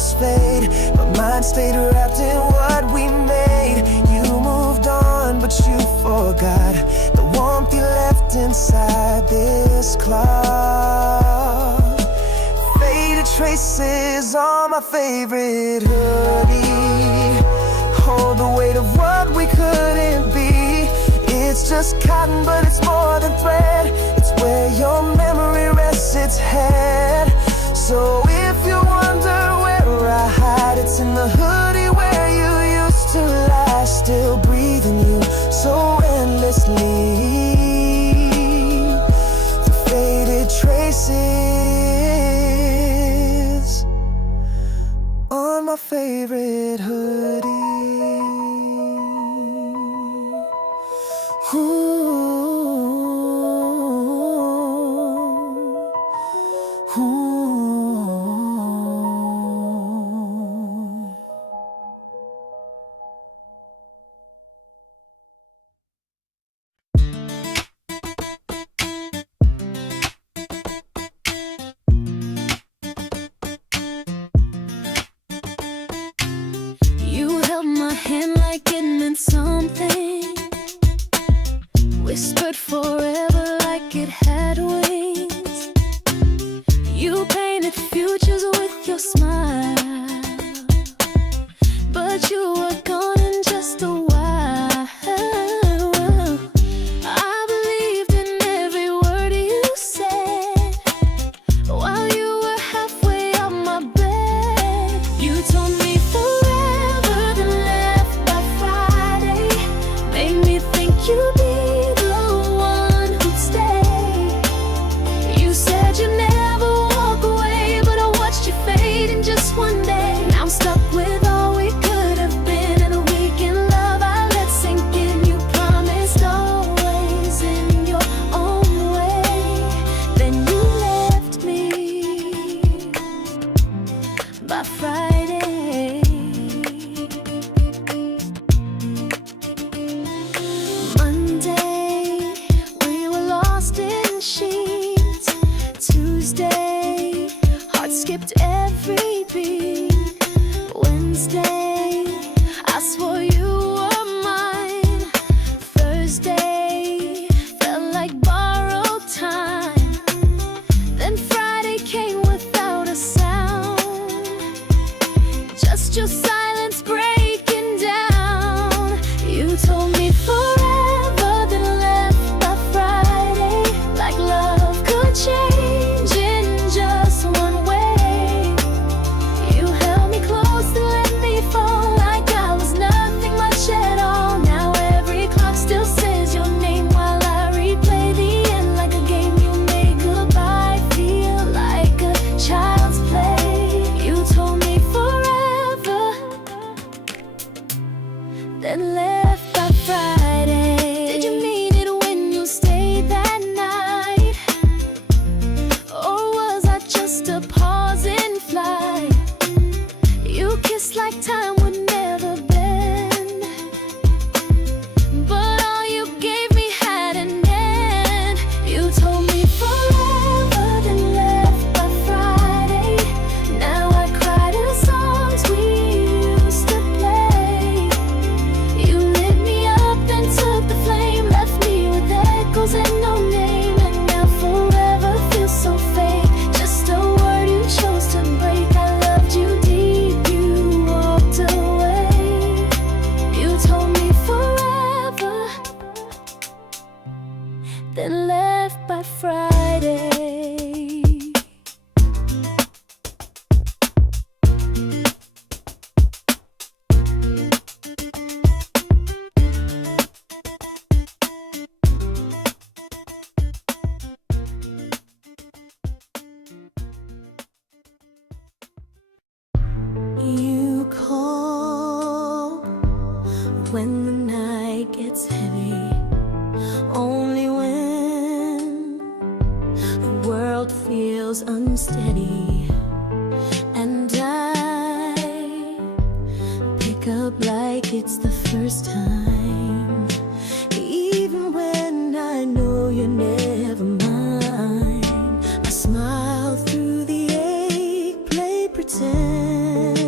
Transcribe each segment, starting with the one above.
colors fade, but mine stayed wrapped in what we made. You moved on, but you forgot the warmth you left inside this cloth. Faded traces on my favorite hoodie hold the weight of what we couldn't be. It's just cotton, but it's more than thread. It's where your memory rests its head. So if you wonder where I hide, it's in the hoodie where you used to lie, still breathing you so endlessly. The faded traces on my favorite hoodie. Whispered forever like it had wings. You painted futures with your smile, but you were gone in just a while. I believed in every word you said while you were halfway up my bed. You told me forever, then left by Friday. Made me think you'd be one day. Now I'm stuck with all we could have been, and a week in love I let sink in. You promised always in your own way, then you left me by Friday. Monday, we were lost in sheets. Tuesday, heart skipped every beat. Wednesday, I swore you were mine. Thursday, felt like borrowed time. Then Friday came without a sound, just your silence breaking down. You told me forever, then left by Friday, like love could change in just one way. You held me close and let me fall like I was nothing much at all. Now every clock still says your name while I replay the end like a game you made goodbye feel like a child's play. You told me forever, then left by Friday. Did you mean it when you stayed that night, or was I just a pause in flight? You kissed like time would never bend, but all you gave me had an end. You told me forever, then left by Friday. Now I cry to songs we used to play. You lit me up and took the flame, left me with echoes and no name. And now forever feels so fake, just a word you chose to break. I loved you deep, you walked away. You told me forever, then left by Friday. You call when the night gets heavy, only when the world feels unsteady. And I pick up like it's the first time, even when I know you're never mine. I smile through the ache, play pretend,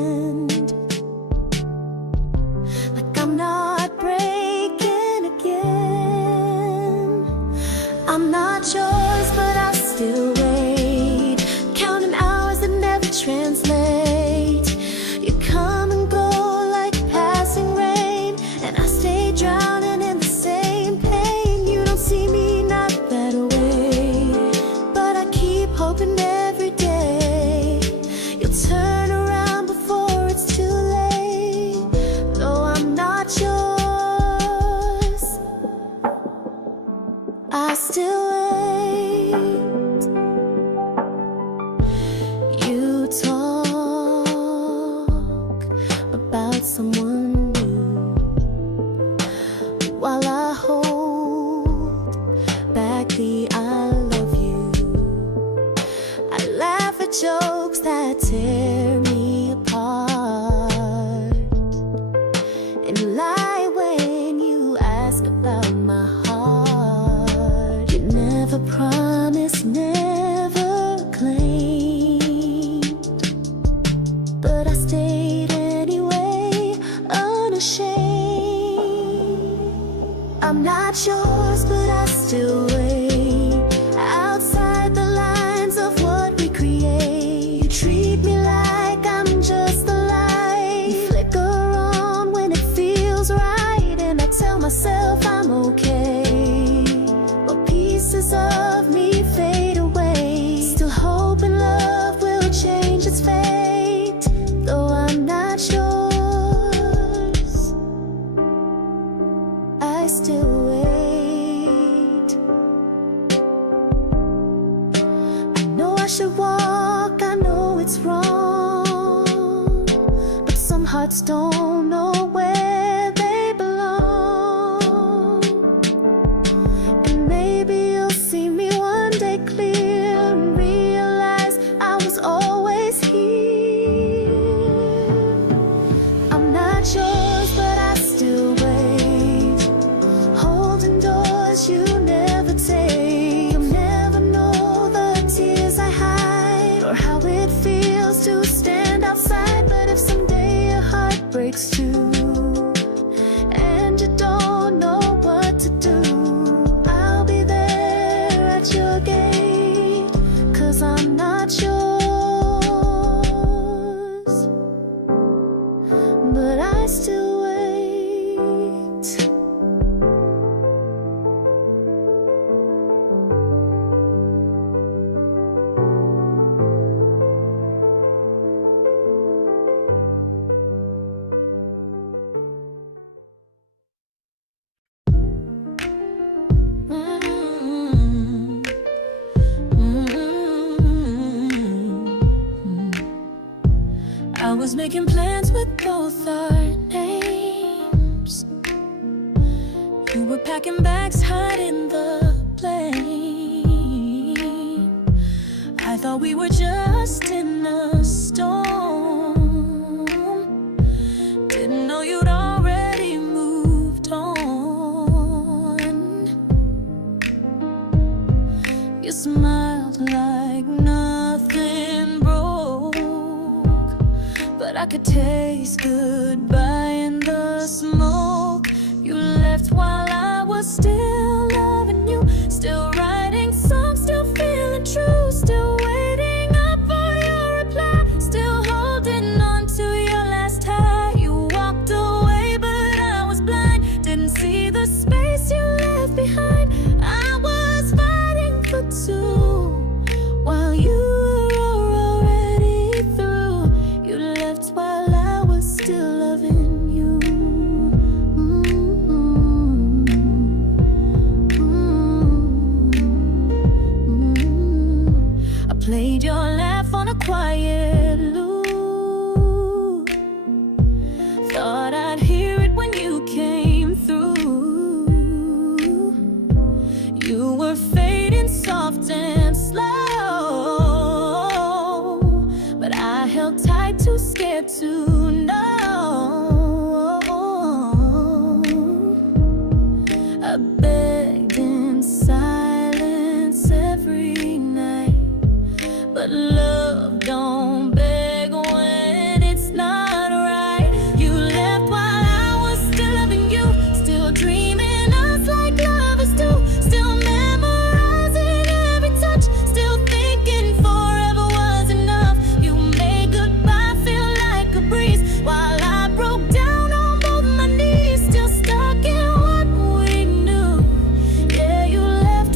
I still wait. You talk about someone new while I hold back the I love you. I laugh at jokes that tear me apart and lie when you ask about my heart. You never promised, never claimed, but I stayed anyway, unashamed. I'm not yours, but I still wait outside the lines of what we create. You treat me like I'm just a light. You flicker on when it feels right, and I tell myself I'm okay, but pieces of me fade away. Still hoping love will change its fate, though I'm not yours. I still wait. I know I should walk, I know it's wrong, but some hearts don't know where they belong. And maybe you'll see me one day clear and realize I was always here. I'm not yours, but I still wait, holding doors you never take. You'll never know the tears I hide or how it feels to stand outside. But if someday your heart breaks too and you don't know what to do, I'll be there at your gate, 'cause I'm not yours, but I still wait. I was making plans with both our names. You were packing bags, hiding the blame. I thought we were just in a storm. Didn't know you'd already moved on. You smiled like nothing broke, but I could taste goodbye in the smoke. You left while I was still loving you, still writing songs, still feeling true, still waiting up for your reply, still holding on to your last tie. You walked away, but I was blind, didn't see the space you left behind. I was fighting for two while you were already through. You left while I was still loving you. I played your laugh on a quiet loop. Thought I'd hear it when you came through. You were fading soft and slow, but I held tight, too scared to know. I begged in silence every night, but love don't beg when it's not right. You left while I was still loving you, still dreaming us like lovers do, still memorizing every touch, still thinking forever was enough. You made goodbye feel like a breeze while I broke down on both my knees, still stuck in what we knew. Yeah, you left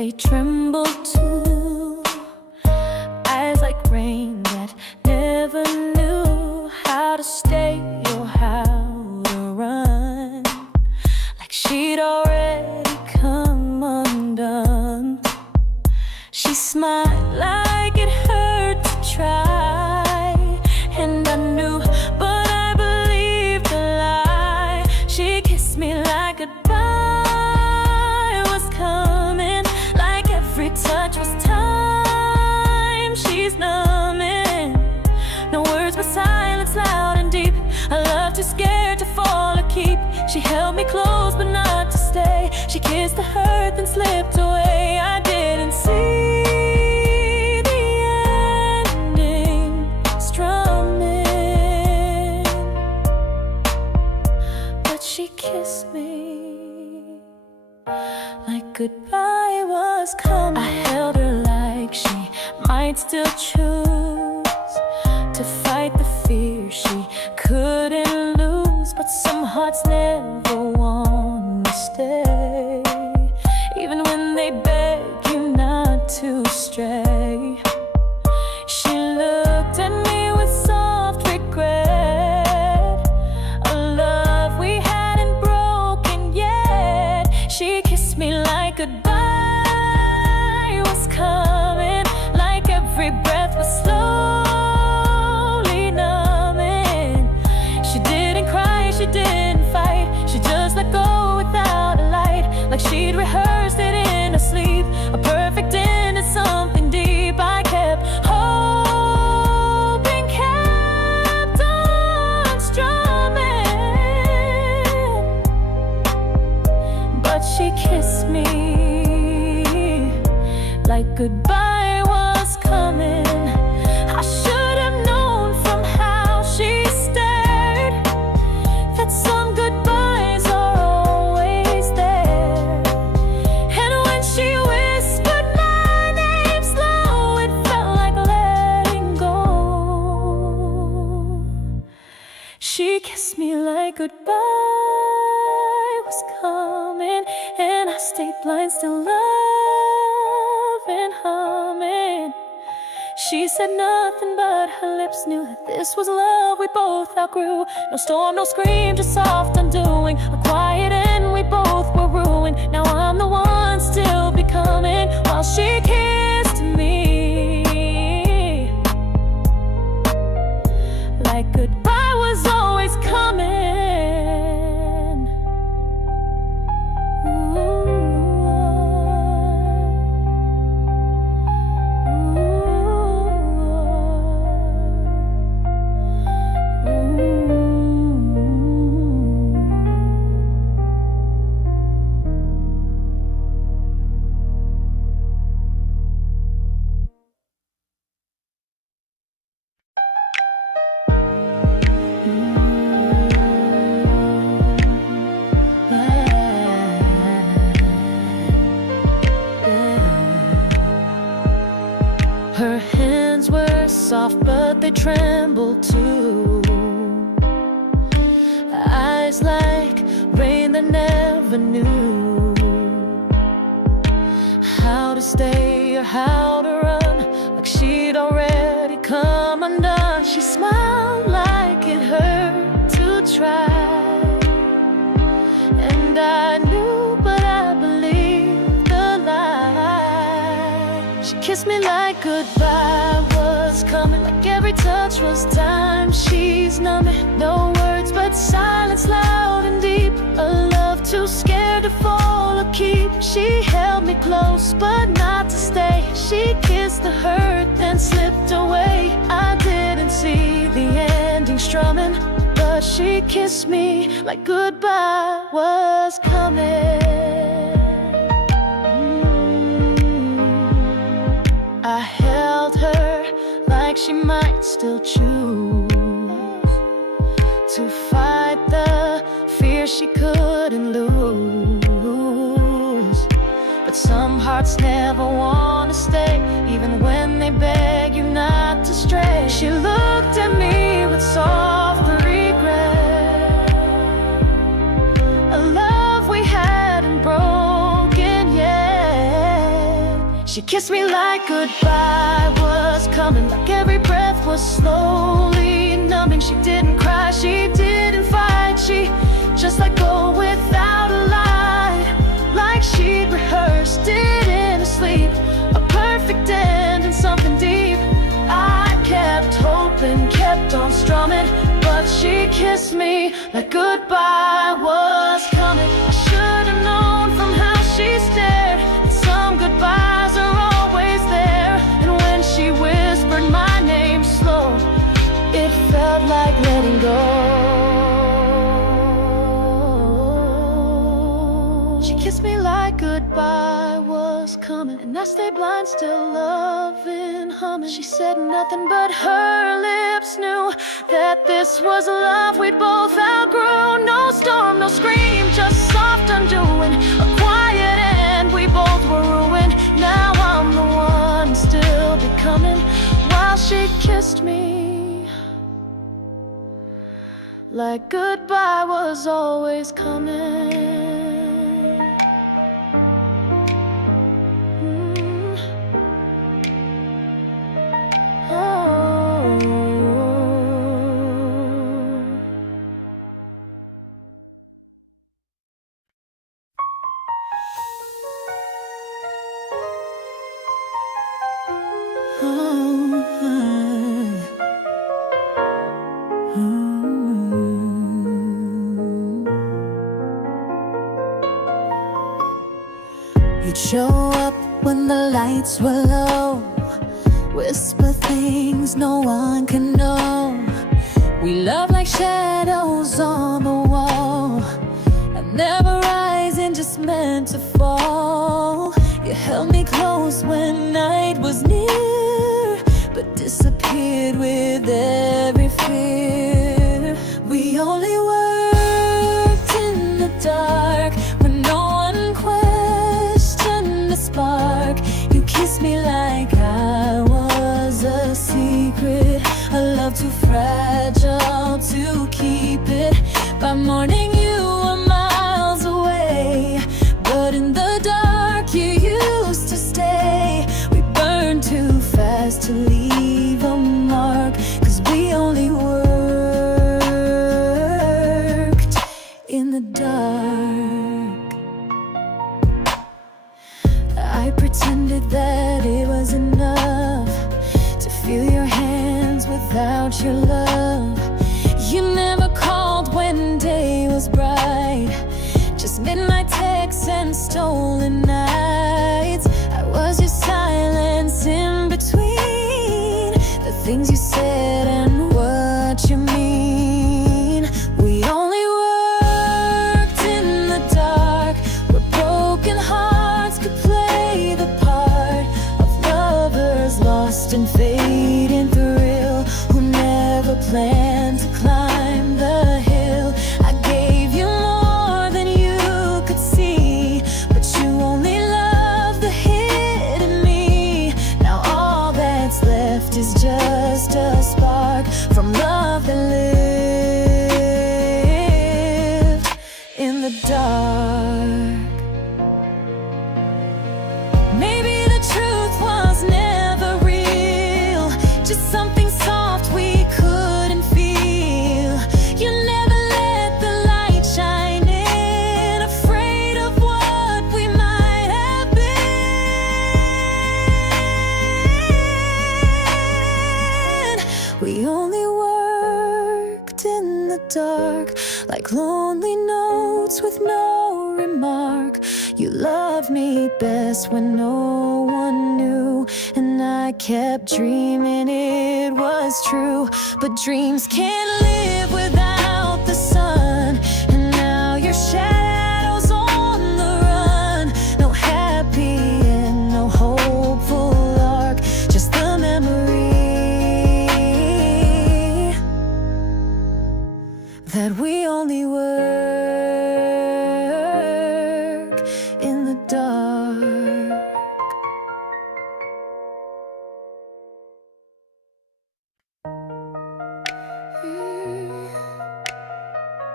they tremble too. Eyes like rain that never knew how to stay or how to run, like she'd already come undone. She smiled like it hurt to try, and I knew, but I believed the lie. She kissed me like goodbye was coming, like every touch was time. She's numbing, no words but silence loud and deep. A love too scared to fall or keep. She held me close but not to stay. She kissed the hurt then slipped away. I didn't see the ending strumming, but she kissed me like goodbye was coming. I held her like she might still choose to fight the fear she couldn't lose, but some hearts never want to stay, even when they beg you not to stray. She looked at me with soft regret, a love we hadn't broken yet. She kissed me like goodbye was coming, like every breath was slowly numbing. She didn't cry, she didn't fight, she just let go without a light, like she'd rehearsed it in her sleep. A perfect end to something deep. I kept hoping, kept on strumming, but she kissed me like goodbye was coming. I should have known from how she stared that some goodbyes are always there. And when she whispered my name slow, it felt like letting go. She kissed me like goodbye was coming, and I stayed blind, still loving, humming. She said nothing, but her lips knew that this was love we both outgrew. No storm, no scream, just soft undoing. A quiet end, we both were ruined. Now I'm the one still becoming, while she kissed me like goodbye was always coming. Her hands were soft, but they trembled too. Eyes like rain that never knew how to stay or how to run, like she'd already come undone. She smiled like it hurt to try, and I knew, but I believed the lie. She kissed me like goodbye was coming, like every touch was time. She's numbing, no words but silence loud and deep. A love too scared to fall or keep. She held me close but not to stay. She kissed the hurt then slipped away. I didn't see the ending strumming, but she kissed me like goodbye was coming. I held her like she might still choose to fight the fear she couldn't lose. But some hearts never want to stay, even when they beg you not to stray. She looked at me with soft regret, a love we hadn't broken yet. She kissed me like goodbye was coming, like every breath was slowly numbing. She didn't cry, she didn't fight, she just let go without a lie, like she'd rehearsed it in her sleep. A perfect end and something deep. I kept hoping, kept on strumming, but she kissed me like goodbye was coming. I should have known from how she stared that some goodbyes are always there. And when she whispered my name slow, it felt like letting go. She kissed me like goodbye was coming, and I stayed blind, still loving, humming. She said nothing, but her lips knew that this was a love we'd both outgrew. No storm, no scream, just soft undoing, a quiet end, we both were ruined. Now I'm the one still becoming, while she kissed me like goodbye was always coming. You'd show up when the lights were low, whisper things no one can know. We love like shadows on the wall, and never rising, just meant to fall. You held me close when night was near, but disappeared with every fear. We only worked in the dark when no one questioned the spark. You kissed me like I was a secret, a love too fragile to keep it. By morning you were miles away, but in the dark you used to stay. We burned too fast to leave a mark, 'cause we only worked in the dark. I pretended that it was enough to feel your hands without your love. You never called when day was bright, just midnight texts and stolen nights. I was your silence in between the things you said and what you mean. We only worked in the dark, where broken hearts could play the part of lovers lost in fading thrill, who never planned to climb the hill. I gave you more than you could see, but you only loved the hidden me. Now all that's left is just a spark from love that lived in the dark. Maybe the truth was never real, just something soft we couldn't feel. You never let the light shine in, afraid of what we might have been. We only worked in the dark, like lonely notes with no remark. You loved me best when no one knew, and I kept dreaming it was true. But dreams can't live without the sun, and now your shadows on the run. No happy end, no hopeful arc, just the memory that we only work in the dark.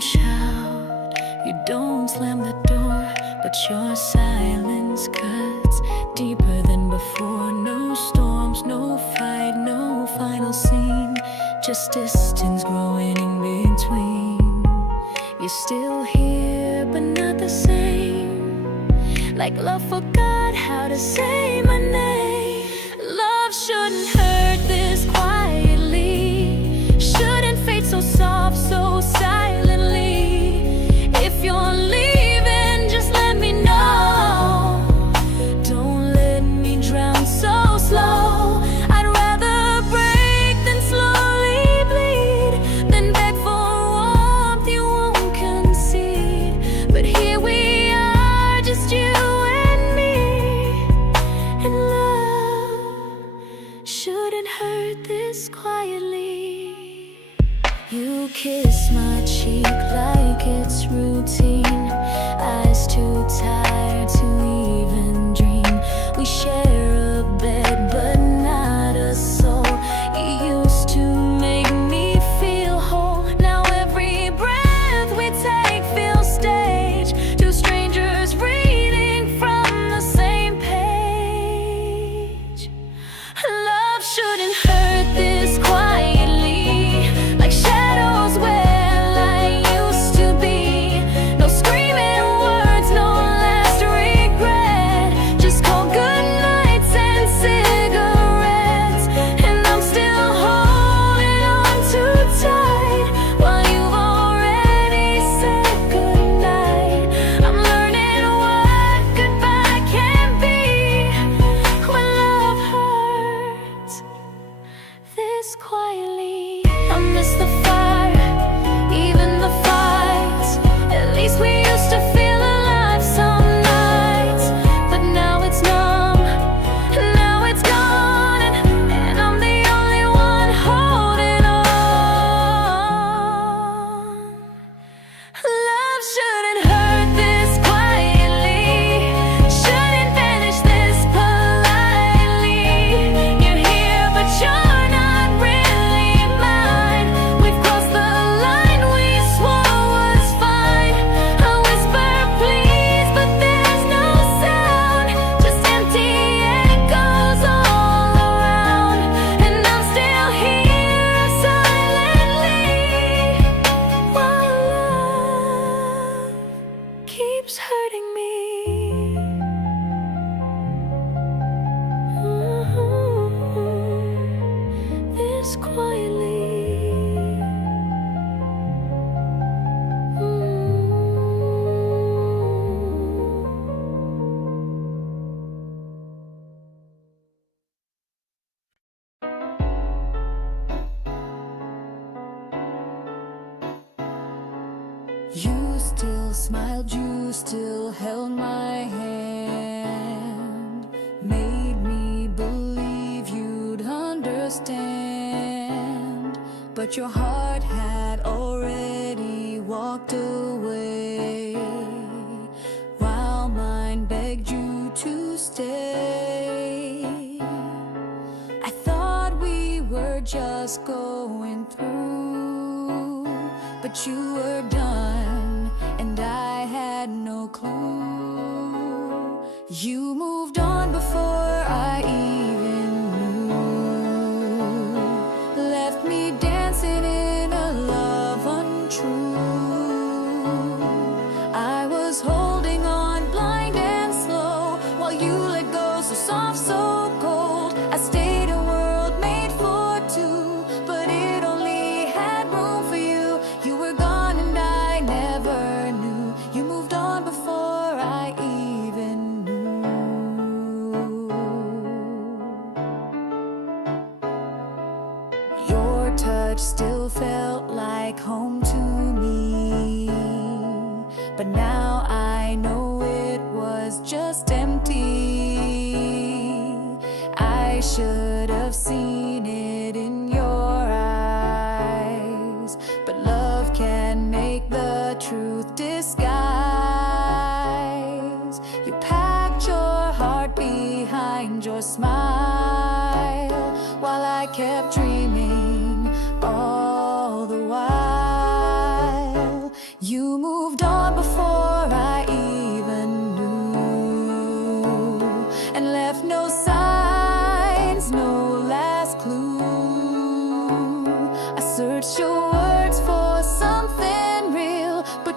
don't shout, you don't slam the door, but your silence cuts deeper than before. No storms, no fight, no final scene, just distance growing in between. You're still here, but not the same. Like love forgot how to say my name. Love shouldn't hurt this quietly, shouldn't fade so soft, so silently. If you're leaving, just let me know. Don't let me drown so slow. I'd rather break than slowly bleed, than beg for warmth you won't concede. But here we are, just you and me. And love shouldn't hurt this quietly. You kiss my cheek like it's routine, eyes too tired to even dream. We share a bed but not a soul. You used to make me feel whole. Now every breath we take feels staged. Two strangers reading from the same page. Love shouldn't hurt this quietly, like shadows where I used to be. No screaming words, no last regret, just cold goodnights and cigarettes. And I'm still holding on too tight while you've already said goodnight. I'm learning what goodbye can be when love hurts this quietly. I miss the fire, even the fights. At least we used to feel alive some nights. But now it's numb, now it's gone, and I'm the only one holding on. Love shouldn't hurt this quietly, shouldn't vanish this politely. You're here, but you're not really mine. We've crossed the line we swore was fine. I whisper please, but there's no sound, just empty echoes all around. And I'm still here silently while love keeps hurting me. This quietly. You still smiled, you still held my hand, made me believe you'd understand. But your heart had already walked away, while mine begged you to stay. I thought we were just going through, but you were done, and I had no clue. You moved on before I even knew, left me dancing in a love untrue. I was holding on blind and slow, while you let go so soft, so cold. I stayed a world made for two, but it only had room for you. You were gone and I never knew. You moved on before I even knew. Your touch still felt like home to me, but now I know it was just empty. I should have seen it in your eyes, but love can make the truth disguise. You packed your heart behind your smile, while I kept dreaming all the while.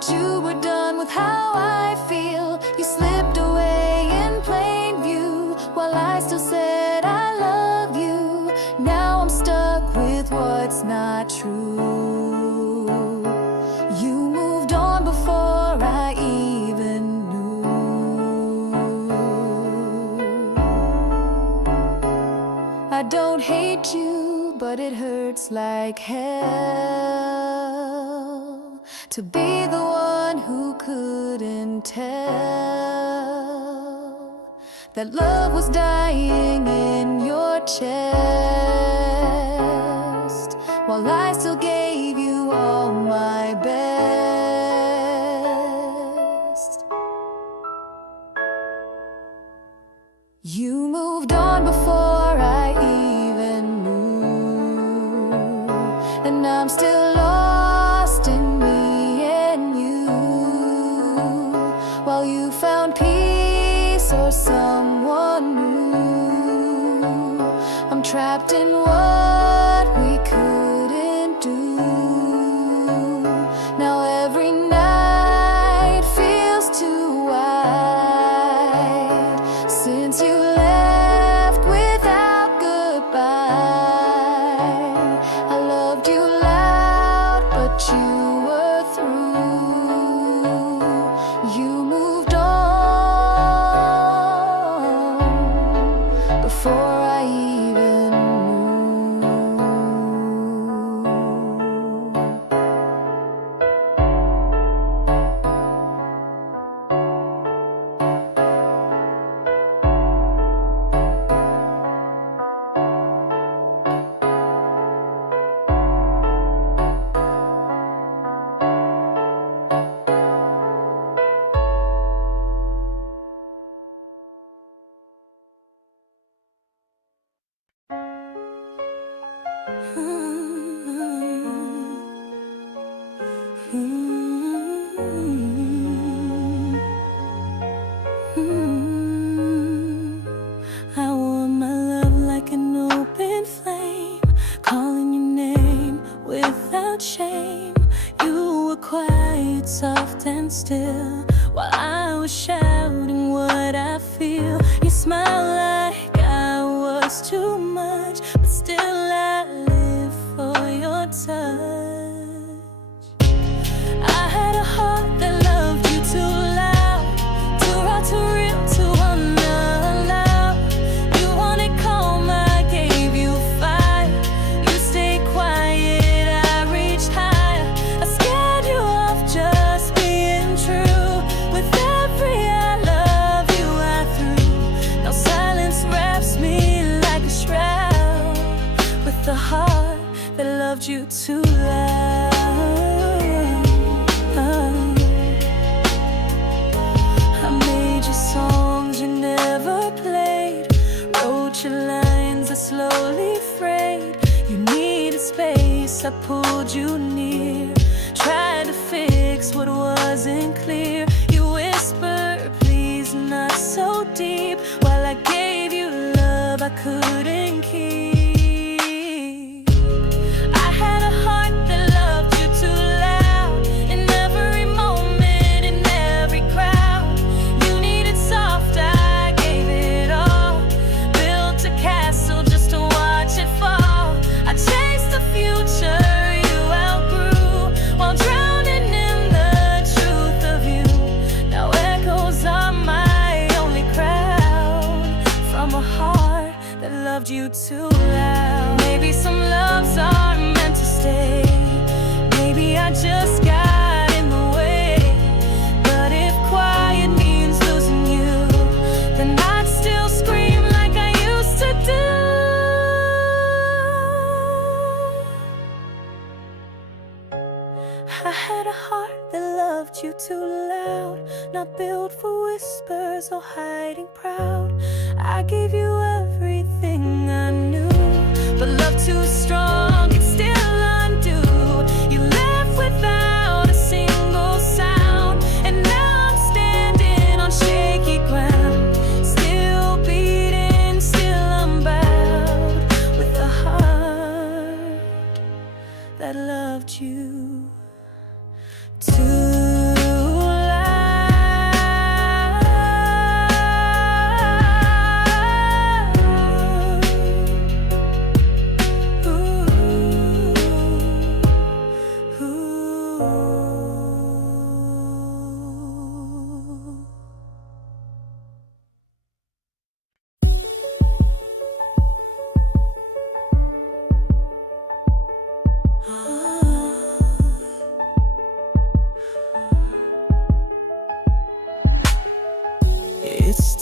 thought you were done with how I feel. You slipped away in plain view while I still said I love you. Now I'm stuck with what's not true. You moved on before I even knew. I don't hate you, but it hurts like hell to be the one who couldn't tell that love was dying in your chest, while I still gave you all my best. You moved on before I even knew, and I'm still lost in me and you, while you found peace or someone new. I'm trapped in what we couldn't do. Now every night feels too wide since you left without goodbye. I loved you loud, but you were through. You moved on before I even knew. I want my love like an open flame, calling your name without shame. You were quiet, soft and still, while I was shouting what I feel. You smiled like I was too much, but still I live for your touch. I had a heart that loved you too loud, too raw, too real, too unallowed. You wanted calm, I gave you fire. You stayed quiet, I reached higher. I scared you off just being true. With every I love you I threw. Now silence wraps me like a shroud. With the heart that loved you too loud. I made you songs you never played, wrote your lines that slowly frayed. You needed space, I pulled you near, tried to fix what wasn't clear. You whispered, please not so deep, while I gave you love I couldn't keep. I had a heart that loved you too loud, in every moment, in every crowd. You needed soft, I gave it all, built a castle just to watch it fall. I chased the future you outgrew, while drowning in the truth of you. Now echoes are my only crowd, from a heart that loved you too loud. Maybe some loves are meant to stay, maybe I just got in the way. But if quiet means losing you, then I'd still scream like I used to do. I had a heart that loved you too loud, not built for whispers or hiding proud. I gave you everything I knew, but love too strong could still undo. You left without a single sound, and now I'm standing on shaky ground, still beating, still unbowed, with a heart that loved you too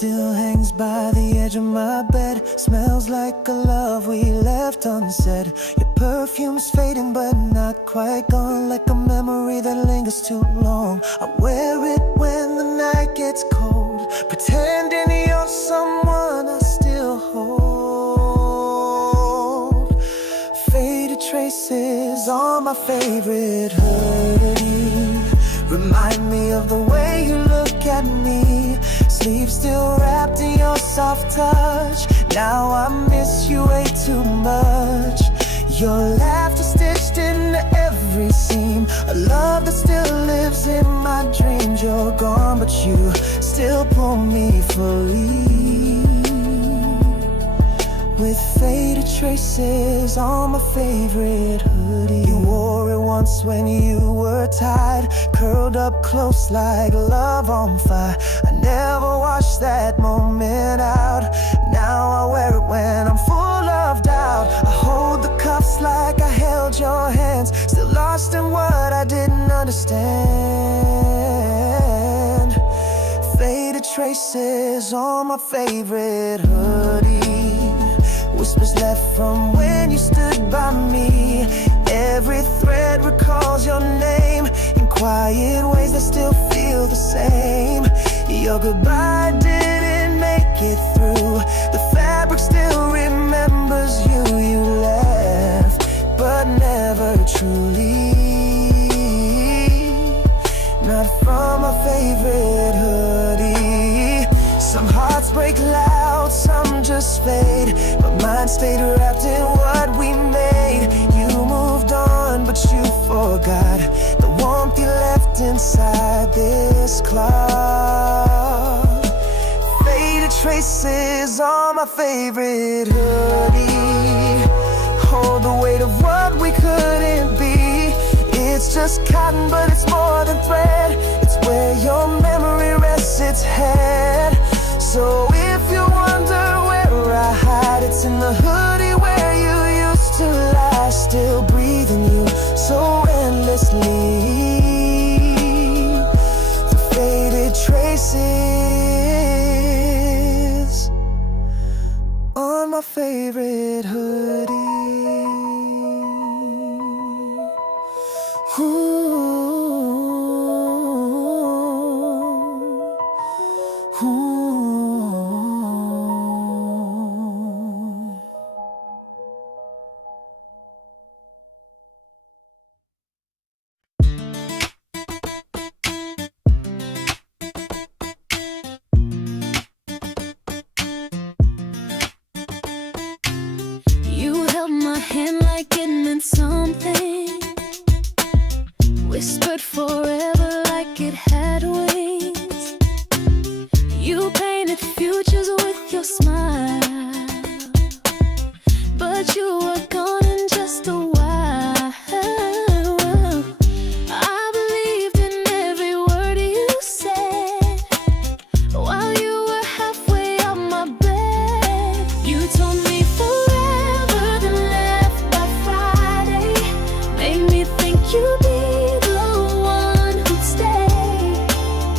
still hangs by the edge of my bed. Smells like a love we left unsaid. Your perfume's fading but not quite gone. Like a memory that lingers too long. I wear it when the night gets cold, pretending you're someone I still hold. Faded traces on my favorite hoodie remind me of the way you look at me. Sleep still wrapped in your soft touch. Now I miss you way too much. Your laughter stitched into every seam. A love that still lives in my dreams. You're gone but you still pull me fully. With faded traces on my favorite hoodie. You wore it once when you were tired, curled up close like love on fire. I never washed that moment out. Now I wear it when I'm full of doubt. I hold the cuffs like I held your hands, still lost in what I didn't understand. Faded traces on my favorite hoodie. Whispers left from when you stood by me. Every thread recalls your name in quiet ways that still feel the same. Your goodbye didn't make it through. The fabric still remembers you. You left, but never truly. Not from my favorite hoodie. Some hearts break loud, some just fade, but mine stayed wrapped in what we made. You moved on, but you forgot the warmth you left inside this cloud. Faded traces on my favorite hoodie hold the weight of what we couldn't be. It's just cotton, but it's more than thread. It's where your memory rests its head. So if you wonder where I hide, it's in the hoodie where you used to lie. Still breathing you so endlessly. The faded traces on my favorite hoodie. Ooh. You held my hand like it meant something, whispered forever like it had wings. You painted futures with your smile, but you were gone in just a while. I believed in every word you said while you were halfway up my bed. You told me forever, then left by Friday. Made me think you'd be the one who'd stay.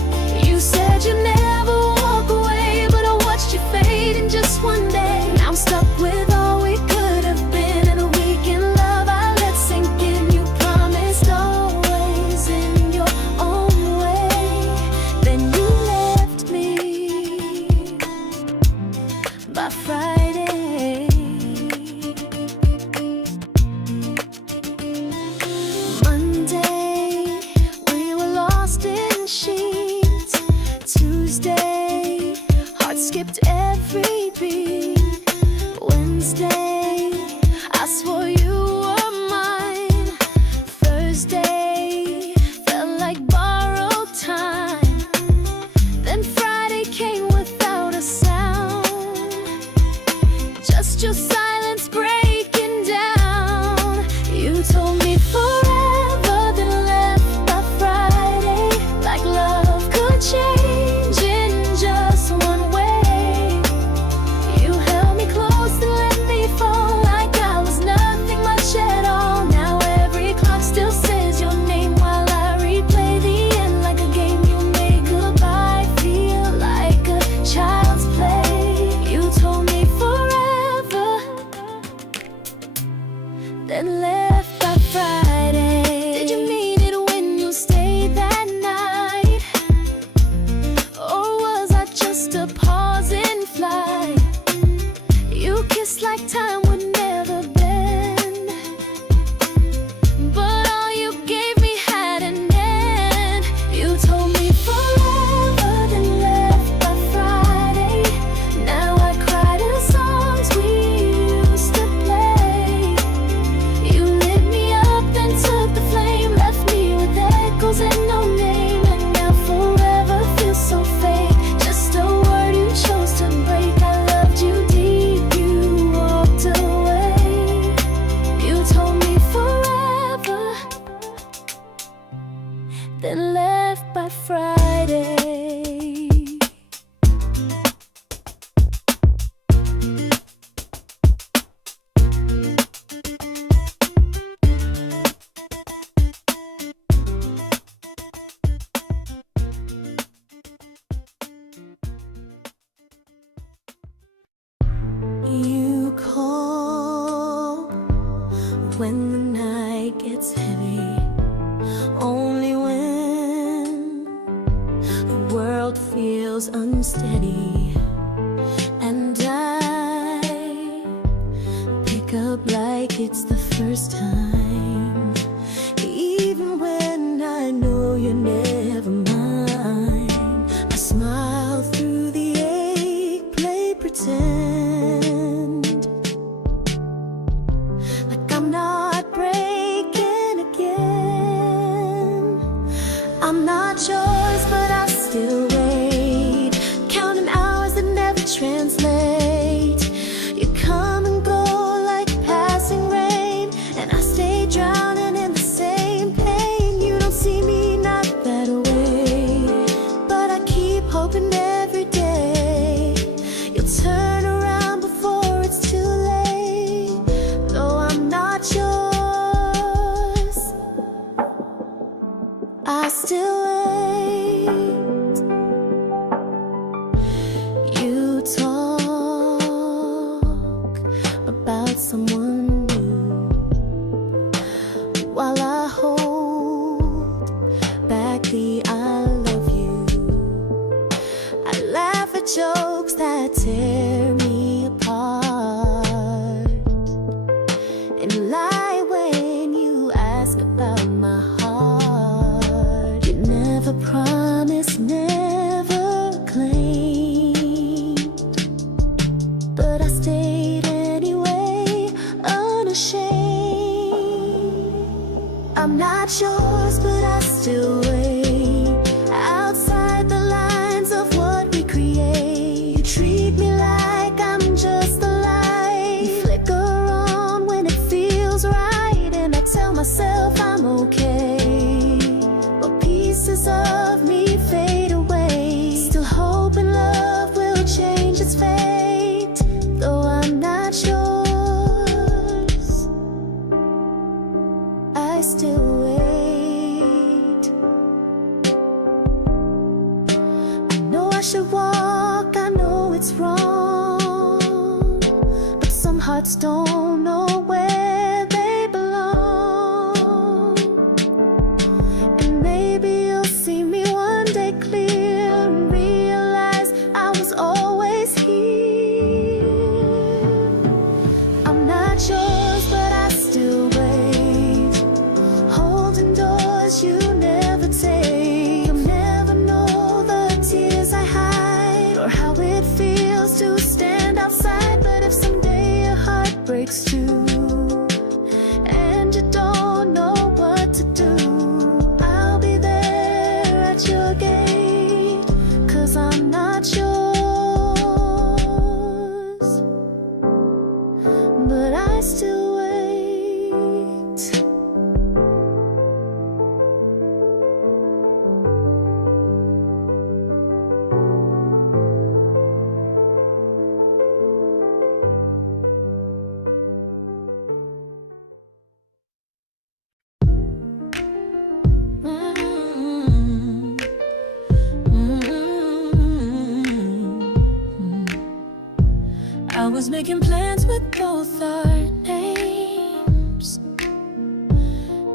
then left by Friday. Did you mean it when you stayed that night? Or was I just a pause in flight? You kissed like time would never bend, but all you gave me had an end. You told me forever, then left by Friday. Now I cry to songs we used to play. You lit me up and took the flame, left me with echoes and no name. And now forever feels so fake, just a word you chose to break. I loved you deep, you walked away. You told me forever, then left by Friday. You call when the night gets heavy, only when the world feels unsteady. And I pick up like it's the first time, even when I know you're never mine. I smile through the ache, play pretend, like I'm not breaking again. I'm not yours, but I still wait, counting hours that never translate. You come and go like passing rain, and I stay drowning in the same pain. You don't see me not that way, but I keep hoping every day you'll turn around before it's too late. Though I'm not yours, I still wait. You talk about someone new while I hold back the I love you. I laugh at jokes that tear me apart, and lie when you ask about my heart. You never promised, never claimed, but I stayed anyway, unashamed. I'm not yours, but I still wait, outside the lines of what we create. You treat me like I'm just a light, you flicker on when it feels right, and I tell myself I'm okay, but pieces of me fade away. Still hoping love will change its fate, though I'm not yours, I still wait. I know I should walk, I know it's wrong, but some hearts don't know where they belong. And maybe you'll see me one day clear and realize I was always here. I'm not yours, but I still wait, holding doors you never take. You'll never know the tears I hide, or how it feels to stand outside. But if someday your heart breaks too, and you don't know what to do, I'll be there at your gate, 'cause I'm not yours, but I still wait. I was making plans with both our names,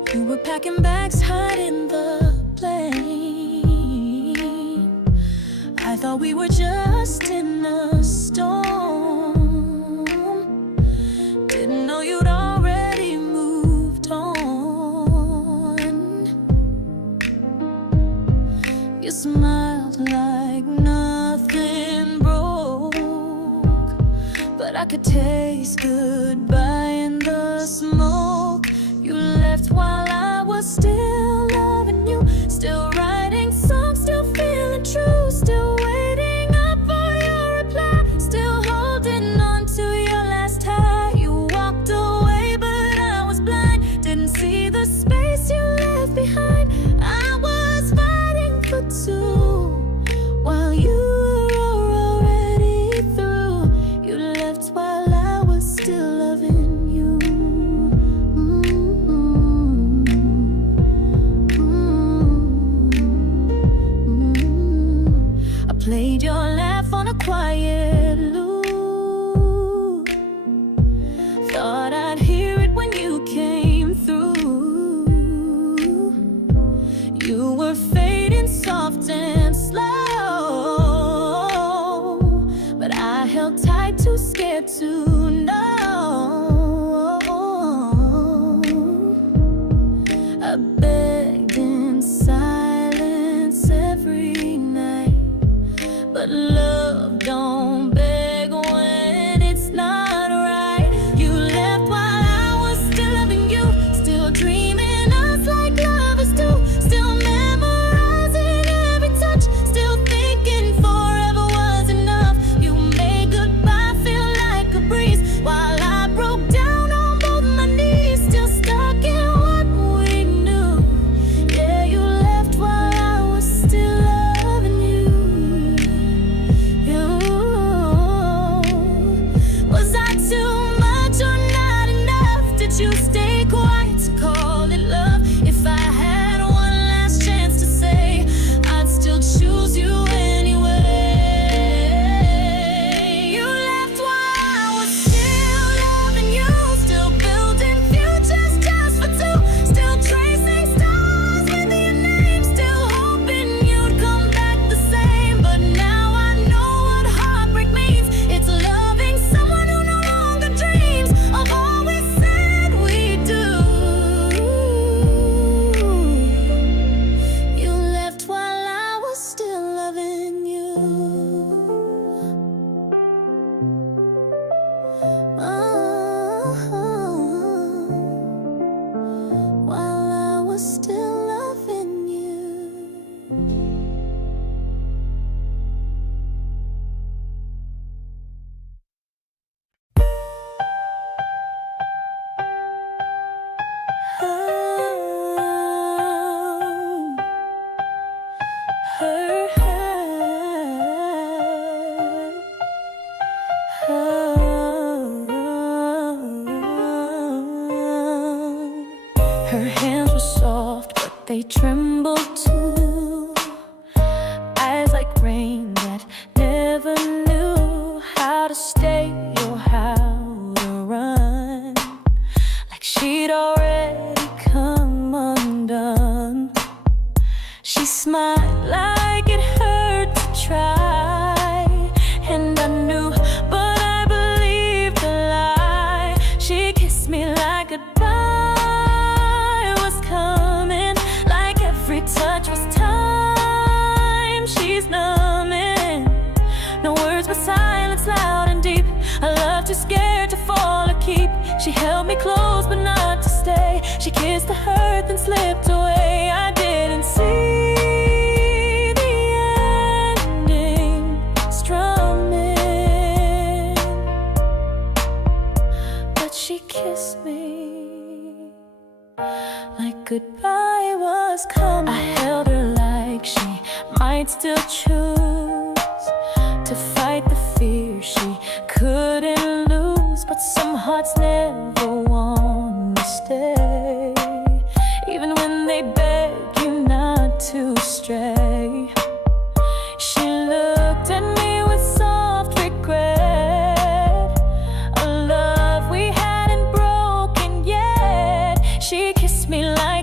You were packing bags, hiding the plane. I thought we were just in a storm. Didn't know you'd already moved on. You smiled like nothing broke, but I could taste goodbye in the smoke. You left while I was still loving you, still writing songs, still feeling true, still waiting up for your reply, still holding on to your last high. You walked away, but I was blind, didn't see the space you left behind. I was fighting for two while you were already through. You left while I was still loving you. I played your laugh on a quiet loop. Thought I'd hear it when you came through. You were fading soft and slow, but I held tight, too scared to know. I begged in silence every night, but love don't beg when it's not right. You left while I was still loving you, still dreaming us like lovers do, still memorizing every touch, still thinking forever was enough. You made goodbye feel like a breeze while I broke down on both my knees, still stuck in what we knew. Yeah, you left while I was still loving you. Was I too much or not enough? Did you stay quiet to call it love? If I had one last chance to say, I'd still choose you anyway. You left while I was still loving you, still building futures just for two, still tracing stars with your name, still hoping you'd come back the same. But now I know what heartbreak means. It's loving someone who no longer dreams of all we said we'd do. You left while I was still loving you. While I was still loving you. Her hands were soft, but they trembled too. Eyes like rain that never knew how to stay or how to run. Like she'd already come undone. She smiled like it hurt to try, and I knew, but I believed a lie. She kissed me like goodbye was coming, like every touch was time. She's numbing, no words but silence loud and deep. I love too scared to fall or keep. She held me close but not to stay. She kissed the hurt then slipped away. I didn't see the ending strumming, but she kissed me like goodbye was coming. I held her like she might still choose to fight the fear she couldn't lose. But some hearts never want to stay, even when they beg you not to stray. She looked at me with soft regret, a love we hadn't broken yet. She kissed me like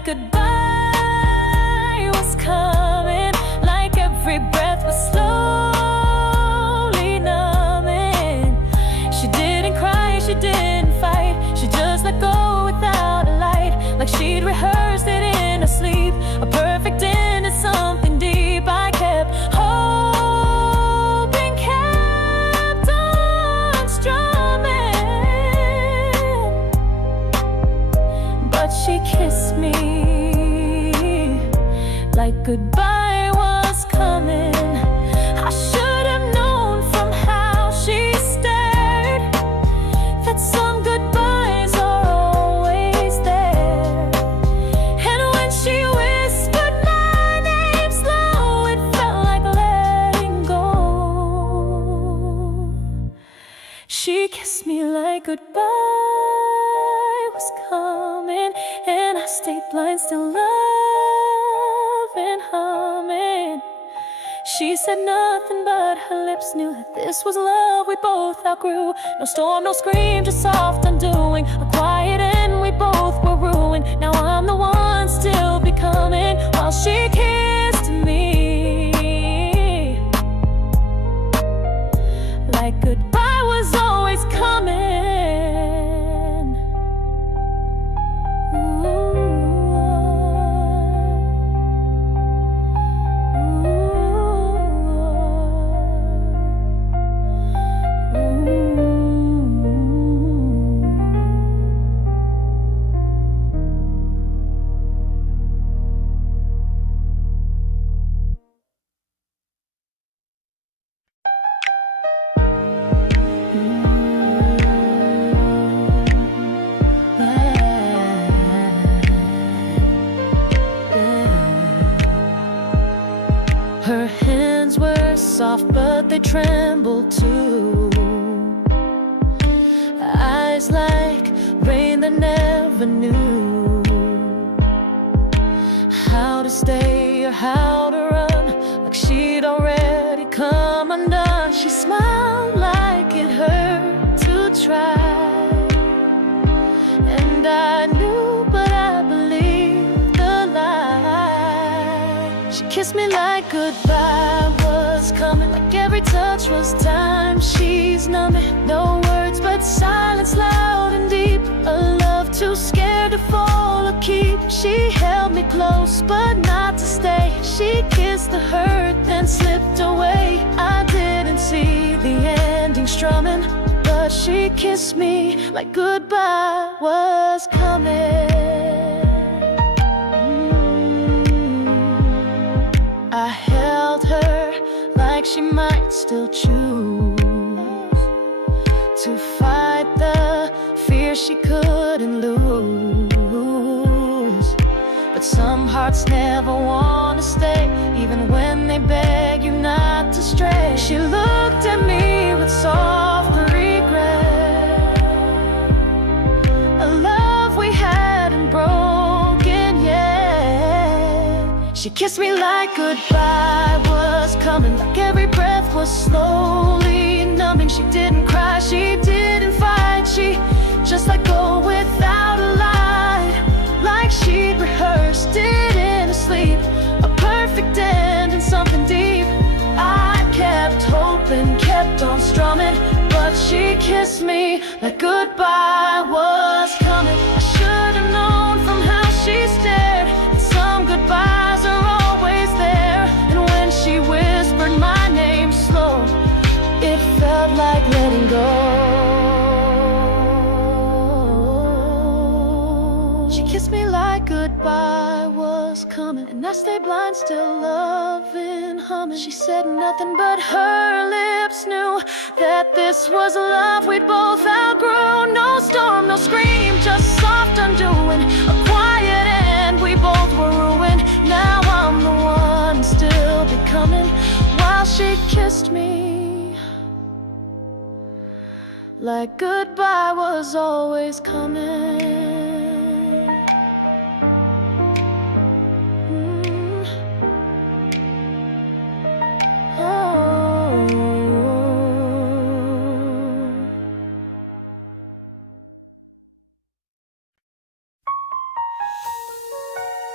like goodbye was coming, like every breath was slowly numbing. She didn't cry, she didn't fight, she just let go without a light, like she'd rehearsed it in her sleep, a perfect end to something deep. I kept hoping, kept on strumming, but she kissed me like goodbye was coming. I should have known from how she stared that some goodbyes are always there. And when she whispered my name slow, it felt like letting go. She kissed me like goodbye was coming, and I stayed blind, still loving, humming. She said nothing, but her lips knew that this was love we both outgrew. No storm, no scream, just soft undoing, a quiet end, we both were ruined. Now I'm the one still becoming, while she kissed me like goodbye was always coming. Her hands were soft, but they trembled too. Eyes like rain that never knew how to stay or how to run, like she'd already come undone. She smiled like it hurt to try, and I knew, but I believed the lie. She kissed me like goodbye was coming, like every touch was time. She's numbing, no words but silence, loud and deep. A love too scared to fall or keep. She held me close, but not to stay. She kissed the hurt, then slipped away. I didn't see the ending strumming, but she kissed me like goodbye was coming. I held her like she might still choose to fight the fear she couldn't lose. But some hearts never want to stay, even when they beg you not to stray. She looked at me with soft regret, a love we hadn't broken yet. She kissed me like goodbye was coming, like every breath was slowly numbing. She didn't cry, she didn't fight, she just let go without a lie, like she'd rehearsed it in her sleep, a perfect end and something deep. I kept hoping, kept on strumming, but she kissed me like goodbye was coming. I should have known from how she stared that some goodbyes are always there. And when she whispered my name slow, it felt like letting go. She kissed me like goodbye was coming, and I stayed blind, still loving, humming. She said nothing, but her lips knew that this was love we'd both outgrew. No storm, no scream, just soft undoing, a quiet end, we both were ruined. Now I'm the one still becoming, while she kissed me like goodbye was always coming.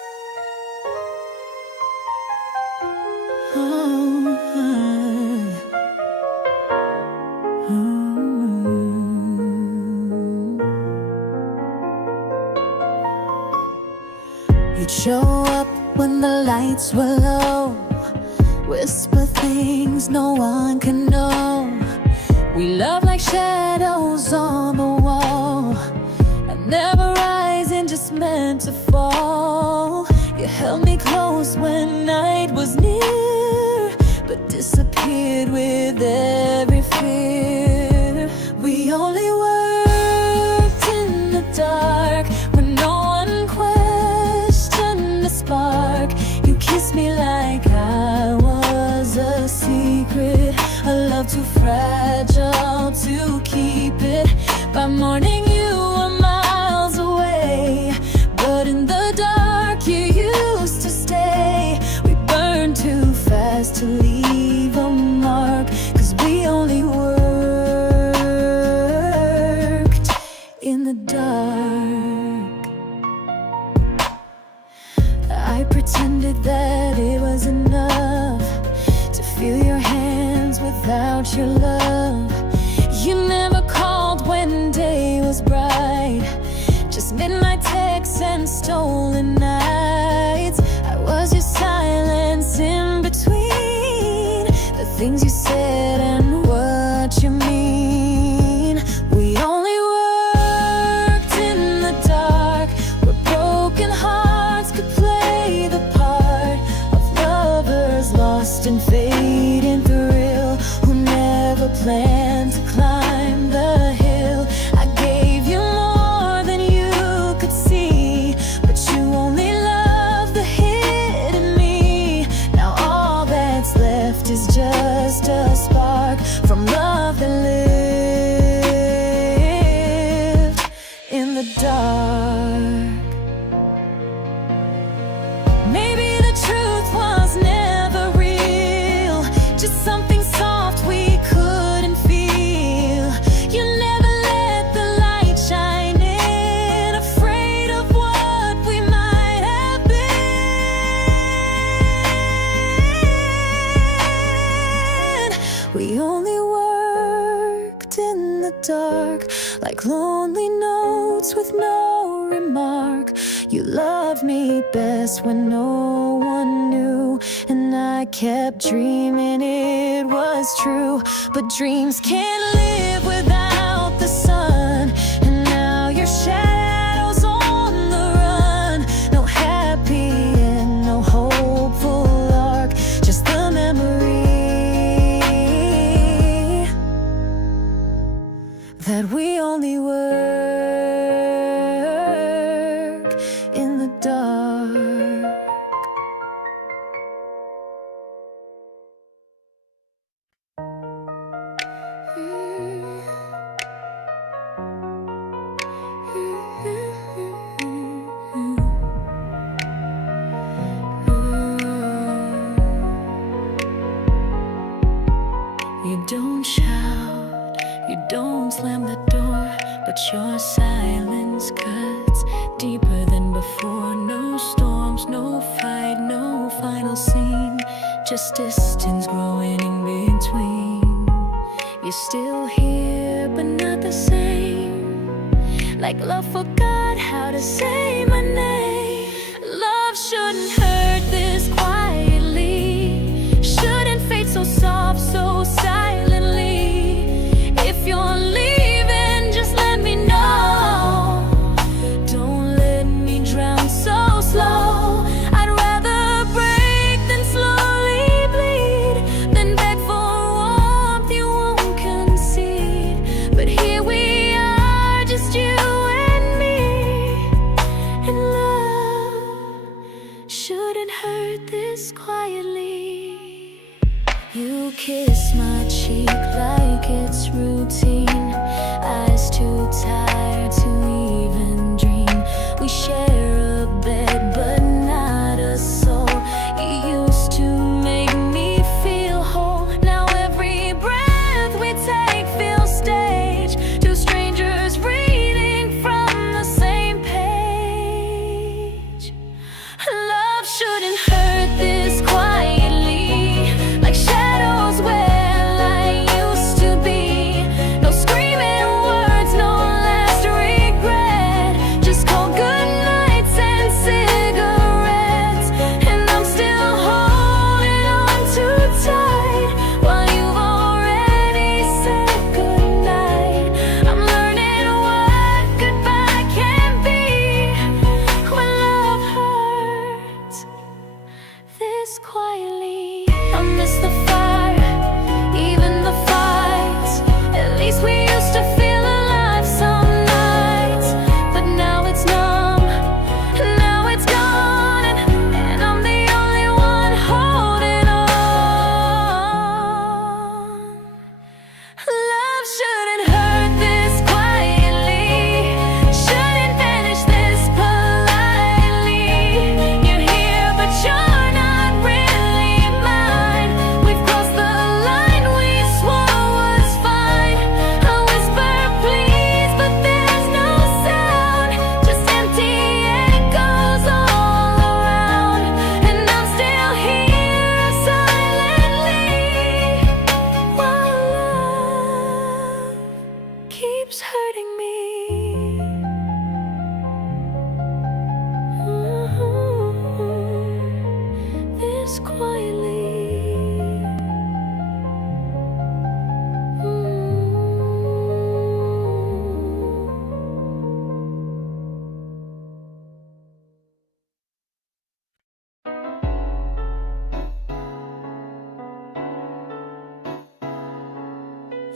You'd show up when the lights were low, whisper things no one can know. We love like shadows on the wall, and never rising, just meant to fall. You held me close when night was near, but disappeared with every fear. We only worked in the dark when no one questioned the spark. You kissed me like I was a secret, a love too fragile to keep it. By morning you were miles away, but in the dark you used to stay. We burned too fast to leave a mark, 'cause we only worked in the dark. I pretended that it was enough to feel your hands without your love. You never called when day was bright, just midnight texts and stolen nights. I was your silence in between the things you said and what you mean. We only worked in the dark, where broken hearts could play the part of lovers lost in fading thrill, who never planned to climb the hill. I gave you more than you could see, but you only loved the hidden me. Now all that's left is just a spark from love that lived in the dark. Maybe the truth was never real, just something soft we couldn't feel. You never let the light shine in, afraid of what we might have been. We only worked in the dark, like lonely notes with no remark. You loved me best when no one knew, and I kept dreaming it was true. But dreams can't live without the sun, and now your shadow's on the run. No happy and no hopeful arc, just the memory that we only work in the dark. You don't shout, you don't slam the door, but your silence cuts deeper than before. No storms, no fight, no final scene, just distance growing in between. You're still here, but not the same, like love forgot how to say my name. Love shouldn't hurt this quietly, shouldn't fade so soft, so silently. If you're leaving, just let me know. Don't let me drown so slow. I'd rather break than slowly bleed, than beg for warmth you won't concede. But here we are, just you and me, and love shouldn't hurt this quietly. You kiss my cheek like it's routine, eyes too tired to even dream. We share a bed but not a soul. You used to make me feel whole. Now every breath we take feels staged, two strangers reading from the same page. Love shouldn't hurt this quietly, like shadows where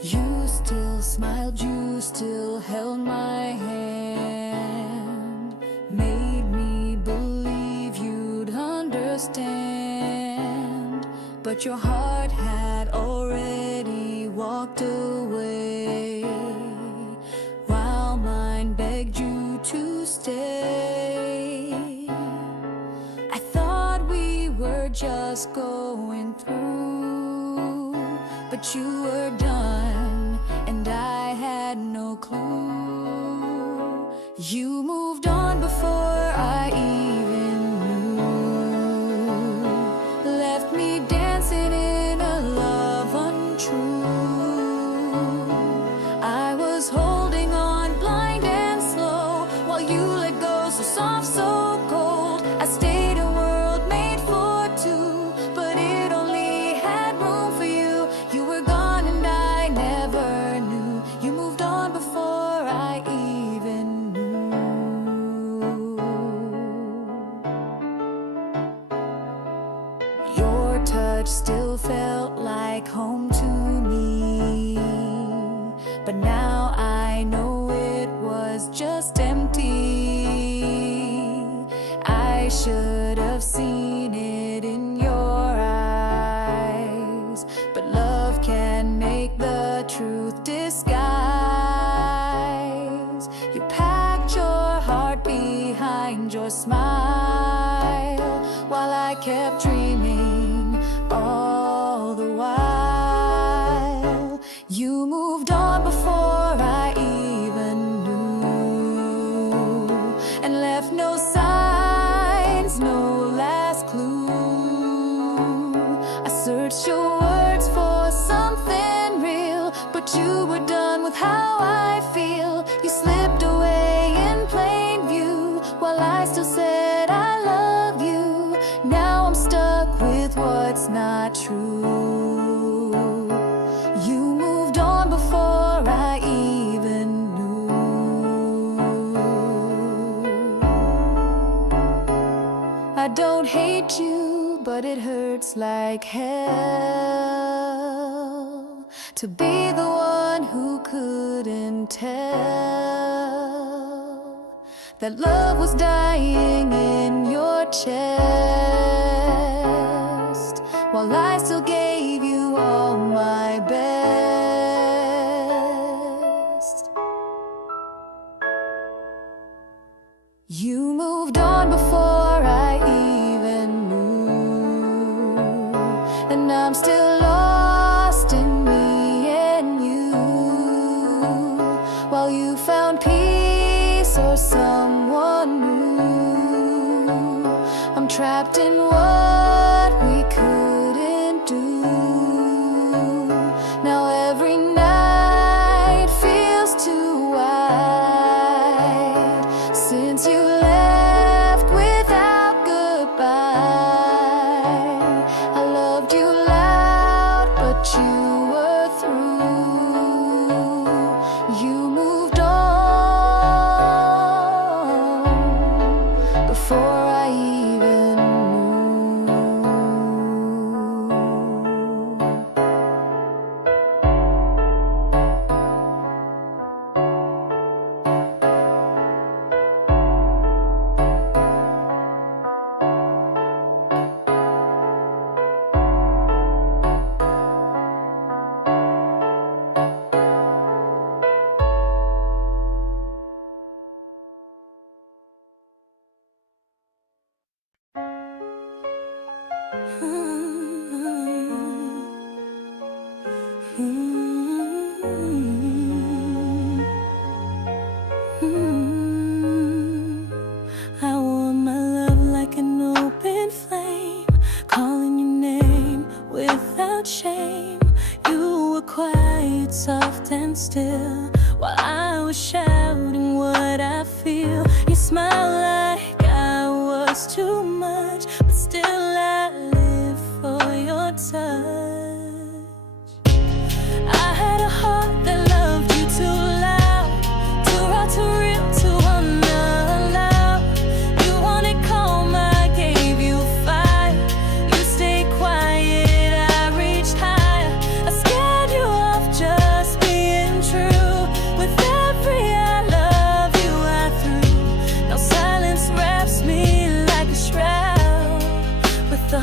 You still smiled, you still held my hand, made me believe you'd understand. But your heart had already walked away, while mine begged you to stay. I thought we were just going through, but you were done, and I had no clue. You moved on before I even knew, left me dancing in a love untrue. I was holding on blind and slow, while you let go so soft, so cold. I stayed a world made for two, but it only had room for you. You were gone and I never knew. You moved on before I even knew. Your touch still felt like home to me, but now I know it was just empty. I should have seen it in your eyes, but love can make the truth disguise. You packed your heart behind your smile, while I kept dreaming all the while. You moved on before I even knew, and left no signs, no last clue. I searched your words for something real, but you were done with how I feel. You slipped away in plain view, while I still said I love you. Now I'm stuck with what's not true. You moved on before I even knew. I don't hate you, but it hurts like hell to be the one who couldn't tell that love was dying in your chest, while I still gave you all my best. You moved on before I even knew, and I'm still lost in me and you, while you found peace or someone new. I'm trapped in what we couldn't do. Now every night feels too wide, since you left without goodbye. I loved you loud, but you were through. You moved on before I even knew. I want my love like an open flame, calling your name without shame. You were quiet, soft and still, while I was shouting what I feel. You smiled like I was too much, but still I live for your touch. I had a heart that loved you too loud, too raw, too real, too unallowed. You wanted calm, I gave you fire. You stayed quiet, I reached higher. I scared you off just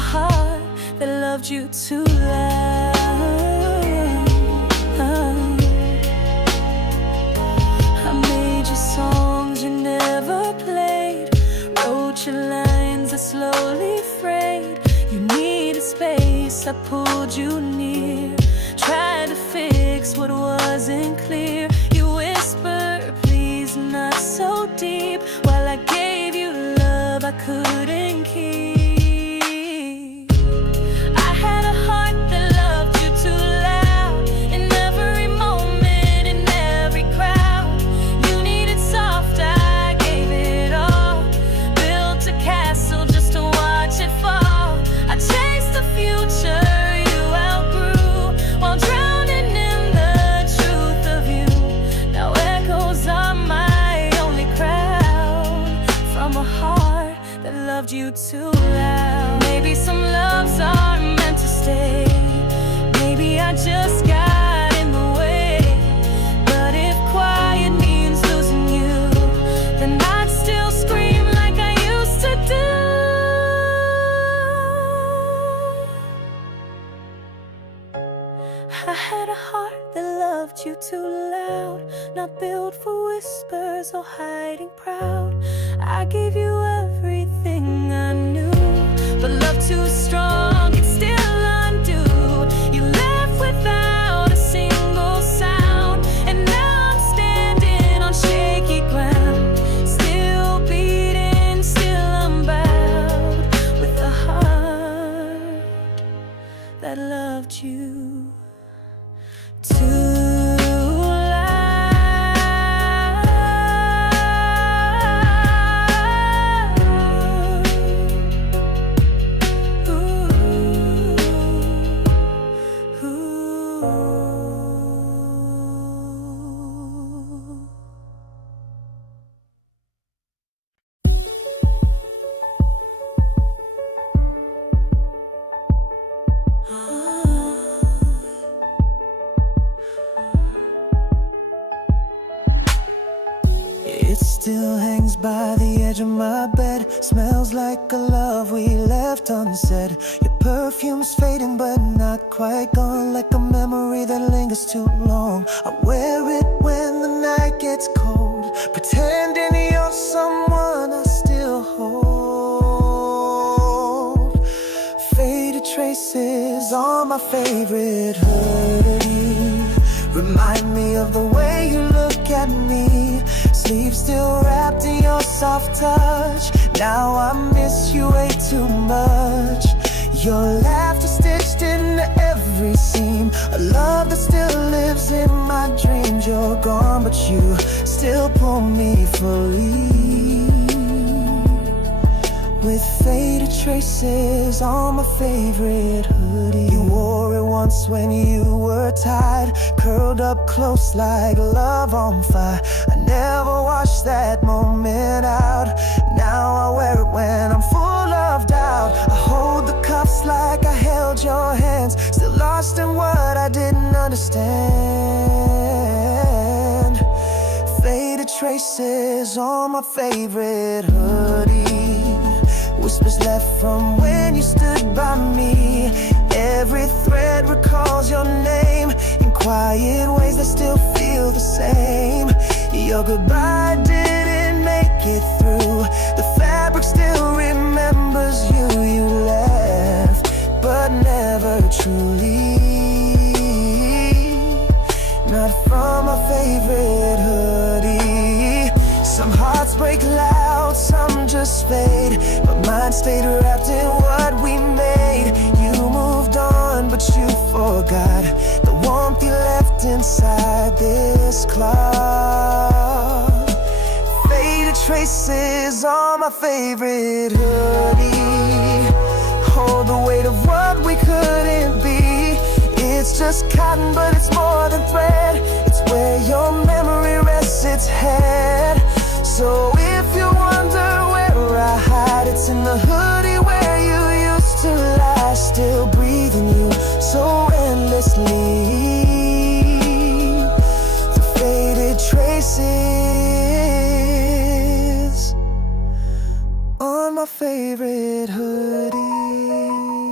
heart that loved you too loud. I made you songs you never played, wrote your lines that slowly frayed. You needed space, I pulled you near, tried to fix what wasn't clear. You whispered, please not so deep, while I gave you love I couldn't keep. I had a heart that loved you too loud, in every moment, in every crowd. You needed soft, I gave it all, built a castle just to watch it fall. I chased the future you outgrew, while drowning in the truth of you. Now echoes are my only crowd, from a heart that loved you too loud. Maybe some loves are meant to stay, maybe I just got in the way. But if quiet means losing you, then I'd still scream like I used to do. I had a heart that loved you too loud, not built for whispers or hiding proud. I gave you everything I knew, but love too strong, it's still undo. You left without a single sound, and now I'm standing on shaky ground, still beating, still unbowed, with a heart that loved you too It still hangs by the edge of my bed, smells like a love we left unsaid. Your perfume's fading but not quite gone, like a memory that lingers too long. I wear it when the night gets cold, pretending you're someone I still hold. Faded traces on my favorite hoodie remind me of the way you look at me. Sleep still wrapped in your soft touch. Now I miss you way too much. Your laughter stitched into every seam, a love that still lives in my dreams. You're gone, but you still pull me fully, with faded traces on my favorite hoodie. You wore it once when you were tired, curled up close like love on fire. I never washed that moment out, now I wear it when I'm full of doubt. I hold the cuffs like I held your hands, still lost in what I didn't understand. Faded traces on my favorite hoodie, whispers left from when you stood by me. Every thread recalls your name in quiet ways that still feel the same. Your goodbye didn't make it through, the fabric still remembers you. You left, but never truly, not from my favorite hoodie. Some hearts break loud, some just fade, but mine stayed wrapped in what we made. You moved on, but you forgot the warmth you left inside this cloth. Faded traces on my favorite hoodie hold the weight of what we couldn't be. It's just cotton, but it's more than thread. It's where your memory rests its head. So if you wonder where I hide, it's in the hoodie where you used to lie, still breathing you so endlessly. The faded traces on my favorite hoodie.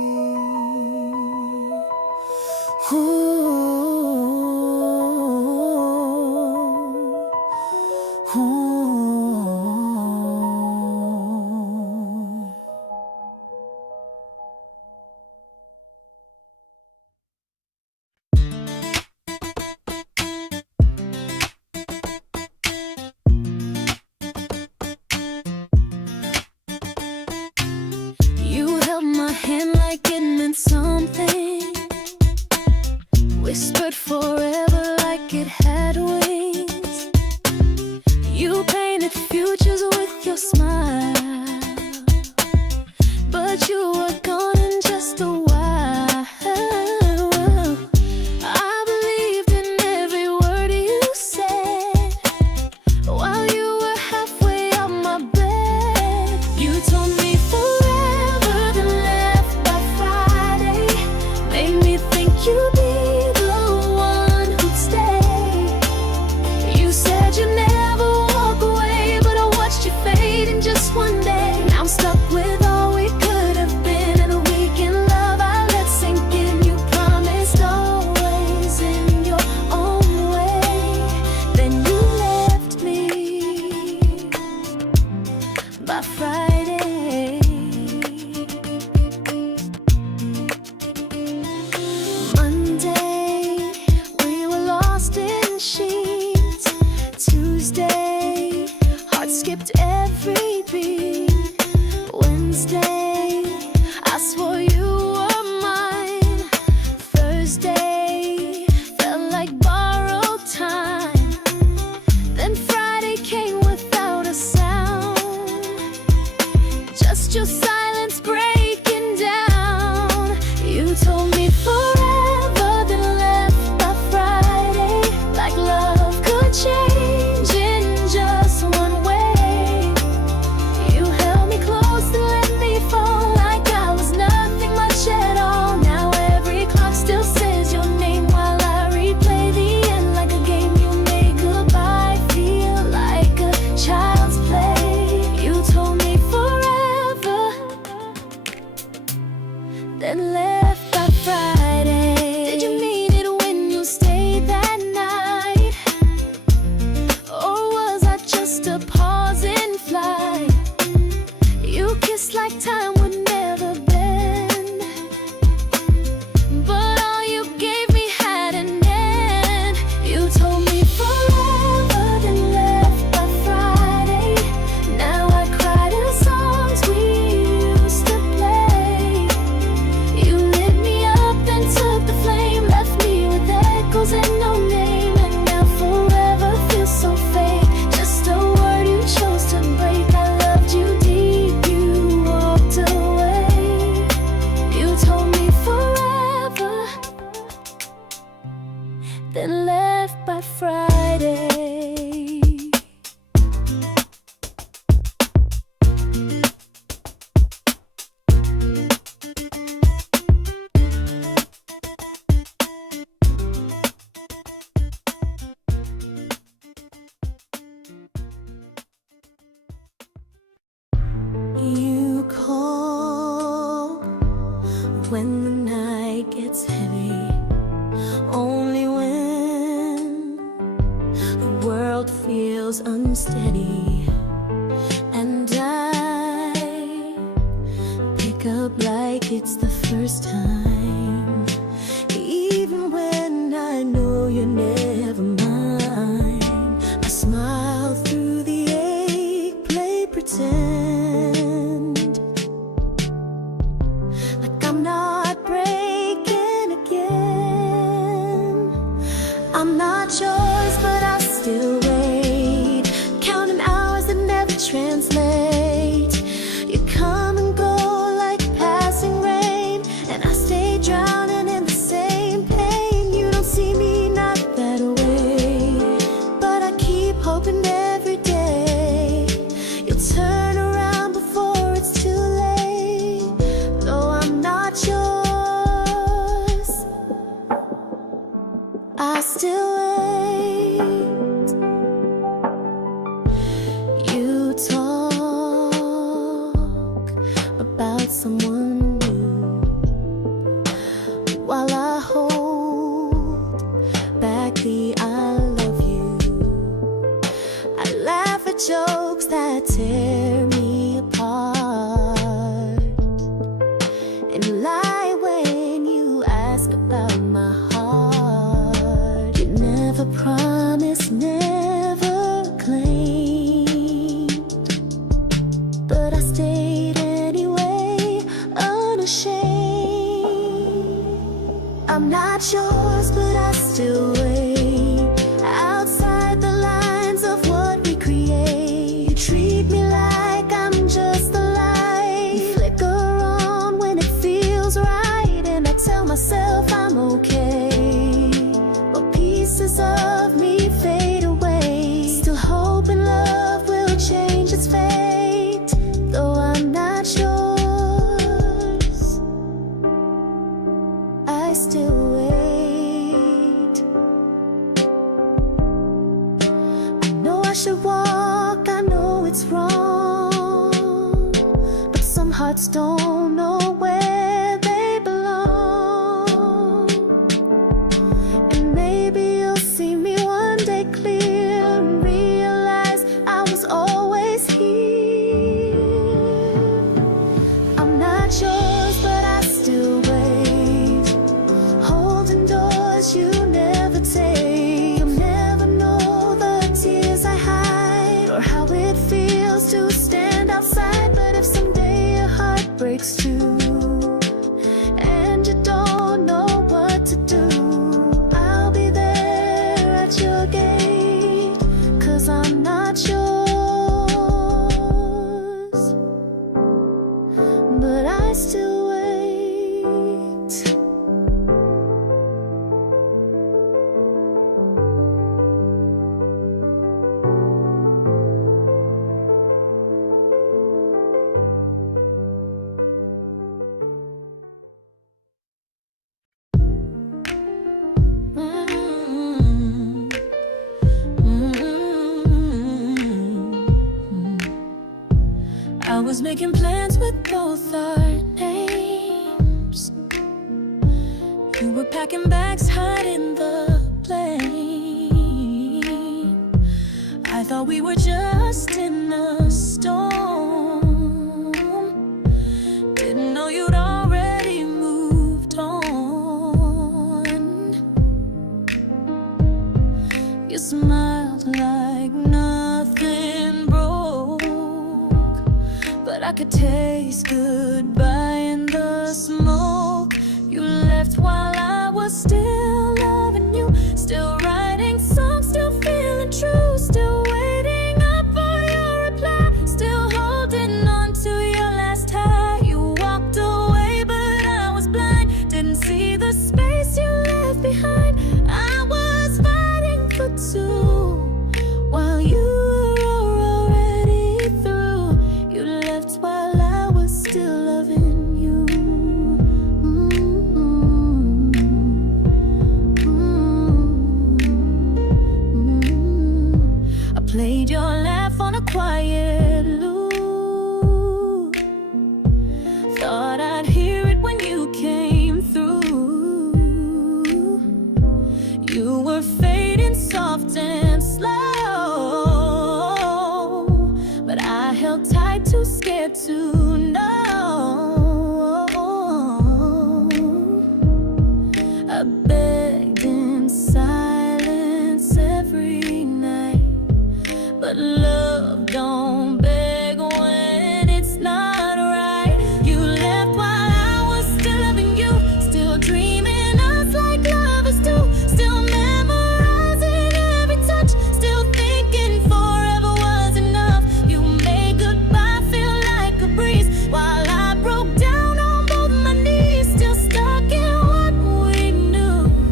You held my hand like it meant something, whispered forever like it had wings. You painted futures with your smile, but you were gone in just a while. I believed in every word you said while you were halfway out my bed. You told me forever, then left by Friday. Made me think you'd be the one who'd stay. You said you'd never walk away, but I watched you fade in just one day. Now I'm stuck with all we could have been, and a weekend love I let sink in. You promised always in your own way, then you left me by Friday. Monday, we were lost in sheets. Tuesday, heart skipped every beat. Wednesday, I swore you were mine. Thursday, felt like borrowed time. Then Friday came without a sound, just your silence breaking down. You told me forever, then left by Friday. Like love could change in just one way. You held me close and let me fall like I was nothing much at all. Now every clock still says your name while I replay the end like a game. You make goodbye feel like a child's play. You told me forever, then left by Friday. Did you mean it when you stayed that night? Or was I just a pause in flight? You kissed like time would never bend, but all you gave me had an end. You told me forever, then left by Friday. Now I cry to songs we used to play. You lit me up, then took the flame, left me with echoes and no name. And now forever feels so fake, just a word you chose to break. I loved you deep, you walked away. You told me forever, then left by Friday. You call when the night gets heavy, only when the world feels unsteady. And I pick up like it's the first time, even when I know you're never mine. I smile through the ache, play pretend like I'm not breaking again. I'm not yours, but I still wait, counting hours that never translate. You come and go like passing rain, and I stay drowning in the same pain. You don't see me not that way, but I keep hoping every day you'll turn around before it's too late. Though I'm not yours, I still wait. You talk about someone new while I hold but I stayed anyway, unashamed. I'm not yours, but I still wait outside the lines of what we create. You treat me like I'm just the light. You flicker on when it feels right, and I tell myself I'm okay, but pieces of me fade away. Still hoping love will change its fate, though I'm not yours, I still wait. I know I should walk, I know it's wrong, but some hearts don't know where they belong. And maybe you'll see me one day clear and realize I was always here. I'm not yours, but I still wait, holding doors you never take. You'll never know the tears I hide, or how it feels to stand outside. But if someday your heart breaks too, and you don't know what to do, I'll be there at your gate, 'cause I'm not yours, but I still wait. I was making plans with both our names. You were packing bags, hiding the plane. I thought we were just in a storm. Didn't know you'd already moved on. You smiled like nothing broke, but I could taste goodbye in the smoke. You left while I was still loving you, still writing songs, still feeling true, still waiting up for your reply, still holding on to your last tie. You walked away, but I was blind, didn't see the space you left behind. I was fighting for two while you were already through. You left while I was still loving you. I played your laugh on a quiet loop, thought I'd hear it when you came through. You were fading soft and slow, but I held tight, too scared to know. I begged in silence every night, but love don't beg when it's not right. You left while I was still loving you, still dreaming us like lovers do, still memorizing every touch, still thinking forever was enough. You made goodbye feel like a breeze while I broke down on both my knees, still stuck in what we knew.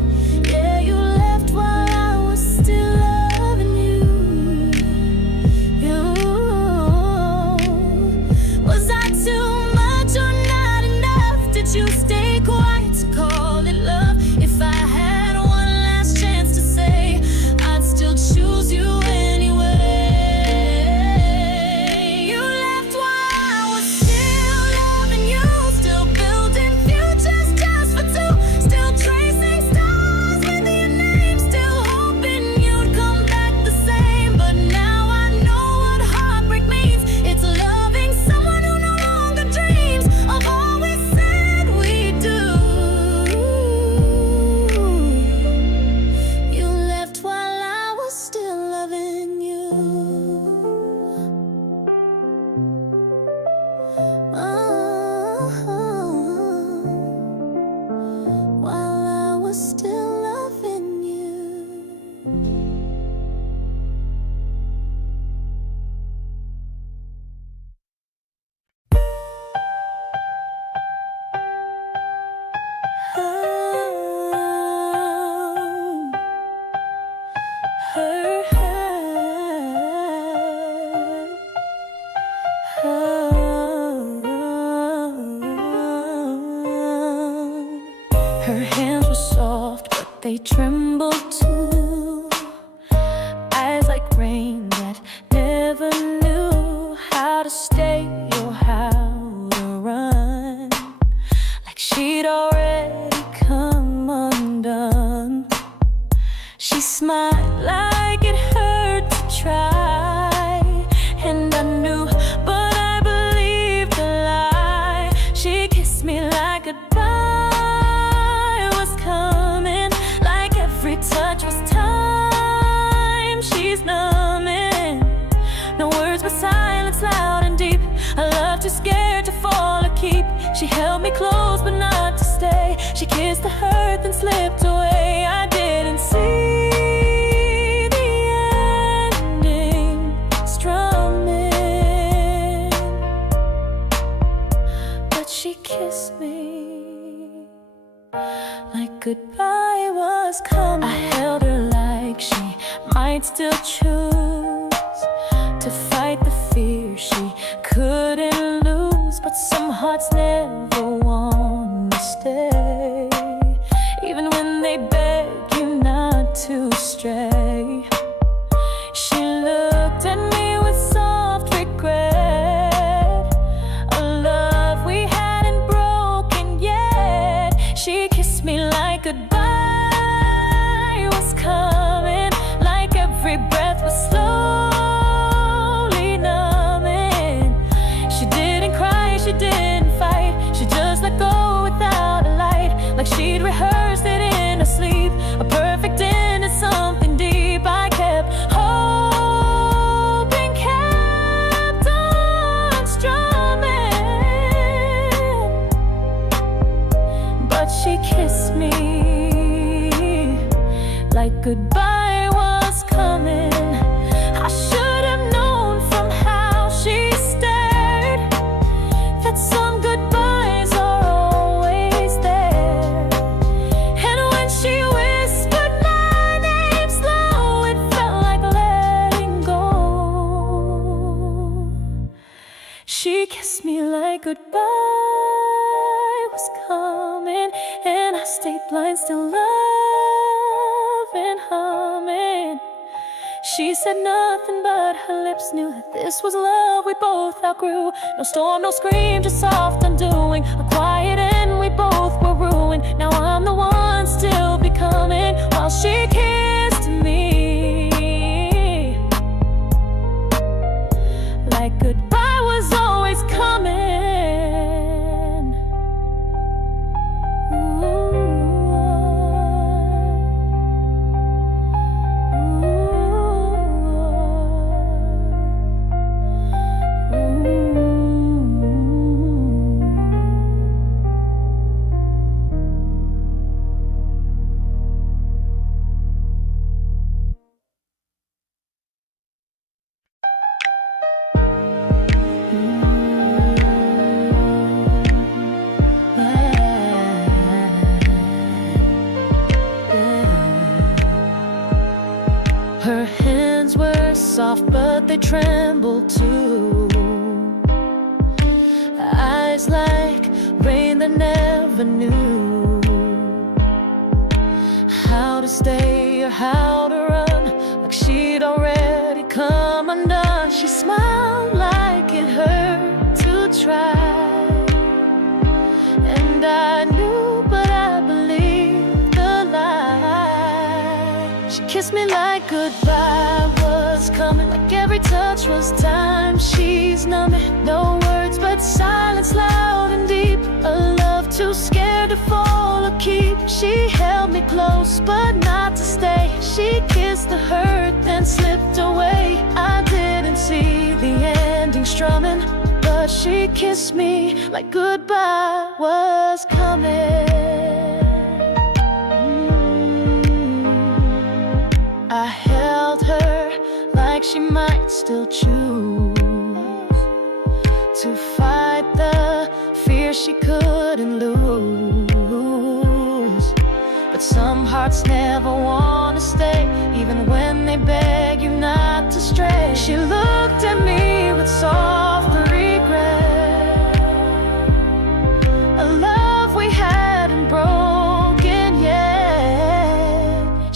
they tremble too. Eyes like rain that never knew how to stay or how to run, like she'd already come undone. She smiled like it hurt to try, and I knew, but I believed the lie. She kissed me like goodbye was coming, like every touch was time. She's numbing, no words but silence loud and deep. A love too scared to fall or keep. She held me close but not to stay. She kissed the hurt then slipped away. I didn't see the ending strumming, but she kissed me like goodbye was coming. I held her like she might still choose to fight the fear she couldn't lose. But some hearts never want to stay, even when they beg you not to stray. She looked at me with soft regret, a love we hadn't broken yet. She kissed me like goodbye was coming, like every breath was slowly numbing. She didn't cry, she didn't fight, she just let go without a light, like she'd rehearsed it in her sleep. A perfect end is something deep. I kept hoping, kept on strumming, but she kissed me like goodbye was coming. I should have known from how she stared that some goodbyes are always there. And when she whispered my name slow, it felt like letting go. She kissed me like goodbye was coming, and I stayed blind, still loving, humming. She said nothing, but her lips knew that this was love we both outgrew. No storm, no scream, just soft undoing. A quiet end, we both were ruined. Now I'm the one still becoming, while she kissed me like goodbye was always coming. Her hands were soft, but they trembled too. Eyes like rain that never knew how to stay or how to run, like she'd already come undone. She smiled like it hurt to try, and I knew, but I believed the lie. She kissed me like goodbye was coming, like every touch was time. She's numbing, no words but silence loud and deep. A love too scared to fall or keep. She held me close but not to stay. She kissed the hurt then slipped away. I didn't see the ending strumming, but she kissed me like goodbye was coming. I held her like she might still choose to fight the fear she couldn't lose. But some hearts never want to stay, even when they beg you not to stray. She looked at me with soft regret, a love we hadn't broken yet.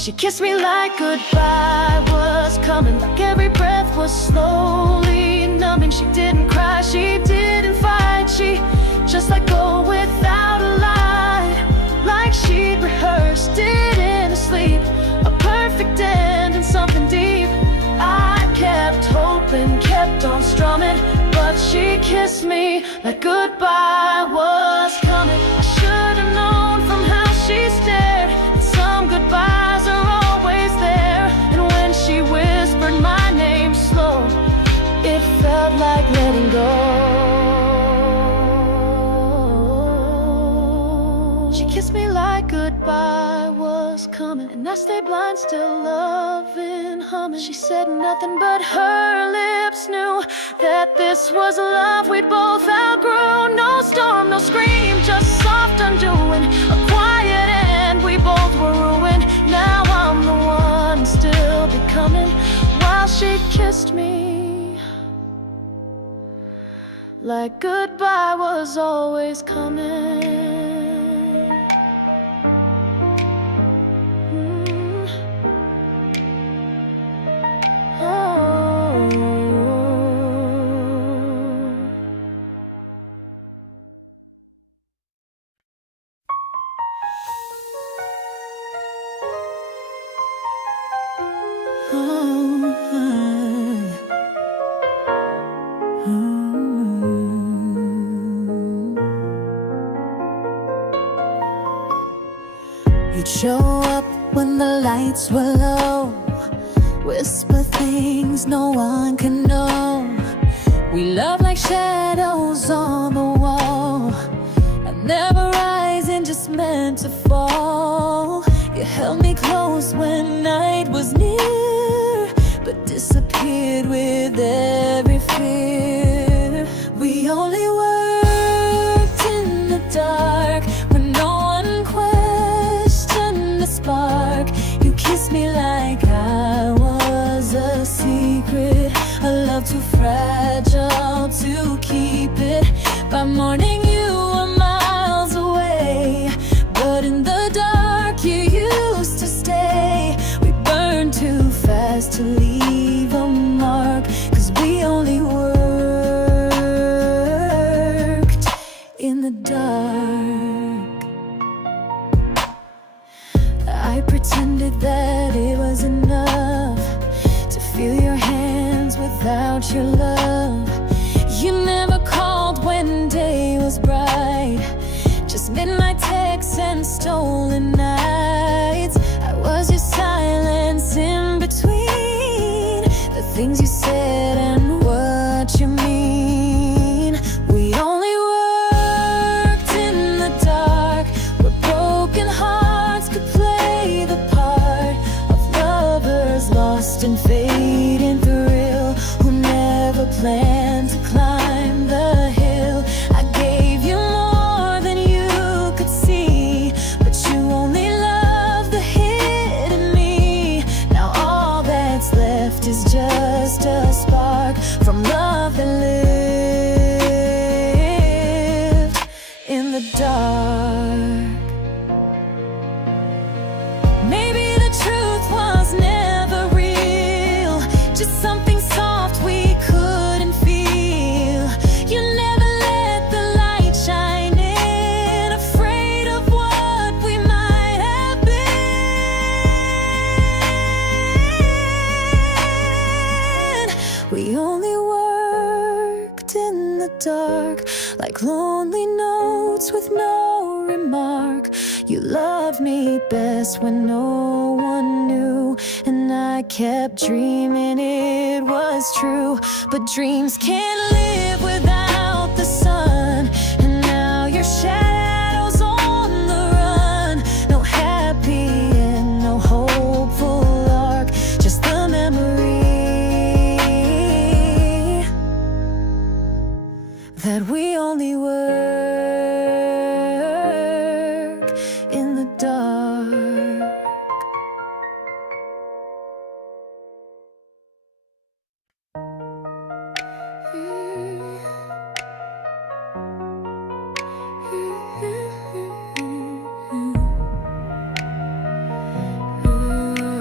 She kissed me like goodbye was coming, like every breath was slowly numbing. She didn't cry, she didn't fight, she just let go without a lie, like she'd rehearsed it in her sleep, a perfect end and something deep. I kept hoping, kept on strumming, but she kissed me like goodbye was coming. I should have known from how she stared that some goodbyes are always there. And when she whispered my name slow, it felt like letting go. She kissed me like goodbye was coming, and I stayed blind, still loving, humming. She said nothing, but her lips knew that this was a love we'd both outgrew. No storm, no scream, just soft undoing, a quiet end, we both were ruined. Now I'm the one still becoming, while she kissed me like goodbye was always coming. You'd show up when the lights were low, whisper things no one can know. We love like shadows on the wall, and never rising, just meant to fall. You held me close when night was near, but disappeared with every fear. We only worked in the dark when no one questioned the spark. You kissed me like I was a secret, a love too fragile to keep it. By morning you were miles away, but in the dark you used to stay. We burned too fast to leave a mark, 'cause we only worked in the dark. I pretended that it was enough to feel your hands without your love. You never called when day was bright, just midnight texts and stolen nights. I was your silence in between the things you said and what you mean. We only worked in the dark, where broken hearts could play the part of lovers lost in fading thrill, who never planned to climb the hill. I gave you more than you could see, but you only loved the hidden me. Now all that's left is just a spark from love that lived in the dark. Maybe the truth was never real, just something soft we couldn't feel. You never let the light shine in, afraid of what we might have been. We only worked in the dark, like lonely notes with no remark. You loved me best when no one knew, and I kept dreaming it was true. But dreams can't live without the sun, and now your shadow's on the run. No happy end, no hopeful arc, just the memory that we only work in the dark.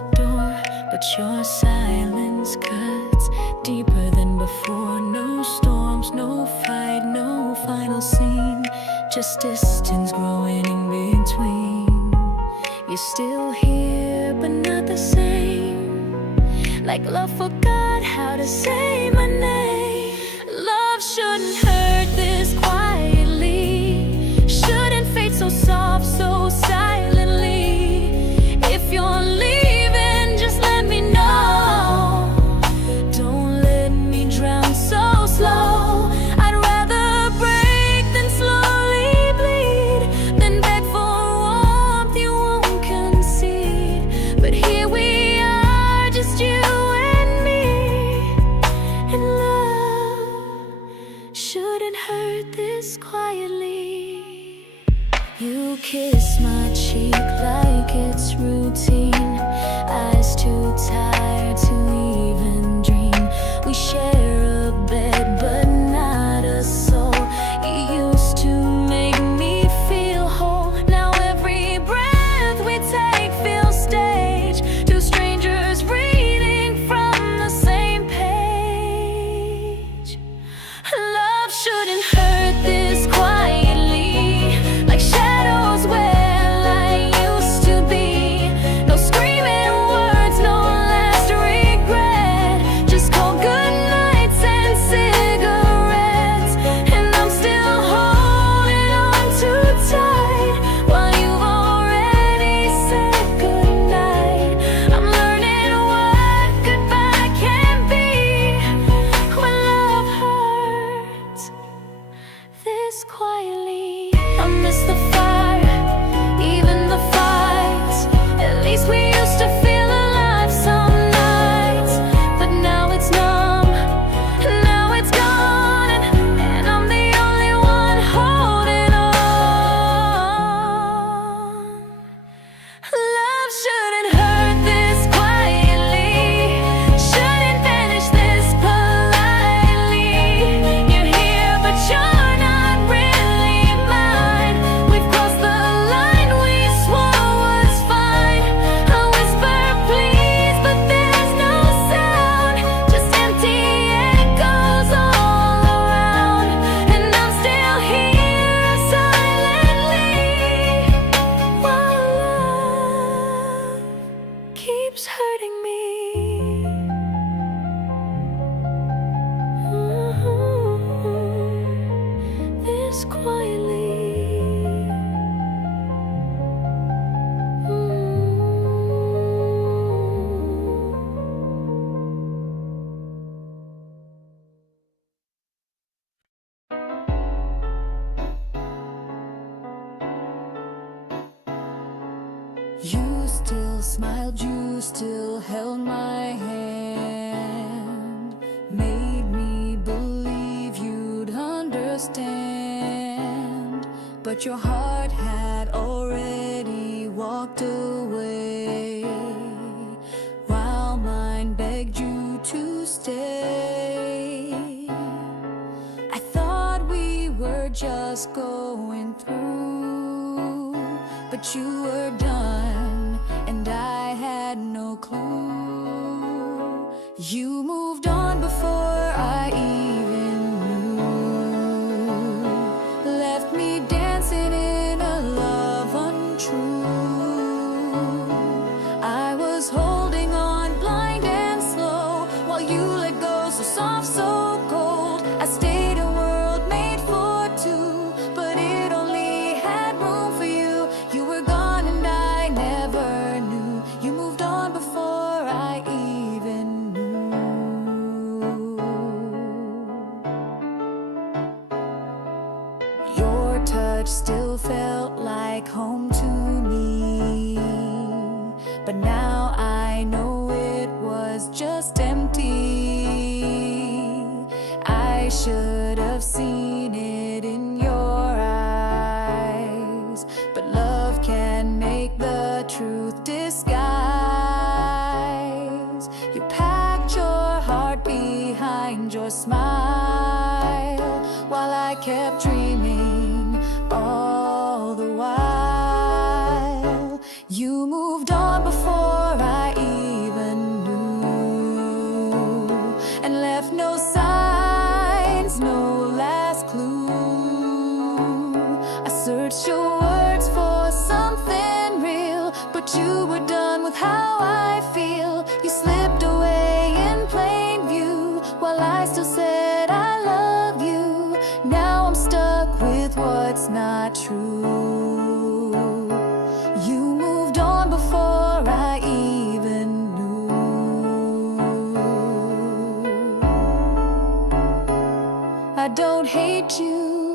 the door, but your silence cuts deeper than before. No storms, no fight, no final scene, just distance growing in between. You're still here, but not the same. Like love forgot how to say my name. Love shouldn't hurt this quietly, shouldn't fade so soft, so silently. If you're leaving, just let me know. Don't let me drown so slow. I'd rather break than slowly bleed, than beg for warmth you won't concede. But here we are, just you and me. And love shouldn't hurt this quietly. You kiss my cheek like it's routine, eyes too tired to even dream. We share a bed but not a soul. You used to make me feel whole. Now every breath we take feels staged. Two strangers reading from the same page. Love shouldn't hurt this quietly, like shadows where I used to be. No screaming words, no last regret, just cold goodnights and cigarettes. And I'm still holding on too tight while you've already said goodnight. I'm learning what goodbye can be when love hurts this quietly. I miss the fire, even the fights. At least we used to feel alive some nights. But now it's numb, now it's gone, and I'm the only one holding on. Love shouldn't hurt this quietly, shouldn't finish this politely. You're here, but you're not really mine. We've crossed the line we swore was fine. I whisper please, but there's no sound, just empty echoes all around. And I'm still here silently while love keeps hurting me. This quietly. You still smiled, you still held my hand, made me believe you'd understand. But your heart had already walked away, while mine begged you to stay. I thought we were just going through, but you were done, and I had no clue. You moved on before I even knew, left me dancing in a love untrue. I was holding on blind and slow, while you let go so soft, so cold. I stayed a world made for two, but it only had room for you. You were gone and I never knew. You moved on before I even knew. Your touch still felt like home to me, but now I know it was just empty. I should have seen it in your eyes, but love can make the truth disguise. You packed your heart behind your smile, while I kept dreaming all the while. You moved on before I even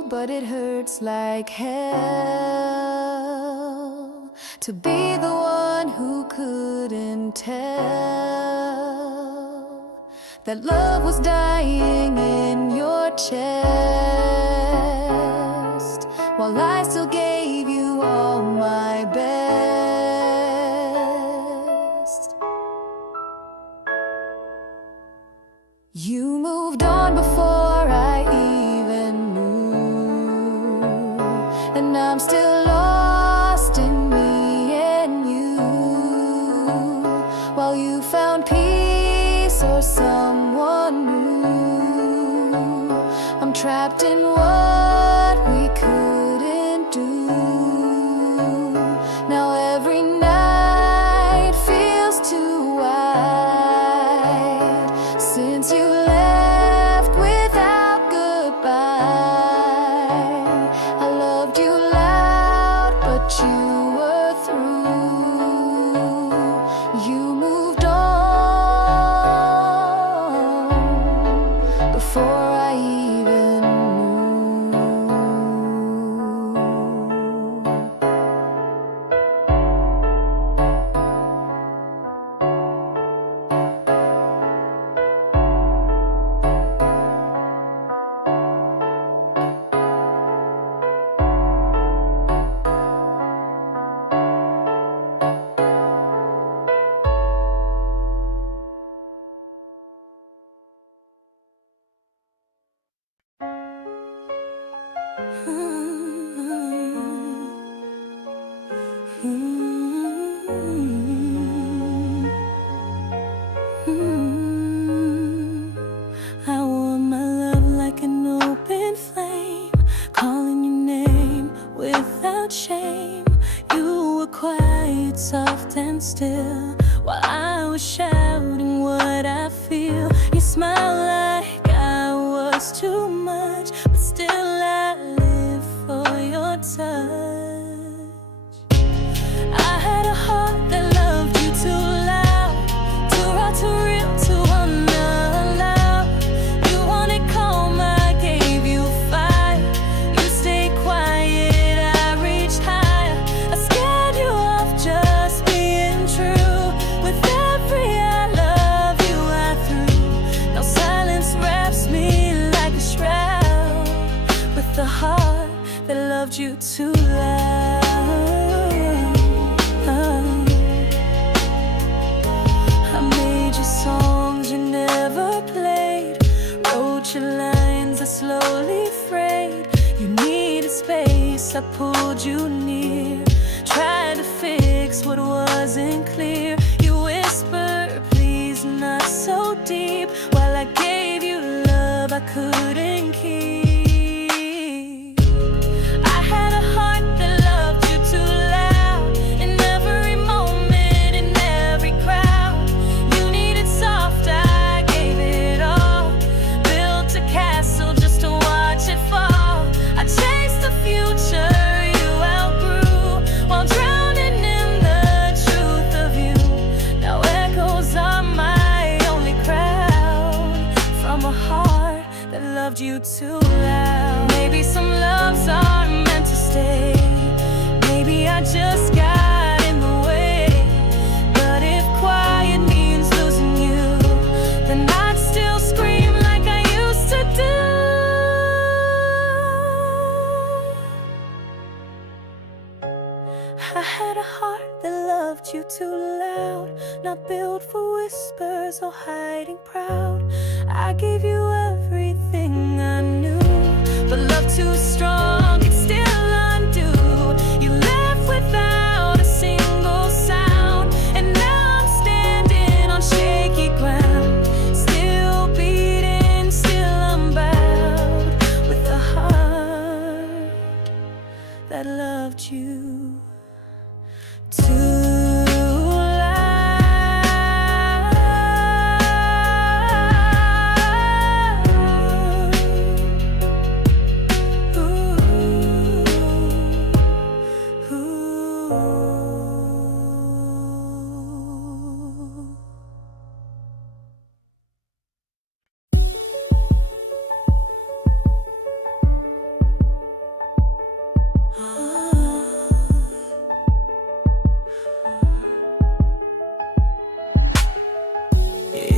but it hurts like hell to be the one who couldn't tell that love was dying in your chest, while I still gave you all my best. You moved on before I even knew, and I'm still lost in me and you, while you found peace or someone new. I'm trapped in what we couldn't do. Now every night feels too wide since you left without goodbye. I loved you loud, but you were through. You moved on before I even I wore my love like an open flame, calling your name without shame. You were quiet, soft and still, while I was shouting what I feel. You smiled like I was too much, but still I live for your touch. I had a heart that loved you too loud, too raw, too real, too unallowed. You wanted calm, I gave you fire. You stayed quiet, I reached higher. I scared you off just being true. With every I love you, I threw. Now silence wraps me like a shroud. With the heart that loved you too loud. I made you songs you never played, wrote your lines that slowly frayed. You needed space, I pulled you near, tried to fix what wasn't clear. You whispered, please, not so deep, while I gave you love I couldn't keep. I had a heart that loved you too loud, in every moment, in every crowd. You needed soft, I gave it all, built a castle just to watch it fall. I chased the future you outgrew, while drowning in the truth of you. Now echoes are my only crowd, from a heart that loved you too loud. Maybe some loves are meant to stay, maybe I just got in the way. But if quiet means losing you, then I'd still scream like I used to do. I had a heart that loved you too loud, not built for whispers or hiding proud. I gave you everything I knew, but love too strong could still undo. You left without a single sound, and now I'm standing on shaky ground, still beating, still unbowed, with a heart that loved you too loud. Ooh.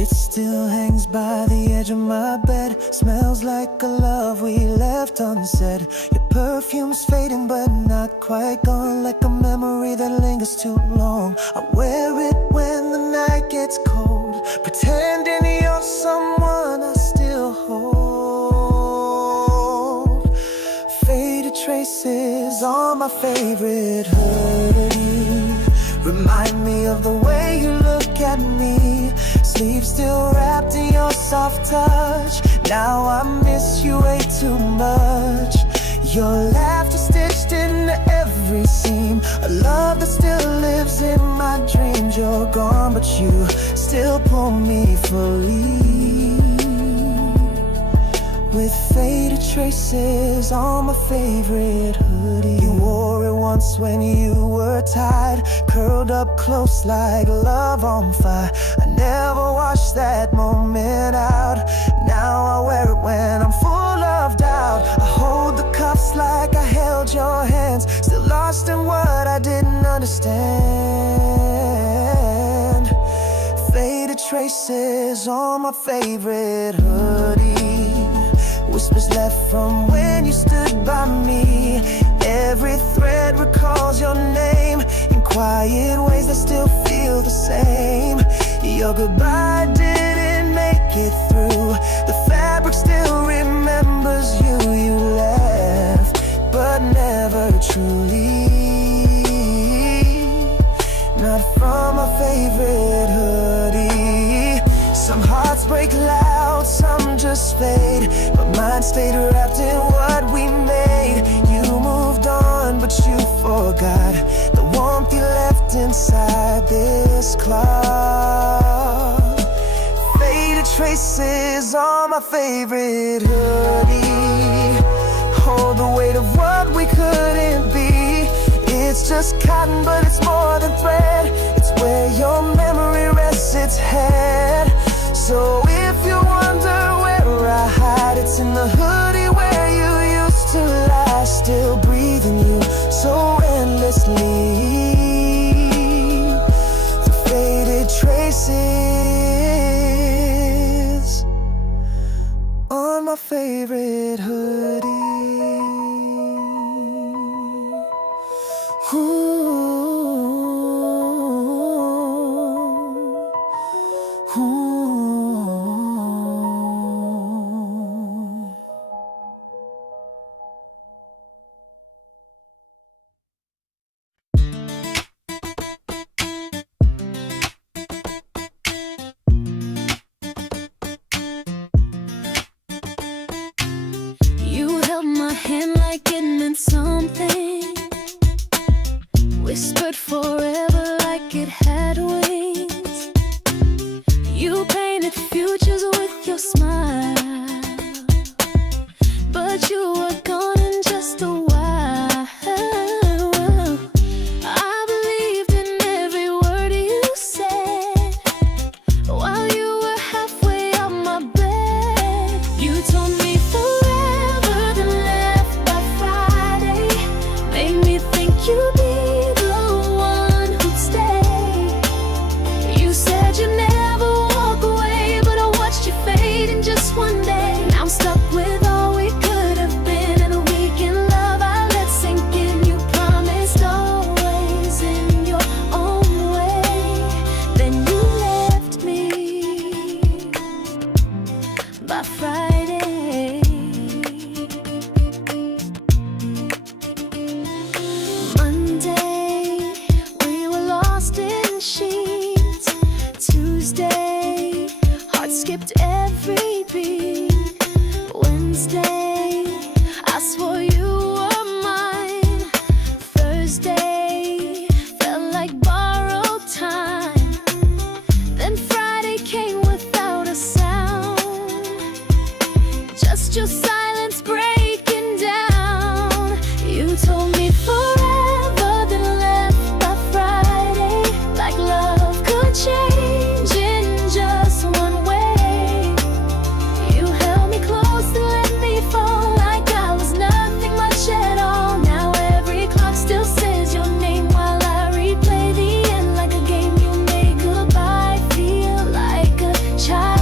It still hangs by the edge of my bed. Smells like a love we left unsaid. Your perfume's fading but not quite gone. Like a memory that lingers too long. I wear it when the night gets cold, pretending you're someone I still hold. Faded traces on my favorite hoodie remind me of the way you look at me. Sleep still wrapped in your soft touch. Now I miss you way too much. Your laughter stitched into every seam. A love that still lives in my dreams. You're gone but you still pull me fully. With faded traces on my favorite hoodie. You wore it once when you were tired, curled up close like love on fire. I never washed that moment out. Now I wear it when I'm full of doubt. I hold the cuffs like I held your hands, still lost in what I didn't understand. Faded traces on my favorite hoodie. Whispers left from when you stood by me. Every thread recalls your name in quiet ways that still feel the same. Your goodbye didn't make it through. The fabric still remembers you. You left, but never truly. Not from my favorite hoodie. Some hearts break loud, some just fade, but mine stayed wrapped in what we made. You moved on, but you forgot the warmth you left inside this clock. Faded traces on my favorite hoodie hold the weight of what we couldn't be. It's just cotton, but it's more than thread. It's where your memory rests its head. So if you wonder where I hide, it's in the hoodie where you used to lie. Still breathing you so endlessly. The faded traces on my favorite hoodie. Ooh. You held my hand like it meant something, whispered forever like it had wings. You painted futures with your smile, but you were gone in just a while. I believed in every word you said while you were halfway out my bed. You told me forever, then left by Friday. Made me think you'd be the one who'd stay. You said you'd never walk away, but I watched you fade in just one day. Now I'm stuck with all we could have been, and a week in love I let sink in. You promised always in your own way, then you left me by Friday. Monday, we were lost in sheets. Tuesday, heart skipped every beat. Wednesday, I swore you were mine. Thursday, felt like borrowed time. Then Friday came without a sound, just your silence breaking down. You told me forever, then left by Friday. Like love could change in just one way. You held me close and let me fall like I was nothing much at all. Now every clock still says your name while I replay the end like a game. You made goodbye feel like a child.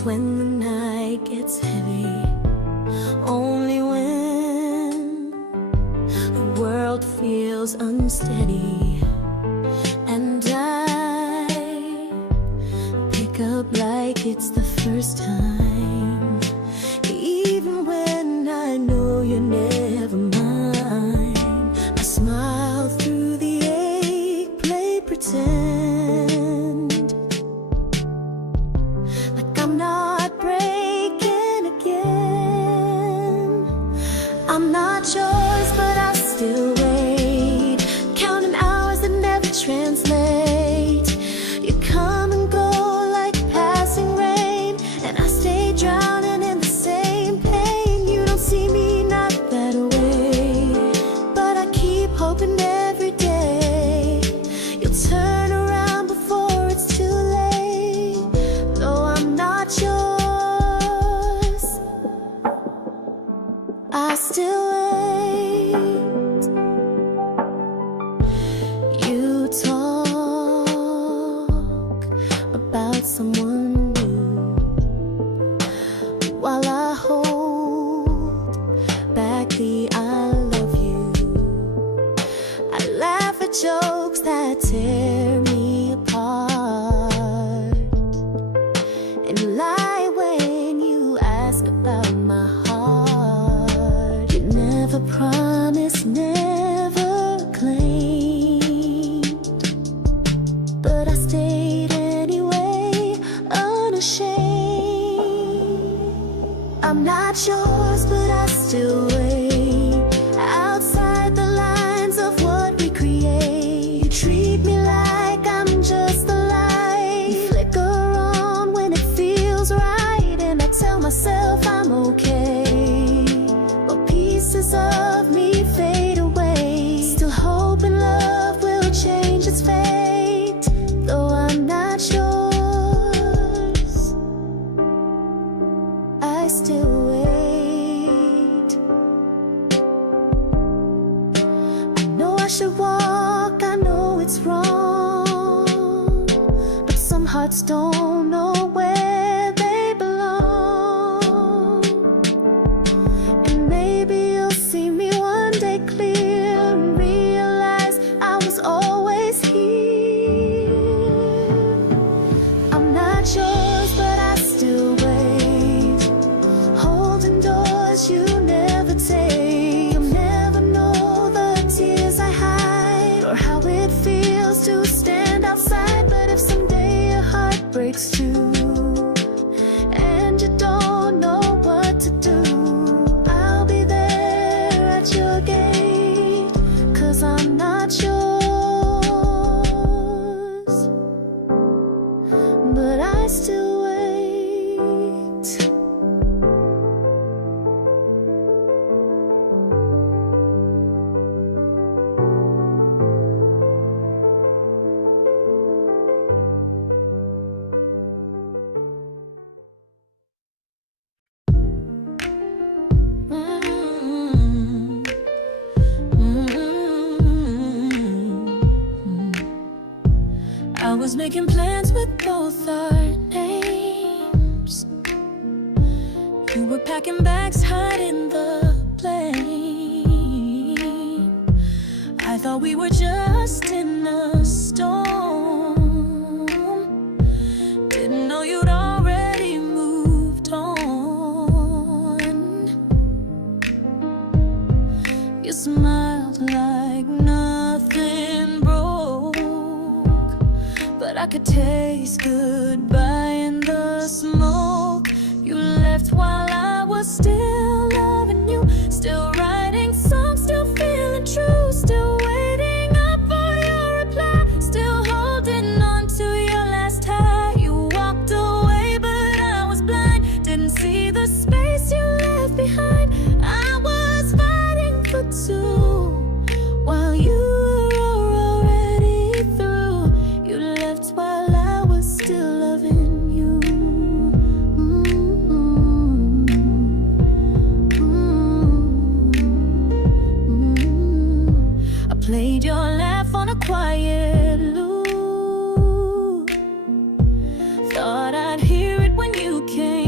when the night gets heavy, only when the world feels unsteady, and I pick up like it's the first time, even when I know you're never mine. I smile through the ache, play pretend like I'm not breaking again. I'm not yours, but I still wait, counting hours that never translate. You come and go like passing rain, and I stay drowning in the same pain. You don't see me not that way, but I keep hoping every day you'll turn around before it's too late. Though I'm not yours, I still wait. You talk about someone new while I hold back the I love you. I laugh at jokes that tear me apart, and lie when you ask about my heart. You never promised, never claimed, but I stayed anyway, unashamed. I'm not yours, but I still wait outside the lines of what we create. You treat me like I'm just a light. You flicker on when it feels right, and I tell myself I'm okay, but pieces of me fade away. Still hoping love will change its fate, though I'm not yours, I still wait. I know I should walk, I know it's wrong, but some hearts don't know where they belong. And maybe you'll see me one day clear and realize I was always here. I'm not yours, but I still wait, holding doors you never take. You'll never know the tears I hide, or how it feels to stand outside. But if someday your heart breaks too, and you don't know what to do, I'll be there at your gate, 'cause I'm not yours, but I still wait. I was making plans with both our names. You were packing bags, hiding the blame. I thought we were just in a storm. Didn't know you'd already moved on. You smiled like nothing broke, but I could taste goodbye in the smoke. You left while I was still loving you, still writing songs, still feeling true, still waiting up for your reply, still holding on to your last tie. You walked away, but I was blind, didn't see the space you left behind. I was fighting for two while you were already through. You left while I was still loving you. I played your laugh on a quiet loop, thought I'd hear it when you came.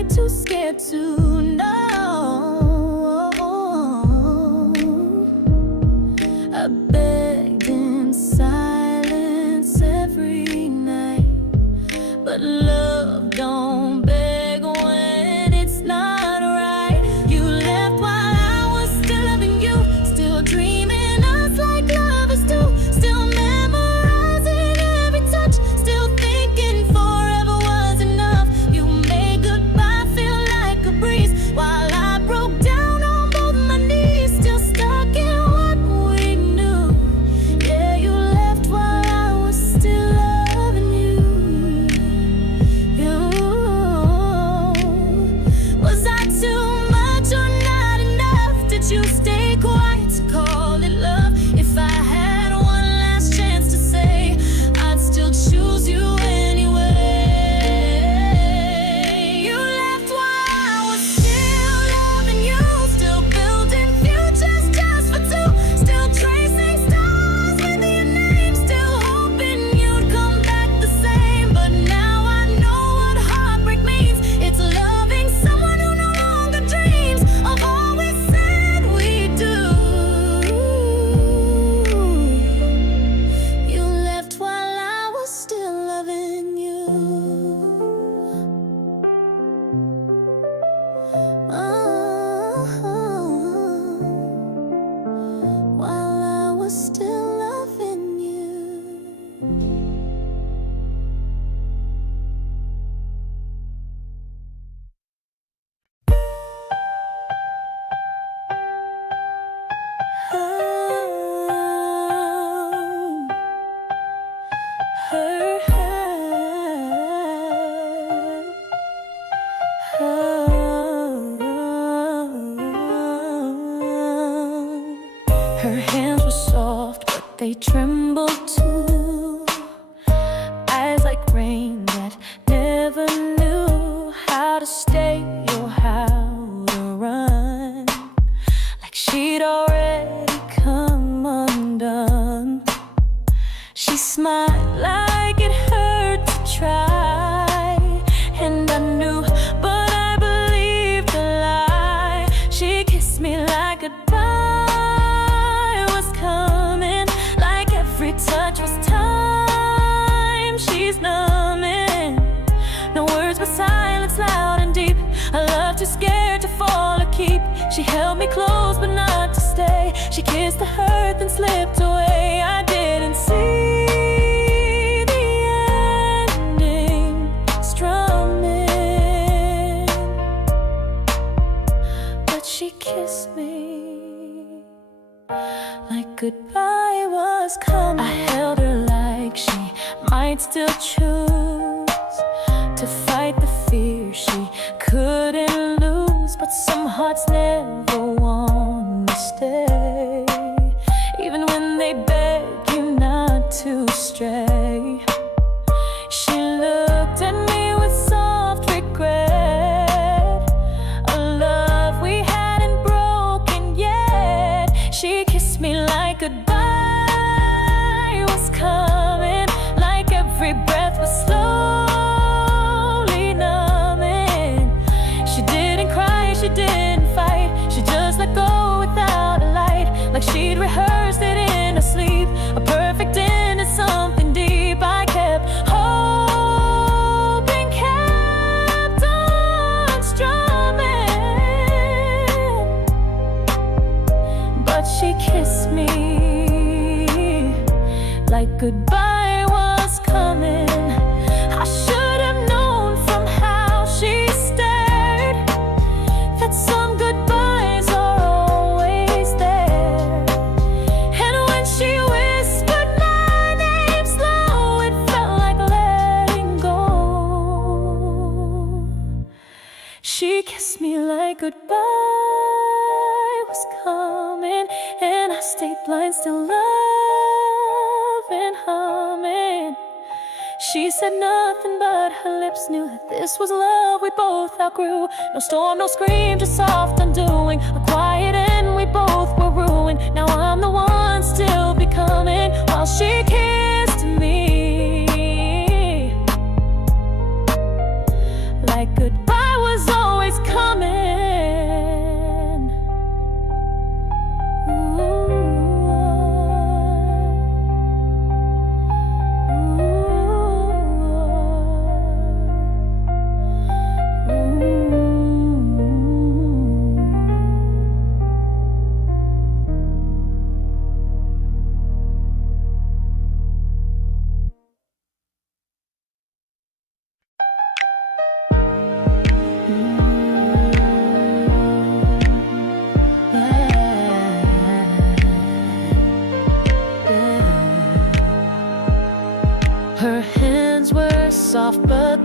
I too scared to know? I begged in silence every night, but love don't beg when it's not right. You left while I was still loving you, still dreaming us like lovers do, still memorizing every touch, still thinking forever was enough. You made goodbye feel like a breeze while I broke down on both my knees, still stuck in what we knew. Yeah, you left while I was still loving you. Was I too much or not enough? Did you stay quiet to call it love? If I had one last chance to say, I'd still choose you anyway. You left while I was still loving you, still building futures just for two, still tracing stars with your name, still hoping you'd come back the same. But now I know what heartbreak means. It's loving someone who no longer dreams of all we said we'd do. You left while I was still loving you. While I was still loving you. Her hands were soft, but they trembled too. Eyes like rain that never knew how to stay or how to run. Like she'd already come undone. She smiled like it hurt to try, and I knew, but I believed a lie. She kissed me like goodbye was coming, like every touch was time. She's numbing, no words but silence loud and deep. I love too scared to fall or keep. She held me close but not to stay. She kissed the hurt then slipped away. I didn't see the ending strumming, but she kissed me like goodbye was coming. I held her like she might still choose to fight the fear she couldn't lose. But some hearts never want to stay, even when they beg you not to stray. She looked at me with soft regret, a love we hadn't broken yet. She kissed me like goodbye was coming, like every breath was slowly numbing. She didn't cry, she didn't fight, she just let go without a light, like she'd rehearsed it in her sleep. A perfect end to something deep. I kept hoping, kept on strumming, but she kissed me like goodbye was coming. I should have known from how she stared that some goodbyes are always there. And when she whispered my name slow, it felt like letting go. She kissed me like goodbye was coming, and I stayed blind, still loving, humming. She said nothing, but her lips knew that this was love we both outgrew. No storm, no scream, just soft undoing. A quiet end, we both were ruined. Now I'm the one still becoming, while she kissed me like goodbye was all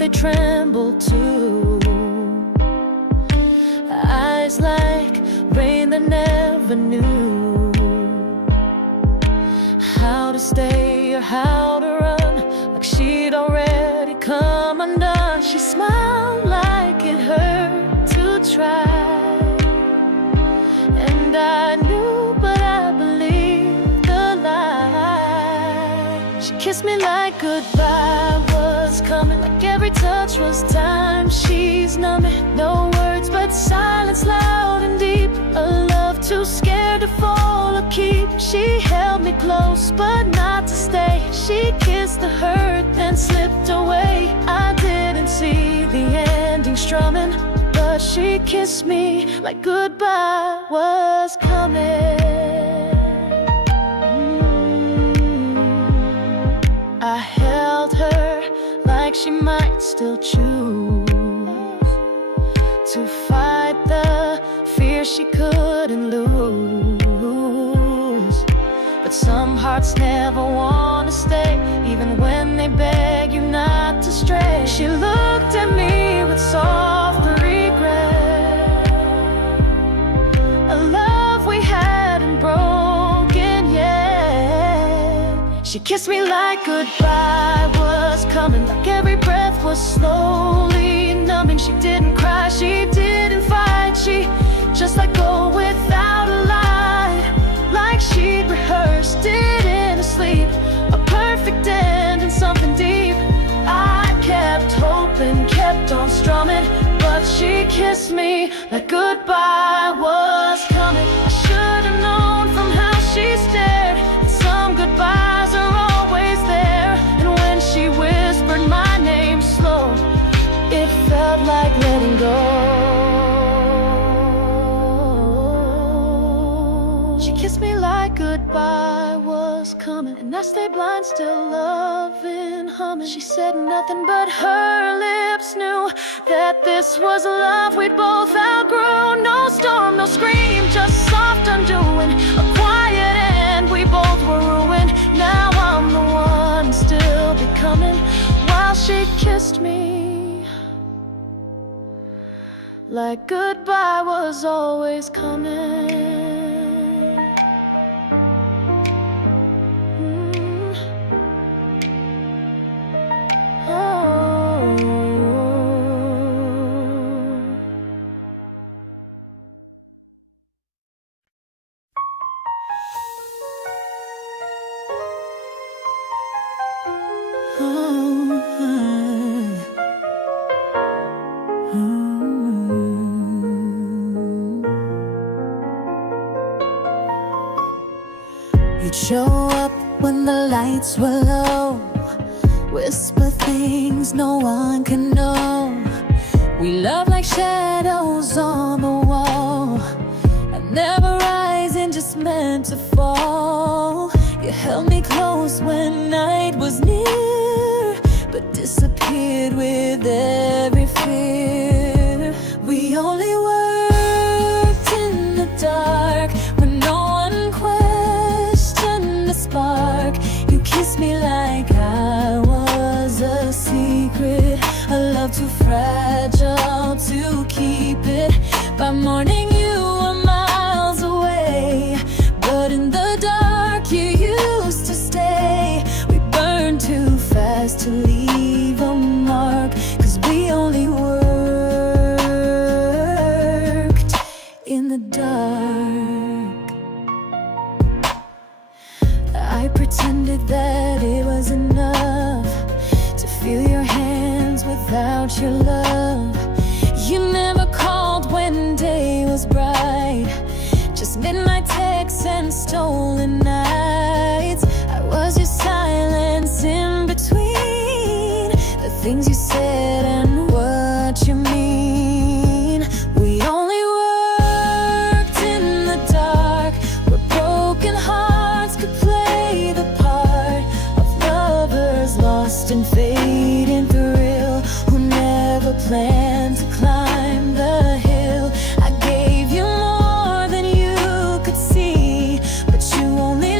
they tremble too. Eyes like rain that never knew how to stay or how to run, like she'd already come undone. She smiled like it hurt to try, and I knew, but I believed the lie. She kissed me like goodbye was coming, like every touch was time. She's numbing, no words but silence, loud and deep. A love too scared to fall or keep. She held me close but not to stay. She kissed the hurt then slipped away. I didn't see the ending strumming, but she kissed me like goodbye was coming. I held her like she might still choose to fight the fear she couldn't lose. But some hearts never want to stay, even when they beg you not to stray. She looked at me with soft regret, a love we hadn't broken yet. She kissed me like goodbye was coming, like every breath was slowly numbing. She didn't cry, she didn't fight, she just let go without a lie, like she'd rehearsed it in her sleep. A perfect end and something deep. I kept hoping, kept on strumming, but she kissed me like goodbye was coming. I should have known from how she stared that some goodbyes are always there. And when she whispered my name slow, it felt like letting go. She kissed me like goodbye was coming, and I stayed blind, still loving, humming. She said nothing, but her lips knew that this was a love we'd both outgrown. No storm, no scream, just soft undoing, a quiet end, we both were ruined. Now I'm the one still becoming, while she kissed me like goodbye was always coming. You'd show up when the lights were low, whisper things no one can know. We love like shadows on the wall, and never rising, just meant to fall. You held me close when night was near, but disappeared with every fear. We only worked in the dark when no one questioned the spark. You kissed me like I was a secret, a love too fragile to keep it. By morning you were miles away, but in the dark you used to stay. We burned too fast to leave a mark, 'cause we only worked in the dark. I pretended that it was enough to feel your hands without your love. You never called when day was bright, just midnight texts and stolen nights. I was your silence in between the things you said and what you mean. We only worked in the dark, where broken hearts could play the part of lovers lost in fading thrill, who never planned to climb the hill. I gave you more than you could see, but you only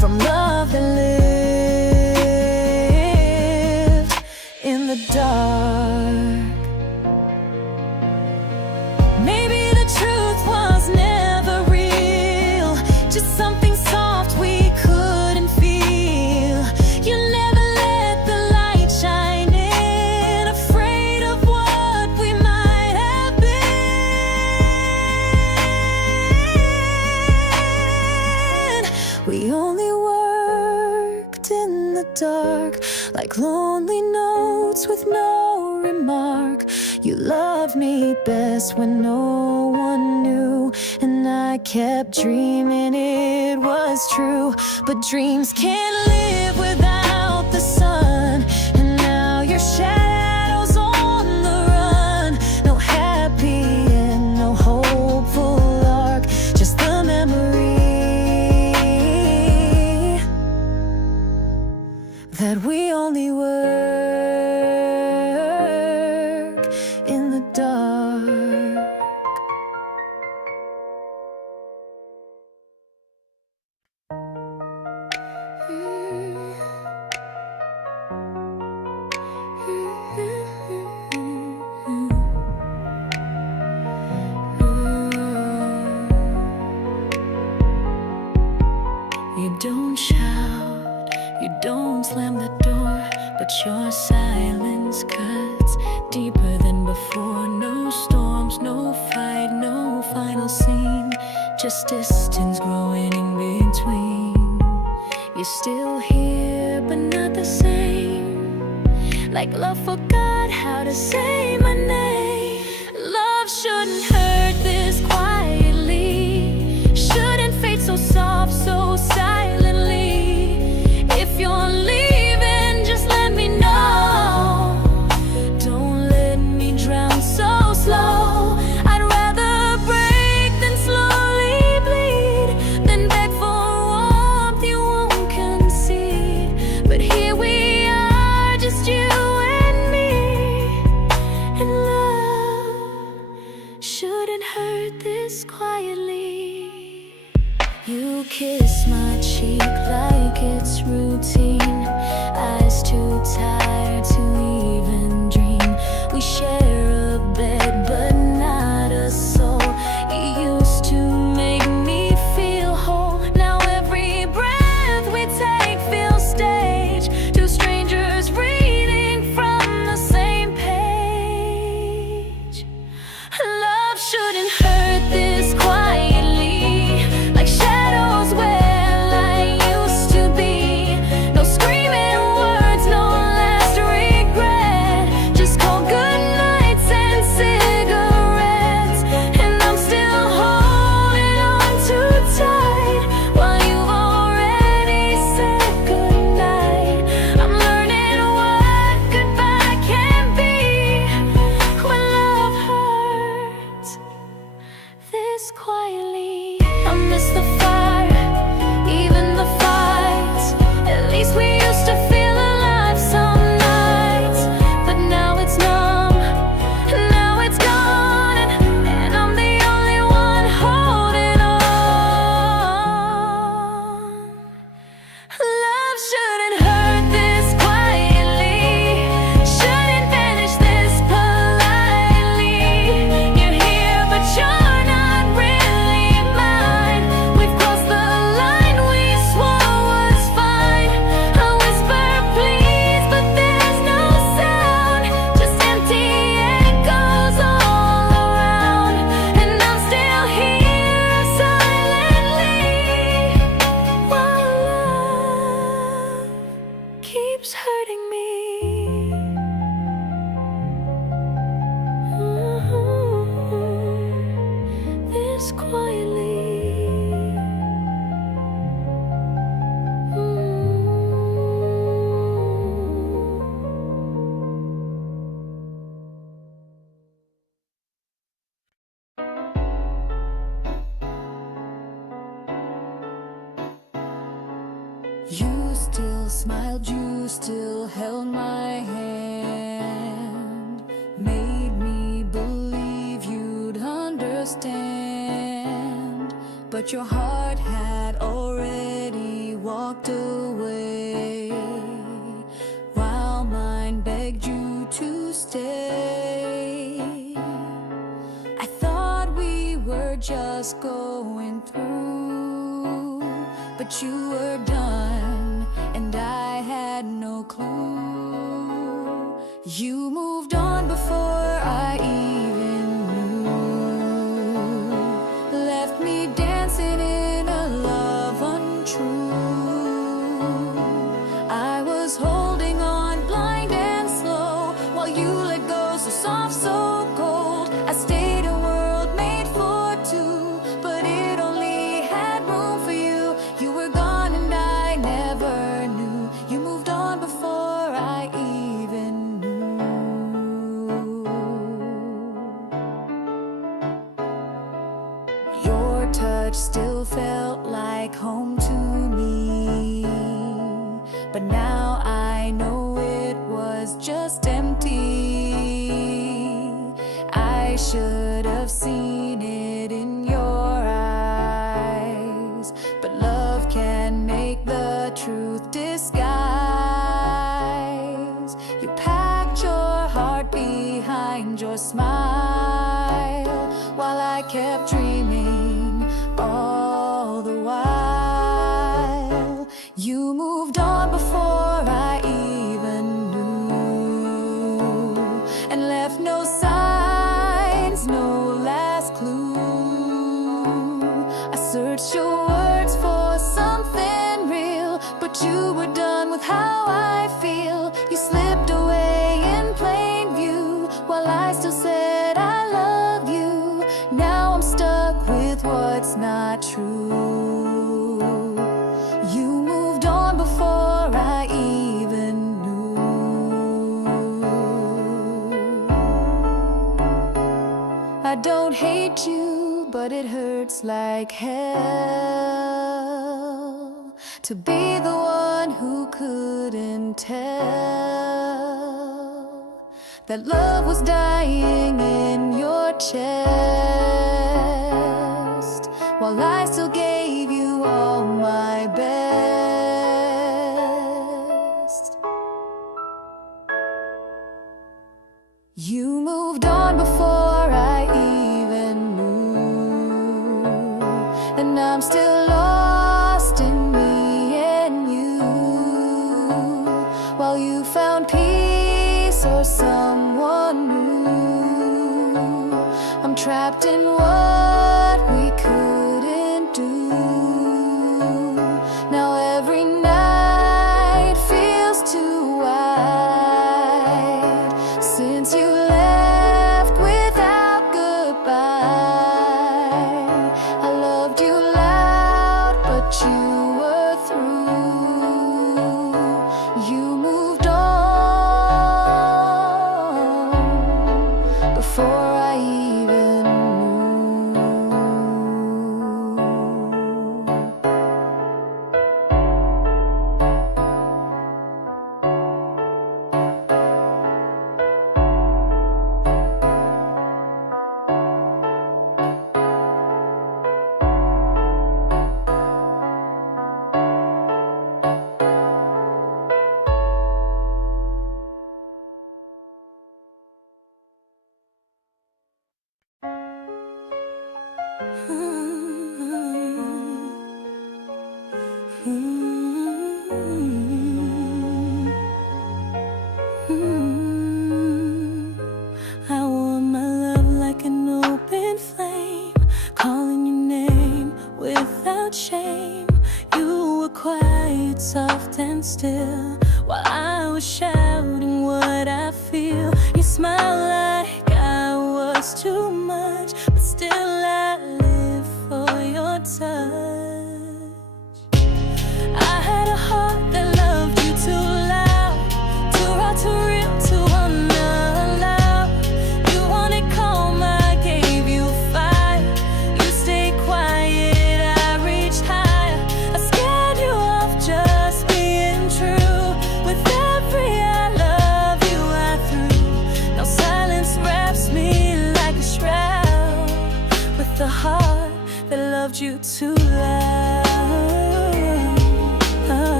from love that lived in the dark. Maybe the truth was never real, just something soft we couldn't feel. You never let the light shine in, afraid of what we might have been. We only worked in the dark, like lonely notes with no remark. You loved me best when no one knew, and I kept dreaming it was true. But dreams can't live without the sun, and now your shadow's on the run. No happy end, no hopeful arc, just the memory that we only work in the dark. You don't shout, you don't slam the door, but your silence cuts deeper than before. No storms, no fight, no final scene, just distance growing in between. You're still here, but not the same, like love forgot how to say my name. Love shouldn't hurt this quietly, shouldn't fade so soft, so silently. If you're leaving, just let me know. Don't let me drown so slow. I'd rather break than slowly bleed, than beg for warmth you won't concede. But here we are, just you and me, and love shouldn't hurt this quietly. You kiss my cheek like it's routine, eyes too tired to even dream. We share a bed but not a soul. You used to make me feel whole. Now every breath we take feels staged, two strangers reading from the same page. Love shouldn't hurt this quietly, like shadows where I used to be. No screaming words, no last regret, just cold goodnights and cigarettes. And I'm still holding on too tight, while you've already said goodnight. I'm learning what goodbye can be when love hurts this quietly. I miss the fire, even the fights. At least we used to feel alive some nights. But now it's numb, now it's gone, and I'm the only one holding on. Love shouldn't hurt this quietly, shouldn't vanish this politely. You're here, but you're not really mine. We've crossed the line we swore was fine. I whisper please, but there's no sound, just empty echoes all around. And I'm still here silently, while love keeps hurting me. This quietly. You still smiled, you still held my hand, made me believe you'd understand. But your heart had already walked walked away while mine begged you to stay. I thought we were just going through, but you were done and I had no clue. You moved on before I even knew, left me dancing in a love untrue. I was holding on blind and slow while you let go so soft, so cold. I stayed a world made for two, but it only had room for you. You were gone and I never knew. You moved on before I even knew. Your touch still felt like home to me, but now I know it was just empty. I should have seen it in your eyes, but love can make the truth disguise. You packed your heart behind your smile while I kept dreaming all the while. You moved on before I even knew, and left no signs, no last clue. I searched your words for something real, but you were done with how I feel. You slipped away in plain view while I still said I love you. Now I'm stuck with what's not true. You moved on before I even knew. I don't hate you, but it hurts like hell to be the one who couldn't tell that love was dying in your chest, while I still gave you all my best. You moved on before I even knew, and I'm still lost in me and you, while you found peace or someone new. I'm trapped in what we couldn't do. Now every night feels too wide since you left without goodbye. I loved you loud, but you were through. You moved on before I even I wore my love like an open flame, calling your name without shame. You were quiet, soft and still, while I was shouting what I feel. You smiled like I was too much, but still I live for your touch. I had a heart that loved you too loud, too raw, too real, too unallowed. You wanted calm, I gave you fire. You stayed quiet, I reached higher. I scared you off just being true. With every I love you I threw. Now silence wraps me like a shroud, with the heart that loved you too loud.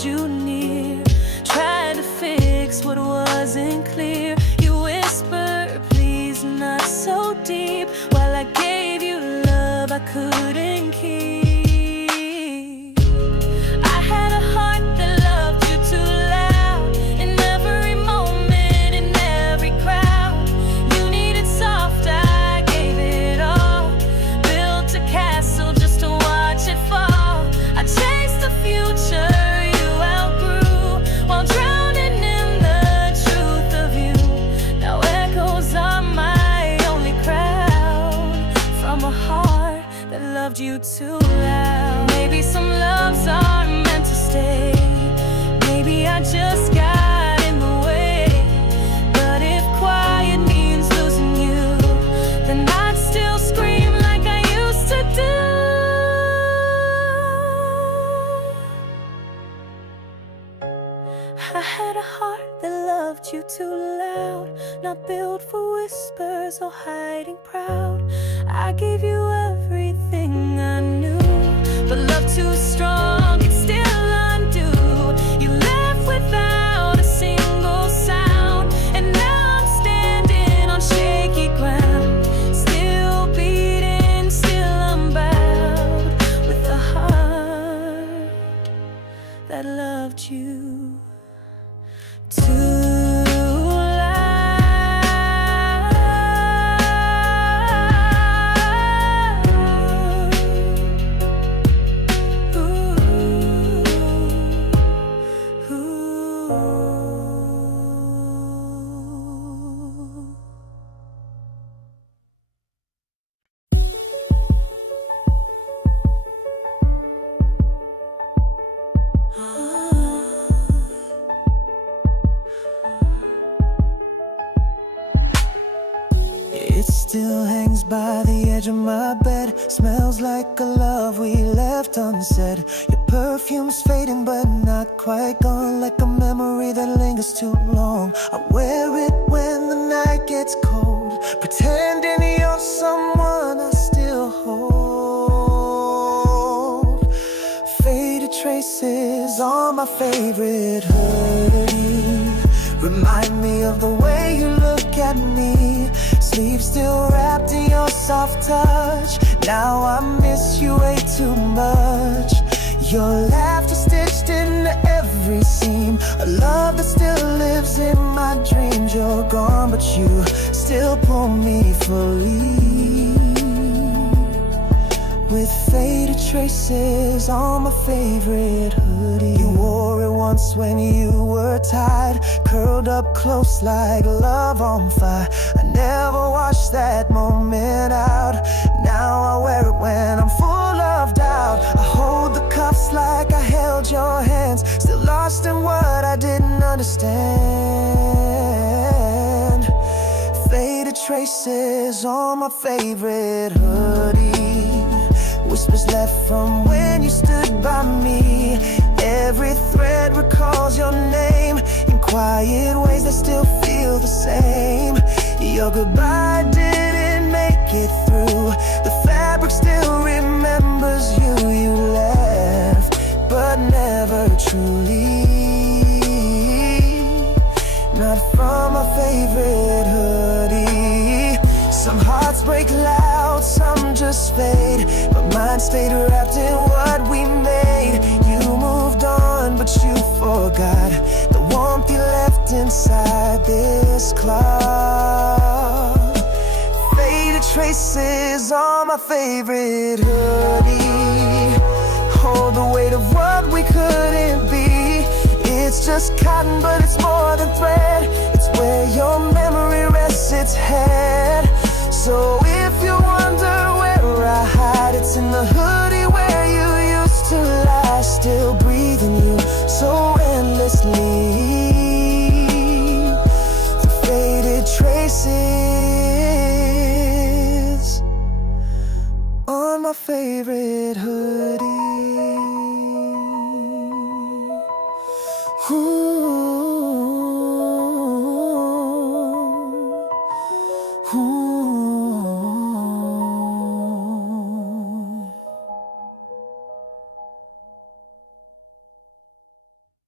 held you near, tried to fix what wasn't clear. You whispered, please not so deep, while I gave you love I couldn't keep. I had a heart that loved you too loud, in every moment, in every crowd. You needed soft, I gave it all, built a castle just to watch it fall. I chased the future you outgrew, while drowning in the truth of you. Now echoes are my only crowd, from a heart that loved you too loud. Maybe some loves are meant to stay, maybe I just got in the way. But if quiet means losing you, then I'd still scream like I used to do. I had a heart that loved you too loud, not built for whispers or hiding proud. I gave you everything I knew, but love too strong, it's still undo. You left without a single sound, and now I'm standing on shaky ground, still beating, still unbound, with a heart that loved you too It still hangs by the edge of my bed, smells like a love we left unsaid. Your perfume's fading but not quite gone, like a memory that lingers too long. I wear it when the night gets cold, pretending you're someone I still hold. Faded traces on my favorite hoodie remind me of the way you look at me, sleep still wrapped in your soft touch. Now I miss you way too much. Your laughter stitched into every seam, a love that still lives in my dreams. You're gone, but you still pull me fully, with faded traces on my favorite hoodie. You wore it once when you were tired, curled up close like love on fire. I never washed that moment out, now I wear it when I'm full of doubt. I hold the cuffs like I held your hands, still lost in what I didn't understand. Faded traces on my favorite hoodie, whispers left from when you stood by me. Every thread recalls your name in quiet ways that still feel the same. Your goodbye didn't make it through, the fabric still remembers you. You left, but never truly, not from my favorite hoodie. Some hearts break loud, some just fade, but mine stayed wrapped in what we made. You moved on, but you forgot the warmth you left inside this cloth. Faded traces on my favorite hoodie hold the weight of what we couldn't be. It's just cotton, but it's more than thread. It's where your memory rests its head. So if you wonder where I hide, it's in the hoodie where you used to lie, still breathing you so endlessly. The faded traces on my favorite hoodie.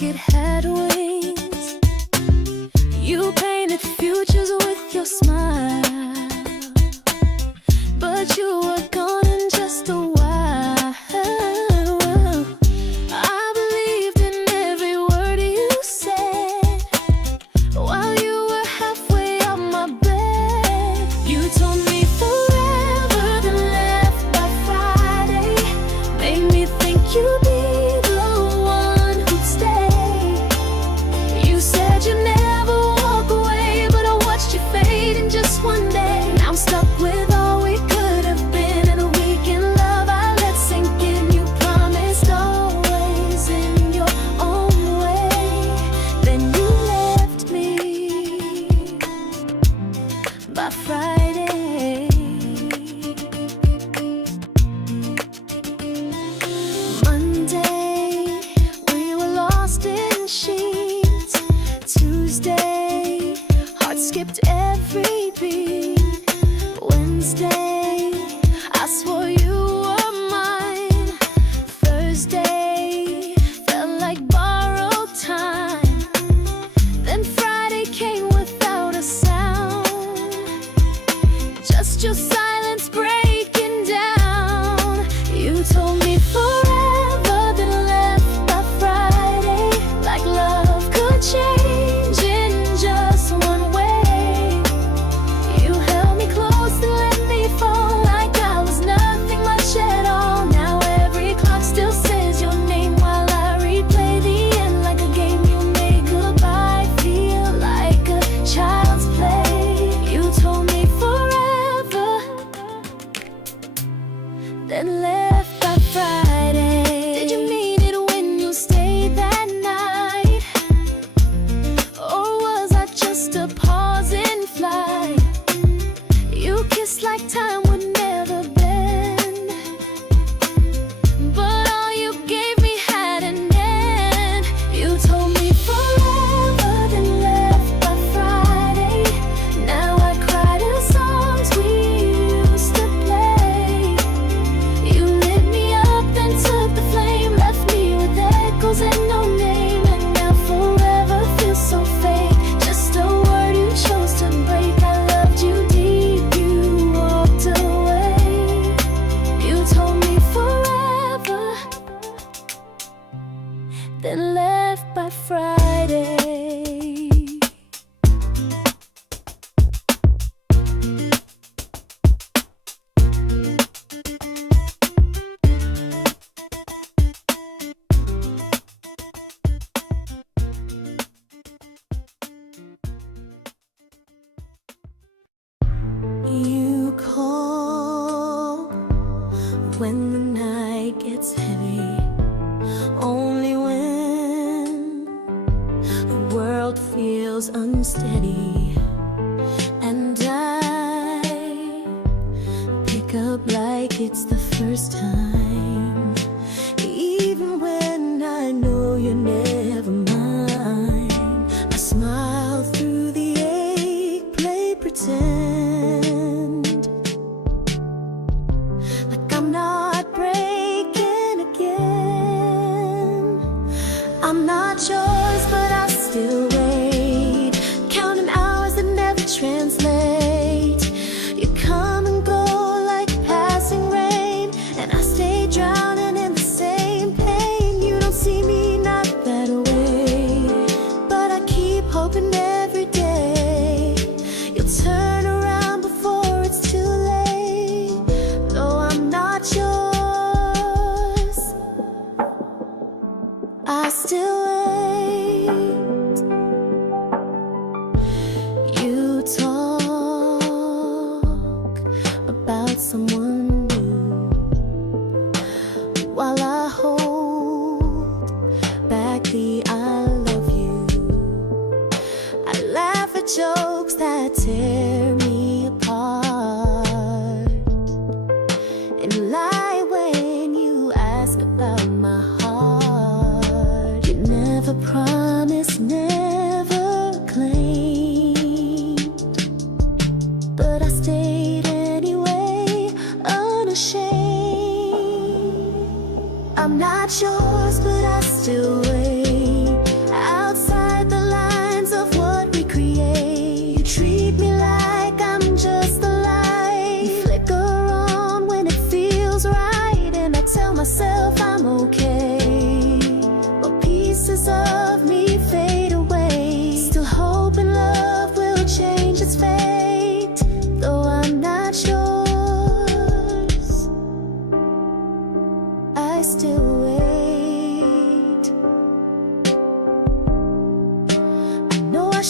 like it had wings. You painted futures with your smile, but you were gone in just a while. I believed in every word you said while you were halfway out my bed. You told me forever, then left by Friday. Made me think you'd be the one who'd stay. You said you'd never walk away, but I watched you fade in just one day. Now I'm stuck with all we could have been, and a weekend love I let sink in. You promised always in your own way, then you left me by Friday. Monday, we were lost in sheets. Tuesday, heart skipped every beat. Wednesday, I swore you were mine. Thursday, felt like borrowed time. Then Friday came without a sound, just your silence breaking down. You told me forever, then left by Friday. Like love could change in just one way. You held me close and let me fall like I was nothing much at all. Now every clock still says your name while I replay the end like a game you made. Goodbye feel like a child's play. You told me forever, then left by Friday. Did you mean it when you stayed that night? Or was I just a pause in flight? You kissed like time would never bend, but all you gave me had an end. You told me forever, then left by Friday. Now I cry to songs we used to play. You lit me up, then took the flame, left me with echoes and no name. And now forever feels so fake, just a word you chose to break. I loved you deep, you walked away. You told me forever, then left by Friday. You call when the night gets heavy, only when the world feels unsteady. And I pick up like it's the first time, even when I know you're never mine. I smile through the ache, play pretend like I'm not breaking again. I'm not yours, but I still wait, counting hours that never translate. You come and go like passing rain, and I stay drowning in the same pain. You don't see me not that way, but I keep hoping every day you'll turn around before it's too late. Though I'm not yours, I still wait. You talk about someone new while I hold back the I love you. I laugh at jokes that tear me apart, and lie when you ask about my heart. You never promised, never claimed, but I stayed anyway, unashamed. I'm not yours, but I still wait,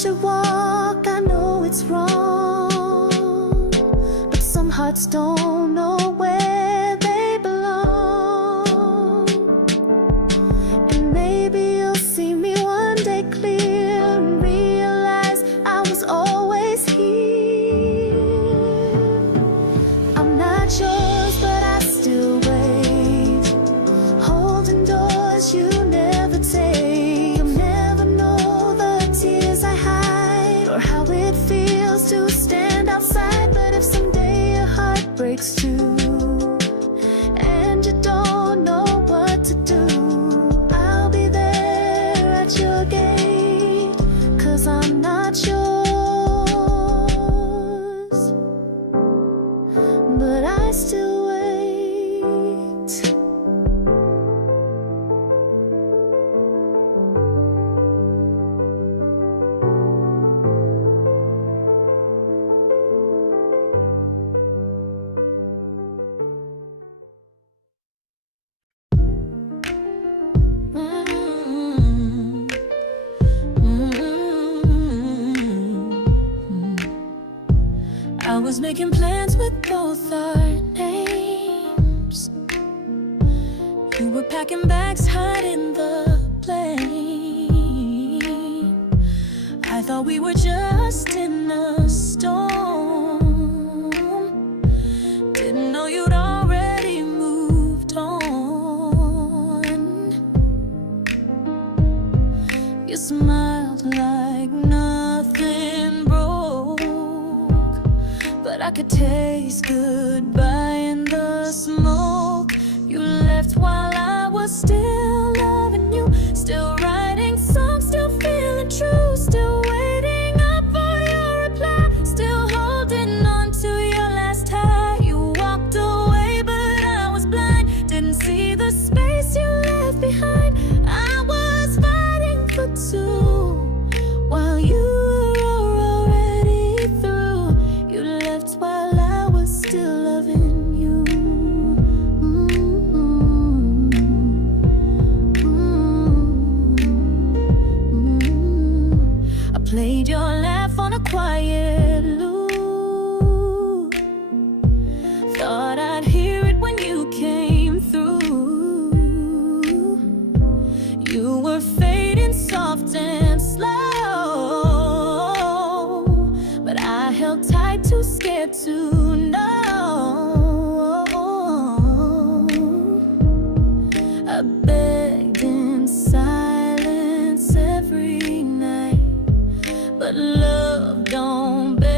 should walk, I know it's wrong, but some hearts don't know where they belong. And maybe you'll see me one day clear and realize I was always here. I'm not yours, but I still wait, holding doors you never take. You'll never know the tears I hide or how it feels to stand outside. But if someday your heart breaks too and you don't know what to do, I'll be there at your gate, 'cause I'm not yours, but I still wait. I was making plans with both our names. You were packing bags, hiding the plane. I thought we were just in a storm. Didn't know you'd already moved on. You smiled like nothing broke, but I could taste goodbye in the smoke. You left while I was still loving you, still writing songs, still feeling true, still waiting up for your reply, still holding on to your last tie. You walked away, but I was blind, didn't see the space you left behind. I was fighting for two while you were already through. You left while I was still loving you. I played your laugh on a quiet loop. Thought I'd hear it when you came through. You were fading soft and slow, but I held tight, too scared to know. I begged in silence every night, but love don't beg.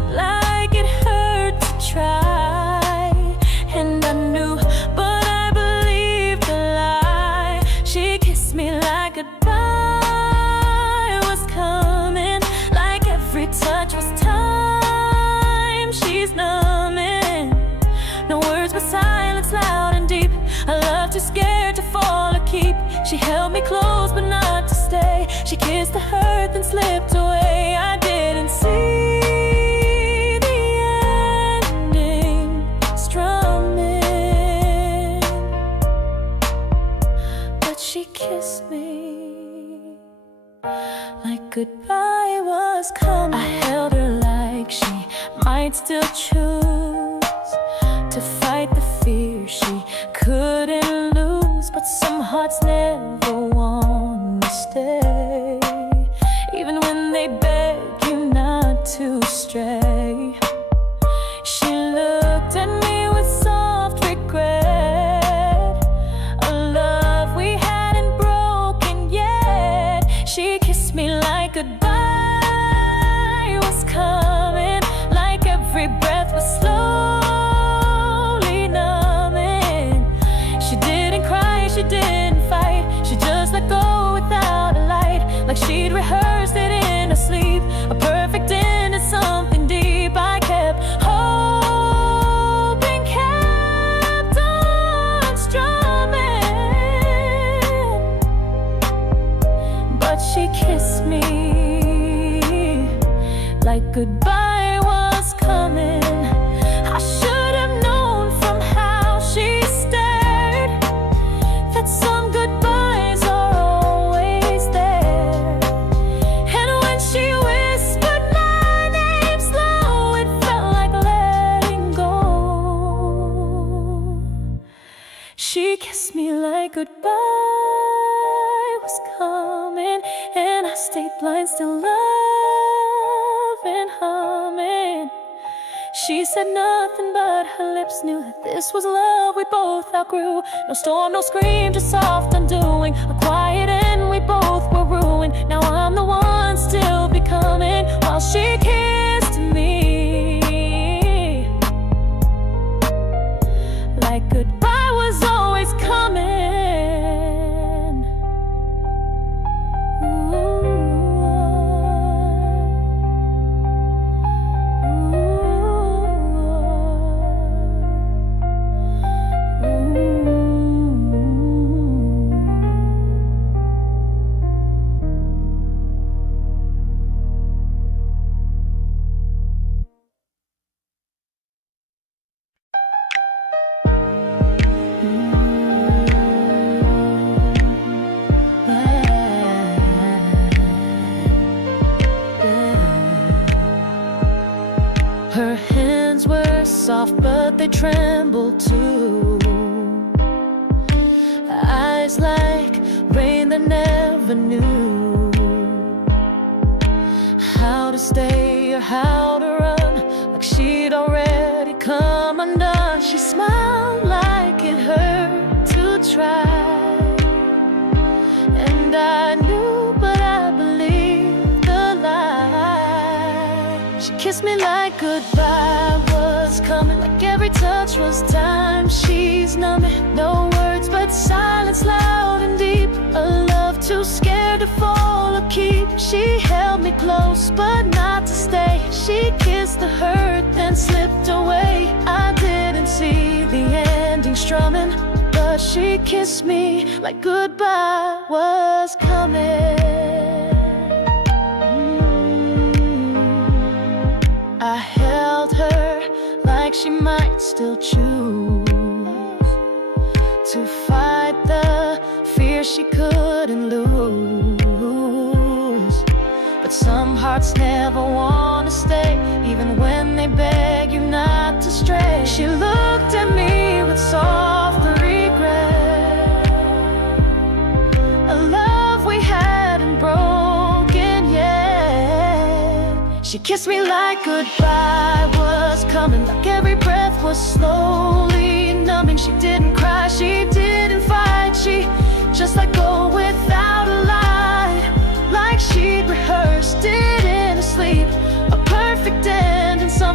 like it hurt to try. And I knew, but I believed the lie. She kissed me like goodbye was coming, like every touch was time. She's numbing, no words but silence loud and deep. A love too scared to fall or keep. She held me close but not to stay. She kissed the hurt then slipped away. I didn't see the ending strumming, but she kissed me like goodbye was coming. I held her like she might still choose to fight the fear she couldn't lose. But some hearts never want to stay, even when they beg you not to stray. She looked at me with soft regret, a love we hadn't broken yet. She kissed me like goodbye was coming, like every breath was slowly numbing. She didn't cry, she didn't fight, she just let go without a light, like she'd rehearsed it in her sleep. A perfect end is something deep. I kept hoping, kept on strumming, but she kissed me like goodbye was coming. I should have known from how she stared that some goodbyes are always there. And when she whispered my name slow, it felt like letting go. She kissed me like goodbye was coming, and I stayed blind, still loving, humming. She said nothing, but her lips knew that this was love we both outgrew. No storm, no scream, just soft undoing. A quiet end, we both were ruined. Now I'm the one still becoming, while she kissed me like goodbye was always coming. Her hands were soft, but they trembled too. Eyes like rain that never knew how to stay or how to run, like she'd already come undone. She smiled like it hurt to try, and I knew, but I believed the lie. She kissed me like goodbye was coming, like every touch was time. She's numbing, no words but silence loud and deep. A love too scared to fall or keep. She held me close but not to stay. She kissed the hurt then slipped away. I didn't see the ending strumming, but she kissed me like goodbye was coming. I held her like she might still choose to fight the fear she couldn't lose. But some hearts never want to stay, even when they beg you not to stray. She looked at me with soft regret, a love we hadn't broken yet. She kissed me like goodbye was coming, like every breath was slowly numbing. She didn't cry, she didn't fight, she just let go without a lie, like she'd rehearsed it in her sleep. A perfect end and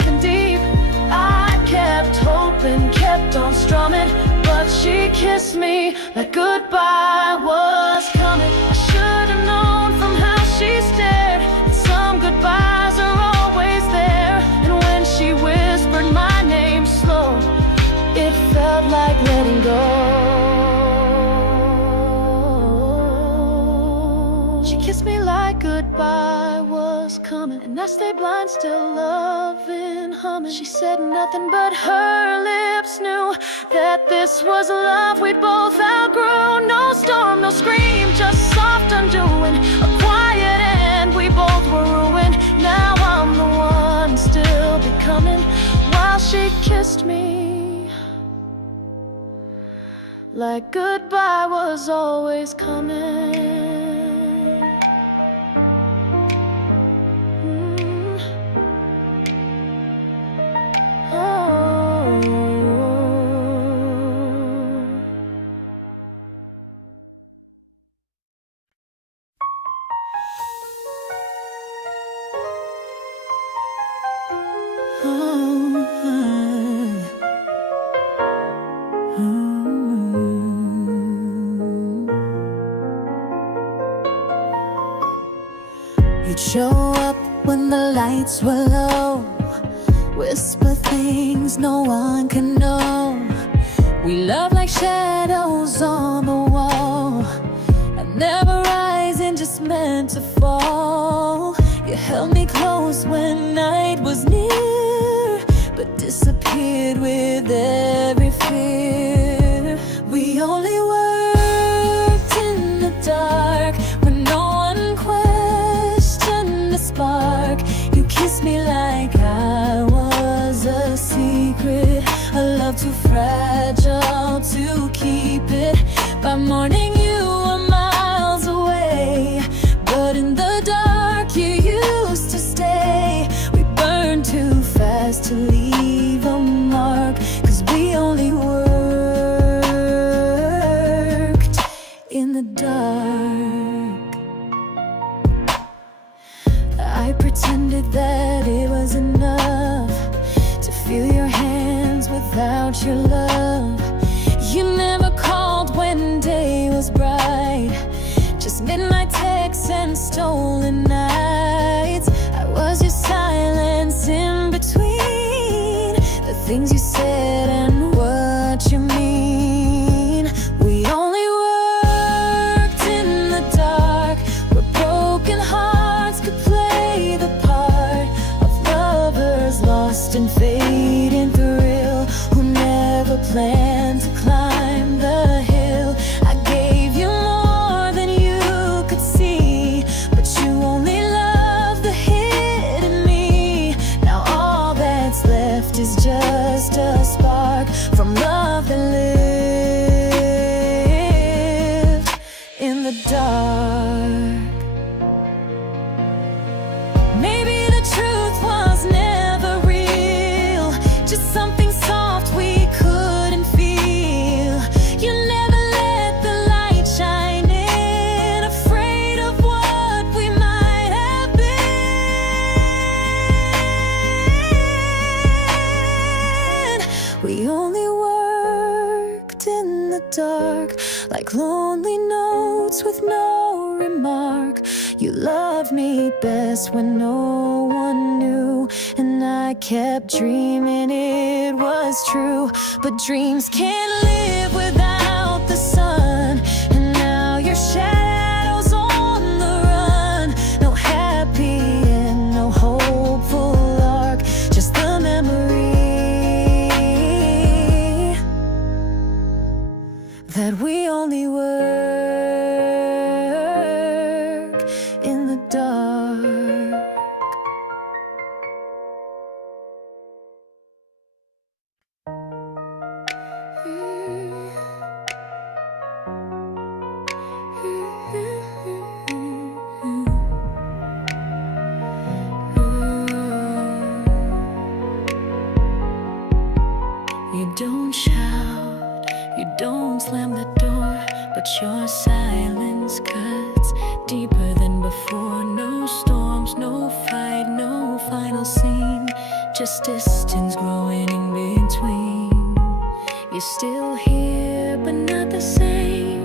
like goodbye was coming. I should have known from how she stared that some goodbyes are always there. And when she whispered my name slow, it felt like letting go. She kissed me like goodbye was coming, and I stayed blind, still loving, humming. She said nothing, but her lips knew that this was love we'd both outgrew. No storm, no scream, just soft undoing, a quiet end, we both were ruined. Now I'm the one still becoming, while she kissed me like goodbye was always coming. You'd show up when the lights were low, whisper things no one can know. We love like shadows on the wall, and never rising, just meant to fall. You held me close when night was near, but disappeared with every fear. We only worked in the dark, when no one questioned the spark. You kissed me like I was a secret, a love too fragile to keep it. By morning you were miles away, but in the dark you used to stay. We burned too fast to leave a mark, 'cause we only worked in the dark. I pretended that it was enough to feel your hands without your love. You never called when day was bright, just midnight texts and stolen nights. I was your silence in between the things you said and what you mean. We only worked in the dark, where broken hearts could play the part of lovers lost in fading thrill, who never planned to climb the hill. I gave you more than you could see, but you only loved the hidden me. Now all that's left is just a spark from love that lived in the dark. Maybe the truth was never real, just something soft we couldn't feel. You never let the light shine in, afraid of what we might have been. We only worked in the dark, like lonely notes with no remark. You loved me best when no one knew, and I kept dreaming it was true. But dreams can't live without the sun, and now your shadow's on the run. No happy end, no hopeful arc, just the memory that we only work in the dark. You don't shout, you don't slam the door, but your silence cuts deeper than before. No storms, no fight, no final scene, just distance growing in between. You're still here, but not the same.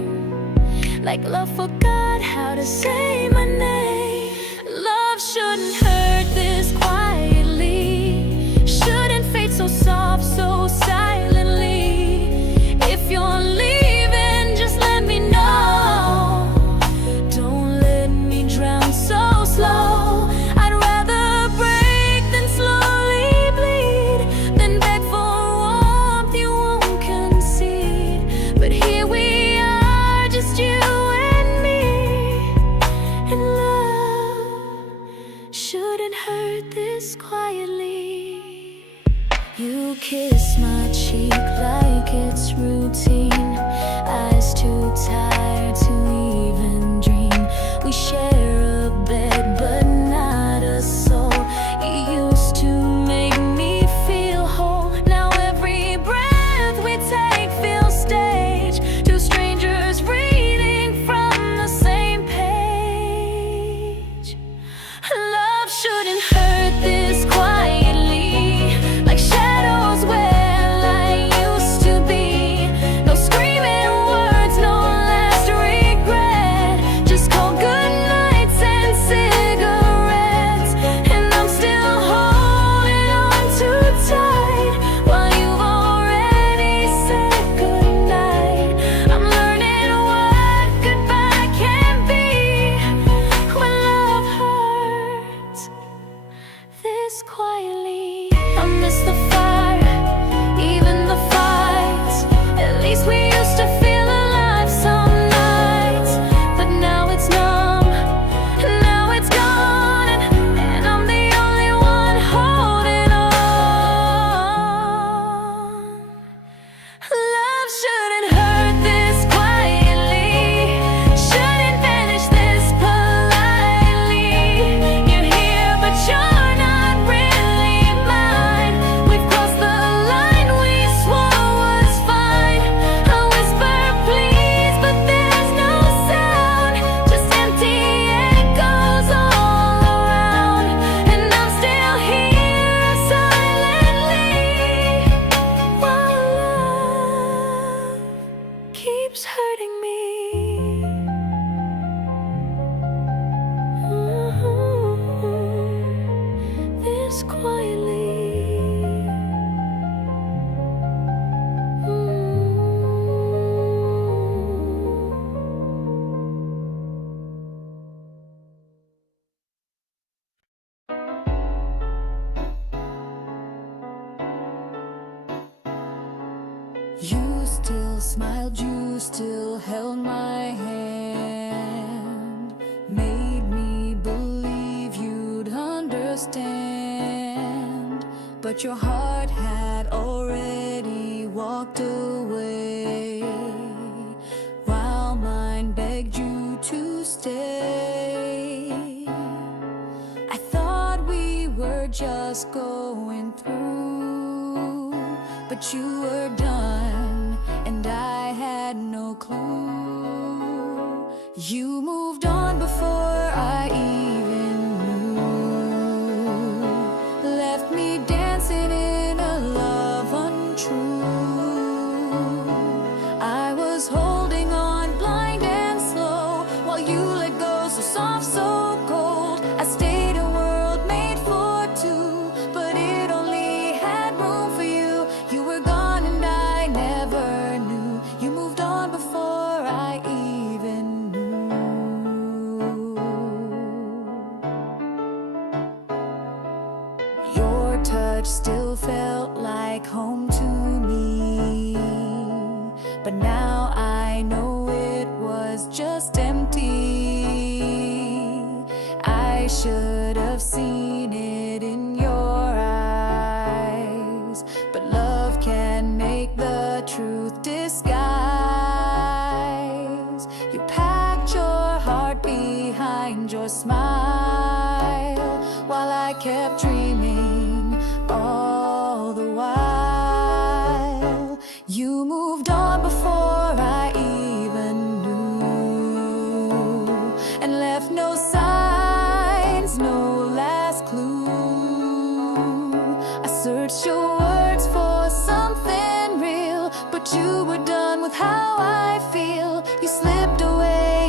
like love forgot how to say my name. Love shouldn't hurt this quietly, shouldn't fade so soft, so silently. If you're leaving, just let me know. Don't let me drown so slow. I'd rather break than slowly bleed, than beg for warmth you won't concede. But here we are, just you and me, and love shouldn't hurt this quietly. You kiss my cheek like it's routine, eyes too tired to even dream. We share a bed but not a soul. You used to make me feel whole. Now every breath we take feels staged, two strangers reading from the same page. Love shouldn't hurt this quietly, like shadows where I used to be. No screaming words, no last regret, just cold goodnights and cigarettes. And I'm still holding on too tight while you've already said goodnight. I'm learning what goodbye can be when love hurts this quietly. I miss the fire, even the fights. At least we used to feel alive some nights. But now it's numb, now it's gone, and I'm the only one holding on. Love shouldn't hurt this quietly, shouldn't vanish this politely. You're here, but you're not really mine. We've crossed the line we swore was fine. I whisper please, but there's no sound, just empty echoes all around. And I'm still here silently while love keeps hurting me. This quietly. You still smiled, you still held my hand, made me believe you'd understand. But your heart had already walked away, while mine begged you to stay. I thought we were just going through, but you were done, and I had no clue. You moved on before I even knew, left me dancing in a love untrue. I was holding on blind and slow, while you let go so soft, so cold. I stayed a world made for two, but it only had room for you. You were gone and I never knew. You moved on before I even knew. Your touch still felt like home to me, but now I know it was just empty. I should have seen it in your eyes, but love can make the truth disguise. You packed your heart behind your smile, while I kept dreaming all the while. You moved on before I even knew, and left no signs, no last clue. I searched your words for something real, but you were done with how I feel. You slipped away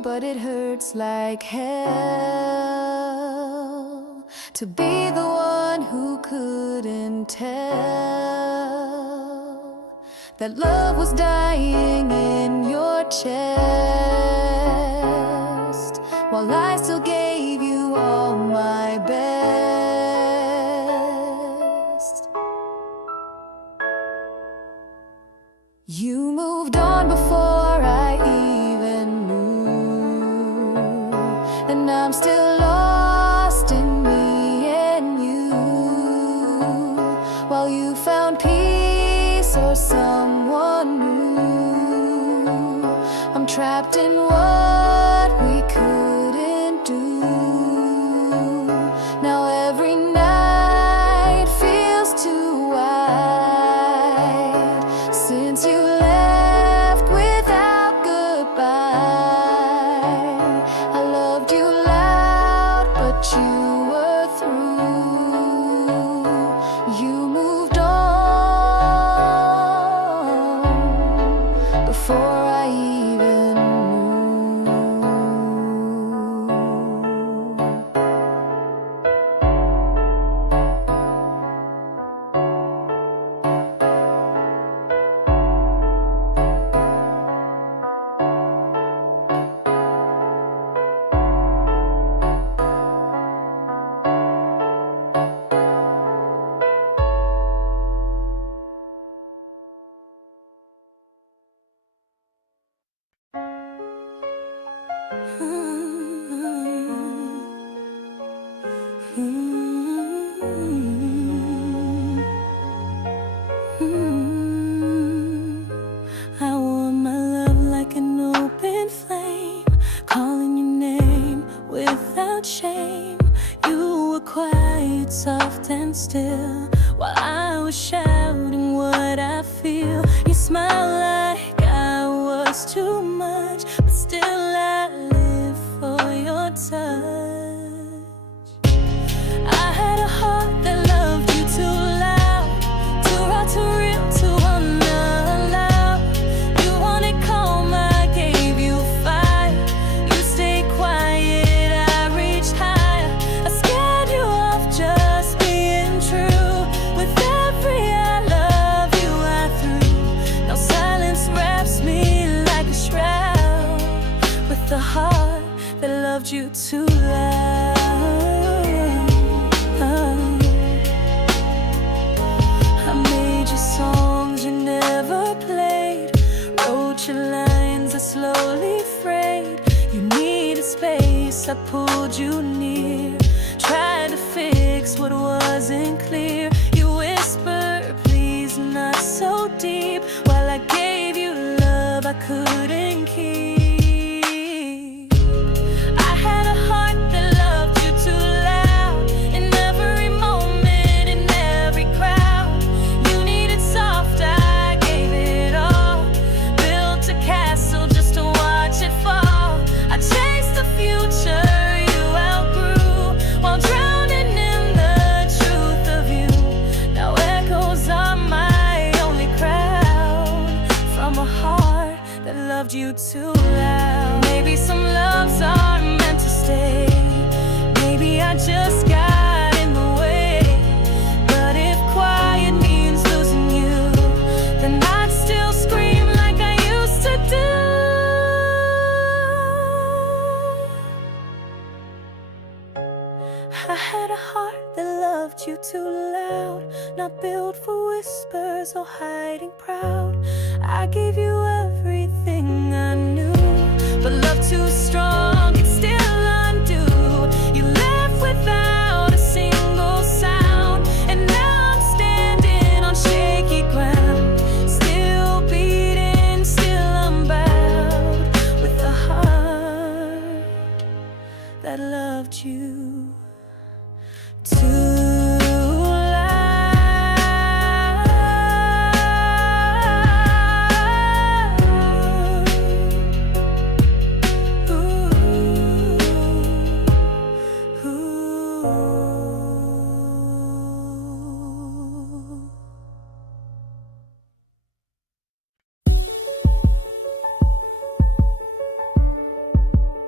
but it hurts like hell to be the one who couldn't tell that love was dying in your chest while I still gave you all my best. You moved on before I even knew, and I'm still lost in me and you, while you found peace or someone new. I'm trapped in what we couldn't do. Now every night feels too wide since you left without goodbye. I loved you loud, but you were through. You moved on before I even knew. I want my love like an open flame, calling your name without shame. You were quiet, soft and still, while I was shouting what I feel. You smiled like I was too much, but still I live for your touch. I had a heart that loved you too loud, too raw, too real, too unallowed. You wanted calm, I gave you fire. You stayed quiet, I reached higher. I scared you off just being true. With every I love you I threw. Now silence wraps me like a shroud. With the heart that loved you too loud. I made you songs you never played, wrote your lines that slowly frayed. You needed space, I pulled you near, tried to fix what wasn't clear. You whispered, please, not so deep, while I gave you love I couldn't keep. I had a heart that loved you too loud, in every moment, in every crowd. You needed soft, I gave it all, built a castle just to watch it fall. I chased the future you outgrew, while drowning in the truth of you. Now echoes are my only crowd, from a heart that loved you too loud. Maybe some loves are meant to stay, maybe I just got in the way. But if quiet means losing you, then I'd still scream like I used to do. I had a heart that loved you too loud, not built for whispers or hiding proud. I gave you everything I knew, but love too strong could still undo. You left without a single sound, and now I'm standing on shaky ground, still beating, still unbowed, with a heart that loved you too loud.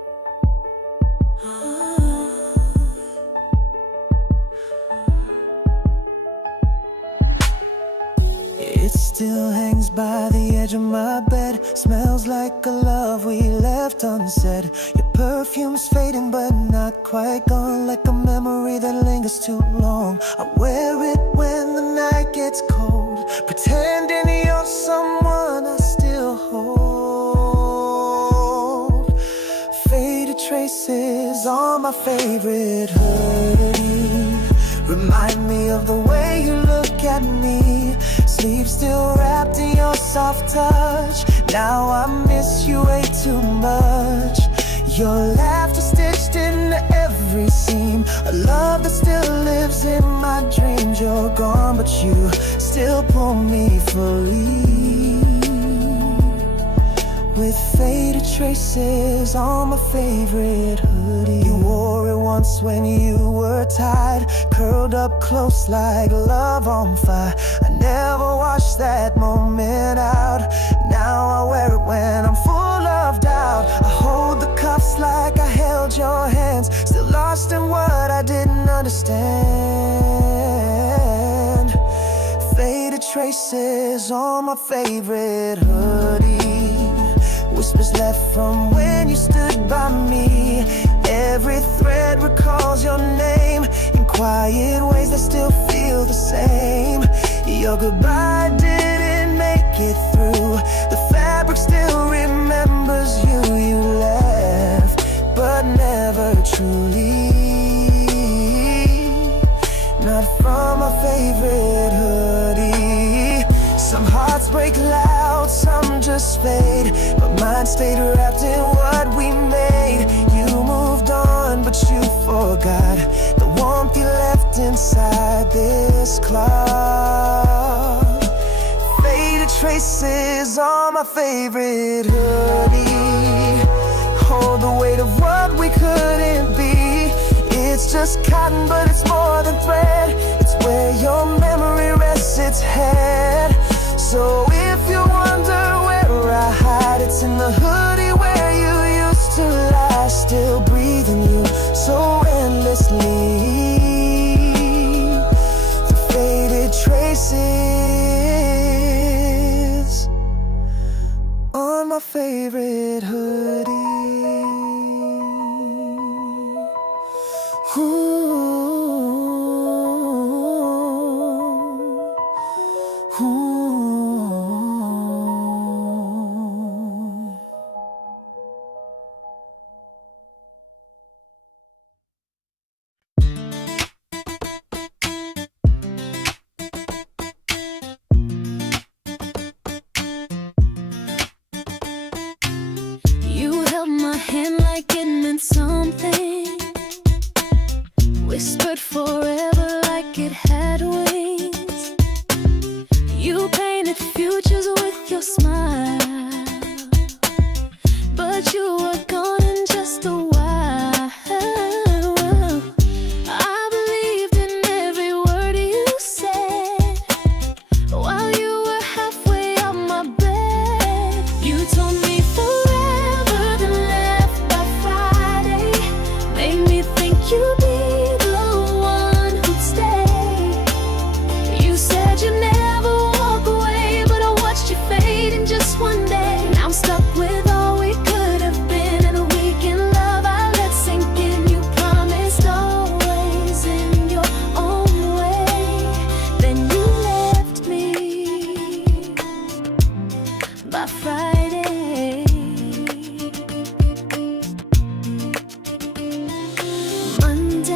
still hangs by the edge of my bed. Smells like a love we left unsaid. Your perfume's fading but not quite gone, like a memory that lingers too long. I wear it when the night gets cold, pretending you're someone I still hold. Faded traces on my favorite hoodie remind me of the way you look at me. Sleep still wrapped in your soft touch. Now I miss you way too much. Your laughter stitched into every seam, a love that still lives in my dreams. You're gone but you still pull me fully, with faded traces on my favorite hoodie. You wore it once when you were tired, curled up close like love on fire. I never washed that moment out. Now I wear it when I'm full of doubt. I hold the cuffs like I held your hands, still lost in what I didn't understand. Faded traces on my favorite hoodie, whispers left from when you stood by me. Every thread recalls your name in quiet ways that still feel the same. Your goodbye didn't make it through. The fabric still remembers you. You left, but never truly. Not from my favorite hoodie. Some hearts break loud, some just fade, but mine stayed wrapped in what we made. You moved on, but you forgot the warmth you left inside this cloth. Faded traces on my favorite hoodie hold the weight of what we couldn't be. It's just cotton, but it's more than thread. It's where your memory rests its head. So if you wonder where I hide, it's in the hoodie where you used to lie, still breathing you so endlessly. The faded traces on my favorite hoodie. Ooh. Something whispered forever like it had wings. You painted futures with your smile, but you were gone in just a while. I believed in every word you said while you were halfway out my bed. You told me forever, then left by Friday. Made me think you'd be the one who'd stay. You said you'd never walk away, but I watched you fade in just one day. Now I'm stuck with all we could have been, and a weekend love I let sink in. You promised always in your own way, then you left me by Friday. Monday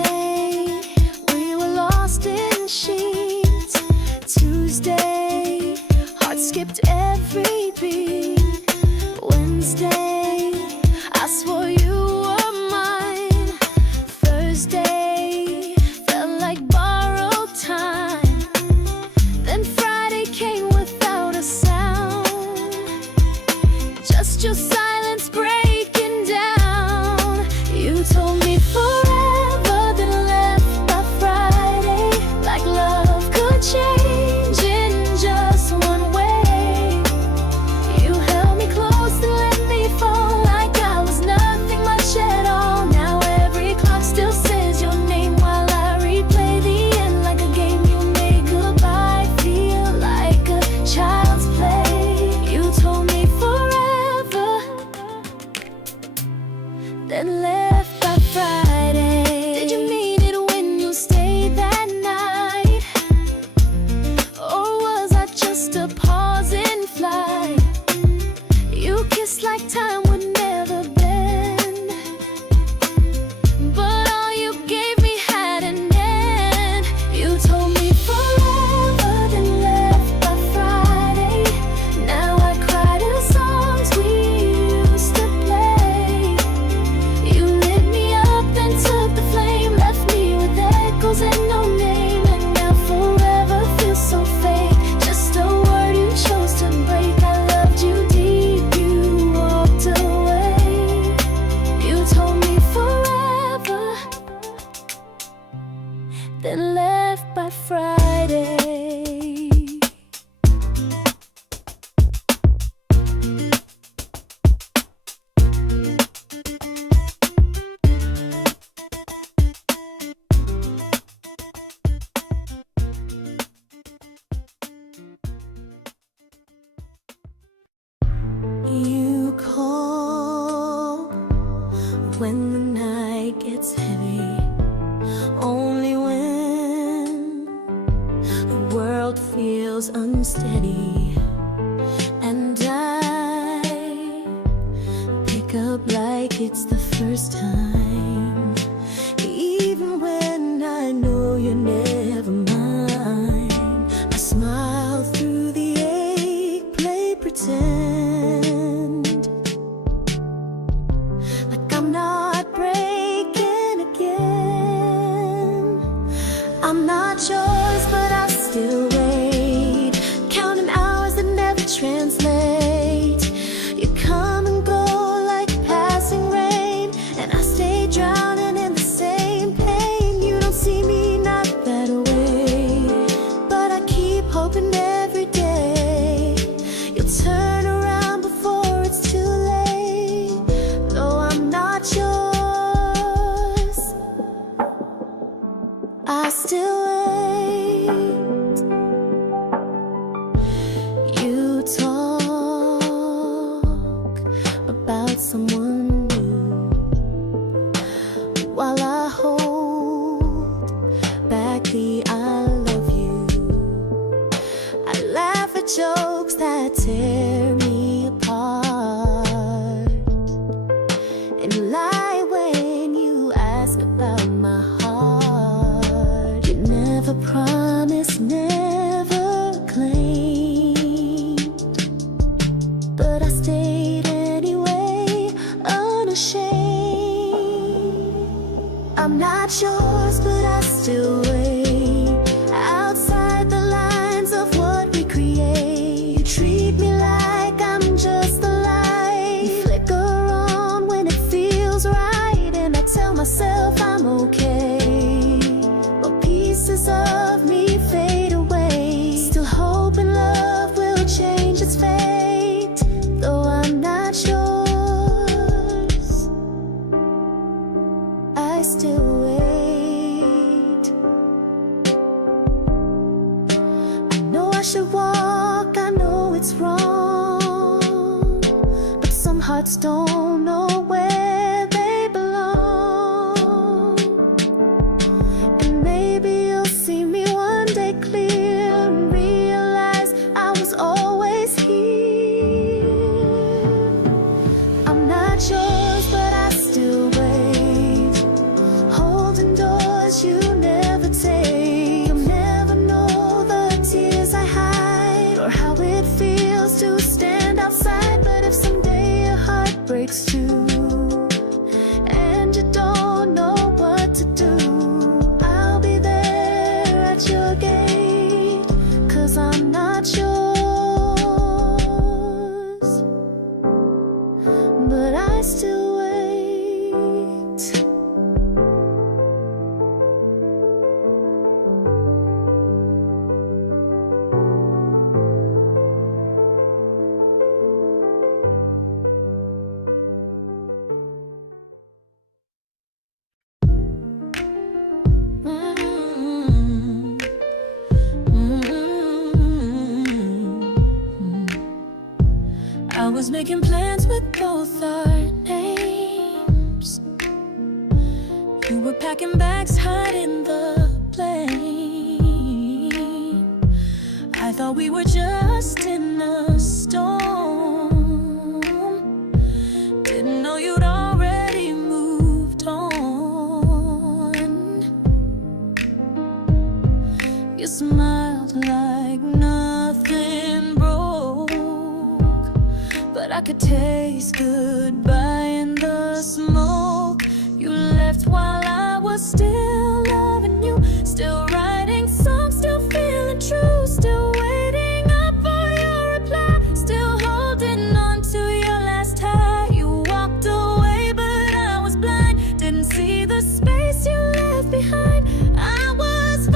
then left by Friday. You call when the night gets heavy, only when the world feels unsteady, and I pick up like it's the first time, even when I know you're never mine. I smile through the ache, play pretend like I'm not breaking again. I'm not yours, but I still wait, counting hours that never translate. You come and go like passing rain, and I stay drowning in the same pain. You don't see me not that way, but I keep hoping every day you'll turn around before it's too late. Though I'm not yours, I still wait. You talk about someone new while I hold back the I love you. I laugh at jokes that tear me apart, and lie when you ask about my heart. You never promised, never claimed, but I stayed anyway, unashamed. I'm not yours, but I still wait outside the lines of what we create. You treat me like I'm just a light. You flicker on when it feels right, and I tell myself I'm okay, but pieces of me fade away. Still hoping love will change its fate, though I'm not yours, I still wait. I know I should walk, I know it's wrong, but some hearts don't know where they belong. And maybe you'll see me one day clear and realize I was always here. I'm not yours, but I still wait, holding doors you never take. You'll never know the tears I hide, or how it feels to stand outside. But if someday your heart breaks too, and you don't know what to do, I'll be there at your gate, 'cause I'm not yours, but I still wait. I was making plans with both our names. You were packing bags, hiding the blame. I thought we were just in a storm. Didn't know you'd already moved on. You smiled like nothing broke, but I could taste goodbye in the smoke. You left while I was still loving you, still writing songs, still feeling true, still waiting up for your reply, still holding on to your last tie. You walked away, but I was blind, didn't see the space you left behind. I was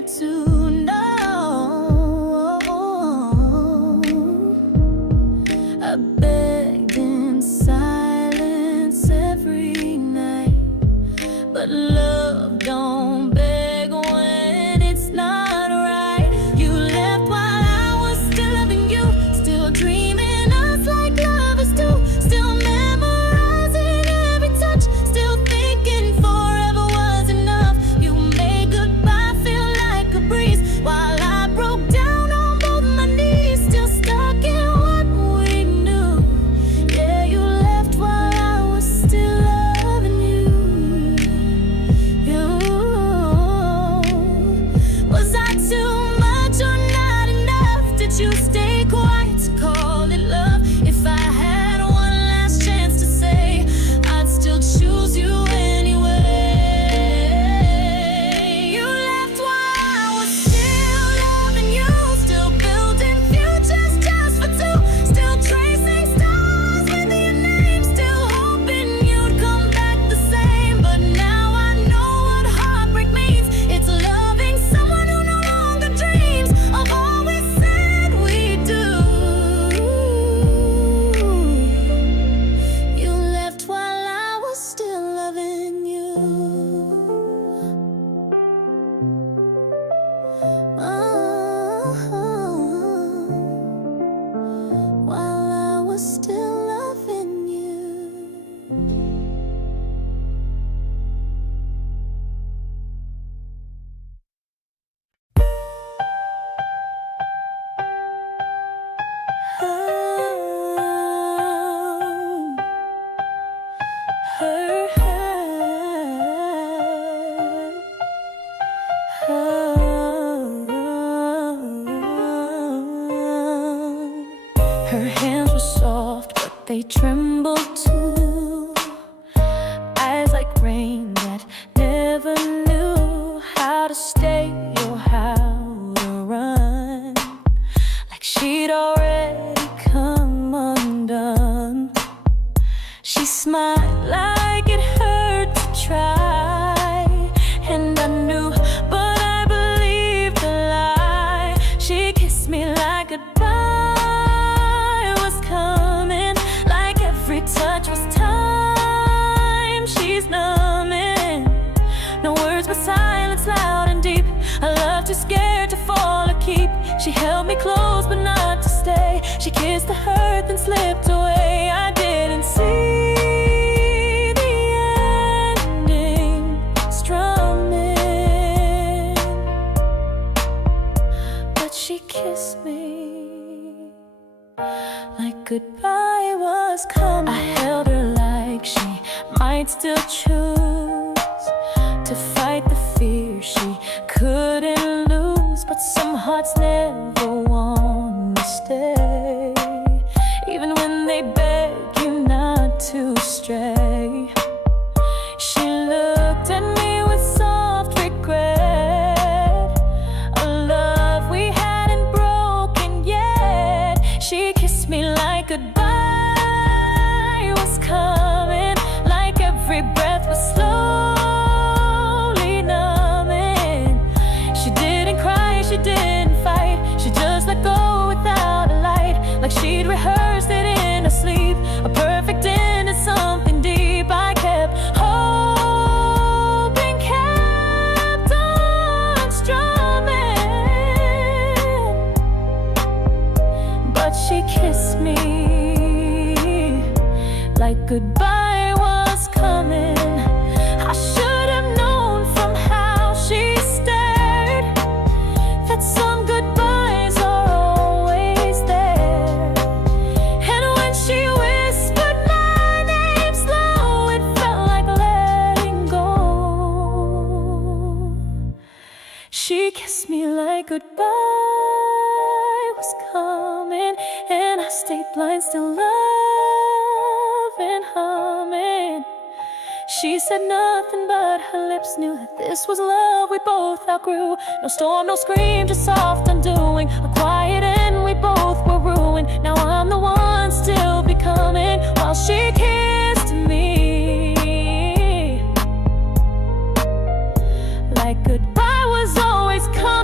get to know. I begged in silence every night, but love don't beg when it's not right. You left while I was still loving you, still dreaming us like lovers do, still memorizing every touch, still thinking forever was enough. You made goodbye feel like a breeze while I broke down on both my knees, still stuck in what we knew. Yeah, you left while I was still loving you. Was I too much or not enough? Did you stay quiet to call it love? If I had one last chance to say, I'd still choose you anyway. You left while I was still loving you, still building futures just for two, still tracing stars with your name, still hoping you'd come back the same. But now I know what heartbreak means. It's loving someone who no longer dreams of all we said we'd do. You left while I was still loving you. While I was still loving you. Her hands were soft, but they trembled too. Eyes like rain that never knew how to stay or how to run. Like she'd already come undone. She smiled like it hurt to try, and I knew, but I believed the lie. She kissed me like goodbye was coming, like every touch was time. She's numbing, no words but silence loud and deep. I love too scared to fall or keep. She held me close but not to stay. She kissed the hurt then slipped away. I didn't see the ending strumming, but she kissed me like goodbye was coming. I held her like she might still choose to fight the fear she couldn't lose. But some hearts never want to stay, even when they beg you not to stray. She looked at me with soft regret, a love we hadn't broken yet. She kissed me like goodbye was coming, like every breath was slowly numbing. She didn't cry, she didn't fight, she just let go without a light, like she'd rehearsed it in her sleep. A perfect end to something deep. I kept hoping, kept on strumming, but she kissed me like goodbye was coming. I should have known from how she stared that some goodbyes are always there. And when she whispered my name slow, it felt like letting go. She kissed me like goodbye was coming, and I stayed blind, still loving, humming. She said nothing, but her lips knew that this was love we both outgrew. No storm, no scream, just soft undoing. A quiet end, we both were ruined. Now I'm the one still becoming, while she kissed me like goodbye was always coming.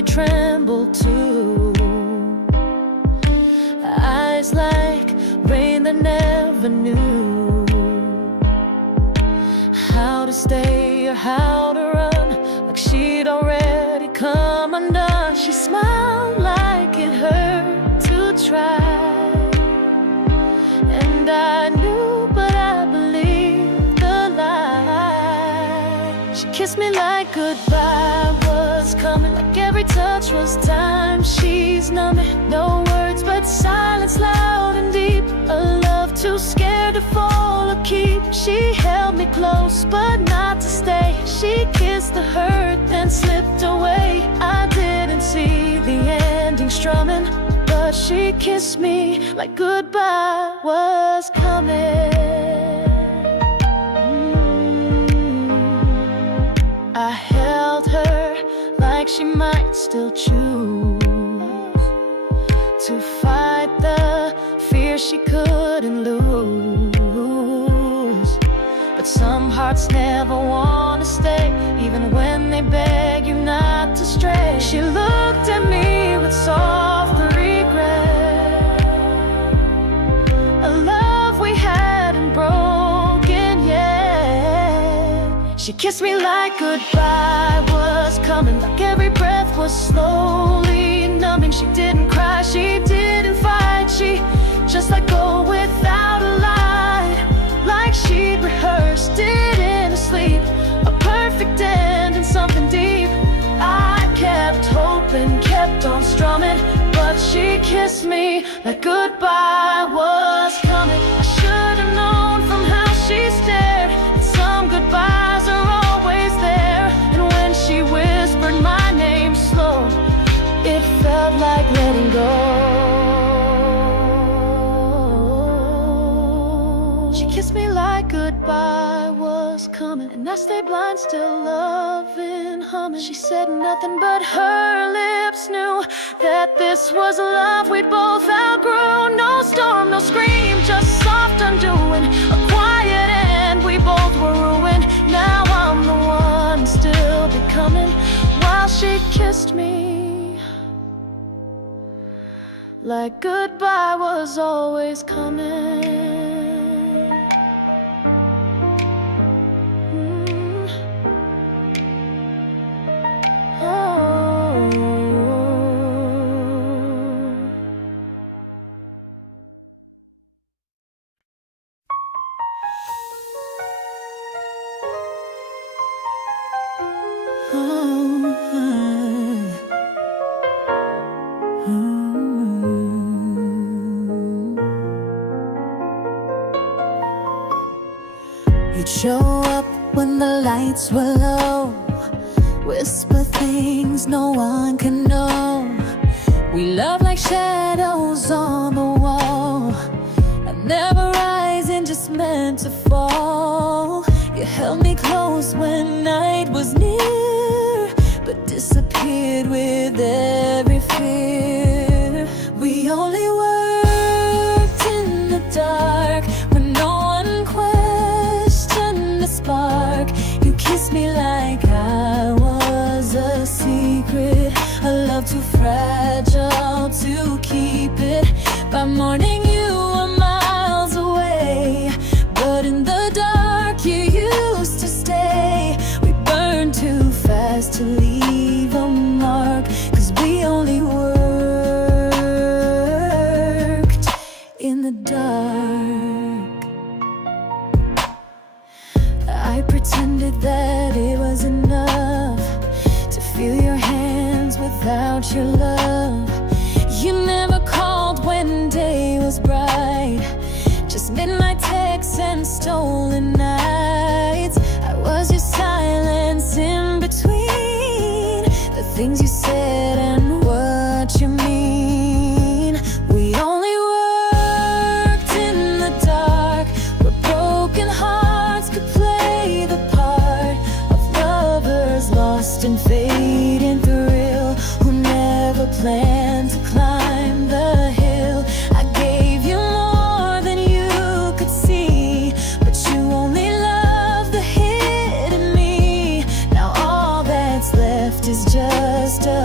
they tremble too. Eyes like rain that never knew how to stay or how to run, like she'd already come undone. She smiled like it hurt to try, and I knew, but I believed the lie. She kissed me like goodbye was coming, like every touch was time. She's numbing, no words but silence, loud and deep. A love too scared to fall or keep. She held me close but not to stay. She kissed the hurt then slipped away. I didn't see the ending strumming, but she kissed me like goodbye was coming. I held her like she might still choose to fight the fear she couldn't lose. But some hearts never want to stay, even when they beg you not to stray. She looked at me with soft regret, a love we hadn't broken yet. She kissed me like goodbye was coming, like every breath was slowly numbing. She didn't cry, she didn't fight, she just let go without a lie, like she'd rehearsed it in her sleep. A perfect end and something deep. I kept hoping, kept on strumming, but she kissed me like goodbye was coming. I should have known from how she stared that some goodbyes are always there. And when she whispered my name slow, it felt like letting go. She kissed me like goodbye was coming, and I stayed blind, still loving, humming. She said nothing, but her lips knew that this was a love we'd both outgrew. No storm, no scream, just soft undoing, a quiet end, we both were ruined. Now I'm the one still becoming, while she kissed me like goodbye was always coming. You'd show up when the lights were low, whisper things no one can know. We love like shadows on the wall, and never rising, just meant to fall. You held me close when night was near, but disappeared with every fear. We only worked in the dark when no one questioned the spark. You kissed me like I was a secret, a love too fragile to keep it. By morning you were miles away, but in the dark you used to stay. We burned too fast to leave a mark, 'cause we only worked in the dark. I pretended that it was enough to feel your hands without your love. You never called when day was bright, just midnight texts and stolen nights. I was your silence in between the things you said and what you mean. We only worked in the dark, where broken hearts could play the part of lovers lost in fate and thrill, who never planned to climb the hill. I gave you more than you could see, but you only loved the hidden me. Now all that's left is just a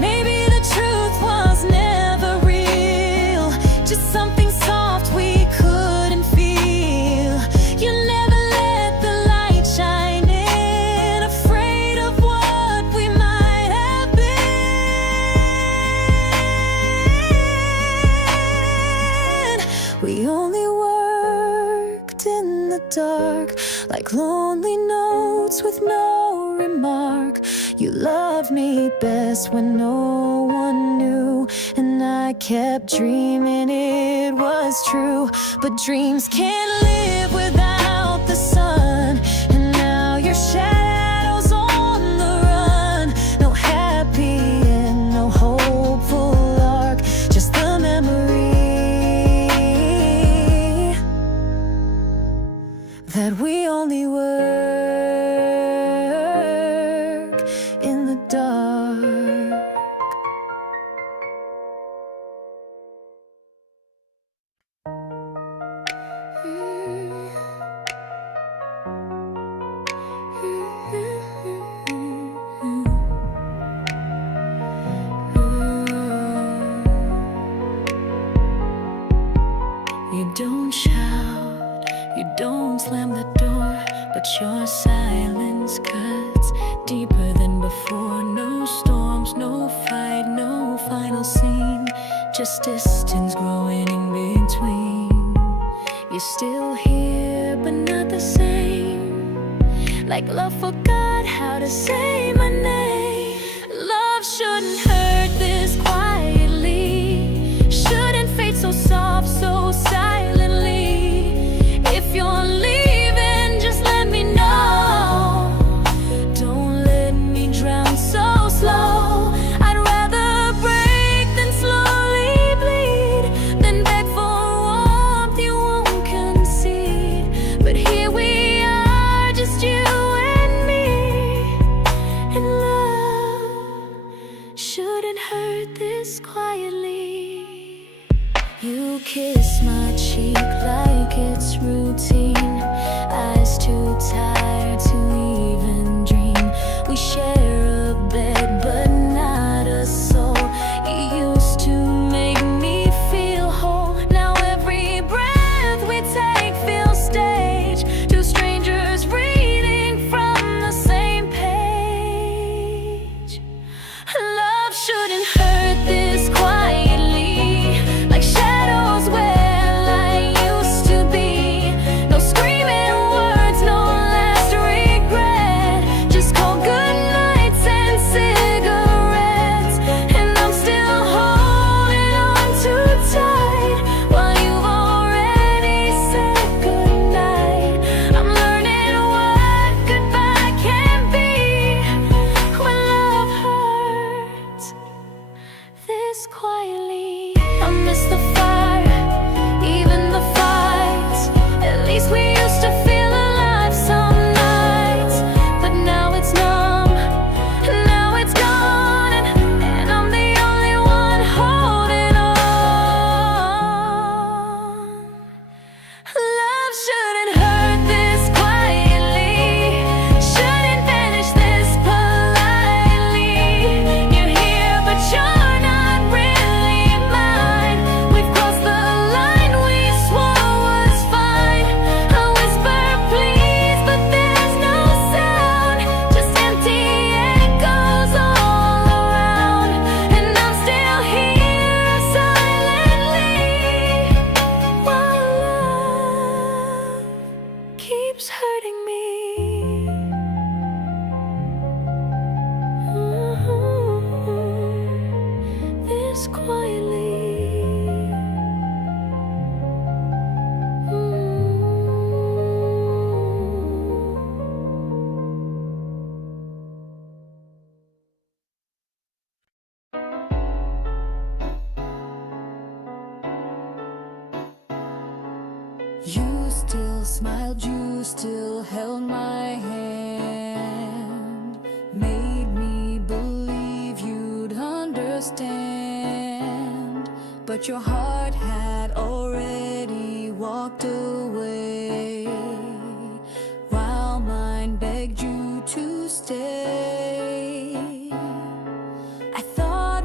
maybe the truth was never real, just something soft we couldn't feel. You never let the light shine in, afraid of what we might have been. We only worked in the dark, like lonely notes with no remark. You loved me best when no one knew, and I kept dreaming it was true. But dreams can't live without the sun, and now your shadow's on the run. No happy end, no hopeful arc, just the memory that we only work in the dark. You don't shout, you don't slam the door, but your silence cuts deeper than before. No storms, no fight, no final scene, just distance growing in between. You're still here, but not the same, like love forgot how to say my name. Love shouldn't hurt this quietly, shouldn't fade so soft, so silently. If you're leaving, just let me know. Don't let me drown so slow. I'd rather break than slowly bleed, than beg for warmth you won't concede. But here we are, just you and me, and love shouldn't hurt this quietly. You kiss my cheek like it's routine, eyes too tired to even dream. We share a bed but not a soul. You used to make me feel whole. Now every breath we take feels staged, two strangers reading from the same page. Love shouldn't hurt this quietly, like shadows where I used to be. No screaming words, no last regret, just cold goodnights and cigarettes. And I'm still holding on too tight, while you've already said goodnight. I'm learning what goodbye can be when love hurts this quietly. I miss the fire, even the fights. At least we used to feel alive some nights. But now it's numb, now it's gone, and I'm the only one holding on. Love shouldn't hurt this quietly, shouldn't finish this politely. You're here, but you're not really mine. We've crossed the line we swore was fine. I whisper please, but there's no sound, just empty echoes all around. And I'm still here silently, while love keeps hurting me. This quietly. You still smiled, you still held my hand, made me believe you'd understand. But your heart had already walked away, while mine begged you to stay. I thought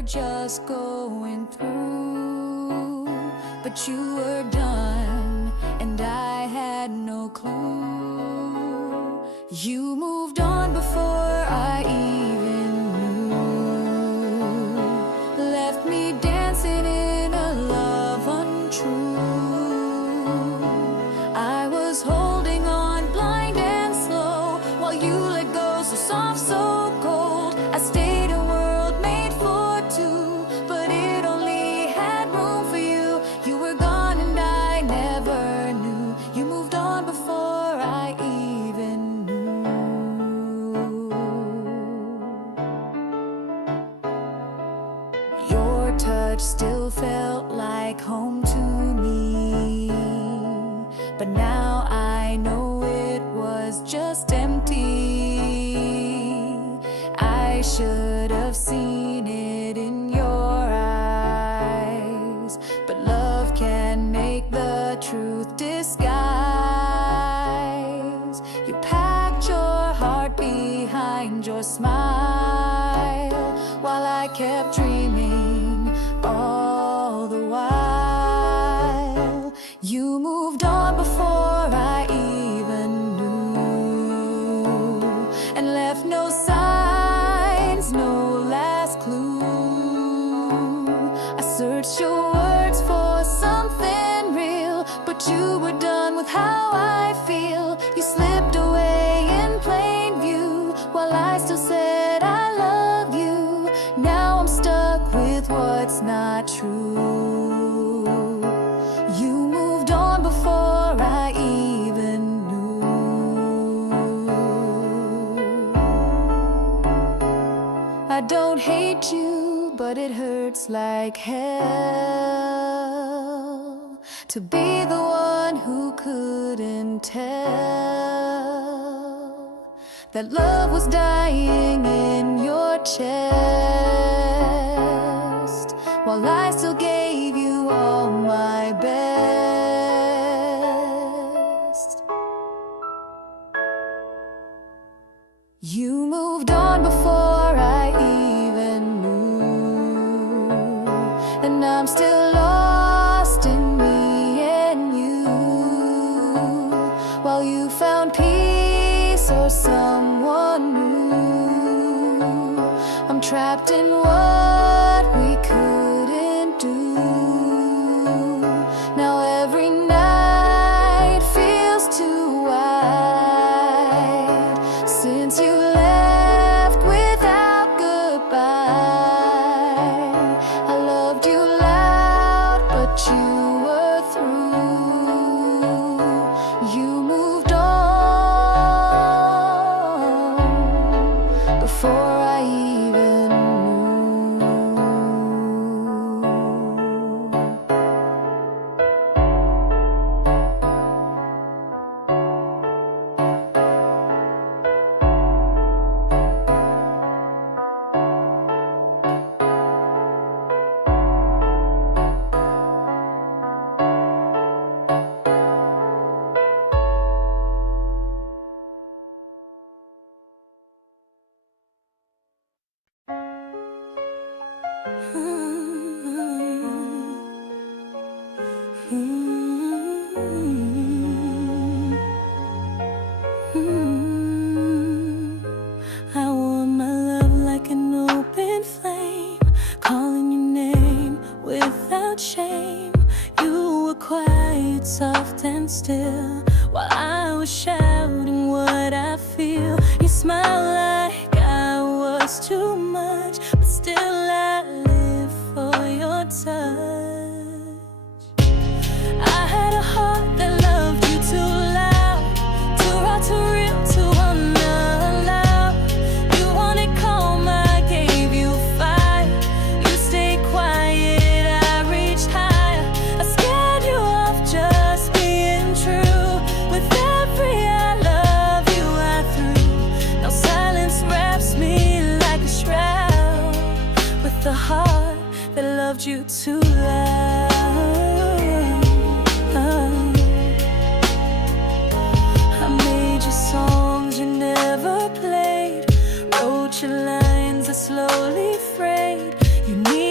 were just going through, but you were done, and I had no clue. You moved on before I even knew, left me dancing in a love untrue. I was holding on blind and slow while you let go so soft, so cold. I stayed a world made for two, but it only had room for you. You were gone and I never knew. You moved on before I even knew. Your touch still felt like home to me, but now I know it was just empty. I should have seen it in your eyes, but love can make the truth disguise. You packed your heart behind your smile, while I kept dreaming all the while. You moved on before I even knew, and left no signs, no last clue. I searched your words for something real, but you were done with how I feel. You slipped away in plain view, while I still said I love you. Now I'm stuck with what's not true. You moved on before I even knew. I don't hate you, but it hurts like hell to be the one who couldn't tell that love was dying in your chest, while I still gave you all my best. You moved on before I even knew, and I'm still lost in me and you, while you found peace or someone new. I'm trapped in what we couldn't do. Now every night feels too wide since you left without goodbye. I loved you loud, but you were through. You moved on before I even knew. I want my love like an open flame, calling your name without shame. You were quiet, soft and still, while I was shouting what I feel. You smiled like I was too much, but still I live for your touch. I had a heart that loved you too loud, too raw, too real, too unallowed. You wanted calm, I gave you fire. You stayed quiet, I reached higher. I scared you off just being true. With every I love you I threw. Now silence wraps me like a shroud, with the heart that loved you too loud. I made you songs you never played, wrote your lines that slowly frayed. You need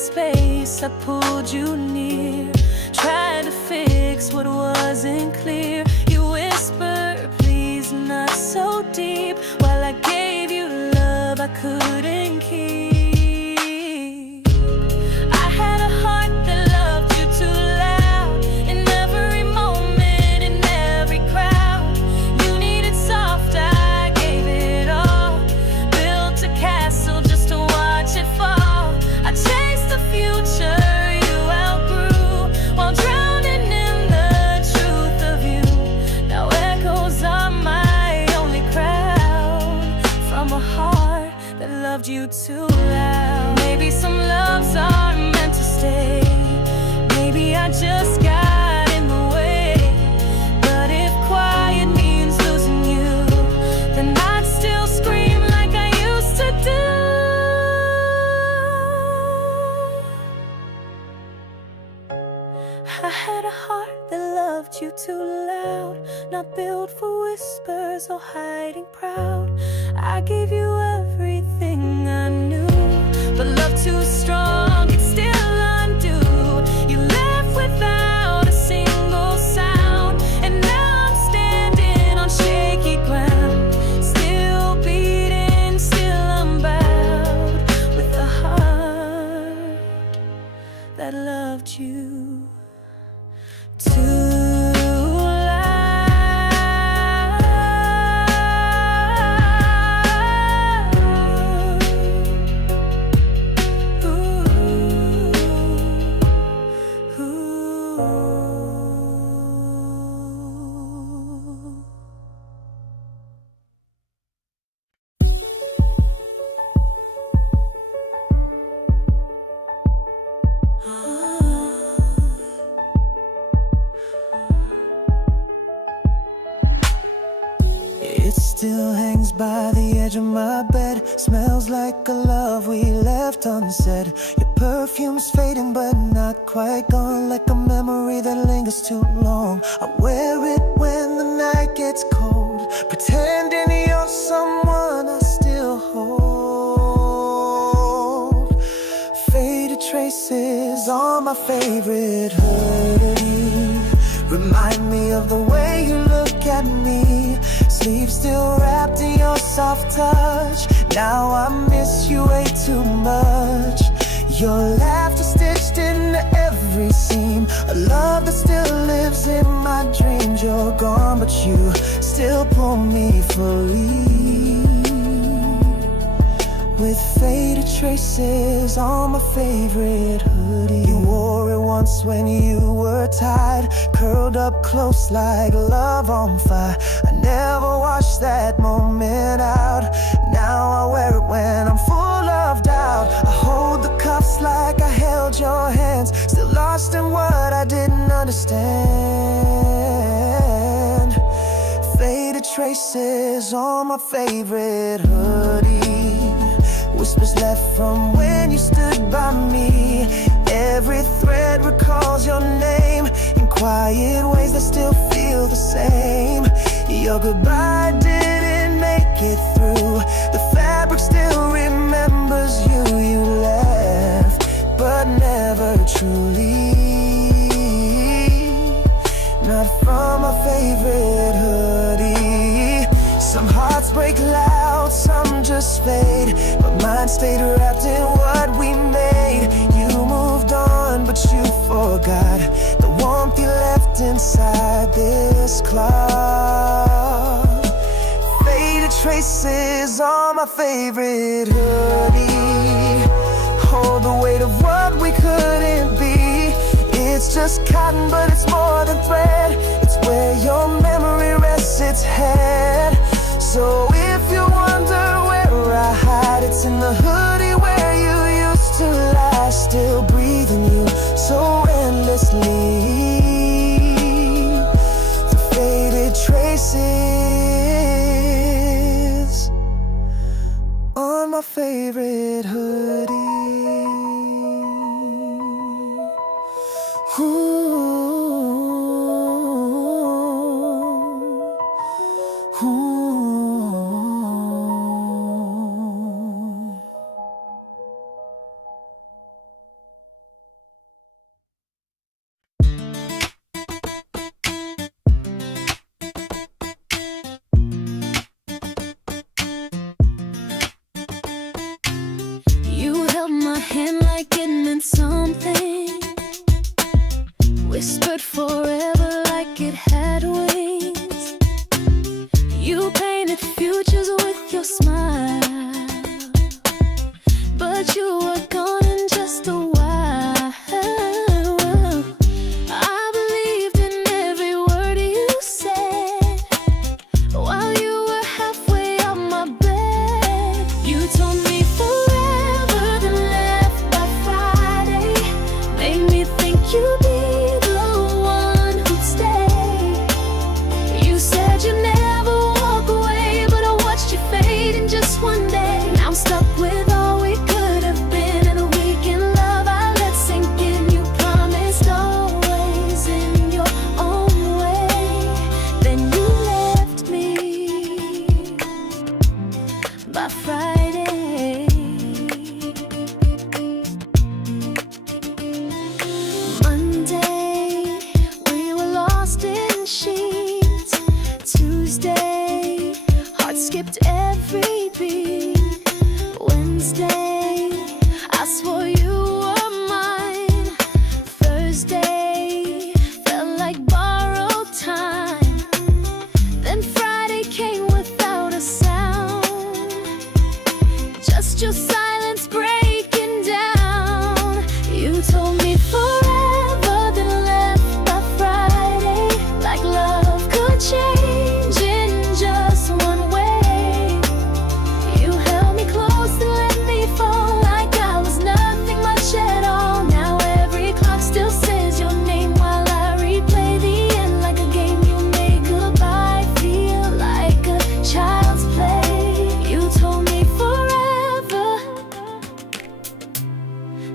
space, I pulled you near, tried to fix what wasn't clear. You whispered, please not so deep, while I gave you love I couldn't keep. I had a heart that loved you too loud, in every moment, in every crowd. You needed soft, I gave it all, built a castle just to watch it fall. I chased the future you outgrew, while drowning in the truth of you. Now echoes are my only crown, from a heart that loved you too loud. Maybe some loves are meant to stay, maybe I just got in the way. But if quiet means losing you, then I'd still scream like I used to do. I had a heart that loved you too loud, not built for whispers or hiding proud. I gave you everything I knew, but love too strong, it's still undo. You left without a single sound, and now I'm standing on shaky ground, still beating, still unbowed, with a heart that loved you too It still hangs by the edge of my bed, smells like a love we left unsaid. Your perfume's fading but not quite gone, like a memory that lingers too long. I wear it when the night gets cold, pretending you're someone I still hold. Faded traces on my favorite hoodie remind me of the way you look at me. Sleep still wrapped in your soft touch. Now I miss you way too much. Your laughter stitched into every seam, a love that still lives in my dreams. You're gone, but you still pull me fully, with faded traces on my favorite hoodie. You wore it once when you were tired, curled up close like love on fire. I never washed that moment out. Now I wear it when I'm full of doubt. I hold the cuffs like I held your hands, still lost in what I didn't understand. Faded traces on my favorite hoodie, whispers left from when you stood by me. Every thread recalls your name in quiet ways that still feel the same. Your goodbye didn't make it through, the fabric still remembers you. You left, but never truly, not from my favorite hoodie. Some hearts break loud, some just fade, but mine stayed wrapped in what we made. You moved on, but you forgot the warmth you left inside this cloth. Faded traces on my favorite hoodie hold the weight of what we couldn't be. It's just cotton, but it's more than thread. It's where your memory rests its head. So if you wonder where I hide, it's in the hoodie where you used to lie, still breathing you so endlessly. The faded traces on my favorite hoodie.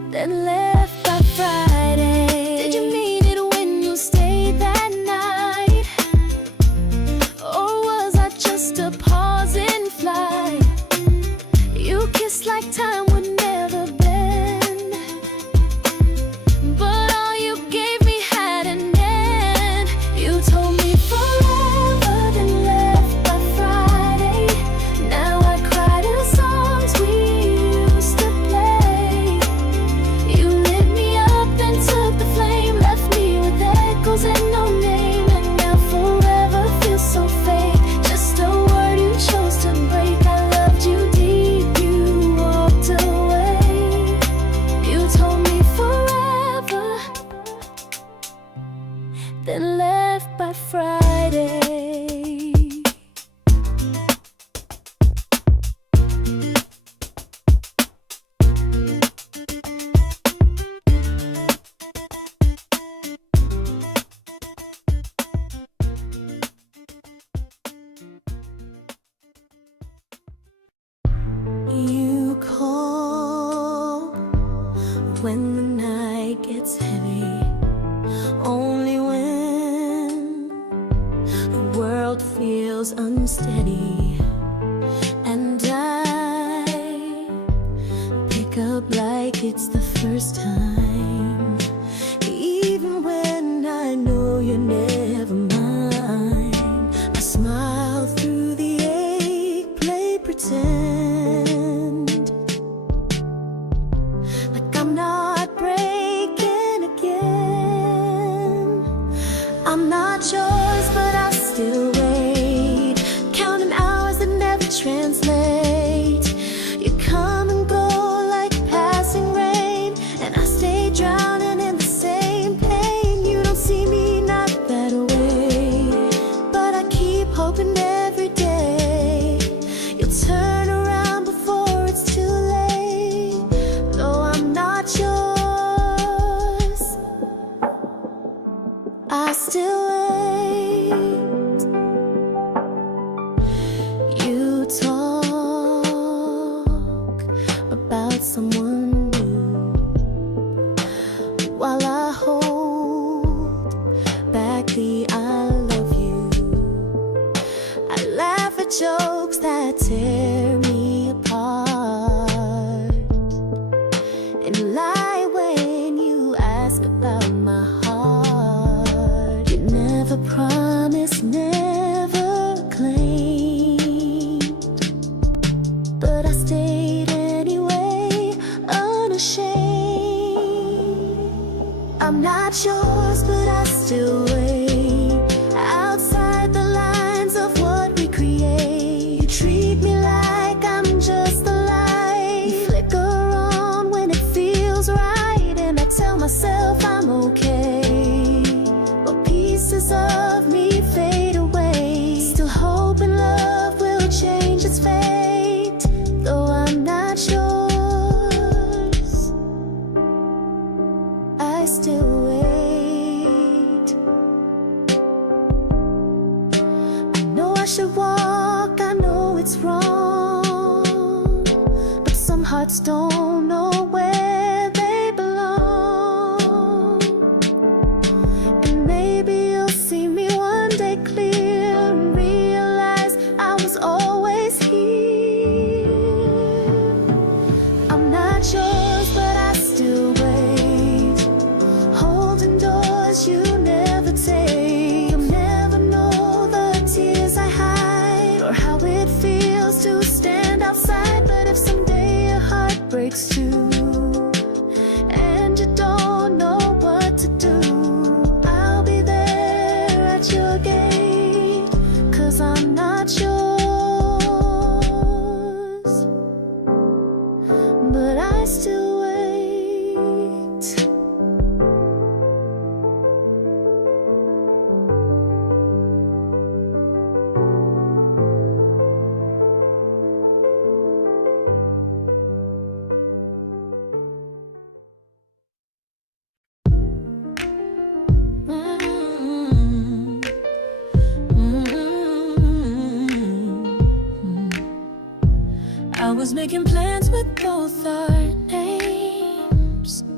then left by Friday. Did you mean it when you stayed that night? Or was I just a pause in flight? You kissed like time would never bend, but all you gave me had an end. You told me forever, then left by Friday. Now I cry to songs we used to play. You lit me up and took the flame, left me with echoes and no name. And now forever feels so fake, just a word you chose to break. I loved you deep, you walked away. You told me forever, then left by Friday. You call when the night gets heavy, only when the world feels unsteady, and I pick up like it's the first time, even when I know you're never mine. I smile through the ache, play pretend like I'm not breaking again. I'm not yours, but I still wait, counting hours that never translate. You come and go like passing rain, and I stay drowning in the same pain. You don't see me not that way, but I keep hoping every day you'll turn around before it's too late. Though I'm not yours, I still wait. You talk about someone new while I hold back the I love you. I laugh at jokes that tear me apart, and lie when you ask about my heart. You never promised, never claimed, but I stayed anyway, unashamed. I'm not yours, but I still wait outside the lines of what we create. You treat me like I'm just a light. You flicker on when it feels right, and I tell myself I'm okay, but pieces of me fade away. Still hoping love will change its fate, though I'm not yours, I still wait. I know I should walk, I know it's wrong, but some hearts don't know where they belong. And maybe you'll see me one day clear and realize I was always here. I'm not yours, but I still wait, holding doors you never take. You'll never know the tears I hide, or how it feels to stand outside. But if someday your heart breaks too, and you don't know what to do, I'll be there at your gate, 'cause I'm not yours, but I still wait. I was making plans with both our names,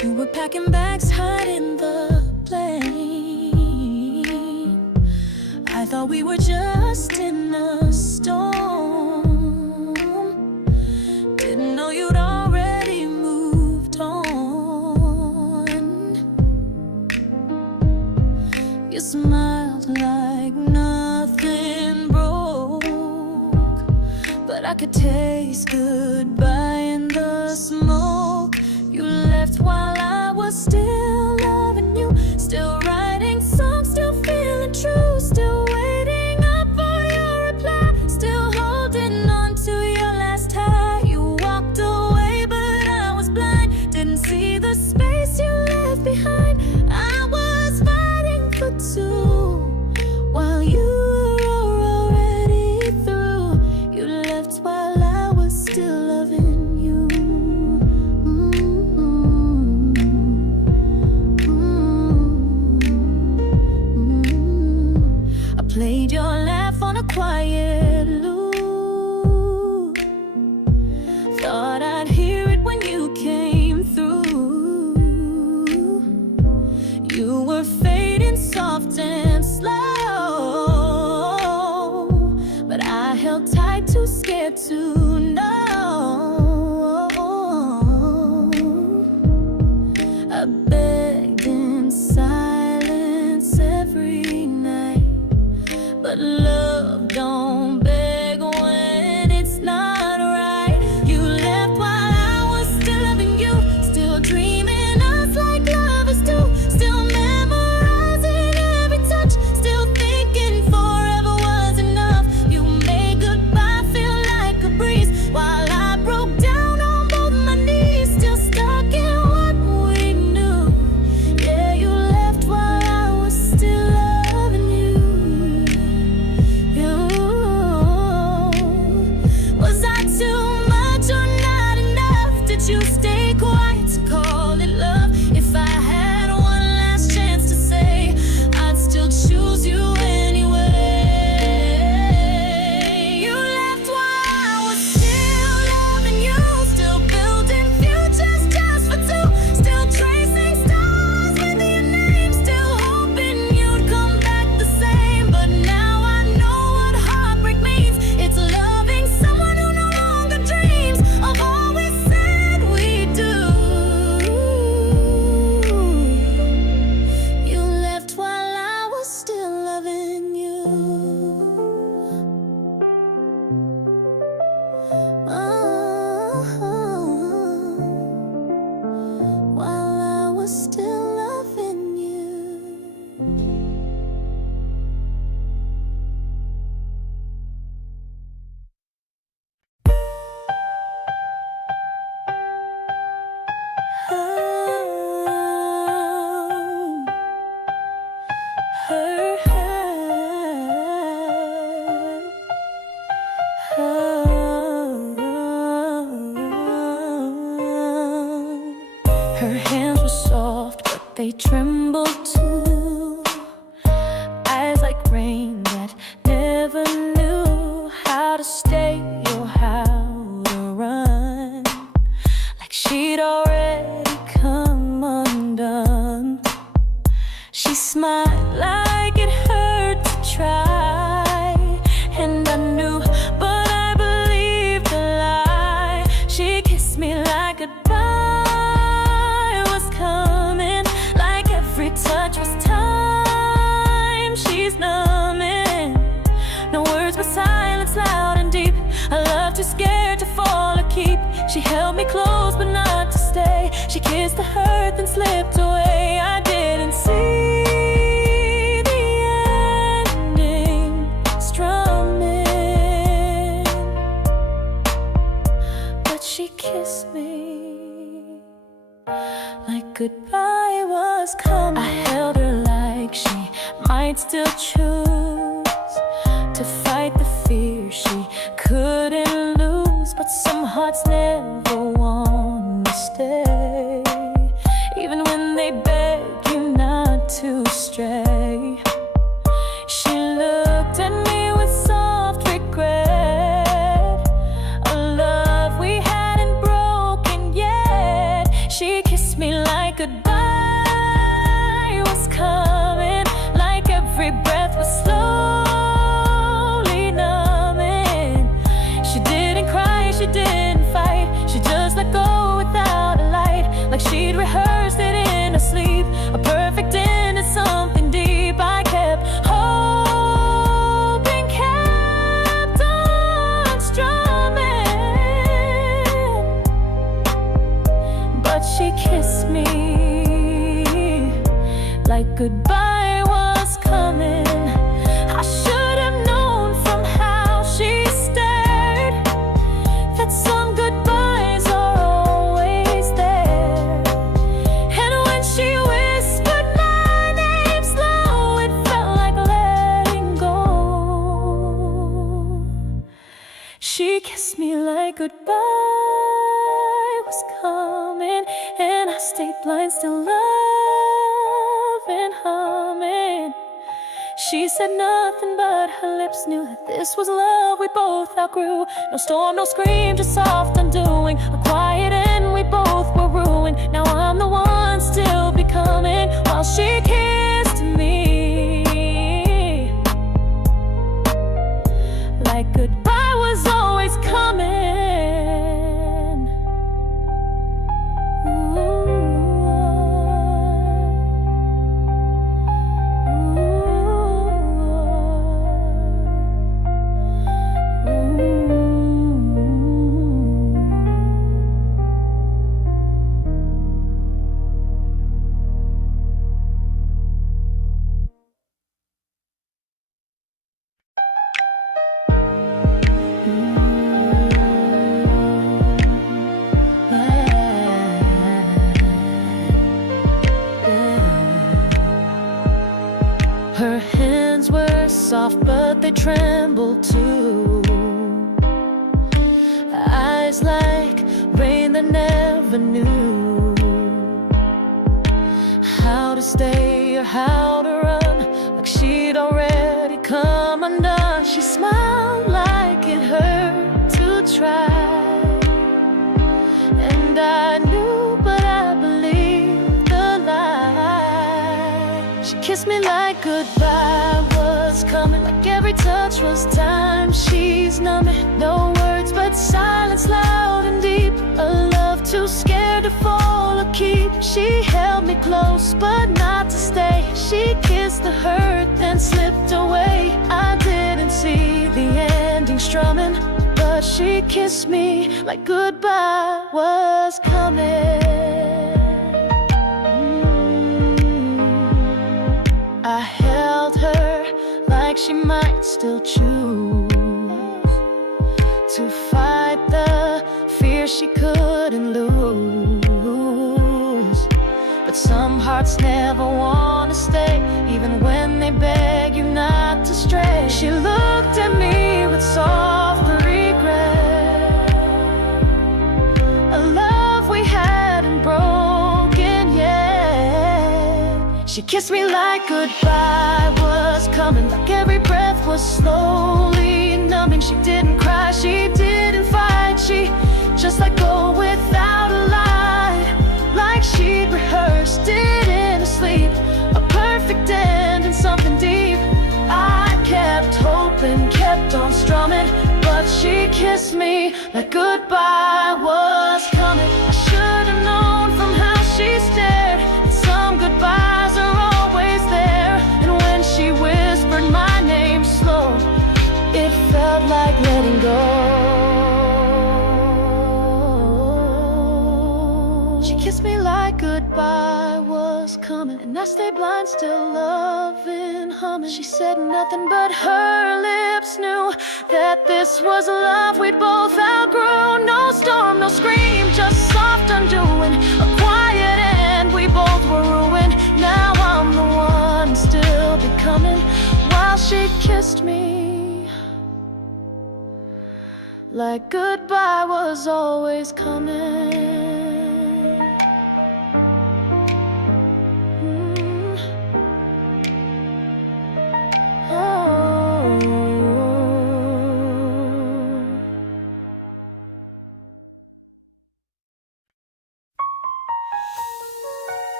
packing bags, hiding the plane. I thought we were just in a storm. Didn't know you'd already moved on. You smiled like nothing broke, but I could taste goodbye in the smoke. You left while I was still loving you, still writing songs, still feeling true, still waiting up for your reply, still holding on to your last high. You walked away, but I was blind, didn't see the space you left behind. I was fighting for two while you were already through. You left while I was still loving you. I played your laugh on a quiet loop. Thought I'd hear it when you came through. You were fading soft and slow, but I held tight, too scared to know. I begged in silence every night, but love don't beg when it's not right. You left while I was still loving you, still dreaming us like lovers do, still memorizing every touch, still thinking forever was enough. You made goodbye feel like a breeze while I broke down on both my knees, still stuck in what we knew. Yeah, you left while I was still loving you. Was I too much or not enough? Did you stay quiet to call it love? If I had one last chance to say, I'd still choose you anyway. You left while I was still loving you, still building futures just for two, still tracing stars with your name, still hoping you'd come back the same. But now I know what heartbreak means. It's loving someone who no longer dreams of all we said we'd do. You left while I was still loving you. While I was still loving you. Her hands were soft, but they trembled too. Eyes like rain that never knew how to stay or how to run. Like she'd already come undone. She smiled like it hurt to try, and I knew, but I believed the lie. She kissed me like goodbye was coming, like every touch was time. She's numbing, no words but silence loud and deep. I love too scared to fall or keep. She held me close but not to stay. She kissed the hurt then slipped away. I didn't see the ending strumming, but she kissed me like goodbye was coming. I held her like she might still choose to fight the fear she couldn't lose. But some hearts never want to stay, even when they beg you not to stray. She looked at me with soft regret, a love we hadn't broken yet. She kissed me like like goodbye was coming, like every breath was slowly numbing. She didn't cry, she didn't fight, she just let go without a light, like she'd rehearsed it in her sleep. A perfect end to something deep. I kept hoping, kept on strumming, but she kissed me like goodbye was coming. I should have known from how she stared that some goodbyes are always there. And when she whispered my name slow, it felt like letting go. She kissed me like goodbye was coming, and I stayed blind, still loving, humming. She said nothing, but her lips knew that this was love we both outgrew. No storm, no scream, just soft undoing. A quiet end, we both were ruined. Now I'm the one still becoming, while she kissed me like goodbye was always coming. Her hands were soft, but they trembled too. Eyes like rain that never knew how to stay or how to run, like she'd already come undone. She smiled like it hurt to try, and I knew, but I believed the lie. She kissed me like goodbye was coming, like every touch was time. She's numbing, no words but silence, loud and deep. A love too scared to fall or keep. She held me close, but not to stay. She kissed the hurt, then slipped away. I didn't see the ending strumming, but she kissed me like goodbye was coming. I held her like she might still choose to fight the fear she couldn't lose. But some hearts never want to stay, even when they beg you not to stray. She looked at me with soft regret, a love we hadn't broken yet. She kissed me like goodbye was coming, like every breath was slowly numbing. She didn't cry, she didn't fight, she just let go without a lie, like she'd rehearsed it in her sleep. A perfect end and something deep. I kept hoping, kept on strumming, but she kissed me like goodbye was coming. I should have known from how she stared that some goodbyes are always there. And when she whispered my name slow, it felt like letting go. She kissed me like goodbye was coming, and I stayed blind, still loving, humming. She said nothing, but her lips knew that this was a love we'd both outgrew. No storm, no scream, just soft undoing. A quiet end, we both were ruined. Now I'm the one still becoming, while she kissed me like goodbye was always coming.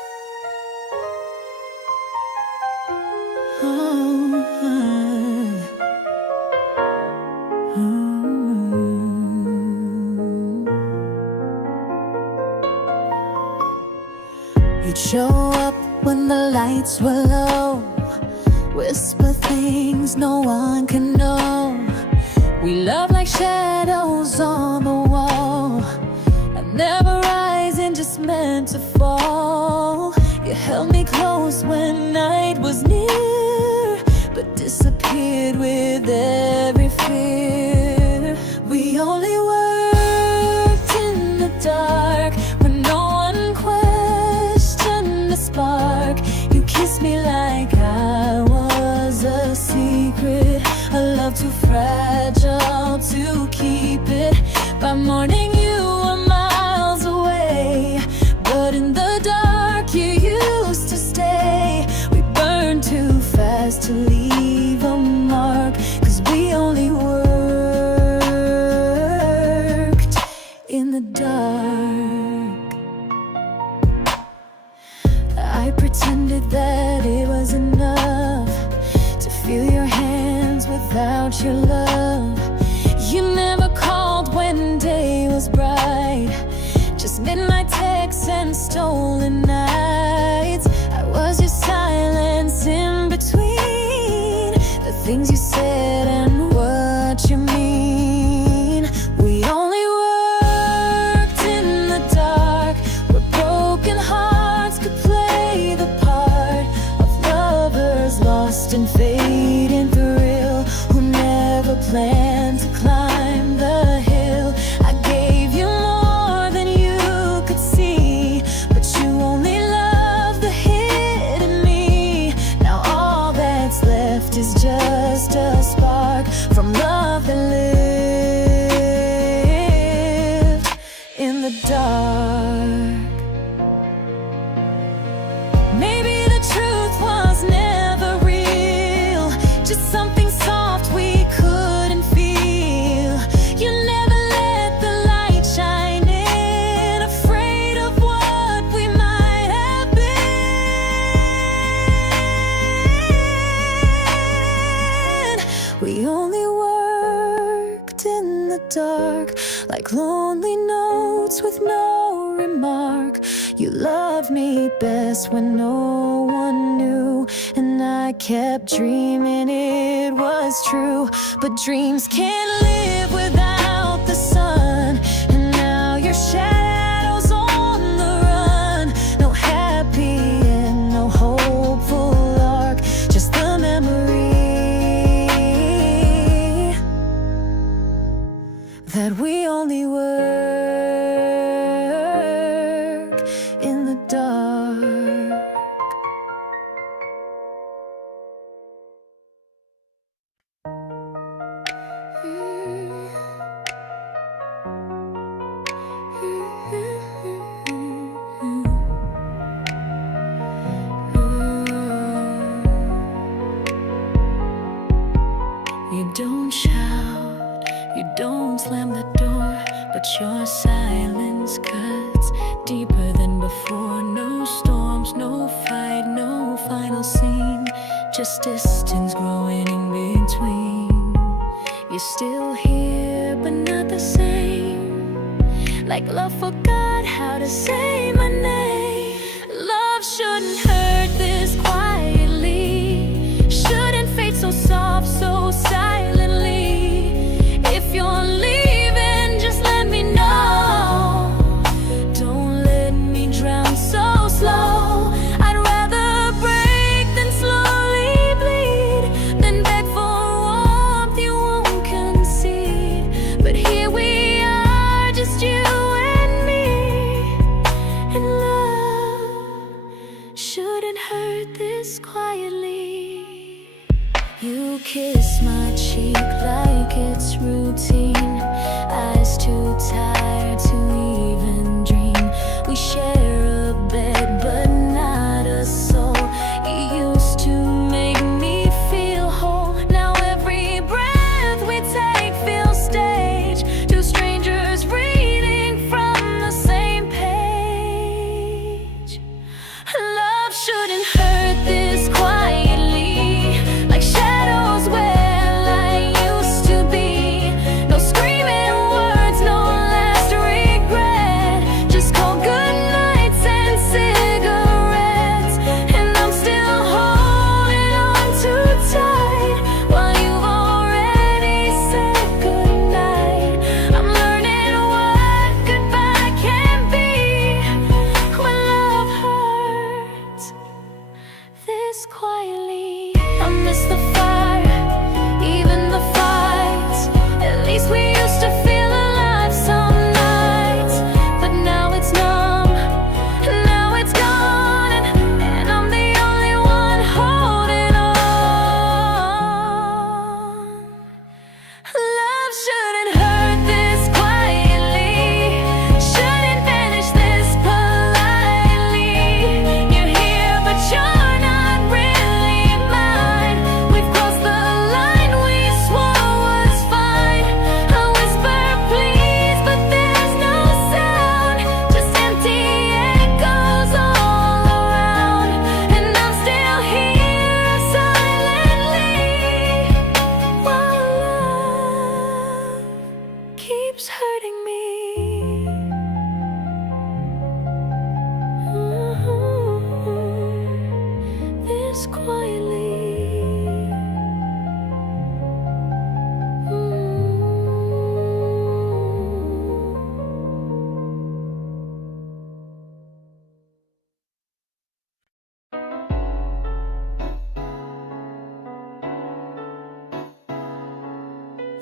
You'd show up when the lights were low, whisper things no one can know. We love like shadows on the wall, and never rising, just meant to fall. You held me close when night was near, but disappeared with every fear. We only worked in the dark, when no one questioned the spark. You kissed me like I was a secret, a love too fragile to keep it. By morning you were miles away, but in the dark you used to stay. We burned too fast to leave a mark, 'cause we only worked in the dark. I pretended that it was enough to feel your hands without your love. You never called when day was bright, just midnight texts and stolen nights. I was your silence in between the things you said and what you mean. We only worked in the dark, where broken hearts could play the part of lovers lost in fading thrill, who never planned to climb the hill. I gave you more than you could see, but you only loved the hidden me. Now all that's left is just a spark from love that lived in the dark. Maybe the truth was never real, just something soft we couldn't feel. You never let the light shine in, afraid of what we might have been. We only worked in the dark, like lonely notes with no remark. You loved me best when no one knew, and I kept dreaming it was true. But dreams can't live without the sun, and now your shadow's on the run. No happy end, no hopeful arc, just the memory that we only work in the dark. You don't shout, you don't slam the door, but your silence cuts deeper than before. No storms, no fight, no final scene, just distance growing in between. You're still here, but not the same, like love forgot how to say my name. Love shouldn't hurt this quietly, shouldn't fade so soft, so silently. If you're leaving, just let me know. Don't let me drown so slow. I'd rather break than slowly bleed, than beg for warmth you won't concede. But here we are, just you and me, and love shouldn't hurt this quietly. You kiss my cheek like it's routine, eyes too tired to even dream. We share a bed but not a soul. You used to make me feel whole. Now every breath we take feels staged, two strangers reading from the same page. Love shouldn't hurt this quietly, like shadows where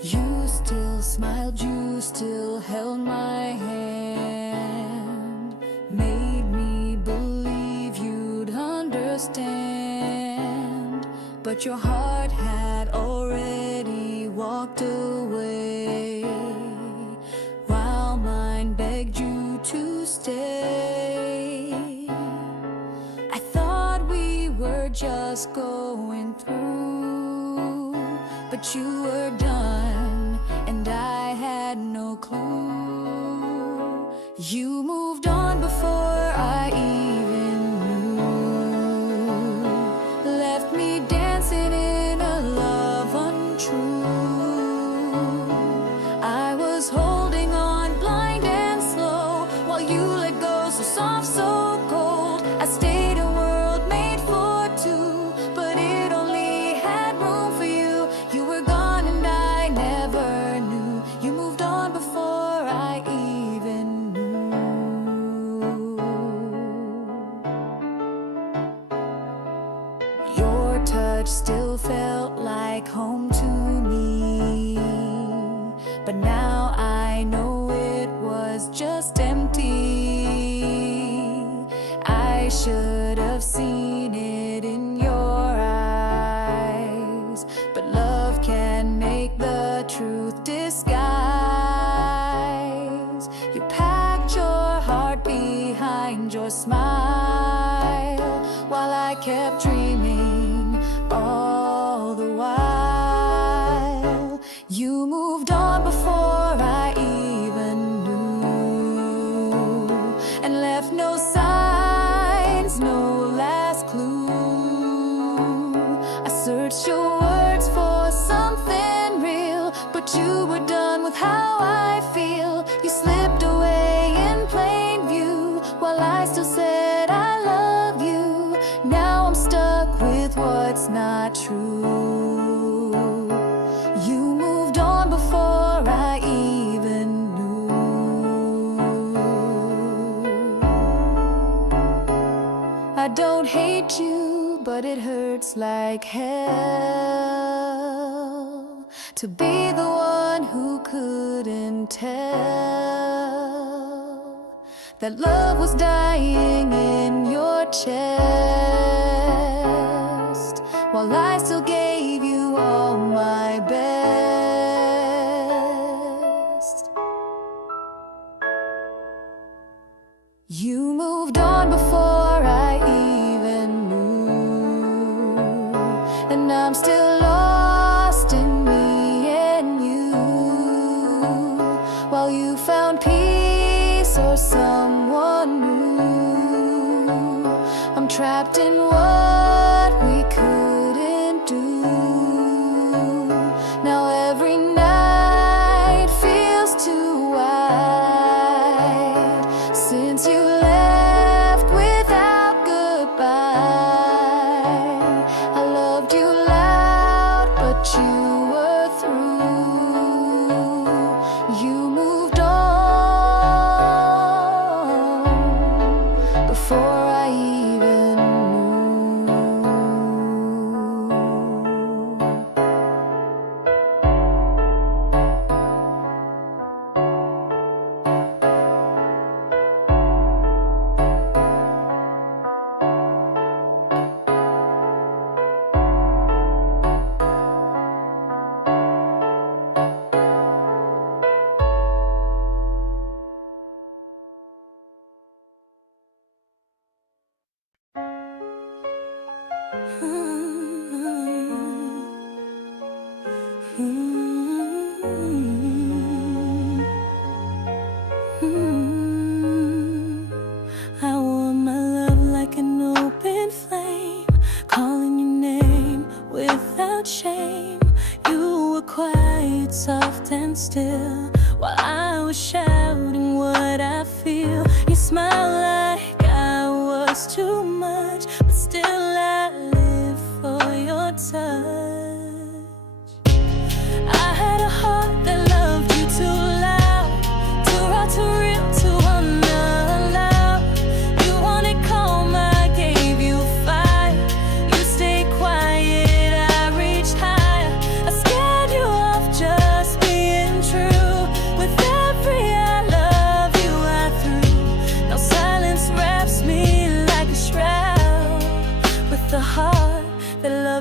You still smiled, you still held my hand, made me believe you'd understand. But your heart had already walked away, while mine begged you to stay. I thought we were just going through, but you were done, and I had no clue. You moved on before I even knew, left me dancing in a love untrue. I was holding on blind and slow, while you let go so soft, so cold. I stayed a world made for two, but it only had room for you. You were gone and I never knew. You moved on before I even knew. Your touch still felt like home to me, but now I know it was just empty. I should have seen it in your eyes, but love can make the truth disguise. You packed your heart behind your smile, while I kept dreaming all the while. You moved on before I even knew, and left no signs, no last clue. I searched your words for something real, but you were done with how I feel. You slipped away in plain view, while I still said I love you. Now I'm stuck with what's not true. You moved on before I even knew. I don't hate you, but it hurts like hell to be the one who couldn't tell that love was dying in your chest, while I still gave you all my best. You moved on before I even knew, and I'm still lost in me and you, while you found peace or someone new. I'm trapped in what we couldn't do. Now every night feels too wide, since you left without goodbye. I loved you loud, but you were through. You moved on before I even knew. I want my love like an open flame, calling your name without shame. You were quiet, soft and still, while I was shouting what I feel. You smiled like I was too much, but still I live for your touch. I had a heart that loved you too loud, too raw, too real, too unallowed. You wanted calm, I gave you fire. You stayed quiet, I reached higher. I scared you off just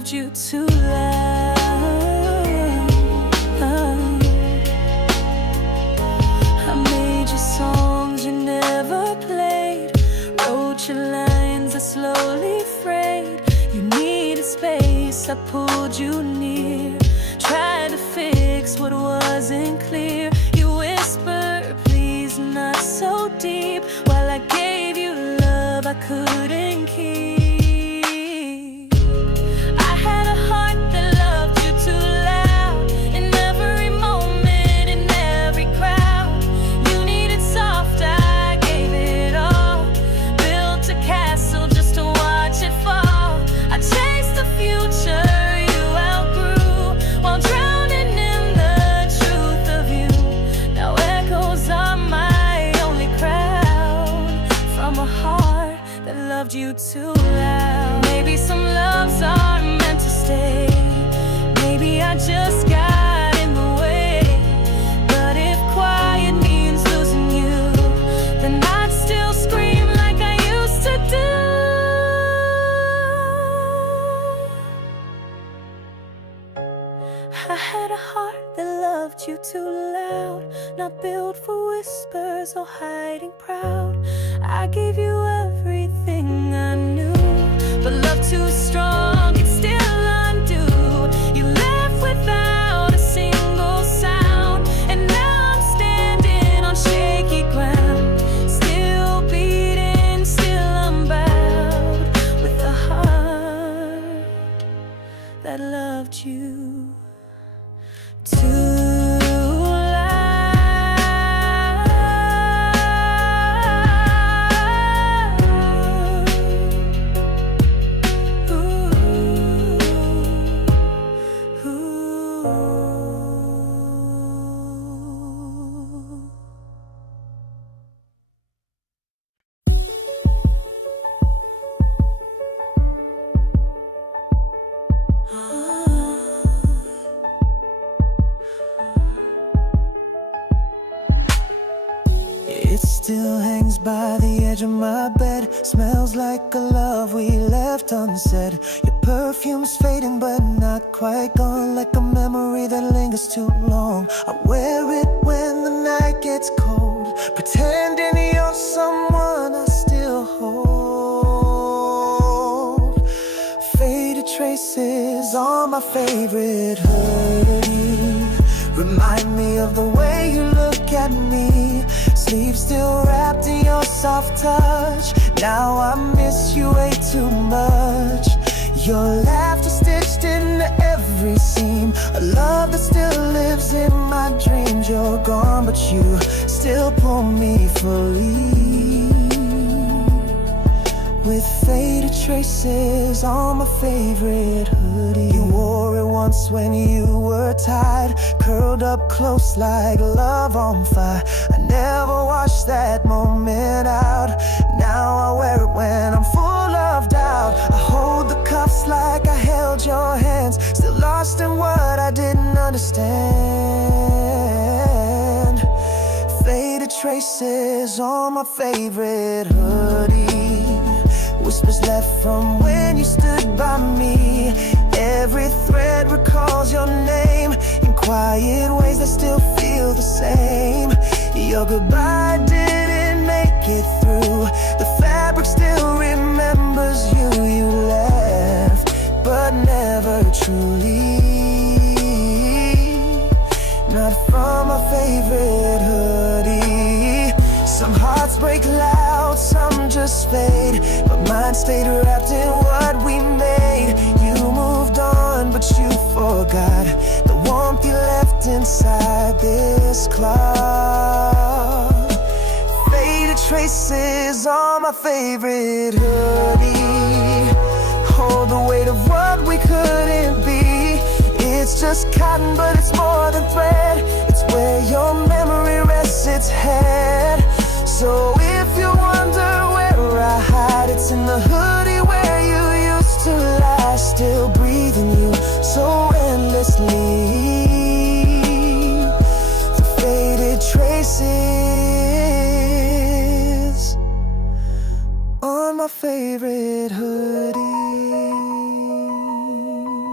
loved you too loud. I made you songs you never played, wrote your lines that slowly frayed. You needed space, I pulled you near, tried to fix what wasn't clear. You whispered, please not so deep, while I gave you love I couldn't keep. I had a heart that loved you too loud, in every moment, in every crowd. You needed soft, I gave it all, built a castle just to watch it fall. I chased the future you outgrew, while drowning in the truth of you. Now echoes are my only crowd, from a heart that loved you too loud. Maybe some loves aren't meant to stay, maybe I just got in the way. But if quiet means losing you, then I'd still scream like I used to do. I had a heart that loved you too loud, not built for whispers or hiding proud. I gave you everything I knew, but love too strong, it's still undo. You left without a single sound, and now I'm standing on shaky ground, still beating, still unbowed, with a heart that loved you too It still hangs by the edge of my bed, smells like a love we left unsaid. Your perfume's fading but not quite gone, like a memory that lingers too long. I wear it when the night gets cold, pretending you're someone I still hold. Faded traces on my favorite hoodie remind me of the way you look at me. Sleep still wrapped in your soft touch. Now I miss you way too much. Your laughter stitched into every seam, a love that still lives in my dreams. You're gone, but you still pull me fully, with faded traces on my favorite hoodie. You wore it once when you were tired, curled up close like love on fire. I never washed that moment out. Now I wear it when I'm full of doubt. I hold the cuffs like I held your hands, still lost in what I didn't understand. Faded traces on my favorite hoodie, whispers left from when you stood by me. Every thread recalls your name in quiet ways that still feel the same. Your goodbye didn't make it through, the fabric still remembers you. You left, but never truly, not from my favorite hoodie. Some hearts break loud, some just fade, but mine stayed wrapped in what we made. You moved on, but you forgot the warmth you left inside this cloth. Faded traces on my favorite hoodie hold the weight of what we couldn't be. It's just cotton, but it's more than thread. It's where your memory rests its head. So if you wonder where I hide, it's in the hoodie where you used to lie, still breathing you so endlessly. The faded traces on my favorite hoodie.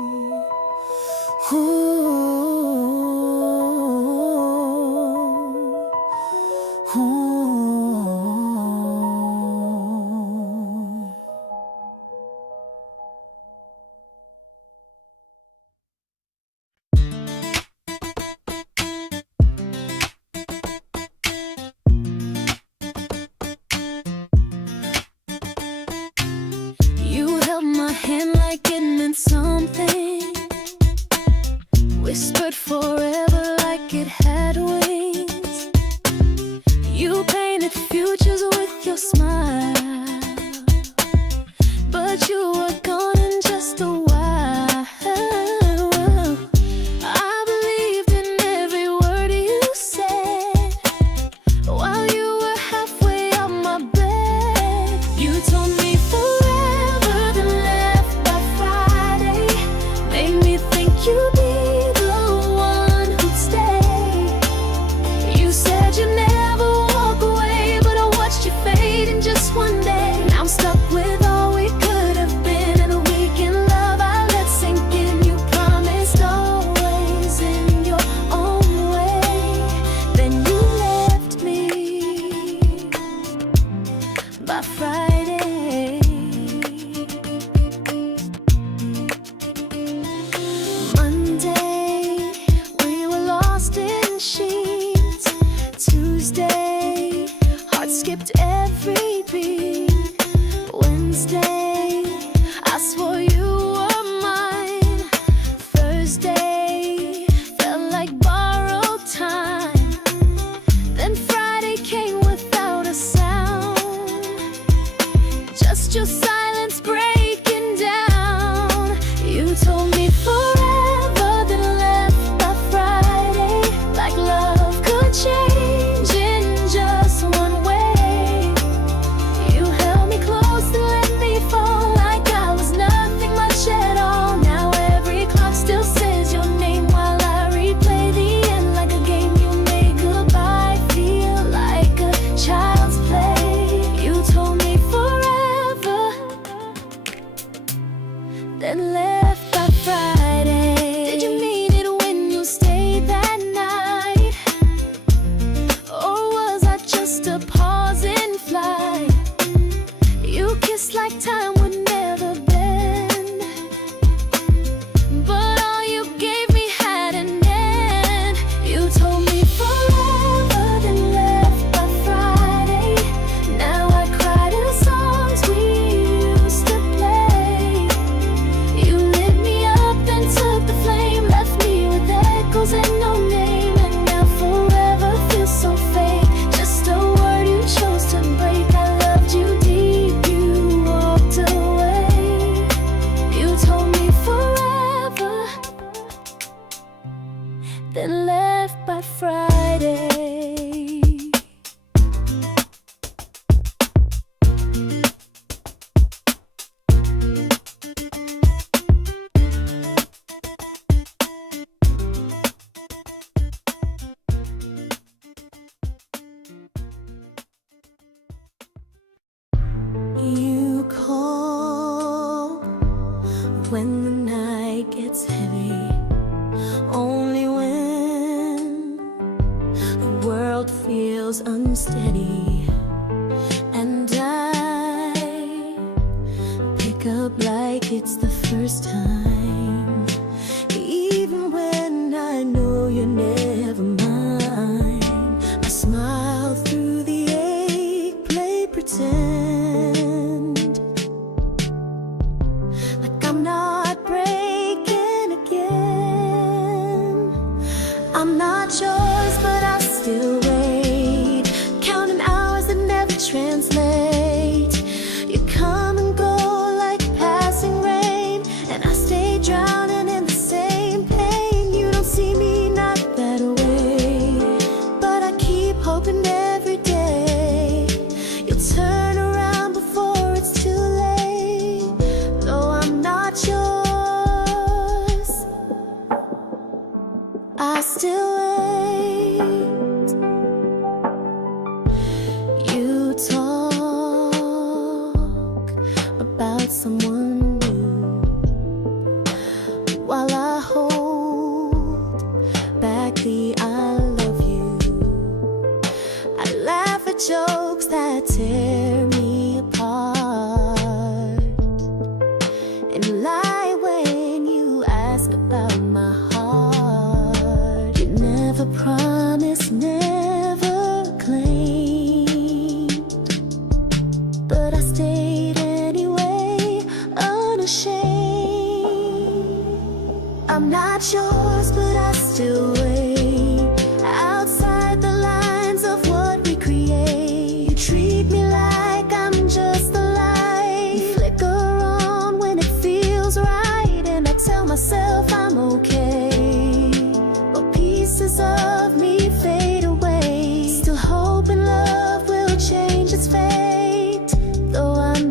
You told me forever, then left by Friday. Made me think you'd be the one who'd stay. You said you'd never walk away, but I watched you fade in just one day. Now I'm stuck with all we could have been, and a weekend love I let sink in. You promised always in your own way. Then you left me by Friday. Monday, we were lost in sheets. Tuesday, heart skipped every beat. Wednesday, I swore you were mine. Thursday, felt like borrowed time. Then Friday came without a sound. Just your silence breaking down. You told me forever, then left by Friday. Like love could change in just one way. You held me close and let me fall like I was nothing much at all. Now every clock still says your name while I replay the end like a game. You made goodbye feel like a child's play. You told me forever, then left by Friday. Did you mean it when you stayed that night? Or was I just a pause in flight? You kissed like time would never bend, but all you gave me had an end. You told me forever, then left by Friday. Now I cry to the songs we used to play. You lit me up, then took the flame, left me with echoes and no name. And now forever feels so fake, just a word you chose to break. I loved you deep, you walked away. You told me forever, then left by Friday. You call when the night gets heavy, only when the world feels unsteady. And I pick up like it's the first time, even when I know you're never mine. I smile through the ache, play pretend like I'm not breaking again. I'm not yours, but I still wait, counting hours that never translate. You come and go like passing rain, and I stay drowning in the same pain. You don't see me not that way, but I keep hoping every day you'll turn around before it's too late. Though I'm not yours, I still wait. You talk about someone new while I hold back the I love you. I laugh at jokes that tear me apart, and lie when you ask about my heart. You never promised, never claimed, but I stayed anyway, unashamed. I'm not yours, but I still wait outside the lines of what we create. You treat me like I'm just a light. You flicker on when it feels right, and I tell myself I'm okay, but pieces of me fade away. Still hoping love will change its fate, though I'm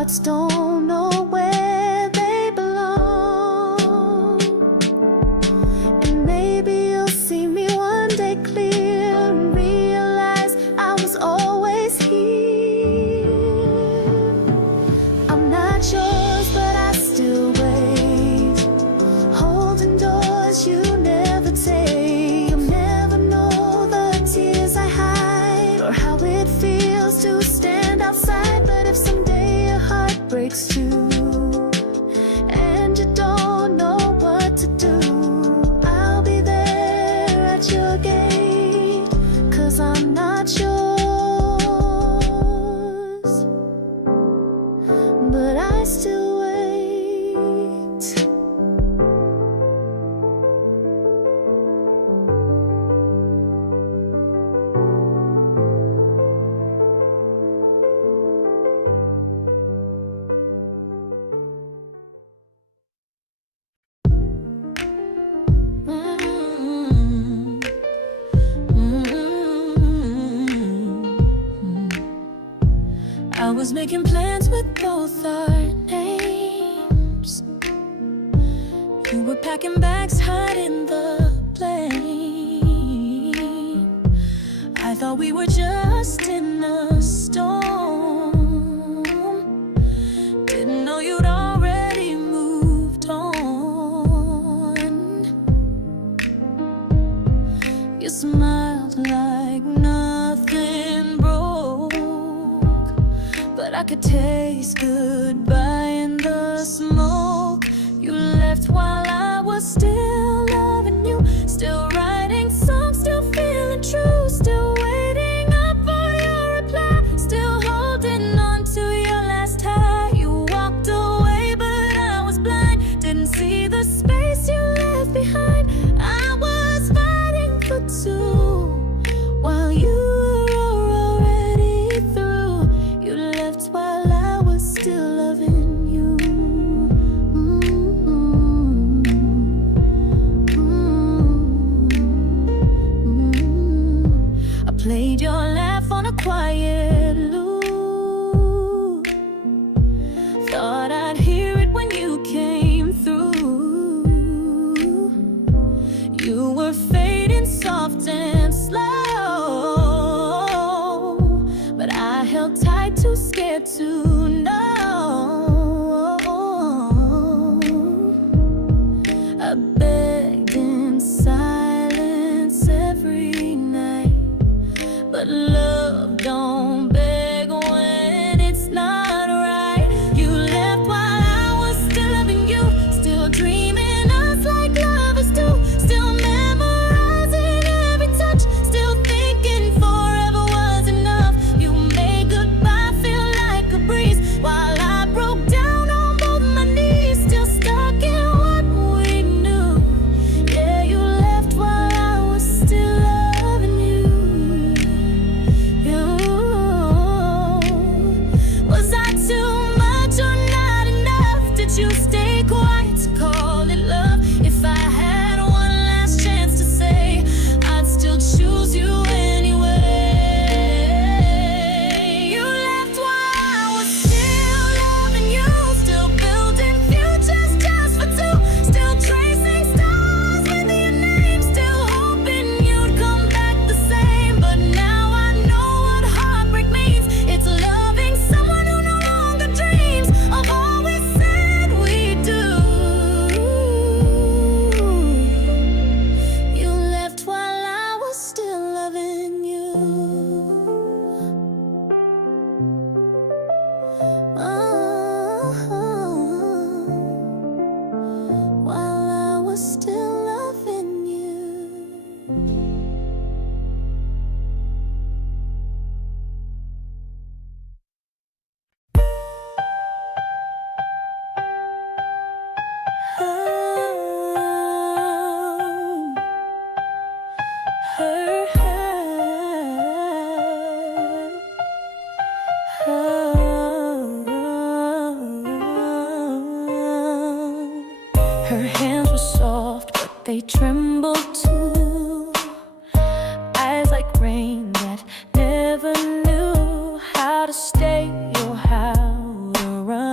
hearts don't know where they belong. And maybe you'll see me one day clear and realize I was always here. I'm not yours, but I still wait, holding doors you never take. You'll never know the tears I hide or how it feels to stand outside. But if someday your heart breaks too and you don't know what to do, I'll be there at your gate, 'cause I'm not yours, but I still wait. I was making plans with both our names. You were packing bags, hiding the blame. I thought we were just in a storm. Didn't know you'd already moved on. You smiled like nothing broke, but I could taste goodbye in the smoke. You left while I was still loving you, still writing songs, still feeling true, still waiting up for your reply, still holding on to your last high. You walked away, but I was blind, didn't see the space you left behind. I was fighting for two while you were already through. You left while I was still loving you. I played your laugh on a quiet loop. Thought I'd hear it when you came through. You were fading soft and slow, but I held tight, too scared to know. I begged in silence every night, but love don't beg when it's not right. You left while I was still loving you, still dreaming us like lovers do, still memorizing every touch, still thinking forever was enough. You made goodbye feel like a breeze while I broke down on both my knees, still stuck in what we knew. Yeah, you left while I was still loving you. Was I too much or not enough? Did you stay quiet to call it love? If I had one last chance to say, I'd still choose you anyway. You left while I was still loving you, still building futures just for two, still tracing stars with your name, still hoping you'd come back the same. But now I know what heartbreak means. It's loving someone who no longer dreams of all we said we'd do. You left while I was still loving you. While I was still loving you. Her hands were soft, but they trembled too. Eyes like rain that never knew how to stay or how to run.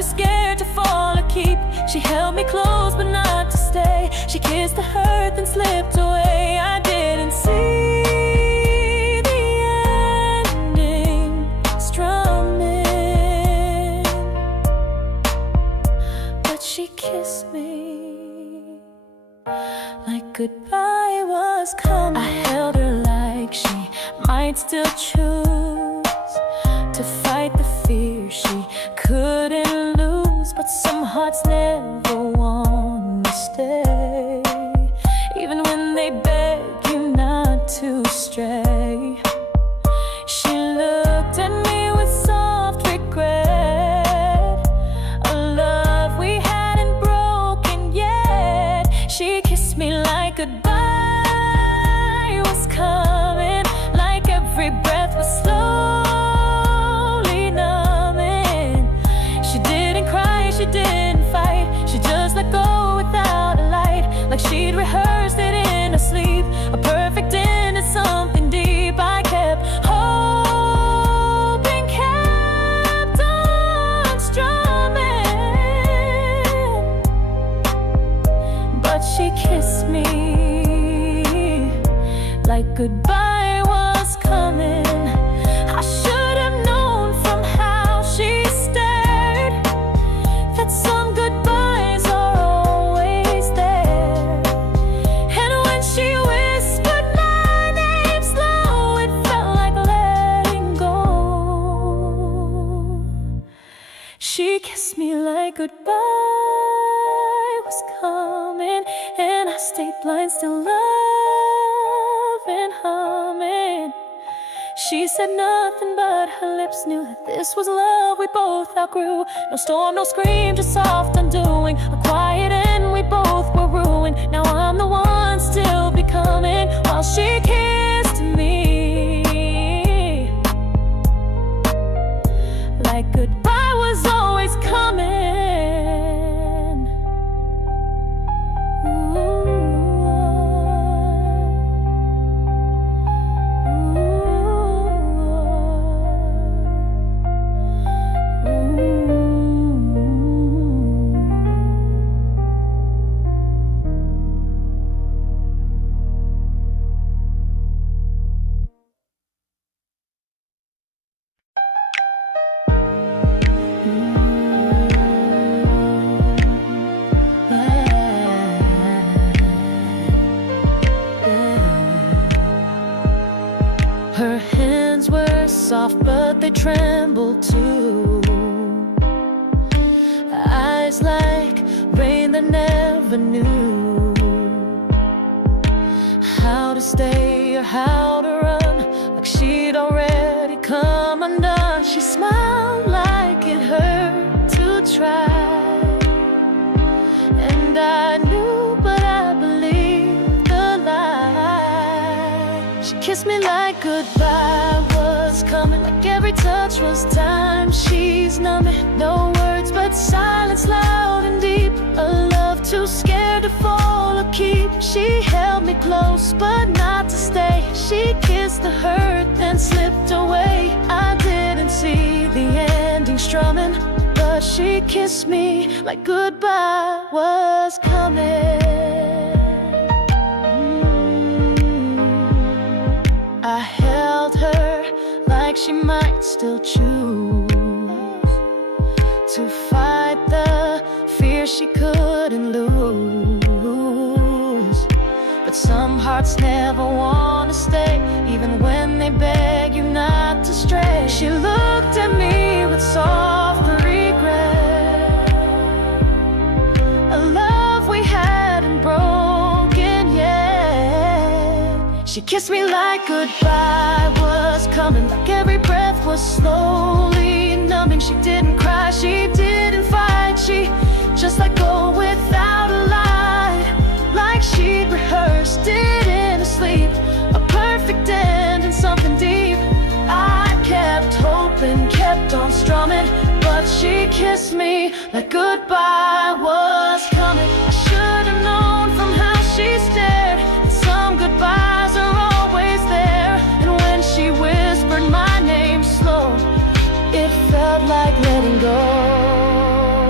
too scared to fall or keep. She held me close but not to stay. She kissed the hurt then slipped away. I didn't see the ending strumming, but she kissed me like goodbye was coming. I held her like she might still choose to fight the fear she couldn't lose. But some hearts never want to stay, even when they beg you not to stray. She looked at me with soft regret, a love we hadn't broken yet. She kissed me like goodbye was coming, like every breath was slowly numbing. She didn't cry, she didn't fight, she just let go without a light, like she'd rehearsed it in her sleep. A perfect end is something deep. I kept hoping, kept on strumming, but she kissed me like goodbye was coming. I should have known from how she stared that some goodbyes are always there. And when she whispered my name slow, it felt like letting go. She kissed me like goodbye was coming, and I stayed blind, still loving, humming. She said nothing, but her lips knew that this was love we both outgrew. No storm, no scream, just soft undoing. A quiet end, we both were ruined. Now I'm the one still becoming, while she kissed me like goodbye was always coming. Her hands were soft, but they trembled too. Eyes like rain that never knew how to stay or how to run, like she'd already come undone. She smiled like it hurt to try, and I knew, but I believed the lie. She kissed me like goodbye was coming, like every touch was time. She's numbing, no words but silence loud and deep. A love too scared to fall or keep. She held me close but not to stay. She kissed the hurt then slipped away. I didn't see the ending strumming, but she kissed me like goodbye was coming. I held her like she might still choose to fight the fear she couldn't lose. But some hearts never want to stay, even when they beg you not to stray. She looked at me with soft regret, a love we hadn't broken yet. She kissed me like goodbye was coming, like every breath was slowly numbing. She didn't cry, she didn't fight, she just let go without a lie, like she'd rehearsed it in her sleep. A perfect end and something deep. I kept hoping, kept on strumming, but she kissed me like goodbye was coming. I should have known from how she stared that some goodbyes are always there. And when she whispered my name slow, it felt like letting go.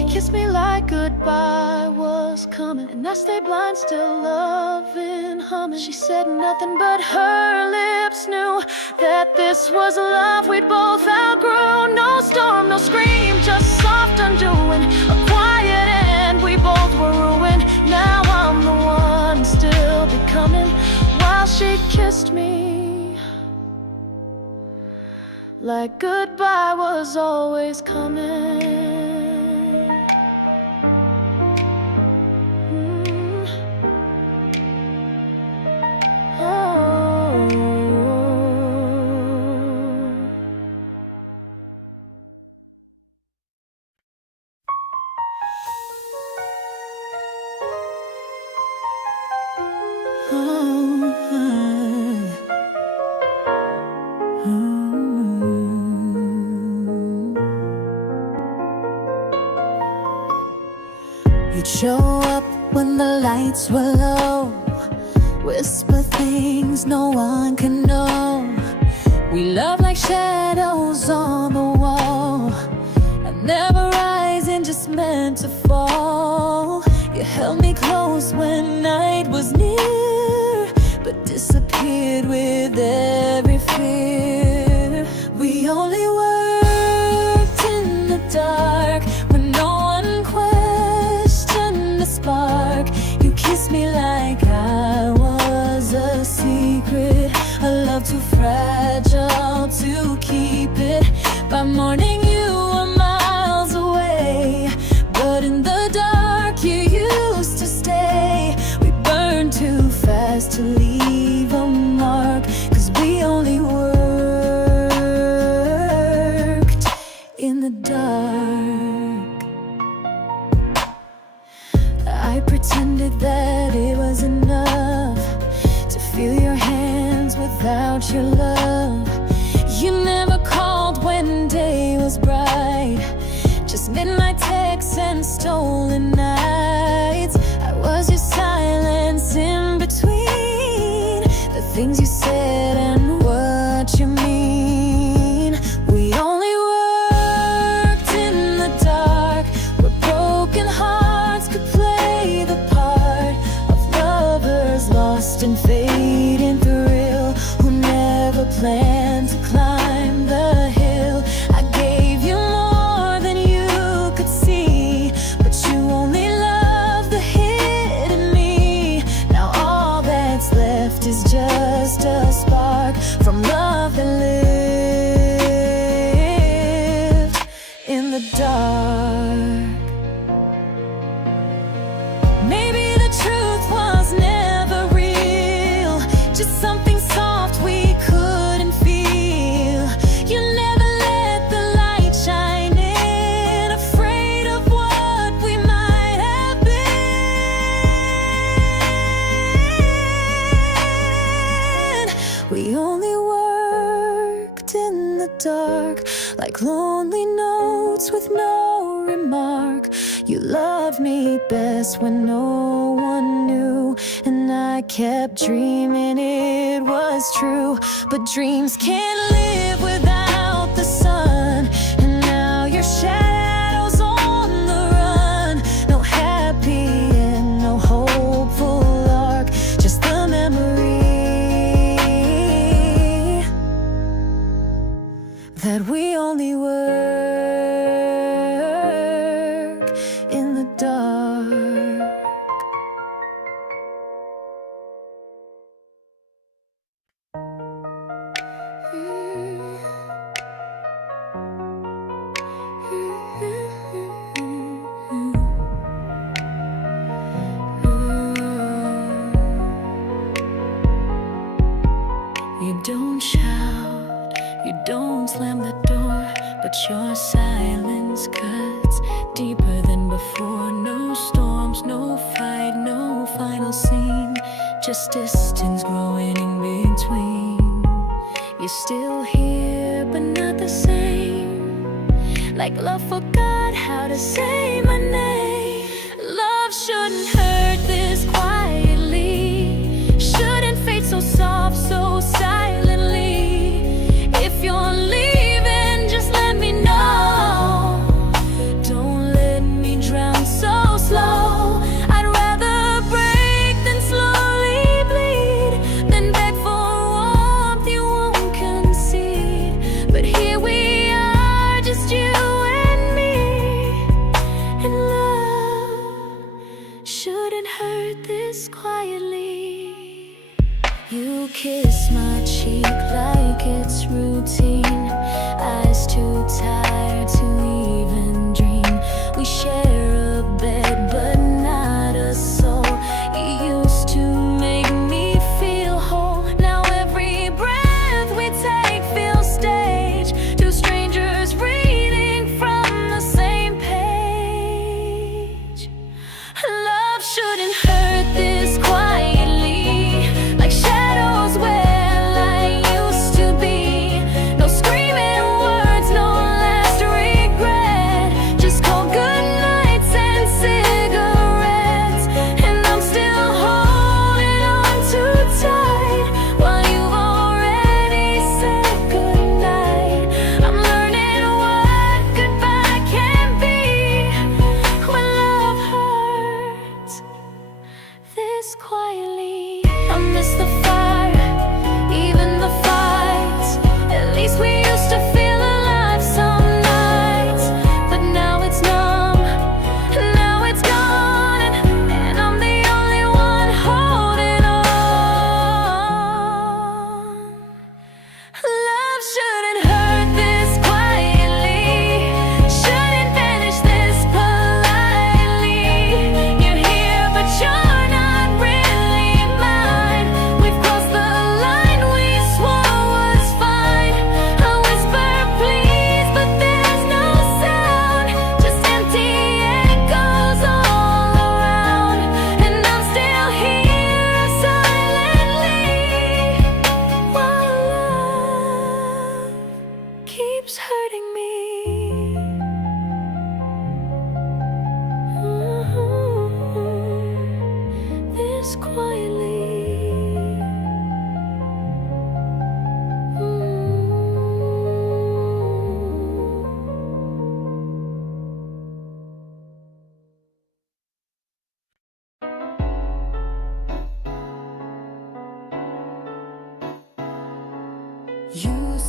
She kissed me like goodbye was coming, and I stayed blind, still loving, humming. She said nothing, but her lips knew that this was love we'd both outgrew. No storm, no scream, just soft undoing, a quiet end, we both were ruined. Now I'm the one still becoming, while she kissed me like goodbye was always coming. You'd show up when the lights were low, whisper things no one can know. We love like shadows on the wall, and never rising, just meant to fall. You held me close when night was near, but disappeared with every fear. We only worked in the dark when no one questioned the spark. You kissed me like I was a secret, a love too fragile to keep it. By morning you were miles away, but in the dark you used to stay. We burned too fast to leave a mark, 'cause we only worked in the dark. I pretended that it was enough to feel your hands without your love. You never called when day was bright, just midnight texts and stolen nights. I was your silence in between the things you said and what you mean. We only worked in the dark, where broken hearts could play the part of lovers lost in fading thrill, who never planned to climb the hill. I gave you more than you could see, but you only loved the hidden me. Now all that's left is just a spark from love that lived in the dark. Maybe the truth was never real, just something soft we couldn't feel. You never let the light shine in, afraid of what we might have been. We only worked in the dark, like lonely notes with no remark. You loved me best when no one knew, and I kept dreaming it was true. But dreams can't live without the sun, and now your shadows on the run. No happy and no hopeful arc, just the memory that we only work in the dark. You don't shout, you don't slam the door, but your silence cuts deeper than before. No storms, no fight, no final scene, just distance growing in between. You're still here, but not the same, like love forgot how to say my name. Love shouldn't hurt this quietly, shouldn't fade so soft, so silently. If you're leaving, just let me know. Don't let me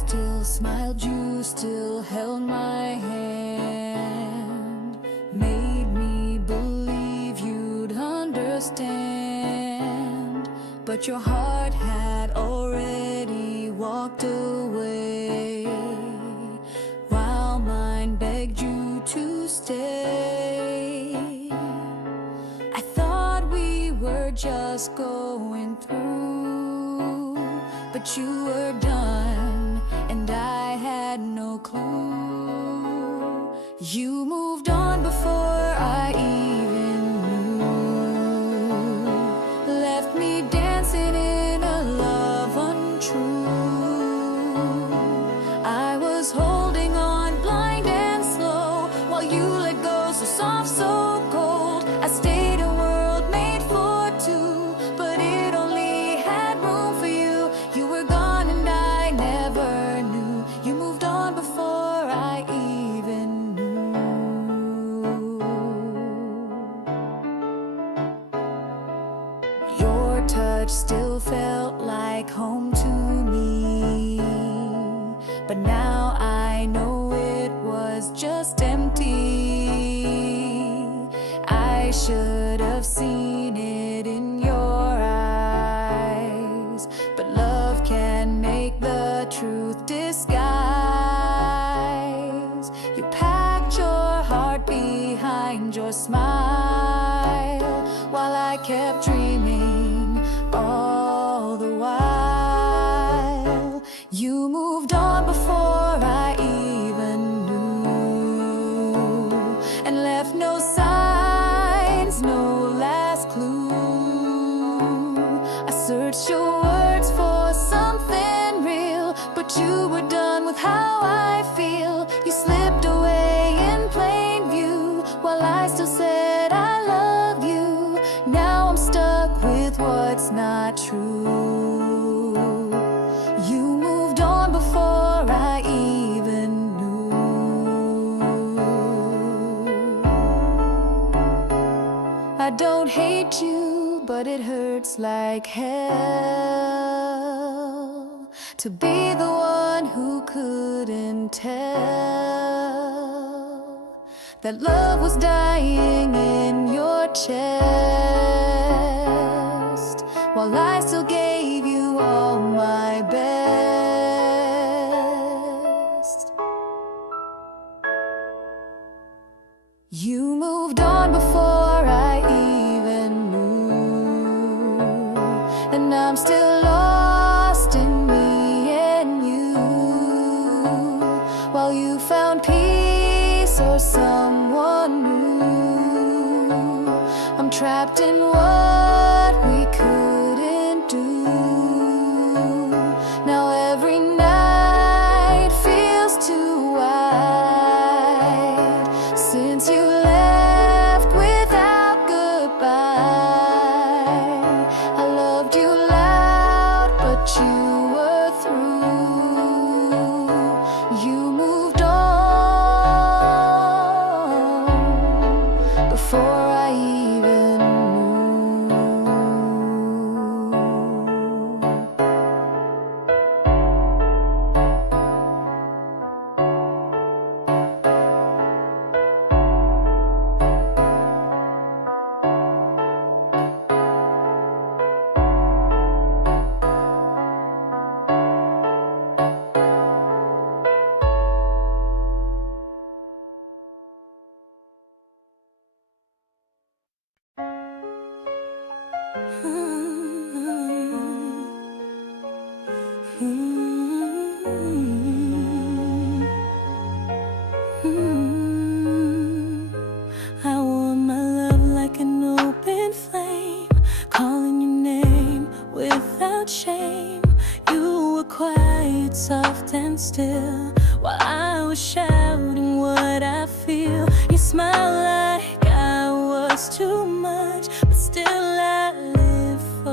still smiled, you still held my hand, made me believe you'd understand. But your heart had already walked away, while mine begged you to stay. I thought we were just going through, but you were done, and I had no clue. You moved on before I even knew, left me dancing in a love untrue. I was holding on blind and slow, while you let go so soft, so cold. I stayed a world made for two, but it only had room for you. You were gone and I never knew. You moved on before I even knew. Your touch still felt like home to me, but now I know it was just empty. I should have seen it in your eyes, but love can make the truth disguise. You packed your heart behind your smile, while I kept dreaming all the while. You moved on before I even knew, and left no signs, no last clue. I searched your words for something real, but you were done with how I feel. You slipped away in plain view, while I still said I love you. Now I'm stuck with what's not true. You moved on before I even knew. I don't hate you, but it hurts like hell to be the one who couldn't tell that love was dying in your chest, while I still gave you all my best. You moved on before I even knew, and I'm still lost in me and you, while you found peace or someone new. I'm trapped in what we couldn't do. Now every night feels too wide, since you left without goodbye. I loved you loud, but you were through. You moved on before I even I wore my love like an open flame, calling your name without shame. You were quiet, soft and still, while I was shouting what I feel. You smiled like I was too much, but still I live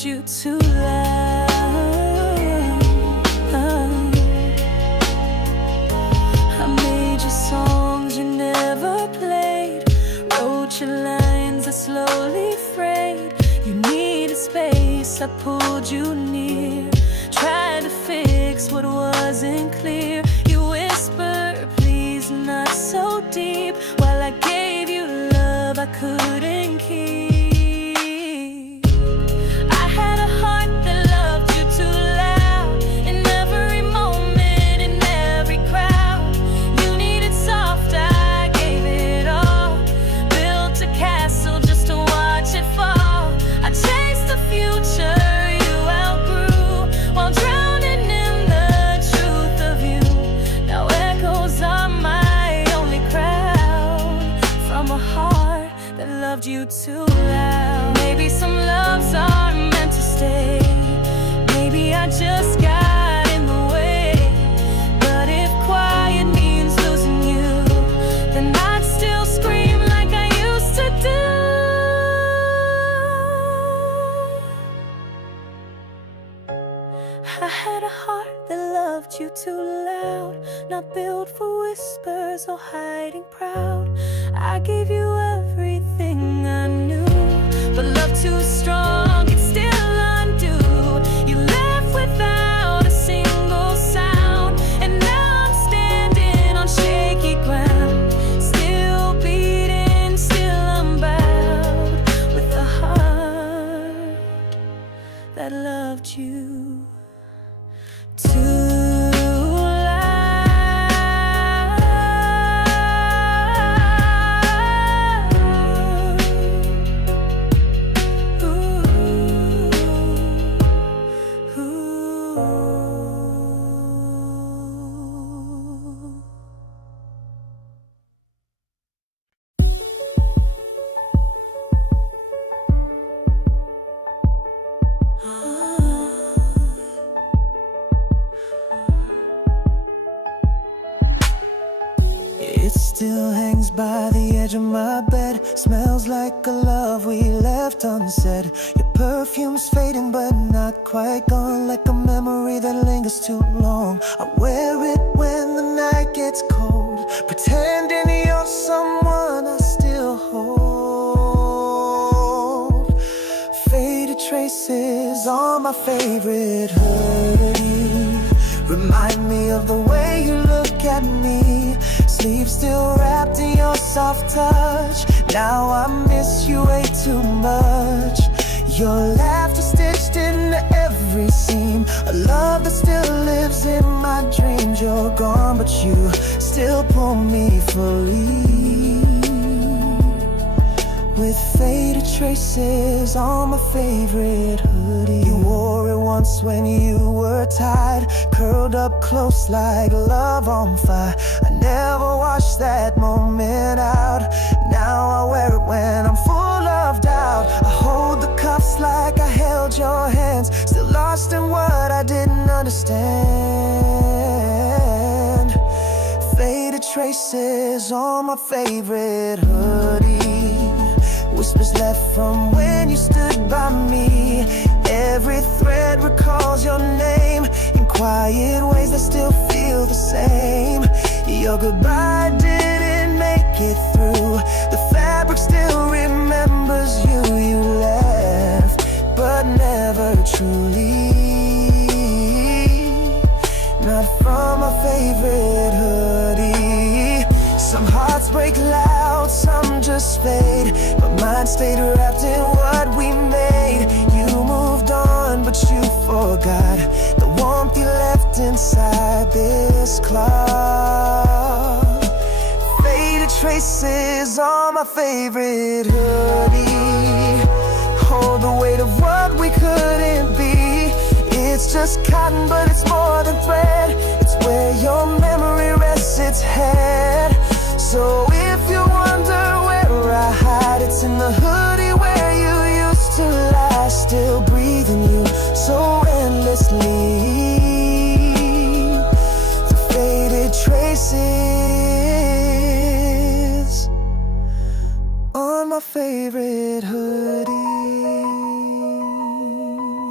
loved you too loud. I made you songs you never played, wrote your lines that slowly frayed. You needed space, I pulled you near, tried to fix what wasn't clear. You whispered, please not so deep, while I gave you love I couldn't keep. I had a heart that loved you too loud, in every moment, in every crowd. You needed soft, I gave it all, built a castle just to watch it fall. I chased the future you outgrew, while drowning in the truth of you. Now echoes are my only crowd, from a heart that loved you too loud. Maybe some loves are meant to stay, maybe I just got in the way. But if quiet means losing you, then I'd still scream like I used to do. I had a heart that loved you too loud, not built for whispers or hiding proud. I gave you everything I knew, but love too strong, it's still undo. You left without a single sound, and now I'm standing on shaky ground, still beating, still unbowed, with a heart that loved you too It still hangs by the edge of my bed, smells like a love we left unsaid. Your perfume's fading but not quite gone, like a memory that lingers too long. I wear it when the night gets cold, pretending you're someone I still hold. Faded traces on my favorite hoodie remind me of the way you look at me. Sleep still wrapped in your soft touch, now I miss you way too much. Your laughter stitched into every seam, a love that still lives in my dreams. You're gone but you still pull me fully, with faded traces on my favorite hoodie. You wore it once when you were tired, curled up close like love on fire. I never washed that moment out, now I wear it when I'm full of doubt. I hold the cuffs like I held your hands, still lost in what I didn't understand. Faded traces on my favorite hoodie, whispers left from when you stood by me. Every thread recalls your name in quiet ways that still feel the same. Your goodbye didn't make it through, the fabric still remembers you. You left, but never truly, not from my favorite hoodie. Some hearts break loud, some just fade, but mine stayed wrapped in what we made. You moved on, but you forgot the warmth you left inside this clock. Faded traces on my favorite hoodie hold the weight of what we couldn't be. It's just cotton, but it's more than thread. It's where your memory rests its head. So if you wonder where I hide, it's in the hoodie where you used to lie, still breathing you so endlessly. The faded traces on my favorite hoodie.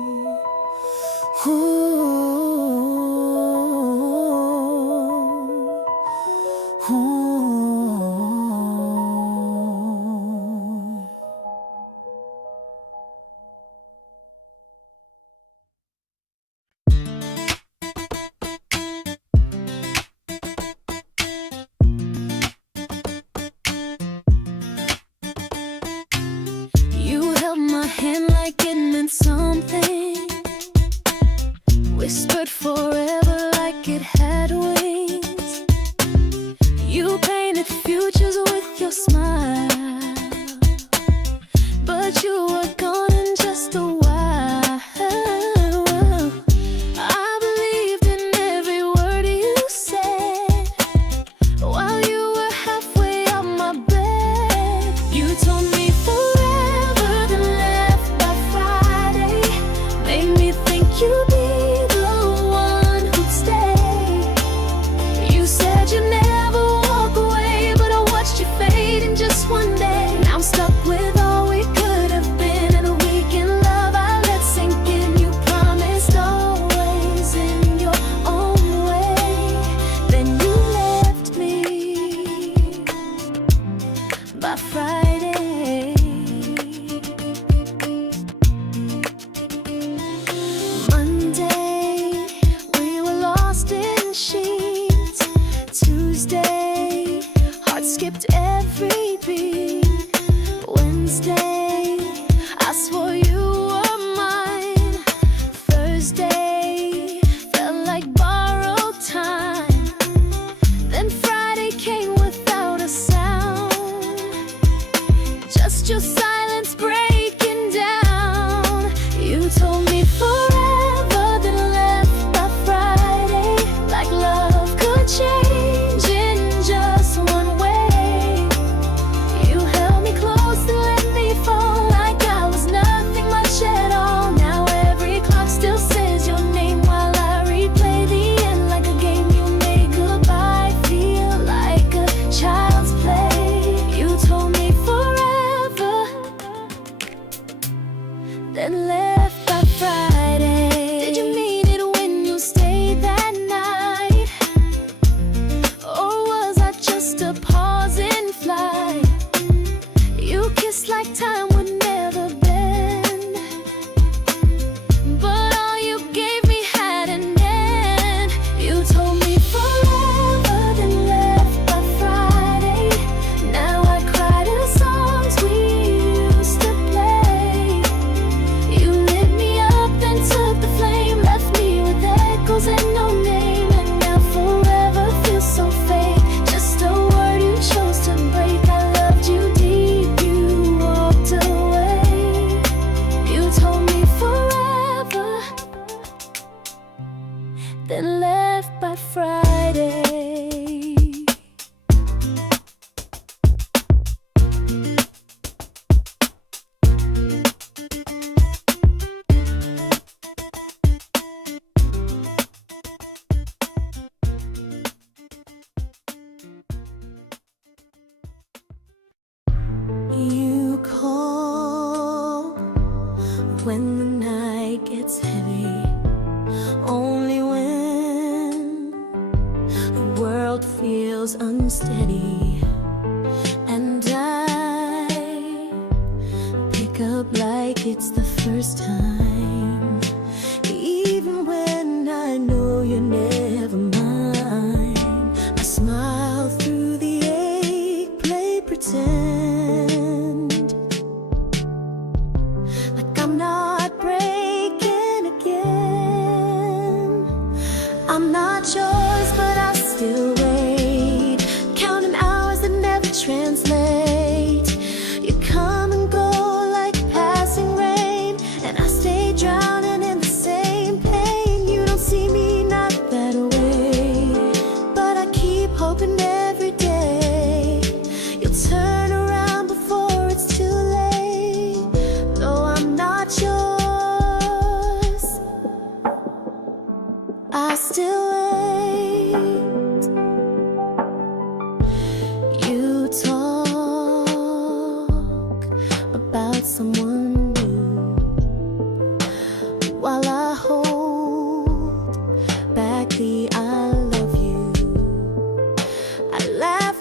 You held my hand like it meant something, whispered forever like it had wings. You painted futures with your smile, but you were gone in just a while. I believed in every word you said while you were halfway up my bed. You told me forever, then left by Friday. Made me think you'd be the one who'd stay. You said you'd never walk away, but I watched you fade in just one day. Now I'm stuck with all we could have been, and a weekend love I let sink in. You promised always in your own way, then you left me by Friday. Monday, we were lost in sheets. Tuesday, heart skipped every beat. Wednesday, I swore you were mine. Thursday, felt like borrowed time. Then Friday came without a sound, just your silence breaking down. You told me forever, then left by Friday. Like love could change in just one way. You held me close and let me fall like I was nothing much at all. Now every clock still says your name while I replay the end like a game. You made goodbye feel like a child's play. You told me forever, then left by Friday. Did you mean it when you stayed that night? Or was I just a pause in flight? You kissed like time would never bend, but all you gave me had an end. You told me forever, then left by Friday. Now I cry to songs we used to play. You lit me up, then took the flame, left me with echoes and no name. And now forever feels so fake, just a word you chose to break. I loved you deep, you walked away. You told me forever, then left by Friday. You call when the night gets heavy, only when the world feels unsteady. And I pick up like it's the first time, even when I know you're never mine. I smile through the ache, play pretend like I'm not breaking again. I'm not yours, but I still wait, counting hours that never translate. You come and go like passing rain, and I stay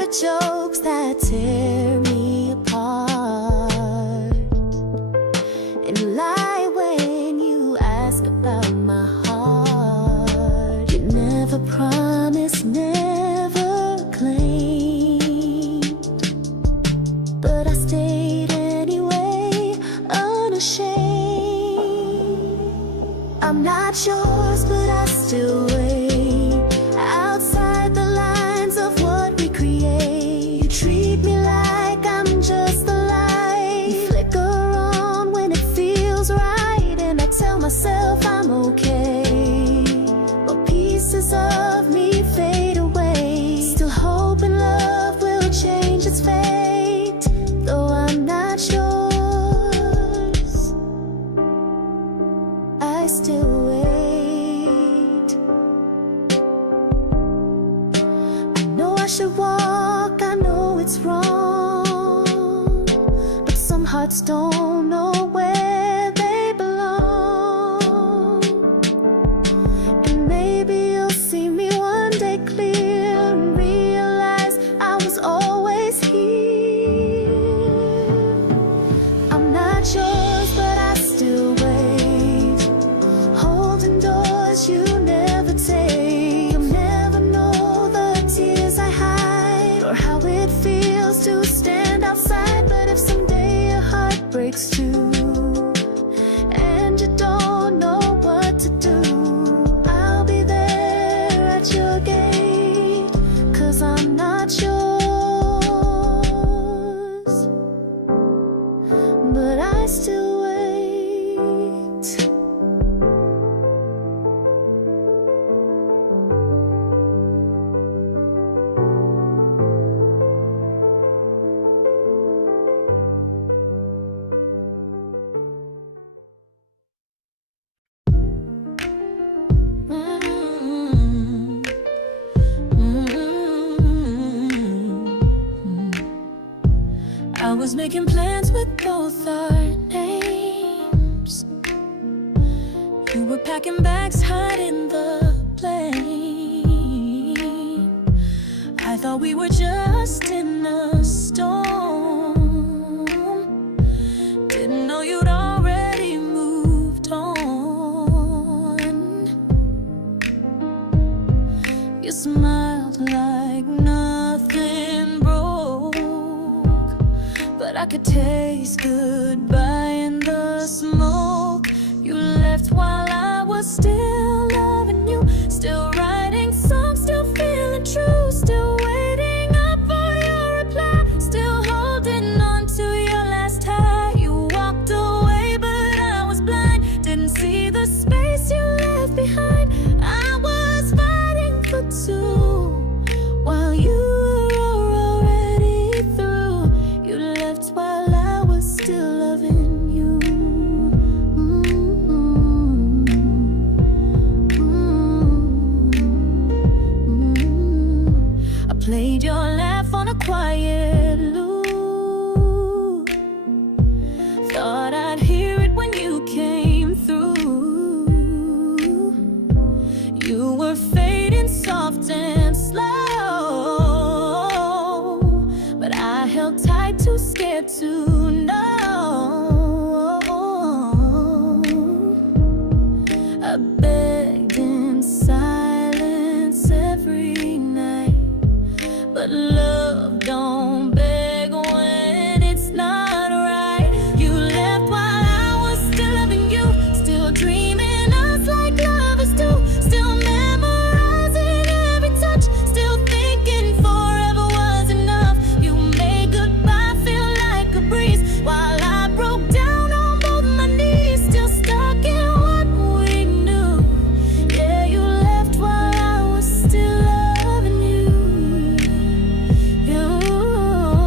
jokes that tear me apart, and lie when you ask about my heart. You never promised, never claimed, but I stayed anyway, unashamed. I'm not yours, but I still wait outside the lines of what we create. You treat me like I'm just the light. You flicker on when it feels right, and I tell myself I'm okay, but pieces of me fade away. Still hoping love will change its fate, though I'm not yours, I still wait. I know I should walk, I know it's wrong, but some hearts don't know where they belong. And maybe you'll see me one day clear and realize I was always here. I'm not yours, but I still wait, holding doors you never take. You'll never know the tears I hide, or how it feels to stand outside. But if someday your heart breaks too, and you don't know what to do, I'll be there at your gate, 'cause I'm not yours, but I still wait. I was making plans with both our names. You were packing bags, hiding the blame. I thought we were just in a storm. Didn't know you'd already moved on. You smiled like nothing broke, but I could taste goodbye in the smoke. You left while I was still loving you, still writing songs, still feeling true, still waiting up for your reply, still holding on to your last tie. You walked away, but I was blind, didn't see the space you left behind. I was fighting for two while you were already through. You left while I was still loving you. I played your laugh on a quiet loop. Thought I'd hear it when you came through. You were fading soft and slow, but I held tight, too scared to know. I begged in silence every night, but love don't beg when it's not right. You left while I was still loving you, still dreaming us like lovers do, still memorizing every touch, still thinking forever was enough. You made goodbye feel like a breeze while I broke down on both my knees, still stuck in what we knew. Yeah, you left while I was still loving you. You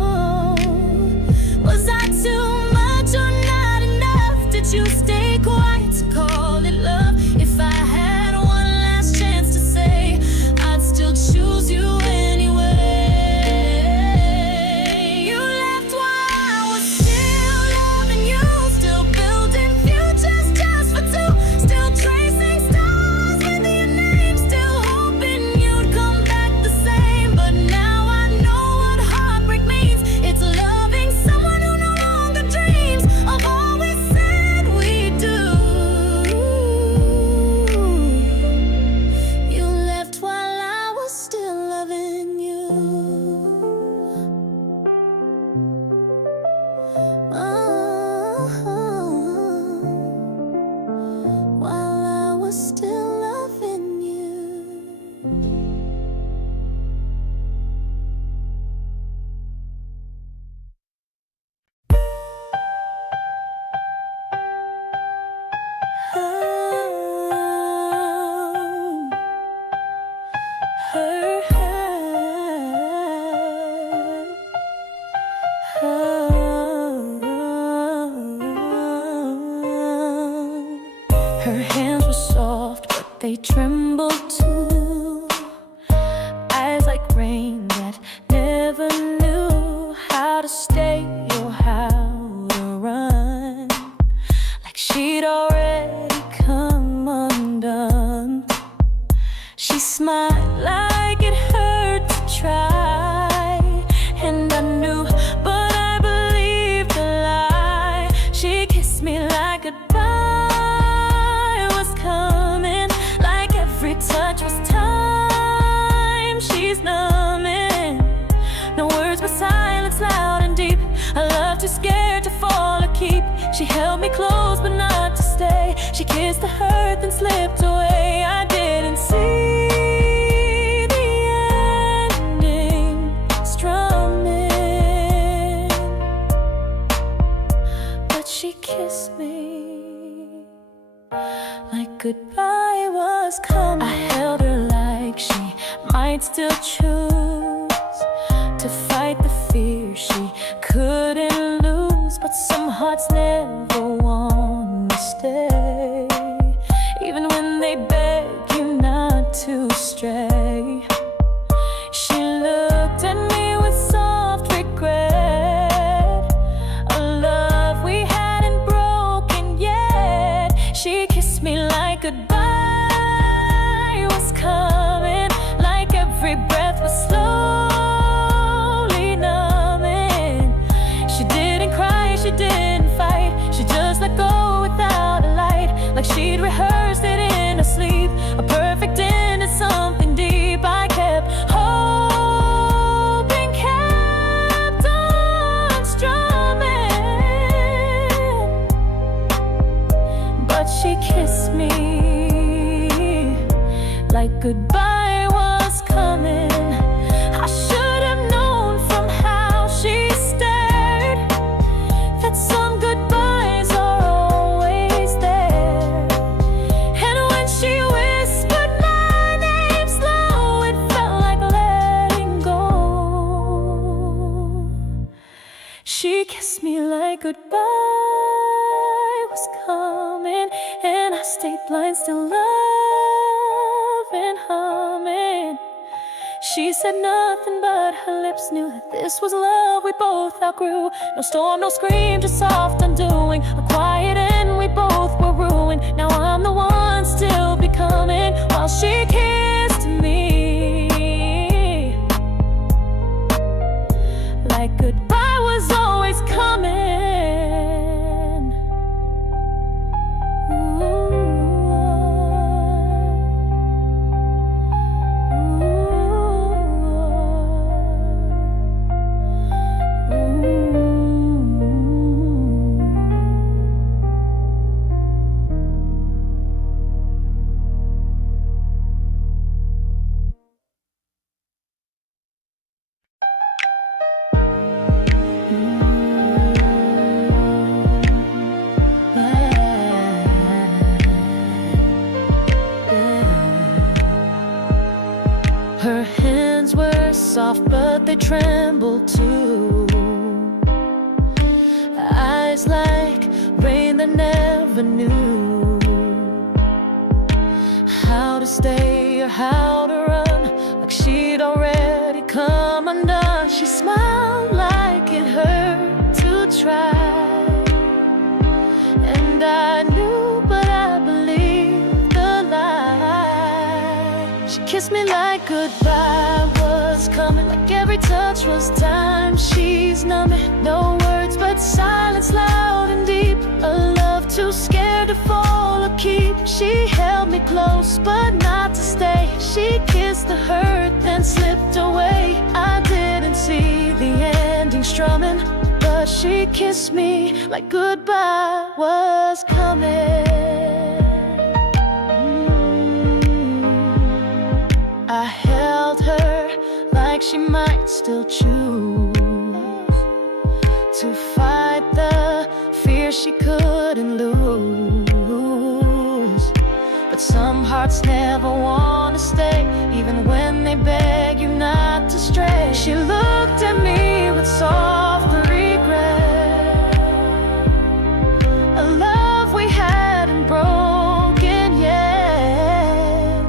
tremble too. Eyes like rain that never knew how to stay or how to run. Like she'd already come undone. She smiled like it hurt to try, and I knew, but I believed the lie. She kissed me like goodbye was coming, like every touch was time. She's numbing, no words but silence loud and deep. I love too scared to fall or keep. She held me close but not to stay. She kissed the hurt then slipped away. I didn't see the ending strumming, but she kissed me like goodbye was coming. I held her like she might still choose to fight the fear she couldn't lose. But some hearts never want to stay, even when they beg you not to stray. She looked at me with soft regret, a love we hadn't broken yet. She kissed me like goodbye was coming, like every breath was slowly numbing. She didn't cry, she didn't fight, she just let go without a light, like she'd rehearsed it in her sleep. A perfect end to something deep. I kept hoping, kept on strumming, but she kissed me like goodbye was coming. I should have known from how she stared that some goodbyes are always there. And when she whispered my name slow, it felt like letting go. She kissed me like goodbye was coming, and I stayed blind, still loving, humming. She said nothing, but her lips knew that this was love we both outgrew. No storm, no scream, just soft undoing. A quiet end, we both were ruined. Now I'm the one still becoming, while she kissed me like goodbye was always coming. Her hands were soft, but they trembled too. Eyes like rain that never knew how to stay or how to run, like she'd already come undone. She smiled like it hurt to try, and I knew, but I believed the lie. She kissed me like goodbye was coming, like every touch was time. She's numbing, no words but silence loud and deep. A love too scared to fall or keep. She held me close but not to stay. She kissed the hurt then slipped away. I didn't see the ending strumming, but she kissed me like goodbye was coming. I held her like she might still choose to fight the fear she couldn't lose. But some hearts never want to stay, even when they beg you not to stray. She looked at me with soft regret, a love we hadn't broken yet. She kissed me like goodbye was coming, like every breath was slowly numbing. She didn't cry, she didn't fight, she just let go without a light, like she'd rehearsed it in her sleep. A perfect end to something deep. I kept hoping, kept on strumming, but she kissed me like goodbye was coming. I should have known from how she stared that some goodbyes are always there. And when she whispered my name slow, it felt like letting go. She kissed me like goodbye was coming, and I stayed blind, still loving, humming. She looked at me with soft regret, a love we hadn't broken yet.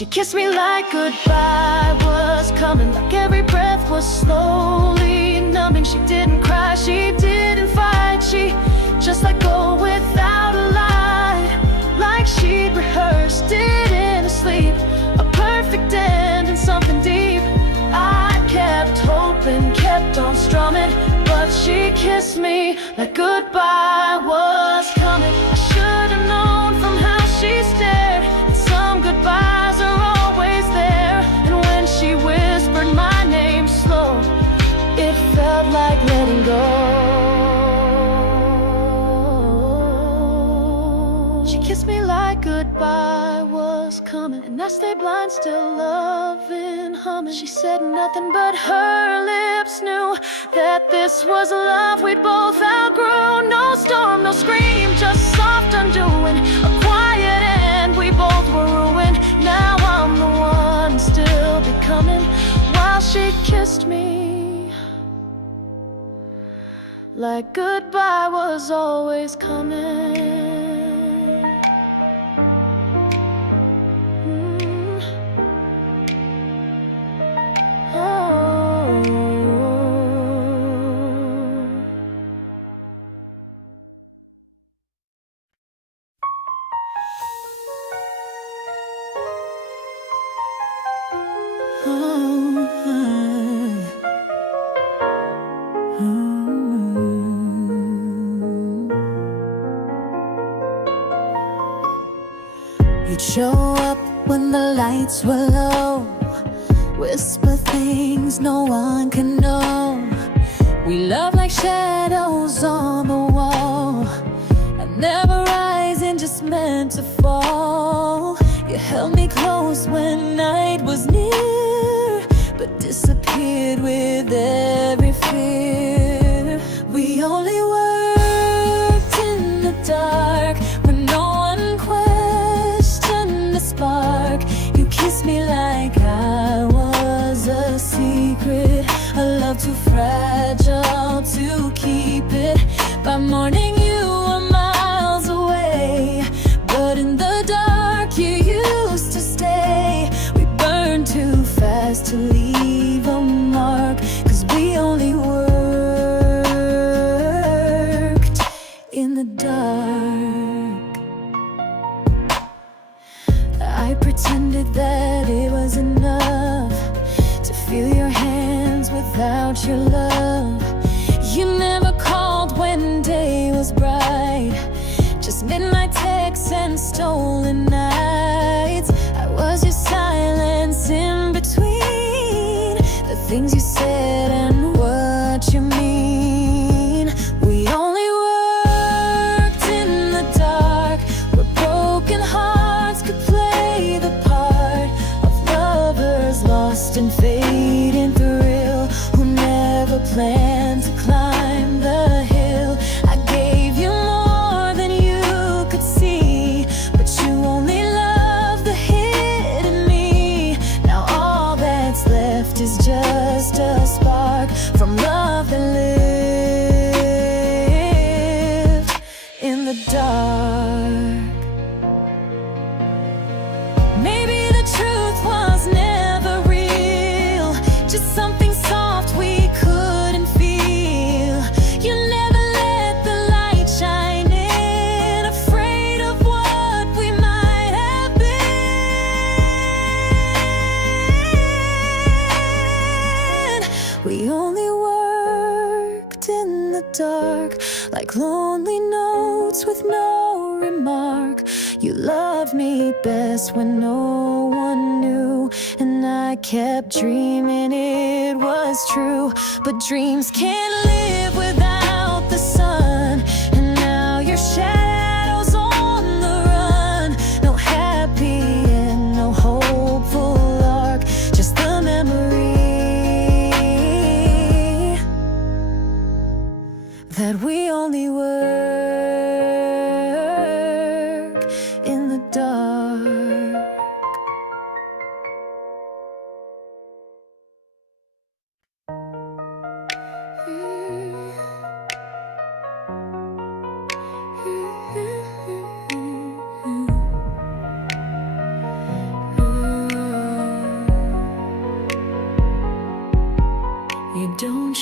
She kissed me like goodbye was coming, like every breath was slowly numbing. She didn't cry, she didn't fight, she just let go without a lie, like she'd rehearsed it in her sleep. A perfect end and something deep. I kept hoping, kept on strumming, but she kissed me like goodbye was coming. I should have known from how she stared that some goodbyes are always there. And when she whispered my name slow, it felt like letting go. She kissed me like goodbye was coming, and I stayed blind, still loving, humming. She said nothing, but her lips knew that this was love we'd both outgrew. No storm, no scream, just soft undoing. A quiet end, we both were ruined. Now I'm the one still becoming, while she kissed me like goodbye was always coming. You'd show up when the lights were low, whisper things no one can know. We love like shadows on the wall, and never rising, just meant to fall. You held me close when night was near, but disappeared with every fear. We only worked in the dark when no one questioned the spark. You kissed me like I was a secret, a love too fragile to keep it. By morning you were miles away, but in the dark you used to stay. We burned too fast to leave a mark, 'cause we only worked in the dark. I pretended that it was enough to feel your hands without your love. You never called when day was bright, just midnight texts and stolen nights. I was your silence in between the things you said and what you mean. We only worked in the dark, where broken hearts could play the part of lovers lost in fading thrill, who never planned to climb the hill. I gave you more than you could see, but you only loved the hidden me. Now all that's left is just a spark from love that lived in the dark. Maybe the truth was never real, just something soft we couldn't feel. You never let the light shine in, afraid of what we might have been. We only worked in the dark, like lonely notes with no remark. You loved me best when no one knew, and I kept dreaming it was true. But dreams can't live without the sun, and now your shadow's on the run. No happy end, no hopeful arc, just the memory that we only work in the dark.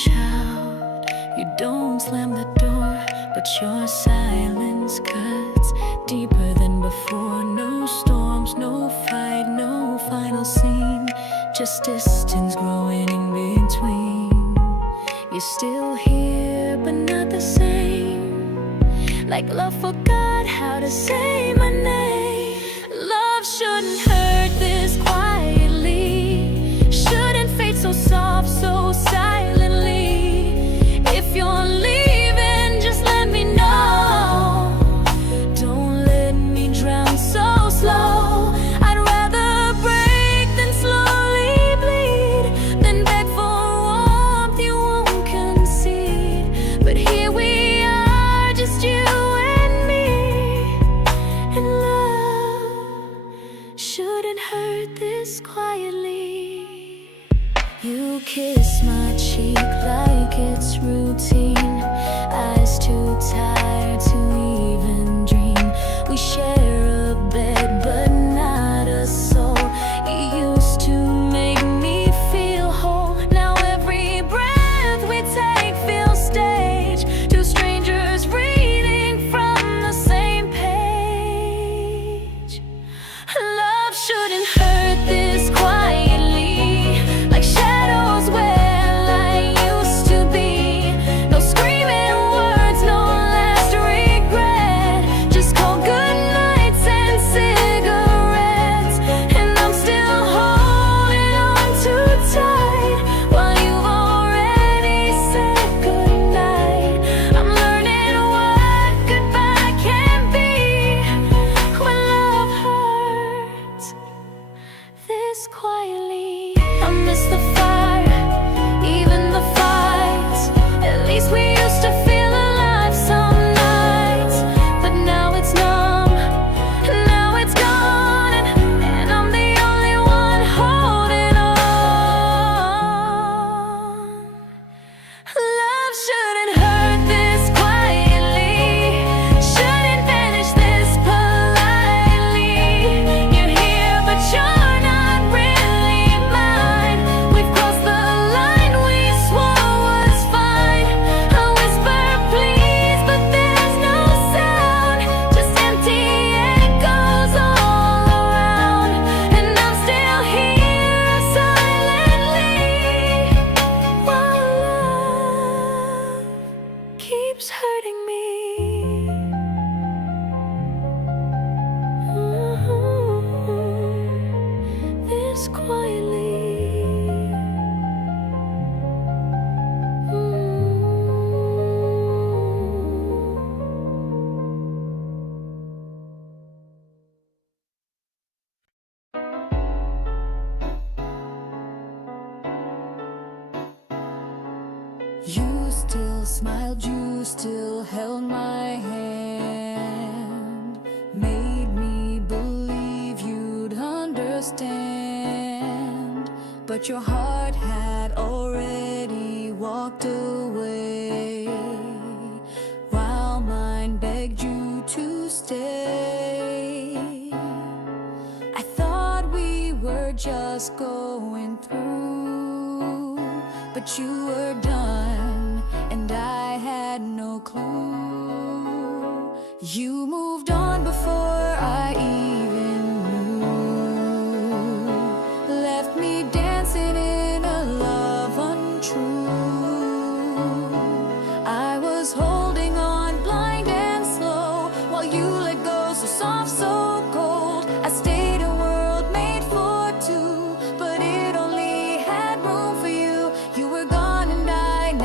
shout, you don't slam the door, but your silence cuts deeper than before. No storms, no fight, no final scene, just distance growing in between. You're still here, but not the same. Like love forgot how to say my name. Love shouldn't hurt this quietly, shouldn't fade so soft, so silently. If you're leaving, just let me know. Don't let me drown so slow. I'd rather break than slowly bleed, than beg for warmth you won't concede. But here we are, just you and me. And love shouldn't hurt this quietly. You kiss my cheek like it's routine, eyes too tired to even dream. We share a bed but not a soul. You used to make me feel whole. Now every breath we take feels staged. Two strangers reading from the same page. Love shouldn't hurt this quietly, like shadows where I used to be. No screaming words, no last regret, just cold goodnights and cigarettes. And I'm still holding on too tight while you've already said goodnight. I'm learning what goodbye can be when love hurts this quietly. I miss the fire, even the fights. At least we used to feel alive some nights. But now it's numb, now it's gone, and I'm the only one holding on. Love shouldn't hurt this quietly, shouldn't vanish this politely. You're here, but you're not really mine. We've crossed the line we swore was fine. I whisper please, but there's no sound, just empty echoes all around. And I'm still here silently while love keeps hurting me. This quietly. You still smiled, you still held my hand, made me believe you'd understand. But your heart had already walked away, while mine begged you to stay. I thought we were just going through, but you were done, and I had no clue. You moved on before I even knew, left me dancing in a love untrue. I was holding on blind and slow, while you let go so soft, so cold. I stayed a world made for two, but it only had room for you. You were gone and I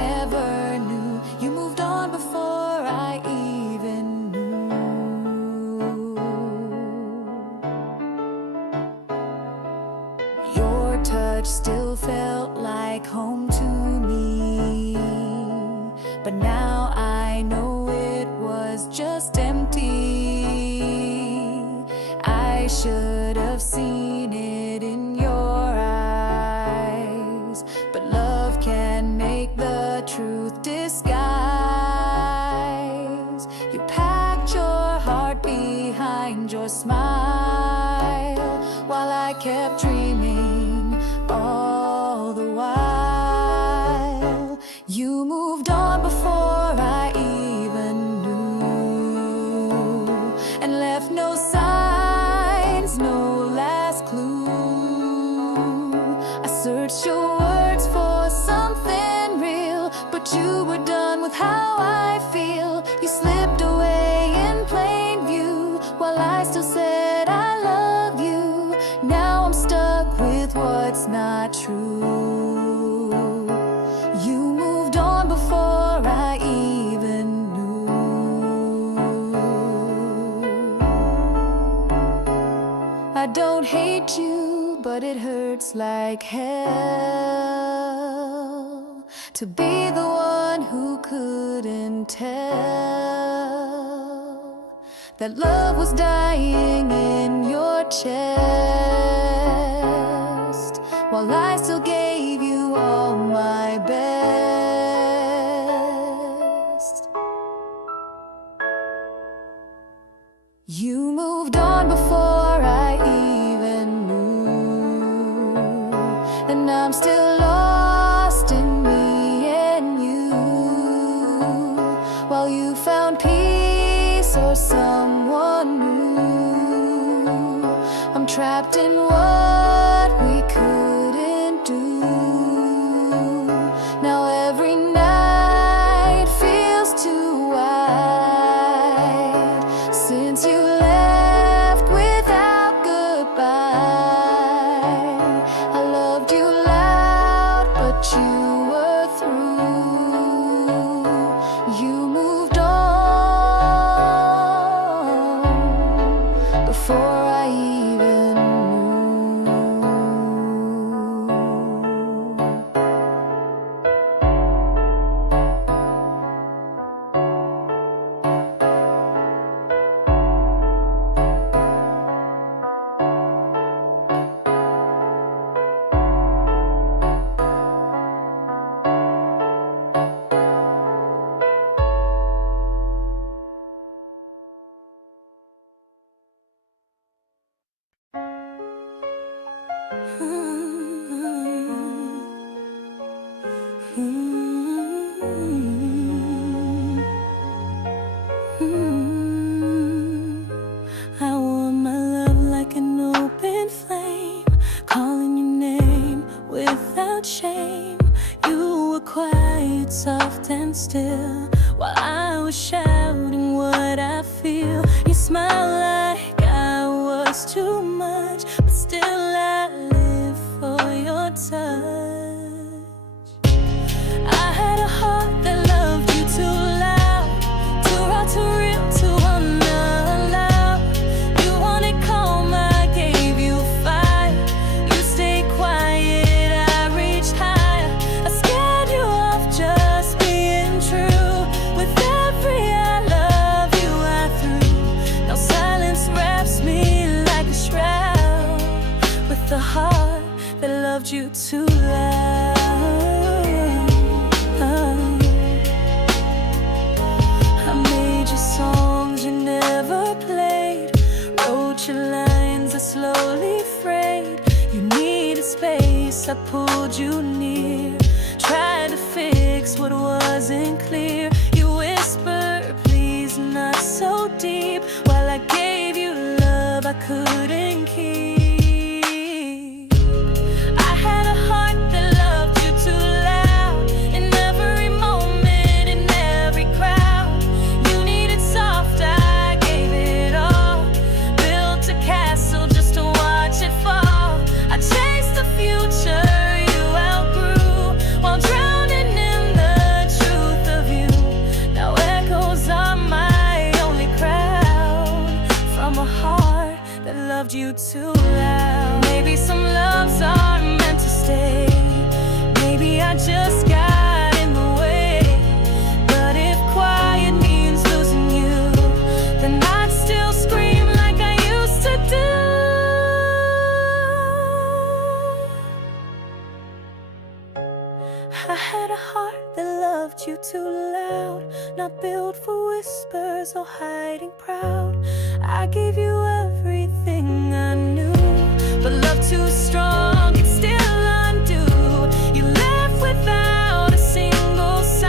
You moved on before I even knew, and left no signs, no last clue. I searched your words for something real, but you were done with how I feel. You slipped away in plain view, while I still said I love you. Now I'm stuck with what's not true. You moved on before I even knew. I don't hate you, but it hurts like hell to be the one who couldn't tell that love was dying in your chest, while I still gave you all my best. You moved on before I even knew, and I'm still lost in me and you, while you found peace or someone new. I'm trapped in what we couldn't do. Now every night feels too wide since you left without goodbye. I loved you loud, but you were through. You moved on before I even knew. I want my love like an open flame, calling your name without shame. You were quiet, soft and still, while I was shouting what I feel. You smiled like I was too much, but still I live for your touch. I had a heart that loved you too loud, too raw, too real, too unallowed. You wanted calm, I gave you fire. You stayed quiet, I reached higher. I scared you off just being true. With every I love you I threw. Now silence wraps me like a shroud, with a heart that loved you too loud. I made you songs you never played, wrote your lines that slowly frayed. You needed space, I pulled you near, tried to fix what wasn't clear. You whispered, please not so deep, while I gave you love I couldn't keep. I had a heart that loved you too loud, in every moment, in every crowd. You needed soft, I gave it all, built a castle just to watch it fall. I chased the future you outgrew, while drowning in the truth of you. Now echoes are my only crowd, from a heart that loved you too loud. Maybe some loves are meant to stay, maybe I just got in the way. But if quiet means losing you, then I'd still scream like I used to do. I had a heart that loved you too loud, not built for whispers or hiding proud. I gave you everything I knew, but love too strong, it's still undo. You left without a single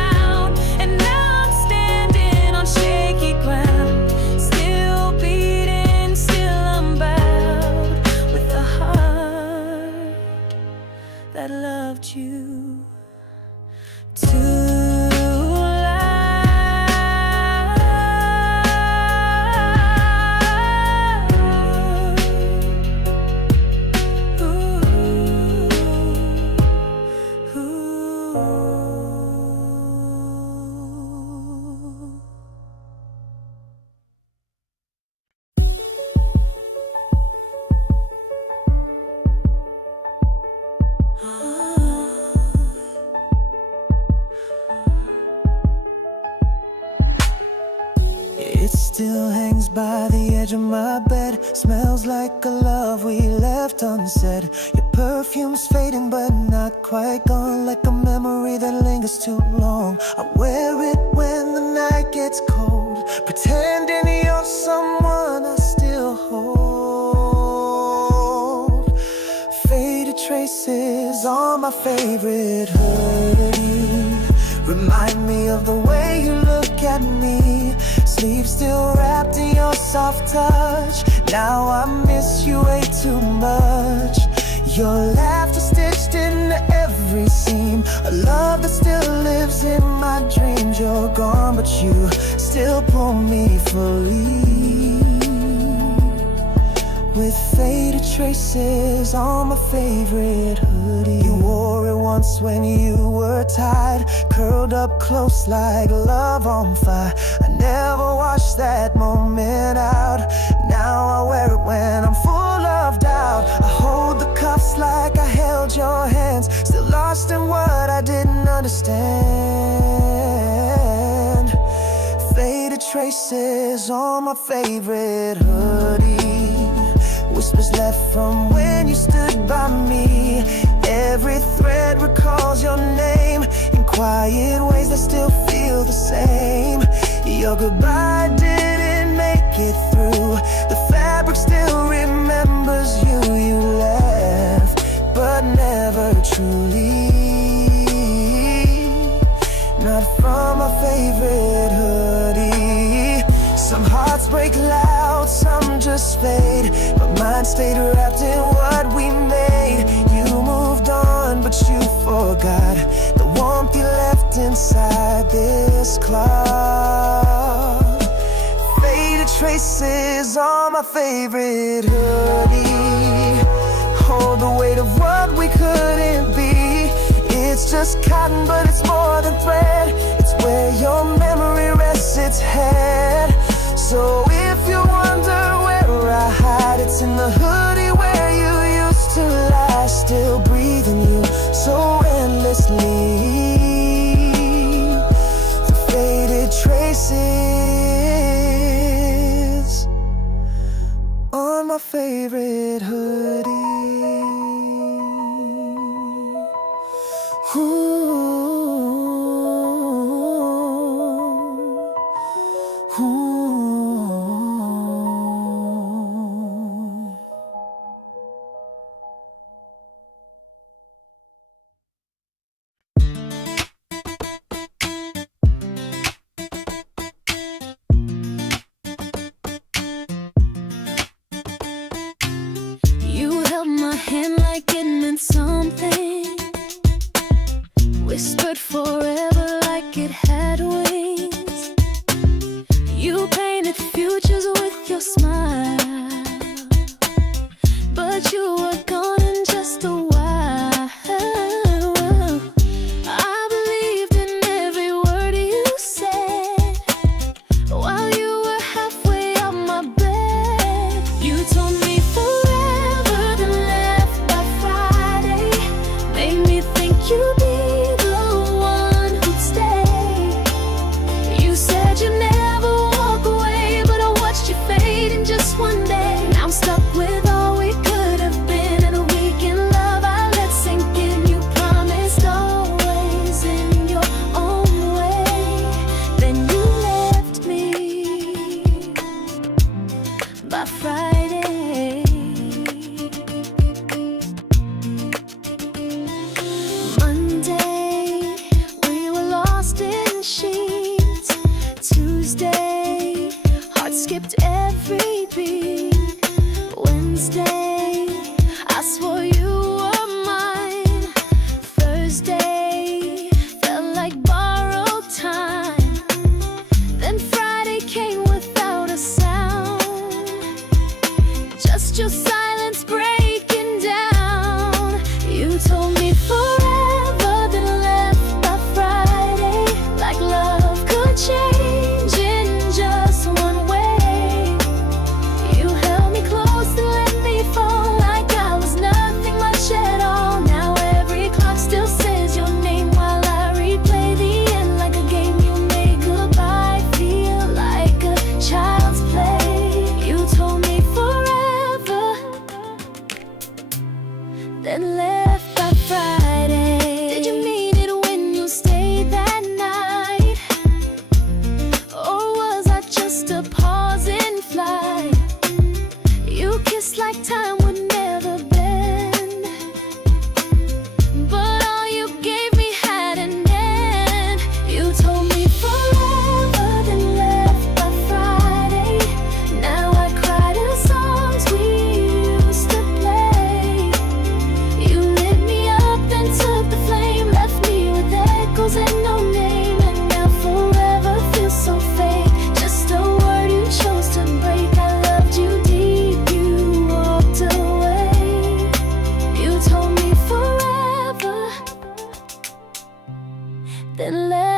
It still hangs by the edge of my bed. Smells like a love we left unsaid. Your perfume's fading but not quite gone. Like a memory that lingers too long. I wear it when the night gets cold, pretending you're someone I still hold. Faded traces on my favorite hoodie remind me of the way you look at me. Sleep still wrapped in your soft touch. Now I miss you way too much. Your laughter stitched into every seam. A love that still lives in my dreams. You're gone but you still pull me fully. With faded traces on my favorite hoodie. You wore it once when you were tired, curled up close like love on fire. I never washed that moment out. Now I wear it when I'm full of doubt. I hold the cuffs like I held your hands, still lost in what I didn't understand. Faded traces on my favorite hoodie. Whispers left from when you stood by me. Every thread recalls your name in quiet ways that still feel the same. Your goodbye didn't make it through. The fabric still remembers you. You left, but never truly. Not from my favorite hoodie. Some hearts break loud, some just fade, but mine stayed wrapped in what we made. You moved on, but you forgot the warmth you left inside this clock. Faded traces on my favorite hoodie hold the weight of what we couldn't be. It's just cotton, but it's more than thread. It's where your memory rests its head. So if you wonder where I hide, it's in the hoodie where you used to lie. Still breathing you so endlessly. The faded traces on my favorite hoodie. Ooh. Something whispered forever like it had wings. You painted futures with your smile, but you were gone in just a while. I believed in every word you said while you were halfway up my bed. You told me forever, then left by Friday. Made me think you'd be the one who'd stay. You said you'd never walk away, but I watched you fade in just one day. Now I'm stuck with all we could have been, and a weekend love I let sink in. You promised always in your own way, then you left me by Friday. Monday, we were lost in sheets. Tuesday, heart skipped every beat. Wednesday, I swore you were mine. Thursday, felt like borrowed time. Then Friday came without a sound. Just your silence breaking down. You told me forever, then left by Friday. Like love could change in just one way.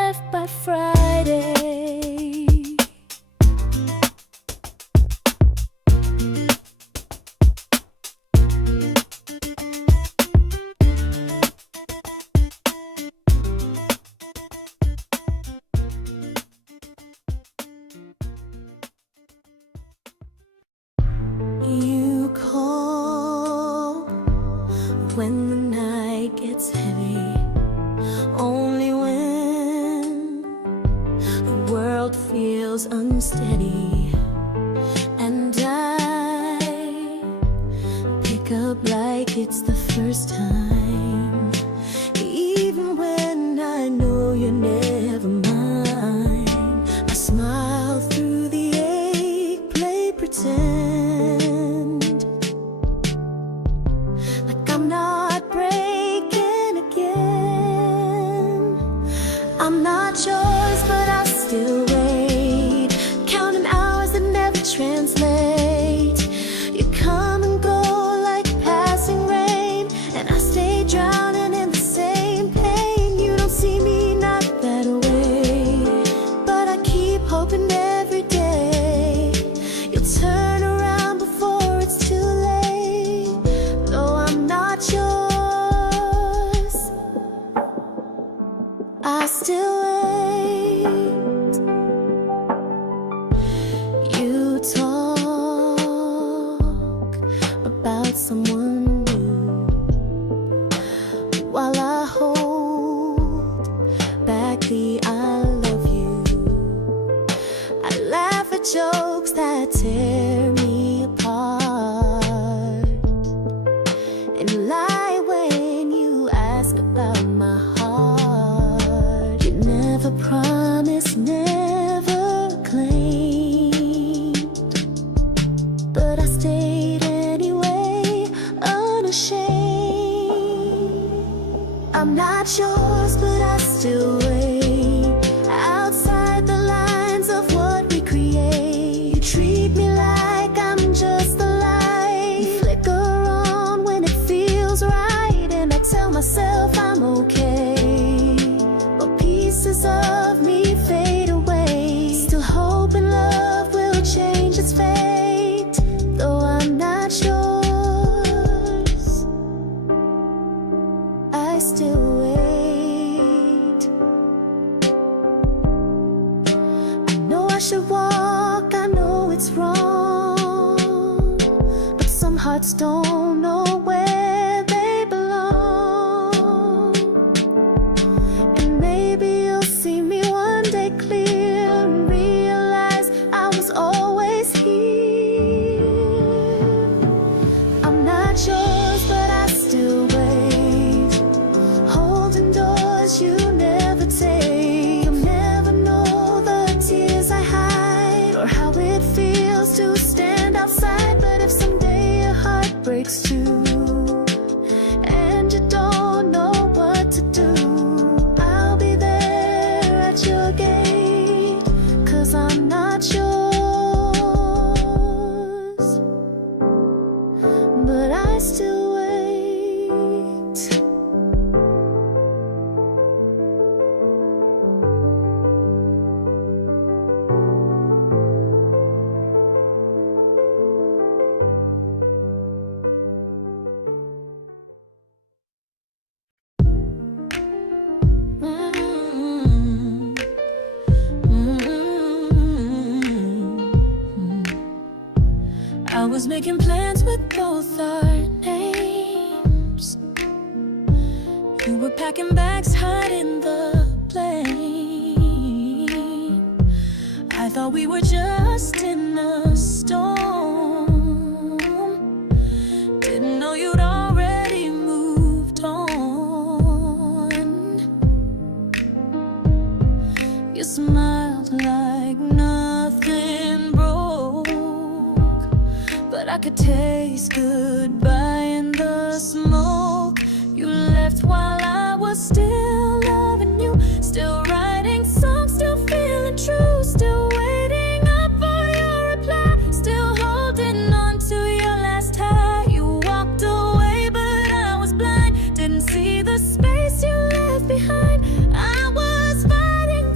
left by Friday. You call when the night gets heavy, only when the world feels unsteady, and I pick up like it's the first time, even when I know you're never mine. I smile through the ache, play pretend like I'm not breaking again. I'm not yours, but I still wait, counting hours that never translate. You come and go like passing rain, and I stay drowning in the same pain. You don't see me not that way, but I keep hoping every day you'll turn around before it's too late. Though I'm not yours, I still wait. You talk about someone new while I hold back the I love you. I laugh at jokes that tear me apart, and lie when you ask about my heart. You never promised, never claimed, but I stayed anyway, unashamed. I'm not yours, but I still wait outside the lines of what we create. You treat me like I'm just the light. You flicker on when it feels right, and I tell myself I'm okay, but pieces of me fade away. Still hoping love will change its fate, though I'm not yours, I still wait. I know I should walk, I know it's wrong, but some hearts don't know where they belong. And maybe you'll see me one day clear and realize I was always here. I'm not yours, but I still wait, holding doors you never take. You'll never know the tears I hide, or how it feels to stand outside. But if someday your heart breaks too, and you don't know what to do, I'll be there at your gate, 'cause I'm not yours, but I still wait. I was making plans with both our names. You were packing bags, hiding the plane. I thought we were just in a storm. Didn't know you'd already moved on. You smiled like nothing broke, but I could taste goodbye in the smoke. You left while I was still loving you, still writing songs, still feeling true, still waiting up for your reply, still holding on to your last tie. You walked away, but I was blind, didn't see the space you left behind. I was fighting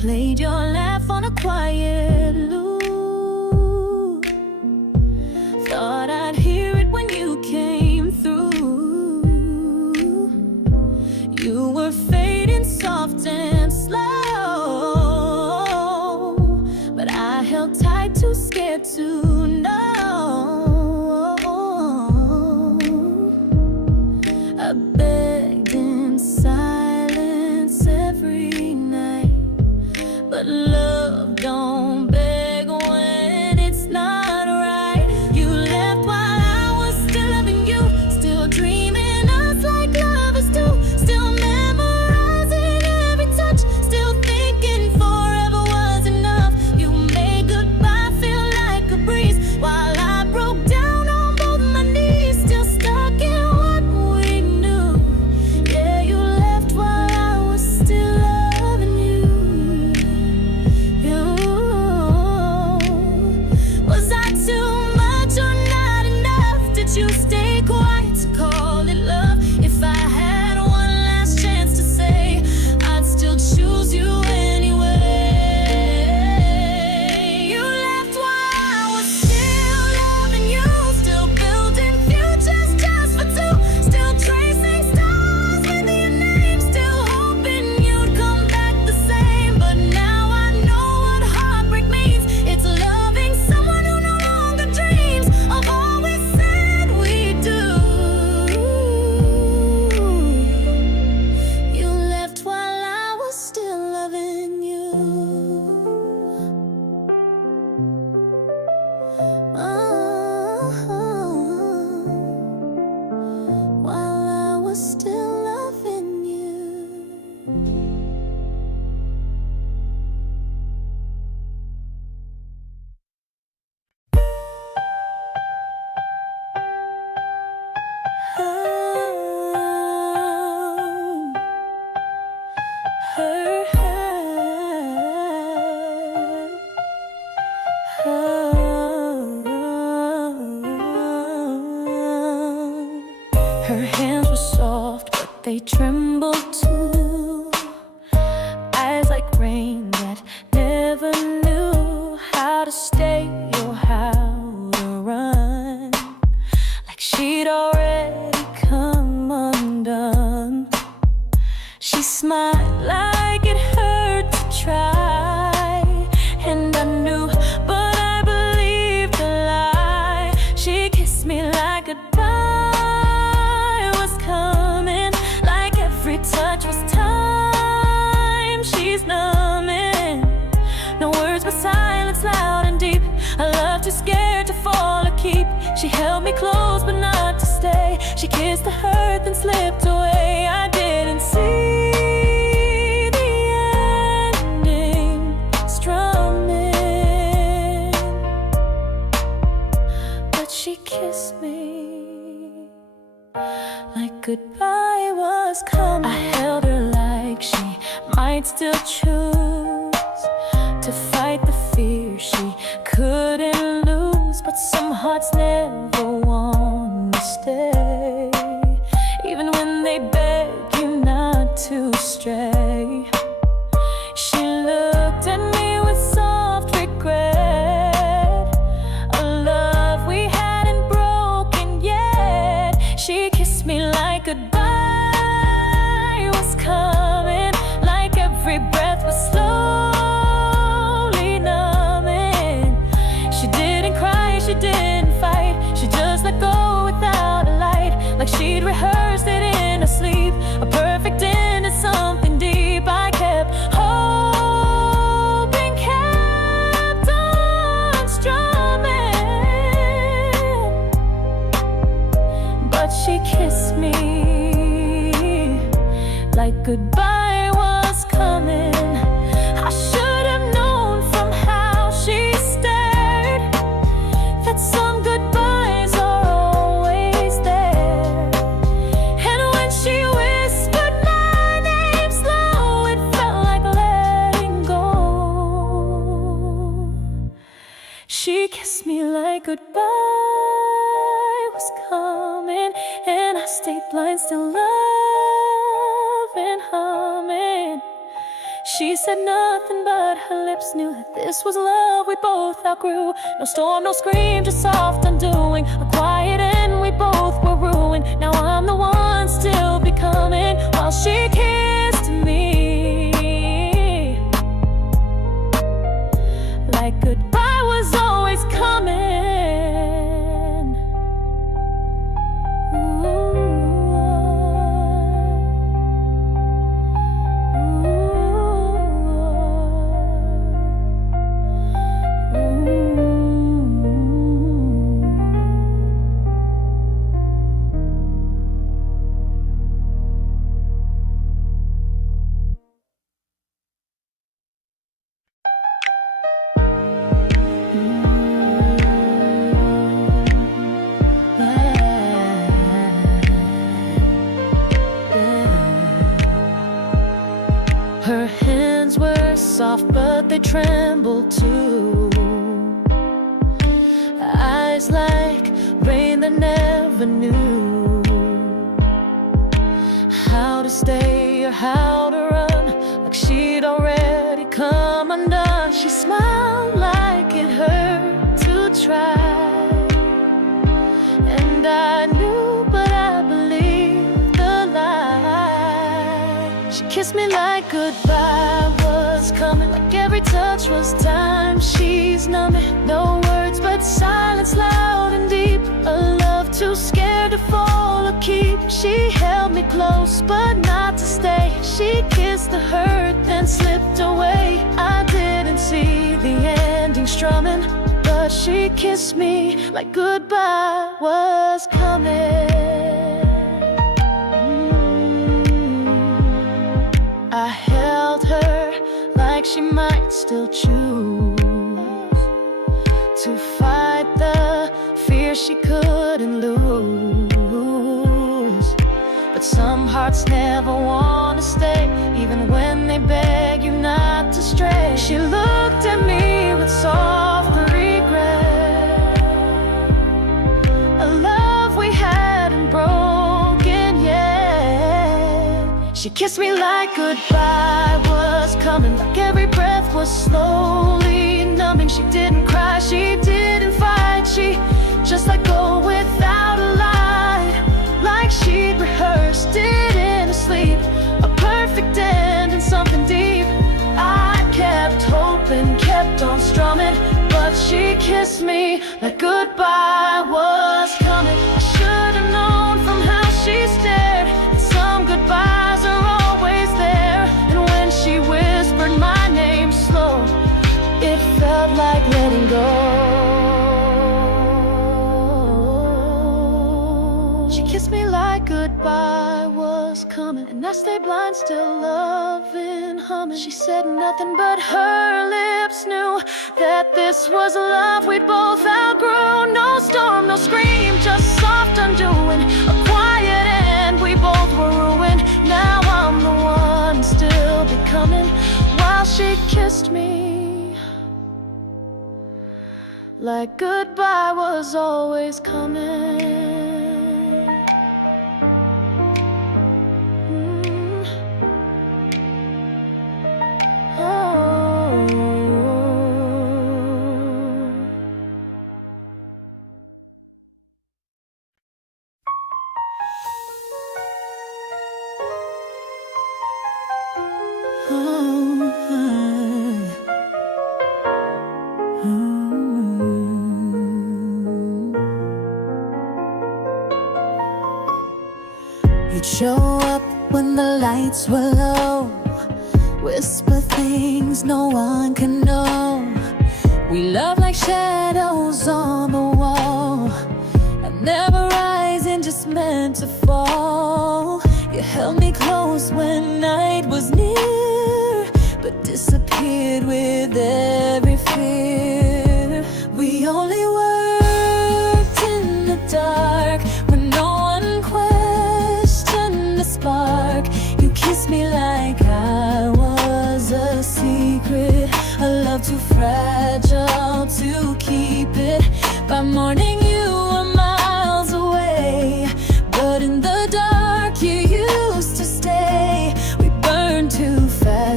played your laugh on a quiet loop. Thought I'd hear it when you came through. You were fading soft and slow, but I held tight, too scared to know. I begged in silence every night, but love don't beg when it's not right. You left while I was still loving you, still dreaming us like lovers do, still memorizing every touch, still thinking forever was enough. You made goodbye feel like a breeze, while I broke down on both my knees, still stuck in what we knew. Yeah, you left while I was still loving you. Was I too much or not enough? Did you stay quiet to call it love? If I had one last chance to say, I'd still choose you anyway. You left while I was still loving you, still building futures just for two, still tracing stars with your name, still hoping you'd come back the same. But now I know what heartbreak means. It's loving someone who no longer dreams of all we said we'd do. You left while I was still loving you. While I was still loving you. Her hands were soft, but they trembled too. Eyes like rain that never knew how to stay or how to run. Like she'd already come undone. She smiled like it hurt to try, and I knew, but I believed a lie. She kissed me like goodbye was coming, like every touch was time. She's numbing, no words but silence loud and deep. A love too scared to fall or keep. She held me close but not to stay. She kissed the hurt then slipped away. I didn't see the ending strumming, but she kissed me like goodbye was coming. I held her like she might still choose to fight the fear she couldn't lose. But some hearts never want to stay, even when they beg you not to stray. She looked at me with soft regret, a love we hadn't broken yet. She kissed me like goodbye was coming, like every breath was slowly numbing. She didn't cry, she didn't fight, she just let go without a light, like she'd rehearsed it in her sleep. A perfect end is something deep. I kept hoping, kept on strumming, but she kissed me like goodbye was coming. I should have known from how she stared that some goodbyes are always there. And when she whispered my name slow, it felt like letting go. She kissed me like goodbye was coming, and I stayed blind, still loving, humming. She said nothing, but her lips knew that this was love we both outgrew. No storm, no scream, just soft undoing. A quiet end, we both were ruined. Now I'm the one still becoming while she kissed me. Like goodbye was always coming. Her hands were soft, but they trembled too. Eyes like rain that never knew how to stay or how to run, like she'd already come undone. She smiled like it hurt to try, and I knew, but I believed the lie. She kissed me like goodbye was coming, like every touch was time. She's numbing, no words but silence, loud and deep. A love too scared to fall or keep. She held me close, but not to stay. She kissed the hurt, then slipped away. I didn't see the ending strumming, but she kissed me like goodbye was coming. I held her like she might still choose to fight the fear she couldn't lose. But some hearts never want to stay, even when they beg you not to stray. She looked at me with soft regret, a love we hadn't broken yet. She kissed me like goodbye was coming, like every breath was slowly numbing. She didn't cry, she didn't fight, she just let go without a lie, like she'd rehearsed it in her sleep. A perfect end and something deep. I kept hoping, kept on strumming, but she kissed me like goodbye was coming. I should have known from how she stared that some goodbyes are always there. And when she whispered my name slow, it felt like letting go. She kissed me like goodbye was coming, and I stayed blind, still loving, humming. She said nothing, but her lips knew that this was a love we'd both outgrew. No storm, no scream, just soft undoing. A quiet end, we both were ruined. Now I'm the one still becoming while she kissed me like goodbye was always coming. You'd show up when the lights were low, whisper things no one can know. We love like shadows on the wall, and never rising, just meant to fall. You held me close when night was near, but disappeared with every fear. We only worked in the dark when no one questioned the spark. You kissed me like I was a secret, a love too fragile to keep it. By morning you were miles away, but in the dark you used to stay. We burned too fast,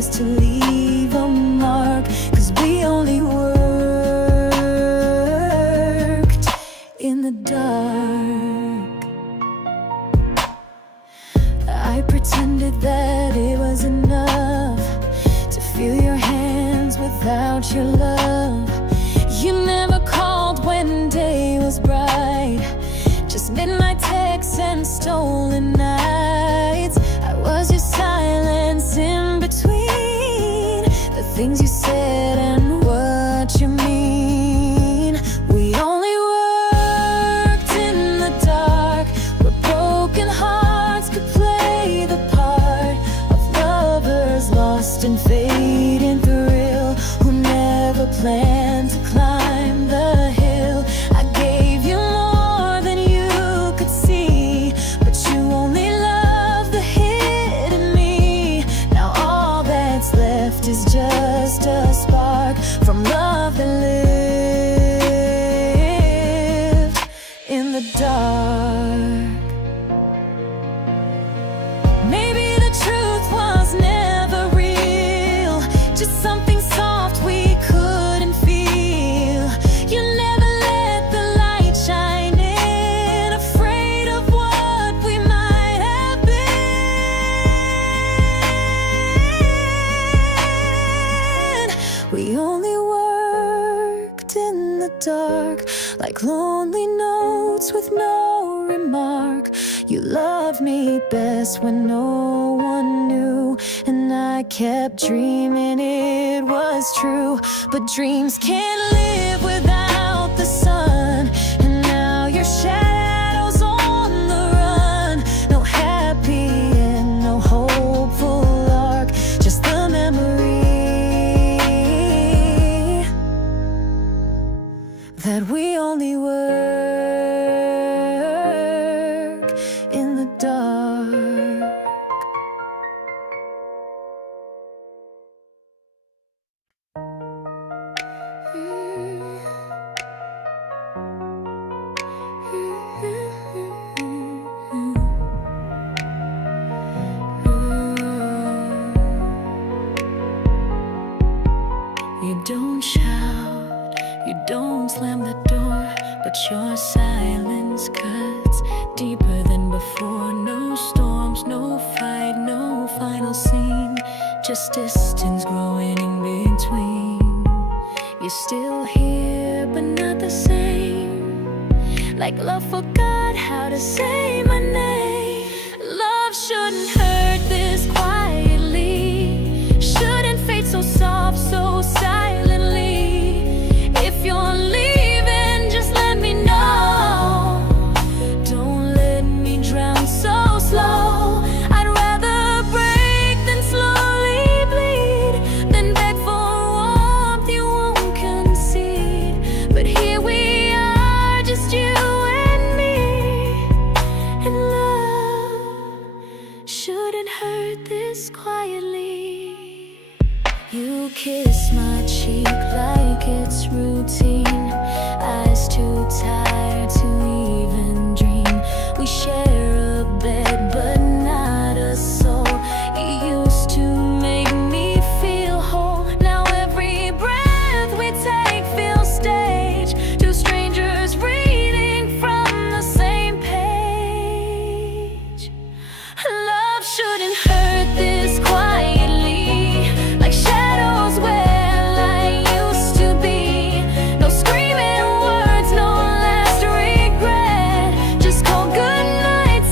tries to leave a mark, 'cause we only worked in the dark. I pretended that it was enough to feel your hands without your love. You never called when day was bright, just midnight texts and stolen nights. I was your silence in between the things you said and what you mean. We only worked in the dark, where broken hearts could play the part of lovers lost in fading thrill, who never planned to climb the hill. I gave you more than you could see, but you only loved the hidden me. Now all that's left is just a spark from love that lived in the dark. Maybe the truth was never real, just something soft we couldn't feel. You never let the light shine in, afraid of what we might have been. We only worked in the dark, like lonely notes with no remark. You loved me best when no one knew, and I kept dreaming it was true. But dreams can't live without the sun, and now your shadow's on the run. No happy end, no hopeful arc, just the memory that we only work in the dark. You don't shout, you don't slam the door, but your silence cuts deeper than before. No storms, no fight, no final scene, just distance growing in between. You're still here, but not the same, like love forgot how to say my name. Love shouldn't hurt this quietly, shouldn't fade so soft, so silently. If you're leaving, just let me know. Don't let me drown so slow. I'd rather break than slowly bleed, than beg for warmth you won't concede. But here we are, just you and me, and love shouldn't hurt this quietly. You kiss my cheek like it's routine, eyes too tired to even dream. We share a bed but not a soul. You used to make me feel whole, now every breath we take feels staged. Two strangers reading from the same page. Love shouldn't hurt this quietly, like shadows where I used to be. No screaming words, no last regret, just cold goodnights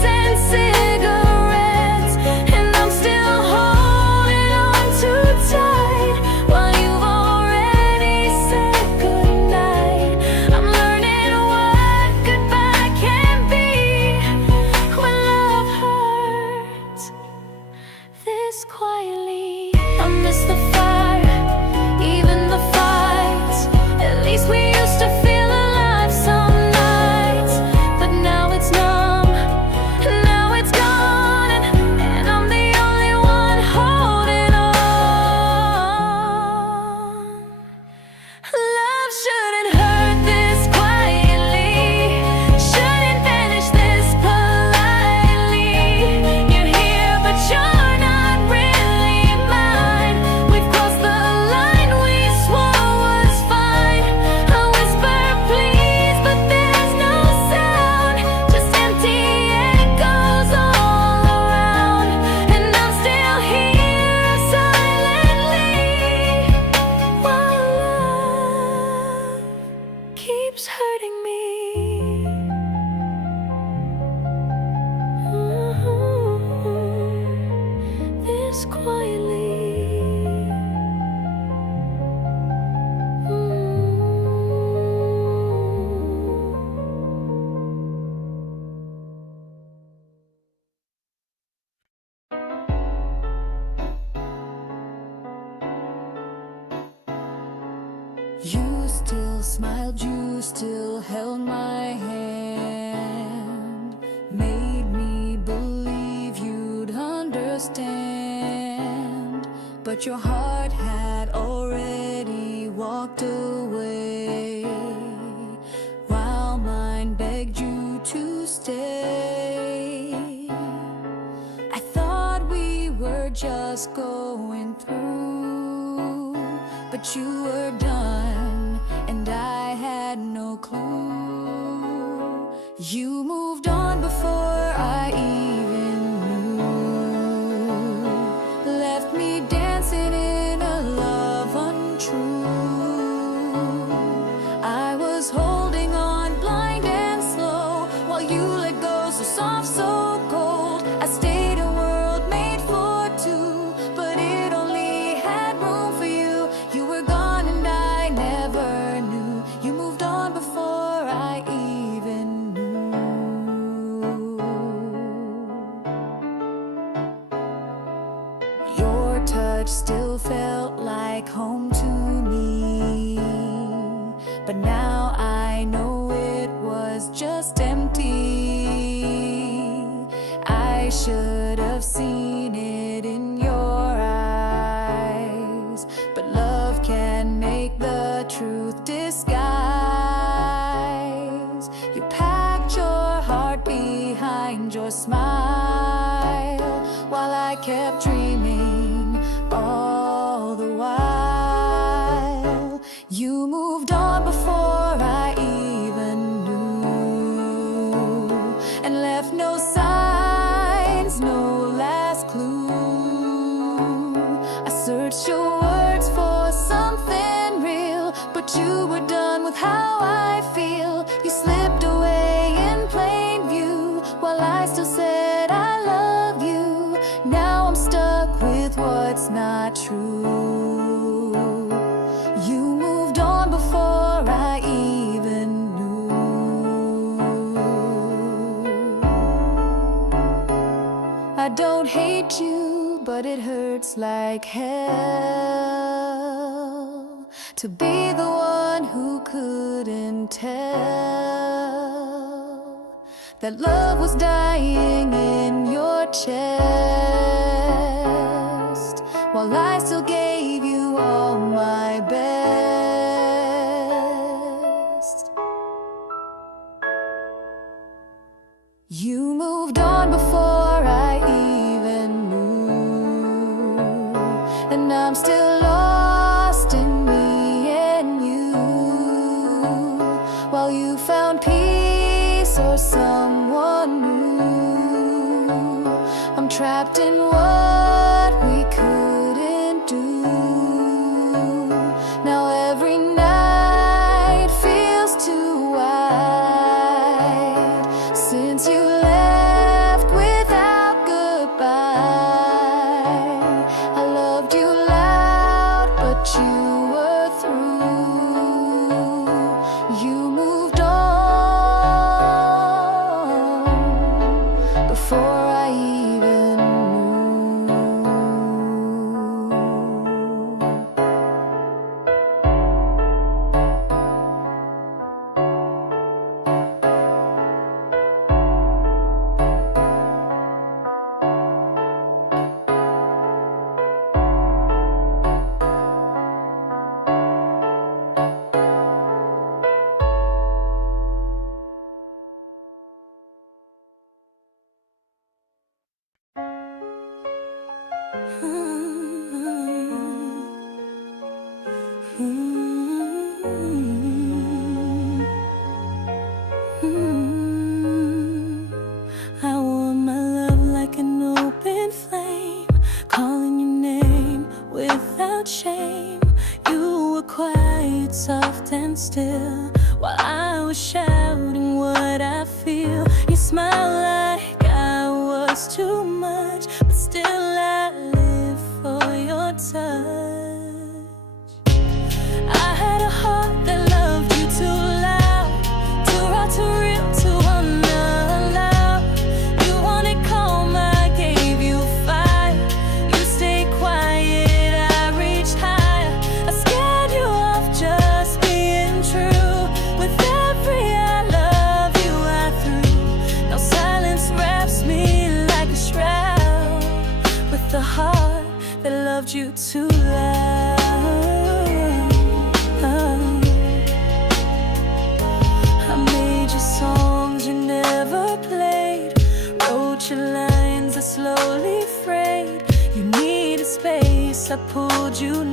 You still smiled, you still held my hand, made me believe you'd understand. But your heart had already walked away, while mine begged you to stay. I thought we were just going through, but you were done, and I had no clue. You moved on before I even knew, left me dancing in a love untrue. I was holding on blind and slow, while you let go so soft, so cold. I stayed a world made for two, but it only had room for you. You were gone and I never knew. You moved on before I even knew. Your touch still felt like home to me, but now I know it was just empty. I should have seen it in your eyes, but love can make the truth disguise. You packed your heart behind your smile, while I kept dreaming all the while. You moved on before I even knew, and left no signs, no last clue. I searched your words for something real, but you were done with how I feel. You slipped away in plain view, while I still said I love you. Now I'm stuck with what's not true. You moved on before I even knew. I don't hate you, but it hurts like hell to be the one who couldn't tell that love was dying in your chest, while I still gave you all my best. You moved on before I even knew, and I'm still lost in me and you, while you found peace or someone new. I'm trapped in what we couldn't do. Now every night feels too wide, since you left without goodbye. I loved you loud, but you were through. You moved on before I even knew. I want my love like an open flame, calling your name without shame. You were quiet, soft and still, while I was shouting what I feel. You smiled like I was too much, but still I live for your touch. I had a heart that loved you too loud, too raw, too real, too unallowed. You wanted calm, I gave you fire. You stayed quiet, I reached higher. I scared you off just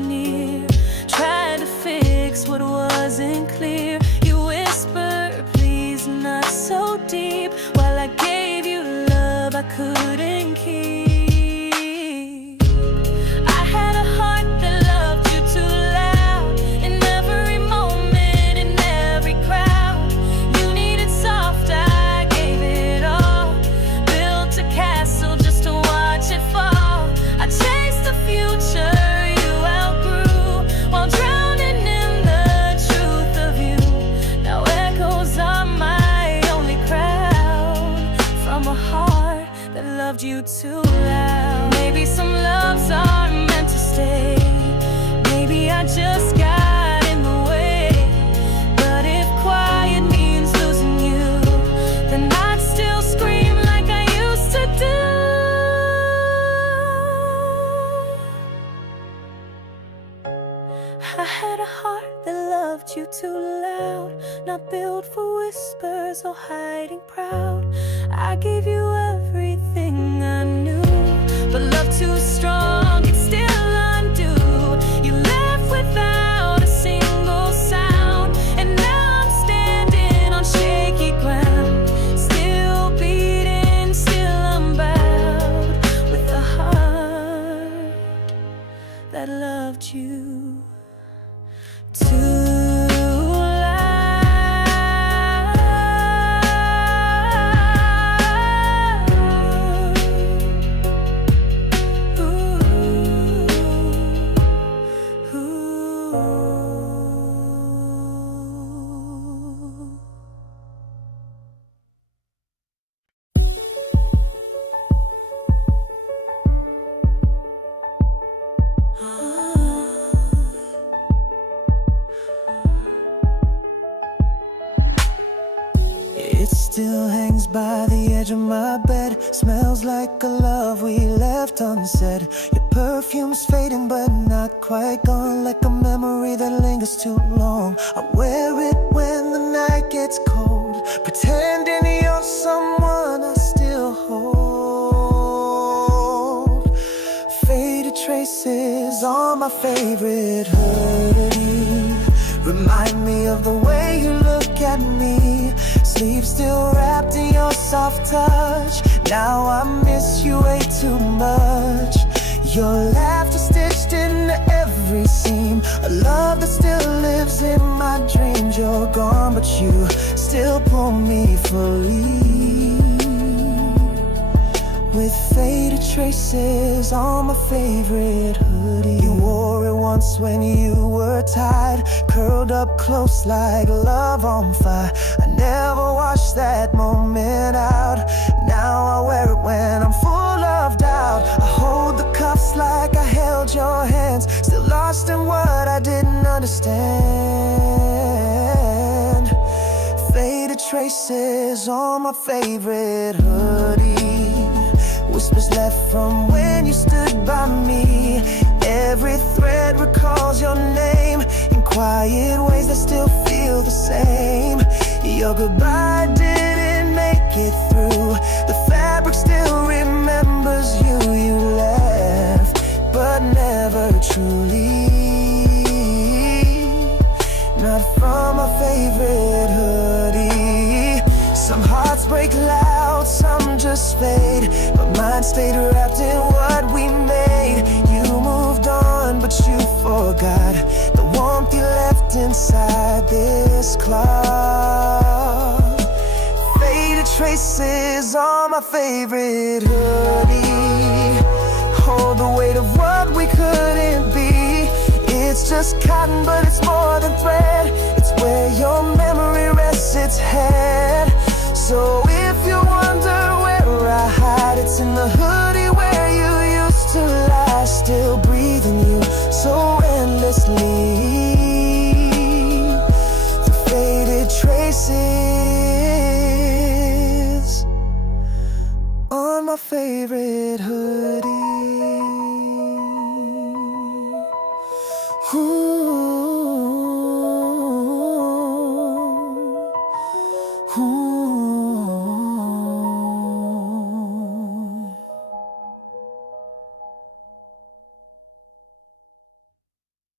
near. Tried to fix what wasn't clear. You whisper, please, not so deep, while I gave you love I couldn't keep. I had a heart that loved you too loud. In every moment, in every crowd, you needed soft, I gave it all. Built a castle just to watch it fall. I chased the future you outgrew, while drowning in the truth of you. Now echoes are my only crowd, from a heart that loved you too loud. Maybe some loves are meant to stay. Maybe I just got in the way. But if quiet means losing you, then I'd still scream like I used to do. I had a heart that loved you too loud, not built for whispers or hiding proud. I gave you everything I knew, but love too strong could still undo. You left without a single sound, and now I'm standing on shaky ground. Still beating, still unbowed, with a heart that loved you too It still hangs by the edge of my bed. Smells like a love we left unsaid. Your perfume's fading but not quite gone, like a memory that lingers too long. I wear it when the night gets cold, pretending you're someone I still hold. Faded traces on my favorite hoodie remind me of the way you look at me. Sleep still wrapped in your soft touch. Now I miss you way too much. Your laughter stitched into every seam, a love that still lives in my dreams. You're gone, but you still pull me fully, with faded traces on my favorite hoodie. You wore it once when you were tired, curled up close like love on fire. I never washed that moment out. Now I wear it when I'm full of doubt. I hold the cuffs like I held your hands, still lost in what I didn't understand. Faded traces on my favorite hoodie, whispers left from when you stood by me. Every thread recalls your name in quiet ways that still feel the same. Your goodbye didn't make it through. The fabric still remembers you. You left, but never truly. Not from my favorite hoodie. Some hearts break loud, some just fade, but mine stayed wrapped in what we made. You moved on, but you forgot the warmth you left inside this cloth. Faded traces on my favorite hoodie hold the weight of what we couldn't be. It's just cotton, but it's more than thread. It's where your memory rests its head. So if you wonder where I hide, it's in the hoodie where you used to lie, still breathing you so endlessly. The faded traces on my favorite hoodie.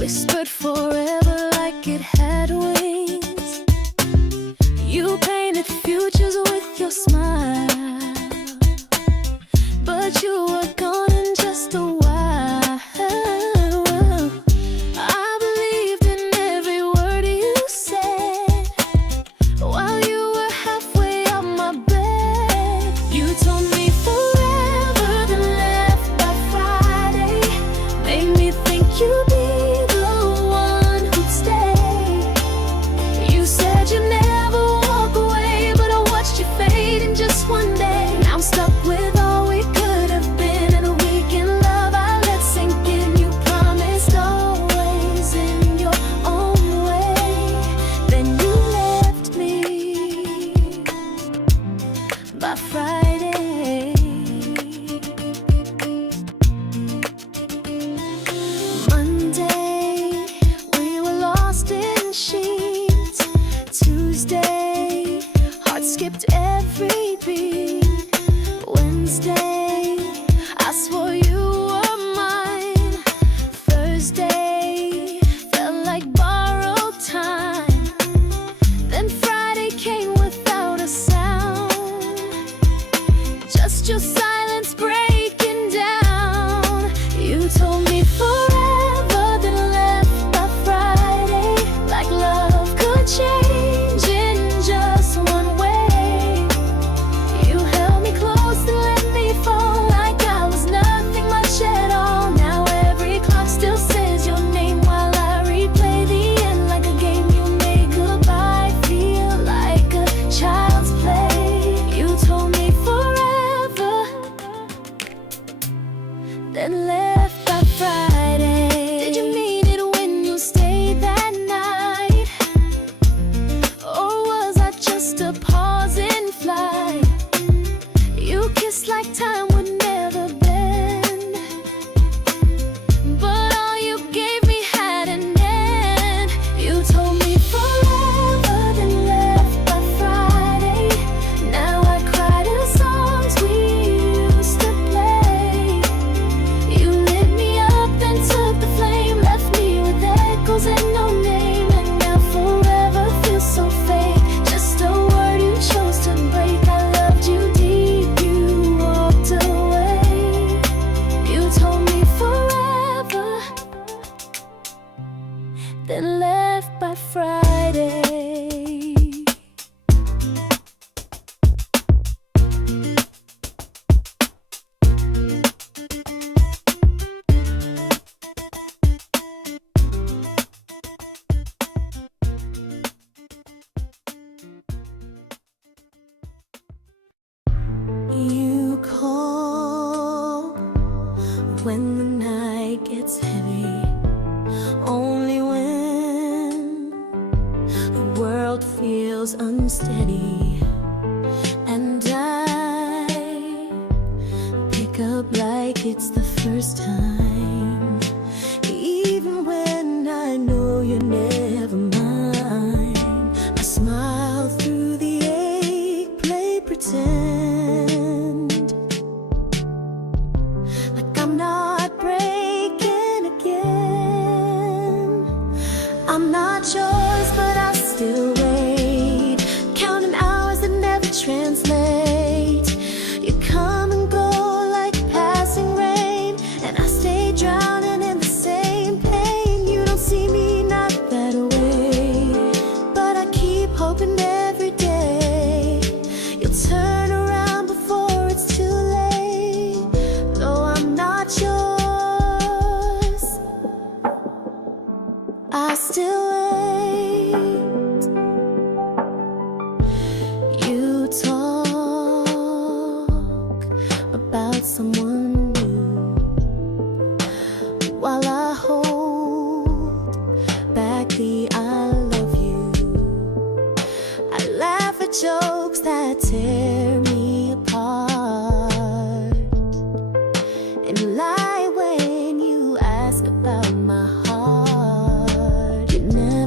whispered forever like it had wings. You painted futures with your smile, but you were gone in just a while. I believed in every word you said while you were halfway up my bed. You told me forever, then left by Friday. Made me think you'd be the one who'd stay. You said you'd never walk away, but I watched you fade in just one day. Now I'm stuck with all we could have been, and a week in love I let sink in. You promised always in your own way, then you left me by Friday. Monday, we were lost in sheets. Tuesday, heart skipped every beat. Wednesday, I swore you were mine. Thursday, felt like borrowed time. Then Friday came without a sound, just your silence breaking down. You told me forever, then left by Friday. Like love could change in just one way. You held me close and let me fall like I was nothing much at all. Now every clock still says your name while I replay the end like a game. You made goodbye feel like a child's play. You told me forever, then left by Friday. Did you mean it when you stayed that night? Or was I just a pause in flight? You kissed like time would never bend, but all you gave me had an end. You told me forever, then left by Friday. Now I cry to the songs we used to play. You lit me up and took the flame, left me with echoes and no name. And now forever feels so fake, just a word you chose to break. I loved you deep, you walked away. You told me forever, then left by Friday. You call when the night gets heavy, only when the world feels unsteady. And I pick up like it's the first time, even when I know you're never mine. I smile through the ache, play pretend like I'm not breaking again. I'm not yours, but I still wait, counting hours that never translate. You come and go like passing rain, and I stay drowning in the same pain. You don't see me not that way, but I keep hoping every day you'll turn around before it's too late. Though I'm not yours, I still wait. You talk about someone new while I hold back the I love you. I laugh at jokes that tear me apart, and lie when you ask about my heart. You never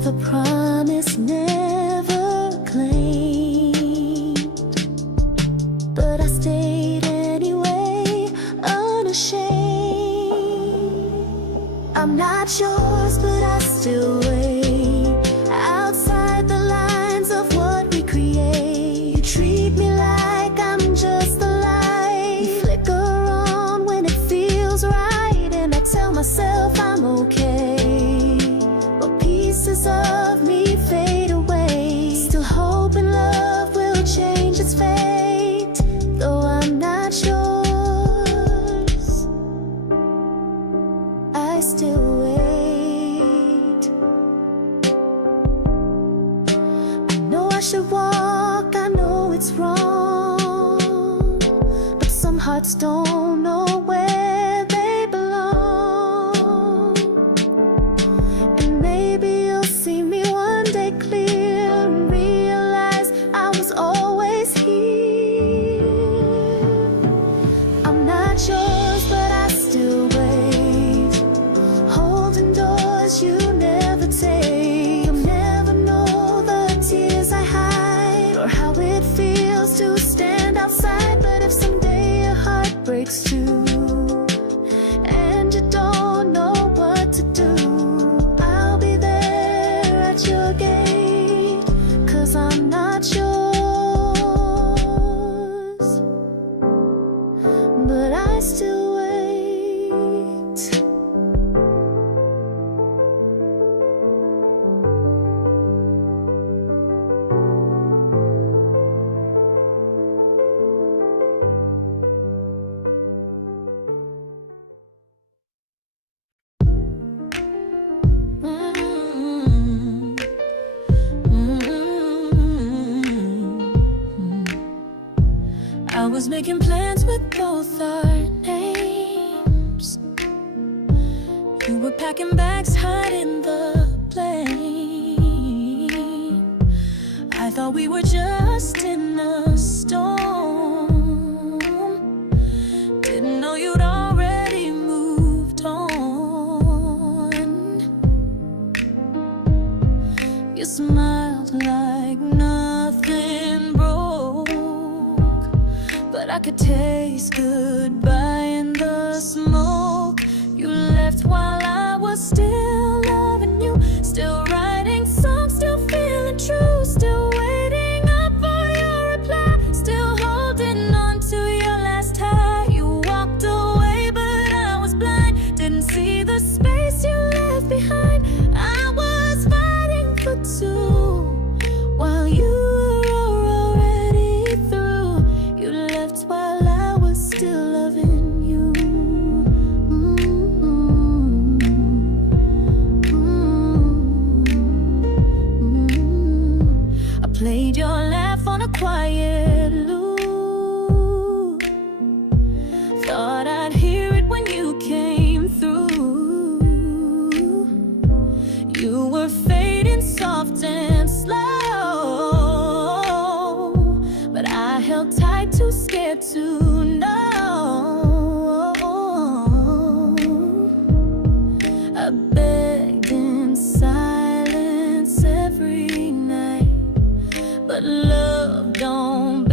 yours, but I still wait outside the lines of what we create. You treat me like I'm just a light. You flicker on when it feels right, and I tell myself I'm okay. But pieces of me fade away, still hoping love will change its fate, though I'm not yours. I still wait. I know I should walk, I know it's wrong, but some hearts don't know where they belong. And maybe you'll see me one day clear and realize I was always here. I'm not yours, but I still wait, holding doors you never take. You'll never know the tears I hide, or how it feels to stand outside. But if someday your heart breaks too, and you don't know what to do, I'll be there at your gate, 'cause I'm not yours, but I still wait. I was making plans with both our names. You were packing bags, hiding the blame. I thought we were just in a storm. Didn't know you'd already moved on. You smiled like nothing broke, but I could taste goodbye in the smoke. You left while I was still loving you, still writing songs, still feeling true, still waiting up for your reply, still holding on to your last tie. You walked away, but I was blind, didn't see the space you left behind. I was fighting for two while you were already through. You left while I was still loving you. I played your laugh on a quiet loop, thought I'd hear it when you came through. You were fading soft and slow, but I held tight, too scared to know. I begged in silence every night, but love don't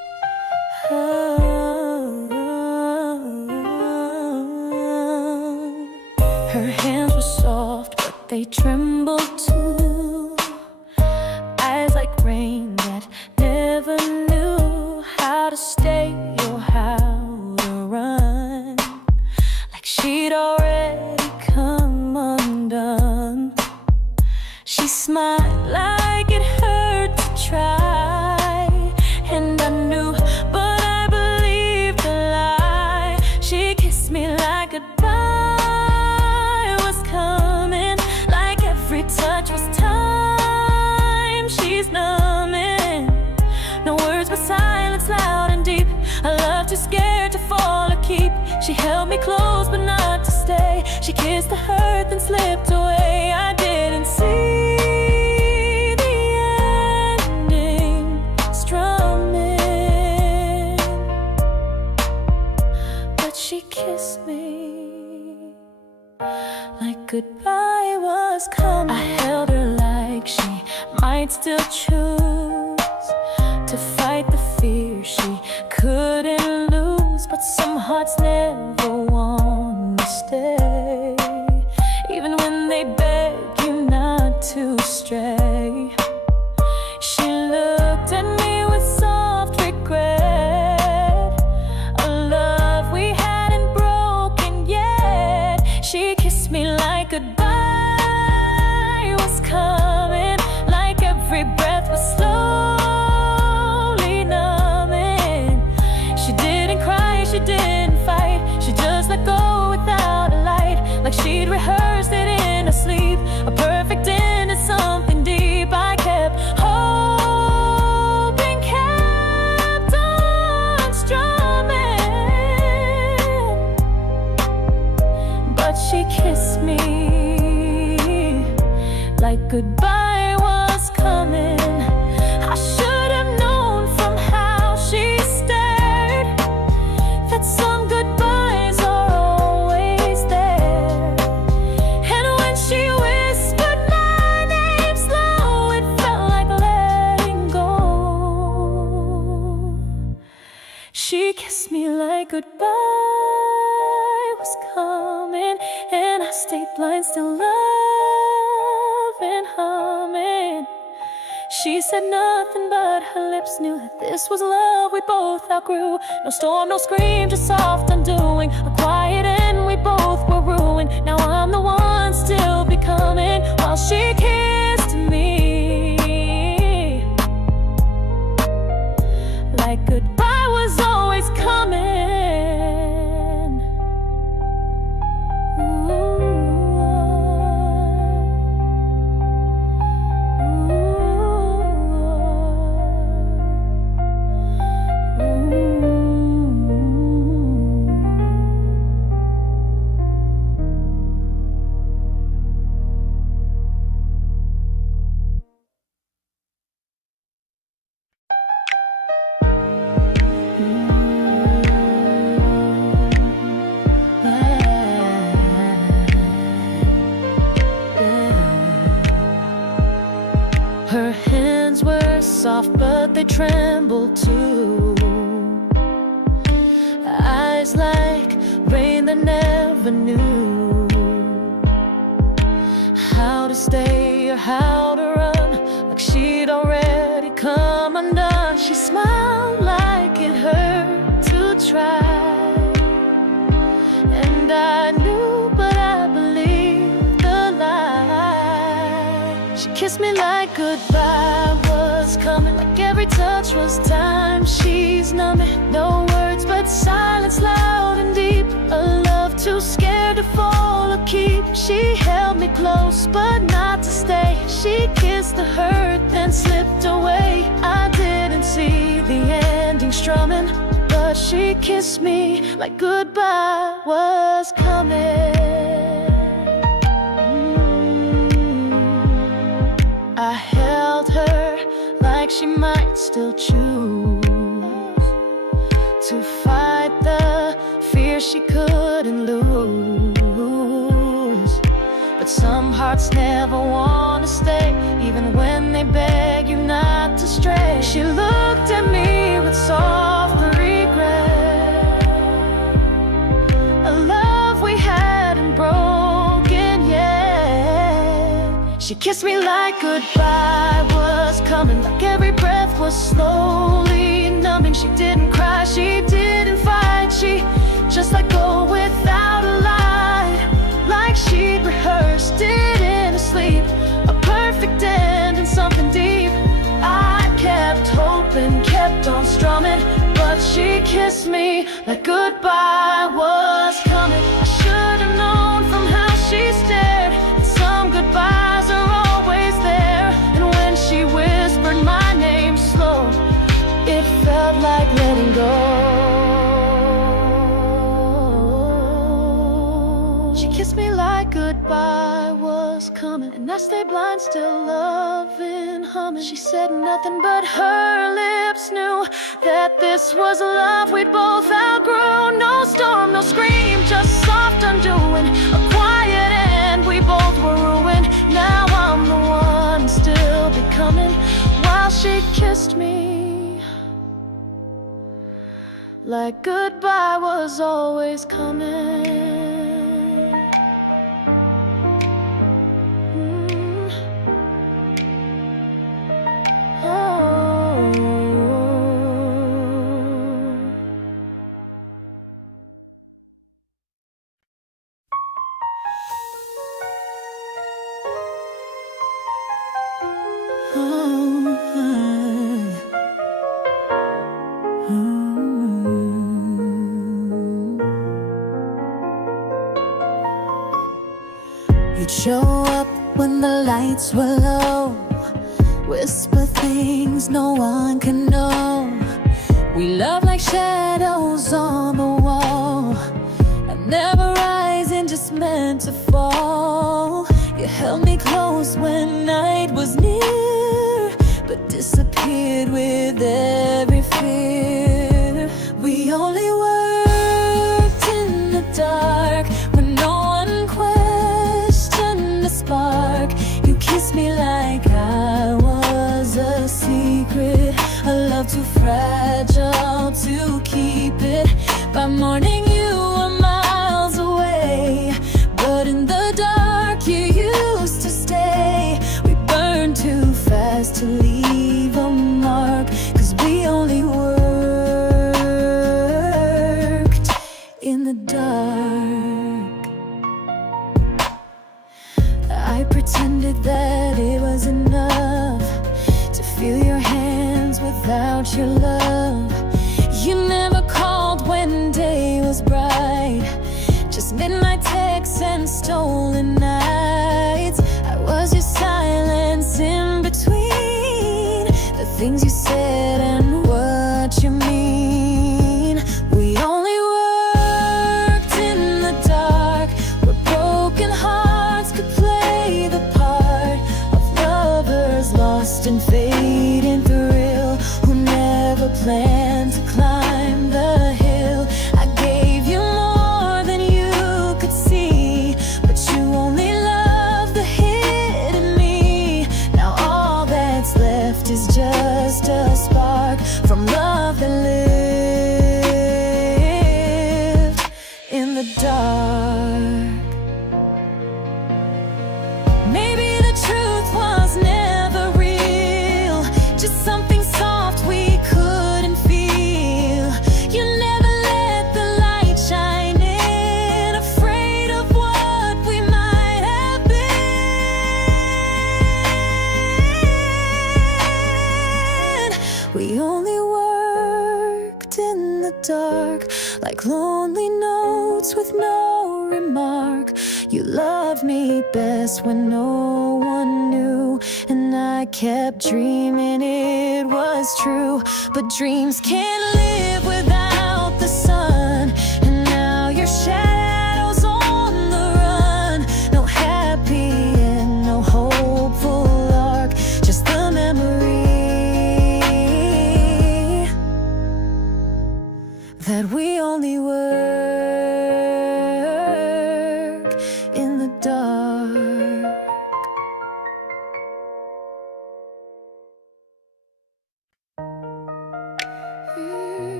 they tremble too. Eyes like rain that never knew how to stay or how to run, like she'd already come undone. She smiled like it hurt to try, and I knew, but I believed a lie. She kissed me like goodbye was coming, like every touch was time. She's numbing, no words but silence loud and deep. I love too scared to fall or keep. She held me close but not to stay. She kissed the hurt then slipped away. I didn't see the ending strumming, but she kissed me like goodbye was coming. I held her like she might still choose to fight the fear she couldn't lose, but some hearts never want to stay, even when they beg you not to stray. She looked at me with soft regret, a love we hadn't broken yet. She kissed me like goodbye was coming, like every breath was slowly numbing. She didn't cry, she didn't fight, she just let go without a light, like she'd rehearsed it in her sleep, a perfect end to something deep. I kept hoping, kept on strumming, but she kissed me like goodbye was coming. I should have known from how she stared that some goodbyes are always there. And when she whispered my name slow, it felt like letting go. She kissed me like goodbye was coming, and I stayed blind, still loving, humming. She said nothing, but her lips knew that this was love we both outgrew. No storm, no scream, just soft undoing, a quiet end, we both were ruined. Now I'm the one still becoming, while she kissed me like goodbye was always coming. Her hands were soft, but they trembled too. Eyes like rain that never knew how to stay or how to run, like she'd already come undone. She smiled like it hurt to try, and I knew, but I believed the lie. She kissed me like goodbye was coming, like every touch was time. She's numbing, no words but silence loud and deep, a love too scared to fall or keep. She held me close but not to stay. She kissed the hurt then slipped away. I didn't see the ending strumming, but she kissed me like goodbye was coming. I held her like she might still choose to fight the fear she couldn't lose, but some hearts never want to stay, even when they beg you not to stray. She looked at me with soft regret, a love we hadn't broken yet. She kissed me like goodbye was coming, like every breath was slowly numbing. She didn't cry, she didn't fight, she just let go without a lie, like she'd rehearsed it in her sleep. A perfect end and something deep. I kept hoping, kept on strumming, but she kissed me like goodbye was coming. I should have known from how she stared that some goodbyes are always there. And when she whispered my name slow, it felt like letting go. She kissed me like goodbye was coming, and I stayed blind, still loving, humming. She said nothing, but her lips knew that this was a love we'd both outgrew. No storm, no scream, just soft undoing, a quiet end, we both were ruined. Now I'm the one still becoming, while she kissed me like goodbye was always coming. You'd show up when the lights were low, whisper things no one can know. We love like shadows on the wall, and never rising, just meant to fall. You held me close when night was near, but disappeared with every fear. We only worked in the dark when no one questioned the spark. You kissed me like I was a secret, a love too fragile to keep it. By morning you were miles away, but in the dark you used to stay. We burned too fast to leave a mark, 'cause we only worked in the dark. I pretended that it was enough to feel your hands without your love. You never called when day was bright, just midnight texts and stolen nights. I was your silence in between the things you said and what you mean. We only worked in the dark, where broken hearts could play the part of lovers lost in fading thrill, who never planned to climb the hill. I gave you more than you could see, but you only loved the hidden me. Now all that's left is just a spark from love that lived in the dark. Maybe the truth was never real, just something soft we couldn't feel. You never let the light shine in, afraid of what we might have been. We only worked in the dark, like lonely notes with no remark. You loved me best when no one knew, and I kept dreaming it was true. But dreams can't live without the sun, and now your shadow's on the run. No happy end, no hopeful arc, just the memory that we only work in the dark.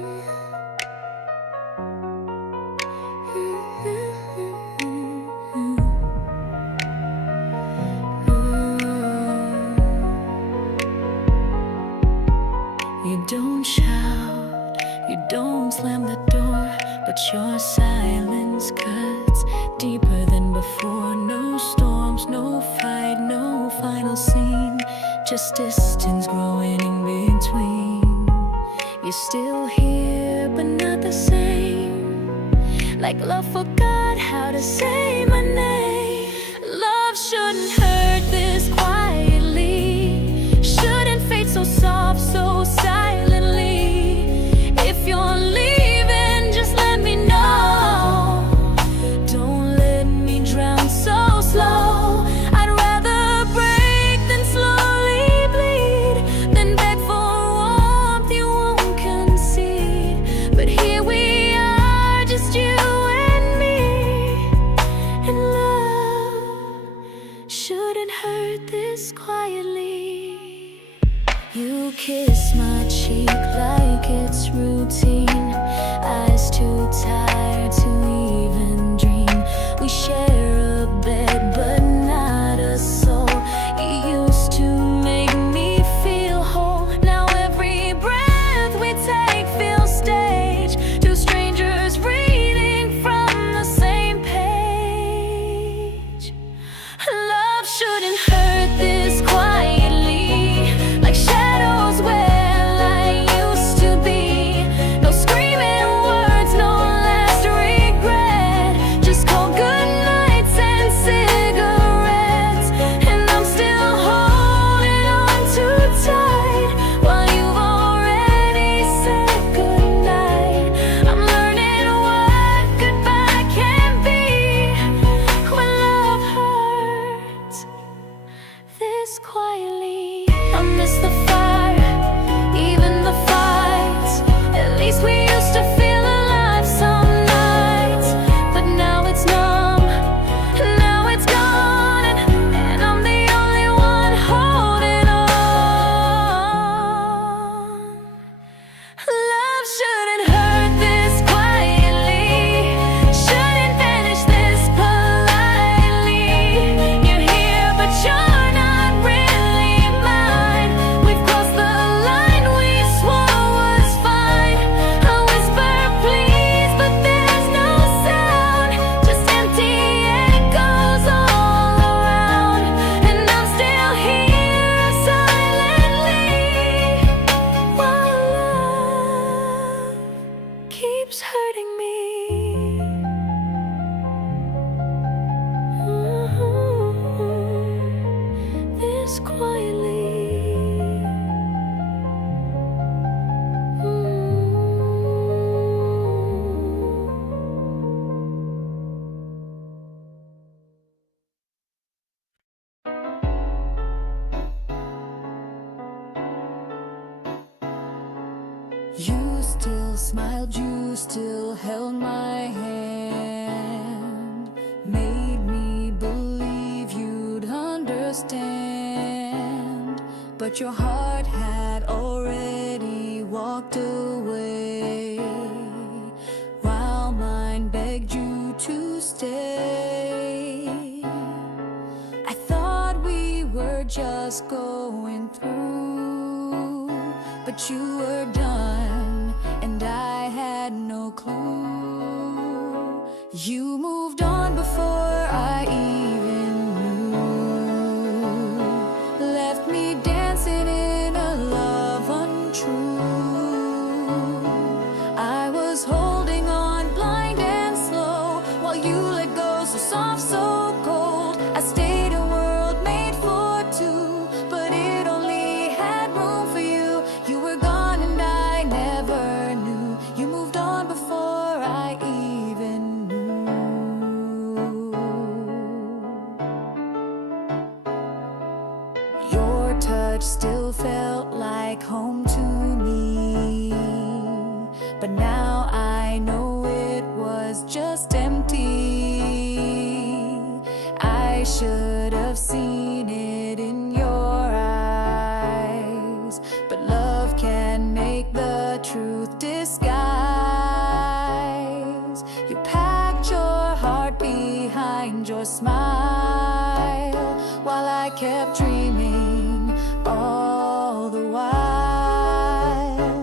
don't shout, you don't slam the door, but your silence cuts deeper than before. No storms, no fight, no final scene, just distance growing in between. You're still here, but not the same. Like love forgot how to say my name. Love shouldn't hurt this quietly, shouldn't fade so soft, so silently. If you're leaving, just let me know. Don't let me drown so slow. I'd rather break than slowly bleed, than beg for warmth you won't concede. But here we are, just you and me. And love shouldn't hurt this quietly. You kiss my cheek like it's routine, eyes too tired to even dream. We share a bed but not a soul. You used to make me feel whole. Now every breath we take feels staged. Two strangers reading from the same page. Love shouldn't hurt this quietly, like shadows where I used to be. No screaming words, no last regret, just cold goodnights and cigarettes. And I'm still holding on too tight while you've already said goodnight. I'm learning what goodbye can be when love hurts this quietly. I miss the fire, even the fights. At least we used to feel alive some nights. But now it's numb, now it's gone, and I'm the only one holding on. Love shouldn't hurt this quietly, shouldn't vanish this politely. You're here, but you're not really mine. We've crossed the line we swore was fine. I whisper please, but there's no sound, just empty echoes all around. And I'm still here silently while love keeps hurting me. This quietly. You still smiled, you still held my hand, made me believe you'd understand. But your heart had already walked away, while mine begged you to stay. I thought we were just going through, but you were done, and I had no clue. You moved on before I even knew, left me dancing in a love untrue. I was holding on blind and slow, while you let go so soft, so cold. I stayed a world made for two, but it only had room for you. You were gone and I never knew. You moved on before I even knew. Your touch still felt like home to me, but now I know it was just empty. I should have seen it in your eyes, but love can make the truth disguise. You packed your heart behind your smile, while I kept dreaming all the while.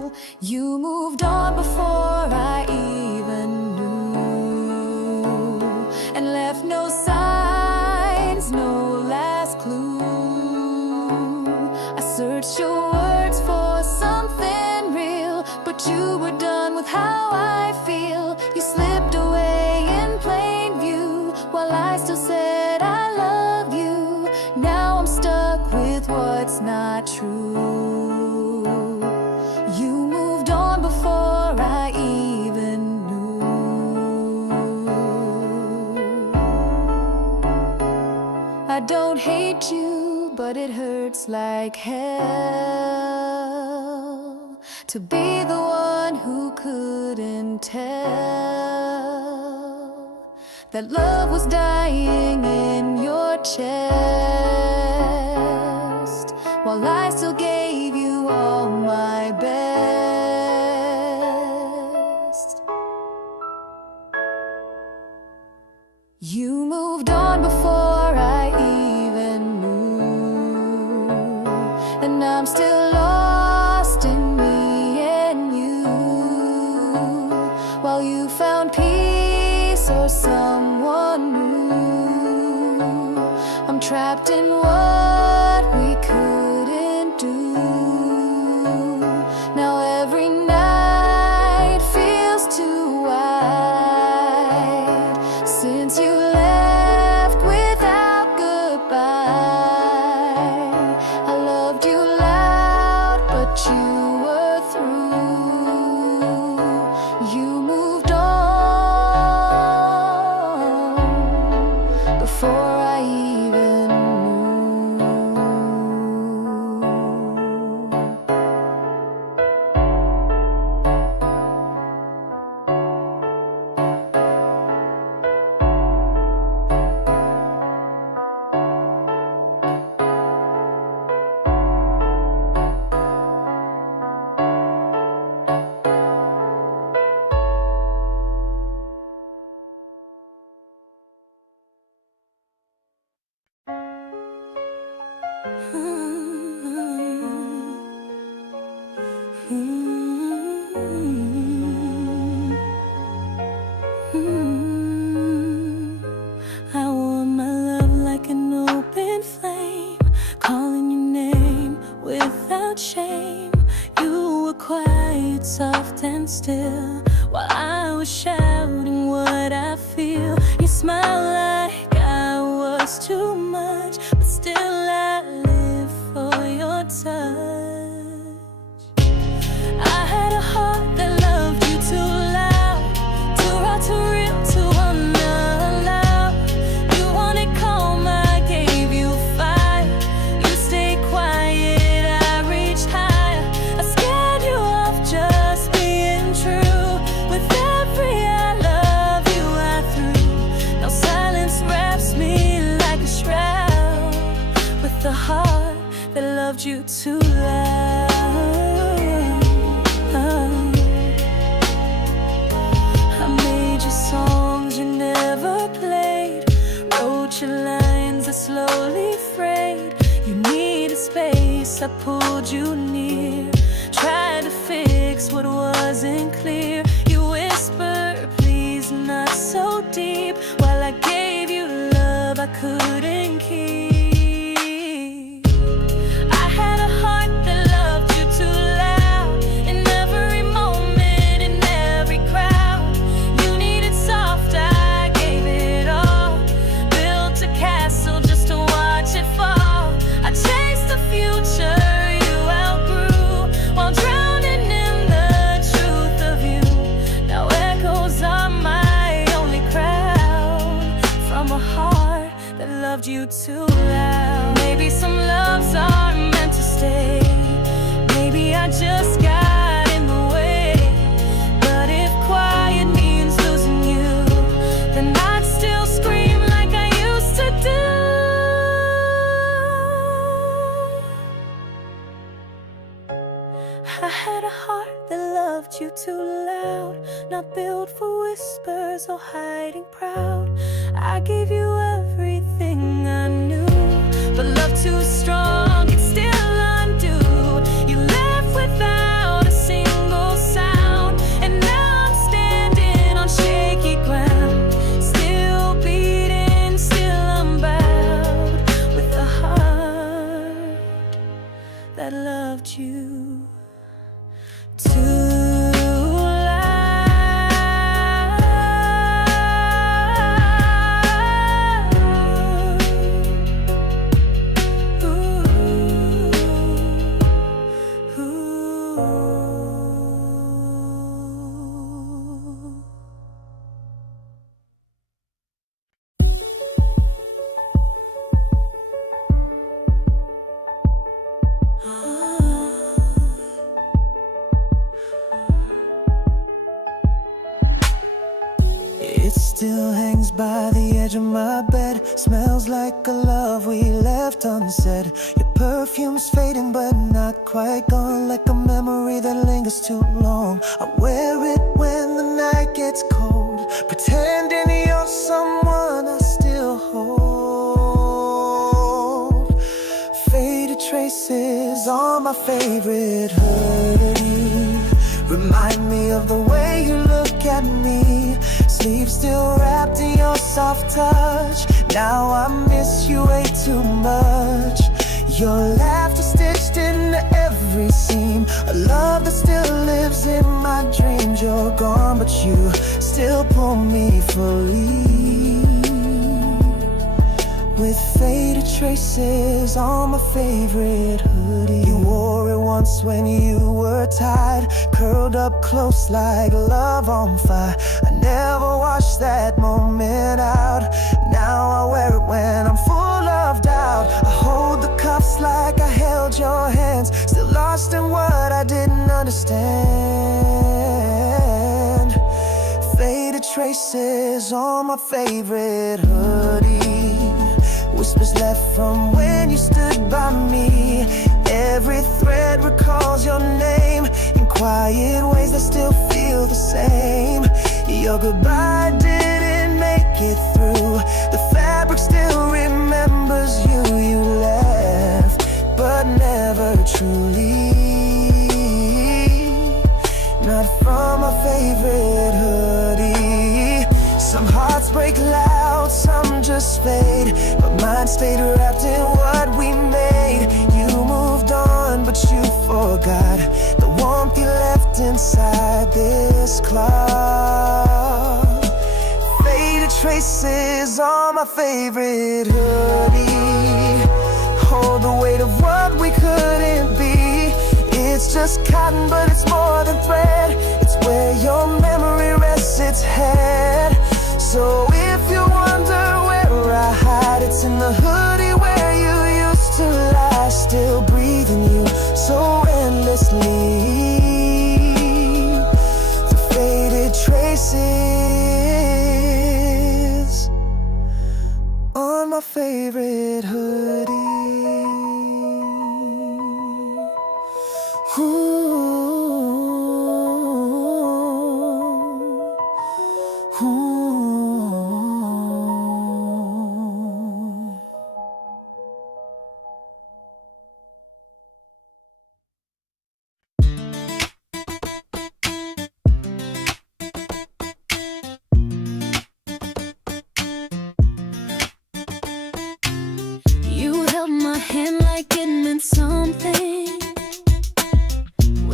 searched your words for something real, but you were done with how I feel. You slipped away in plain view while I still said I love you. Now I'm stuck with what's not true. You moved on before I even knew. I don't hate you, but it hurts like hell to be the one who couldn't tell that love was dying in your chest, while I still gave you all my best. You moved on before I even knew, and I'm still lost in me and you, while you found peace or someone new. I'm trapped in what we couldn't do. Now every night feels too wide since you left without goodbye. I loved you loud, but you were through. You moved on before I even knew. I wore my love like an open flame, calling your name without shame. You were quiet, soft and still, while I was shouting what I feel. You smiled like I was too much, but still I live for your touch. I had a heart that loved you too loud, too raw, too real, too unallowed. You wanted calm, I gave you fire. You stayed quiet, I reached higher. I scared you off just being true. With every I love you I threw. Now silence wraps me like a shroud, with the heart that loved you too loud. I made you songs you never played, wrote your lines that slowly frayed. You needed space, I pulled you near, tried to fix what wasn't clear. You whispered, please not so deep, while I gave you love I couldn't keep. I had a heart that loved you too loud, in every moment, in every crowd. You needed soft, I gave it all, built a castle just to watch it fall. I chased the future you outgrew, while drowning in the truth of you. Now echoes are my only crowd, from a heart that loved you too loud. Maybe some loves are meant to stay, maybe I just got in the way. But if quiet means losing you, then I'd still scream like I used to do. I had a heart that loved you too loud, not built for whispers or hiding proud. I gave you everything I knew, but love too strong could still undo. You left without a single sound, and now I'm standing on shaky ground, still beating, still unbowed, with a heart that loved you too It still hangs by the edge of my bed. Smells like a love we left unsaid. Your perfume's fading but not quite gone. Like a memory that lingers too long. I wear it when the night gets cold, pretending you're someone I still hold. Faded traces on my favorite hoodie remind me of the way you look at me. Sleep still wrapped in your soft touch. Now I miss you way too much. Your laughter stitched into every seam. A love that still lives in my dreams. You're gone but you still pull me fully. With faded traces on my favorite hoodie. You wore it once when you were tired, curled up close like love on fire. I never washed that moment out. Now I wear it when I'm full of doubt. I hold the cuffs like I held your hands, still lost in what I didn't understand. Faded traces on my favorite hoodie. Whispers left from when you stood by me. Every thread recalls your name in quiet ways that still feel the same. Your goodbye didn't make it through. The fabric still remembers you. You left, but never truly. Not from my favorite hoodie. Some hearts break loud, some just fade, but mine stayed wrapped in what we made. You moved on, but you forgot the warmth you left inside this cloth. Faded traces on my favorite hoodie hold the weight of what we couldn't be. It's just cotton, but it's more than thread. It's where your memory rests its head. So if you wonder where I hide, it's in the hoodie where you used to lie. Still breathing you so endlessly. The faded traces on my favorite hoodie. Ooh. You held my hand like it meant something.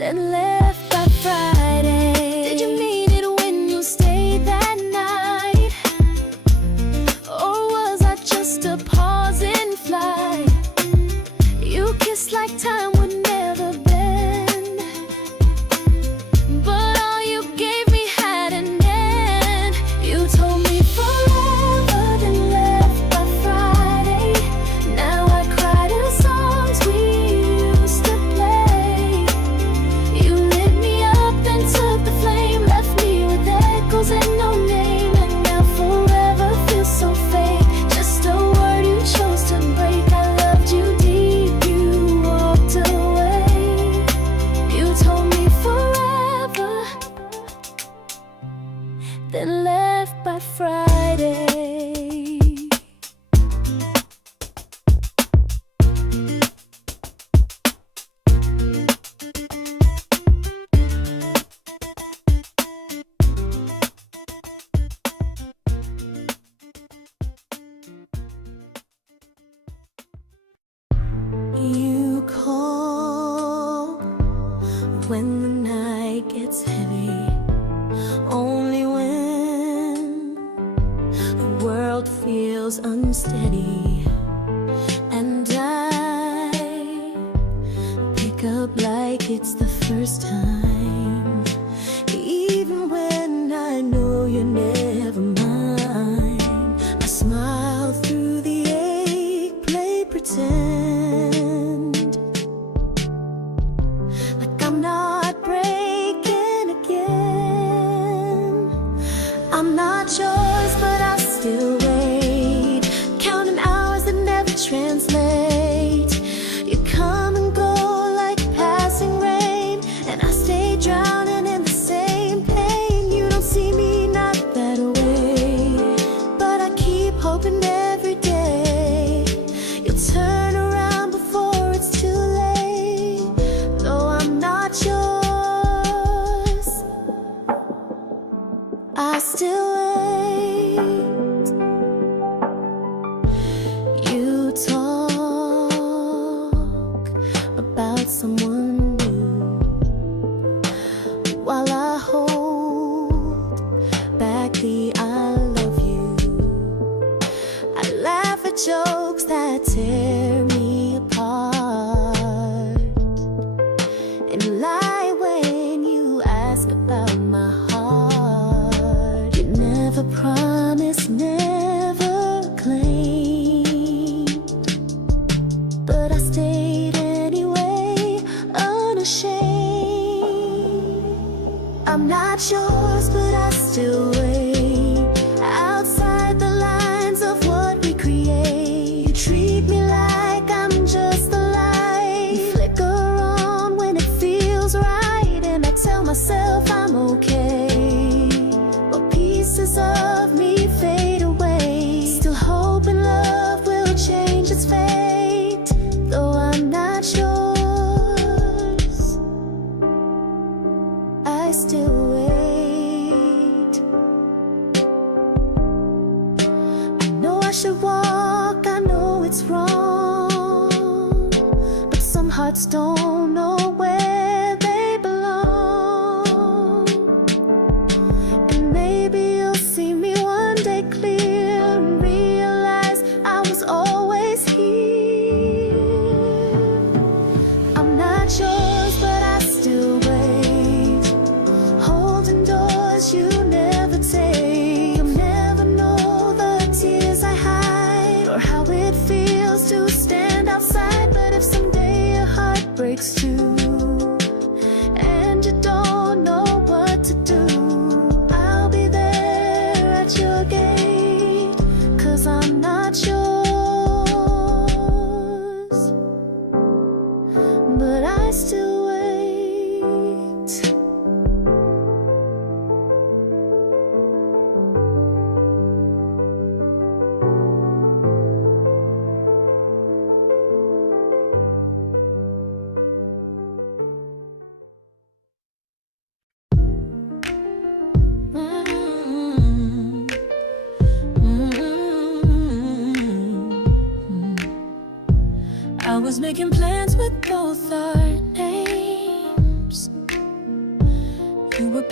then left by Friday. Did you mean it when you stayed that night? Or was I just a pause in flight? You kissed like time would never bend, but all you gave me had an end. You told me forever, then left by Friday. Now I cry to songs we used to play. You lit me up and took the flame, left me with echoes and no name. And now forever feels so fake, just a word you chose to break. I loved you deep, you walked away. You told me forever, then left by Friday. You call when the night gets heavy, only when the world feels unsteady. And I pick up like it's the first time, even when I know you're never mine. I smile through the ache, play pretend like I'm not breaking again. I'm not yours, but I still wait, counting hours that never translate. You come and go like passing rain, and I stay drowning in the same pain. You don't see me not that way, but I keep hoping every day you'll turn around before it's too late. Though I'm not yours, I still wait. You talk about someone new while I hold back the I love you. I laugh at jokes that tear me apart, and lie when you ask about my heart. You never promised, never claimed, but I stayed anyway, unashamed. I'm not yours, but I still wait outside the lines of what we create. You treat me like I'm just a light, you flicker on when it feels right, and I tell myself I'm okay, but pieces of me fade away. Still hoping love will change its fate, though I'm not yours, I still wait. I know I should walk, I know it's wrong, but some hearts don't know where they belong. And maybe you'll see me one day clear and realize I was always here. I'm not yours, but I still wait, holding doors you never take. You'll never know the tears I hide, or how it feels to stand outside. But if someday your heart breaks too, and you don't know what to do, I'll be there at your gate, 'cause I'm not yours, but I still wait. I was making plans with both our names,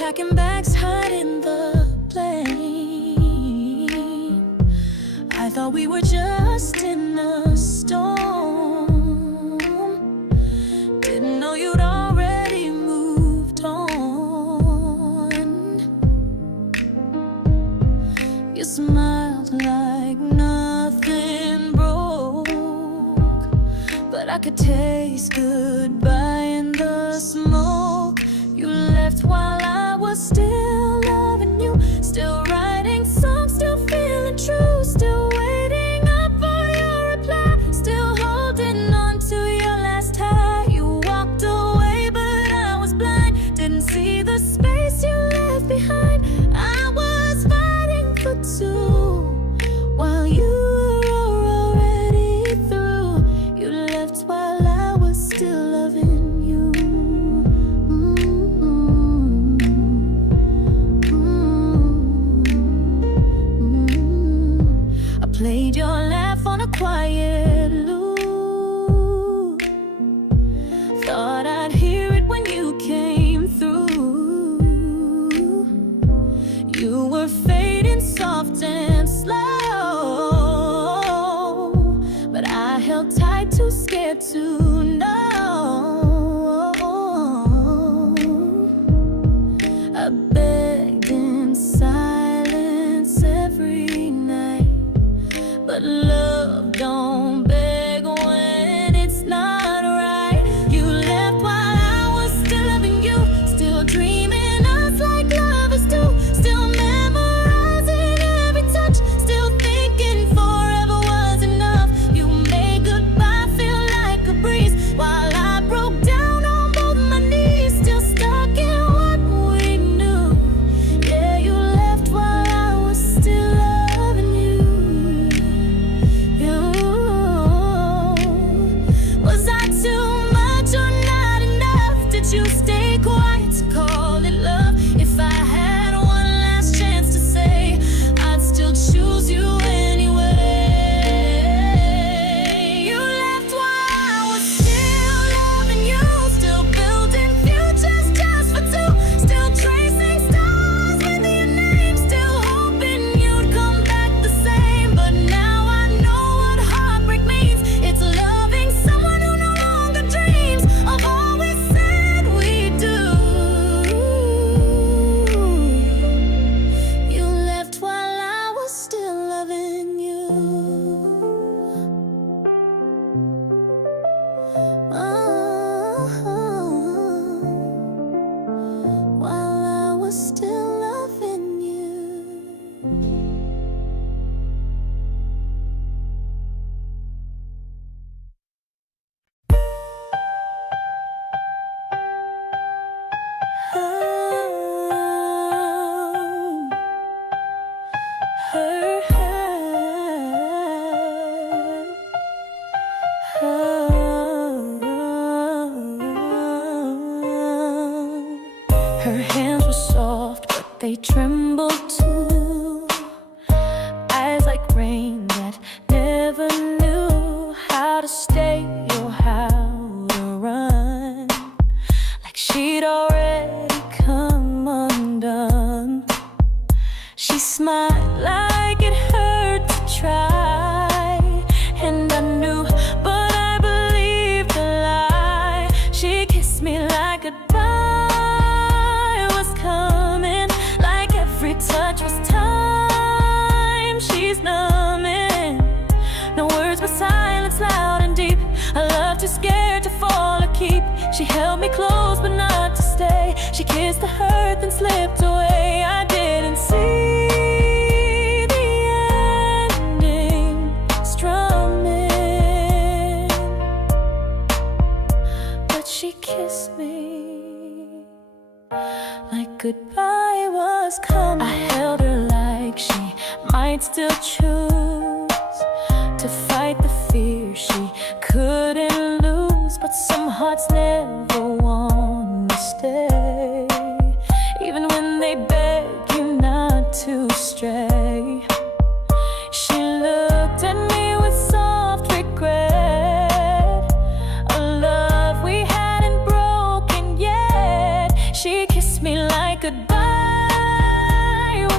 packing bags, hiding the plane. I thought we were just in a storm. Didn't know you'd already moved on. You smiled like nothing broke, but I could taste goodbye in the smoke. You left while I was still loving you, still writing songs, still feeling true, still waiting up for your reply, still holding on to your last tie. You walked away, but I was blind, didn't see the space you left behind. I was fighting for two while you were already through. You left while I was still loving you. I played your laugh on a quiet loop. Thought I'd hear it when you came through. You were fading soft and slow, but I held tight, too scared to know. I begged in silence every night, but love don't beg when it's not right. You left while I was still loving you, still dreaming us like lovers do, still memorizing every touch, still thinking forever was enough. You made goodbye feel like a breeze while I broke down on both my knees, still stuck in what we knew. Yeah, you left while I was still loving you. Was I too much or not enough? Did you stay quiet to call it love? If I had one last chance to say, I'd still choose you anyway. You left while I was still loving you, still building futures just for two, still tracing stars with your name, still hoping you'd come back the same. But now I know what heartbreak means. It's loving someone who no longer dreams of all we said we'd do. You left while I was still loving you. While I was still loving you. Her hands were soft, but they trembled too. Eyes like rain that never knew how to stay or how to run. Like she'd already come undone. She smiled like it hurt to try, and I knew, but I believed the lie. She kissed me like goodbye was coming, like every touch was time. She's numbing, no words but silence loud and deep. A love too scared to fall or keep. She held me close but not to stay. She kissed the hurt then slipped away. I didn't see the ending strumming, but she kissed me like goodbye was coming. I held her like she might still choose to fight the fear she couldn't lose. But some hearts never want to stay, even when they beg you not to stray. She looked at me with soft regret, a love we hadn't broken yet. She kissed me like goodbye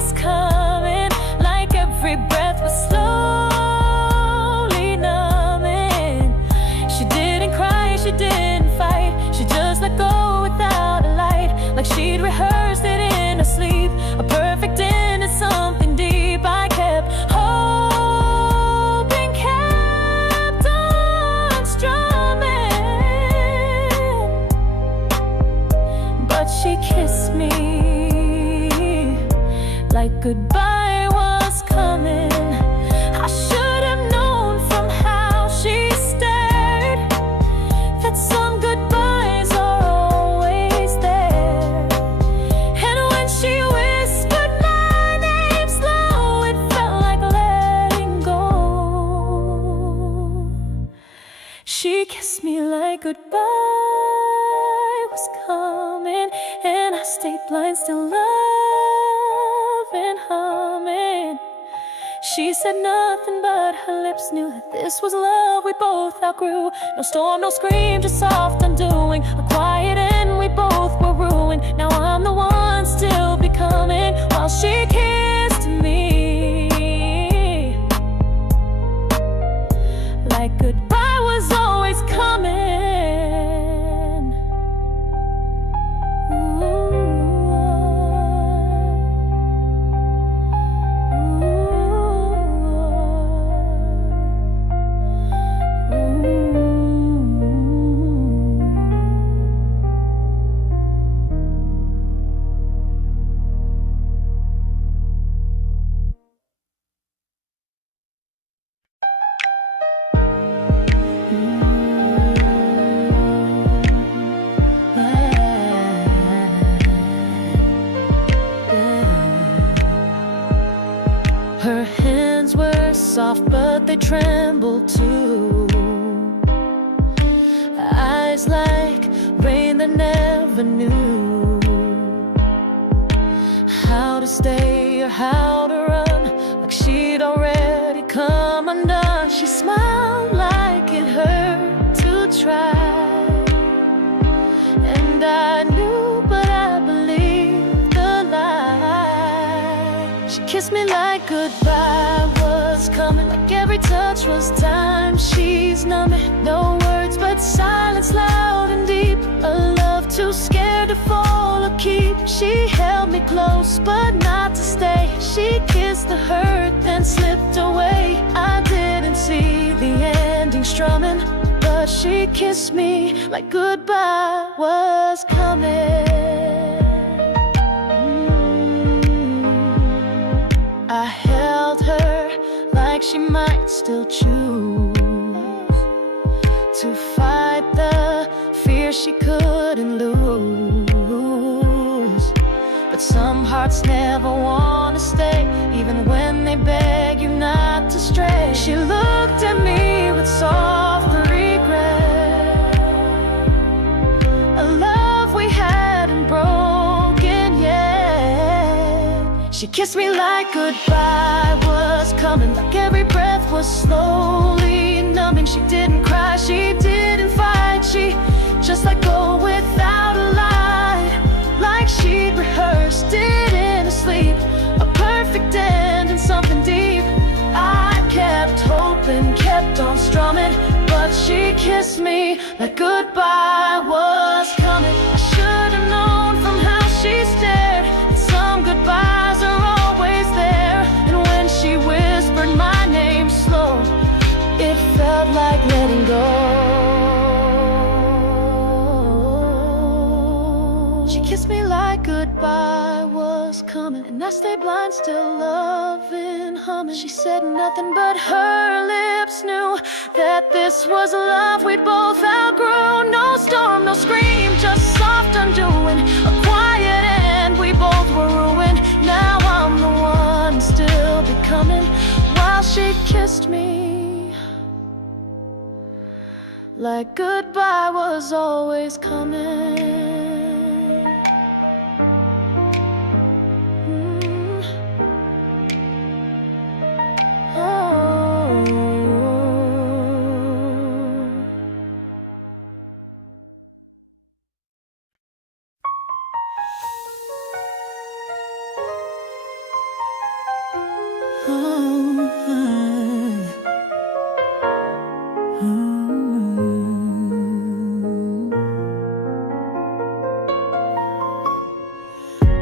was coming, like every breath was slowly numbing. She didn't cry, she didn't fight, she just let go without a light, like she'd rehearsed it in her sleep. A perfect end and something deep. I kept hoping, kept on strumming, but she kissed me like goodbye was coming. I should have known from how she stared that some goodbyes are always there. And when she whispered my name slow, it felt like letting go. She kissed me like goodbye was coming, and I stayed blind, still loving, humming. She said nothing, but her lips knew that this was love we both outgrew. No storm, no scream, just soft undoing. A quiet end, we both were ruined. Now I'm the one still becoming, while she kissed me like goodbye was always coming. Her hands were soft, but they trembled too. Eyes like rain that never knew how to stay or how to run, like she'd already come undone. She smiled like it hurt to try, and I knew, but I believed the lie. She kissed me like goodbye was coming, like every touch was time. She's numbing, no words but silence, loud and deep. A love too scared to fall or keep. She held me close, but not to stay. She kissed the hurt, then slipped away. I didn't see the ending strumming, but she kissed me like goodbye was coming. I held her like she might still choose to fight the fear she couldn't lose. But some hearts never want to stay, even when they beg you not to stray. She looked at me with soft regret, a love we hadn't broken yet. She kissed me like goodbye was coming, like every breath was slowly numbing. She didn't cry, she didn't fight, she just let go without a lie, like she'd rehearsed it in her sleep. A perfect end and something deep. I kept hoping, kept on strumming, but she kissed me like goodbye was coming. I should have known from how she stared that some goodbyes are always there. And when she whispered my name slow, it felt like letting go. She kissed me like goodbye was coming, and I stayed blind, still loving, humming. She said nothing, but her lips knew that this was a love we'd both outgrew. No storm, no scream, just soft undoing. A quiet end, we both were ruined. Now I'm the one still becoming, while she kissed me like goodbye was always coming.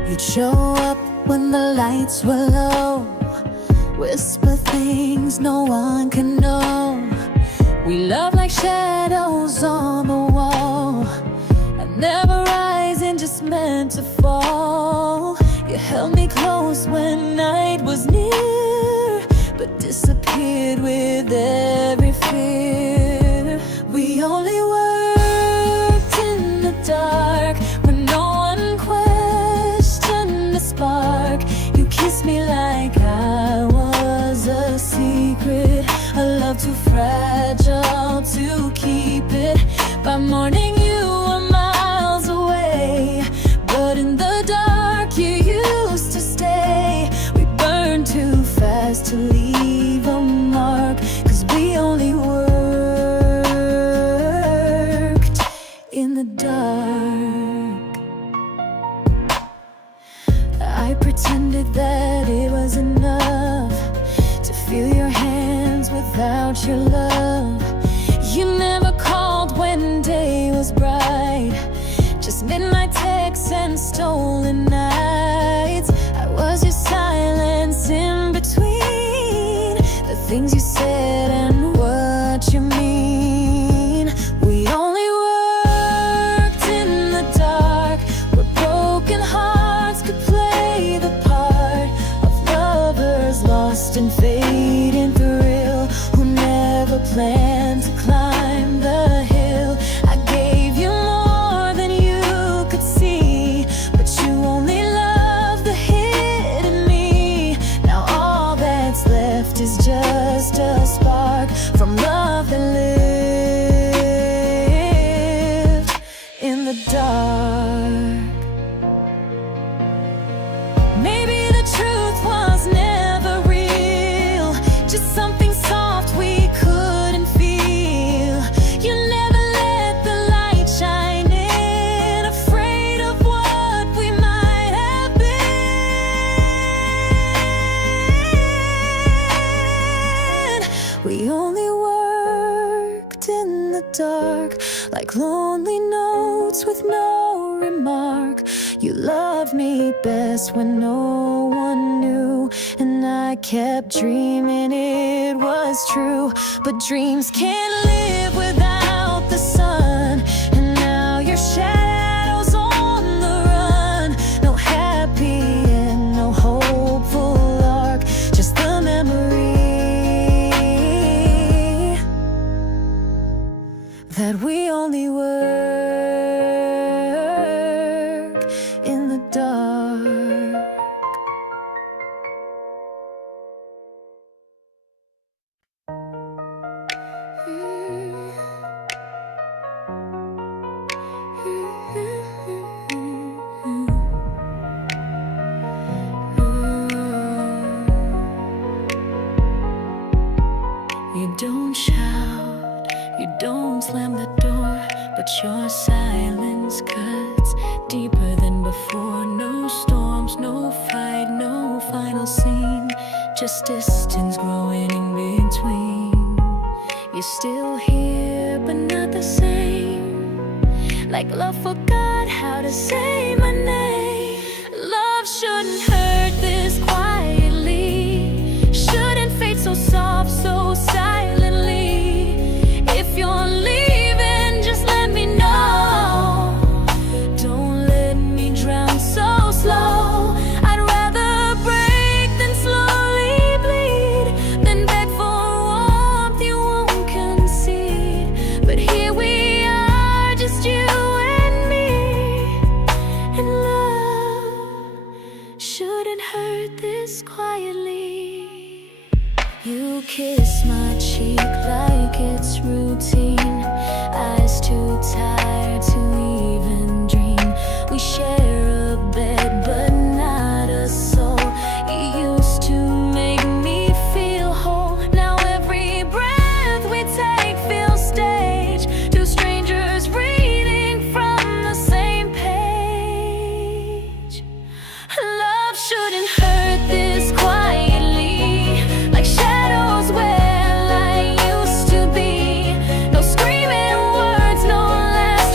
You'd show up when the lights were low, whisper things no one can know. We love like shadows on the wall, and never rising, just meant to fall. You held me close when night was near, but disappeared with every fear. We only worked in the dark when no one questioned the spark. You kissed me like I was a secret, a love too fragile to keep it. By morning you were miles away, but in the dark you used to stay. We burned too fast to leave a mark, 'cause we only worked in the dark. I pretended that it was enough to feel your hands without your love. You never called when day was bright, just midnight texts and stolen nights. I was your silence in between the things you said and what you mean. We only worked in the dark, where broken hearts could play the part of lovers lost in fading thrill, who never planned to climb the hill. I gave you more than you could see, but you only loved the hidden me. Now all that's left is just a spark from love that lived in the dark. Maybe the truth was never real, just something soft we couldn't feel. You never let the light shine in, afraid of what we might have been. We only worked in the dark, like lonely notes with no remark. You loved me best when no one knew, and I kept dreaming it was true. But dreams can't live without the sun, and now your shadows on the run. No happy end, no hopeful arc, just the memory that we only work in the dark. You don't shout, you don't slam the door, but your silence cuts deeper than before. No storms, no fight, no final scene, just distance growing in between. You're still here, but not the same, like love forgot how to say my name. Love shouldn't hurt this quietly, shouldn't fade so soft, so silently. If you're leaving, just let me know. Don't let me drown so slow. I'd rather break than slowly bleed, than beg for warmth you won't concede. But here we are, just you and me, and love shouldn't hurt this quietly. You kiss my cheek like it's routine, eyes too tired to even dream. We share a bed, but not a soul. You used to make me feel whole. Now every breath we take feels staged, two strangers reading from the same page. Love shouldn't hurt this quietly, like shadows where light used to be. No screaming words, no last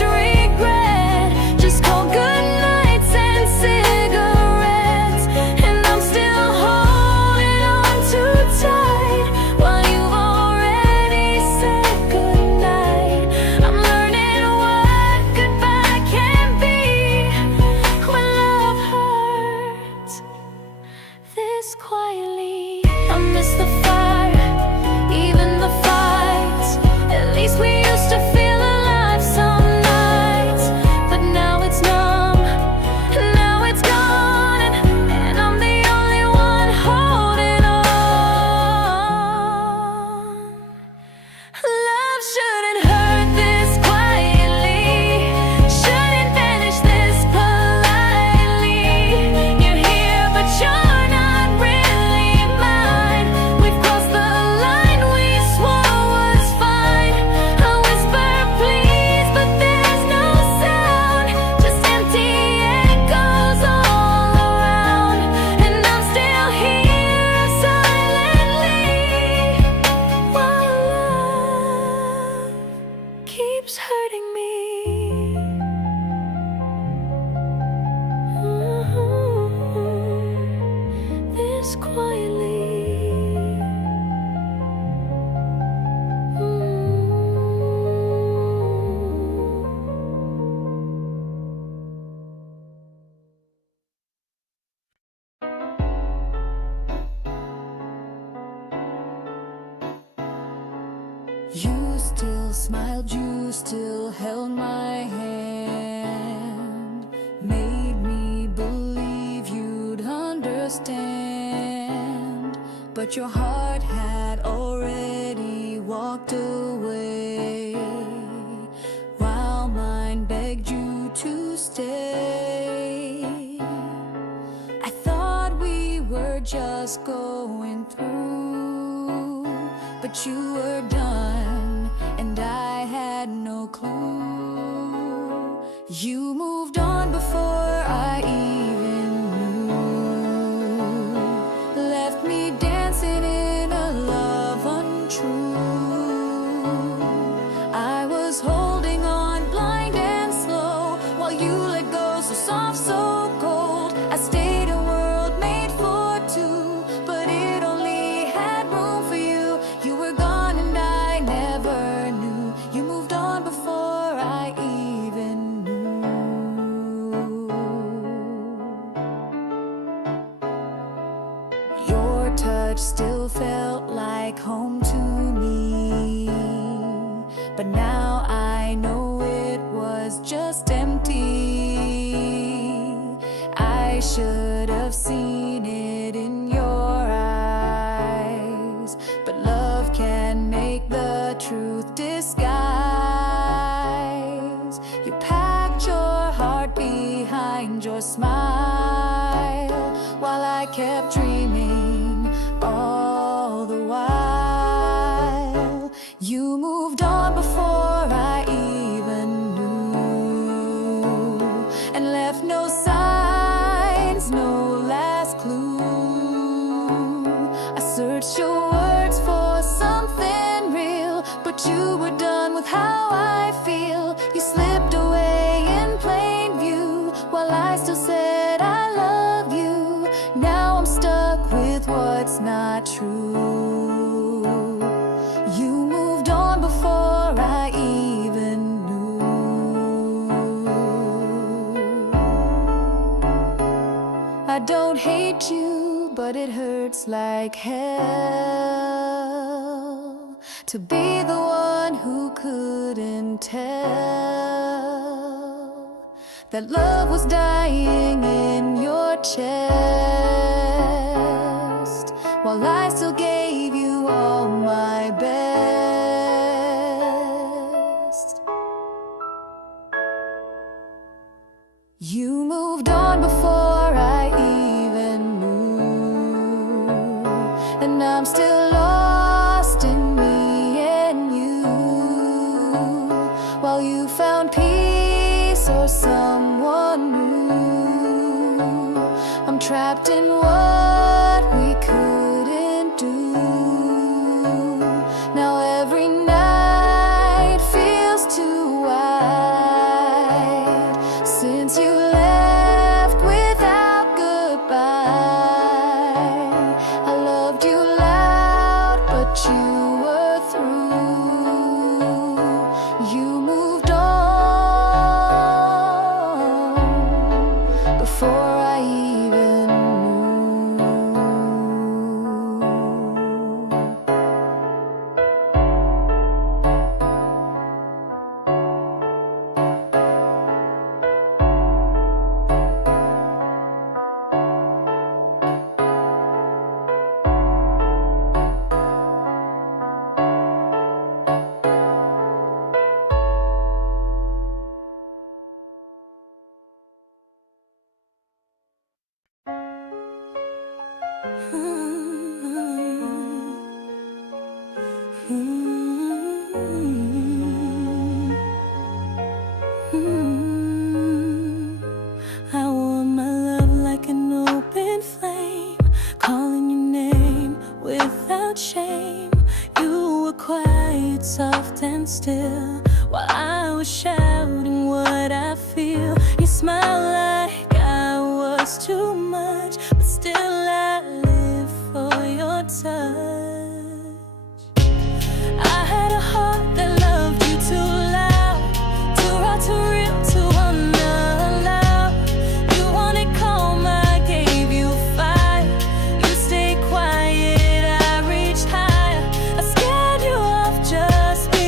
You still smiled, you still held my hand, made me believe you'd understand. But your heart had already walked away, while mine begged you to stay. I thought we were just going through, but you were done, and I had no clue. You moved on before I even knew, left me dancing in a love untrue. I was holding on blind and slow, while you let go so soft, so cold. I stayed a world made for two, but it only had room for you. You were gone and I never knew. You moved on before I even knew. Your touch still felt like home to me, but now I know it was just empty. I should have seen it in your eyes, but love can make the truth disguise. You packed your heart behind your smile, while I kept dreaming all the while. You moved on before I even knew, and left no signs, no last clue. I searched your words for something real, but you were done with how I feel. You slipped away in plain view, while I still said I love you. Now I'm stuck with what's not true. You moved on before I even knew. I don't hate you, but it hurts like hell to be the one who couldn't tell that love was dying in your chest, while I still gave you all my best. You moved on before I even knew, and I'm still lost in me and you, while you found peace or someone new. I'm trapped in what we couldn't do. Now every night feels too wide, since you left without goodbye. I loved you loud, but you were through. You moved on before I even knew. I want my love like an open flame, calling your name without shame. You were quiet, soft and still, while I was shouting what I feel. You smiled like I was too much, but still I live for your touch. I had a heart that loved you too loud, too raw, too real, too unallowed. You wanted calm, I gave you fire. You stayed quiet, I reached higher. I scared you off just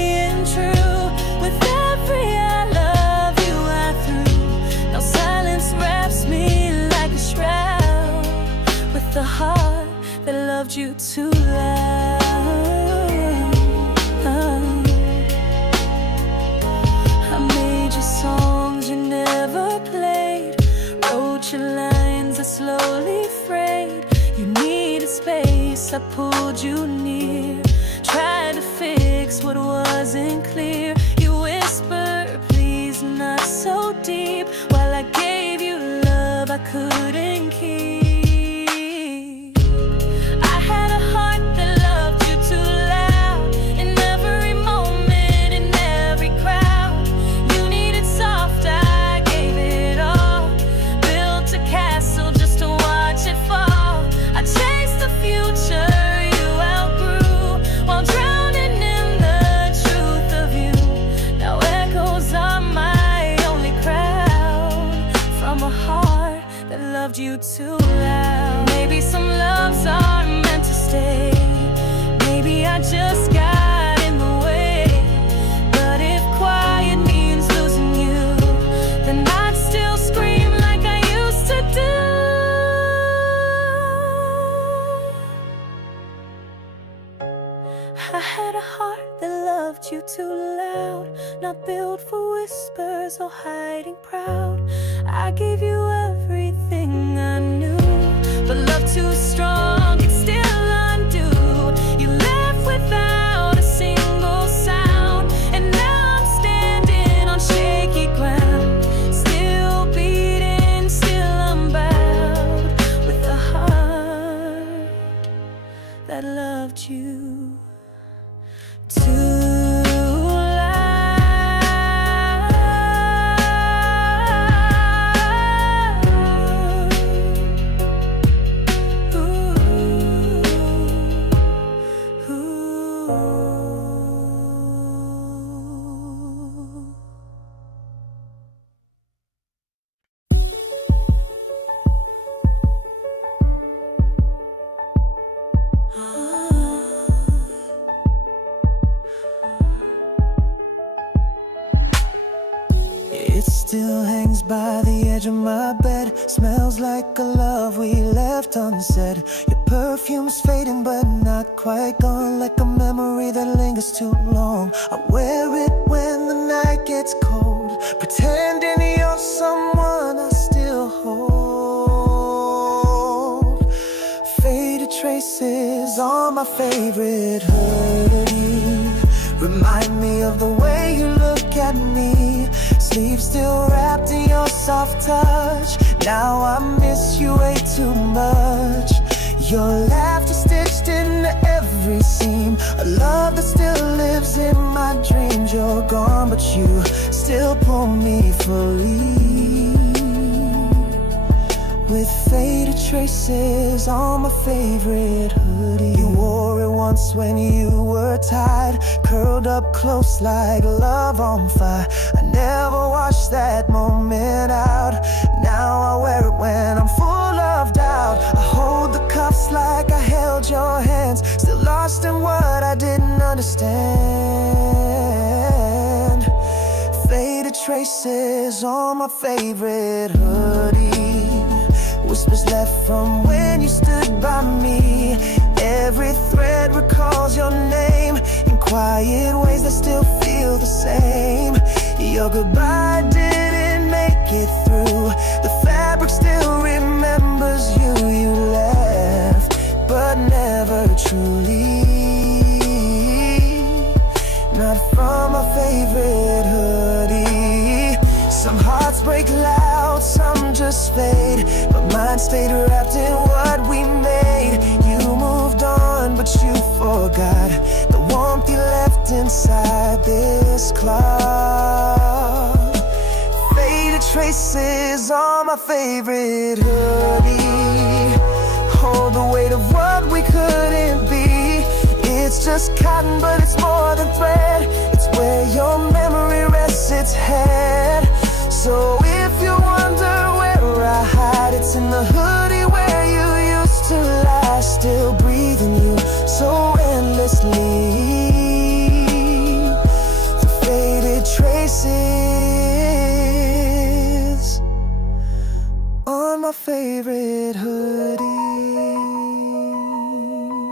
loved you too loud. I made you songs you never played, wrote you lines that slowly frayed. You needed space, I pulled you near, tried to fix what wasn't clear. You whispered, please not so deep, while I gave you love I couldn't keep. I had a heart that loved you too loud, in every moment, in every crowd. You needed soft, I gave it all, built a castle just to watch it fall. I chased the future you outgrew, while drowning in the truth of you. Now echoes are my only crowd, from a heart that loved you too loud. Maybe some loves aren't meant to stay, maybe I just got in the way. But if quiet means losing you, then I'd still scream like I used to do. I had a heart that loved you too loud, not built for whispers or hiding proud. I gave you everything I knew, but love too strong could still undo. You left without a single sound, and now I'm standing on shaky ground, still beating, still unbound, with a heart that loved you too It still hangs by the edge of my bed, smells like a love we left unsaid. Your perfume's fading but not quite gone, like a memory that lingers too long. I wear it when the night gets cold, pretending you're someone I still hold. Faded traces on my favorite hoodie remind me of the way you look at me. Sleep still wrapped in your soft touch. Now I miss you way too much. Your laughter stitched into every seam, a love that still lives in my dreams. You're gone, but you still pull me fully, with faded traces on my favorite hoodie. You wore it once when you were tired, curled up close like love on fire. I never washed that moment out. Now I wear it when I'm full of doubt. I hold the cuffs like I held your hands, still lost in what I didn't understand. Faded traces on my favorite hoodie, whispers left from when you stood by me. Every thread recalls your name in quiet ways that still feel the same. Your goodbye didn't make it through, the fabric still remembers you. You left, but never truly, not from my favorite hoodie. Some hearts break loud, some just fade, but mine stayed wrapped in what we made. You moved on, but you forgot the warmth you left inside this cloth. Faded traces on my favorite hoodie hold the weight of what we couldn't be. It's just cotton, but it's more than thread. It's where your memory rests its head. So if you wonder where I hide, it's in the hoodie where you used to lie, still breathing you so endlessly. The faded traces on my favorite hoodie.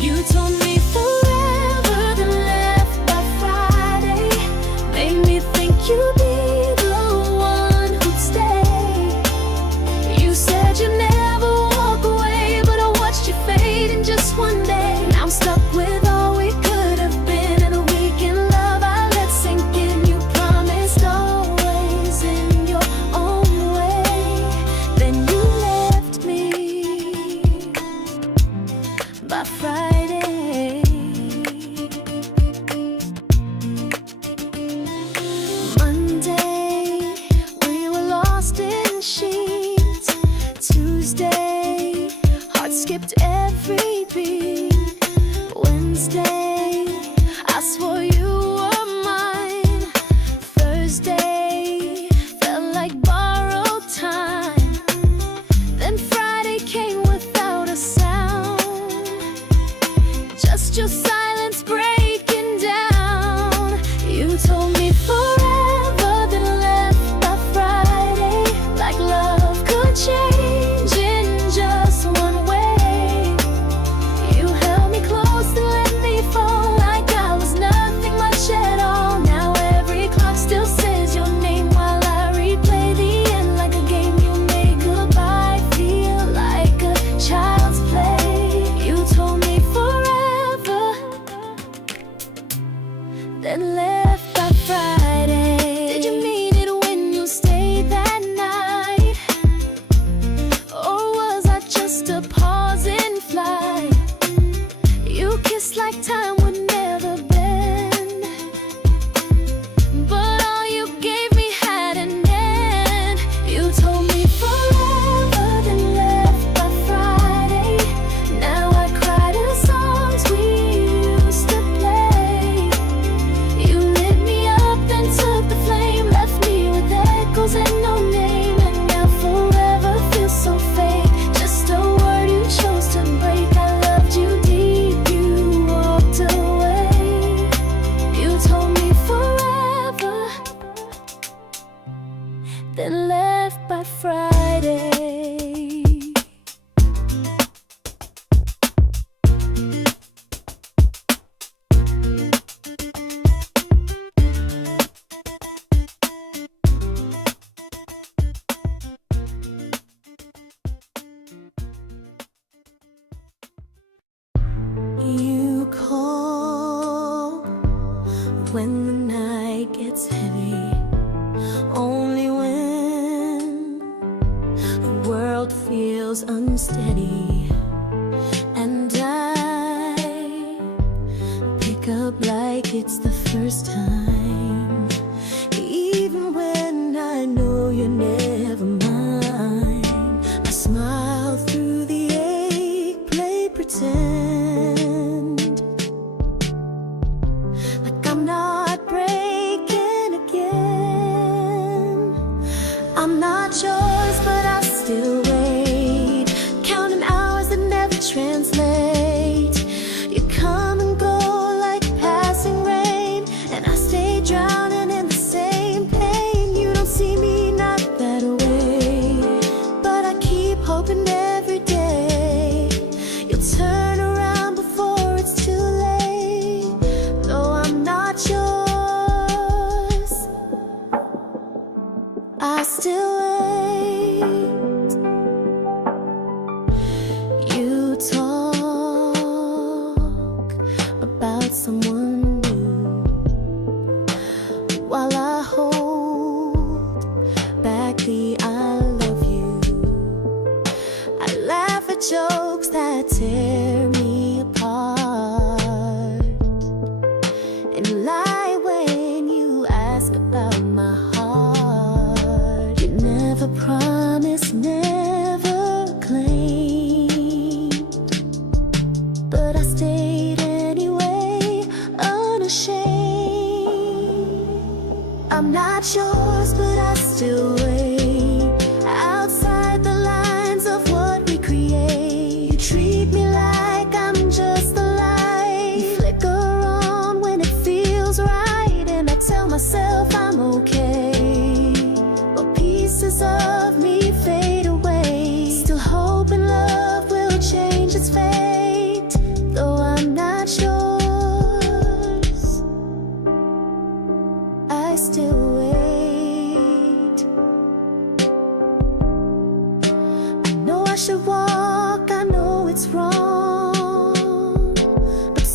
You told me forever, then left by Friday. Made me think you'd be the one who'd stay. You said you'd never walk away, but I watched you fade in just one day. Now I'm stuck with all we could have been, and a weekend love I let sink in. You promised always in your own way, then you left me by Friday. Monday, we were lost in sheets. Tuesday, heart skipped every beat. Wednesday, I swore you were mine. Thursday, felt like borrowed time. Then Friday came without a sound. Just your silence breaking down. You told me forever, then left by Friday. Like love could change in just one way. You held me close and let me fall like I was nothing much at all. Now every clock still says your name while I replay the end like a game. You made goodbye feel like a child's play. You told me forever, then left by Friday. Did you mean it when you stayed that night? Or was I just a pause in flight? You kissed like time would never bend, but all you gave me had an end. You told me forever, then left by Friday. Now I cry to songs we used to play. You lit me up, then took the flame, left me with echoes and no name. And now forever feels so fake, just a word you chose to break. I loved you deep, you walked away. You told me forever, then left by Friday. You call when the night gets heavy, only when the world feels unsteady. And I pick up like it's the first time, even when I know you're never mine. I smile through the ache, play pretend like I'm not breaking again. I'm not yours, but I still wait, counting hours that never translate. You come and go like passing rain, and I stay drowning in the same pain. You don't see me not that way, but I keep hoping every day you'll turn around before it's too late. Though I'm not yours, I still wait. You talk about someone new while I hold back the I love you. I laugh at jokes that tear me apart, and lie when you ask about my heart. You never promised, never claimed, but I stayed anyway, unashamed. I'm not yours, but I still wait outside the lines of what we create. You treat me like I'm just a light. You flicker on when it feels right, and I tell myself I'm okay, but pieces of me fade away. Still hoping love will change its fate, though I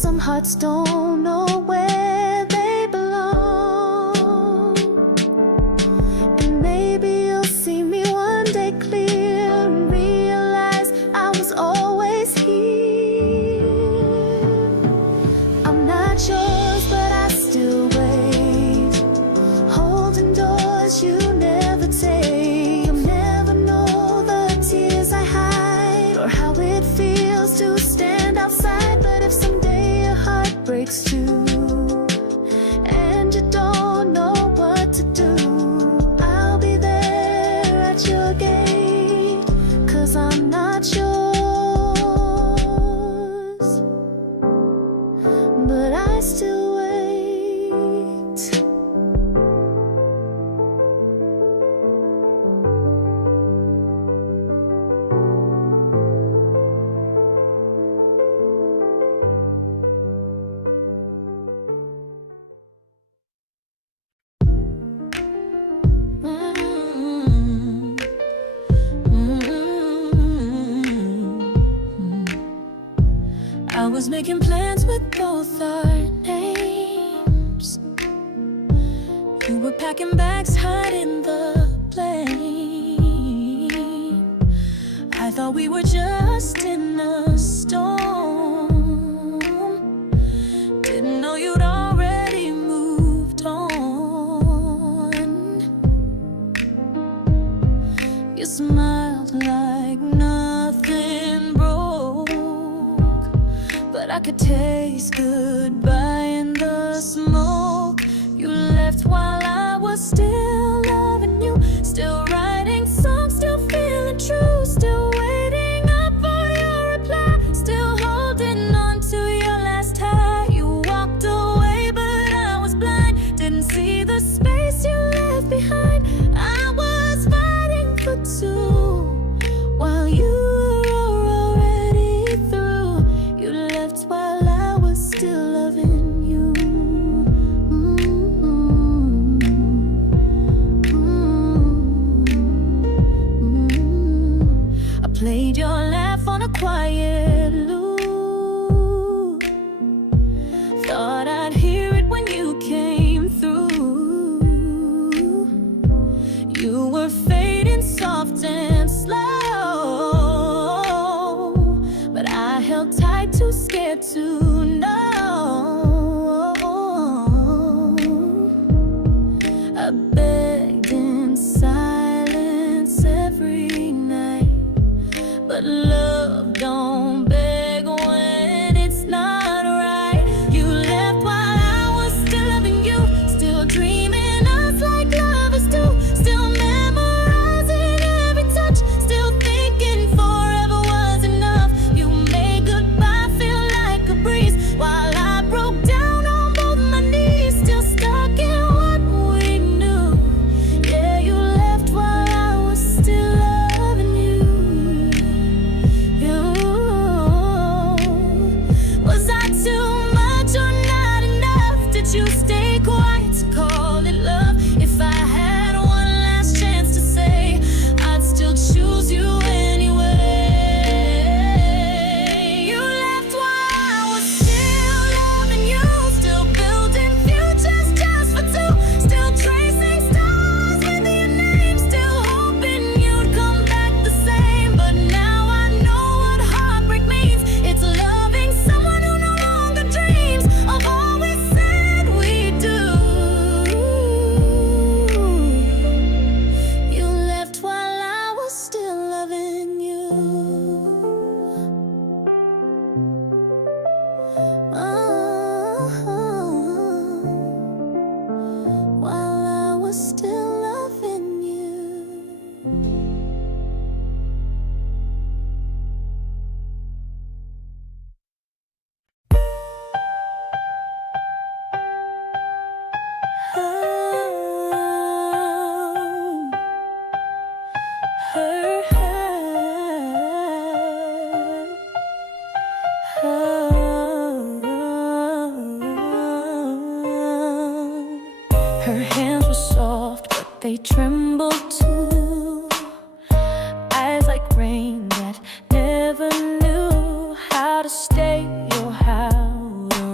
some hearts don't know where they belong. And maybe you'll see me one day clear and realize I was always here. I'm not yours, but I still wait, holding doors you never take. You'll never know the tears I hide or how it feels to stand outside. But if someday your heart breaks too and you don't know what to do, I'll be there at your gate, 'cause I'm not yours, but I still wait. I was making plans with both our names. You were packing bags, hiding the blame. I thought we were just in a storm. Didn't know you'd already moved on. You smiled like nothing broke, but I could taste goodbye in the smoke. You left while I was still loving you, still writing songs, still feeling true, still waiting up for your reply, still holding on to your last tie. You walked away, but I was blind, didn't see the space you left behind. I was fighting for two while you were already through. You left while I was still loving you. I played your laugh on a quiet loop. Thought I'd hear it when you came through. You were fading soft and slow, but I held tight, too scared to know. I begged in silence every night, but love don't beg when it's not right. You left while I was still loving you, still dreaming us like lovers do, still memorizing every touch, still thinking forever was enough. You made goodbye feel like a breeze while I broke down on both my knees, still stuck in what we knew. Yeah, you left while I was still loving you. Was I too much or not enough? Did you stay quiet to call it love? If I had one last chance to say, I'd still choose you anyway. You left while I was still loving you, still building futures just for two, still tracing stars with your name, still hoping you'd come back the same. But now I know what heartbreak means. It's loving someone who no longer dreams of all we said we'd do. You left while I was still loving you. While I was still loving you. Her hands were soft, but they trembled too. Eyes like rain that never knew how to stay or how to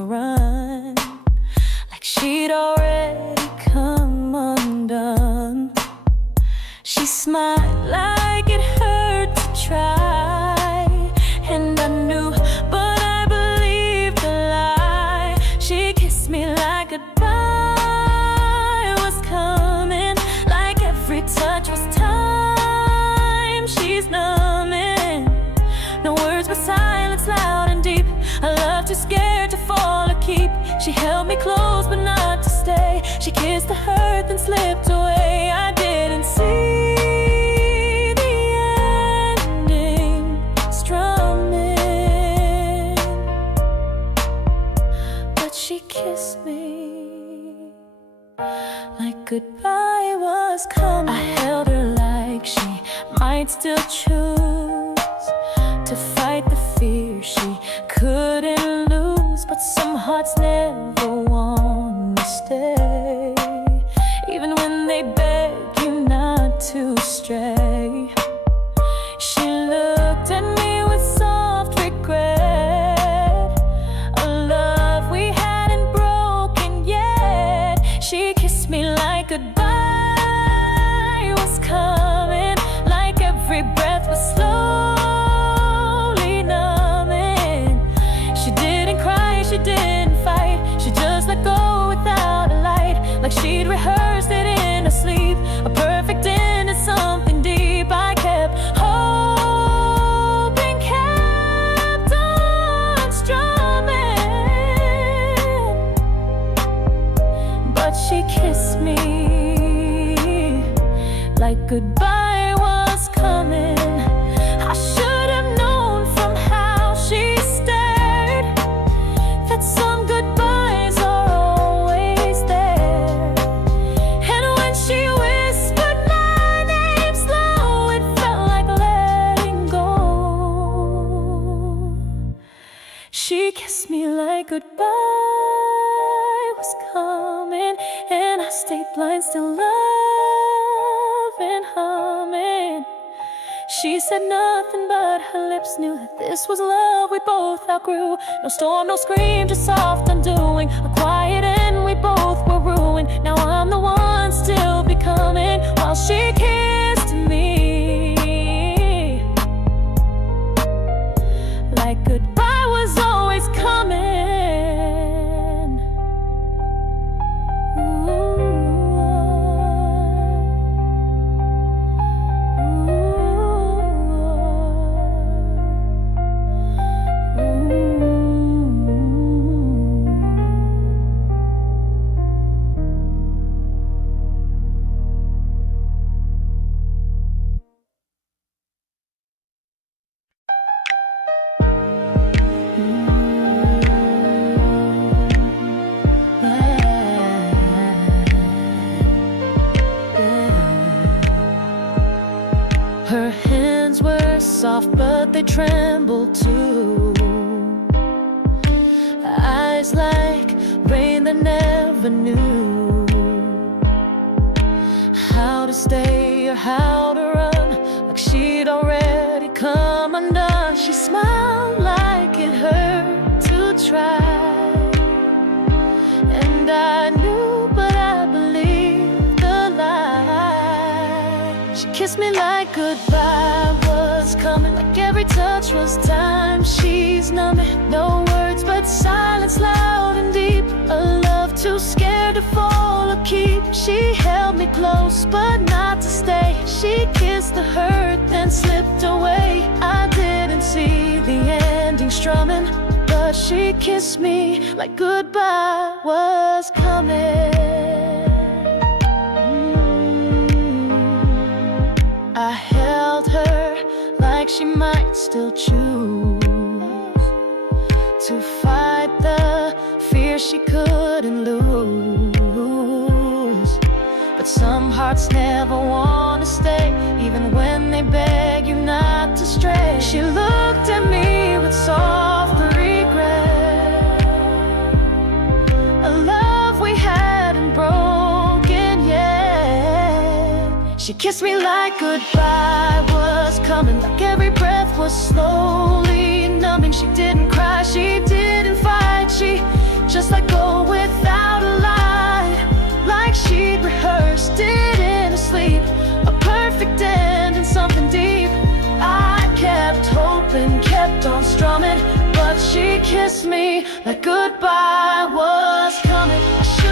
goodbye was coming, like every touch was time. She's numbing, no words but silence loud and deep. I love too scared to fall or keep. She held me close but not to stay. She kissed the hurt then slipped away. I didn't see the ending strumming, but she kissed me like goodbye was coming. I held her like she might still choose to fight the fear she couldn't lose. But some hearts never want to stay, even when they beg you not to stray. She looked at me with soft regret, a love we hadn't broken yet. She kissed me like goodbye was coming, like every breath was slowly numbing. She didn't cry, she didn't fight, she just let go without a light, like she'd rehearsed it in her sleep. A perfect end to something deep. I kept hoping, kept on strumming, but she kissed me like goodbye was coming. I should have known from how she stared that some goodbyes are always there. And when she whispered my name slow, it felt like letting go. She kissed me like goodbye was coming, and I stayed blind, still loving, humming. She said nothing, but her lips knew that this was love we both outgrew. No storm, no scream, just soft undoing. A quiet end, we both were ruined. Now I'm the one still becoming, while she kissed me like goodbye was always coming. Her hands were soft, but they trembled too. Eyes like rain that never knew how to stay or how to run, like she'd already come undone. She smiled like it hurt to try, and I knew, but I believed the lie. She kissed me like goodbye was coming, like every touch was time. She's numbing, no words but silence loud and deep. A love too scared to fall or keep. She held me close but not to stay. She kissed the hurt then slipped away. I didn't see the ending strumming, but she kissed me like goodbye was coming. I held her like she might still choose to fight the fear she couldn't lose. But some hearts never want to stay, even when they beg you not to stray. She looked at me with soft regret, a love we hadn't broken yet. She kissed me like goodbye was coming, like every breath was slowly numbing. She didn't cry, she didn't fight, she just let go without a lie, like she'd rehearsed it in her sleep. A perfect end and something deep. I kept hoping, kept on strumming, but she kissed me like goodbye was coming. I should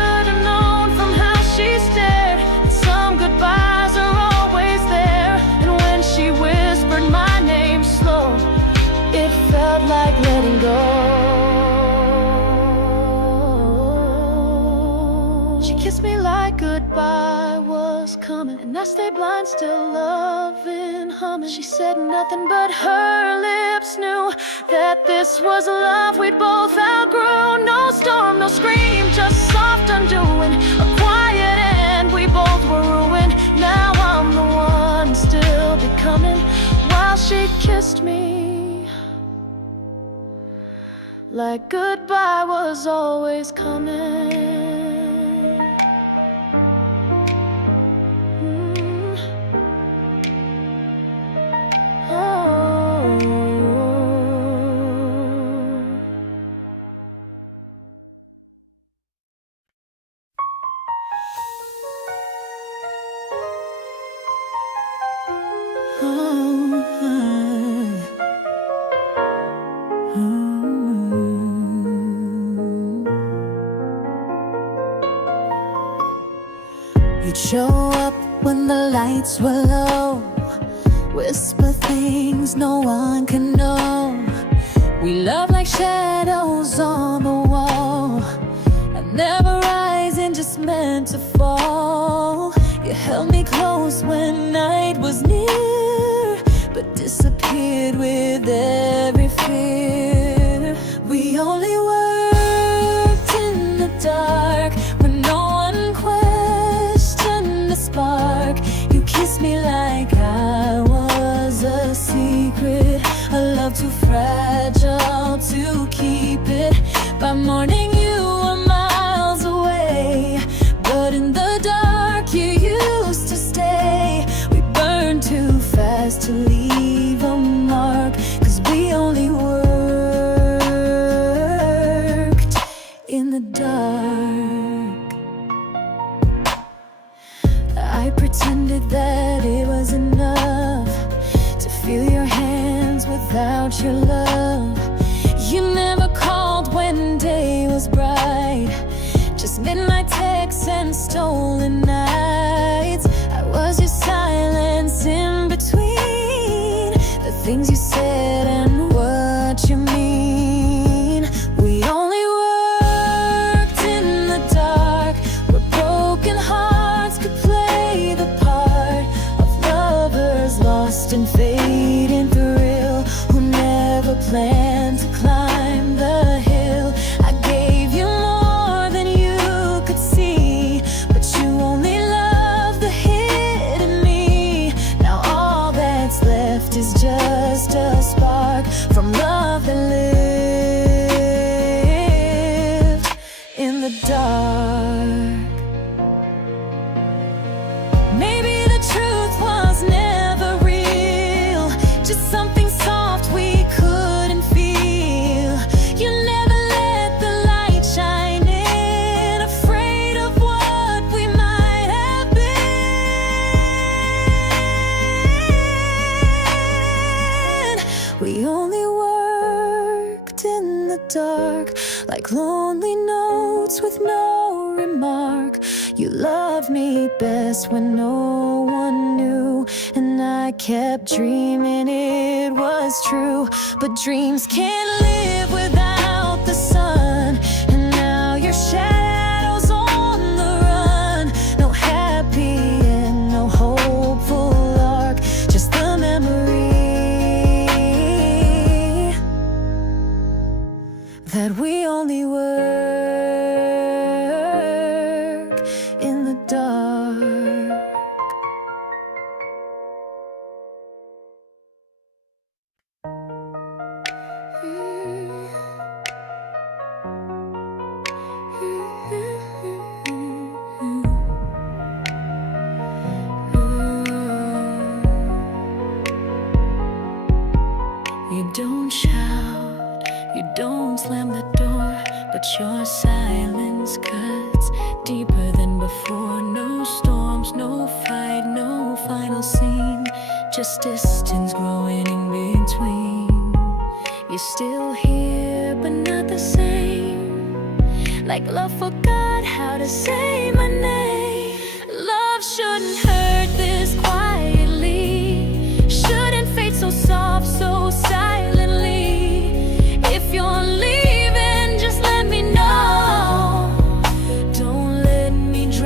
kissed me like goodbye was coming, and I stayed blind, still loving, humming. She said nothing, but her lips knew that this was love we'd both outgrew. No storm, no scream, just soft undoing, a quiet end, we both were ruined. Now I'm the one still becoming, while she kissed me like goodbye was always coming. You'd show up when the lights were low, whisper things no one can know. We love like shadows on the wall, and never rising, just meant to fall. You held me close when night was near, but disappeared with every fear. We only worked in the dark when no one questioned the spark. You kissed me like I was a secret, a love too fragile to keep it. By morning you were miles away, but in the dark you used to stay. We burned too fast to leave a mark, 'cause we only worked in the dark. I pretended that it was enough to feel your hands without your love. You never called when day was bright, just midnight texts and stolen nights. I was your silence in between the things you said and what you mean. We only worked in the dark, where broken hearts could play the part of lovers lost in fading thrill, who never planned to climb the hill. I gave you more than you could see, but you only loved the hidden me. Now all that's left is just a spark from love that lived in the dark. Maybe the truth was never real, just something soft we couldn't feel. You never let the light shine in, afraid of what we might have been. We only worked in the dark, like lonely notes with no remark. You loved me best when no one knew, and I kept dreaming it was true. But dreams can't live without the sun, and now your shadow's on the run. No happy end, no hopeful arc, just the memory that we only work in the dark. You don't shout, you don't slam the door, but your silence cuts deeper than before. No storms, no fight, no final scene, just distance growing in between. You're still here, but not the same, like love forgot how to say my name. Love shouldn't hurt this quietly, shouldn't fade so soft, so silently. If you're leaving, just let me know. Don't let me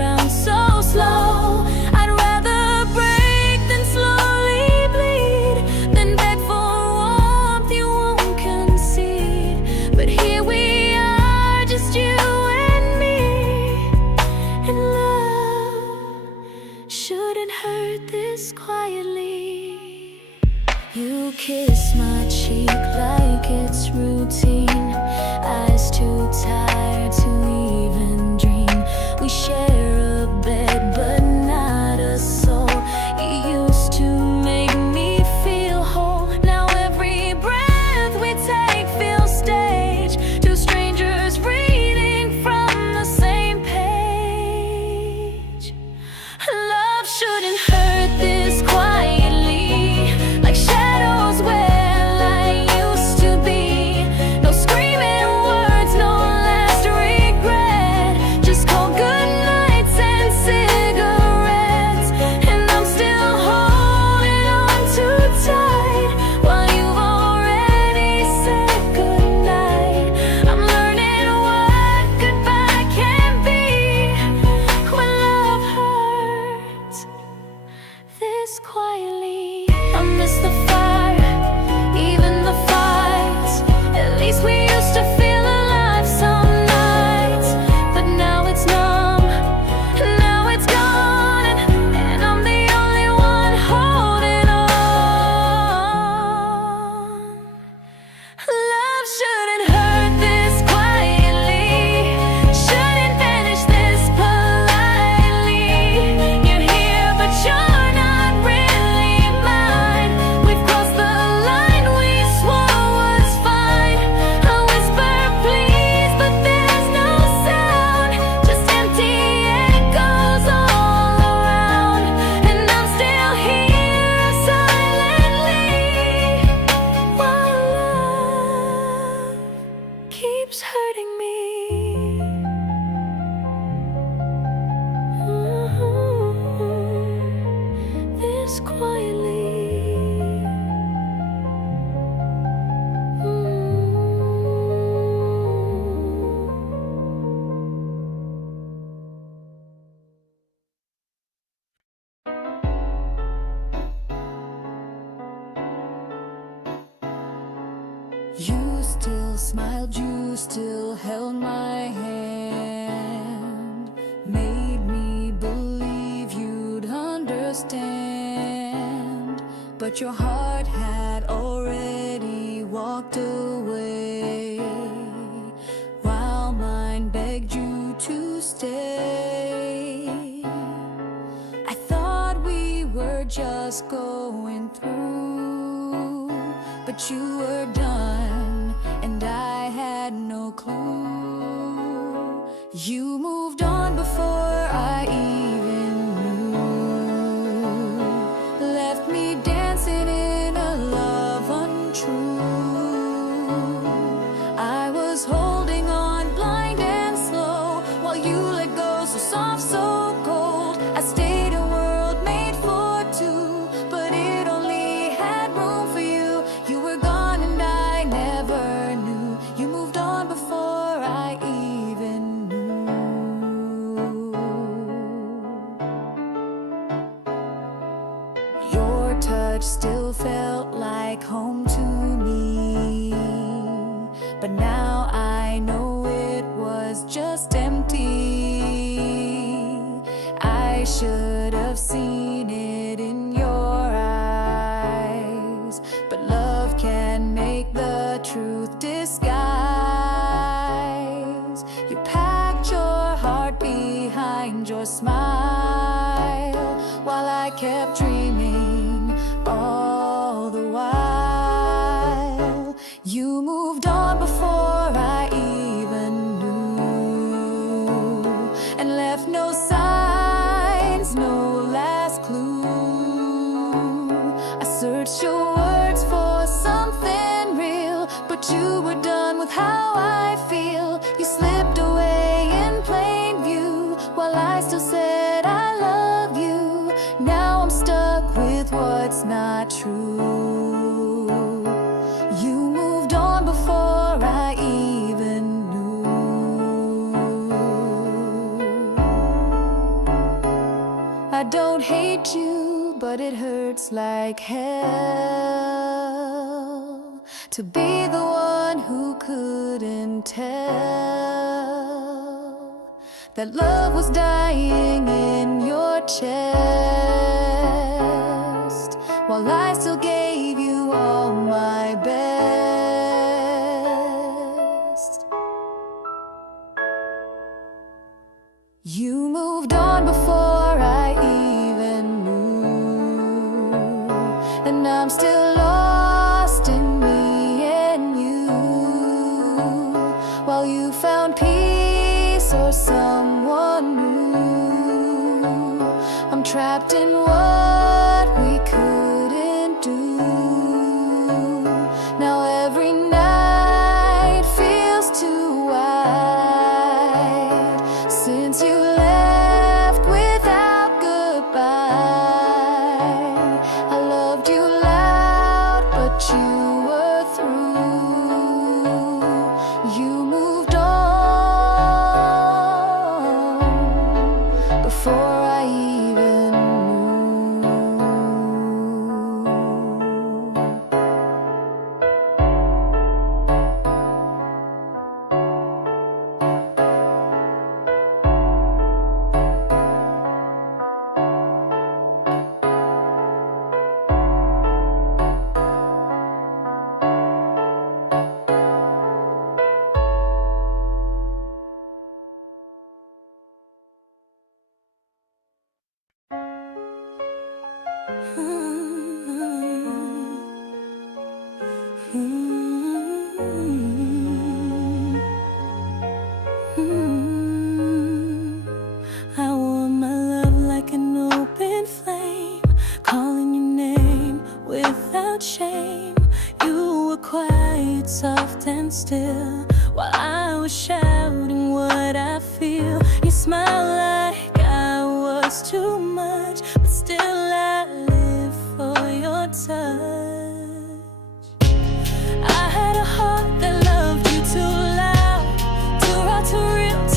You still smiled, you still held my hand, made me believe you'd understand. But your heart had already walked away, while mine begged you to stay. I thought we were just going through, but you were done, and I had no clue. You moved on before I even knew, left me dancing in a love untrue. I was holding on blind and slow, while you let go so soft, so cold. I stayed a world made for two, but it only had room for you. You were gone and I never knew. You moved on before I even knew. Your touch still felt like home to me, but now I know it was just empty. I should have seen it in your eyes, but love can make the truth disguise. You packed your heart behind your smile, while I kept dreaming all the while. You moved on before I even knew, and left no signs, no last clue. I searched your words for something real, but you were done with how I feel. You slipped away in plain view, while I still said I love you. Now I'm stuck with what's not true. You moved on before I even knew. I don't hate you, but it hurts like hell to be the one who couldn't tell that love was dying in your chest, while I still gave you all my best. You moved on before I even knew, and I'm still lost in me and you, while you found peace or someone new. I'm trapped in what we couldn't do. Now every night feels too wide, since you left without goodbye. I loved you loud, but you were through. You moved on before I even knew. I want my love like an open flame, calling your name without shame. You were quiet, soft and still, while I was shouting what I feel. You smiled like I was too much, but still I live for your touch. I had a heart that loved you too loud, too raw, too real,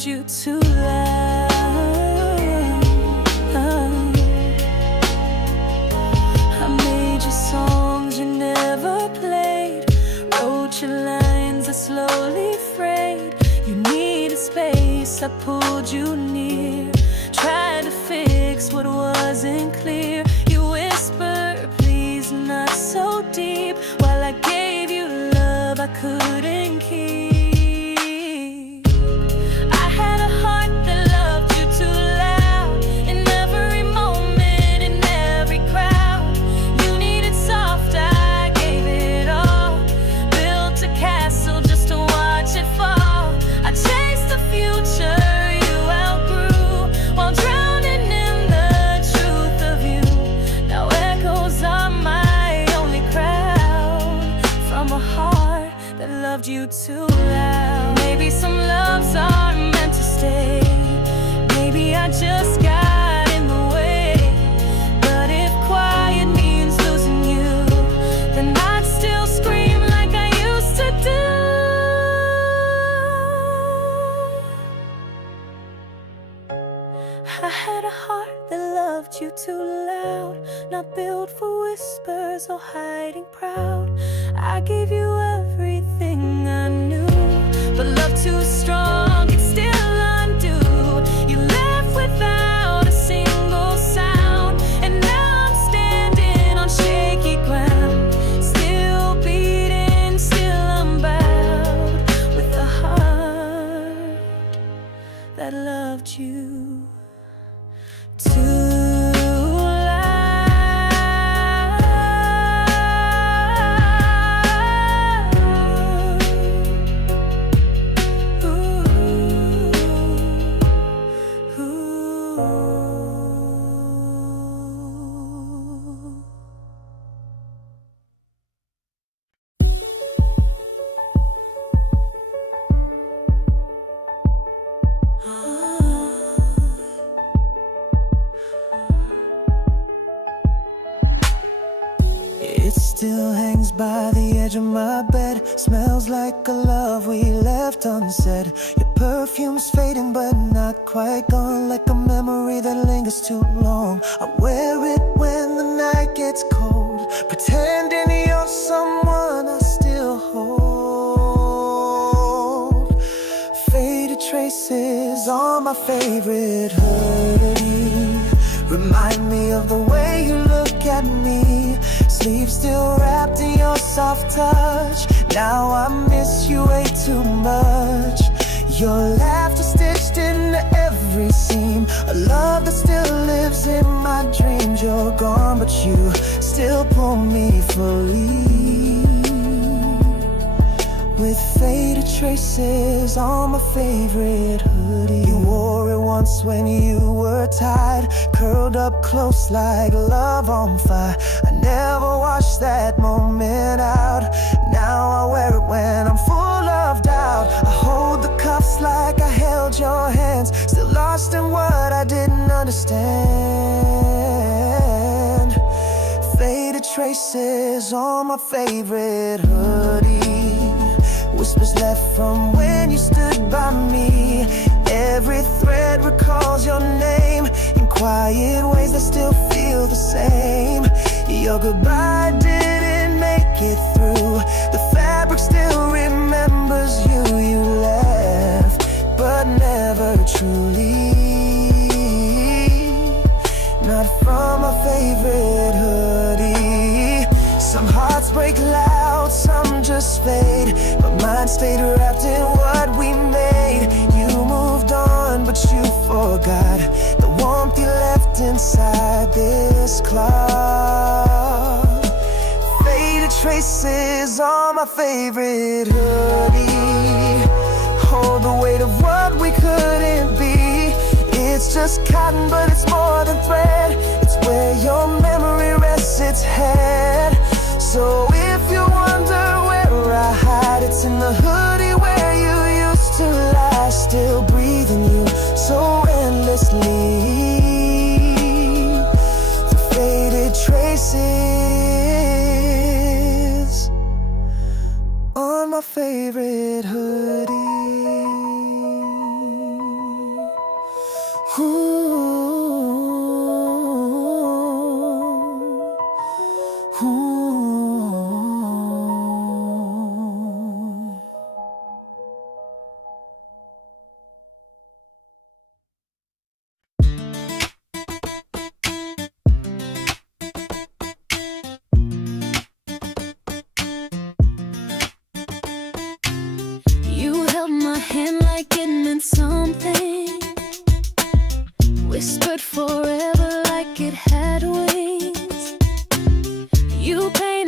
loved you too loud. I made you songs you never played, wrote your lines that slowly frayed. You needed space, I pulled you near, tried to fix what wasn't clear. You whispered, please not so deep, while I gave you love I couldn't keep. I had a heart that loved you too loud. In every moment, in every crowd, you needed soft, I gave it all. Built a castle just to watch it fall. I chased the future you outgrew, while drowning in the truth of you. Now echoes are my only crowd, from a heart that loved you too loud. Maybe some loves are meant to stay, maybe I just got in the way. But if quiet means losing you, then I'd still scream like I used to do. I had a heart that loved you too loud, not built for whispers or hiding proud. I gave you everything I knew, but love too strong, it's still undo. You left without a single sound, and now I'm standing on shaky ground, still beating, still unbowed, with a heart that loved you too It still hangs by the edge of my bed, smells like a love we left unsaid. Your perfume's fading but not quite gone, like a memory that lingers too long. I wear it when the night gets cold, pretending you're someone I still hold. Faded traces on my favorite hoodie remind me of the way you look at me. Sleep still wrapped in your soft touch. Now I miss you way too much. Your laughter stitched into every seam, a love that still lives in my dreams. You're gone, but you still pull me fully, with faded traces on my favorite hoodie. You wore it once when you were tired, curled up close like love on fire. I never washed that moment out. Now I wear it when I'm full of doubt. I hold the cuffs like I held your hands, still lost in what I didn't understand. Faded traces on my favorite hoodie, whispers left from when you stood by me. Every thread recalls your name in quiet ways that still feel the same. Your goodbye didn't make it through, the fabric still remembers you. You left, but never truly, not from a favorite hoodie. Some hearts break loud, some just fade, but mine stayed wrapped in what we made. You moved on, but you forgot the warmth you left inside this cloth. Faded traces on my favorite hoodie hold the weight of what we couldn't be. It's just cotton, but it's more than thread. It's where your memory rests its head. So if you wonder where I hide, it's in the hoodie where you used to lie, still breathing you so endlessly. The faded traces on my favorite hoodie.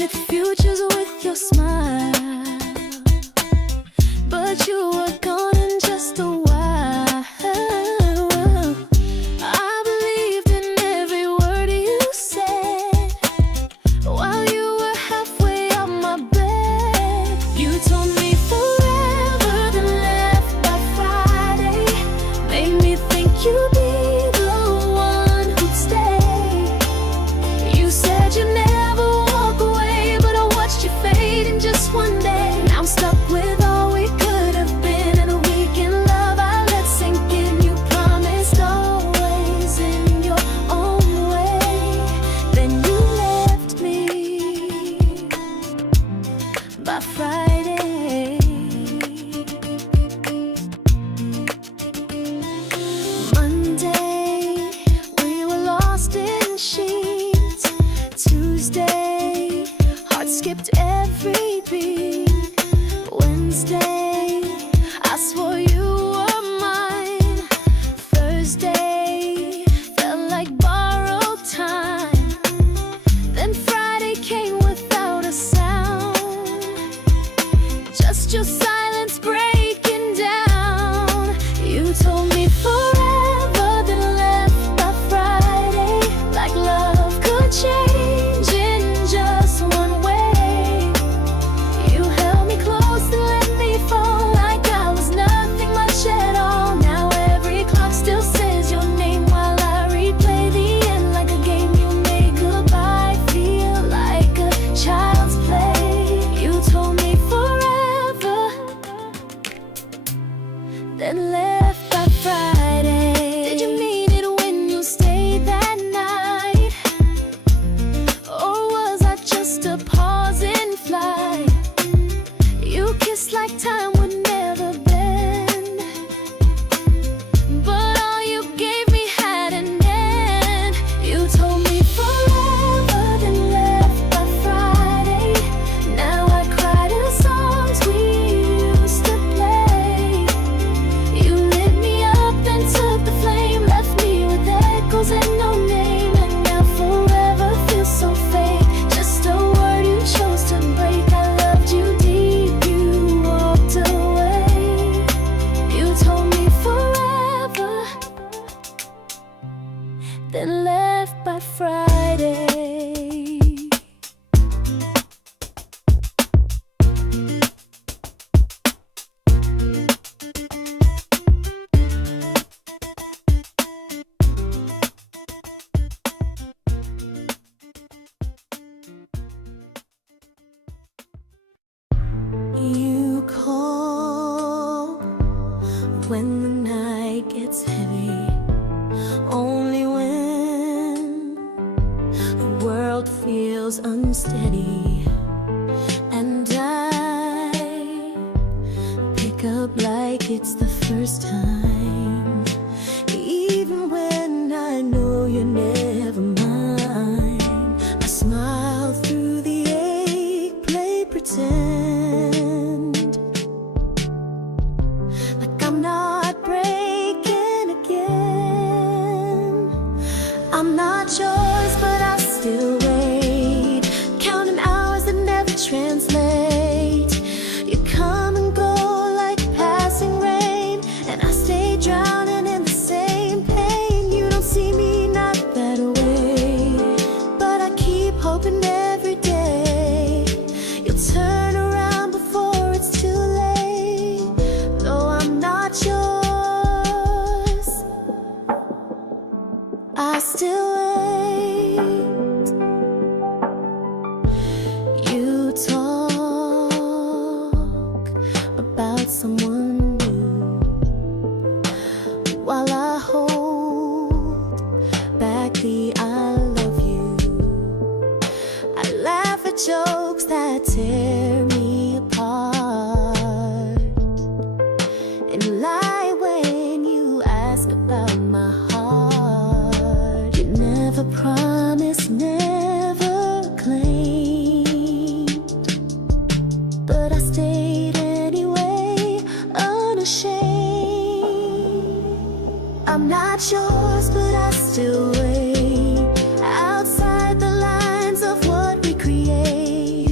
painted futures with your smile, but you were gone in just a while. I believed in every word you said while you were halfway up my bed. You told me forever, then left by Friday. Made me think you'd be the one who'd stay. You said you'd never walk away, but I watched you fade in just one day. Now I'm stuck with all we could have been, and a weekend love I let sink in. You promised always in your own way, then you left me by Friday. Monday, we were lost in sheets. Tuesday, heart skipped every beat. Wednesday, I swore you were mine. Thursday, felt like borrowed time. Then Friday came without a sound, just your silence breaking down. You told me forever, then left by Friday. Like love could change in just one way. You held me close and let me fall like I was nothing much at all. Now every clock still says your name while I replay the end like a game you made goodbye feel like a child's play. You told me forever, then left by Friday. Did you mean it when you stayed that night? Or was I just a pause in flight? You kissed like time would never bend, but all you gave me had an end. You told me forever, then left by Friday. Now I cry to songs we used to play. You lit me up, then took the flame, left me with echoes and no name. And now forever feels so fake, just a word you chose to break. I loved you deep, you walked away. You told me forever, then left by Friday. You call when the night gets heavy, only when the world feels unsteady. And I pick up like it's the first time, even when I know you're never mine. I smile through the ache, play pretend like I'm not breaking again. I'm not yours, but I still wait, counting hours that never translate. You come and go like passing rain, and I stay drowning in the same pain. You don't see me not that way, but I keep hoping every day you'll turn around before it's too late. Though I'm not yours, I still wait. You talk about someone new while I hold back the I love you. I laugh at jokes that tear me apart, and lie when you ask about my heart. You never promised, never claimed, but I stayed anyway, unashamed. I'm not yours, but I still wait outside the lines of what we create.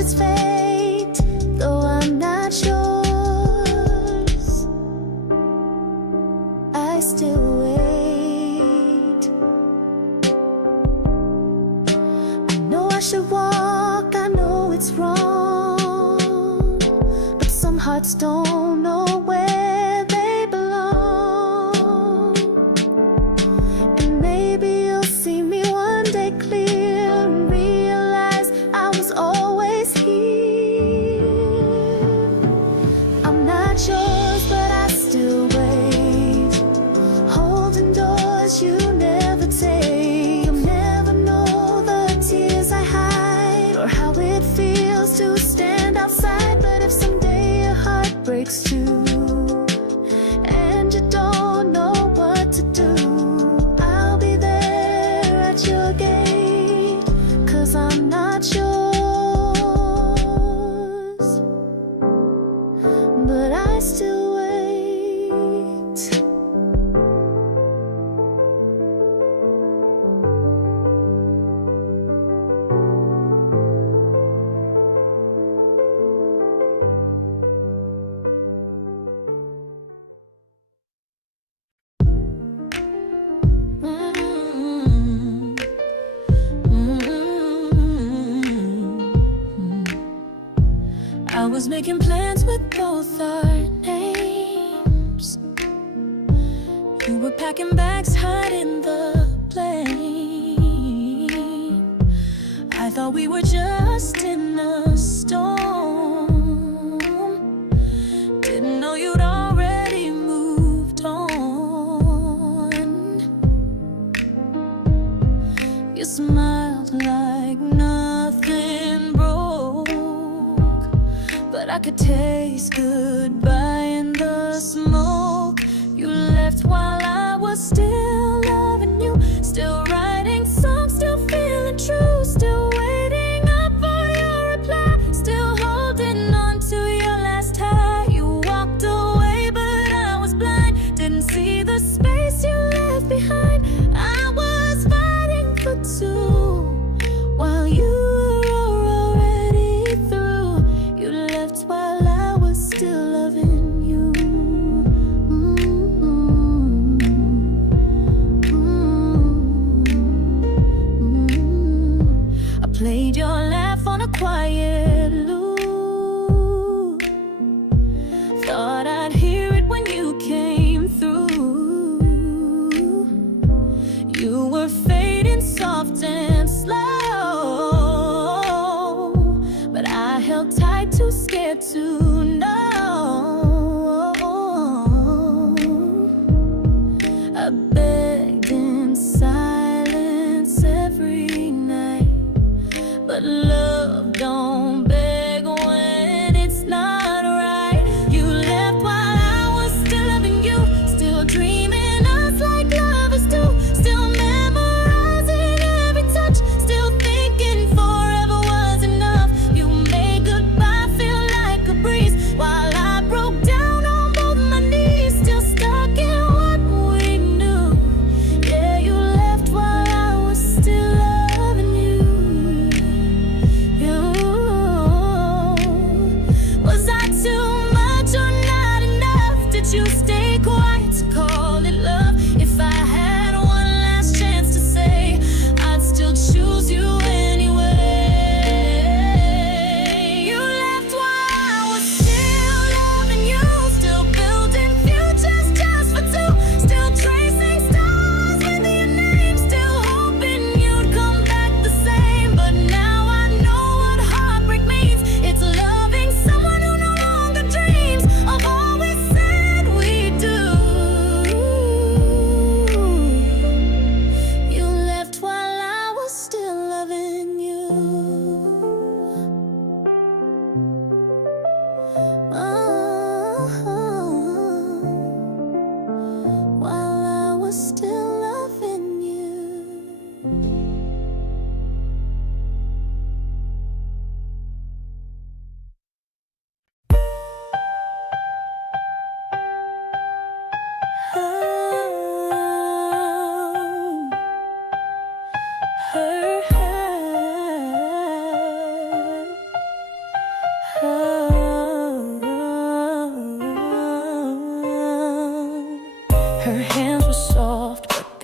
it's fate, though I'm not yours, I still wait. I know I should walk, I know it's wrong, but some hearts don't know where they belong. And maybe you'll see me one day clear and realize I was always here. I'm not yours, but I still wait, holding doors you never take. You'll never know the tears I hide or how it feels to stand outside. But if someday your heart breaks too and you don't know what to do, I'll be there at your gate, 'cause I'm not yours, but I still wait. I was making plans with both our names. You were packing bags, hiding the plane. I thought we were just in a storm. Didn't know you'd already moved on. You smiled like nothing broke, but I could taste goodbye in the smoke. You left while I was still loving you, still writing songs, still feeling true, still waiting up for your reply, still holding on to your last high. You walked away, but I was blind, didn't see the space you left behind. I was fighting for two while you were already through. You left while I was still loving you. I played your laugh on a quiet loop. Thought I'd hear it when you came through. You were fading soft and slow, but I held tight, too scared to know. I begged in silence every night, but love don't beg when it's not right. You left while I was still loving you, still dreaming us like lovers do, still memorizing every touch, still thinking forever was enough. You made goodbye feel like a breeze while I broke down on both my knees, still stuck in what we knew. Yeah, you left while I was still loving you. You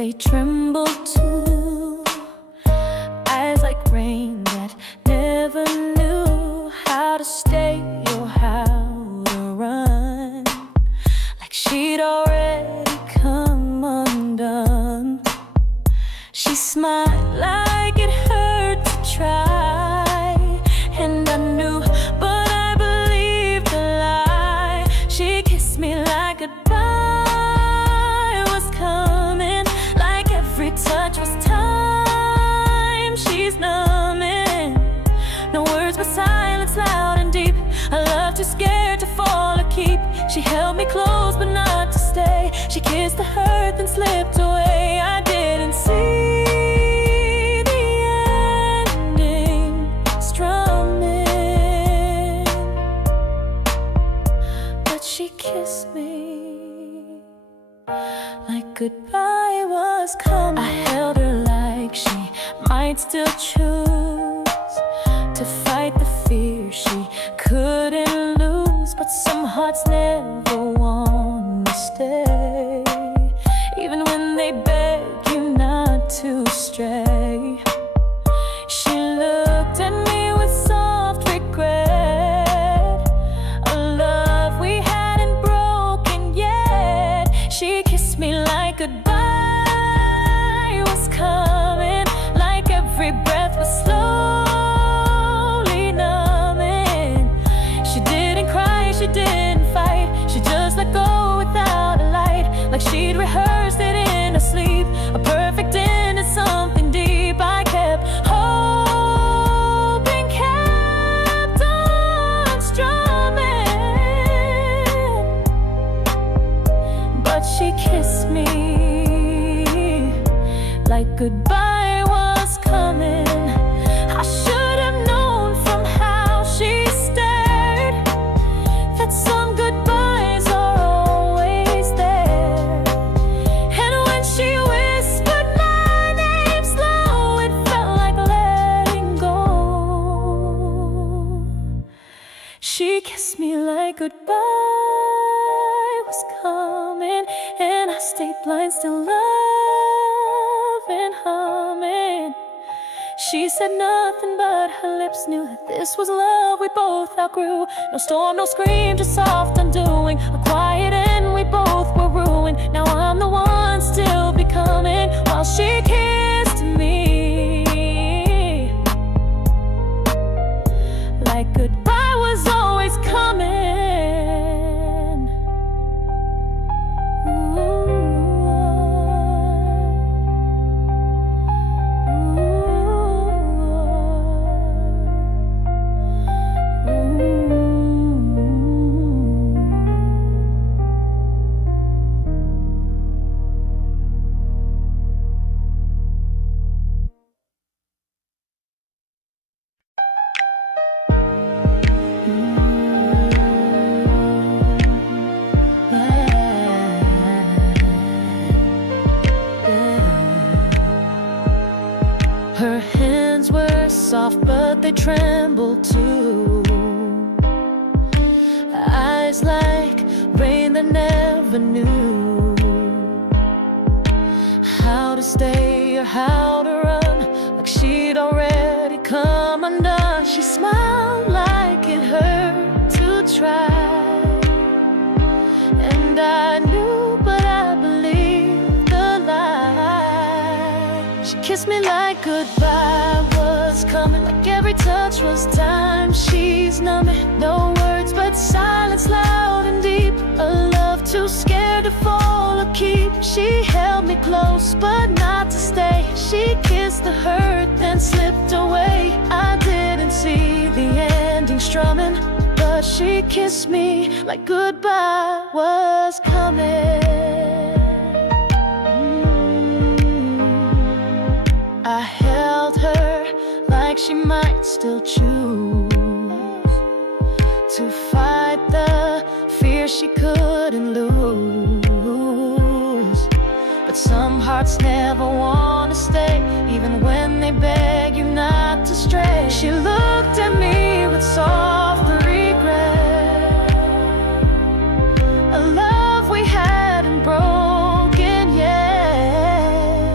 they tremble too. Eyes like rain that never knew how to stay or how to run, like she'd already come undone. She smiled like it hurt to try, and I knew, but I believed the lie. She kissed me like goodbye was coming, like every touch was time. She's numbing, no words but silence loud and deep. I love too scared to fall or keep. She held me close but not to stay. She kissed the hurt then slipped away. I didn't see the ending strumming, but she kissed me like goodbye was coming. I held her like she might still choose to fight the fear she couldn't lose, but some hearts never want to stay, even when they beg you not to stray. She looked at me with soft regret, a love we hadn't broken yet. She kissed me like goodbye was coming, like every breath was slowly numbing. She didn't cry, she didn't fight, she just let go without a light, like she'd rehearsed it in her sleep. A perfect end to something deep. I kept hoping, kept on strumming, but she kissed me like goodbye was coming. I should have known from how she stared that some goodbyes are always there. And when she whispered my name slow, it felt like letting go. She kissed me like goodbye was coming, and I stayed blind, still loving, humming. She said nothing, but her lips knew that this was love we both outgrew. No storm, no scream, just soft undoing. A quiet end, we both were ruined. Now I'm the one still becoming, while she kissed me like goodbye was always coming. Her hands were soft, but they trembled too. Eyes like rain that never knew how to stay or how to run, like she'd already come undone. She smiled like it hurt to try, and I knew, but I believed the lie. She kissed me like goodbye was coming, like every touch was time. She's numbing, no words but silence loud and deep. A love too scared to fall or keep. She held me close but not to stay. She kissed the hurt then slipped away. I didn't see the ending strumming, but she kissed me like goodbye was coming. I held her like she might still choose to fight the fear she couldn't lose. But some hearts never want to stay, even when they beg you not to stray. She looked at me with soft regret, a love we hadn't broken yet.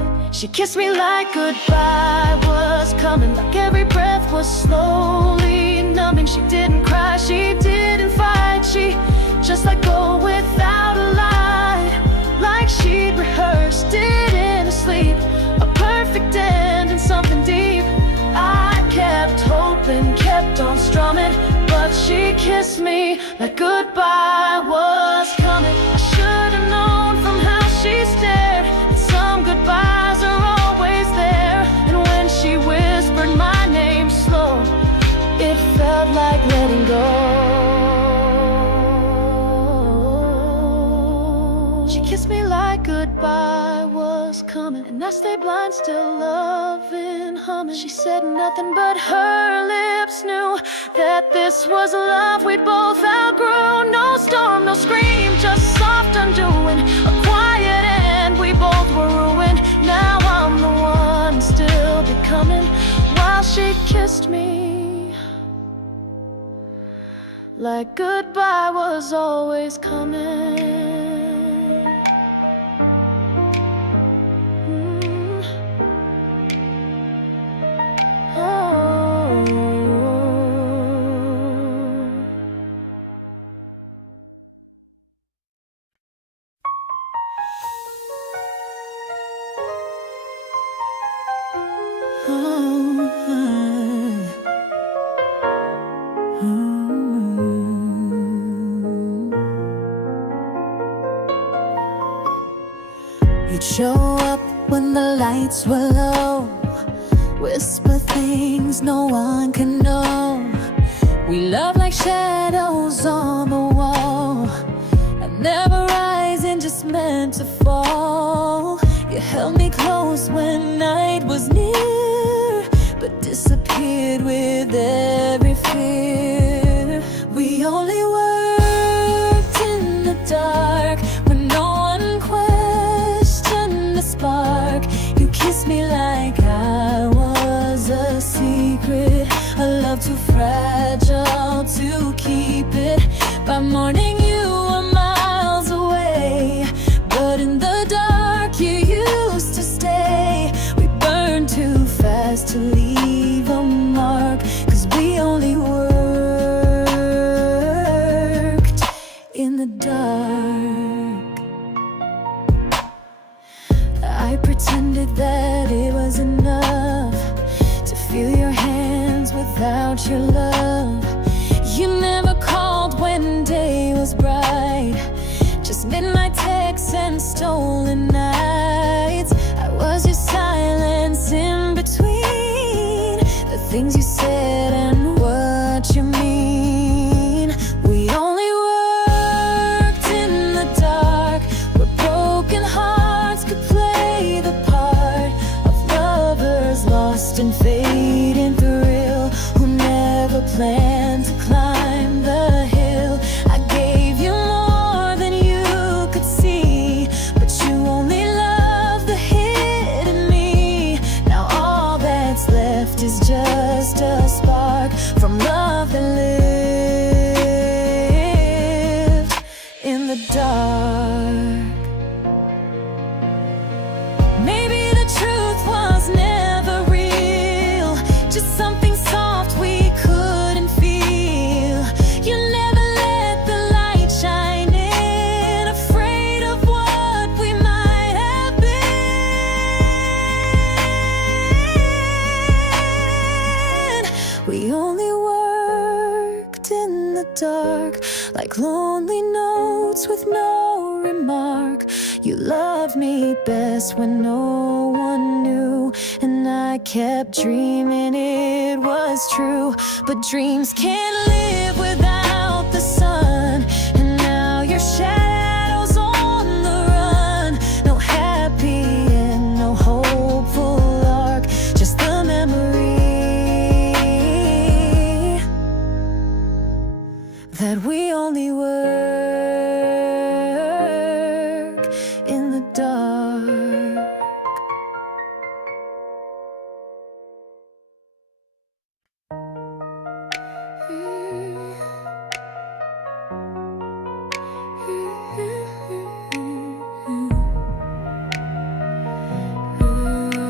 She kissed me like goodbye was coming, like every breath was slowly numbing. She didn't cry, she didn't fight, she just let go without a lie, like she'd rehearsed it in her sleep. A perfect end and something deep. I kept hoping, kept on strumming, but she kissed me like goodbye was coming. I should have known from how she stared that some goodbyes are always there. And when she whispered my name slow, it felt like letting go. She kissed me like goodbye was coming, and I stayed blind, still loving, humming. She said nothing, but her lips knew that this was a love we'd both outgrown. No storm, no scream, just soft undoing, a quiet end, we both were ruined. Now I'm the one still becoming, while she kissed me like goodbye was always coming. You'd show up when the lights were low, whisper things no one can know. We love like shadows on the wall, and never rising, just meant to fall. You held me close when night was near, but disappeared with every fear. We only worked in the dark when no one questioned the spark. You kissed me like I was a secret, a love too fragile to keep it. By morning you were miles away, but in the dark you used to stay. We burned too fast to leave a mark, 'cause we only worked in the dark. I pretended that it was enough to feel your hands without your love. You never called when day was bright, just midnight texts and stolen nights. I was your silence in between the things you said and what you mean. We only worked in the dark, where broken hearts could play the part of lovers lost in fading thrill, who never planned to climb the hill. I gave you more than you could see, but you only loved the hidden me. Now all that's left is just a spark from love that lived in the dark. Maybe the truth was never real, just something soft we couldn't feel. You never let the light shine in, afraid of what we might have been. We only worked in the dark, like lonely notes with no remark. You loved me best when no one knew, and I kept dreaming it was true. But dreams can't live without the sun, and now your shadow's on the run. No happy end, no hopeful arc, just the memory that we only work in the dark.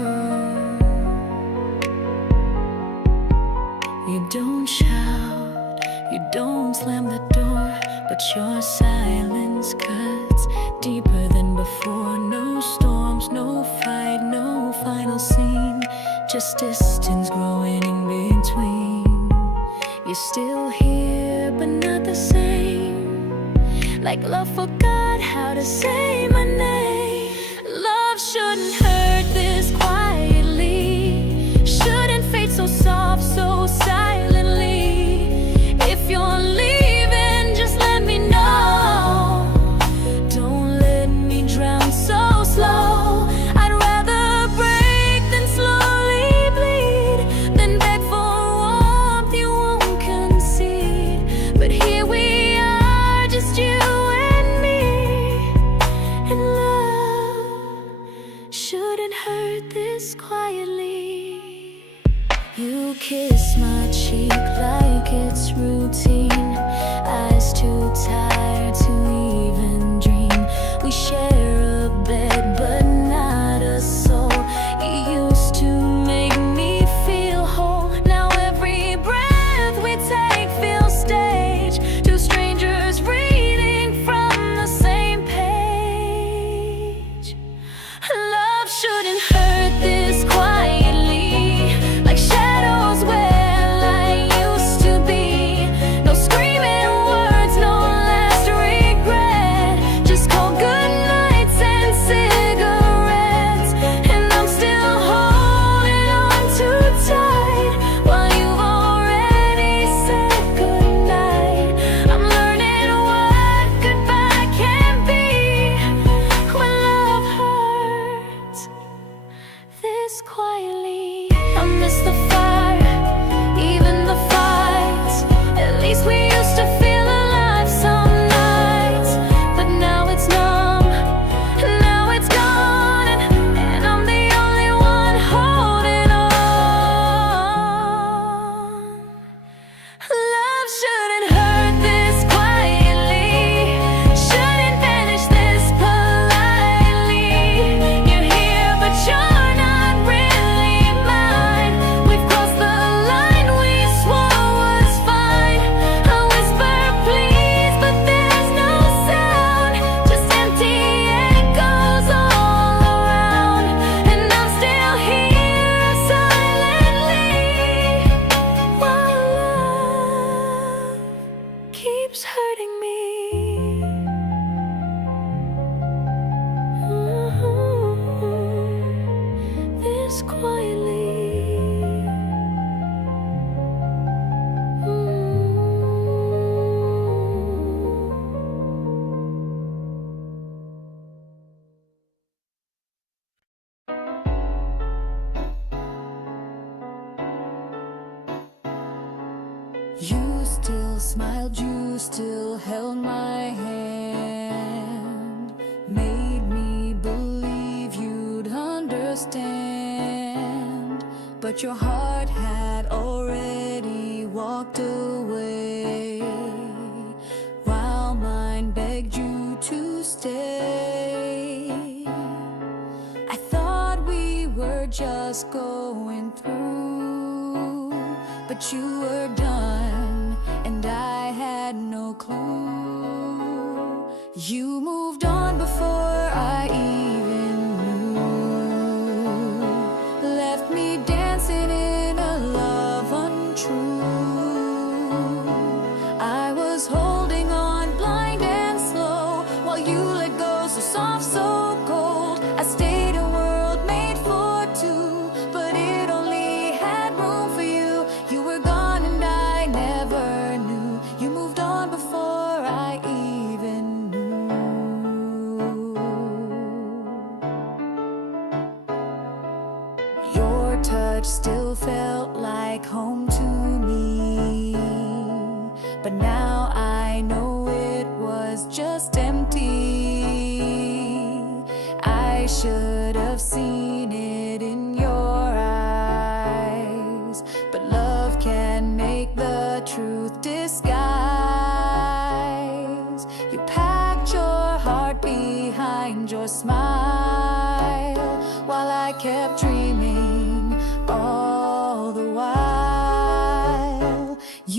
shout, you don't slam the door, but your silence cuts deeper than before. No storms, no fight, no final scene, just distance growing in between. You're still here, but not the same. Like love forgot how to say my name. Love shouldn't hurt this quietly, shouldn't fade so soft, so silently. If you're leaving, just let me know. Don't let me drown so slow. I'd rather break than slowly bleed, than beg for warmth you won't concede. But here we are, just you and me, and love shouldn't hurt this quietly. You kiss my cheek like it's routine, eyes too tired to even dream. We share a bed but not a soul. You used to make me feel whole. Now every breath we take feels staged. Two strangers reading from the same page. Love shouldn't hurt this quietly, like shadows where I used to be. No screaming words, no last regret, just cold goodnights and cigarettes. And I'm still holding on too tight while you've already said goodnight. I'm learning what goodbye can be when love hurts this quietly. I miss the fire, even the fights. At least we used to feel alive some nights. But now it's numb, now it's gone, and I'm the only one holding on. Love shouldn't hurt this quietly, shouldn't vanish this politely. You're here, but you're not really mine. We've crossed the line we swore was fine. I whisper please, but there's no sound, just empty echoes all around. And I'm still here silently while love keeps hurting me. This quietly. You still smiled, you still held my hand, made me believe you'd understand. But your heart had already walked away, while mine begged you to stay. I thought we were just going through, but you were done, and I had no clue. You moved on before I even knew, left me dancing in a love untrue. I was holding on blind and slow, while you let go so soft, so cold. I stayed a world made for two, but it only had room for you. You were gone and I never knew. You moved on before I even knew. Your touch still felt like home to me, but now I know it was just empty. I should have seen it in your eyes, but love can make the truth disguise. You packed your heart behind your smile, while I kept dreaming all the while. You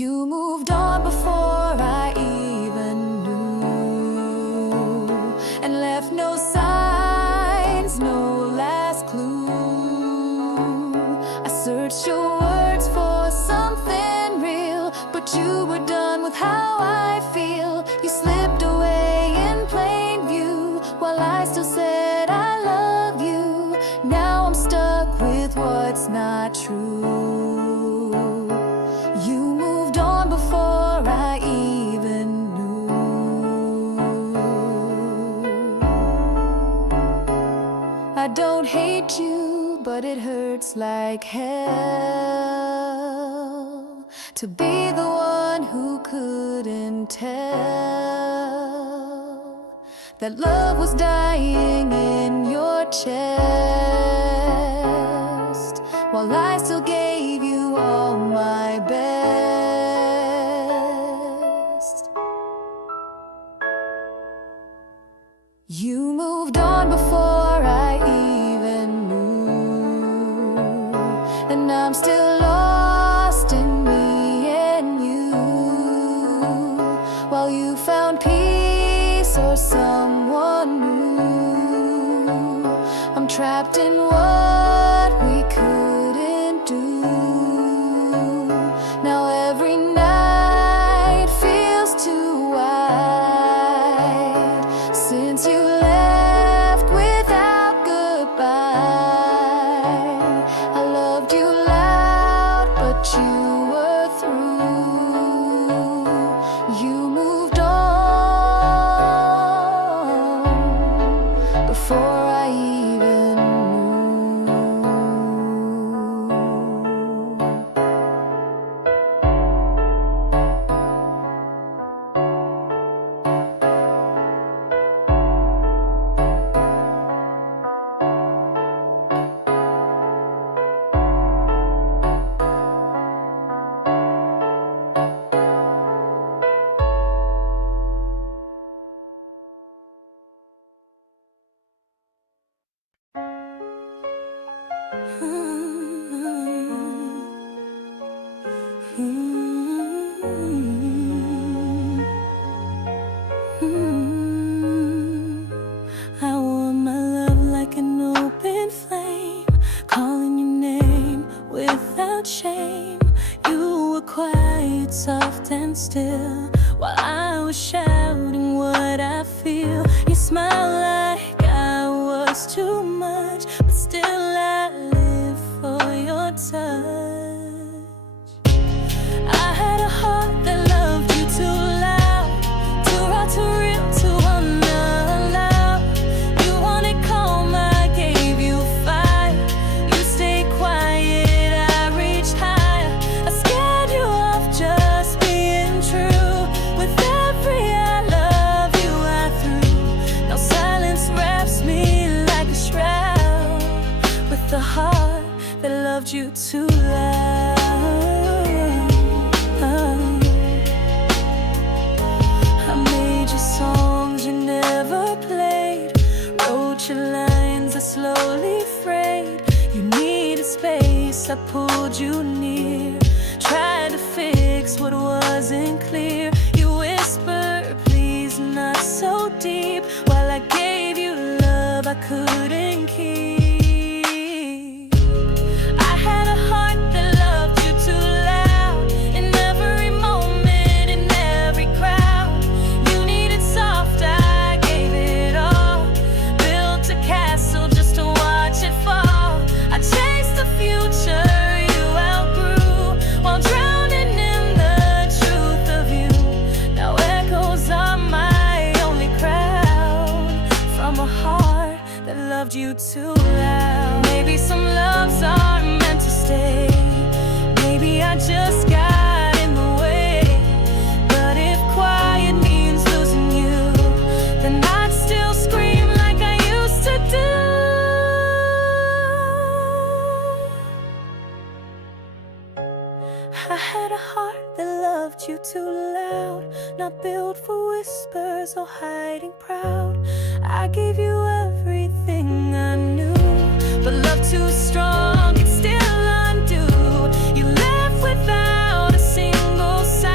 You moved on before I even knew, and left no signs, no last clue. I searched your words for something real, but you were done with how I feel. You slipped away in plain view, while I still said I love you. Now I'm stuck with what's not true. You moved on before I even knew. I don't hate you, but it hurts like hell to be the one who couldn't tell that love was dying in your chest, while I still gave you all my best. You moved on before I even knew, and I'm still lost in me and you, while you found peace or someone new. I'm trapped in what we couldn't do. Now every night feels too wide since you left without goodbye. I loved you loud, but you were through. You moved on before I even knew. I want my love like an open flame, calling your name without shame. You were quiet, soft and still, while I was shouting what I feel. You smiled like I was too much, but still I live for your touch. I had a heart that loved you too loud, too raw, too real, too unallowed. You wanted calm, I gave you fire. You stayed quiet, I reached higher. I scared you off just being true. With every I love you I threw. Now silence wraps me like a shroud, with a heart that loved you too loud. I made you songs you never played, wrote your lines that slowly frayed. You needed space, I pulled you near, tried to fix what wasn't clear. You whispered, please, not so deep, while I gave you love I couldn't keep. I had a heart that loved you too loud, in every moment, in every crowd. You needed soft, I gave it all, built a castle just to watch it fall. I chased the future you outgrew, while drowning in the truth of you. Now echoes are my only crowd, from a heart that loved you too loud. Maybe some loves aren't meant to stay, maybe I just got in the way. But if quiet means losing you, then I'd still scream like I used to do. I had a heart that loved you too loud, not built for whispers or hiding proud. I gave you everything I knew, but love too strong, it's still undo. You left without a single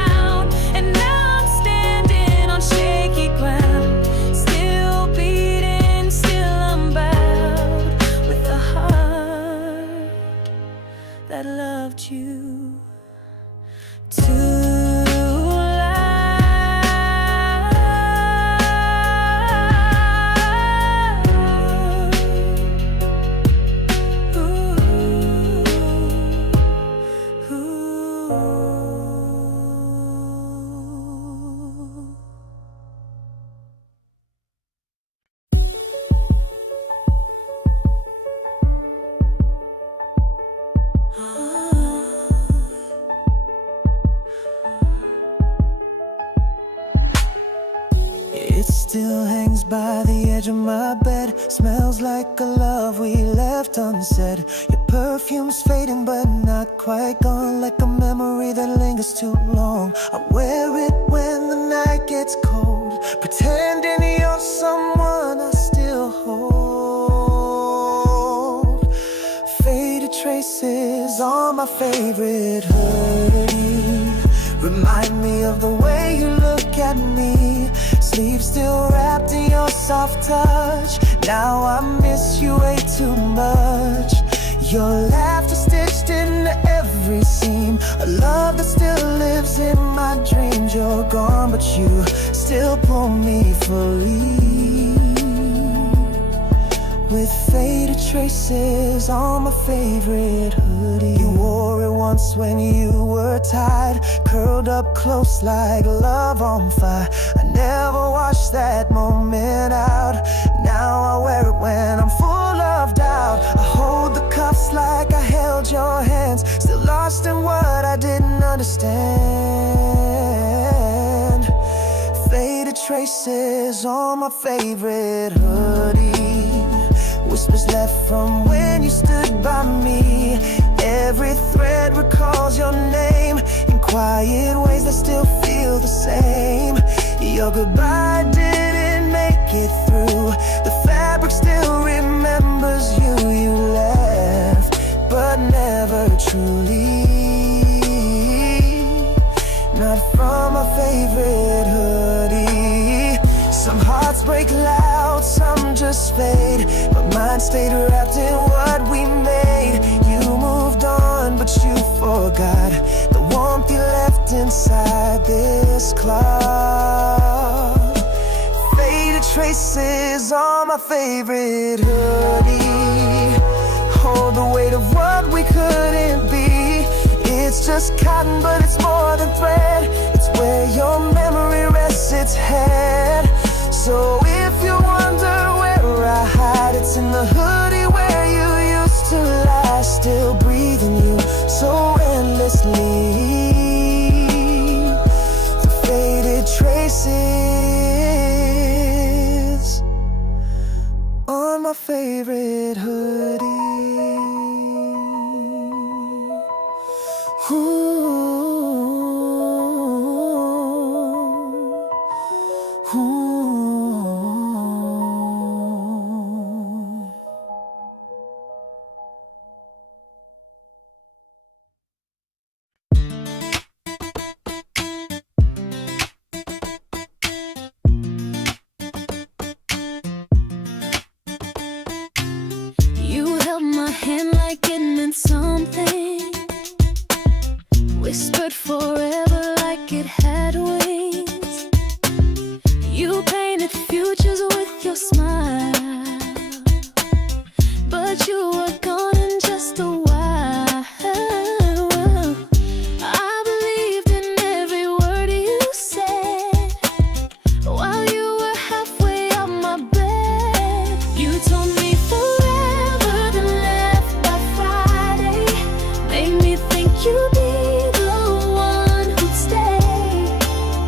It still hangs by the edge of my bed. Smells like a love we left unsaid. Your perfume's fading but not quite gone. Like a memory that lingers too long. I wear it when the night gets cold, pretending you're someone I still hold. Faded traces on my favorite hoodie remind me of the way you look at me. Sleep still wrapped in your soft touch. Now I miss you way too much. Your laughter stitched into every seam. A love that still lives in my dreams. You're gone but you still pull me fully. With faded traces on my favorite hoodie. You wore it once when you were tired, curled up close like love on fire. I never washed that moment out. Now I wear it when I'm full of doubt. I hold the cuffs like I held your hands, still lost in what I didn't understand. Faded traces on my favorite hoodie. Whispers left from when you stood by me. Every thread recalls your name in quiet ways that still feel the same. Your goodbye didn't make it through. The fabric still remembers you. You left, but never truly. Not from my favorite hoodie. Some hearts break loud, some just fade, but mine stayed wrapped in what we made. You moved on, but you forgot the warmth you left inside this clock. Faded traces on my favorite hoodie hold the weight of what we couldn't be. It's just cotton, but it's more than thread. It's where your memory rests its head. So if you wonder where I hide, it's in the hoodie where you used to lie. Still breathing you so endlessly. The faded traces on my favorite hoodie. Ooh. Hand like it meant something, whispered forever like it had wings. You painted futures with your smile, but you were gone in just a while. I believed in every word you said while you were halfway out my bed. You told me forever, then left by Friday. Made me think you'd be the one who'd stay.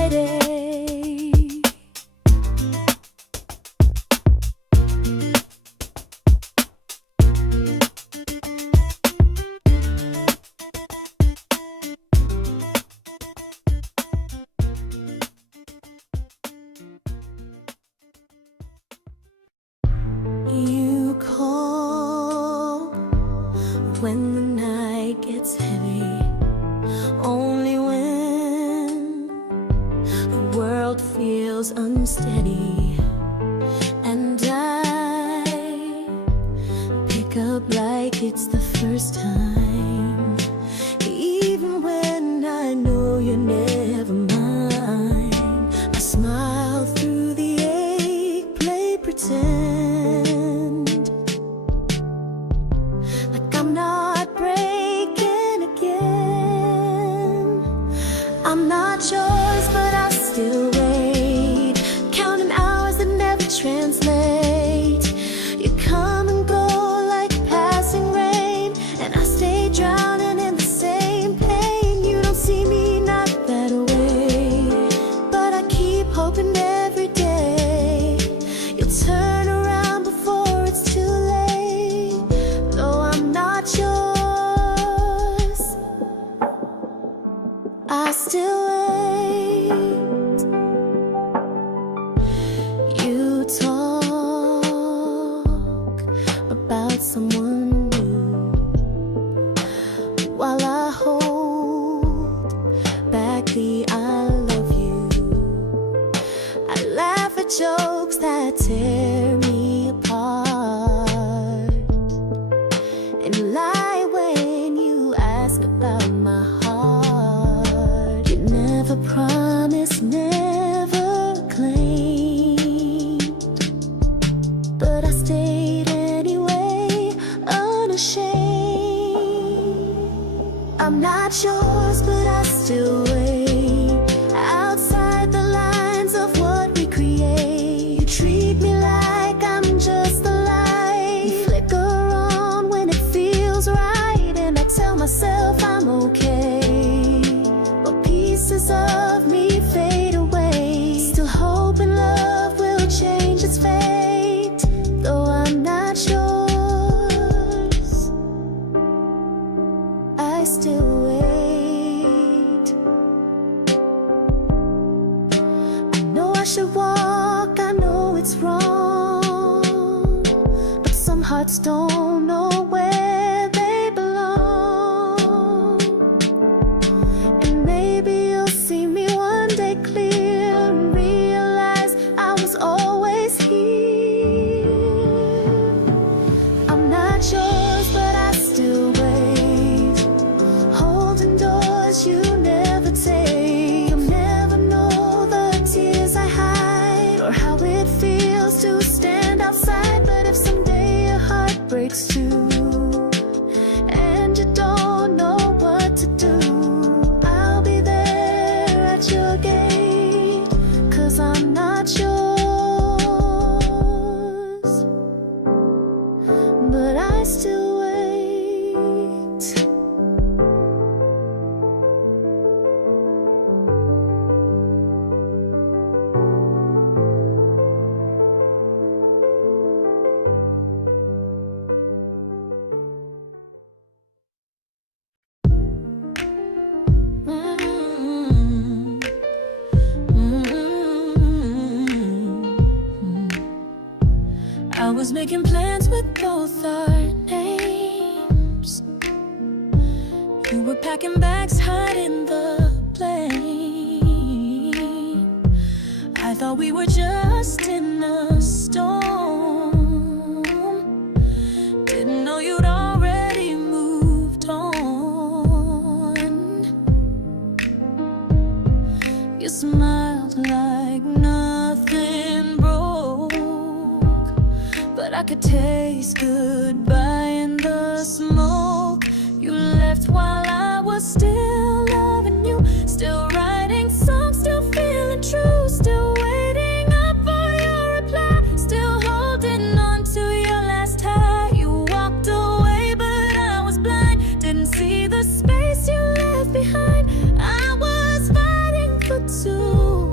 Friday. You call when the night gets heavy, only when the world feels unsteady, and I pick up like it's the first time, even when I know you're never mine. I smile through the ache, play pretend like I'm not breaking again. I'm not yours, but I still wait, counting hours that never translate. You come and go like passing rain, and I stay drowning in the same pain. You don't see me not that way, but I keep hoping every day you'll turn around before it's too late. Though I'm not yours, I still wait. You talk about someone new while I hold back the I love you. I laugh at jokes that tear me apart, and lie when you ask about my heart. You never promised, never claimed, but I stayed anyway, unashamed. I'm not yours, but I still wait outside the lines of what we create. You treat me like I'm just a light. You flicker on when it feels right, and I tell myself I'm okay, but pieces of me fade away. Still hoping love will change its fate, though I'm not yours, I still wait. I know I should walk, I know it's wrong, but some hearts don't know where they belong. And maybe you'll see me one day clear and realize I was always here. I'm not yours, but I still wait, holding doors you never take. You'll never know the tears I hide, or how it feels to stand outside. But if someday your heart breaks too, and you don't know what to do, I'll be there at your gate, 'cause I'm not yours, but I still wait. I was making plans with both our names. You were packing bags, hiding the plane. I thought we were just in a storm. Didn't know you'd already moved on. You smiled like nothing broke, but I could taste goodbye in the smoke. You left while I was still loving you, still writing songs, still feeling true, still waiting up for your reply, still holding on to your last high. You walked away, but I was blind, didn't see the space you left behind. I was fighting for two.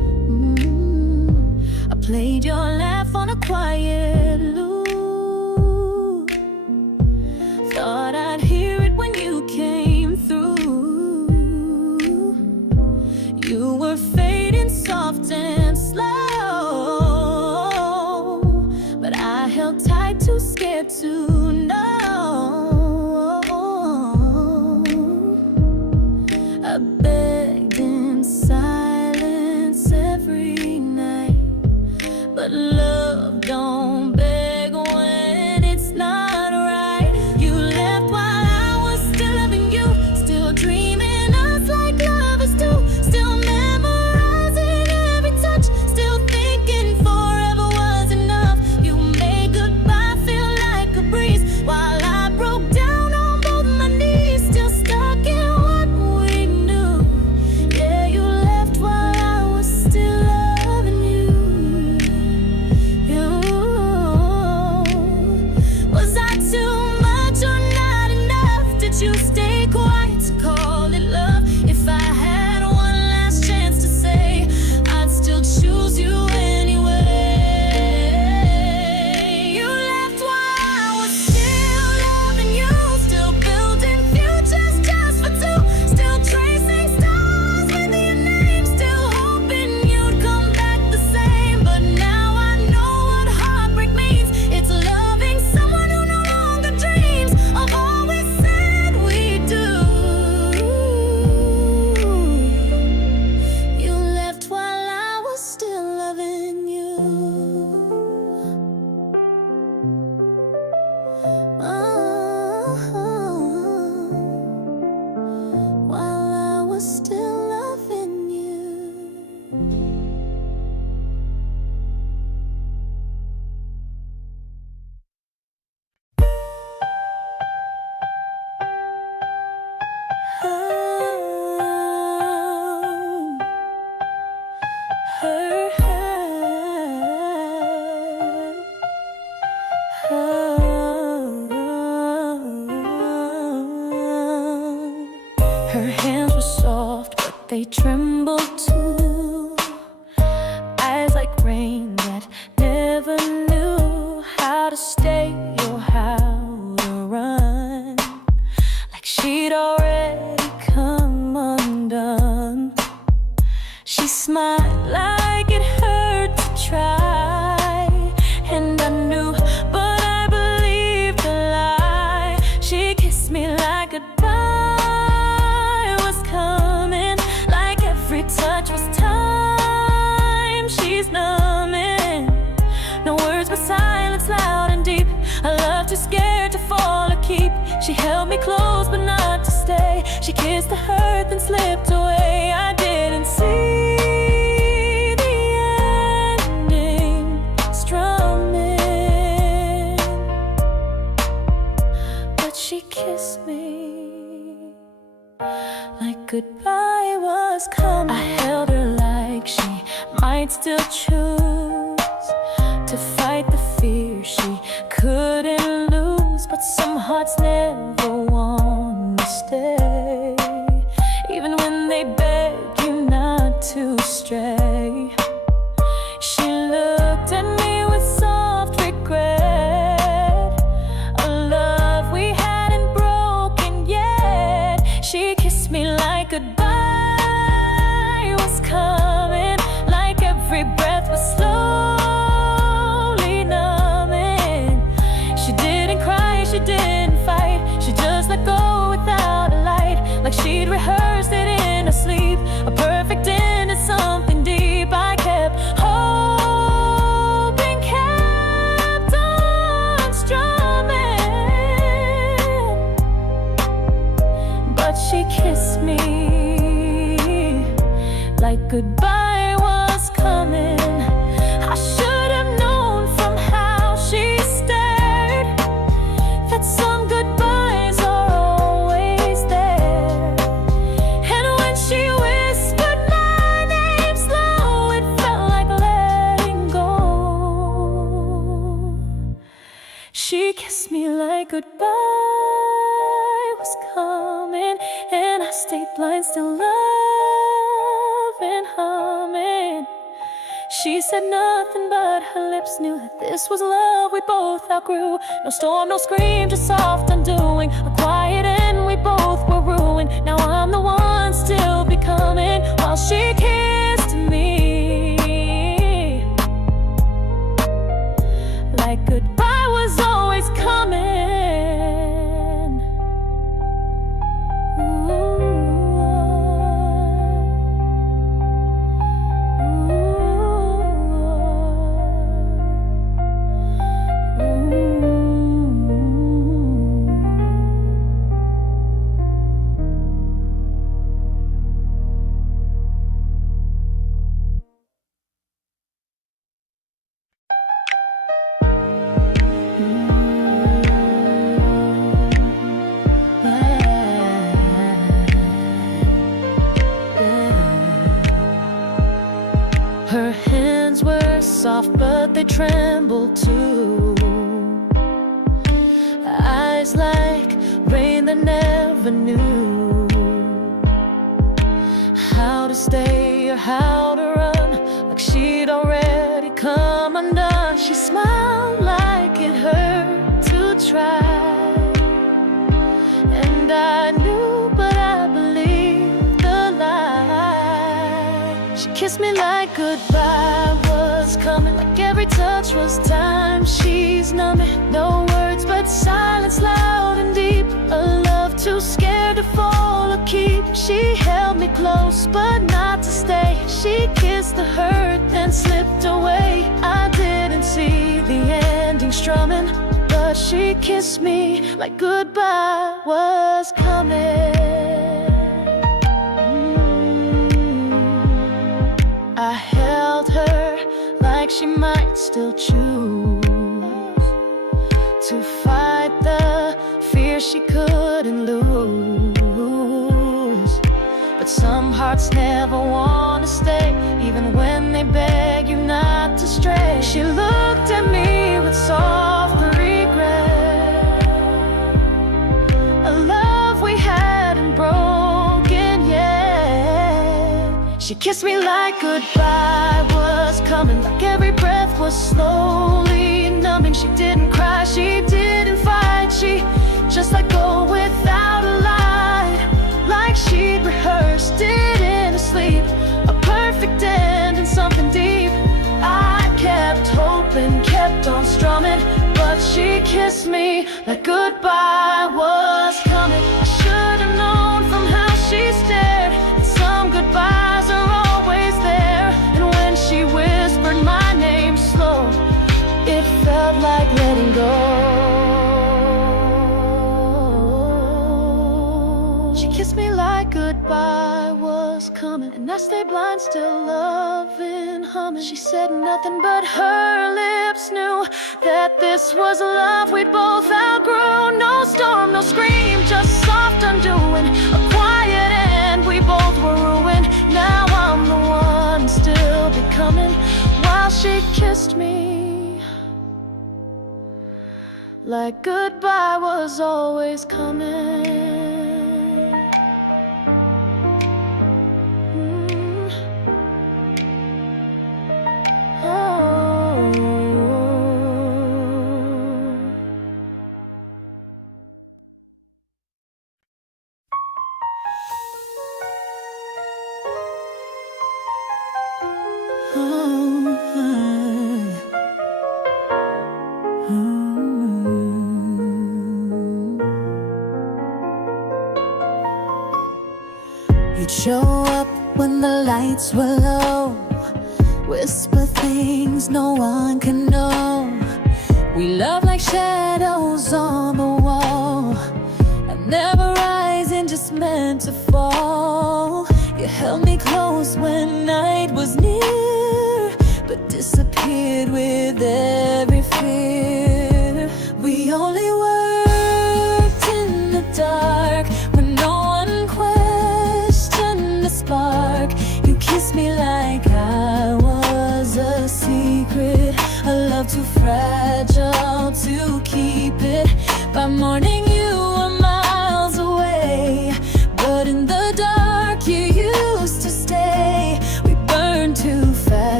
played your laugh on a quiet loop. Thought I'd hear it when you came through. You were fading soft and slow, but I held tight, too scared to know. I begged in silence every night, but love don't beg when it's not right. You left while I was still loving you, still dreaming us like lovers do, still memorizing every touch, still thinking forever was enough. You made goodbye feel like a breeze, while I broke down on both my knees, still stuck in what we knew. Yeah, you left while I was still loving you. Was I too much or not enough? Did you stay quiet to call it love? If I had one last chance to say, I'd still choose you anyway. You left while I was still loving you, still building futures just for two, still tracing stars with your name, still hoping you'd come back the same. But now I know what heartbreak means. It's loving someone who no longer dreams of all we said we'd do. You left while I was still loving you. While I was still loving you. Her hands were soft, but they trembled too. Eyes like rain that never knew how to stay or how to run. Like she'd already come undone. She smiled like it hurt to try, and I knew, but I believed a lie. She kissed me like goodbye was coming, like every touch was time. She's numbing, no words but silence loud and deep. A love too scared to fall or keep. She held me close but not to stay. She kissed the hurt then slipped away. I didn't see the ending strumming, but she kissed me like goodbye was coming. I held her like she might still choose to fight the fear she couldn't lose. But some hearts never want to stay, even when they beg you not to stray. She looked at me with soft regret, a love we hadn't broken yet. She kissed me like goodbye was coming, like every breath was slowly numbing. She didn't cry, she didn't fight, she just let go without a light, like she'd rehearsed it in her sleep. A perfect end is something deep. I kept hoping, kept on strumming, but she kissed me like goodbye was coming. I should have known from how she stared that some goodbyes are always there. And when she whispered my name slow, it felt like letting go. She kissed me like goodbye was coming, and I stayed blind, still loving, humming. She said nothing, but her lips knew that this was love we both outgrew. No storm, no scream, just soft undoing. A quiet end, we both were ruined. Now I'm the one still becoming while she kissed me. Like goodbye was always coming. Her hands were soft, but they trembled too. Eyes like rain that never knew how to stay or how to run. Like she'd already come undone. She smiled like it hurt to try, and I knew, but I believed the lie. She kissed me like goodbye was coming, like every touch was time. She's numbing, no words but silence, loud and deep. A love too scared to fall or keep. She held me close but not to stay. She kissed the hurt and slipped away. I didn't see the ending strumming, but she kissed me like goodbye was coming. I held her like she might still choose to fight the fear she couldn't lose. But some hearts never want to stay, even when they beg you not to stray. She looked at me with soft regret. A love we hadn't broken yet. She kissed me like goodbye was coming, like every breath was slowly numbing. She didn't cry, she didn't fight, she just let go without a lie. Like she'd rehearsed it in her sleep, a perfect end and something deep. I kept hoping, kept on strumming, but she kissed me like goodbye was coming. I should have known from how she stared that some goodbyes are always there. And when she whispered my name slow, it felt like letting go. She kissed me like goodbye was coming, and I stayed blind, still loving, humming. She said nothing, but her lips knew that this was a love we'd both outgrew. No storm, no scream, just soft undoing. A quiet end, we both were ruined. Now I'm the one still becoming while she kissed me like goodbye was always coming. You'd show up when the lights were low, whisper things no one can know. We love like shadows on the wall, and never rising, just meant to fall. You held me close when night was near, but disappeared with every fear. We only worked in the dark when no one questioned the spark. You kissed me like I was a secret, a love too fragile to keep it. By morning you were miles away, but in the dark you used to stay. We burned too fast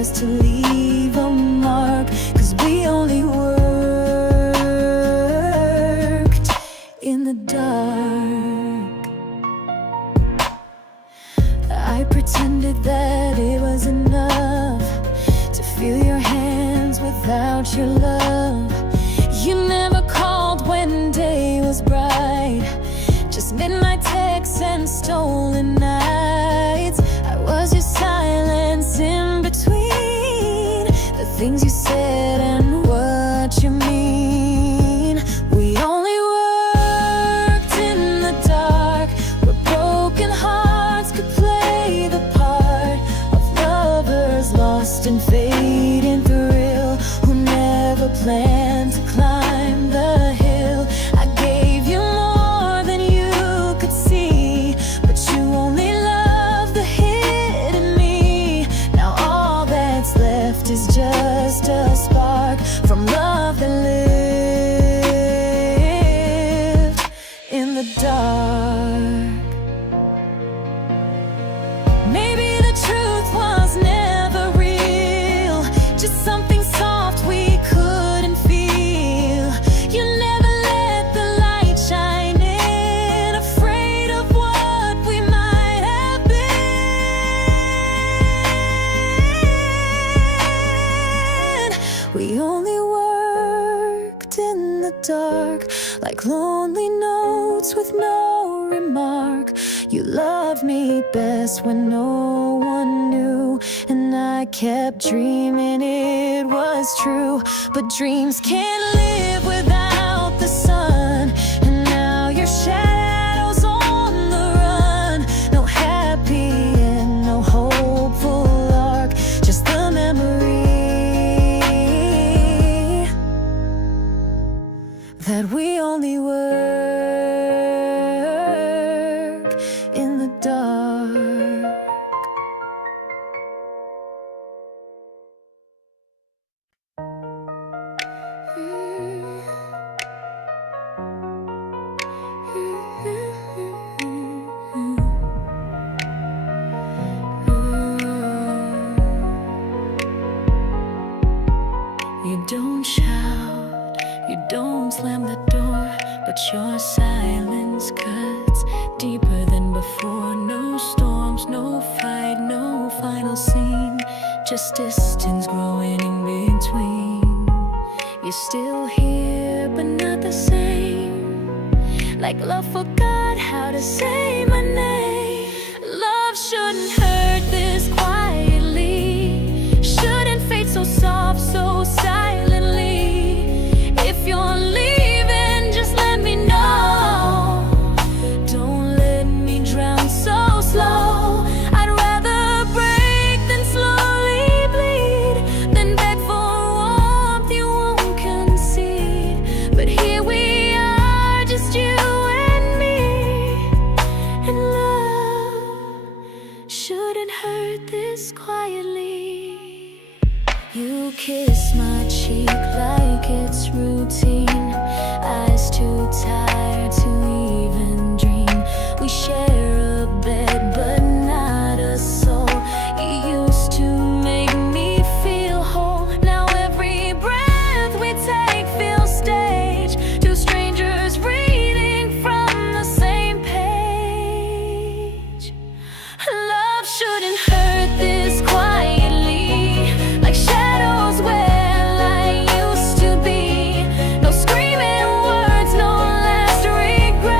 tries to leave a mark, 'cause we only worked in the dark. I pretended that it was enough to feel your hands without your love. You never called when day was bright, just midnight texts and stolen nights. I was your silence in between the things you said and what you mean. We only worked in the dark, where broken hearts could play the part of lovers lost in fate and thrill, who never planned to climb the hill. I gave you more than you could see, but you only loved the hidden me. Now all that's left is just a spark from love that lived in the dark. Maybe the truth was never real, just something soft we couldn't feel. You never let the light shine in, afraid of what we might have been. We only worked in the dark, like lonely notes with no remark. You loved me best when no one knew, and I kept dreaming it was true. But dreams can't live without the sun, and now your shadow's on the run. No happy end, no hopeful arc, just the memory that we only work in the dark. You don't shout, you don't slam the door, but your silence cuts deeper than before. No storms, no fight, no final scene, just distance growing in between. You're still here, but not the same, like love forgot how to say my name. Love shouldn't hurt this quietly, shouldn't fade so soft, so silently. If you're leaving, just let me know. Don't let me drown so slow. I'd rather break than slowly bleed, than beg for warmth you won't concede. But here we are, just you and me, and love shouldn't hurt this quietly. You kiss my cheek like it's routine, eyes too tired to even dream. We share a bed but not a soul. You used to make me feel whole. Now every breath we take feels staged, two strangers reading from the same page. Love shouldn't hurt this quietly, like shadows where I used to be. No screaming words, no last regret.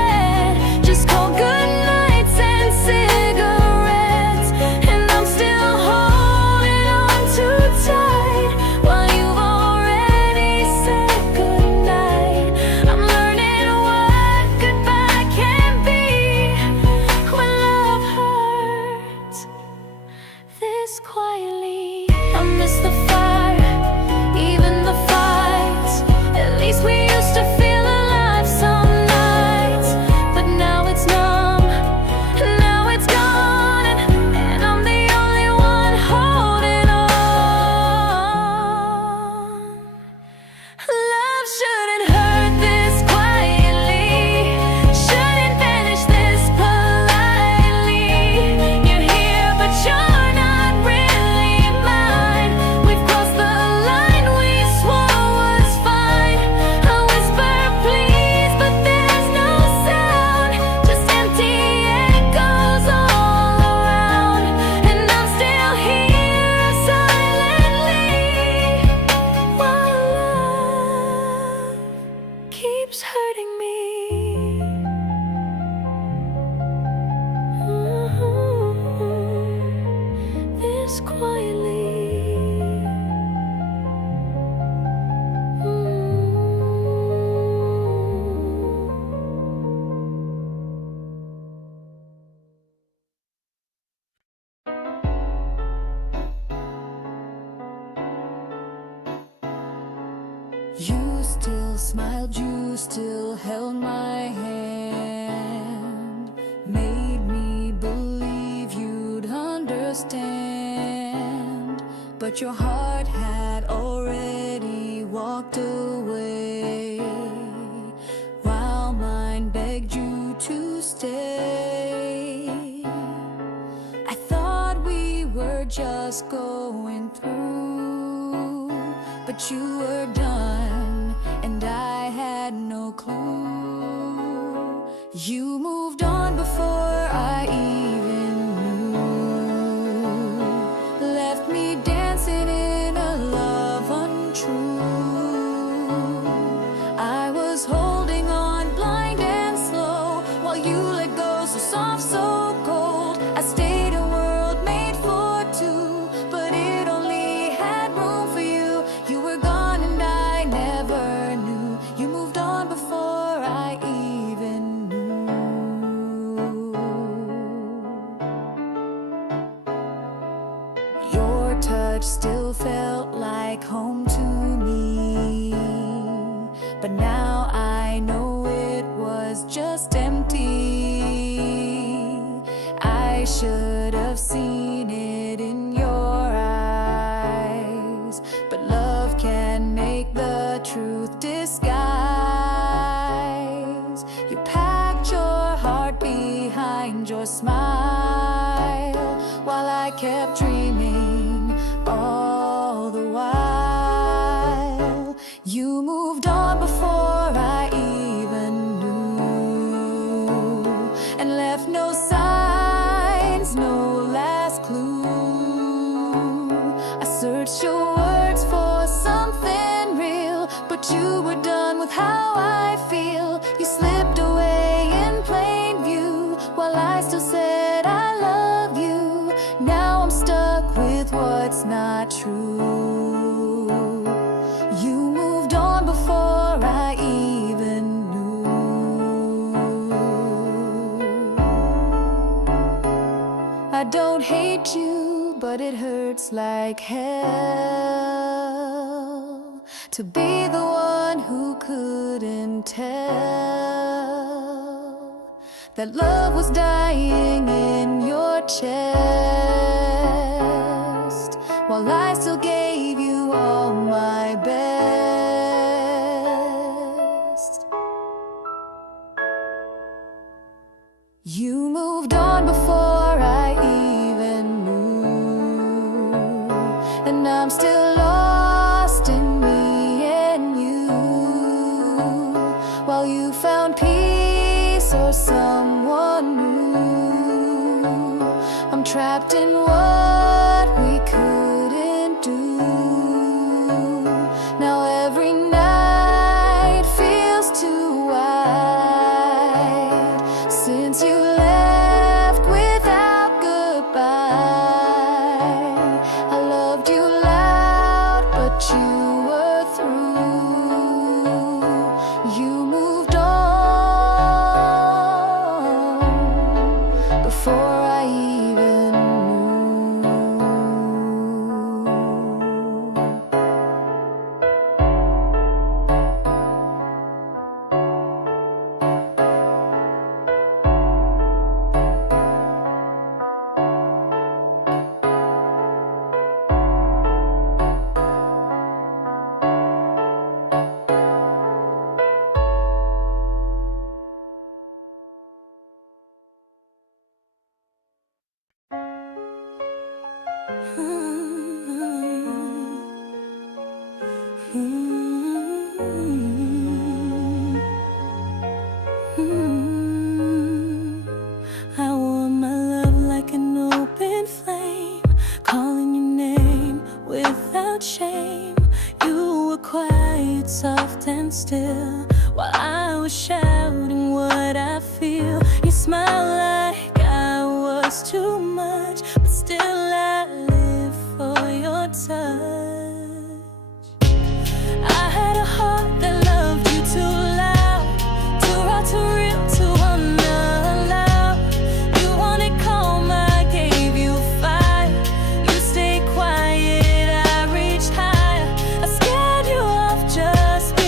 You still smiled, you still held my hand, made me believe you'd understand. But your heart had already walked away, while mine begged you to stay. I thought we were just going through, but you were done, and I had no clue. You moved on before I even knew, left me dancing in a love untrue. I was holding on blind and slow, while you let go so soft, so cold. I stayed a world made for two, but it only had room for you. You were gone and I never knew. You moved on before I even knew. Your touch still felt like home to me, but now I know it was just empty. I should have seen it in your eyes, but love can make the truth disguise. You packed your heart behind your smile, while I kept dreaming all the while. You moved on before I even knew, and left no signs, no last clue. I searched your words for something real, but you were done with how I feel. You slipped away in plain view, while I still said I love you. Now I'm stuck with what's not true. You moved on before I even knew. I don't hate you, but it hurts like hell to be the one who couldn't tell that love was dying in your chest, while I still gave you all my best. You moved on before I even knew, and I'm still lost in me and you, while you found peace or someone new. I'm trapped in what we couldn't do. Now every night feels too wide, since you left without goodbye. I loved you loud, but you were through. You moved on before I even knew. I wore my love like an open flame, calling your name without shame. You were quiet, soft and still, while I was shouting what I feel. You smiled like I was too much, but still I live for your touch. I had a heart that loved you too loud, too raw, too real, too unallowed. You wanted calm, I gave you fire. You stayed quiet, I reached higher. I scared you off just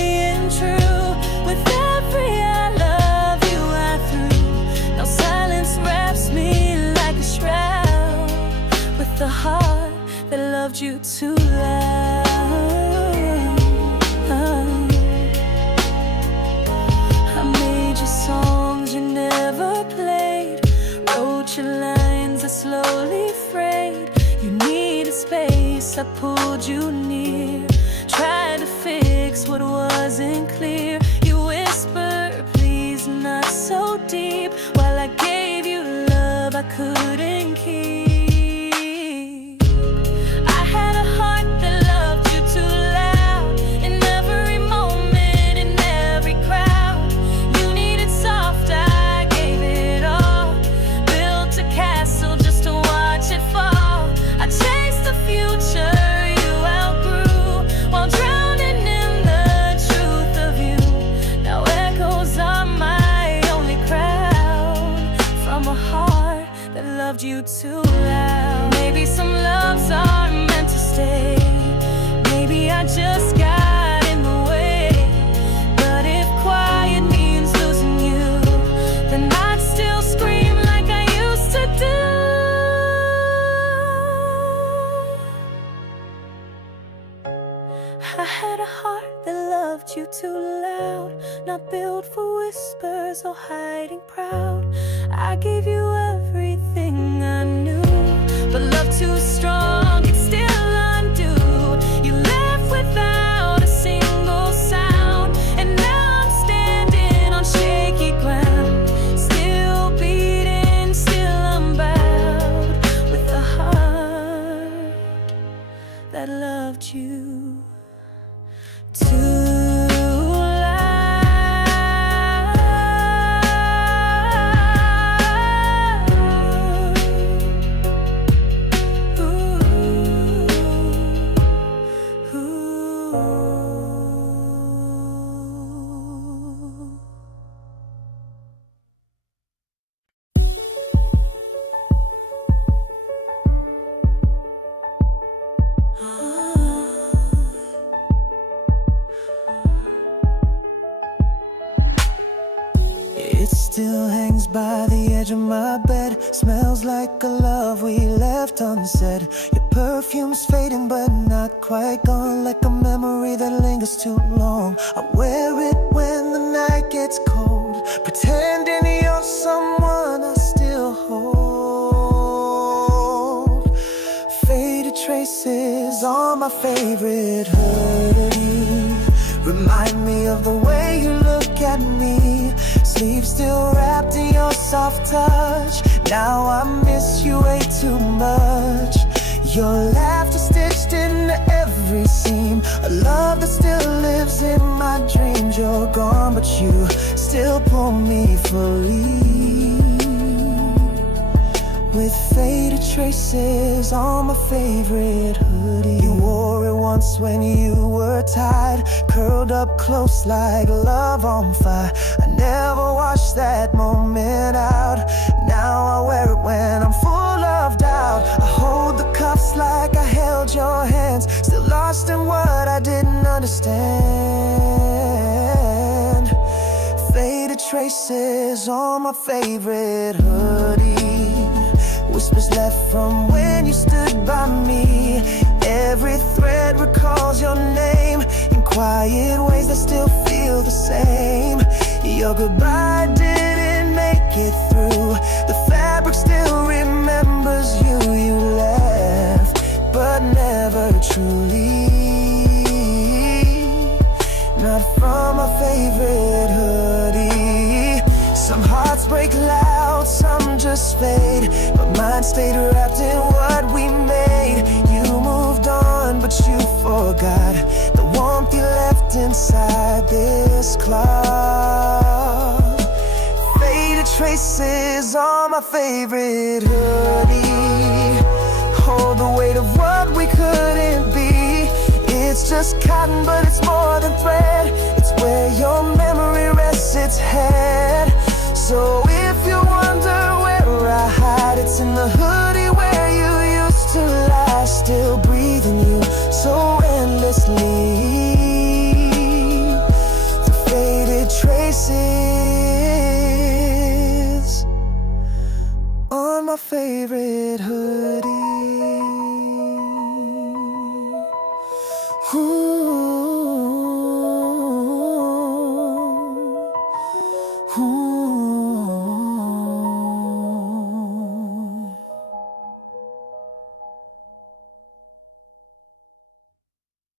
near. Tried to fix what wasn't clear. You whisper, please, not so deep, while I gave you love I couldn't keep. I had a heart that loved you too loud. In every moment, in every crowd, you needed soft, I gave it all. Built a castle just to watch it fall. I chased the future you outgrew, while drowning in the truth of you. Now echoes are my only crown, from a heart that loved you too loud. Maybe some loves are meant to stay. Maybe I just got in the way. But if quiet means losing you, then I'd still scream like I used to do. I had a heart that loved you too loud, not built for whispers or hiding proud. I gave you everything I knew, but love too strong could still undo. You left without a single sound, and now I'm standing on shaky ground. Still beating, still unbowed, with a heart that loved you too It still hangs by the edge of my bed. Smells like a love we left unsaid. Your perfume's fading but not quite gone, like a memory that lingers too long. I wear it when the night gets cold, pretending you're someone I still hold. Faded traces on my favorite hoodie remind me of the way you look at me. Sleep still wrapped in your soft touch. Now I miss you way too much. Your laughter stitched into every seam, a love that still lives in my dreams. You're gone, but you still pull me fully, with faded traces on my favorite hoodie. You wore it once when you were tired, curled up close like love on fire. I never washed that moment out. Now I wear it when I'm full of doubt. I hold the cuffs like I held your hands, still lost in what I didn't understand. Faded traces on my favorite hoodie, whispers left from when you stood by me. Every thread recalls your name in quiet ways that still feel the same. Your goodbye didn't make it through. The fabric still remembers you. You left, but never truly. Not from my favorite hoodie. Some hearts break loud, some just fade, but mine stayed wrapped in what we made. You moved on, but you forgot the warmth you left inside this cloth. Faded traces on my favorite hoodie hold the weight of what we couldn't be. It's just cotton, but it's more than thread. It's where your memory rests its head. So if you wonder where I hide, it's in the hoodie where you used to lie, still breathing you so endlessly. The faded traces on my favorite hoodie.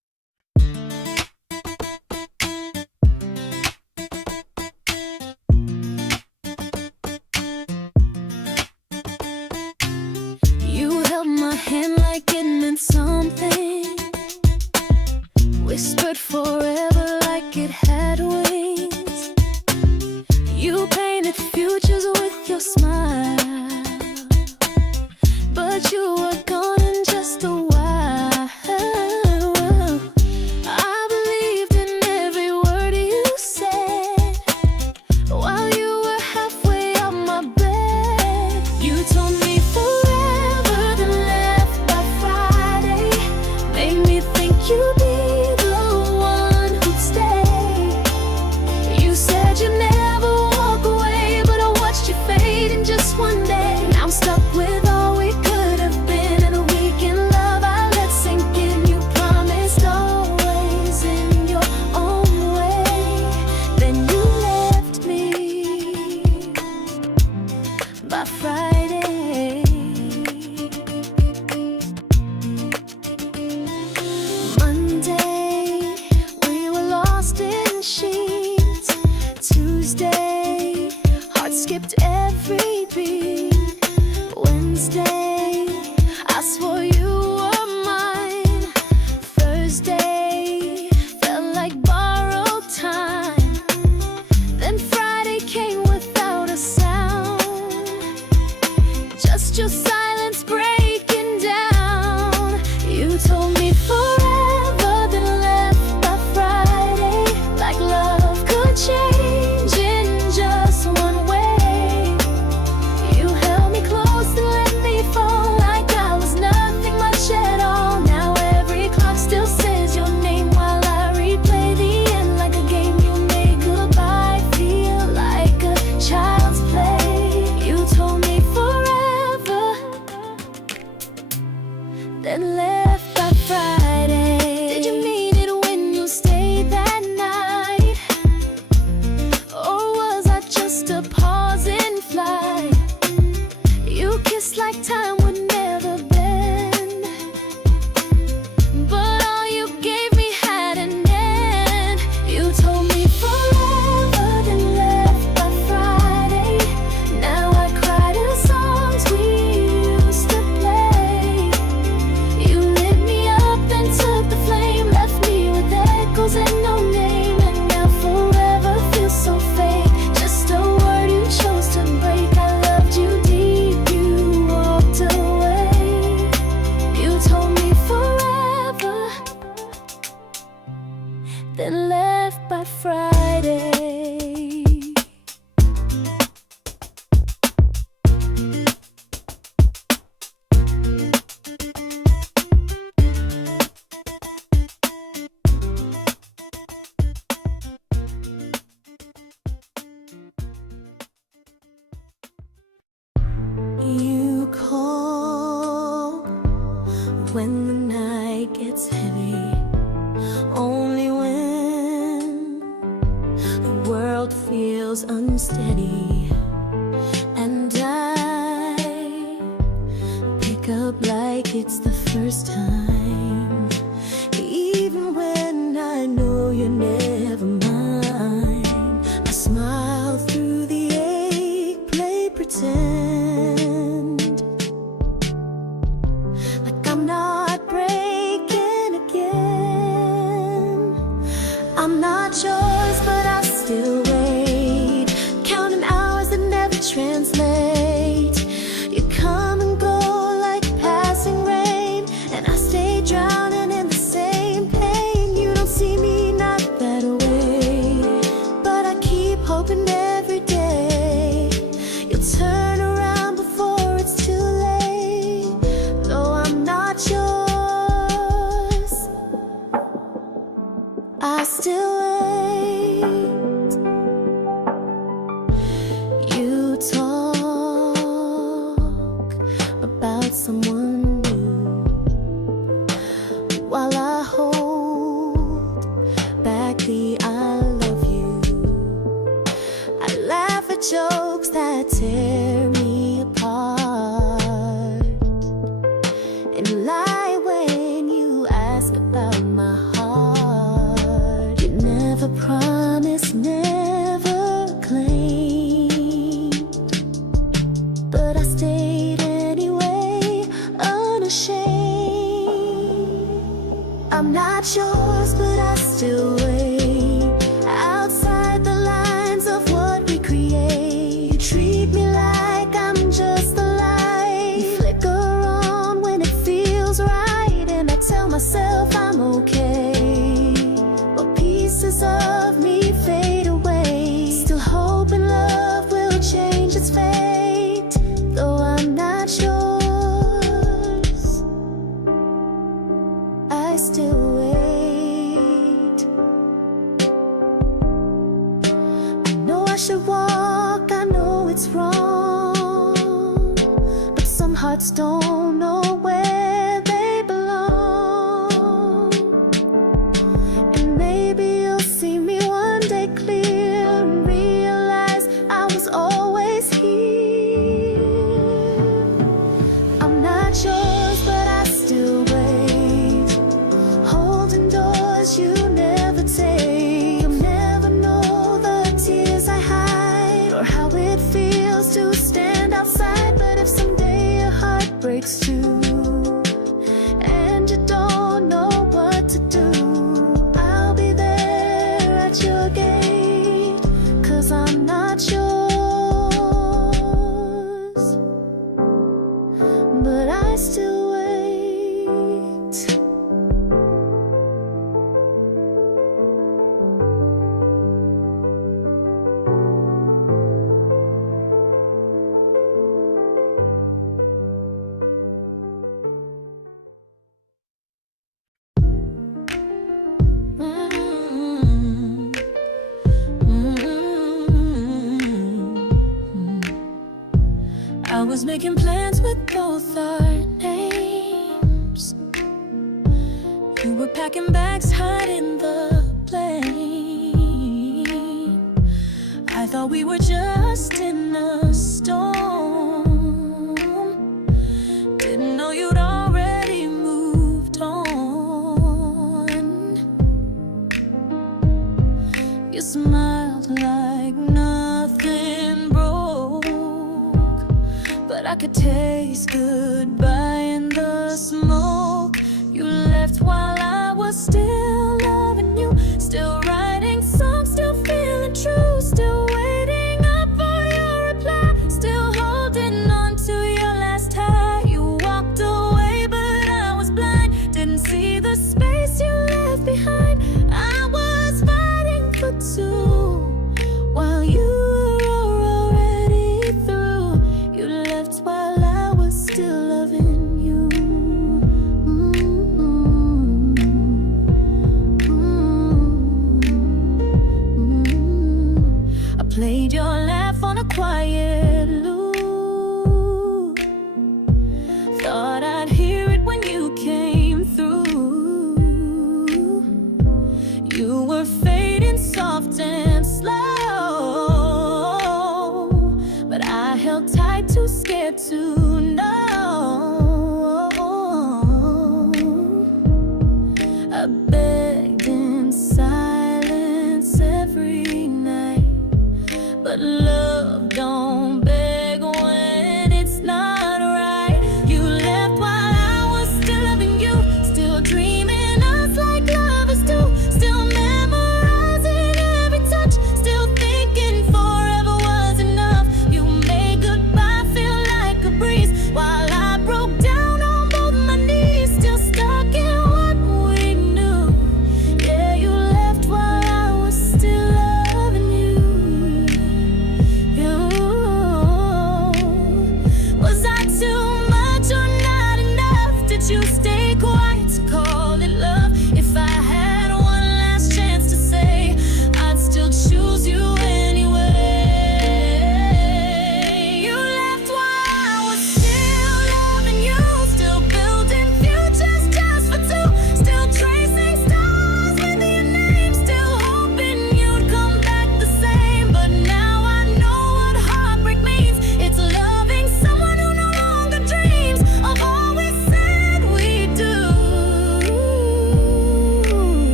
whispered forever like it had wings. You painted futures with your smile, but you were gone in just a while. I believed in every word you said while you were halfway up my bed. You told me forever, then left by Friday. Made me think you'd be the one who'd stay. You said you'd never walk away, but I watched you fade in just one day. Now I'm stuck with all we could have been, and a weekend love I let sink in. You promised always in your own way, then you left me by Friday. Monday, we were lost in sheets. Tuesday, heart skipped every beat. Wednesday, I swore you were mine. Thursday, felt like borrowed time. Then Friday came without a sound, just your silence breaking down. You told me forever, then left by Friday. Like love could change in just one way. You held me close and let me fall like I was nothing much at all. Now every clock still says your name while I replay the end like a game. You made goodbye feel like a child's play. You told me forever, then left by Friday. Did you mean it when you stayed that night? Or was I just a pause in flight? You kissed like time would never bend, but all you gave me had an end. You told me forever, then left by Friday. Now I cry to songs we used to play. You lit me up and took the flame, left me with echoes and no name. And now forever feels so fake, just a word you chose to break. I loved you deep, you walked away. You told me forever, then left by Friday. You call when the night gets heavy, only when the world feels unsteady. And I pick up like it's the first time, even when I know you're never mine. I smile through the ache, play pretend like I'm not breaking again. I'm not yours, but I still wait, counting hours that never translate. You come and go like passing rain, and I stay drowning in the same pain. You don't see me not that way, but I keep hoping every day you'll turn around before it's too late. Though I'm not yours, I still wait. You talk about someone new while I hold back the I love you. I laugh at jokes that tear me apart, and lie when you ask about my heart. You never promised, never claimed, but I stayed anyway, unashamed. I'm not yours, but still wait outside the lines of what we create. You treat me like I'm just a light. You flicker on when it feels right, and I tell myself I'm okay. But pieces of me fade away, still hoping love will change its fate, though I'm not yours. I still wait. I know I should walk, I know it's wrong, but some hearts don't know where they belong. And maybe you'll see me one day clear and realize I was always here. I'm not yours, but I still wait, holding doors you never take. You'll never know the tears I hide or how it feels to stand outside. But if someday your heart breaks too and you don't know what to do, I'll be there at your gate, 'cause I'm not yours, but I still wait. I was making plans with both our names. You were packing bags, hiding the plane. I thought we were just in a storm. Didn't know you'd already moved on. You smiled like nothing broke, but I could taste goodbye in the smoke. You left while I was still loving you, still writing songs, still feeling true, still waiting up for your reply, still holding on to your last tie. You walked away, but I was blind, didn't see the space you left behind. I was fighting for two while you were already through. You left while I was still loving you. I played your laugh on a quiet loop. Thought I'd hear it when you came through. You were fading soft and slow, but I held tight, too scared to know. I begged in silence every night, but love don't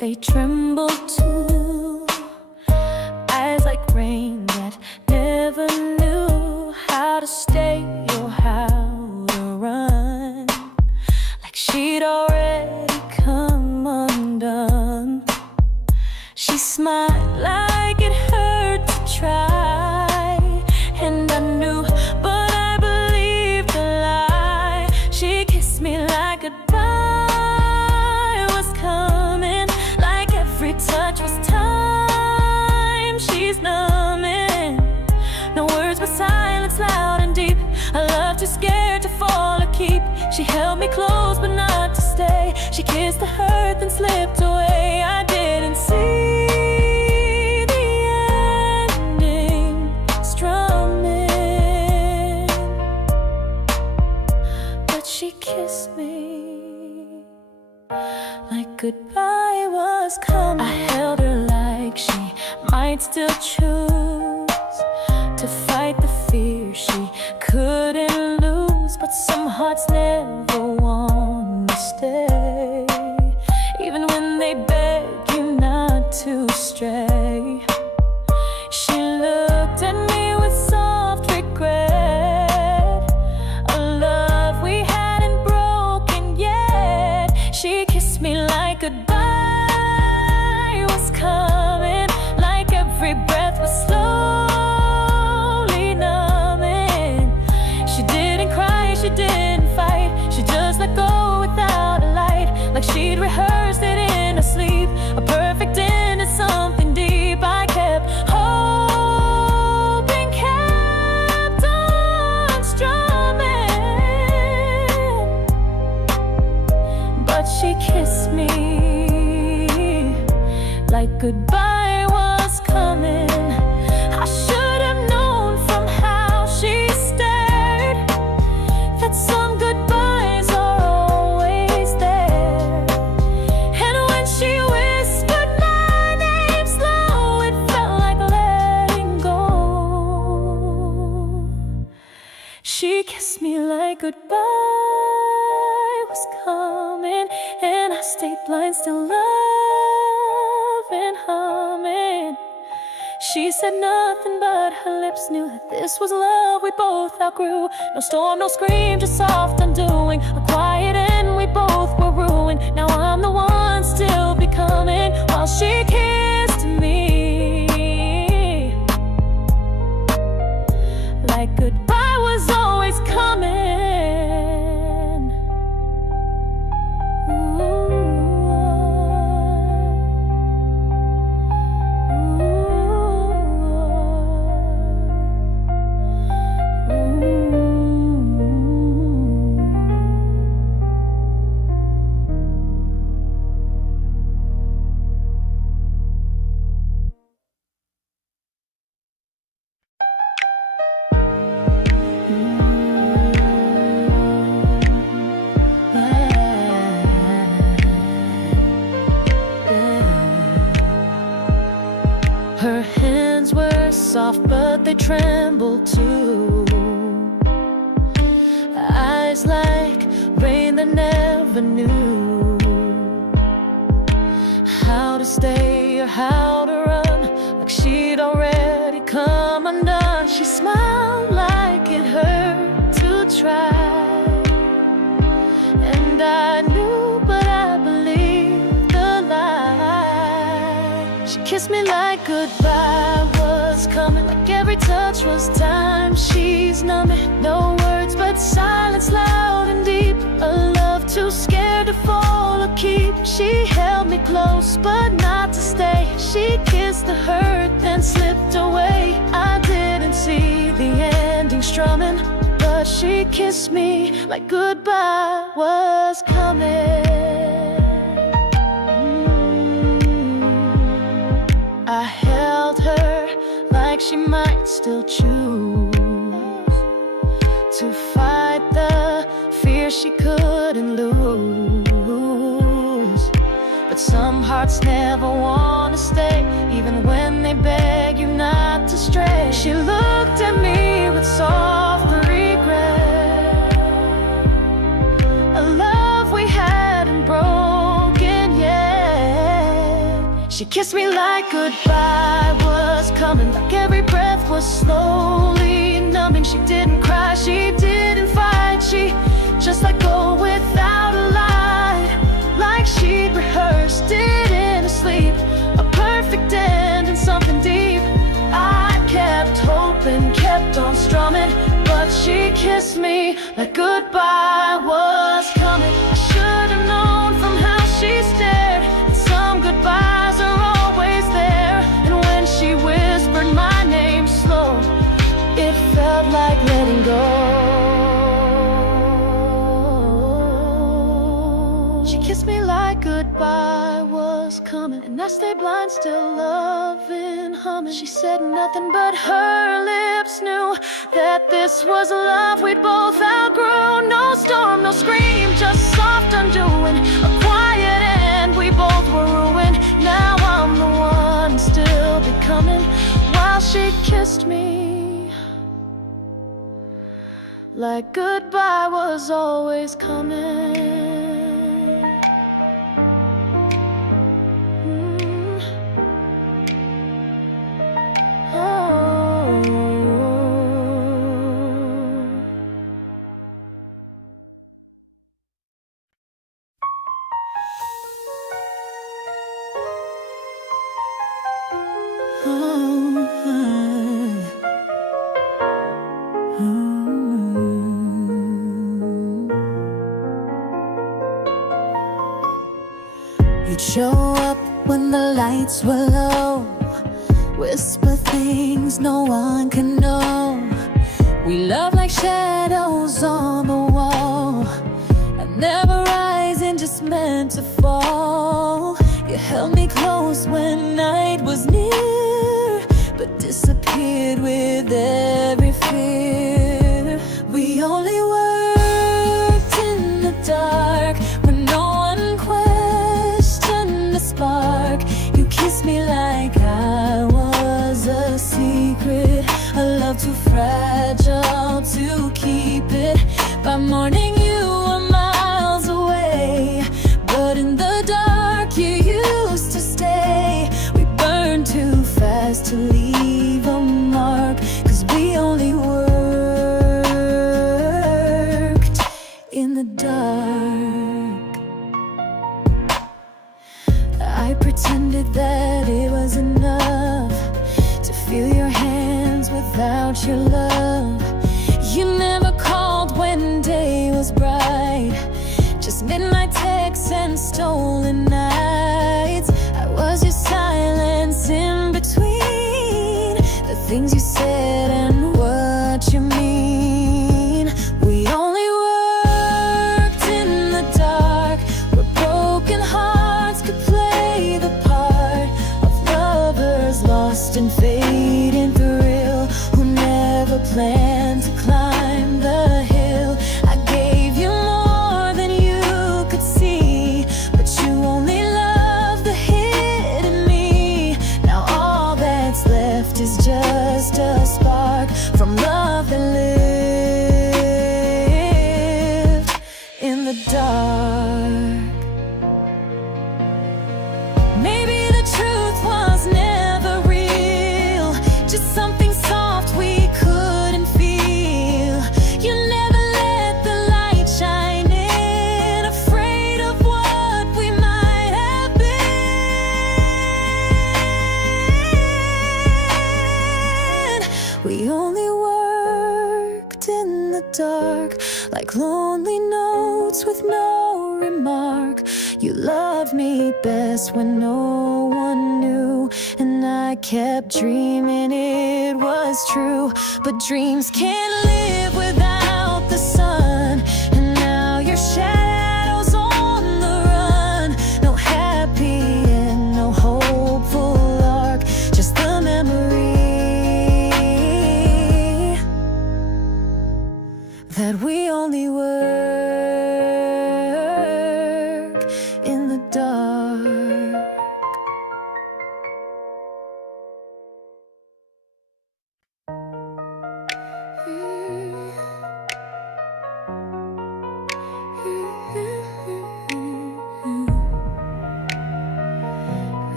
they tremble too. Eyes like rain that never knew how to stay or how to run, like she'd already come undone. She smiled like it hurt to try, and I knew, but I believed the lie. She kissed me like goodbye was coming, like every touch was time. She's numbing, no words but silence loud and deep. I love too scared to fall or keep. She held me close but not to stay. She kissed the hurt then slipped away. I didn't see the ending strumming, but she kissed me like goodbye was coming. I held her like she might still choose to fight the fear she couldn't lose, but some hearts never want to stay, even when they beg you not to stray. She looked at me with soft regret, a love we hadn't broken yet. She kissed me like goodbye was coming, like every breath was slowly numbing. She didn't cry, she didn't fight, she just let go without a light, like she'd rehearsed it in her sleep, a perfect end to something deep. I kept hoping, kept on strumming, but she kissed me like goodbye was coming. I should have known from how she stared that some goodbyes are always there. And when she whispered my name slow, it felt like letting go. She kissed me like goodbye was coming, and I stayed blind, still loving, humming. She said nothing, but her lips knew that this was love we both outgrew. No storm, no scream, just soft undoing, a quiet end, we both were ruined. Now I'm the one still becoming, while she kissed me like goodbye was always coming. Her hands were soft, but they trembled too. Eyes like rain that never knew how to stay or how to run, like she'd already come undone. She smiled like it hurt to try, and I knew, but I believed the lie. She kissed me like goodbye was coming, like every touch was time. She's numbing, no words but silence loud and deep, a love too scared to fall or keep. She held me close but not to stay. She kissed the hurt then slipped away. I didn't see the ending strumming, but she kissed me like goodbye was coming. I held her like she might still choose to fight the fear she couldn't lose, but some hearts never want to stay, even when they beg you not to stray. She looked at me with soft regret, a love we hadn't broken yet. She kissed me like goodbye was coming, like every breath was slowly numbing. She didn't cry, she didn't fight, she just let go without a lie, like she'd rehearsed it in her sleep. A perfect end and something deep. I kept hoping, kept on strumming, but she kissed me like goodbye was coming. I should have known from how she stared that some goodbyes are always there. And when she whispered my name slow, it felt like letting go. She kissed me like goodbye was coming, and I stayed blind, still loving, humming. She said nothing, but her lips knew that this was a love we'd both outgrew. No storm, no scream, just soft undoing, a quiet end, we both were ruined. Now I'm the one still becoming, while she kissed me like goodbye was always coming. You'd show up when the lights were low, whisper things no one can know. We love like shadows on the wall, and never rising, just meant to fall. You held me close when night was near, but disappeared with every fear. We only worked in the dark when no one questioned the spark. You kissed me like I was a secret, a love too fragile to keep it. By morning you were miles away, but in the dark you used to stay. We burned too fast to leave a mark, 'cause we only worked in the dark. I pretended that it was enough to feel your hands without your love. You never called when day was bright, just midnight texts and stolen nights. I was your silence in between the things you said and what you mean. We only worked in the dark, where broken hearts could play the part of lovers lost in fading thrill, who never planned to climb the hill. I gave you more than you could see, but you only loved the hidden me. Now all that's left is just a spark from love that lived in the dark. Maybe the truth was never real, just something soft we couldn't feel. You never let the light shine in, afraid of what we might have been. We only worked in the dark, like lonely notes with no remark. You loved me best when no one knew, and I kept dreaming it was true. But dreams can't live without the sun, and now your shadow's on the run. No happy end, no hopeful arc, just the memory that we only work in the dark.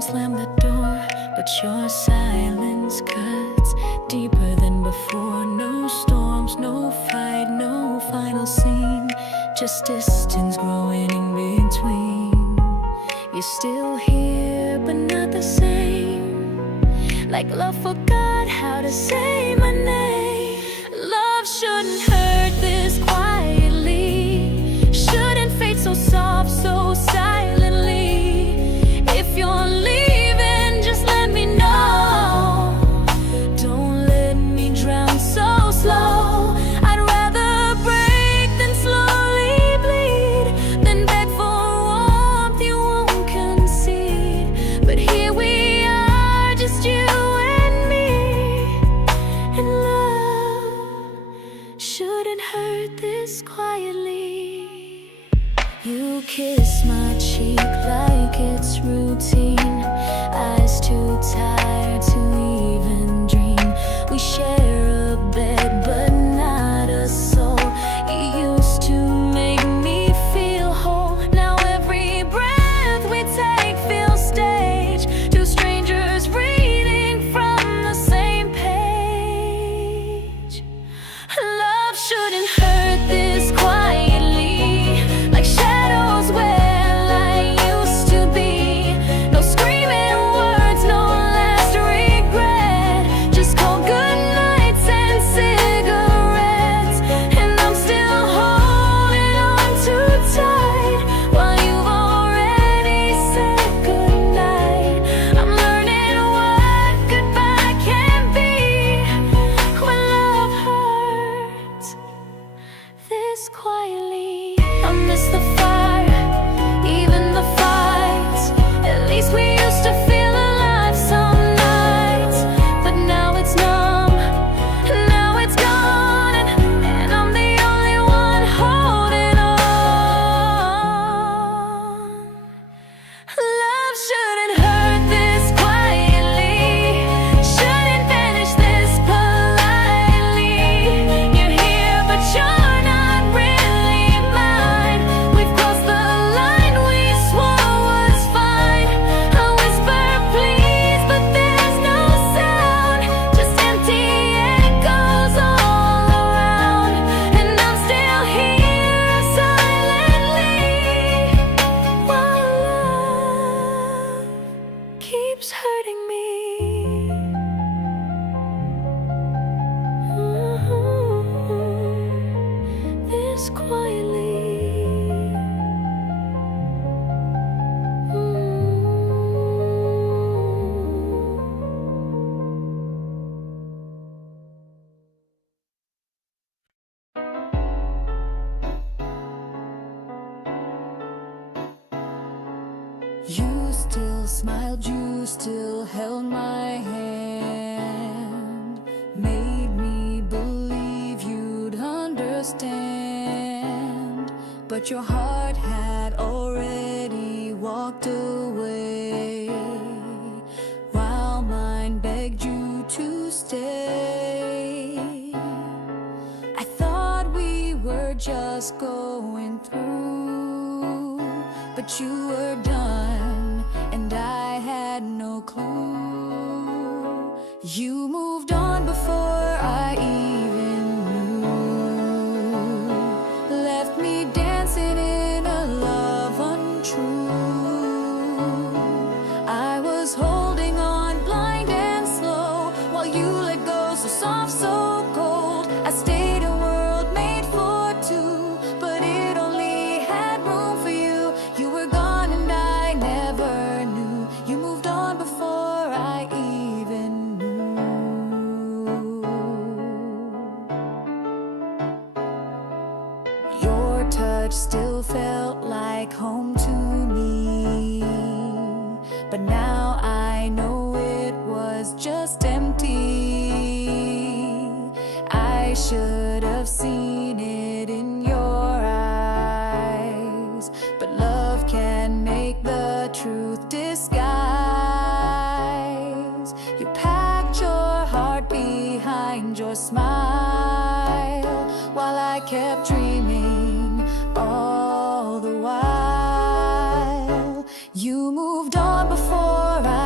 and slam the door, but your silence cuts deeper than before. No storms, no fight, no final scene, just distance growing in between. You're still here, but not the same. Like love forgot how to say my name. Love shouldn't hurt this quietly, shouldn't fade so soft, so silently. If you're leaving, just let me know. Don't let me drown so slow. I'd rather break than slowly bleed, than beg for warmth you won't concede. But here we are, just you and me. And love shouldn't hurt this quietly. You kiss my cheek like it's routine, eyes too tired to even dream. We share a bed but not a soul. You used to make me feel whole. Now every breath we take feels staged. Two strangers reading from the same page. Love shouldn't hurt this quietly, like shadows where I used to be. No screaming words, no last regret, just cold goodnights and cigarettes. And I'm still holding on too tight while you've already said goodnight. I'm learning what goodbye can be when love hurts this quietly. I miss the fire, even the fights. At least we used to feel alive some nights. But now it's numb, now it's gone, and I'm the only one holding on. Love shouldn't hurt this quietly, shouldn't vanish this politely. You're here, but you're not really mine. We've crossed the line we swore was fine. I whisper please, but there's no sound, just empty echoes all around. And I'm still here silently while love keeps hurting me. This quietly. You still smiled, you still held my hand, made me believe you'd understand. But your heart had already walked away, while mine begged you to stay. I thought we were just going through, but you were done, and I had no clue. You moved on before I even knew, left me dancing in a love untrue. I was holding on blind and slow, while you let go so soft, so cold. I stayed a world made for two, but it only had room for you. You were gone and I never knew. You moved on before I even knew. Your touch still felt like home to me, but now I know it was just empty. I should have seen it in your eyes, but love can make the truth disguise. You packed your heart behind your smile, while I kept dreaming all the while. You moved on before I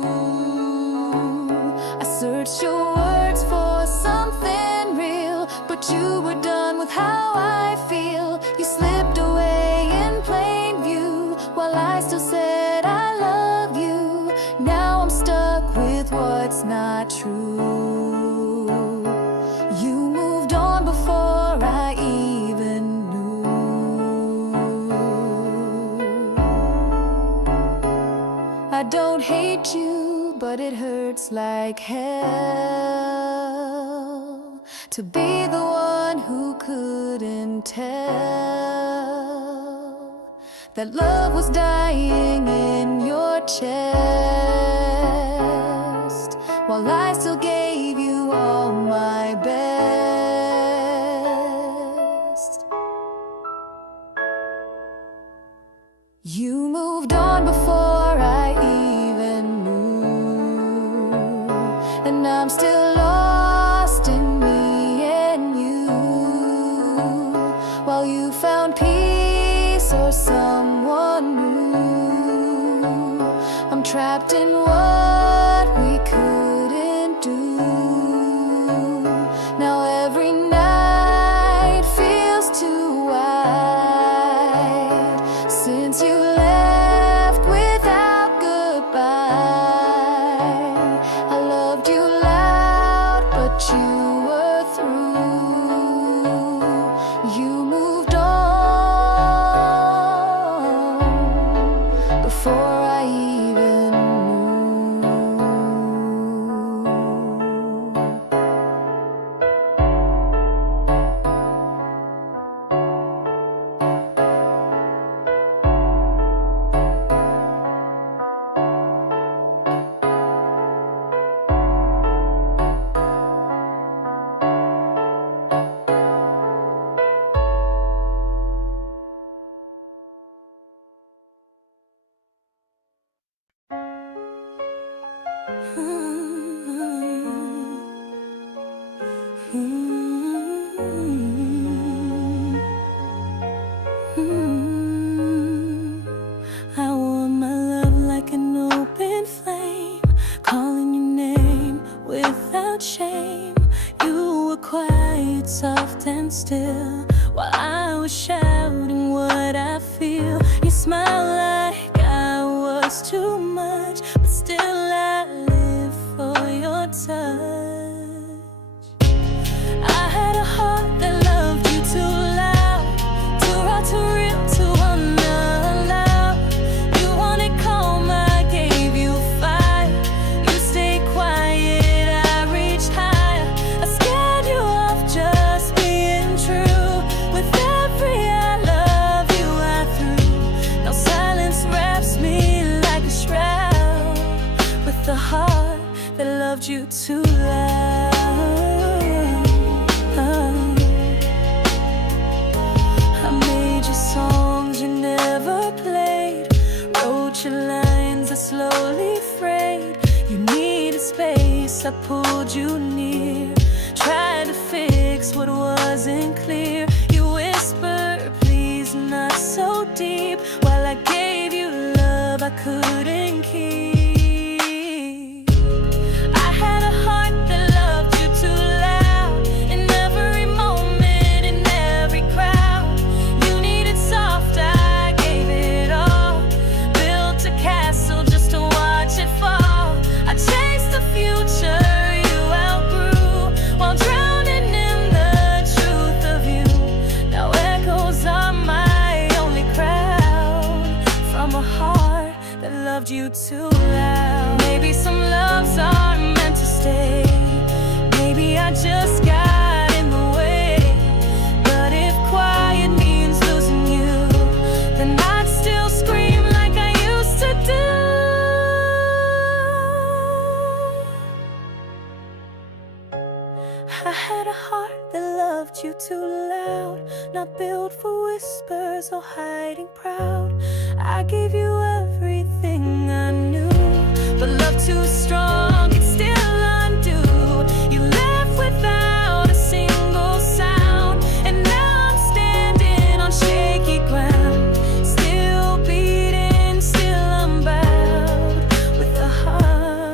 I searched your words for something real, but you were done with how I feel. You slipped away in plain view while I still said I love you. Now I'm stuck with what's not true. You moved on before I even knew. I don't hate you, but it hurts like hell to be the one who couldn't tell that love was dying in your chest, while I still gave you all my best. You moved on before I even knew, and I'm still lost in me and you, while you found peace or someone new. I'm trapped in what we couldn't do. Now every night feels too wide since you left without goodbye. I loved you loud, but you were through. You moved on before I even knew. I want my love like an open flame, calling your name without shame. You were quiet, soft and still, while I was shouting what I feel. You smiled like I was too much, but still I live for your touch. I had a heart that loved you too loud, too raw, too real, too unallowed. You wanted calm, I gave you fire. You stayed quiet, I reached higher. I scared you off just being true. With every I love you I threw. Now silence wraps me like a shroud, with the heart that loved you too loud. I made you songs you never played, wrote your lines that slowly frayed. You needed space, I pulled you near, tried to fix what wasn't clear. You whispered, please not so deep, while I gave you love I couldn't keep. I had a heart that loved you too loud, in every moment, in every crowd. You needed soft, I gave it all, built a castle just to watch it fall. I chased the future you outgrew, while drowning in the truth of you. Now echoes are my only crown, from a heart that loved you too loud. Maybe some loves aren't meant to stay, maybe I just got in the way. But if quiet means losing you, then I'd still scream like I used to do. I had a heart that loved you too loud, not built for whispers or hiding proud. I gave you everything I knew, but love too strong, it's still undo. You left without a single sound, and now I'm standing on shaky ground, still beating, still unbowed, with a heart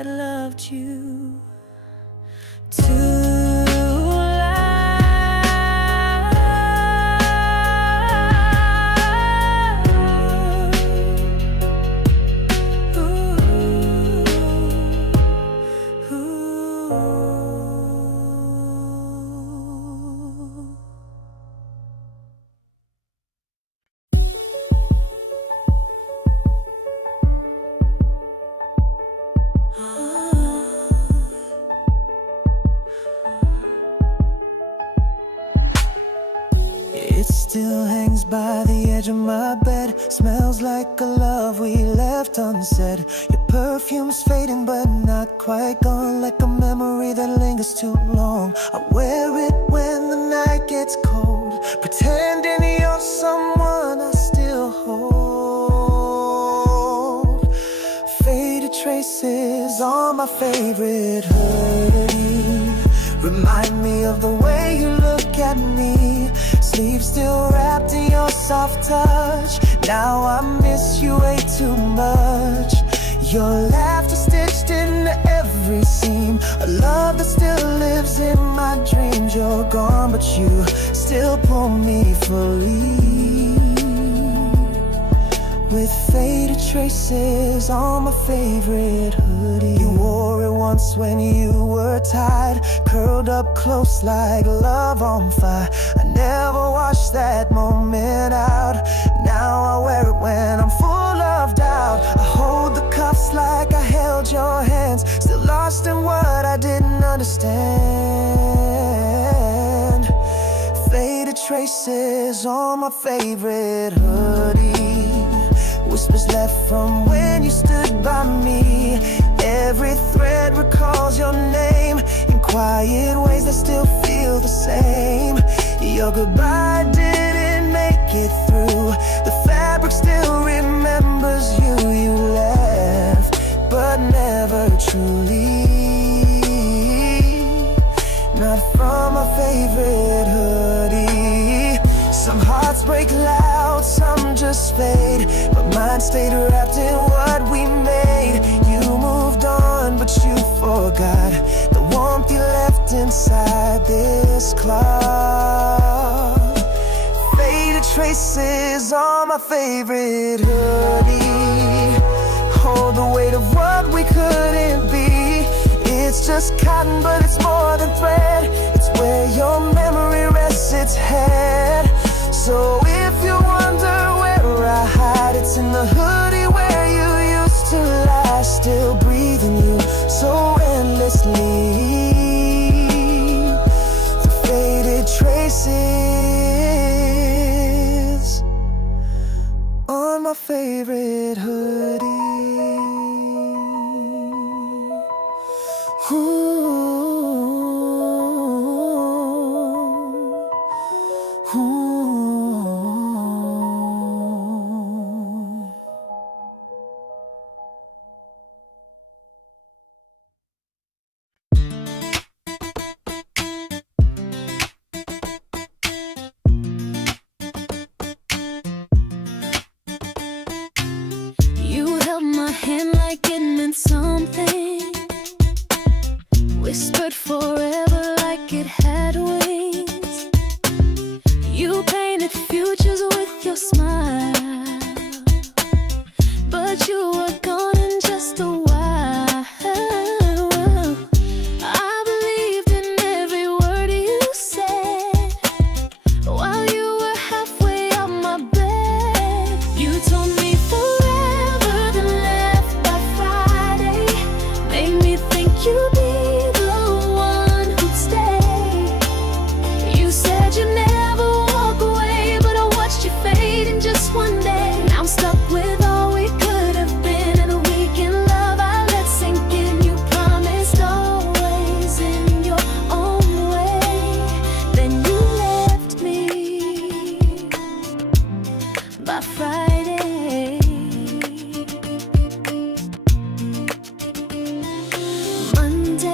I loved you too It still hangs by the edge of my bed. Smells like a love we left unsaid. Your perfume's fading but not quite gone. Like a memory that lingers too long. I wear it when the night gets cold, pretending you're someone I still hold. Faded traces on my favorite hoodie remind me of the way you look at me. Sleep still wrapped in your soft touch. Now I miss you way too much. Your laughter stitched into every seam. A love that still lives in my dreams. You're gone but you still pull me fully. With faded traces on my favorite hoodie. You wore it once when you were tired, curled up close like love on fire. I never washed that moment out. Now I wear it when I'm full of doubt. I hold the cuffs like I held your hands, still lost in what I didn't understand. Faded traces on my favorite hoodie. Whispers left from when you stood by me. Every thread recalls your name in quiet ways that still feel the same. Your goodbye didn't make it through. The fabric still remembers you. You left, but never truly. Not from my favorite hoodie. Some hearts break loud, some just fade, but mine stayed wrapped in what we made. You moved on, but you forgot the warmth you left inside this cloth. Faded traces on my favorite hoodie hold the weight of what we couldn't be. It's just cotton, but it's more than thread. It's where your memory rests its head. So if you wonder where I hide, it's in the hoodie where you used to lie. Still breathing you so endlessly. The faded traces on my favorite hoodie. Ooh. Something whispered forever like it had wings. You painted futures with your smile, but you were gone in just a while. I believed in every word you said while you were halfway up my bed. You told me forever, then left by Friday. Made me think you'd be the one who'd stay. You said you'd never walk away, but I watched you fade in just one day. Now I'm stuck with all we could have been, and a weekend love I let sink in. You promised always in your own way, then you left me by Friday. Monday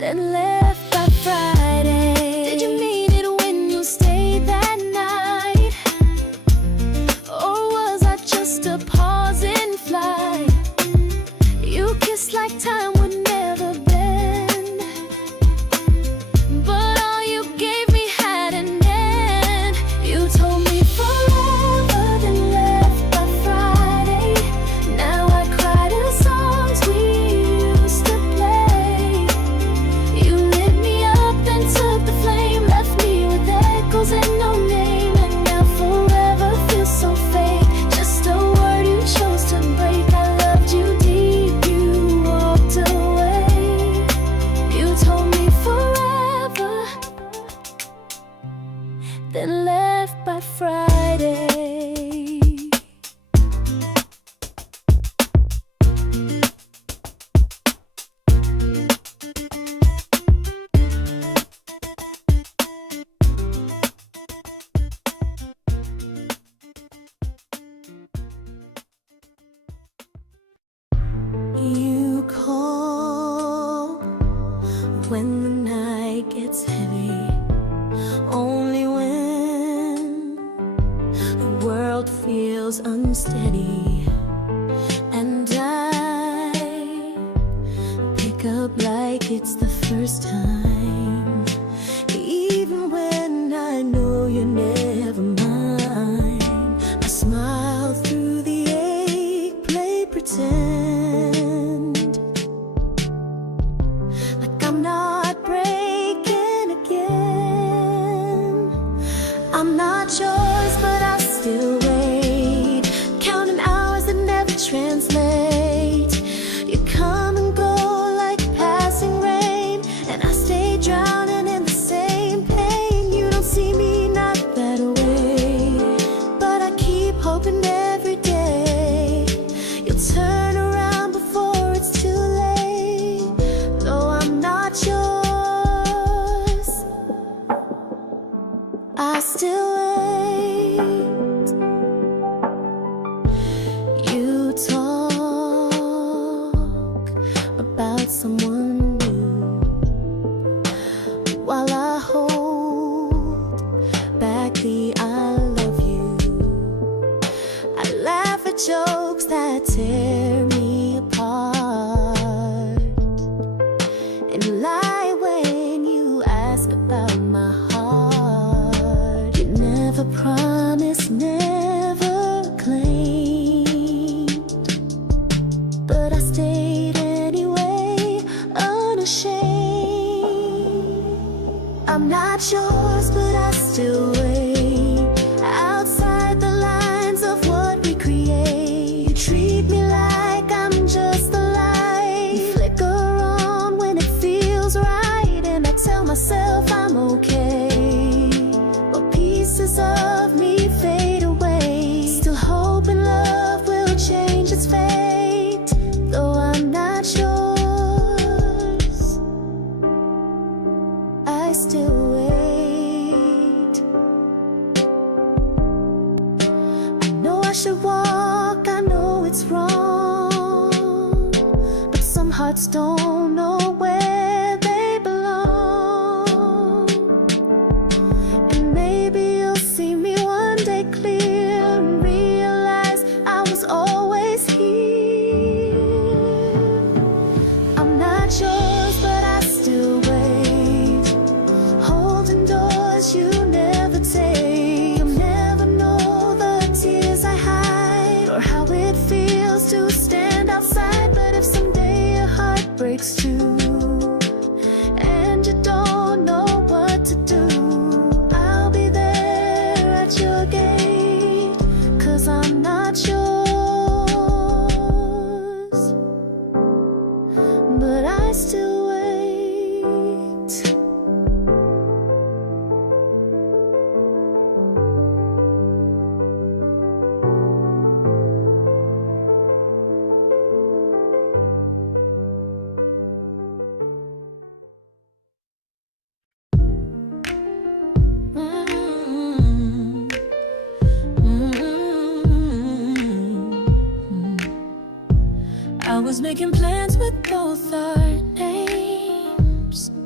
then left by Friday. Did you mean it when you stayed that night? Or was I just a pause in flight? You kissed like time would never bend, but all you gave me had an end. You told me forever, then left by Friday. Now I cry to songs we used to play. You lit me up, then took the flame, left me with echoes and no name. And now forever feels so fake, just a word you chose to break. I loved you deep, you walked away. You told me forever, then left by Friday. You call when the night gets heavy, only when the world feels unsteady. And I pick up like it's the first time, even when I know you're never mine. I smile through the ache, play pretend like I'm not breaking again. I'm not yours, but I still wait, counting hours that never translate. You come and go like passing rain, and I stay drowning in the same pain. You don't see me not that way, but I keep hoping every day you'll turn around before it's too late. Though I'm not yours, I still wait. You talk about someone new while I hold back the I love you. I laugh at jokes that tear me apart, and lie when you ask about my heart. You never promised, never claimed, but I stayed anyway, unashamed. I'm not yours, but I still wait outside the lines of what we create. You treat me like I'm just the light. You flicker on when it feels right, and I tell myself I'm okay, but pieces of me fade away. Still hoping love will change its fate, though I'm not yours, I still wait. I know I should walk, I know it's wrong, but some hearts don't know where they belong. And maybe you'll see me one day clear and realize I was always here. I'm not yours, but I still wait, holding doors you never take. You'll never know the tears I hide, or how it feels to stand outside. But if someday your heart breaks too, and you don't know what to do, I'll be there at your gate, 'cause I'm not yours, but I still wait. I was making plans with both our names,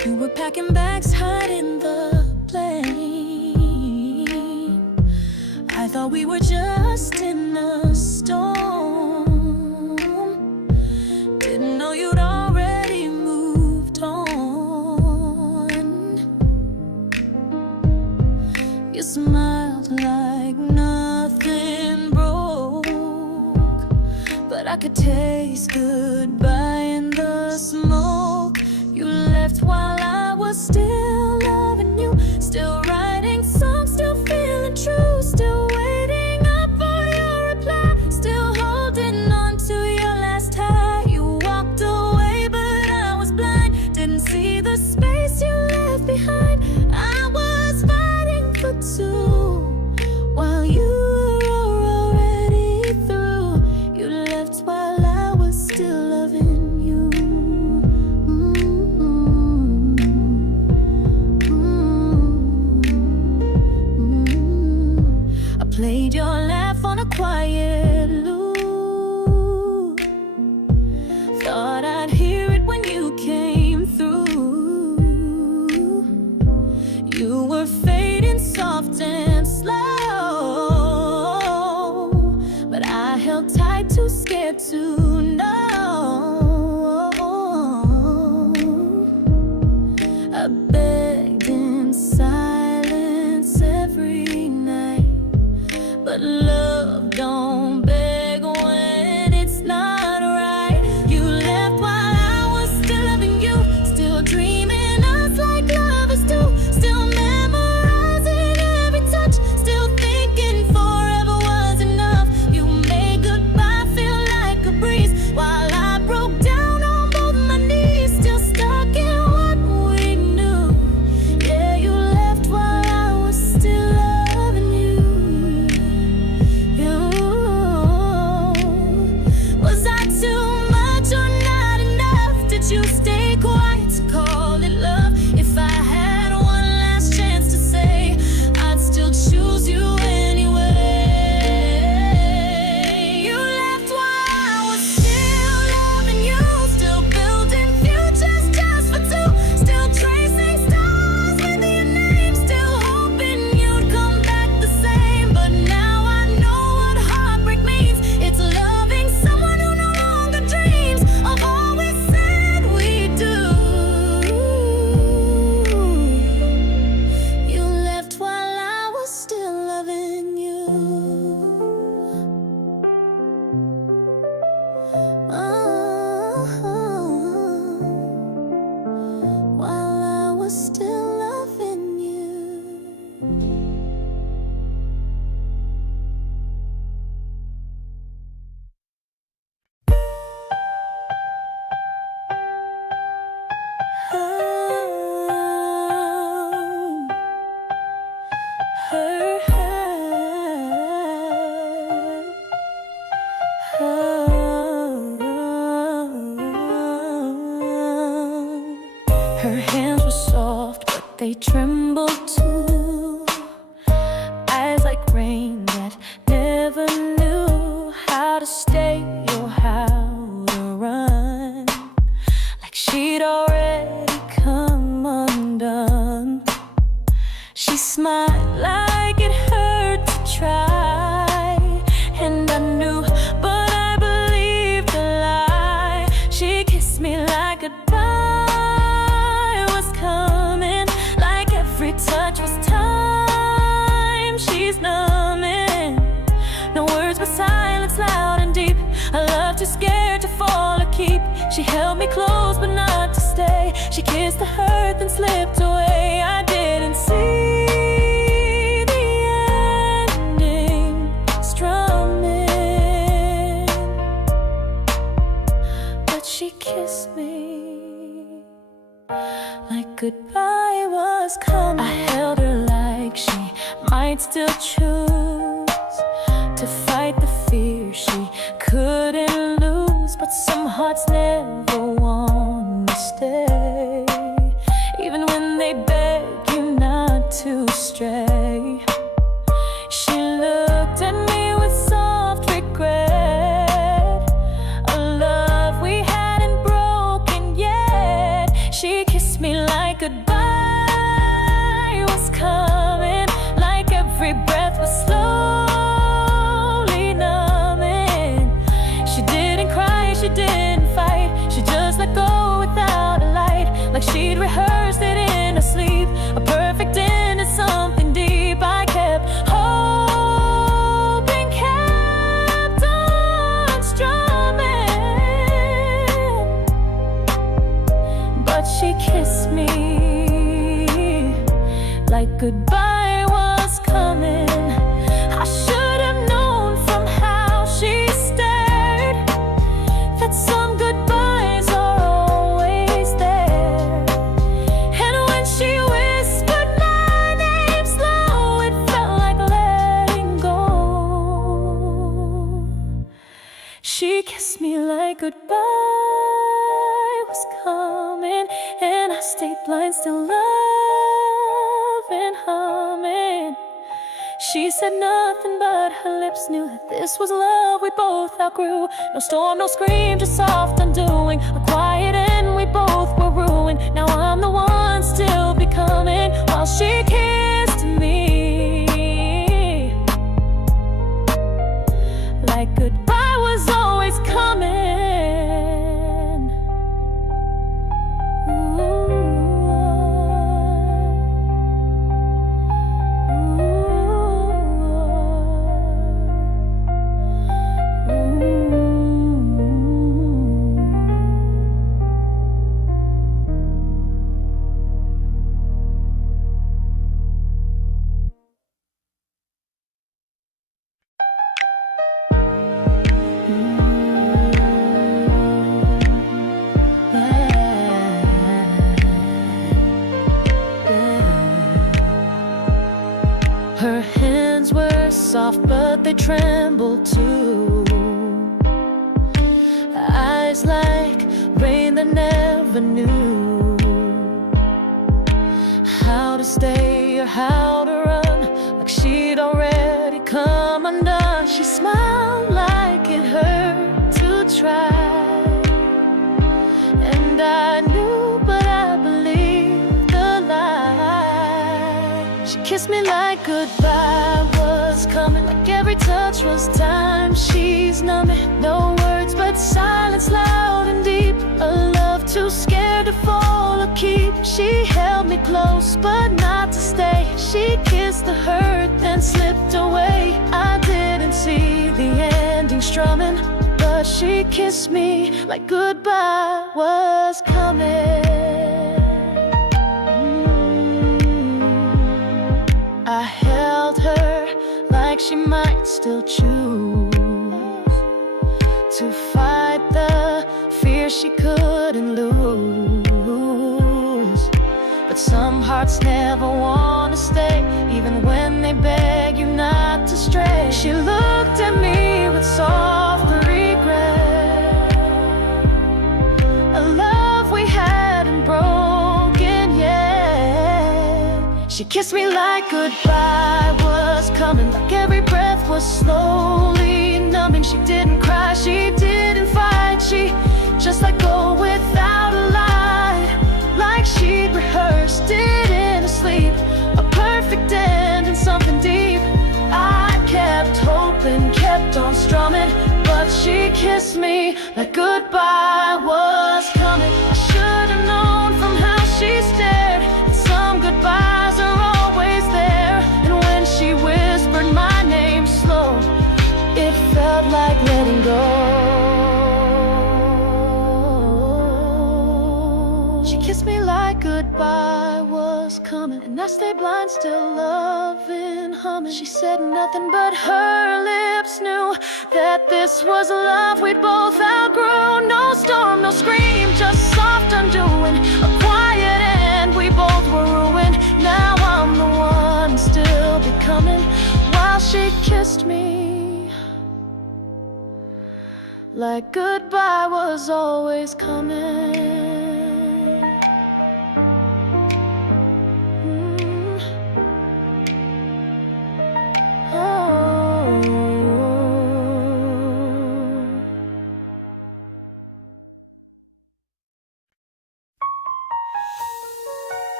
packing bags, hiding the plane. I thought we were just in a storm. Didn't know you'd already moved on. You smiled like nothing broke, but I could taste goodbye in the smoke. You left while I was still loving you, still writing songs, still feeling true, still waiting up for your reply, still holding on to your last tie. You walked away, but I was blind, didn't see the space you left behind. I was fighting for two while you were already through. You left while I was still loving you. I played your laugh on a quiet loop. Thought I'd hear it when you came through. You were fading soft and slow, but I held tight, too scared to know. I begged in silence every night, but love don't beg when it's not right. You left while I was still loving you, still dreaming us like lovers do, still memorizing every touch, still thinking forever was enough. You made goodbye feel like a breeze while I broke down on both my knees, still stuck in what we knew. Yeah, you left while I was still loving you. Was I too much or not enough? Did you stay quiet to call it love? If I had one last chance to say, I'd still choose you anyway. You left while I was still loving you, still building futures just for two, still tracing stars with your name, still hoping you'd come back the same. But now I know what heartbreak means. It's loving someone who no longer dreams of all we said we'd do. You left while I was still loving you. While I was still loving you. Her hands were soft, but they trembled too. Eyes like rain that never knew how to stay or how to run. Like she'd already come undone. She smiled like it hurt to try, and I knew, but I believed a lie. She kissed me like goodbye was coming, like every touch was time. She's numbing, no words but silence loud and deep. A love too scared to fall or keep. She held me close but not to stay. She kissed the hurt then slipped away. I didn't see the ending strumming, but she kissed me like goodbye was coming. I held her like she might still choose to fight the fear she couldn't lose. But some hearts never want to stay, even when they beg you not to stray. She looked at me with soft regret, a love we hadn't broken yet. She kissed me like like goodbye was coming, like every breath was slowly numbing. She didn't cry, she didn't fight, she just let go without a light, like she'd rehearsed it in her sleep. A perfect end is something deep. I kept hoping, kept on strumming, but she kissed me like goodbye was coming. I should have known from how she stared that some goodbyes are always there. And when she whispered my name slow, it felt like letting go. She kissed me like goodbye was coming, and I stayed blind, still loving, humming. She said nothing, but her lips knew that this was love we both outgrew. No storm, no scream, just soft undoing. A quiet end, we both were ruined. Now I'm the one still becoming, while she kissed me like goodbye was always coming. Her hands were soft, but they trembled too. Eyes like rain that never knew how to stay or how to run, like she'd already come undone. She smiled like it hurt to try, and I knew, but I believed the lie. She kissed me like goodbye was coming, like every touch was time. She's numbing, no words but silence, loud and deep. A love too scared to fall or keep. She held me close, but not to stay. She kissed the hurt, then slipped away. I didn't see the ending strumming, but she kissed me like goodbye was coming. I held her like she might still choose to fight the fear she couldn't lose. But some hearts never want to stay, even when they beg you not to stray. She looked at me with soft regret, a love we hadn't broken yet. She kissed me like goodbye was coming, like every breath was slowly numbing. She didn't cry, she didn't fight, she just let go without a lie, like she'd rehearsed it in her sleep. A perfect end and something deep. I kept hoping, kept on strumming, but she kissed me like goodbye was coming. I should have known from how she stared that some goodbyes are always there. And when she whispered my name slow, it felt like letting go. She kissed me like goodbye was coming, and I stayed blind, still loving, humming. She said nothing, but her lips knew that this was a love we'd both outgrew. No storm, no scream, just soft undoing. A quiet end, we both were ruined. Now I'm the one still becoming, while she kissed me like goodbye was always coming.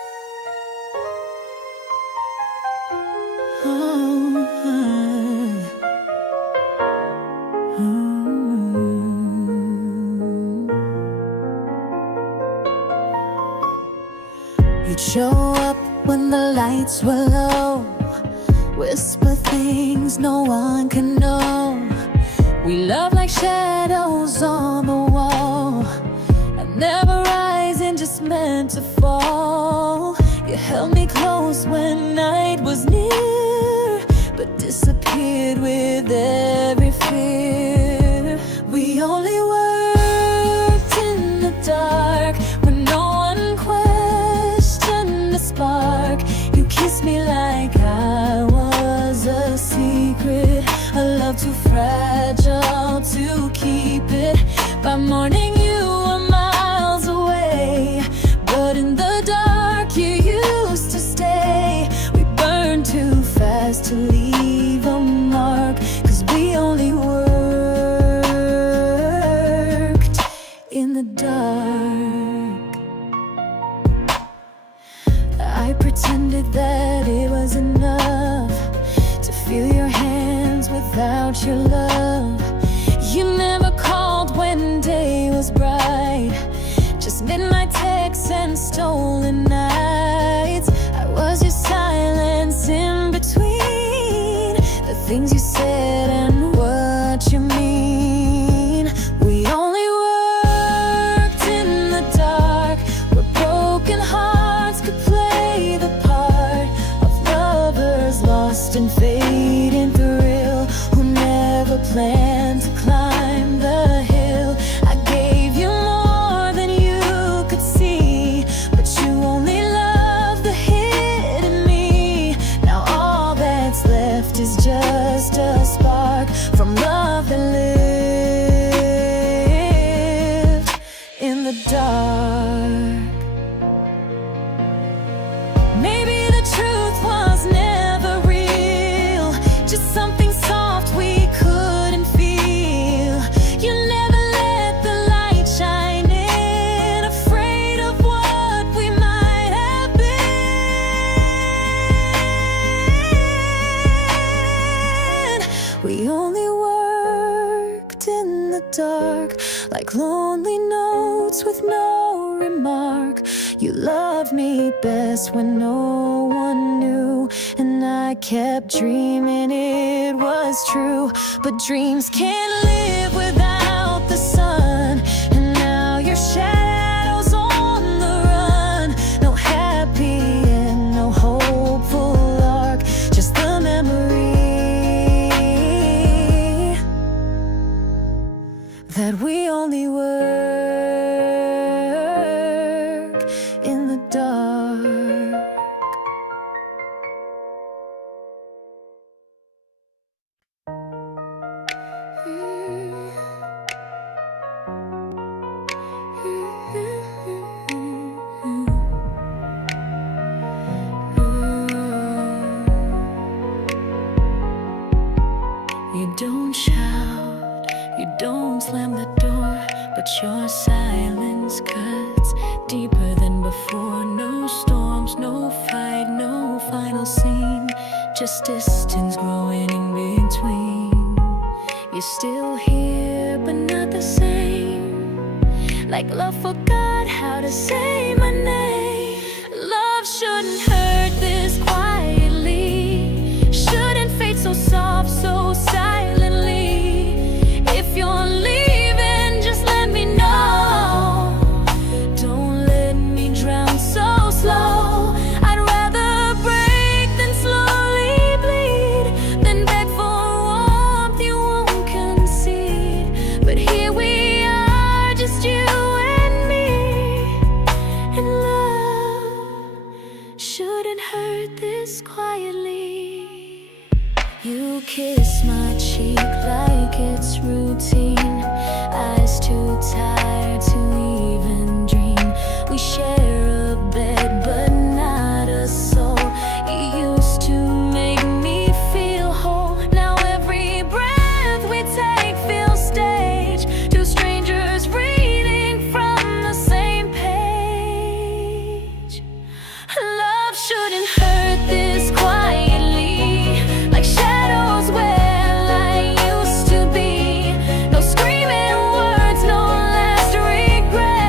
You'd show up when the lights were low, whisper things no one can know. We love like shadows on the wall, and never rising, just meant to fall. You held me close when night was near, but disappeared with every fear. We only worked in the dark when no one questioned the spark. You kissed me like I was a secret, a love too fragile to keep it. By morning you were miles away, but in the dark you used to stay. We burned too fast to leave a mark, 'cause we only worked in the dark. I pretended that it was enough to feel your hands without your love. You never called when day was bright, just midnight texts and stolen nights. I was your silence in between the things you said and what you mean. We only worked in the dark, where broken hearts could play the part of lovers lost in fading thrill, who never planned to climb the hill. I gave you more than you could see, but you only loved the hidden me. Now all that's left is just a spark from love that lived in the dark. Maybe the truth was never real, just something soft we couldn't feel. You never let the light shine in, afraid of what we might have been. We only worked in the dark, like lonely notes with no remark. You loved me best when no one knew, and I kept dreaming it was true. But dreams can't live without the sun, and now your shadow's on the run. No happy and no hopeful arc, just the memory that we only work in the dark. You don't shout, you don't slam the door, but your silence cuts deeper than before. No storms, no fight, no final scene, just distance growing in between. You're still here, but not the same, like love forgot how to say my name. Love shouldn't hurt this quietly, shouldn't fade so soft, so silently. If you're leaving, just let me know. Don't let me drown so slow. I'd rather break than slowly bleed, than beg for warmth you won't concede. But here we are, just you and me, and love shouldn't hurt this quietly. You kiss my cheek like it's routine, eyes too tired to even dream. We share a bed but not a soul. You used to make me feel whole. Now every breath we take feels staged, two strangers reading from the same page. Love shouldn't hurt this quietly, like shadows where I used to be. No screaming words, no last regret.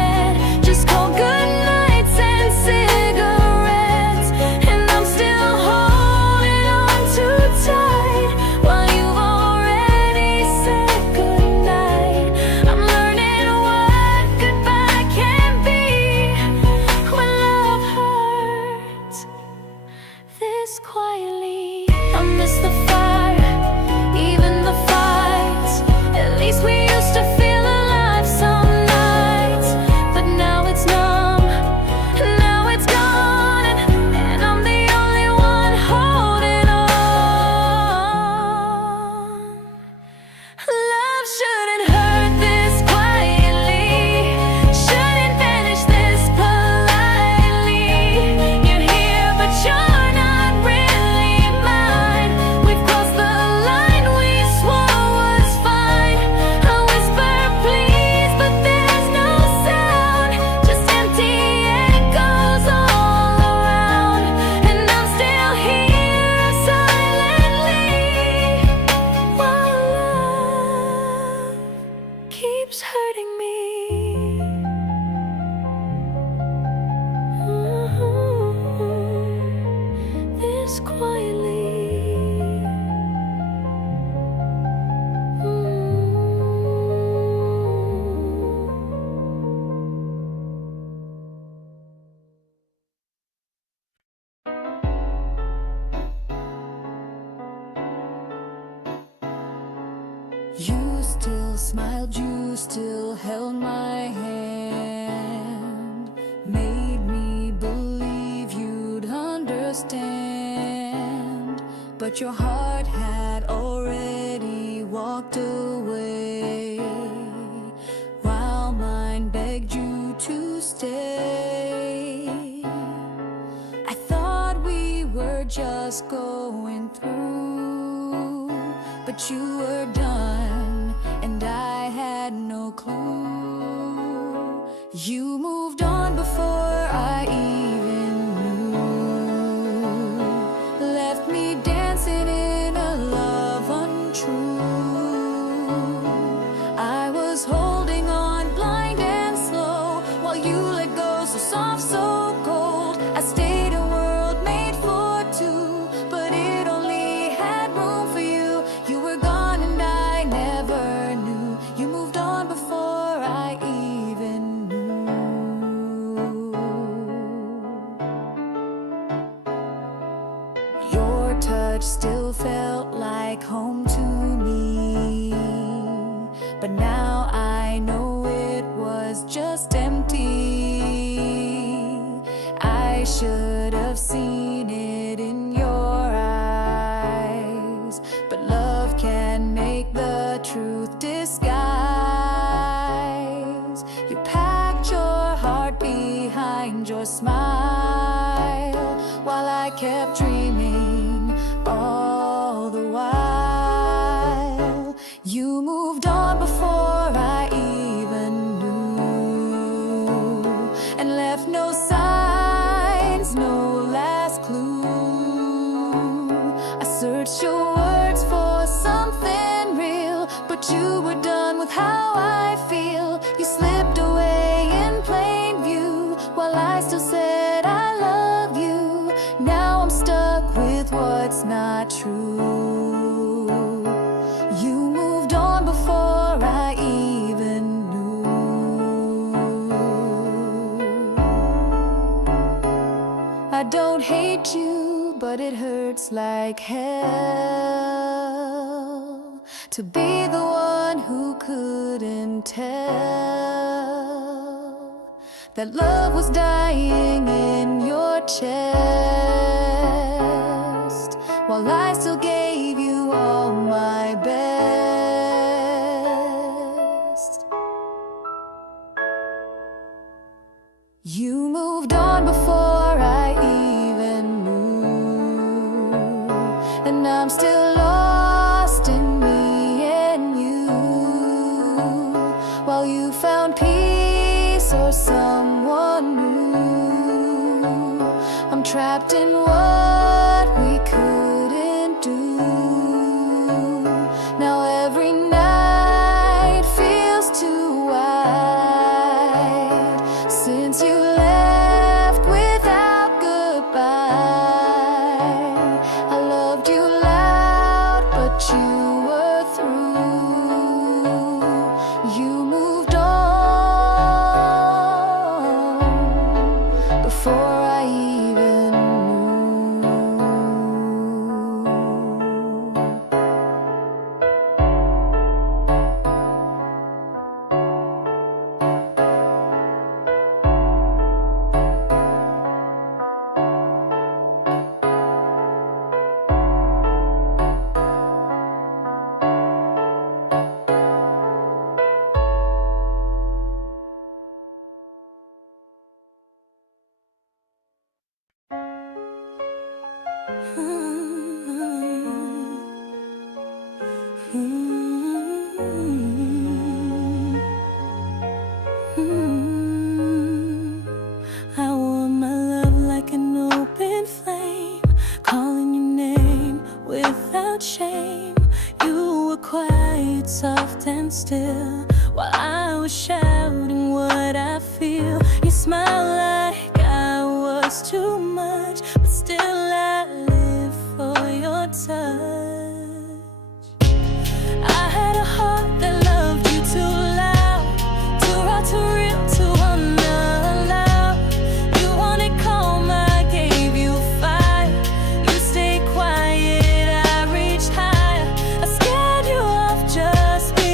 You still smiled, you still held my hand, made me believe you'd understand. But your heart had already walked away, while mine begged you to stay. I thought we were just going through, but you were done, and I had no clue. You moved on before I even knew, left me dancing in a love untrue. I was holding on blind and slow, while you let go so soft, so cold. I stayed a world made for two, but it only had room for you. You were gone and I never knew. You moved on before I even knew. Your touch still felt like home to me, but now I know it was just empty. I should have seen it in your eyes, but love can make the truth disguise. You packed your heart behind your smile, while I kept dreaming all the while. You moved on before I even knew, and left no signs, no last clue. I searched your words for something real, but you were done with how I feel. You slipped away in plain view, while I still said I love you. Now I'm stuck with what's not true. You moved on before I even knew. I don't hate you, but it hurts like hell to be the one who couldn't tell that love was dying in your chest, while I still gave you all my best. You moved on before I even knew, and I'm still lost in me and you, while you found peace or someone new. I'm trapped in what we couldn't do. Now every night feels too wide, since you left without goodbye. I loved you loud, but you were through. You moved on before I even knew. I wore my love like an open flame, calling your name without shame. You were quiet, soft and still, while I was shouting what I feel. You smiled like I was too much, but still I live for your touch. I had a heart that loved you too loud, too raw, too real, too unallowed. You wanted calm, I gave you fire. You stayed quiet, I reached higher. I scared you off just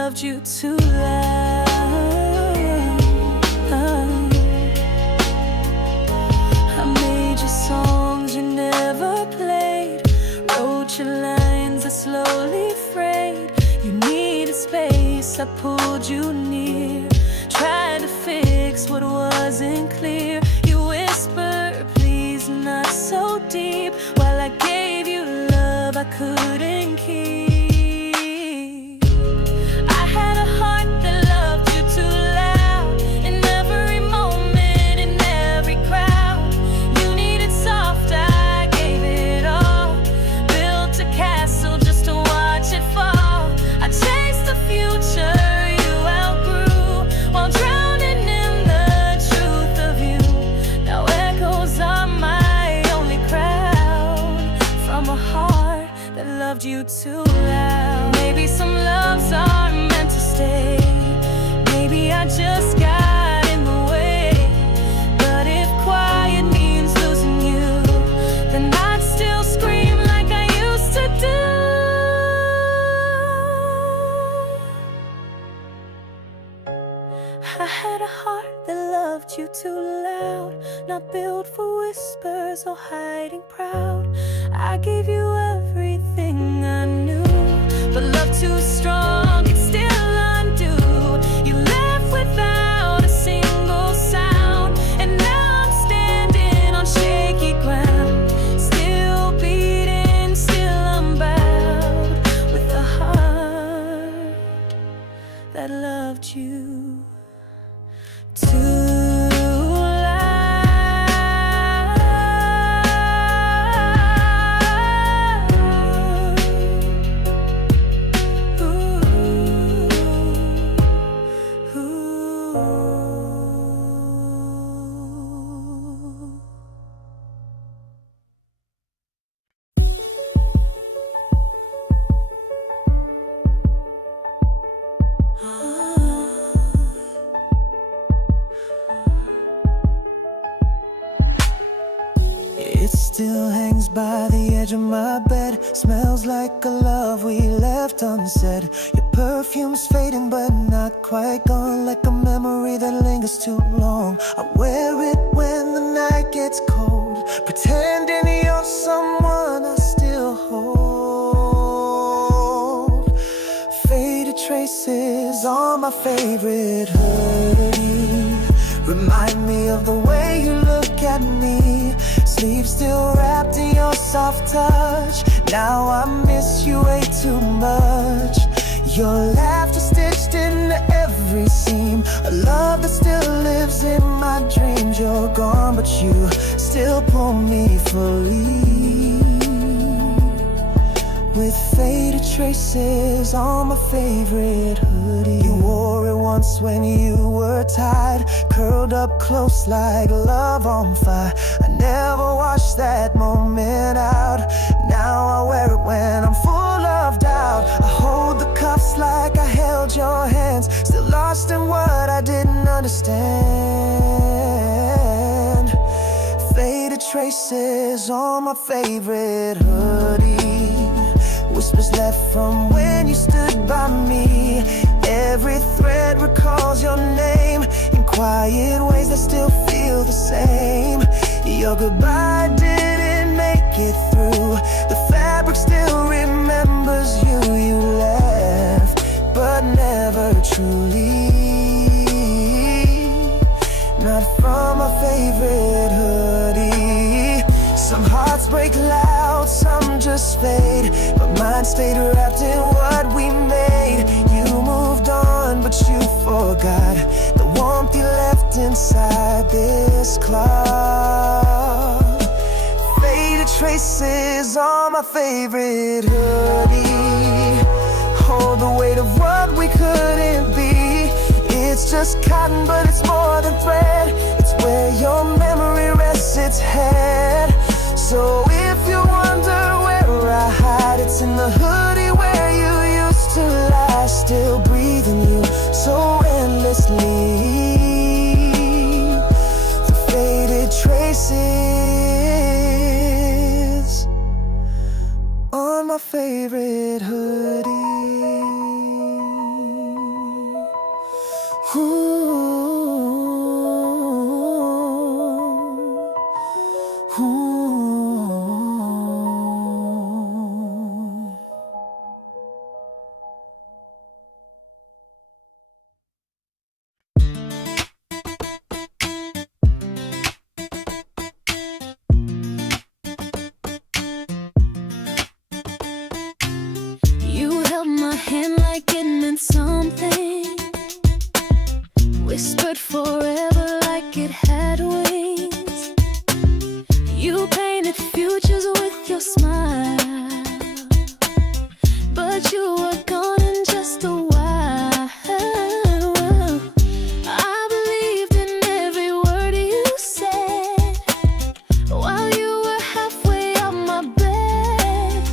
loved you too loud. I made you songs you never played, wrote your lines that slowly frayed. You needed space, I pulled you near, tried to fix what wasn't clear. You whispered, please not so deep, while I gave you love I couldn't keep. I had a heart that loved you too loud. In every moment, in every crowd, you needed soft, I gave it all. Built a castle just to watch it fall. I chased the future you outgrew, while drowning in the truth of you. Now echoes are my only crowd, from a heart that loved you too loud. Maybe some loves are meant to stay, maybe I just got in the way. But if quiet means losing you, then I'd still scream like I used to do. I had a heart that loved you too loud, not built for whispers or hiding proud. I gave you everything I knew, but love too strong could still undo. You left without a single sound, and now I'm standing on shaky ground, still beating, still unbound, with a heart that loved you too It still hangs by the edge of my bed. Smells like a love we left unsaid. Your perfume's fading but not quite gone, like a memory that lingers too long. I wear it when the night gets cold, pretending you're someone I still hold. Faded traces on my favorite hoodie remind me of the way you look at me. Sleep still wrapped in your soft touch. Now I miss you way too much. Your laughter stitched into every seam, a love that still lives in my dreams. You're gone, but you still pull me fully, with faded traces on my favorite hoodie. You wore it once when you were tired, curled up close like love on fire. I never washed that moment out. Now I wear it when I'm full of doubt. I hold the cuffs like I held your hands, still lost in what I didn't understand. Faded traces on my favorite hoodie, whispers left from when you stood by me. Every thread recalls your name in quiet ways that still feel the same. Your goodbye didn't make it through. The fabric still remembers you. You left, but never truly. Not from my favorite hoodie. Some hearts break loud, some just fade, but mine stayed wrapped in what we made. You moved on, but you forgot the warmth you left inside this clock. Faded traces on my favorite hoodie hold the weight of what we couldn't be. It's just cotton, but it's more than thread. It's where your memory rests its head. So if you wonder where I hide, it's in the hoodie where you used to lie, still breathing you so endlessly. The faded traces on my favorite hoodie.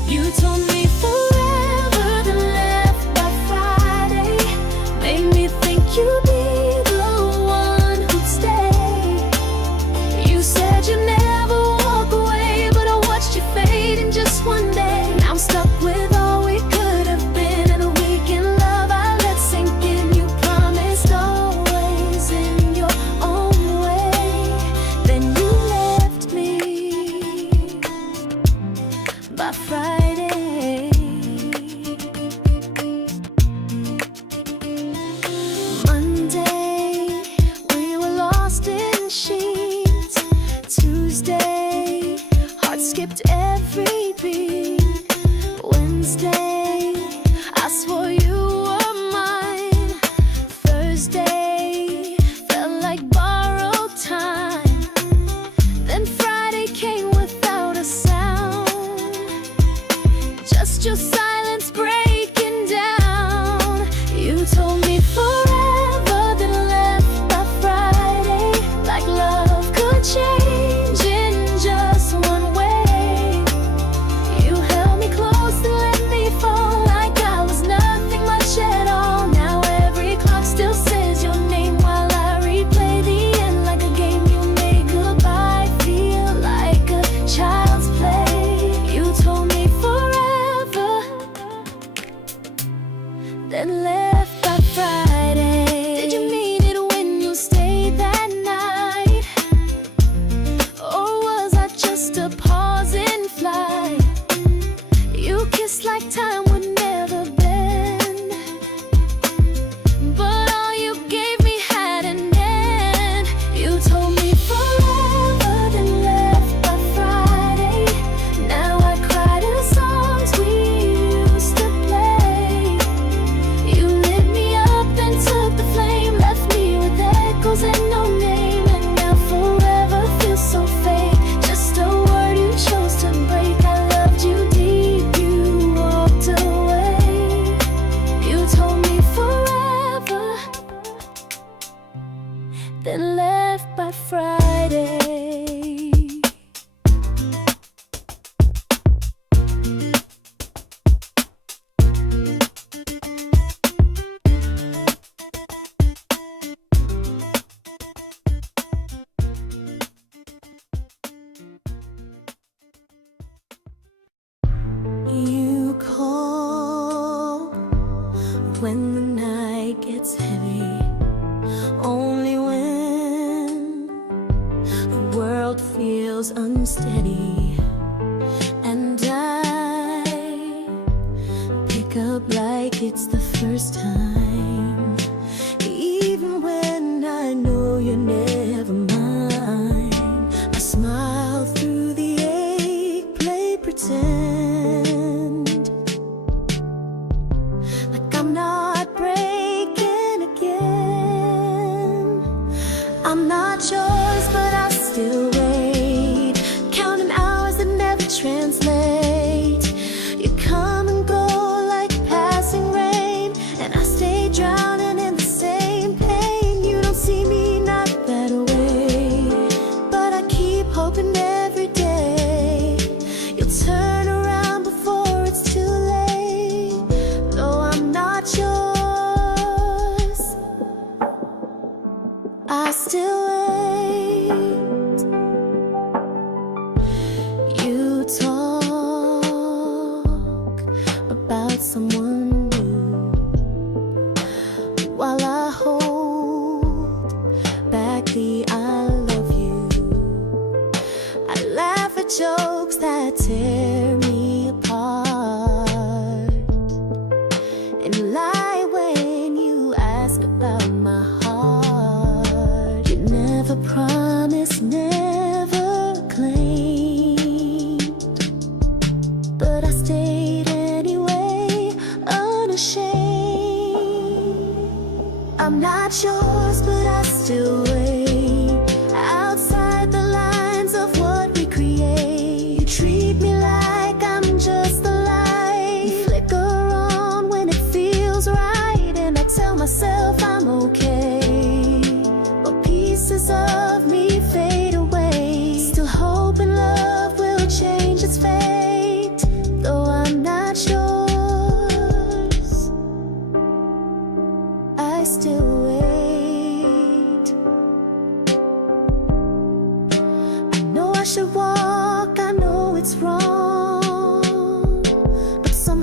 You told me forever, then left by Friday. Made me think you'd be the one who'd stay. You said you'd never walk away, but I watched you fade in just one day. Now I'm stuck with all we could have been, and a week in love I let sink in. You promised always in your own way, then you left me by Friday. Monday, we were lost in sheets. Tuesday, heart skipped every beat. Wednesday, I swore you were mine. Thursday, felt like borrowed time. Then Friday came without a sound. Just your silence breaking down. You told me forever, then left by Friday. Like love could change in just one way. You held me close and let me fall like I was nothing much at all. Now every clock still says your name while I replay the end like a game. You made goodbye feel like a child's play. You told me forever, then left by Friday. Did you mean it when you stayed that night? Or was I just a pause in flight? You kissed like time would never bend, but all you gave me had an end. You told me forever, then left by Friday. Now I cry to the songs we used to play. You lit me up and took the flame, left me with echoes and no name. And now forever feels so fake, just a word you chose to break. I loved you deep, you walked away. You told me forever, then left by Friday. You call when the night gets heavy, only when the world feels unsteady. And I pick up like it's the first time, even when I know you're never mine. I smile through the ache, play pretend like I'm not breaking again. I'm not yours, but I still wait, counting hours that never translate. You come and go like passing rain, and I stay drowning in the same pain. You don't see me not that way, but I keep hoping every day you'll turn around before it's too late. Though I'm not yours, I still wait. You talk about someone new while I hold back the I love you. I laugh at jokes that tear me apart, and lie when you ask about my heart. You never promised, never claimed, but I stayed anyway, unashamed. I'm not yours, but I still wait outside the lines of what we create. You treat me like I'm just a light. You flicker on when it feels right, and I tell myself I'm okay, but pieces of me fade away. Still hoping love will change its fate, though I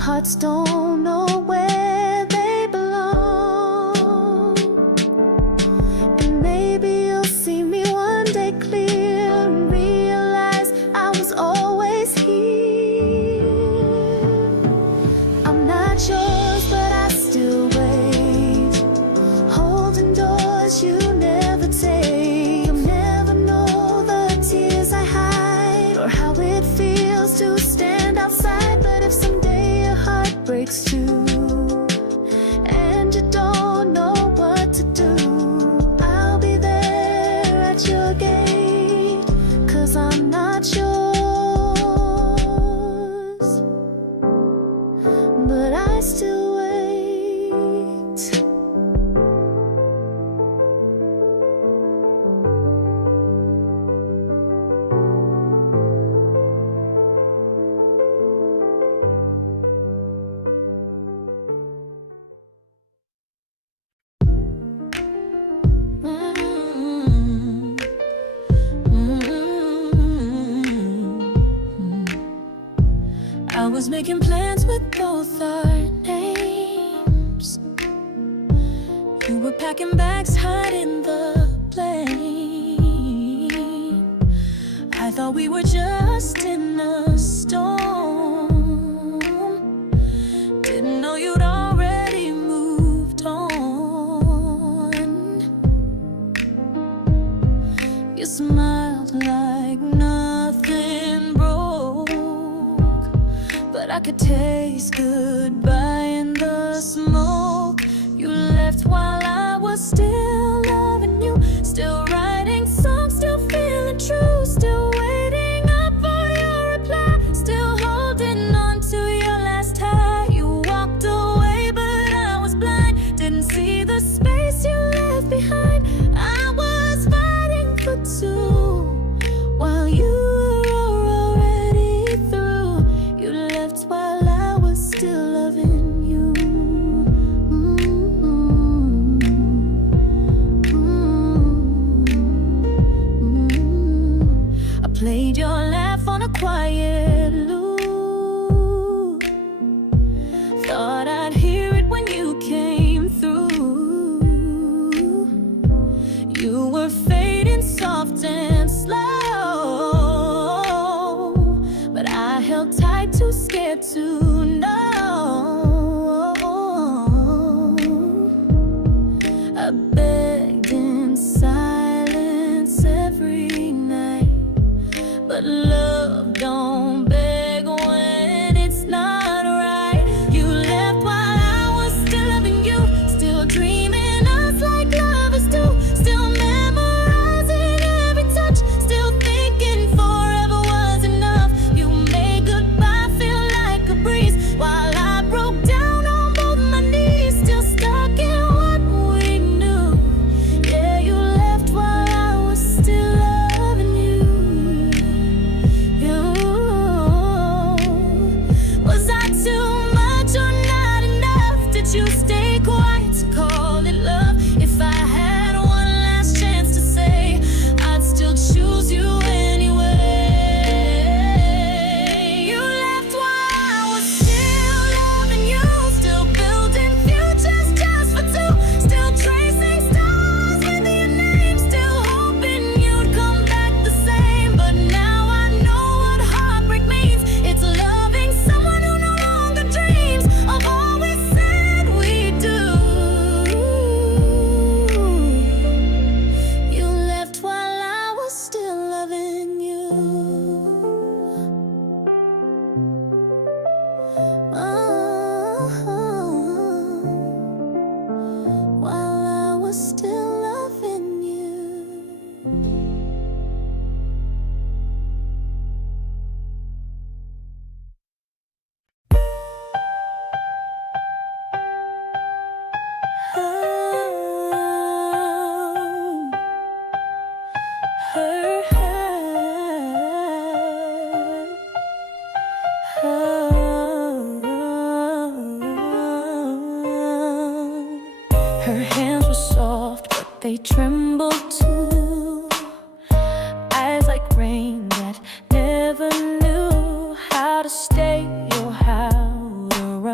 hearts don't know where they belong. And maybe you'll see me one day clear and realize I was always here. I'm not yours, but I still wait, holding doors you never take. You'll never know the tears I hide or how it feels to stand outside. But if someday your heart breaks too and you don't know what to do, I'll be there at your gate, 'cause I'm not yours, but I still wait. I was making plans with both our names. You were packing bags, hiding the blame. I thought we were just in a storm. Didn't know you'd already moved on. You smiled like nothing broke, but I could taste goodbye in the smoke. You left while I was still loving you, still writing songs, still feeling true, still waiting up for your reply, still holding on to your last tie. You walked away, but I was blind, didn't see the space you left behind. I was fighting for two while you were already through. You left while I was still loving you. I played your laugh on a quiet loop. Thought I'd hear it when you came through. You were fading soft and slow, but I held tight, too scared to know. I begged in silence every night, but love don't beg when it's not right. You left while I was still loving you, still dreaming us like lovers do, still memorizing every touch, still thinking forever was enough. You made goodbye feel like a breeze while I broke down on both my knees, still stuck in what we knew. Yeah, you left while I was still loving you. Was I too much or not enough? Did you stay quiet to call it love? If I had one last chance to say, I'd still choose you anyway. You left while I was still loving you, still building futures just for two, still tracing stars with your name, still hoping you'd come back the same. But now I know what heartbreak means. It's loving someone who no longer dreams of all we said we'd do. You left while I was still loving you. While I was still loving you. Her hands were soft, but they trembled too. Eyes like rain that never knew how to stay or how to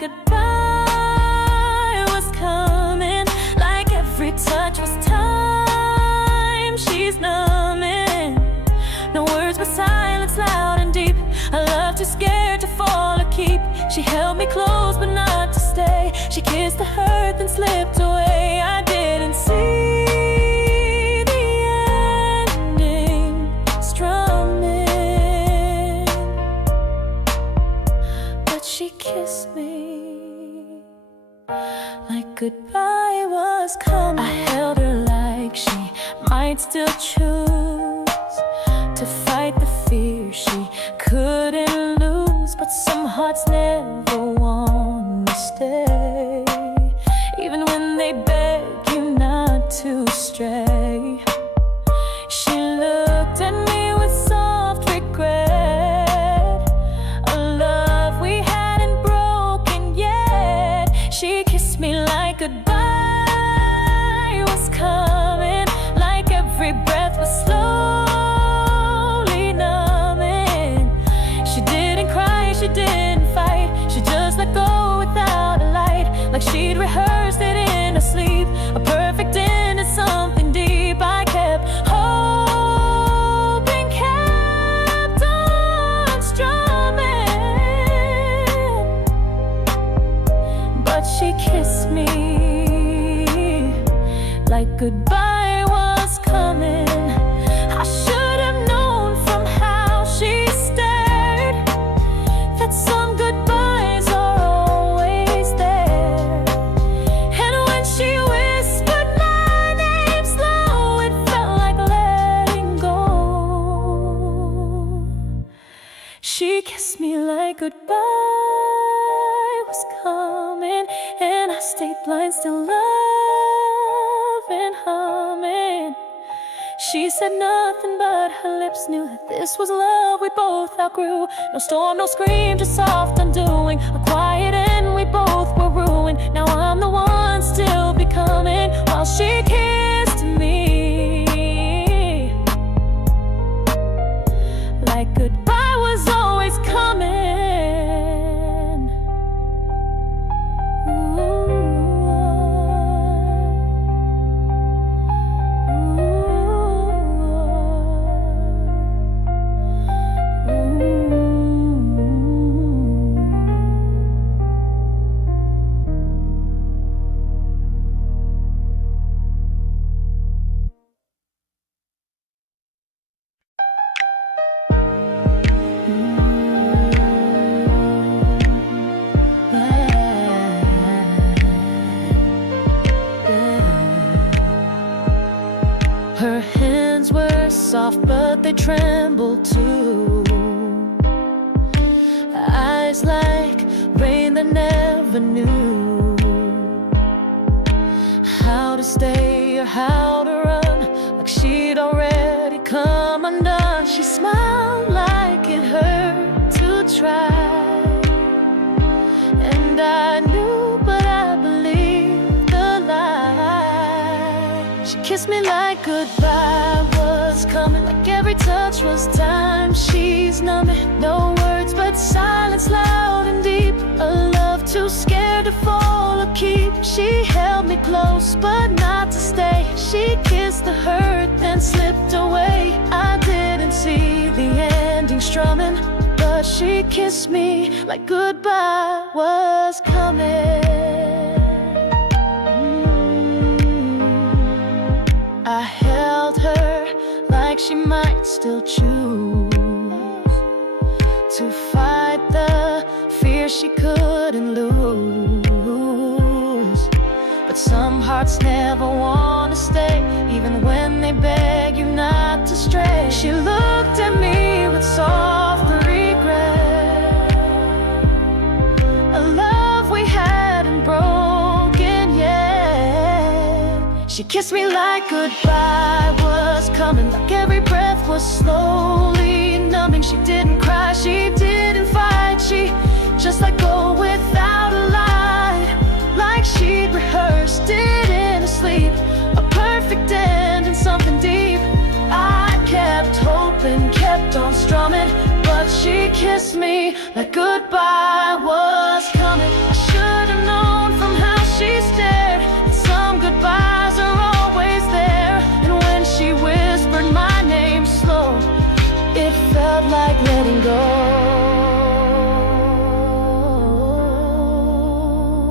goodbye was coming, like every touch was time. She's numbing, no words but silence, loud and deep. I love too scared to fall or keep. She held me close but not to stay. She kissed the hurt then slipped away. I didn't see the ending strumming, but she kissed me like goodbye was coming. I held her like she might still choose to fight the fear she couldn't lose. But some hearts never want to stay, even when they beg you not to stray. She looked at me with soft regret, a love we hadn't broken yet. She kissed me like goodbye was coming, like every breath was slowly numbing. She didn't cry, she didn't fight, she just let go without a light, like she'd rehearsed it in her sleep. A perfect end to something deep. I kept hoping, kept on strumming, but she kissed me like goodbye was coming. I should have known from how she stared that some goodbyes are always there. And when she whispered my name slow, it felt like letting go. She kissed me like goodbye was coming, and I stayed blind, still loving, humming. She said nothing, but her lips knew that this was love we both outgrew. No storm, no scream, just soft undoing. A quiet end, we both were ruined. Now I'm the one still becoming, while she kissed me like goodbye was always coming. Her hands were soft, but they trembled too. Eyes like rain that never knew how to stay or how to run, like she'd already come undone. She smiled like it hurt to try, and I knew, but I believed the lie. She kissed me like goodbye was coming, like every touch was time. She's numbing, no words but silence, loud and deep. A love too scared to fall or keep. She held me close but not to stay. She kissed the hurt then slipped away. I didn't see the ending strumming, but she kissed me like goodbye was coming. I held her like she might still choose to fight the fear she couldn't lose. But some hearts never want to stay, even when they beg you not to stray. She looked at me with soft regret, a love we hadn't broken yet. She kissed me like goodbye was coming, like every breath was slowly numbing. She didn't cry, she didn't fight, she just let go without a lie, like she'd rehearsed it in her sleep. A perfect end and something deep. I kept hoping, kept on strumming, but she kissed me like goodbye was coming. I should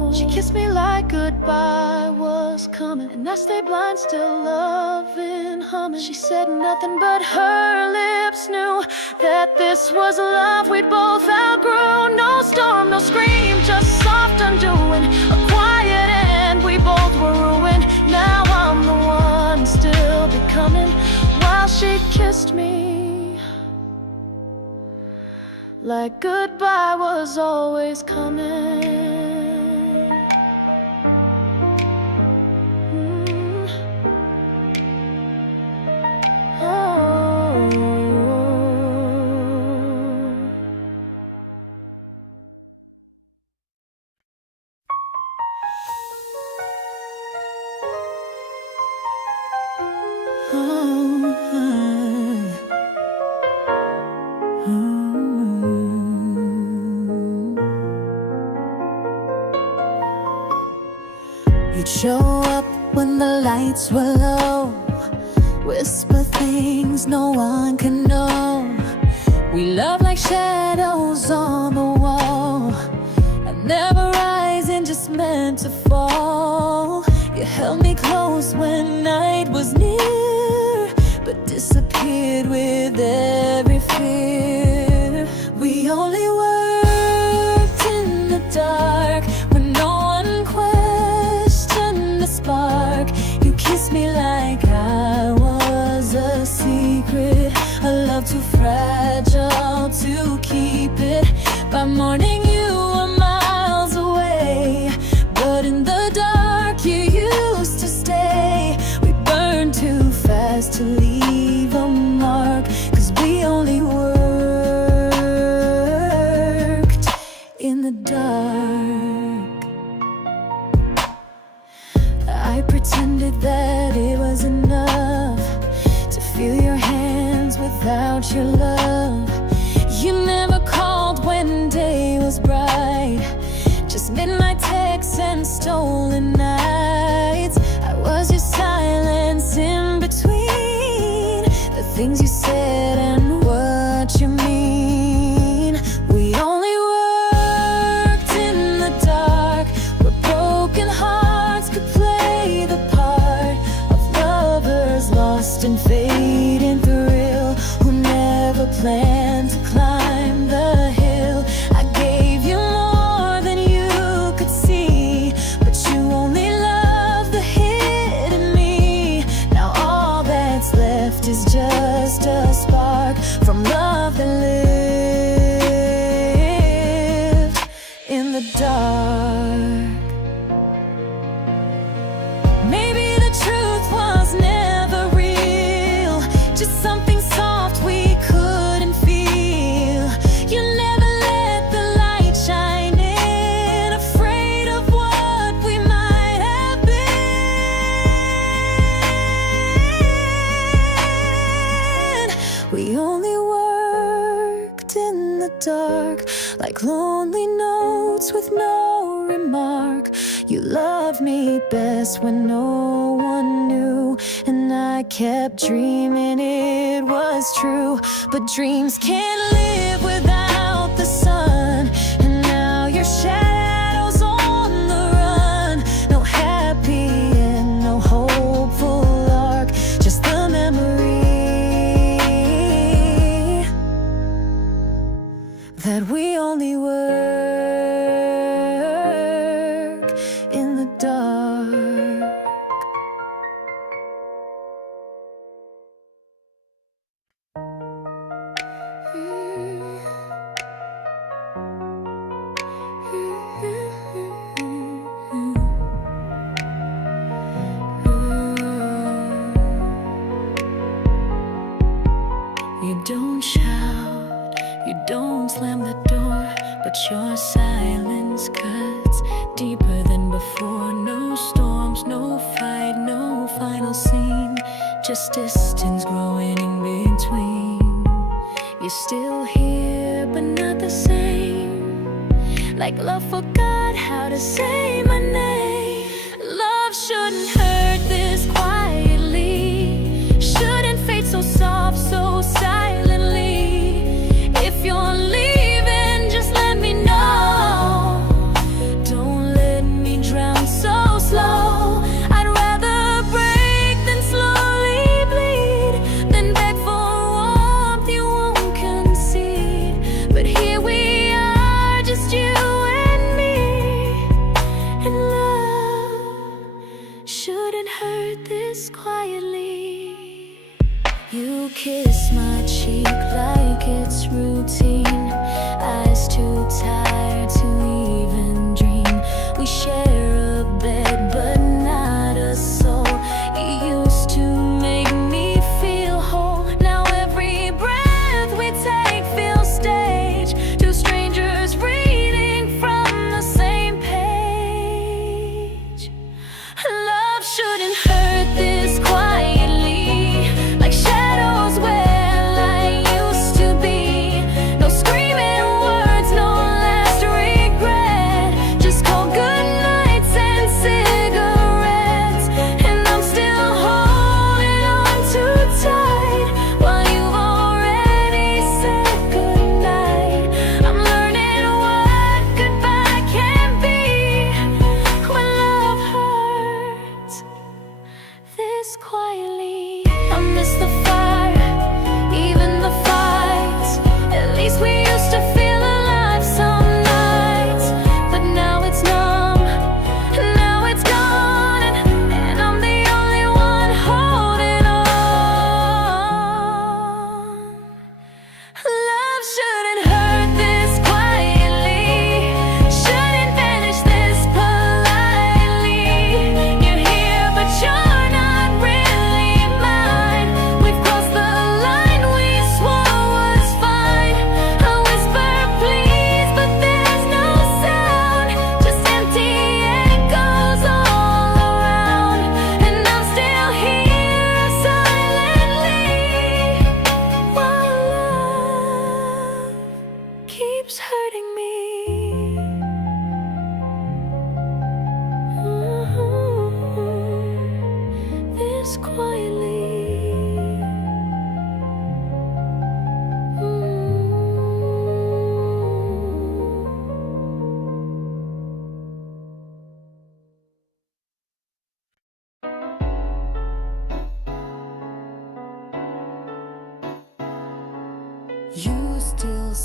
She kissed me like goodbye was coming, and I stayed blind, still loving, humming. She said nothing, but her lips knew that this was love we'd both outgrew. No storm, no scream, just soft undoing, a quiet end, we both were ruined. Now I'm the one still becoming, while she kissed me like goodbye was always coming. You'd show up when the lights were low, whisper things no one can know. We love like shadows on the wall, and never rising, just meant to fall. You held me close when night was near, but disappeared with every fear. We only worked in the dark when no one questioned the spark. You kissed me like I was a secret, a love too fragile to keep it. By morning you were miles away, but in the dark you used to stay. We burned too fast to leave a mark, 'cause we only worked in the dark. I pretended that it was enough to feel your hands without your love. You never called when day was bright, just midnight texts and stolen nights. I was your silence in between the things you said and what you mean. We only worked in the dark, where broken hearts could play the part of lovers lost in fate and thrill, who never planned to climb the hill. I gave you more than you could see, but you only loved the hidden me. Now all that's left is just a spark from love that lived in the dark. Maybe the truth was never real, just something soft we couldn't feel. You never let the light shine in, afraid of what we might have been. We only worked in the dark, like lonely notes with no remark. You loved me best when no one knew, and I kept dreaming it was true. But dreams can't live without the sun, and now your shadows on the run. No happy end, no hopeful arc, just the memory that we only work in the dark. You don't shout, you don't slam the door, but your silence cuts deeper than before. No storms, no fight, no final scene, just distance growing in between. You're still here, but not the same, like love forgot how to say my name. Love shouldn't hurt this quietly, shouldn't fade so soft, so silently. If you're leaving, just let me know. Don't let me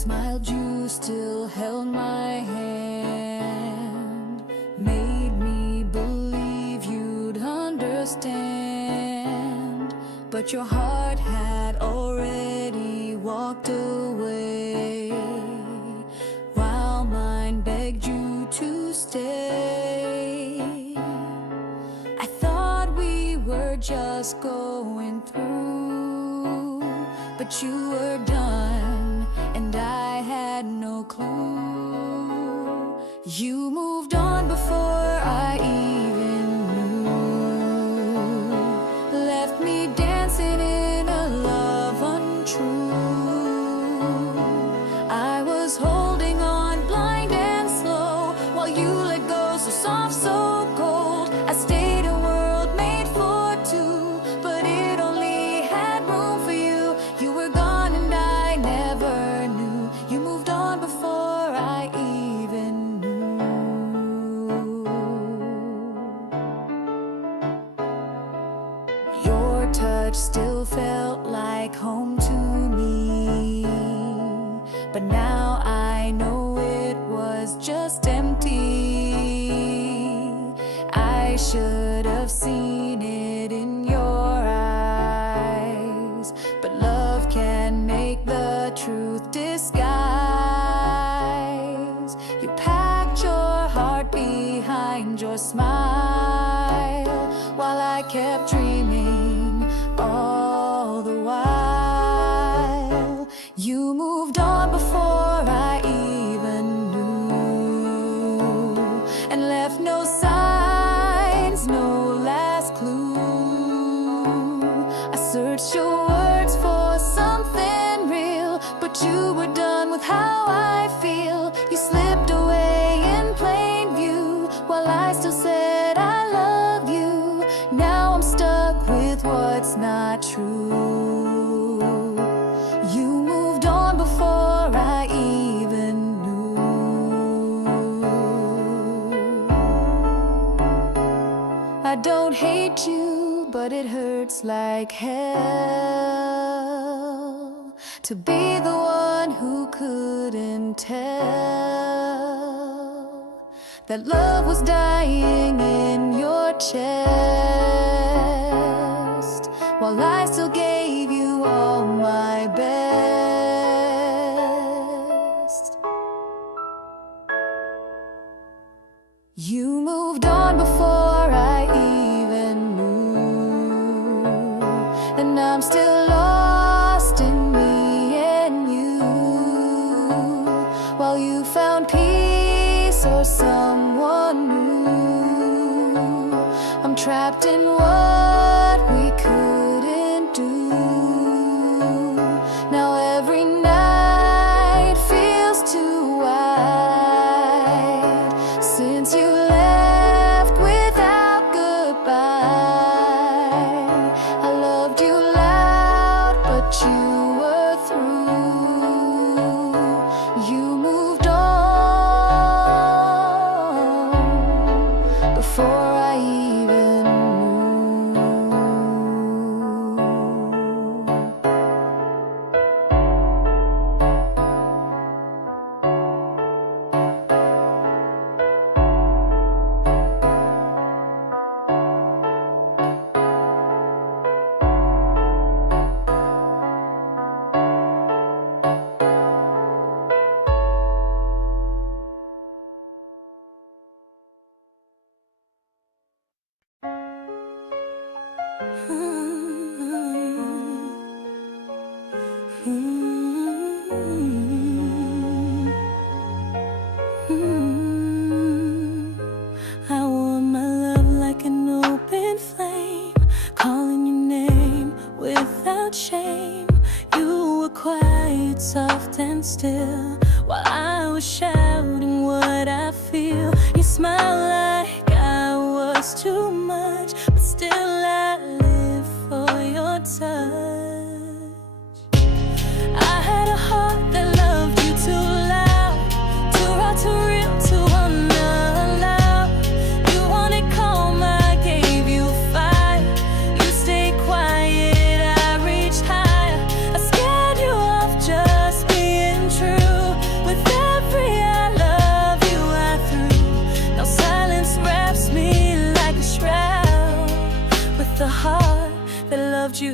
smiled, you still held my hand, made me believe you'd understand. But your heart had already walked away, while mine begged you to stay. I thought we were just going through, but you were done, and I had no clue. You moved on before I even knew, left me dancing in a love untrue. I was holding on blind and slow, while you let go so soft, so cold. I stayed a world made for two, but it only had room for you. You were gone and I never knew. You moved on before I even knew. Your touch still felt like home to me, but now I know it was just empty. I should have seen it in your eyes, but love can make the truth disguise. You packed your heart behind your smile, while I kept dreaming all the while. You moved on before I even knew, and left no signs, no last clue. I searched your words for something real, but you were done with how I feel. You slipped away in plain view, while I still said I love you. Now I'm stuck with what's not true. You moved on before I even knew. I don't hate you, but it hurts like hell to be the one who couldn't tell that love was dying in your chest, while I still gave you all my best. You moved on before I even knew, and I'm still lost in me and you, while you found peace or someone new. I'm trapped in what we couldn't do. Now every night feels too wide, since you left without goodbye. I loved you loud, but you were through. You moved on before I even knew. I wore my love like an open flame, calling your name without shame. You were quiet, soft and still, while I was shouting what I feel. You smiled like I was too much, but still I live for your touch. I had a heart that loved you too loud, too raw, too real, too unallowed. You wanted calm, I gave you fire. You stayed quiet, I reached higher. I scared you off just being true.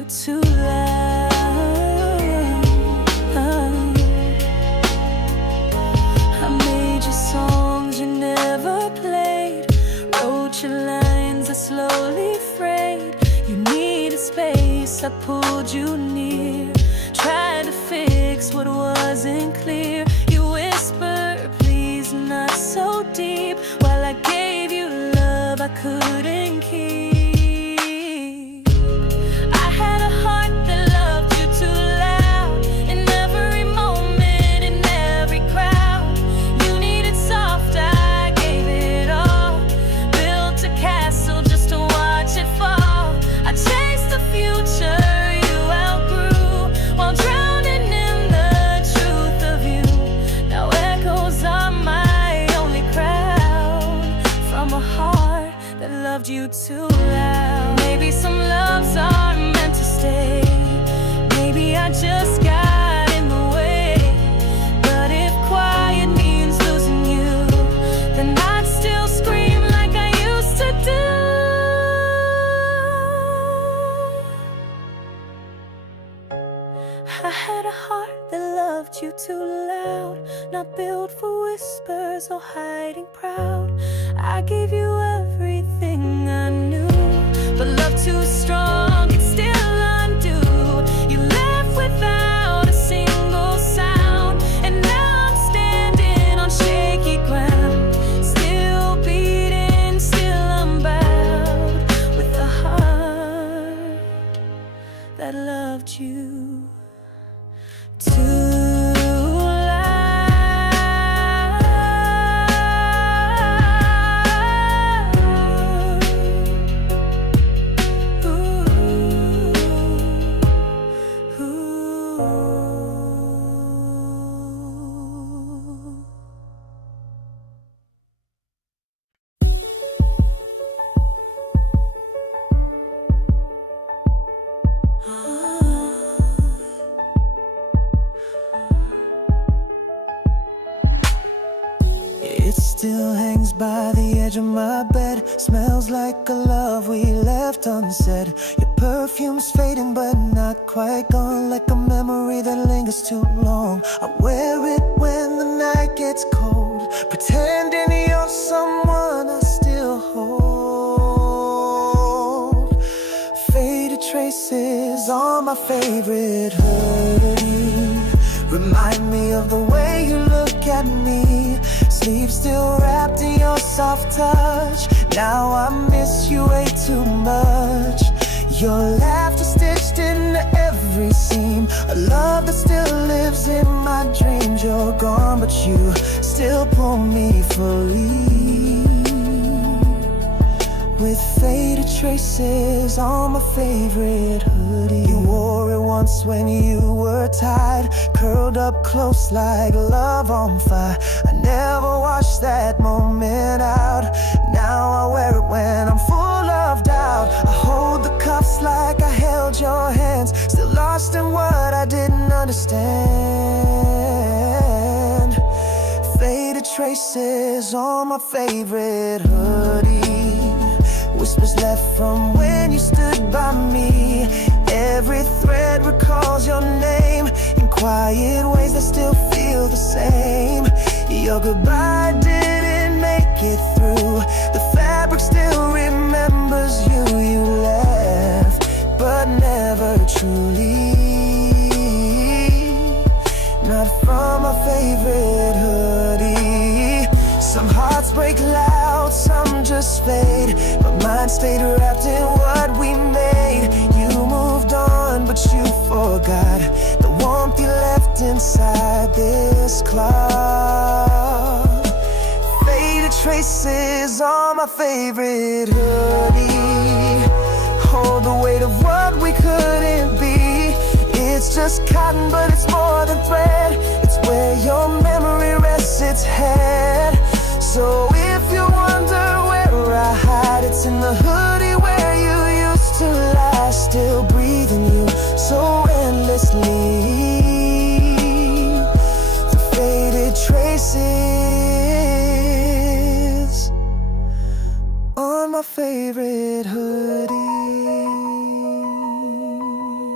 you too loud. I made you songs you never played, wrote your lines that slowly frayed. You needed space, I pulled you near, tried to fix what wasn't clear. You whispered, please not so deep, while I gave you love I couldn't keep. I had a heart that loved you too loud, in every moment, in every crowd. You needed soft, I gave it all, built a castle just to watch it fall. I chased the future you outgrew, while drowning in the truth of you. Now echoes are my only crowd, from a heart that loved you too loud. Maybe some loves are meant to stay, maybe I just got in the way. But if quiet means losing you, then I'd still scream like I used to do. I had a heart that loved you too loud, not built for whispers or hiding proud. I gave you everything I knew, but love too strong, it's still undo. You left without a single sound, and now I'm standing on shaky ground, still beating, still unbound, with a heart that loved you too It still hangs by the edge of my bed, smells like a love we left unsaid. Your perfume's fading but not quite gone, like a memory that lingers too long. I wear it when the night gets cold, pretending you're someone I still hold. Faded traces on my favorite hoodie remind me of the way you look at me, sleeves still wrapped in your soft touch. Now I miss you way too much. Your laughter stitched into every seam, a love that still lives in my dreams. You're gone, but you still pull me fully, with faded traces on my favorite hoodie. You wore it once when you were tired, curled up close like love on fire. I never washed that moment out, now I wear it when I'm full of doubt. I hold the cuffs like I held your hands, still lost in what I didn't understand. Faded traces on my favorite hoodie, whispers left from when you stood by me. Every thread recalls your name in quiet ways that still feel the same. Your goodbye didn't make it through, the fabric still remembers you. You left, but never truly, not from my favorite hoodie. Some hearts break loud, some just fade, but mine stayed wrapped in what we made. You moved on, but you forgot the warmth you left inside this cloth. Faded traces on my favorite hoodie hold the weight of what we couldn't be. It's just cotton, but it's more than thread. It's where your memory rests its head. So if you wonder where I hide, it's in the hoodie where you used to lie, still breathing you so endlessly. The faded traces on my favorite hoodie.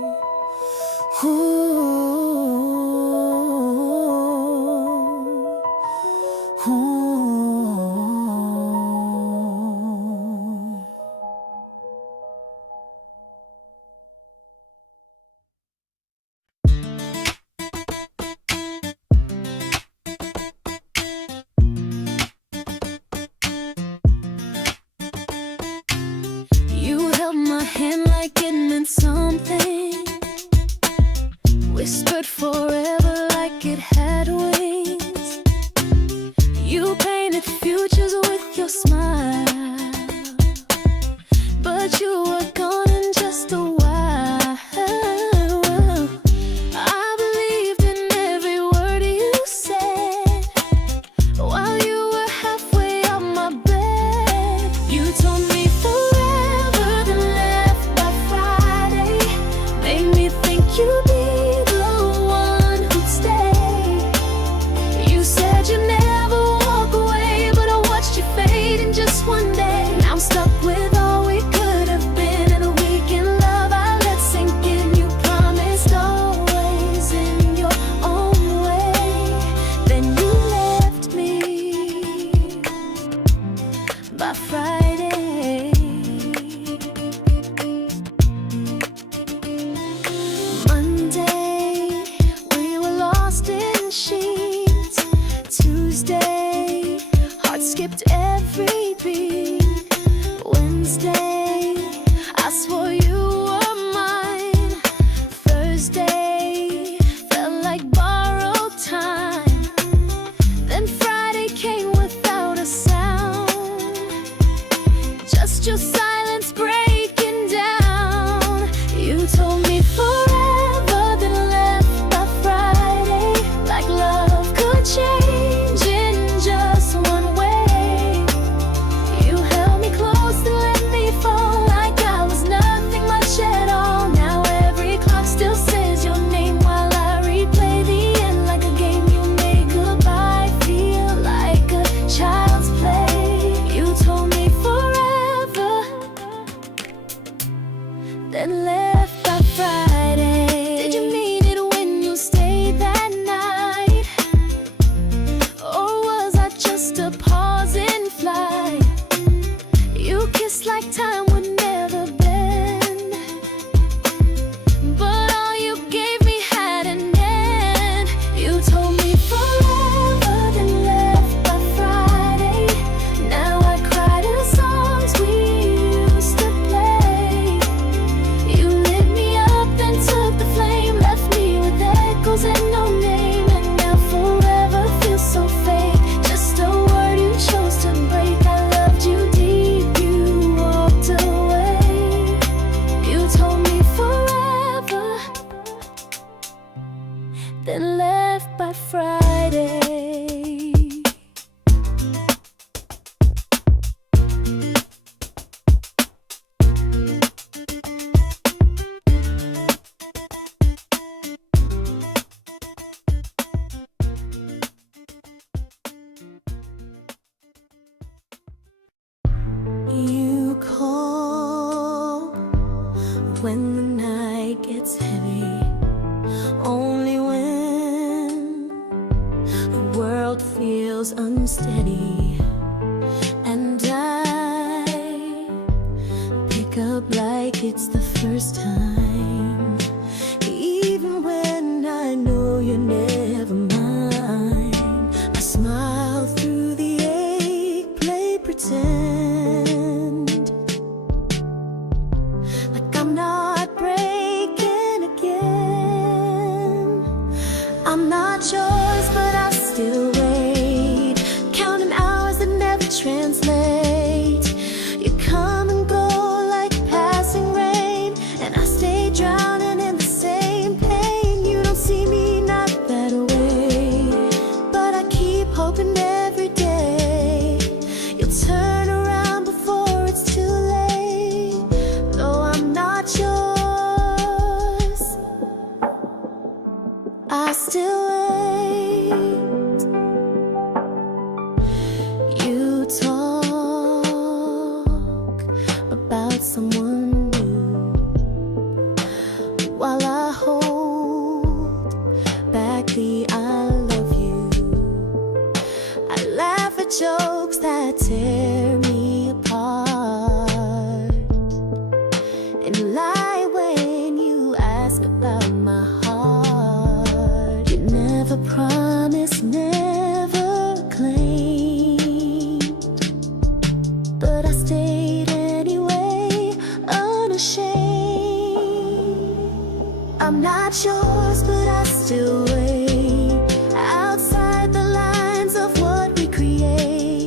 painted futures with your smile, but you were gone in just a while. I believed in every word you said while you were halfway up my bed. You told me forever, then left by Friday. Made me think you'd be the one who'd stay. You said you'd never walk away, but I watched you fade in just one day. Now I'm stuck with all we could have been, and a weekend love I let sink in. You promised always in your own way, then you left me by Friday. Monday, we were lost in sheets. Tuesday, heart skipped every beat. Wednesday, I swore you were mine. Thursday, felt like borrowed time. Then Friday came without a sound, just your silence breaking down. You told me forever, then left by Friday. Like love could change in just one way. You held me close and let me fall like I was nothing much at all. Now every clock still says your name while I replay the end like a game you made goodbye feel like a child's play. You told me forever, then left by Friday. Did you mean it when you stayed that night? Or was I just a pause in flight? You kissed like time would never bend, but all you gave me had an end. You told me forever, then left by Friday. Now I cry to songs we used to play. You lit me up, then took the flame, left me with echoes and no name. And now forever feels so fake, just a word you chose to break. I loved you deep, you walked away. You told me forever, then left by Friday. You call when the night gets heavy, only when the world feels unsteady. And I pick up like it's the first time, even when I know you're never mine. I smile through the ache, play pretend like I'm not breaking again. I'm not yours, but I still wait, counting hours that never translate. You come and go like passing rain, and I stay drowning in the same pain. You don't see me not that way, but I keep hoping every day you'll turn around before it's too late. Though I'm not yours, I still wait. You talk about someone new while I hold back the I love you. I laugh at jokes that tear me apart, and lie when you ask about my heart. You never promised, never claimed, but I stayed anyway, unashamed. I'm not yours, but I still wait outside the lines of what we create.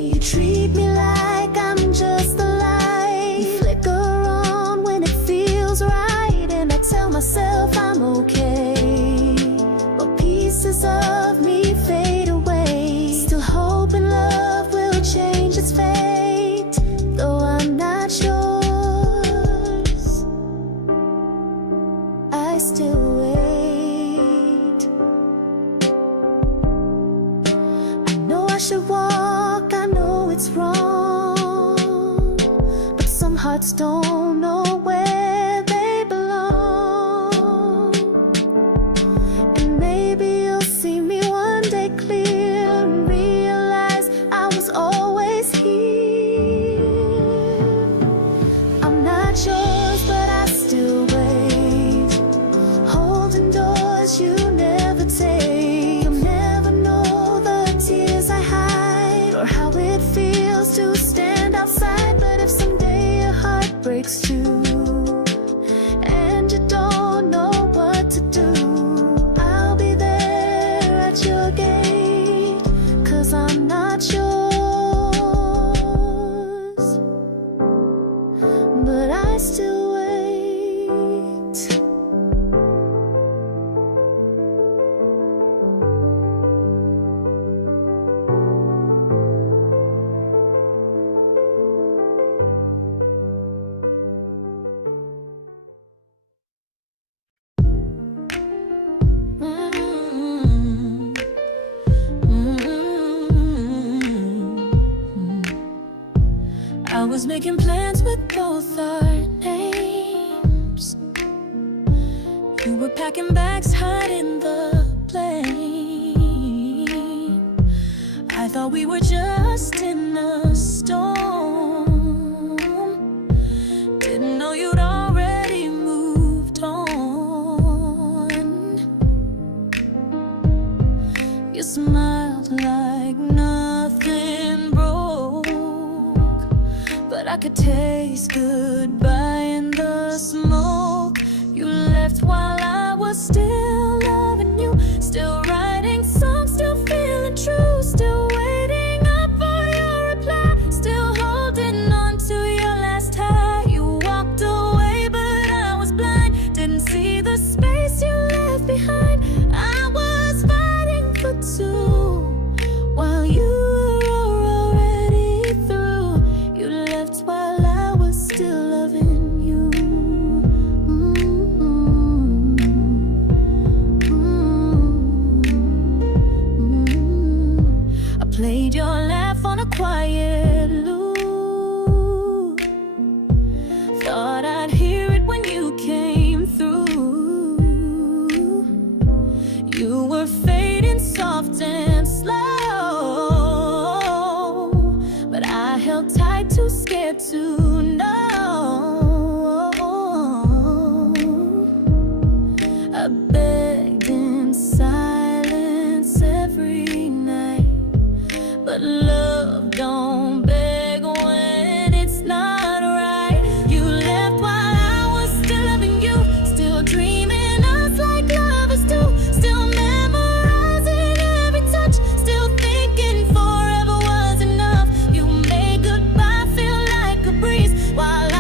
change its fate, though I'm not yours. I still wait. I know I should walk, I know it's wrong, but some hearts don't know where they belong. And maybe you'll see me one day clear and realize I was always here. I'm not yours, but I still wait, holding doors you never take. You'll never know the tears I hide or how it feels to stand outside. But if someday your heart breaks too and you don't know what to do, I'll be there at your gate, 'cause I'm not yours, but I still wait. I was making plans with both our names. You were packing bags, hiding the plane. I thought we were just in a storm. Didn't know you'd already moved on. You smiled like nothing broke, but I could taste goodbye in the smoke. You left while I was still loving you, still writing songs, still feeling true, still waiting up for your reply, still holding on to your last tie. You walked away, but I was blind, didn't see the space you left behind. I was fighting for two while you were already through. You left while I was still loving you. I played your laugh on a quiet loop. Thought I'd hear it when you came through. You were fading soft and slow, but I held tight, too scared to know. I begged in silence every night, but love don't beg when it's not right. You left while I was still loving you, still dreaming us like lovers do, still memorizing every touch, still thinking forever was enough. You made goodbye feel like a breeze while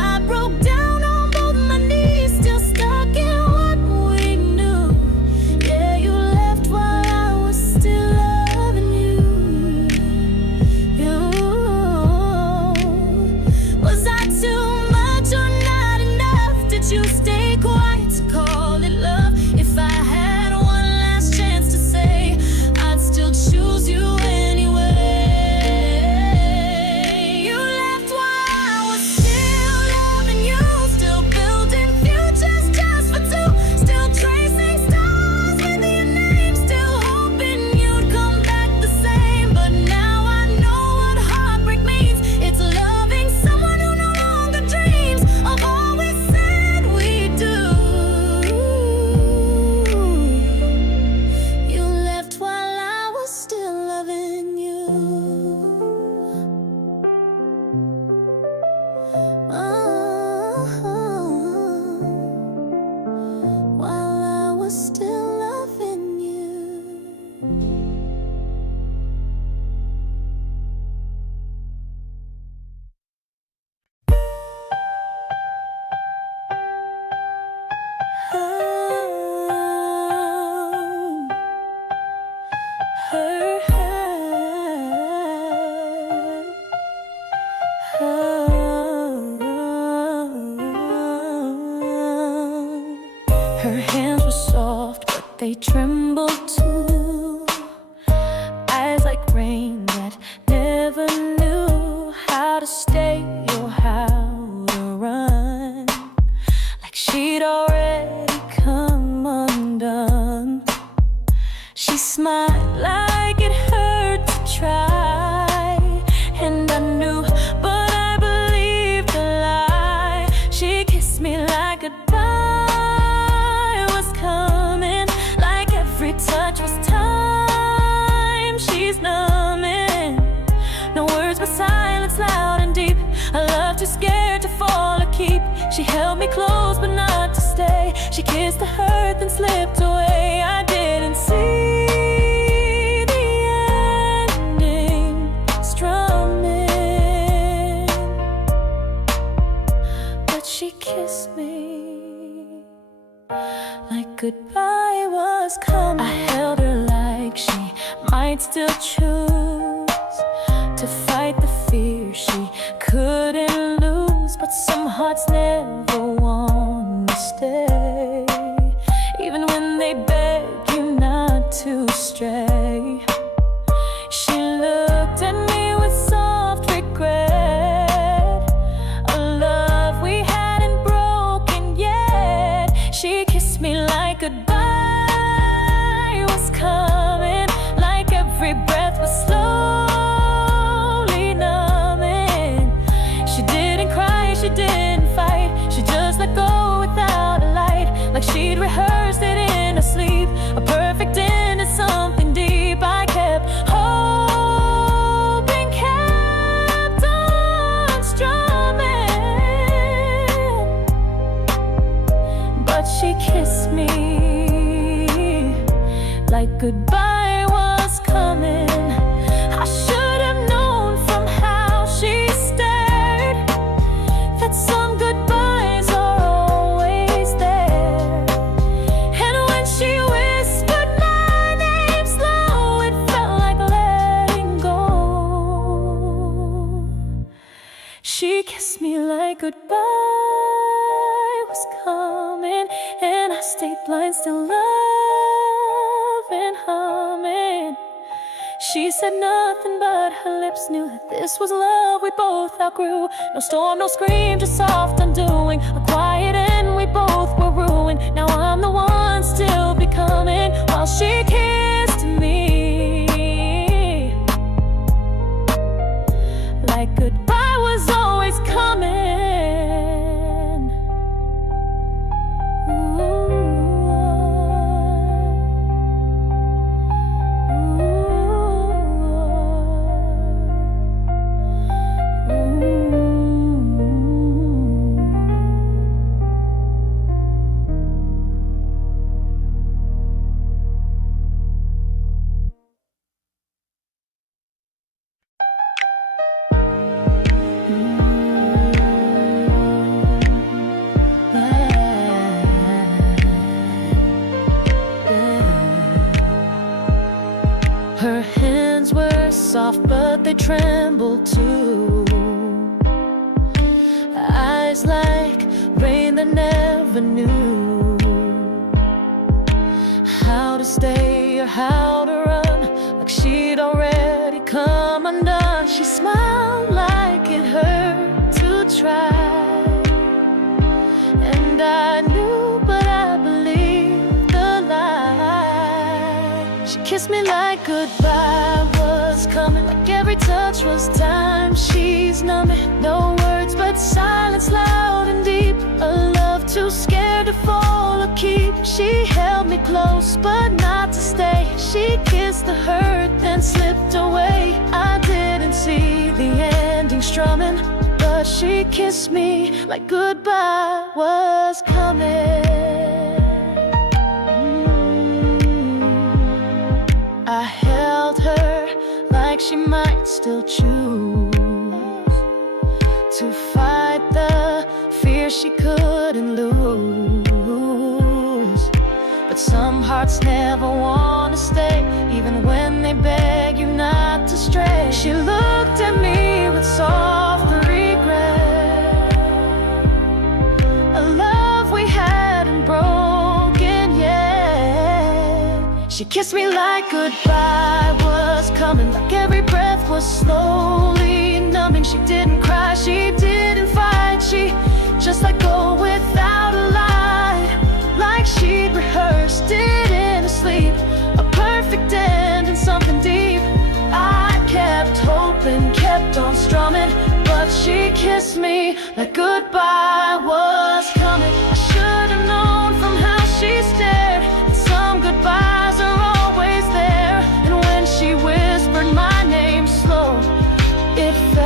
silence loud and deep. I love too scared to fall or keep. She held me close but not to stay. She kissed the hurt then slipped away. I didn't see the ending strumming, but she kissed me like goodbye was coming. I held her like she might still choose to fight the fear she couldn't lose. But some hearts never want to stay, even when they beg you not to stray. She looked at me with soft regret, a love we hadn't broken yet. She kissed me like goodbye was coming, like every breath was slowly numbing. She didn't cry, she didn't fight, she just let go without a light, like she'd rehearsed it in her sleep. A perfect end to something deep. I kept hoping, kept on strumming, but she kissed me like goodbye was coming. I should have known from how she stared that some goodbyes are always there. And when she whispered my name slow, it felt like letting go. She kissed me like goodbye was coming, and I stayed blind, still loving, humming. She said nothing, but her lips knew that this was love we both outgrew. No storm, no scream, just soft undoing. A quiet end, we both were ruined. Now I'm the one still becoming, while she kissed me like goodbye was always coming. Her hands were soft, but they trembled too. Eyes like rain that never knew how to stay or how to run, like she'd already come undone. She smiled like it hurt to try, and I knew, but I believed the lie. She kissed me like goodbye was coming, like every touch was time. She's numbing, no words but silence loud and deep. A love too scared to fall or keep. She held me close but not to stay. She kissed the hurt then slipped away. I didn't see the ending strumming, but she kissed me like goodbye was coming. I held her like she might still choose to fight the fear she couldn't lose. But some hearts never want to stay, even when they beg you not to stray. She looked at me with soft regret, a love we hadn't broken yet. She kissed me like goodbye was coming, like every breath was slowly numbing. She didn't cry, she didn't fight, she just let go without a lie, like she'd rehearsed it in her sleep. A perfect end and something deep. I kept hoping, kept on strumming, but she kissed me like goodbye was coming. I should have known from how she stared that some goodbyes are always there. And when she whispered my name slow, it felt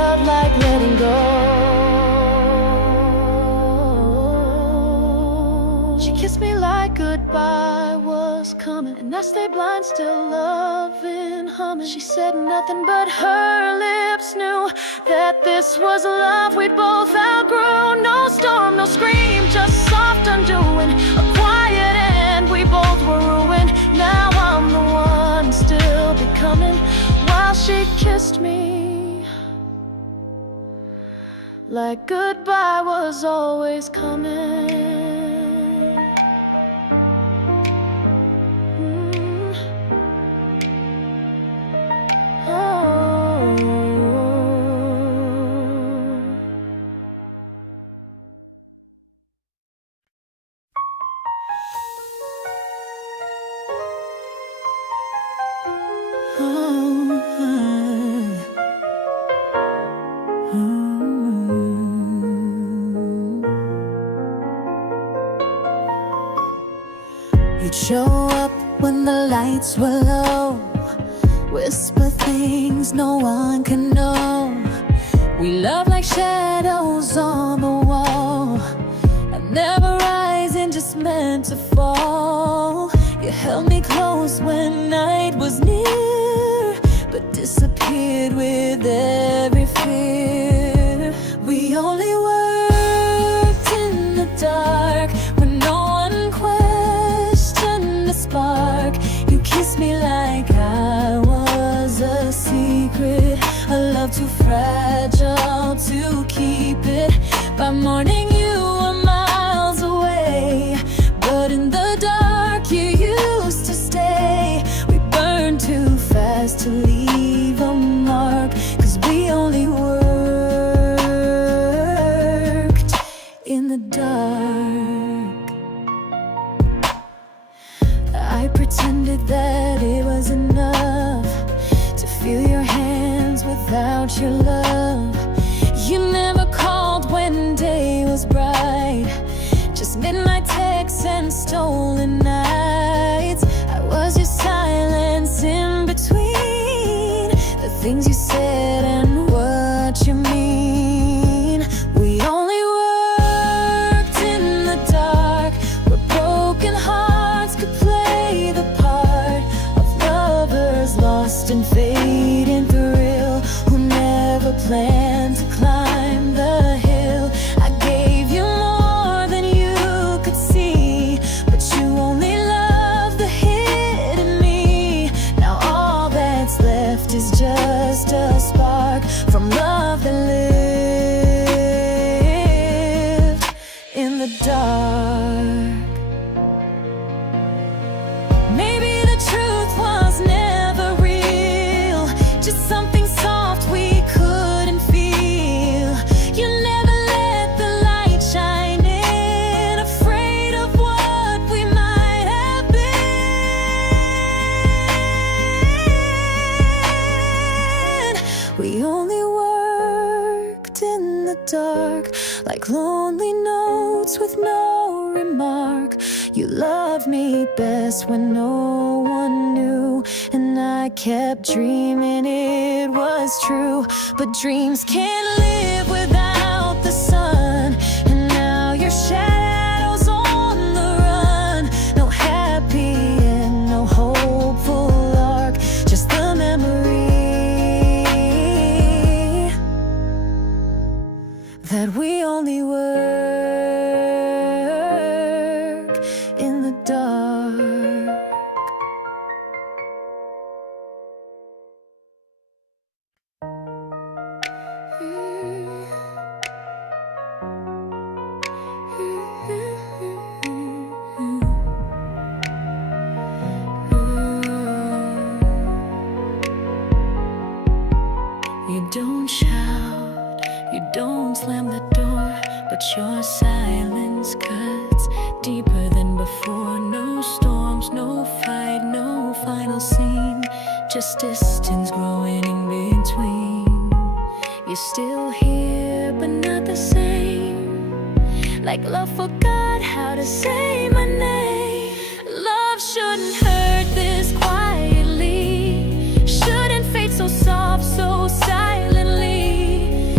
felt like letting go. She kissed me like goodbye was coming, and I stayed blind, still loving, humming. She said nothing, but her lips knew that this was a love we'd both outgrew. No storm, no scream, just soft undoing, a quiet end, we both were ruined. Now I'm the one still becoming, while she kissed me like goodbye was always coming. You'd show up when the lights were low, whisper things no one can know. We love like shadows on the wall, and never rising, just meant to fall. You held me close when night was near, but disappeared with every fear. We only worked in the dark when no one questioned the spark. You kissed me like I was a secret, a love too fragile to keep it. By morning you were miles away, but in the dark you used to stay. We burned too fast to leave a mark, 'cause we only worked in the dark. I pretended that it was enough to feel your hands without your love. You never called when day was bright, just midnight texts and stolen nights. I was your silence in between the things you said and what you mean. We only worked in the dark, where broken hearts could play the part of lovers lost in fading thrill, who never planned to climb the hill. I gave you more than you could see, but you only loved the hidden me. Now all that's left is just a spark from love that lived in the dark. Maybe the truth was never real, just something soft we couldn't feel. You never let the light shine in, afraid of what we might have been. We only worked in the dark, like lonely notes with no remark. You loved me best when no one knew, and I kept dreaming it was true. But dreams can't live without the sun, and now your shadows on the run. No happy end, no hopeful arc, just the memory that we only work in the dark. You don't shout, you don't slam the door, but your silence cuts deeper than before. No storms, no fight, no final scene, just distance growing in between. You're still here, but not the same, like love forgot how to say my name. Love shouldn't hurt this quietly, shouldn't fade so soft, so silently.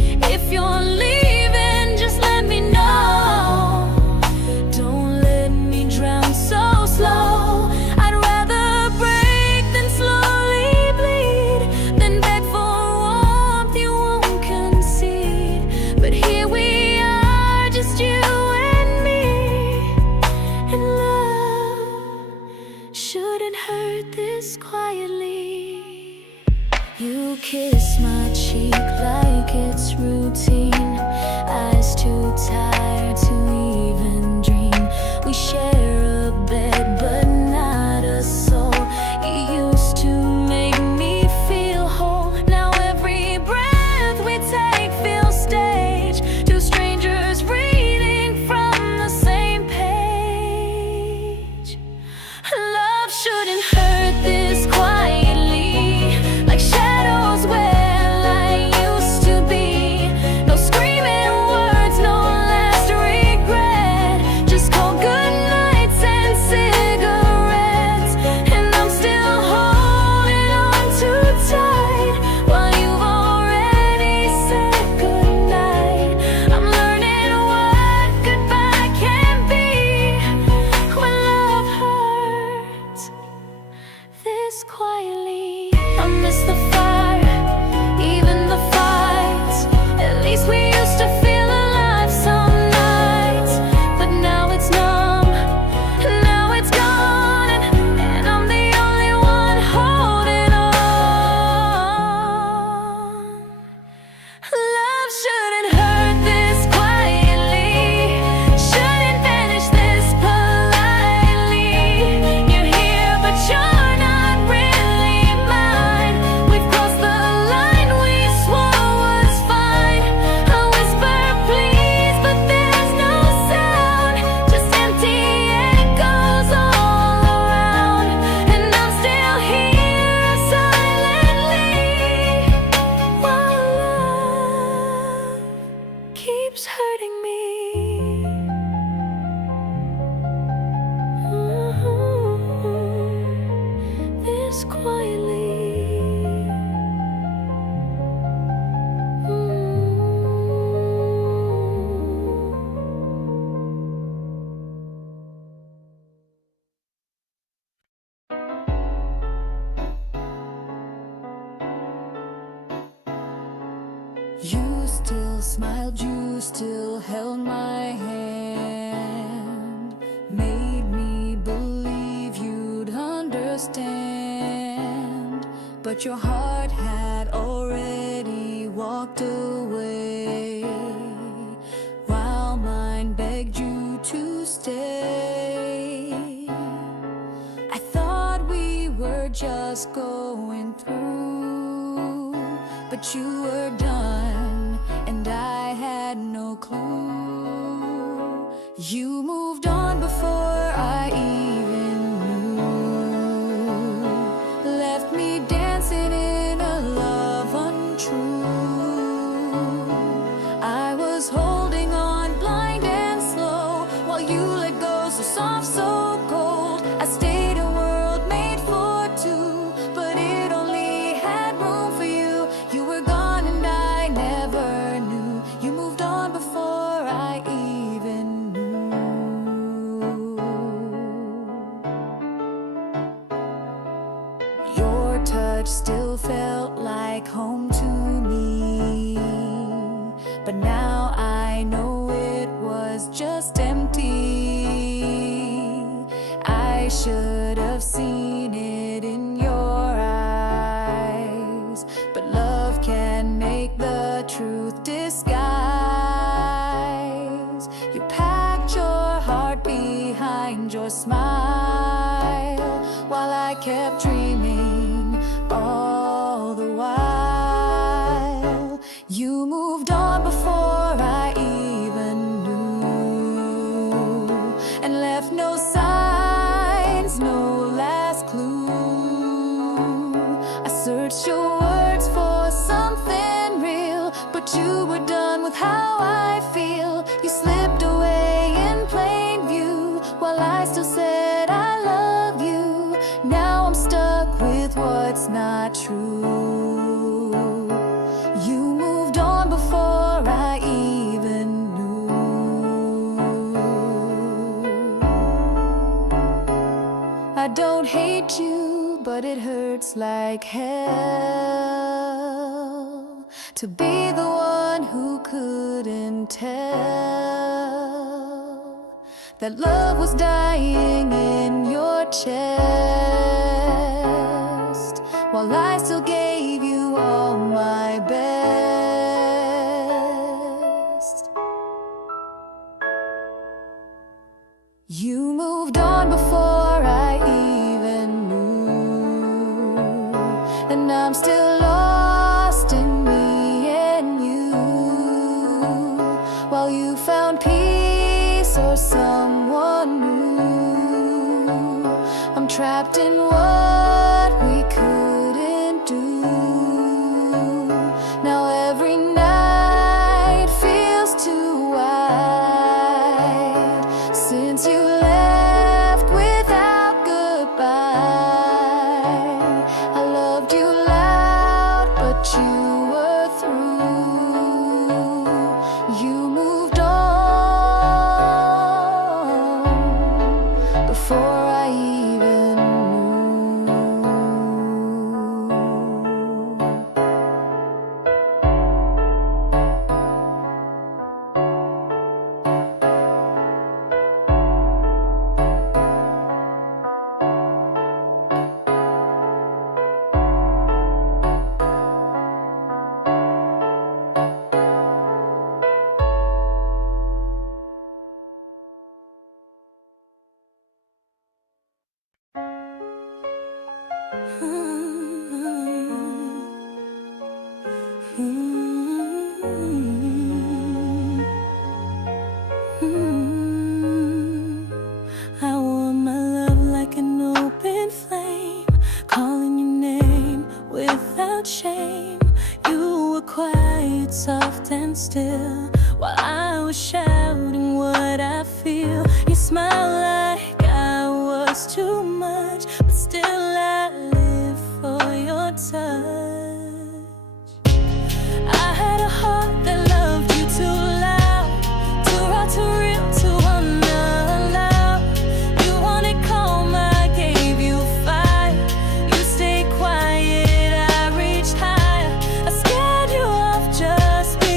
You still smiled, you still held my hand, made me believe you'd understand. But your heart had already walked away, while mine begged you to stay. I thought we were just going through, but you were done, and I had no clue. You moved on before I even knew, left me dancing in a love untrue. I was holding on blind and slow, while you let go so soft, so cold. I stayed a world made for two, but it only had room for you. You were gone and I never knew. You moved on before I even knew. Your touch still felt like home to me, but now I know it was just empty. I should have seen it in your eyes, but love can make the truth disguise. You packed your heart behind your smile, while I kept dreaming all the while. You moved on before I even knew, and left no signs, no last clue. I searched your words for something real, but you were done with how I feel. You slipped away in plain view, while I still said I love you. Now I'm stuck with what's not true. You moved on before I even knew. I don't hate you, but it hurts like hell to be the one who couldn't tell that love was dying in your chest, while I still gave you all my best. You moved on before I even knew, and I'm still lost in me and you, while you found peace or someone new. I'm trapped in what we couldn't do. Now every night feels too wide, since you left without goodbye. I loved you loud, but you were through. You moved on before I even knew. I want my love like an open flame, calling your name without shame. You were quiet, soft and still, while I was shouting what I feel. You smiled like I was too much, but still I live for your touch. I had a heart that loved you too loud, too raw, too real, too unallowed. You wanted calm, I gave you fire. You stayed quiet, I reached higher. I scared you off just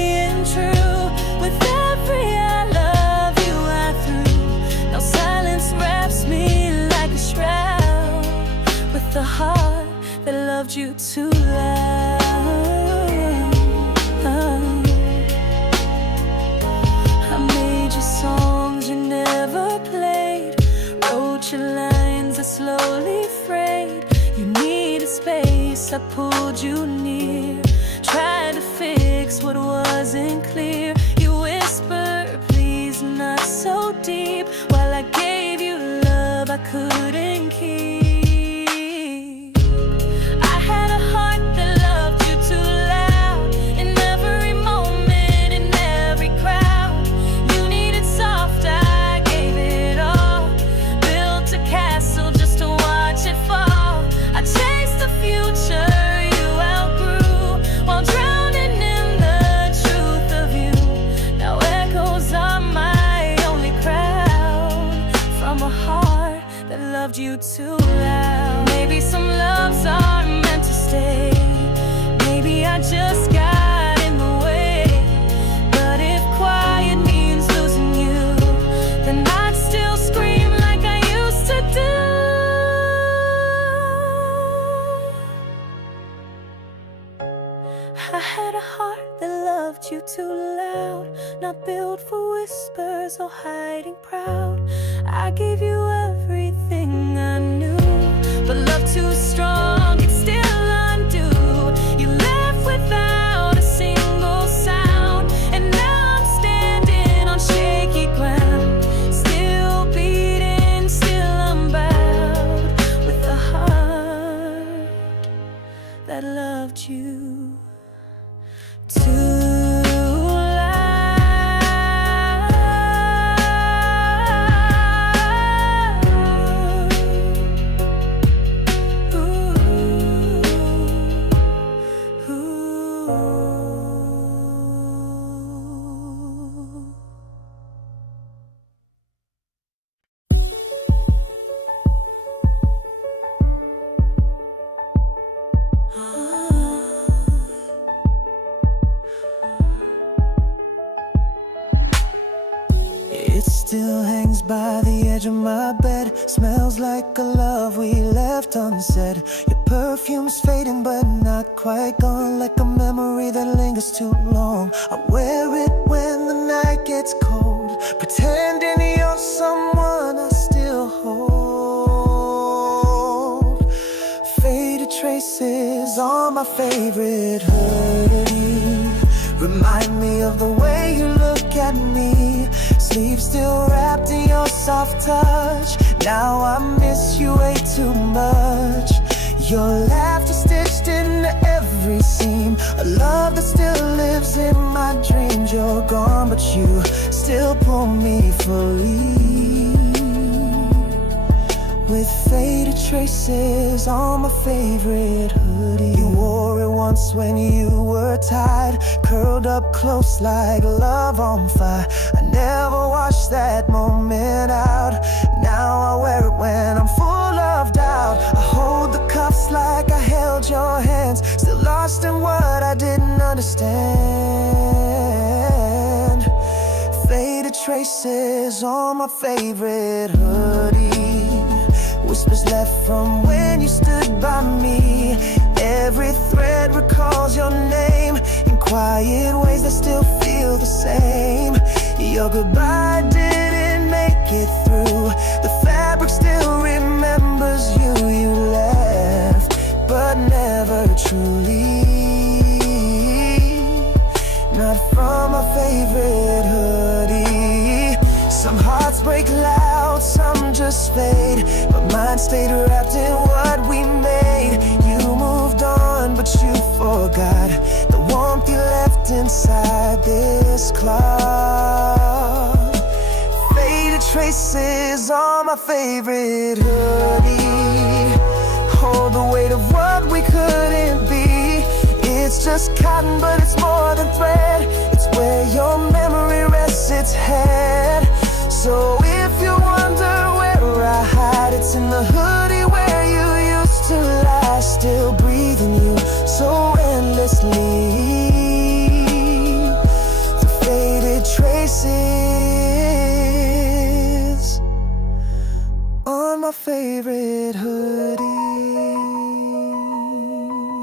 you too loud. I made you songs you never played, wrote your lines that slowly frayed. You needed space, I pulled you near, tried to fix what wasn't clear. You whispered, please not so deep, while I gave you love I couldn't keep. I had a heart that loved you too loud, in every moment, in every crowd. You needed soft, I gave it all, built a castle just to watch it fall. I chased the future you outgrew, while drowning in the truth of you. Now echoes are my only crowd, from a heart that loved you too loud. Maybe some loves are meant to stay, maybe I just got in the way. But if quiet means losing you, then I'd still scream like I used to do. I had a heart that loved you too loud, not built for whispers or hiding proud. I gave you everything I knew, but love too strong, it's still undo. You left without a single sound, and now I'm standing on shaky ground, still beating, still unbowed, with a heart that loved you too It still hangs by the edge of my bed, smells like a love we left unsaid. Your perfume's fading but not quite gone, like a memory that lingers too long. I wear it when the night gets cold, pretending you're someone I still hold. Faded traces on my favorite hoodie remind me of the way you look at me. Sleep still wrapped in your soft touch. Now I miss you way too much. Your laughter stitched into every seam, a love that still lives in my dreams. You're gone, but you still pull me fully, with faded traces on my favorite hoodie. You wore it once when you were tired, curled up close like love on fire. I never washed that moment out. Now I wear it when I'm full of doubt. I hold the cuffs like I held your hands, still lost in what I didn't understand. Faded traces on my favorite hoodie, whispers left from when you stood by me. Every thread recalls your name in quiet ways that still feel the same. Your goodbye didn't make it through, the fabric still remembers you. You left, but never truly, not from my favorite hoodie. Some hearts break loud, some just fade, but mine stayed wrapped in what we made. You moved on, but you forgot the warmth you left inside this cloth. Faded traces on my favorite hoodie hold the weight of what we couldn't be. It's just cotton, but it's more than thread. It's where your memory rests its head. So if you wonder where I hide, it's in the hoodie where you used to lie, still breathing you so endlessly. The faded traces on my favorite hoodie.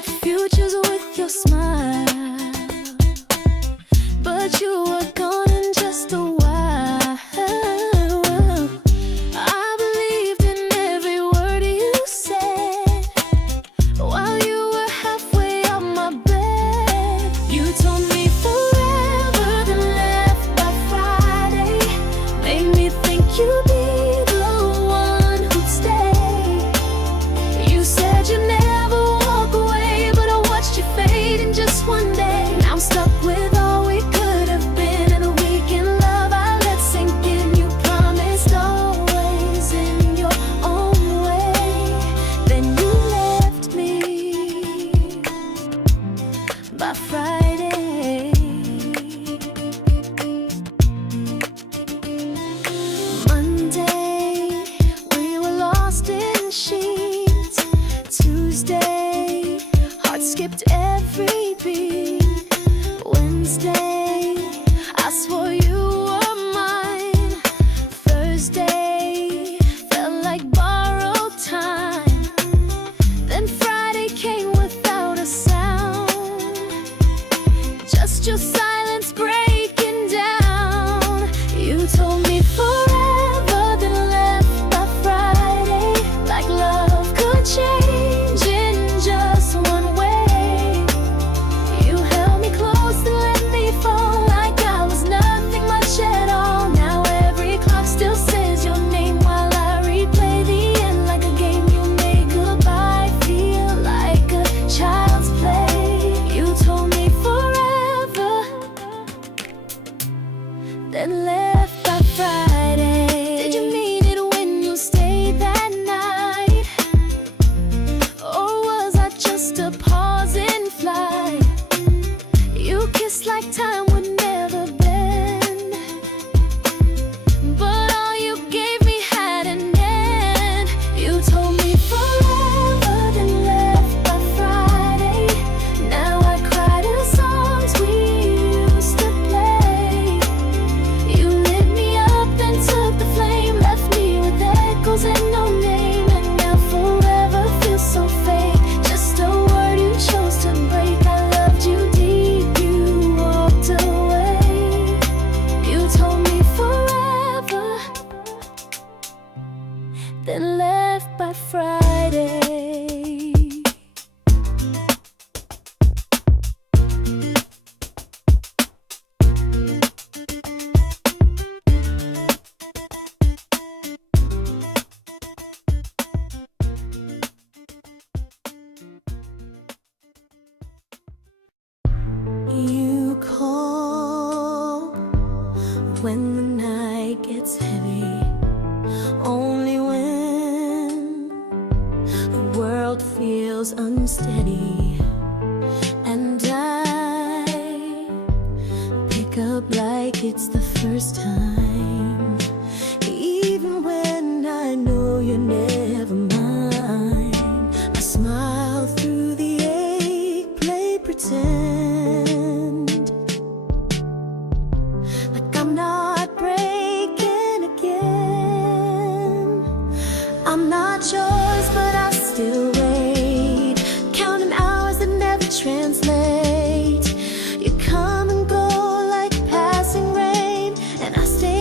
with futures with your smile, but you were gone in just a while. I believed in every word you said while you were halfway up my bed. You told me forever, then left by Friday. Made me think you'd be the one who'd stay. You said you'd never walk away, but I watched you fade in just one day. Now I'm stuck with all we could have been, and a weekend love I let sink in. You promised always in your own way, then you left me by Friday. Monday, we were lost in sheets. Tuesday, heart skipped every beat. Wednesday, I swore you were mine. Thursday, felt like borrowed time. Then Friday came without a sound, just your silence breaking down. You told me forever, then left by Friday. Like love could change in just one way. You held me close and let me fall like I was nothing much at all. Now every clock still says your name while I replay the end like a game. You made goodbye feel like a child's play. You told me forever, then left by Friday. Did you mean it when you stayed that night? Or was I just a pause in flight? You kissed like time would never bend, but all you gave me had an end. You told me forever, then left by Friday. Now I cry to songs we used to play. You lit me up and took the flame, left me with echoes and no name. And now forever feels so fake, just a word you chose to break. I loved you deep, you walked away. You told me forever, then left by Friday. You call when the night gets heavy, only when the world feels unsteady. And I pick up like it's the first time, even when I know you're never mine. I smile through the ache, play pretend like I'm not breaking again. I'm not yours, but I still wait, counting hours that never translate. You come and go like passing rain, and I stay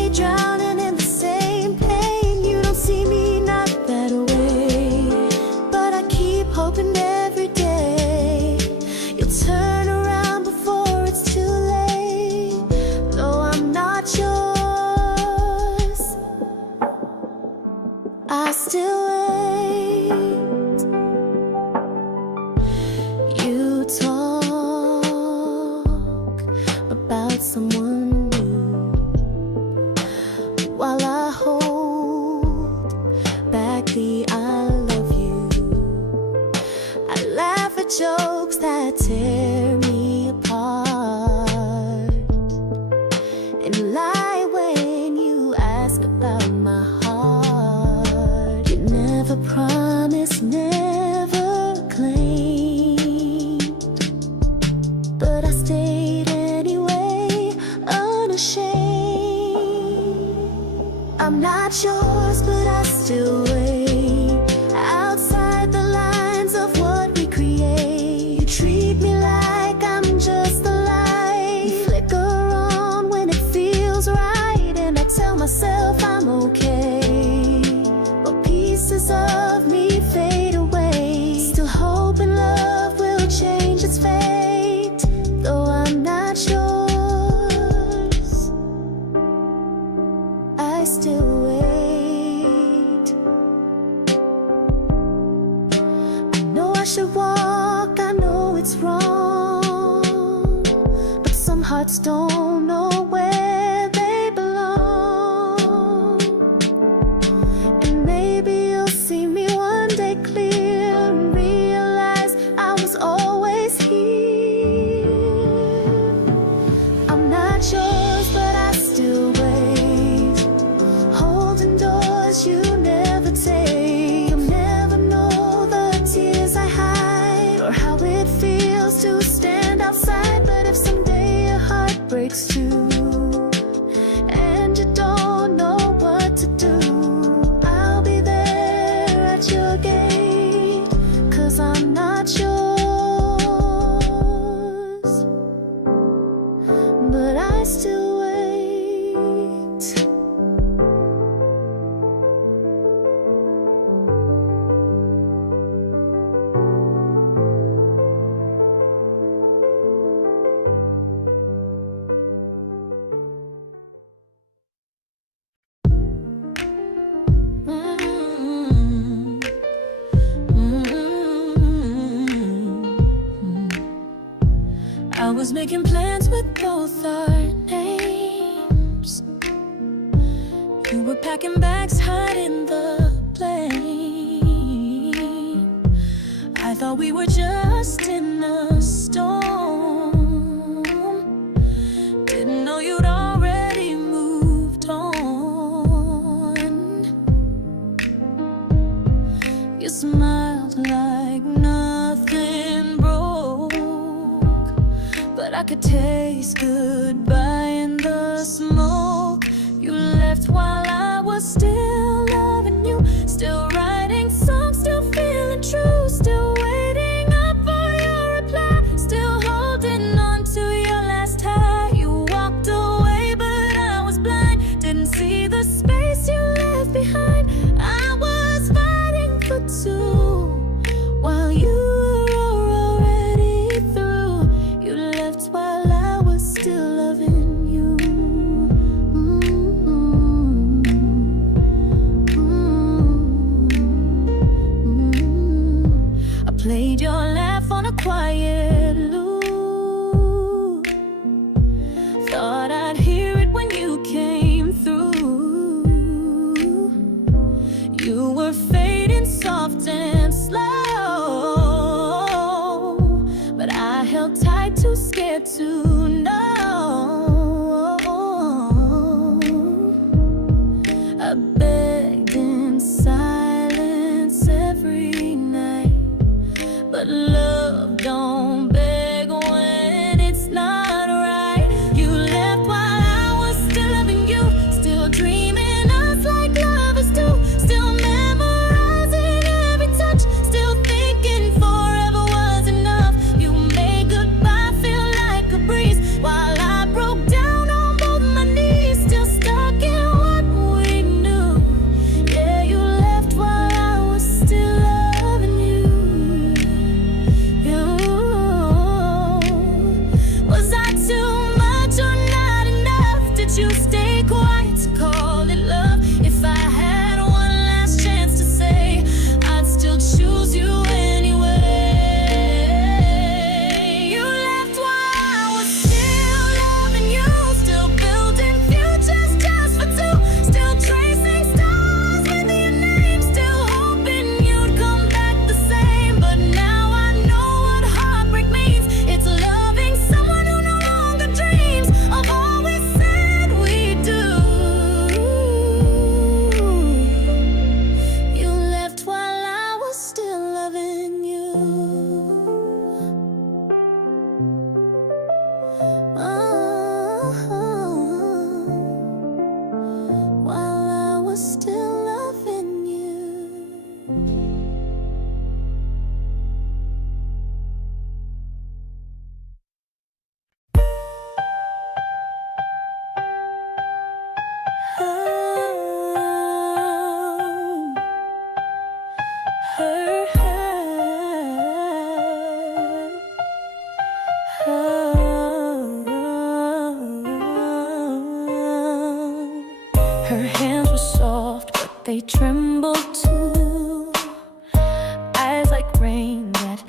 I should walk, I know it's wrong, but some hearts don't know where they belong. And maybe you'll see me one day clear and realize I was always here. I'm not yours, but I still wait, holding doors you never take. You'll never know the tears I hide or how it feels to stand outside. But if someday your heart breaks too and you don't know what to do, I'll be there at your gate, 'cause I'm not yours, but I still wait. I was making plans with both our names. You were packing bags, hiding the blame. I thought we were just in a storm. Didn't know you'd already moved on. You smiled like nothing broke, but I could taste goodbye in the smoke. You left while I was still loving you, still writing songs, still feeling true, still waiting up for your reply, still holding on to your last high. You walked away, but I was blind, didn't see the space you left behind. I was fighting for two while you were already through. You left while I was still loving you. I played your laugh on a quiet loop. Thought I'd hear it when you came through. You were fading soft and slow, but I held tight, too scared to know. I begged in silence every night, but love don't beg when it's not right. You left while I was still loving you, still dreaming us like lovers do, still memorizing every touch, still thinking forever was enough. You made goodbye feel like a breeze while I broke down on both my knees, still stuck in what we knew. Yeah, you left while I was still loving you. Was I too much or not enough? Did you stay quiet to call it love? If I had one last chance to say, I'd still choose you anyway. You left while I was still loving you, still building futures just for two, still tracing stars with your name, still hoping you'd come back the same. But now I know what heartbreak means. It's loving someone who no longer dreams of all we said we'd do. You left while I was still loving you. While I was still loving you. Her hands were soft, but they trembled too. Eyes like rain that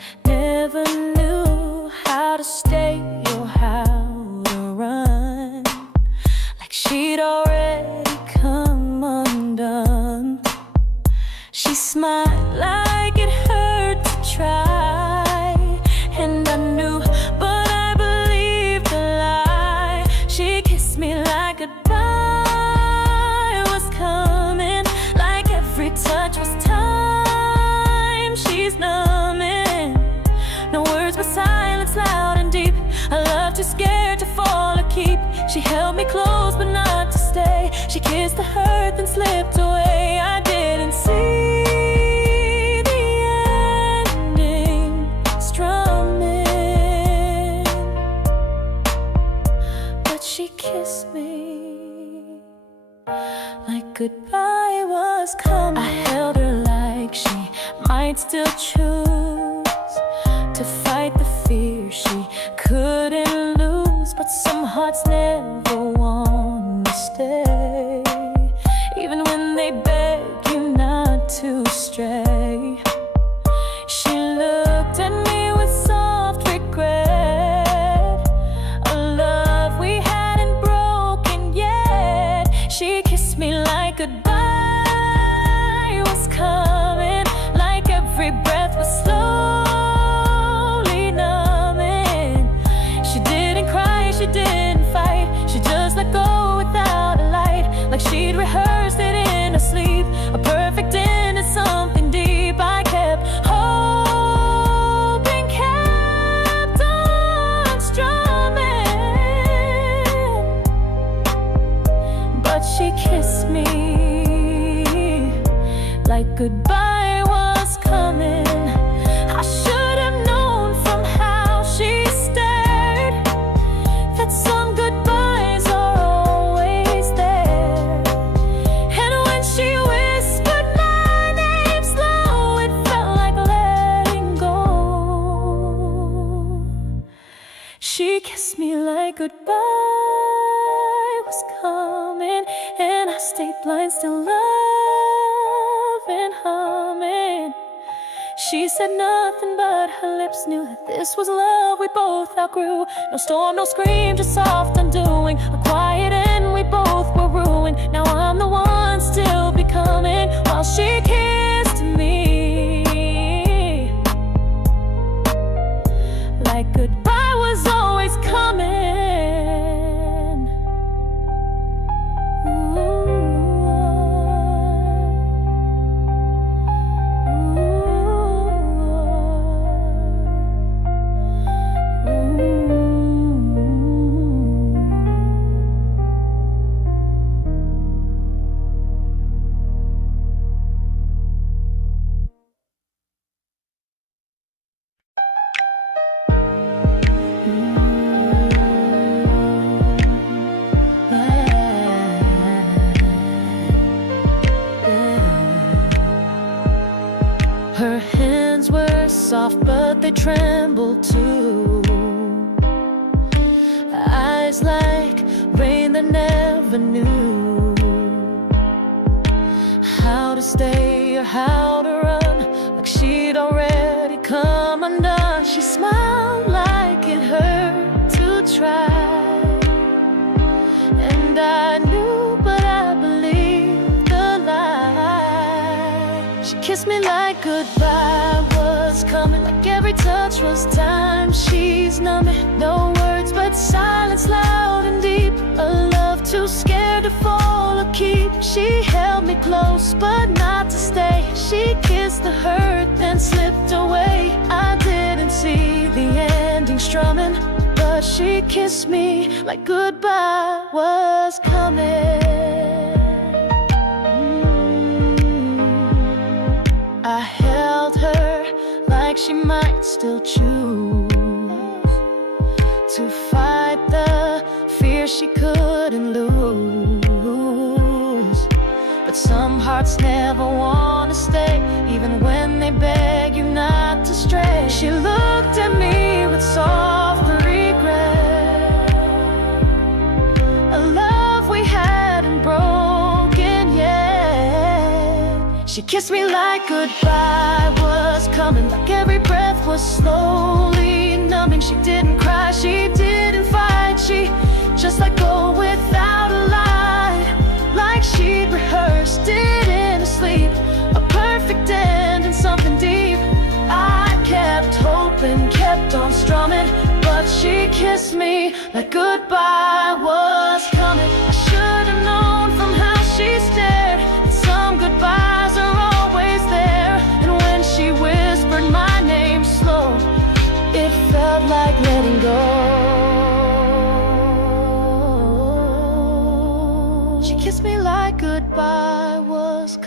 slipped away. I didn't see the ending strumming, but she kissed me like goodbye was coming. I held her like she might still choose to fight the fear she couldn't lose, but some hearts never want to stay, even when they beg you not to stray. She looked at me with soft regret, a love we hadn't broken yet. She kissed me like goodbye was coming, like every breath was slowly numbing. She didn't cry, she didn't fight, she just let go without a light, like she'd rehearsed it in her sleep, a perfect end to something deep. I kept hoping, kept on strumming, but she kissed me like goodbye was coming. I should have known from how she stared that some goodbyes are always there. And when she whispered my name slow, it felt like letting go. She kissed me like goodbye was coming, and I stayed blind, still loving, humming. She said nothing, but her lips knew that this was love we both outgrew. No storm, no scream, just soft undoing, a quiet end, we both were ruined. Now I'm the one still becoming, while she kissed me like goodbye was always coming. Her hands were soft, but they trembled too. Eyes like rain that never knew how to stay or how to run, like she'd already come undone. She smiled like it hurt to try, and I knew, but I believed the lie. She kissed me like goodbye was coming, like every touch was time. She's numbing, no words but silence, loud and deep, a love too scared to fall or keep. She held me close, but not to stay. She kissed the hurt, then slipped away. I didn't see the ending strumming, but she kissed me like goodbye was coming. I held her like she might still choose to fight the fear she couldn't lose. But some hearts never want to stay, even when they beg you not to stray. She looked at me with soft regret, a love we hadn't broken yet. She kissed me like goodbye was coming, like every breath was slowly numbing. She didn't cry, she didn't fight, she just let go without a lie, like she'd rehearsed it in her sleep, a perfect end and something deep. I kept hoping, kept on strumming, but she kissed me like goodbye was coming. I should have known from how she stared that some goodbyes are always there. And when she whispered my name slow, it felt like letting go. She kissed me like goodbye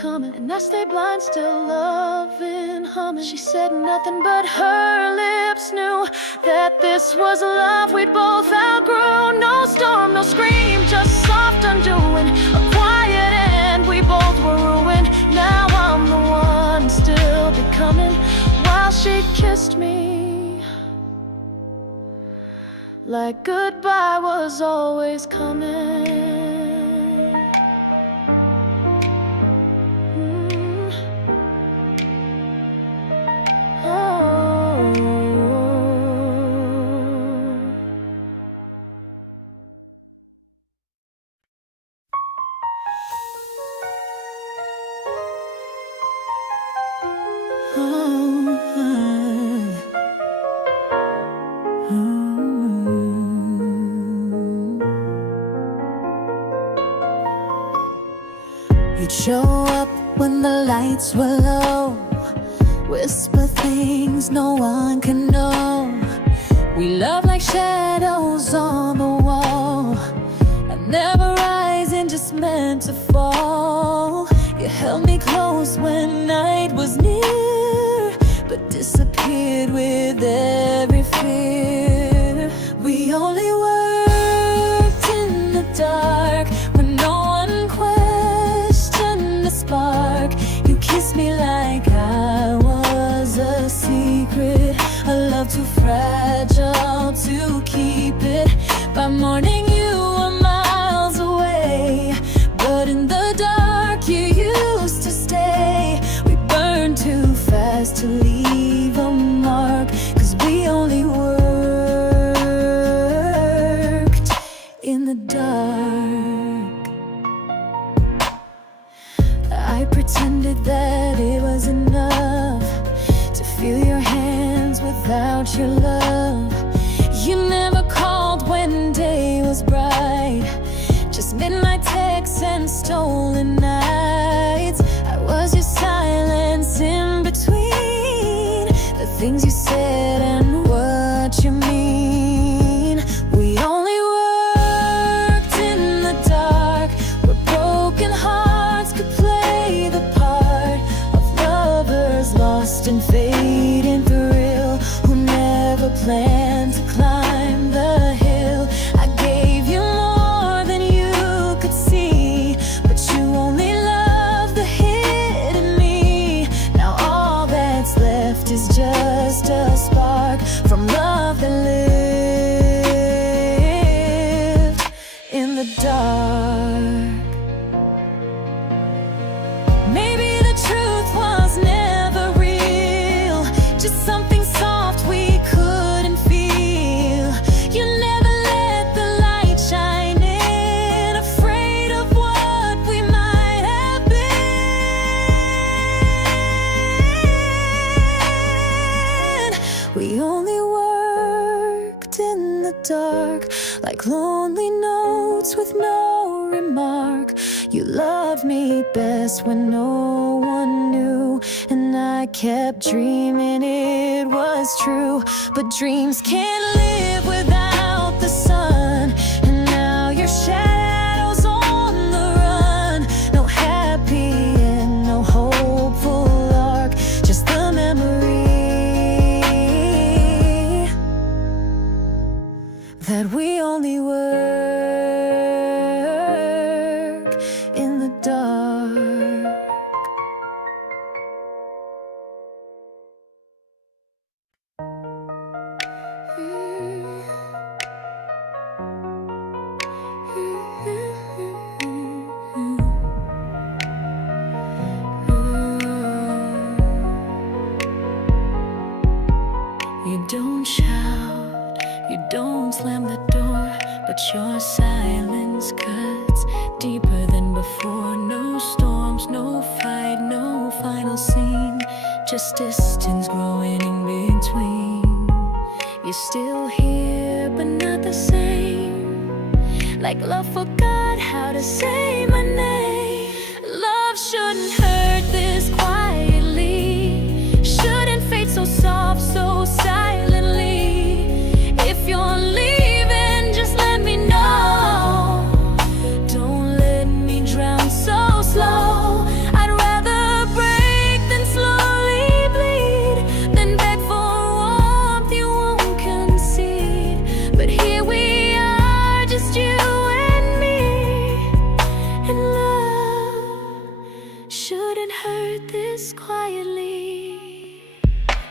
coming, and I stay blind, still loving, humming. She said nothing, but her lips knew that this was love we'd both outgrew. No storm, no scream, just soft undoing, a quiet end, we both were ruined. Now I'm the one still becoming, while she kissed me like goodbye was always coming. You'd show up when the lights were low, whisper things no one can know. We love like shadows on the wall, and never rising, just meant to fall. You held me close when night was near, but disappeared with every fear. We only worked in the dark when no one questioned the spark. You kissed me like I was a secret, a love too fragile to keep it. By morning you were miles away, but in the dark you used to stay. We burned too fast to leave a mark, 'cause we only worked in the dark. I pretended that it was enough to feel your hands without your love. You never called when day was bright, just midnight texts and stolen nights. I was your silence in between the things you said and what you mean. We only worked in the dark, where broken hearts could play the part of lovers lost in fading thrill, who never planned to climb the hill. I gave you more than you could see, but you only loved the hidden me. Now all that's left is just a spark from love that lived in the dark. Maybe the truth was never real, just something soft we couldn't feel. You never let the light shine in, afraid of what we might have been. We only worked in the dark, like lonely notes with no remark. You loved me best when no one knew, and I kept dreaming it was true. But dreams can't live without the sun, and now your shadows on the run. No happy and no hopeful arc, just the memory that we only work in the dark. You don't shout, you don't slam the door, but your silence cuts deeper than before. No storms, no fight, no final scene, just distance growing in between. You're still here, but not the same, like love forgot how to say my name. Love shouldn't hurt this quietly, shouldn't fade so soft, so silently. If you're leaving, just let me know. Don't let me drown so slow. I'd rather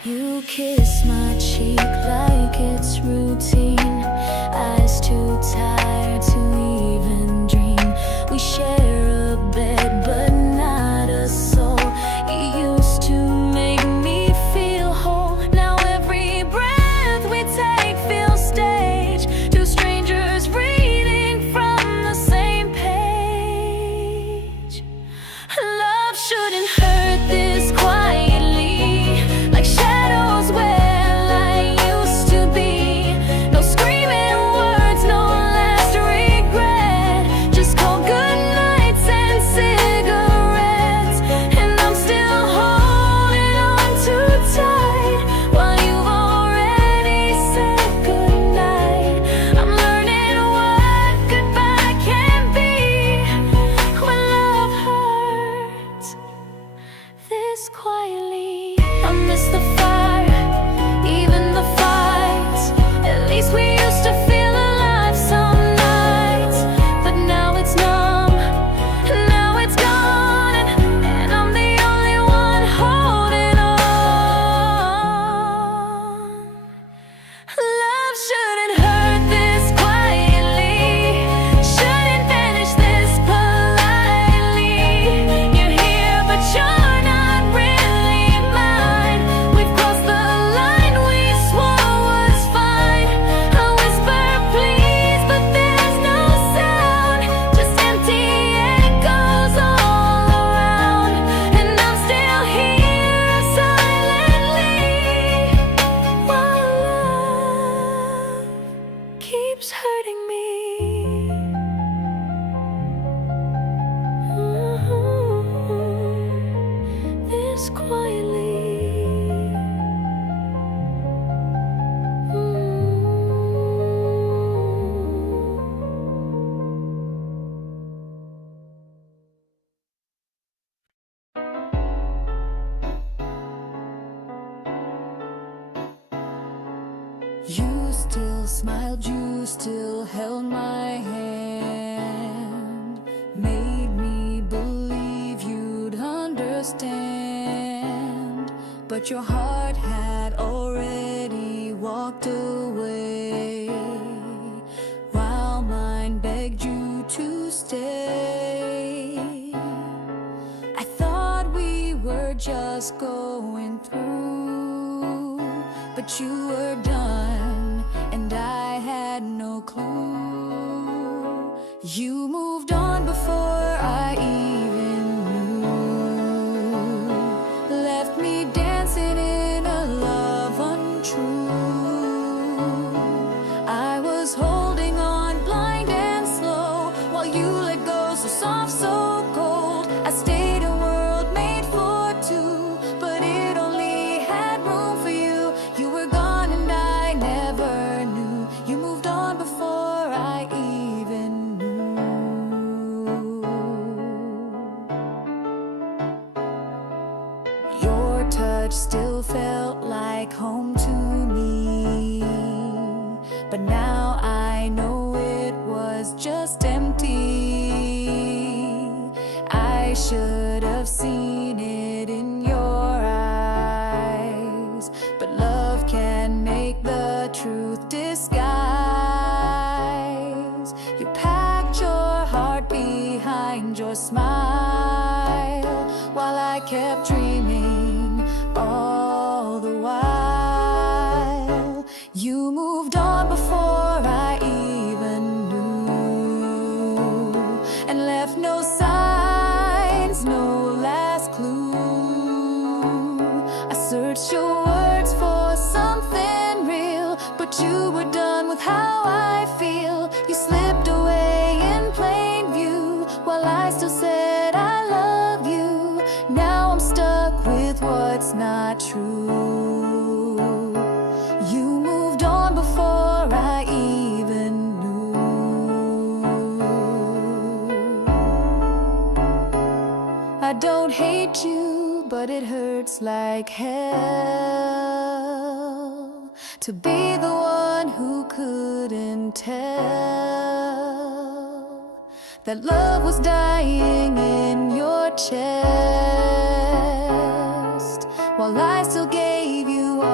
You kiss my cheek like it's routine. Eyes too tired to even dream. We share a bed but not a soul. You used to make me feel whole. Now every breath we take feels staged. Two strangers reading from the same page. Love shouldn't hurt this quietly, like shadows where light used to be. No screaming words, no last regret. Just cold good nights and cigarettes. And I'm still holding on too tight while you've already said goodnight. I'm learning what goodbye can be when love hurts this quietly. I miss the fire, even the fights. At least we used to feel alive some nights. But now it's numb, now it's gone, and I'm the only one holding on. Love shouldn't hurt this quietly, shouldn't finish this politely. You're here, but you're not really mine. We've crossed the line we swore was fine. I whisper please, but there's no sound, just empty echoes all around. And I'm still here silently while love keeps hurting me. This quietly. You still smiled, you still held my hand, made me believe you'd understand. But your heart had already walked away, while mine begged you to stay. I thought we were just going through, but you were done, and I had no clue. You moved on before I even knew, left me dancing in a love untrue. I was holding on blind and slow, while you let go so soft, so cold. I stayed a world made for two, but it only had room for you. You were gone and I never knew. You moved on before I even knew. Your touch still felt like home to me, but now I know it was just empty. I should have seen it in your eyes, but love can make the truth disguise. You packed your heart behind your smile, while I kept dreaming all the while. You moved on before I even knew, and left no signs, no last clue. I searched your words for something real, but you were done with how I feel. You slipped away in plain view, while I still said I love you. Now I'm stuck with what's not true. You moved on before I even knew. I don't hate you, but it hurts like hell to be the one who couldn't tell that love was dying in your chest, while I still gave you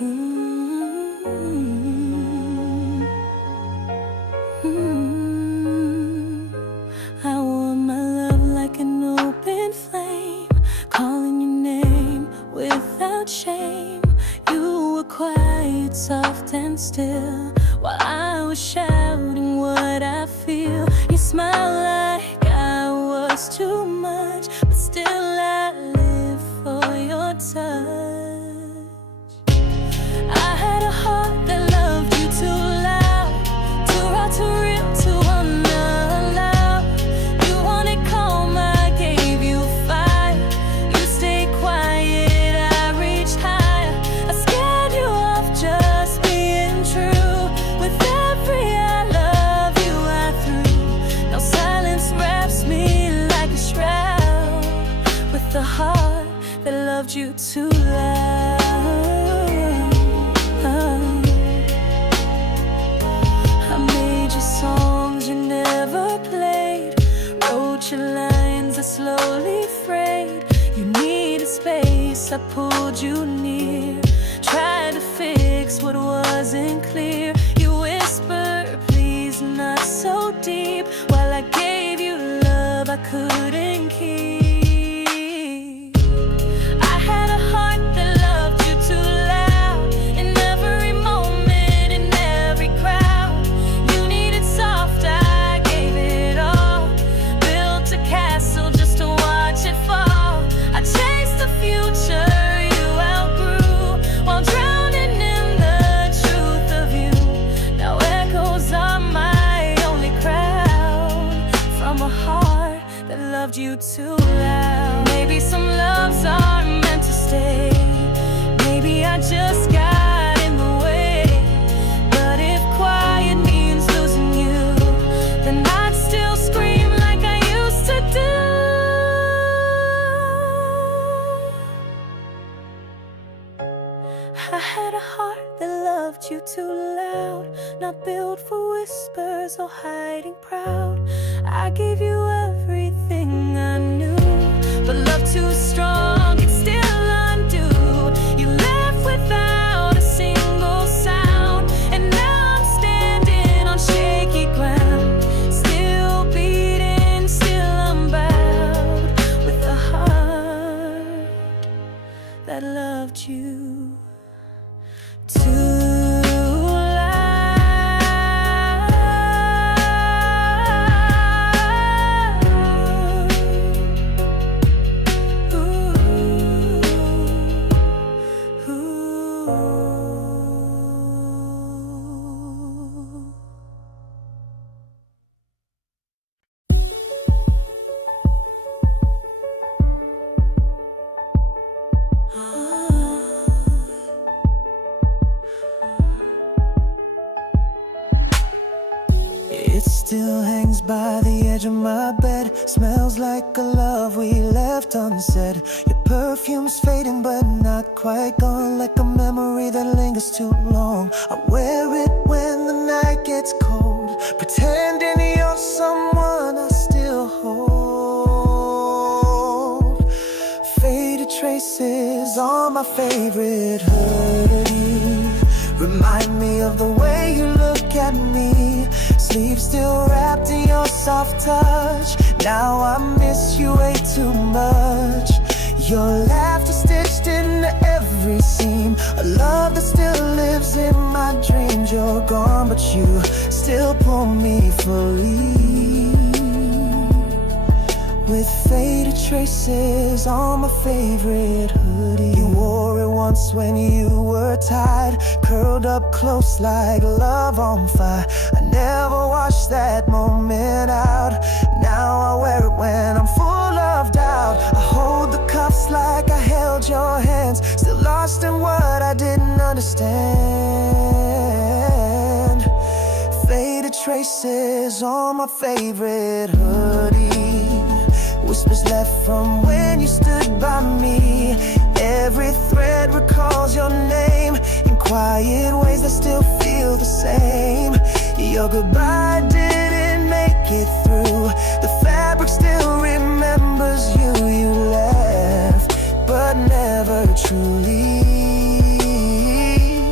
I want my love like an open flame, calling your name without shame. You were quiet, soft and still, while I was shouting what I feel. You smiled like I was too much, but still I live for your touch. I had a heart that loved you too loud, too raw, too real, too unallowed. You wanted calm, I gave you fire. You stayed quiet, I reached higher. I scared you off just being true. With every I love you I threw. Now silence wraps me like a shroud. With the heart that loved you too loud. I made you songs you never played, wrote your lines that slowly frayed. You needed space, I pulled you near, tried to fix what wasn't clear. You whispered, please not so deep, while I gave you love I couldn't keep. I had a heart that loved you too loud, in every moment, in every crowd. You needed soft, I gave it all, built a castle just to watch it fall. I chased the future you outgrew, while drowning in the truth of you. Now echoes are my only crowd, from a heart that loved you too loud. Maybe some loves are meant to stay, maybe I just got in the way. But if quiet means losing you, then I'd still scream like I used to do. I had a heart that loved you too loud, not built for whispers or hiding proud. I gave you everything I knew, but love too strong, it's still undo. You left without a single sound, and now I'm standing on shaky ground, still beating, still unbowed, with a heart that loved you too It still hangs by the edge of my bed, smells like a love we left unsaid. Your perfume's fading but not quite gone, like a memory that lingers too long. I wear it when the night gets cold, pretending you're someone I still hold. Faded traces on my favorite hoodie remind me of the way you look at me. Sleep still wrapped in your soft touch. Now I miss you way too much. Your laughter stitched into every seam, a love that still lives in my dreams. You're gone, but you still pull me fully, with faded traces on my favorite hoodie. You wore it once when you were tired, curled up close like love on fire. I never washed that moment out. Now I wear it when I'm full of doubt. I hold the cuffs like I held your hands, still lost in what I didn't understand. Faded traces on my favorite hoodie, whispers left from when you stood by me. Every thread recalls your name in quiet ways that still feel the same. Your goodbye didn't make it through. The fabric still remembers you. You left, but never truly.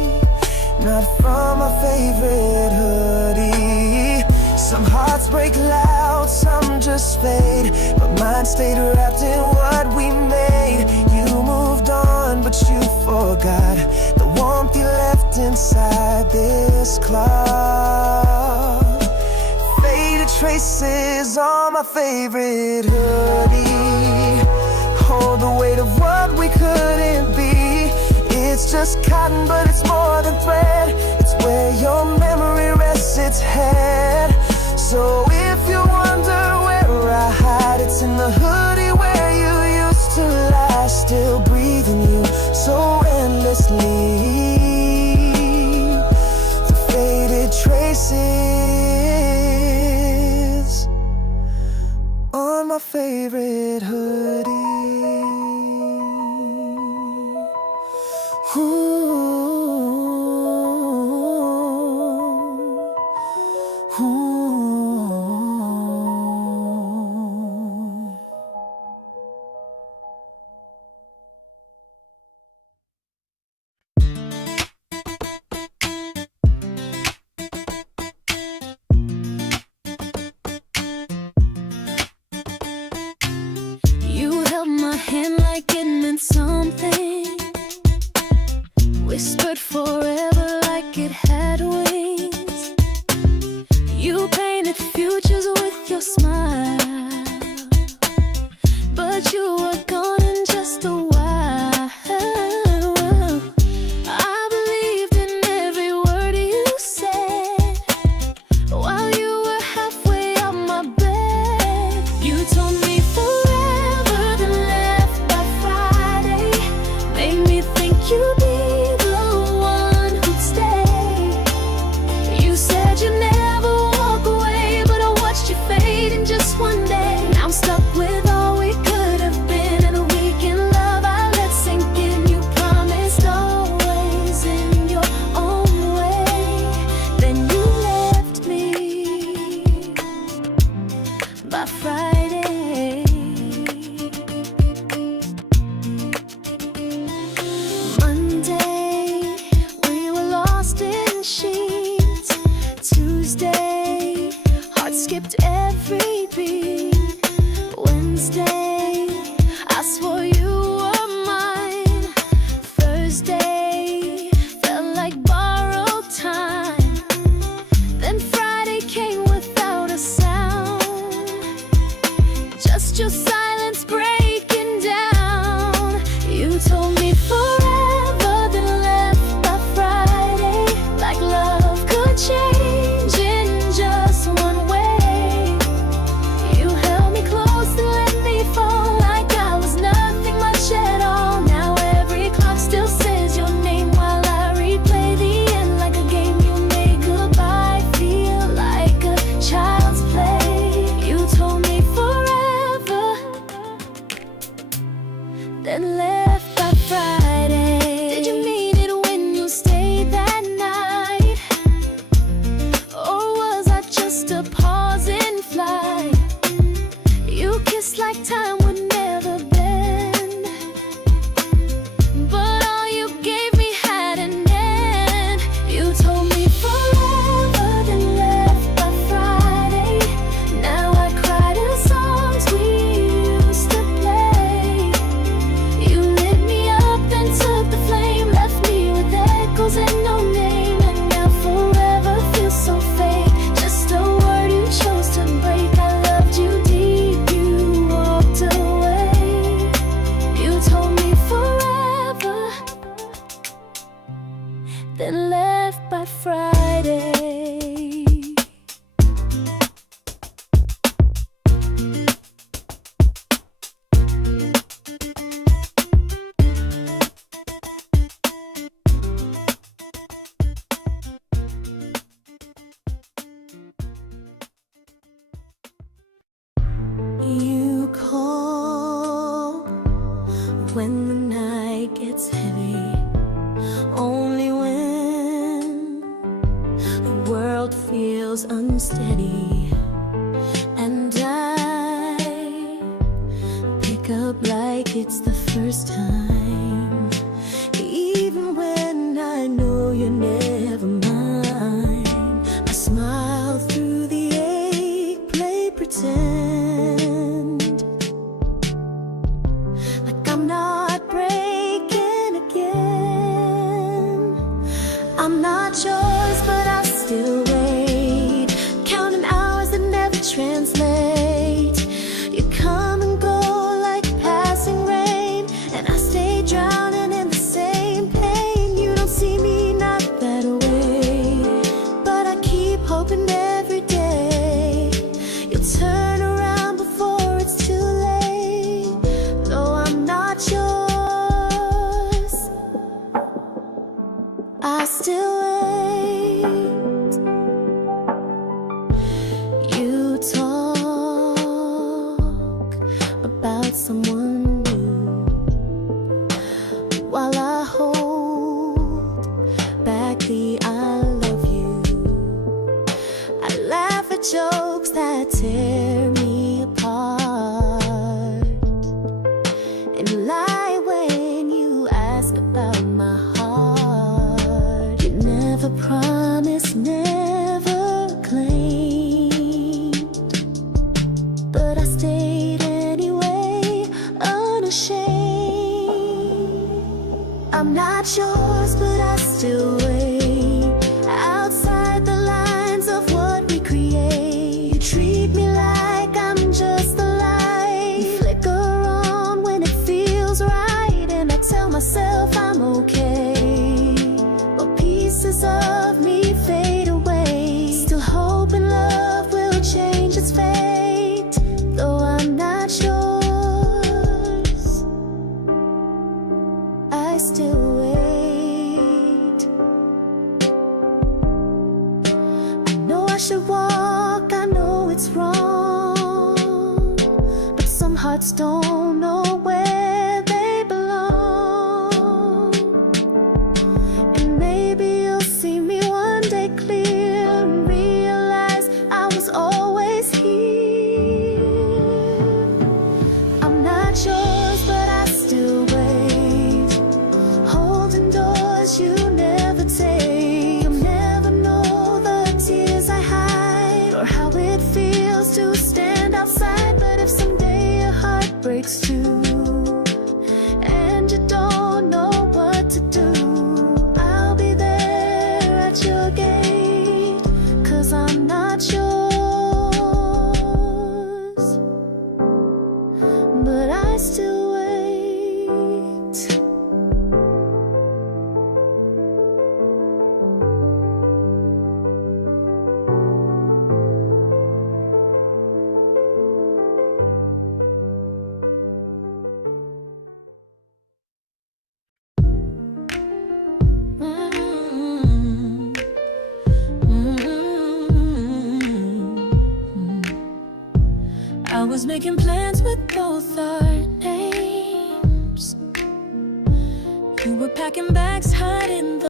favorite hoodie. Some hearts break loud, some just fade, but mine stayed wrapped in what we made. You moved on, but you forgot the warmth you left inside this cloth. Faded traces on my favorite hoodie hold the weight of what we couldn't be. It's just cotton, but it's more than thread. It's where your memory rests its head. So if you wonder where I hide, it's in the hoodie where you used to lie, still breathing you so endlessly. The faded traces on my favorite hoodie. You held my hand like it meant something, whispered forever like it had wings. You painted futures with your smile, but you were gone in just a while. I believed in every word you said while you were halfway out my bed. You told me forever, then left by Friday. Made me think you'd be the one who'd stay. You said you'd never walk away, but I watched you fade in just one day. Now I'm stuck with all we could have been, and a weekend love I let sink in. You promised always in your own way, then you left me by Friday. Monday, we were lost in sheets. Tuesday, heart skipped every beat. Wednesday, I swore you were mine. Thursday, felt like borrowed time. Then Friday came without a sound, just your silence breaking down. You told me forever, then left by Friday, like love could change in just one way. You held me close and let me fall like I was nothing much at all. Now every clock still says your name while I replay the end like a game you made goodbye feel like a child's play. You told me forever, then left by Friday. Did you mean it when you stayed that night? Or was I just a pause in flight? You kissed like time would never bend, but all you gave me had an end. You told me forever, then left by Friday. Now I cry to songs we used to play. You lit me up, then took the flame, left me with echoes and no name. And now forever feels so fake, just a word you chose to break. I loved you deep, you walked away. You told me forever, then left by Friday. You call when the night gets heavy, only when the world feels unsteady. And I pick up like it's the first time, even when I know you're never mine. I'm not yours, but I still wait, counting hours that never translate. You come and go like passing rain, and I stay drowning in the same pain. You don't see me not that way, but I keep hoping every day you'll turn around before it's too late. No, I'm not yours, I still wait. You talk about someone new while I hold back the I love you. I laugh at jokes that tear me apart, and lie when you ask about my heart. You never promised, never claimed, but I stayed anyway, unashamed. I'm not yours, but I still wait outside the lines of what we create. You treat me like I'm just a light. You flicker on when it feels right, and I tell myself I'm okay, but pieces of me fade away. Still hoping love will change its fate, though I'm not yours, I still wait. I know I should walk, I know it's wrong, but some hearts don't know where they belong. And maybe you'll see me one day clear and realize I was always here. I'm not yours, but I still wait, holding doors you never take. You'll never know the tears I hide, or how it feels to stand outside. But if someday your heart breaks too, and you don't know what to do, I'll be there at your gate, 'cause I'm not yours, but I still wait. I was making plans with both our names. You were packing bags, hiding the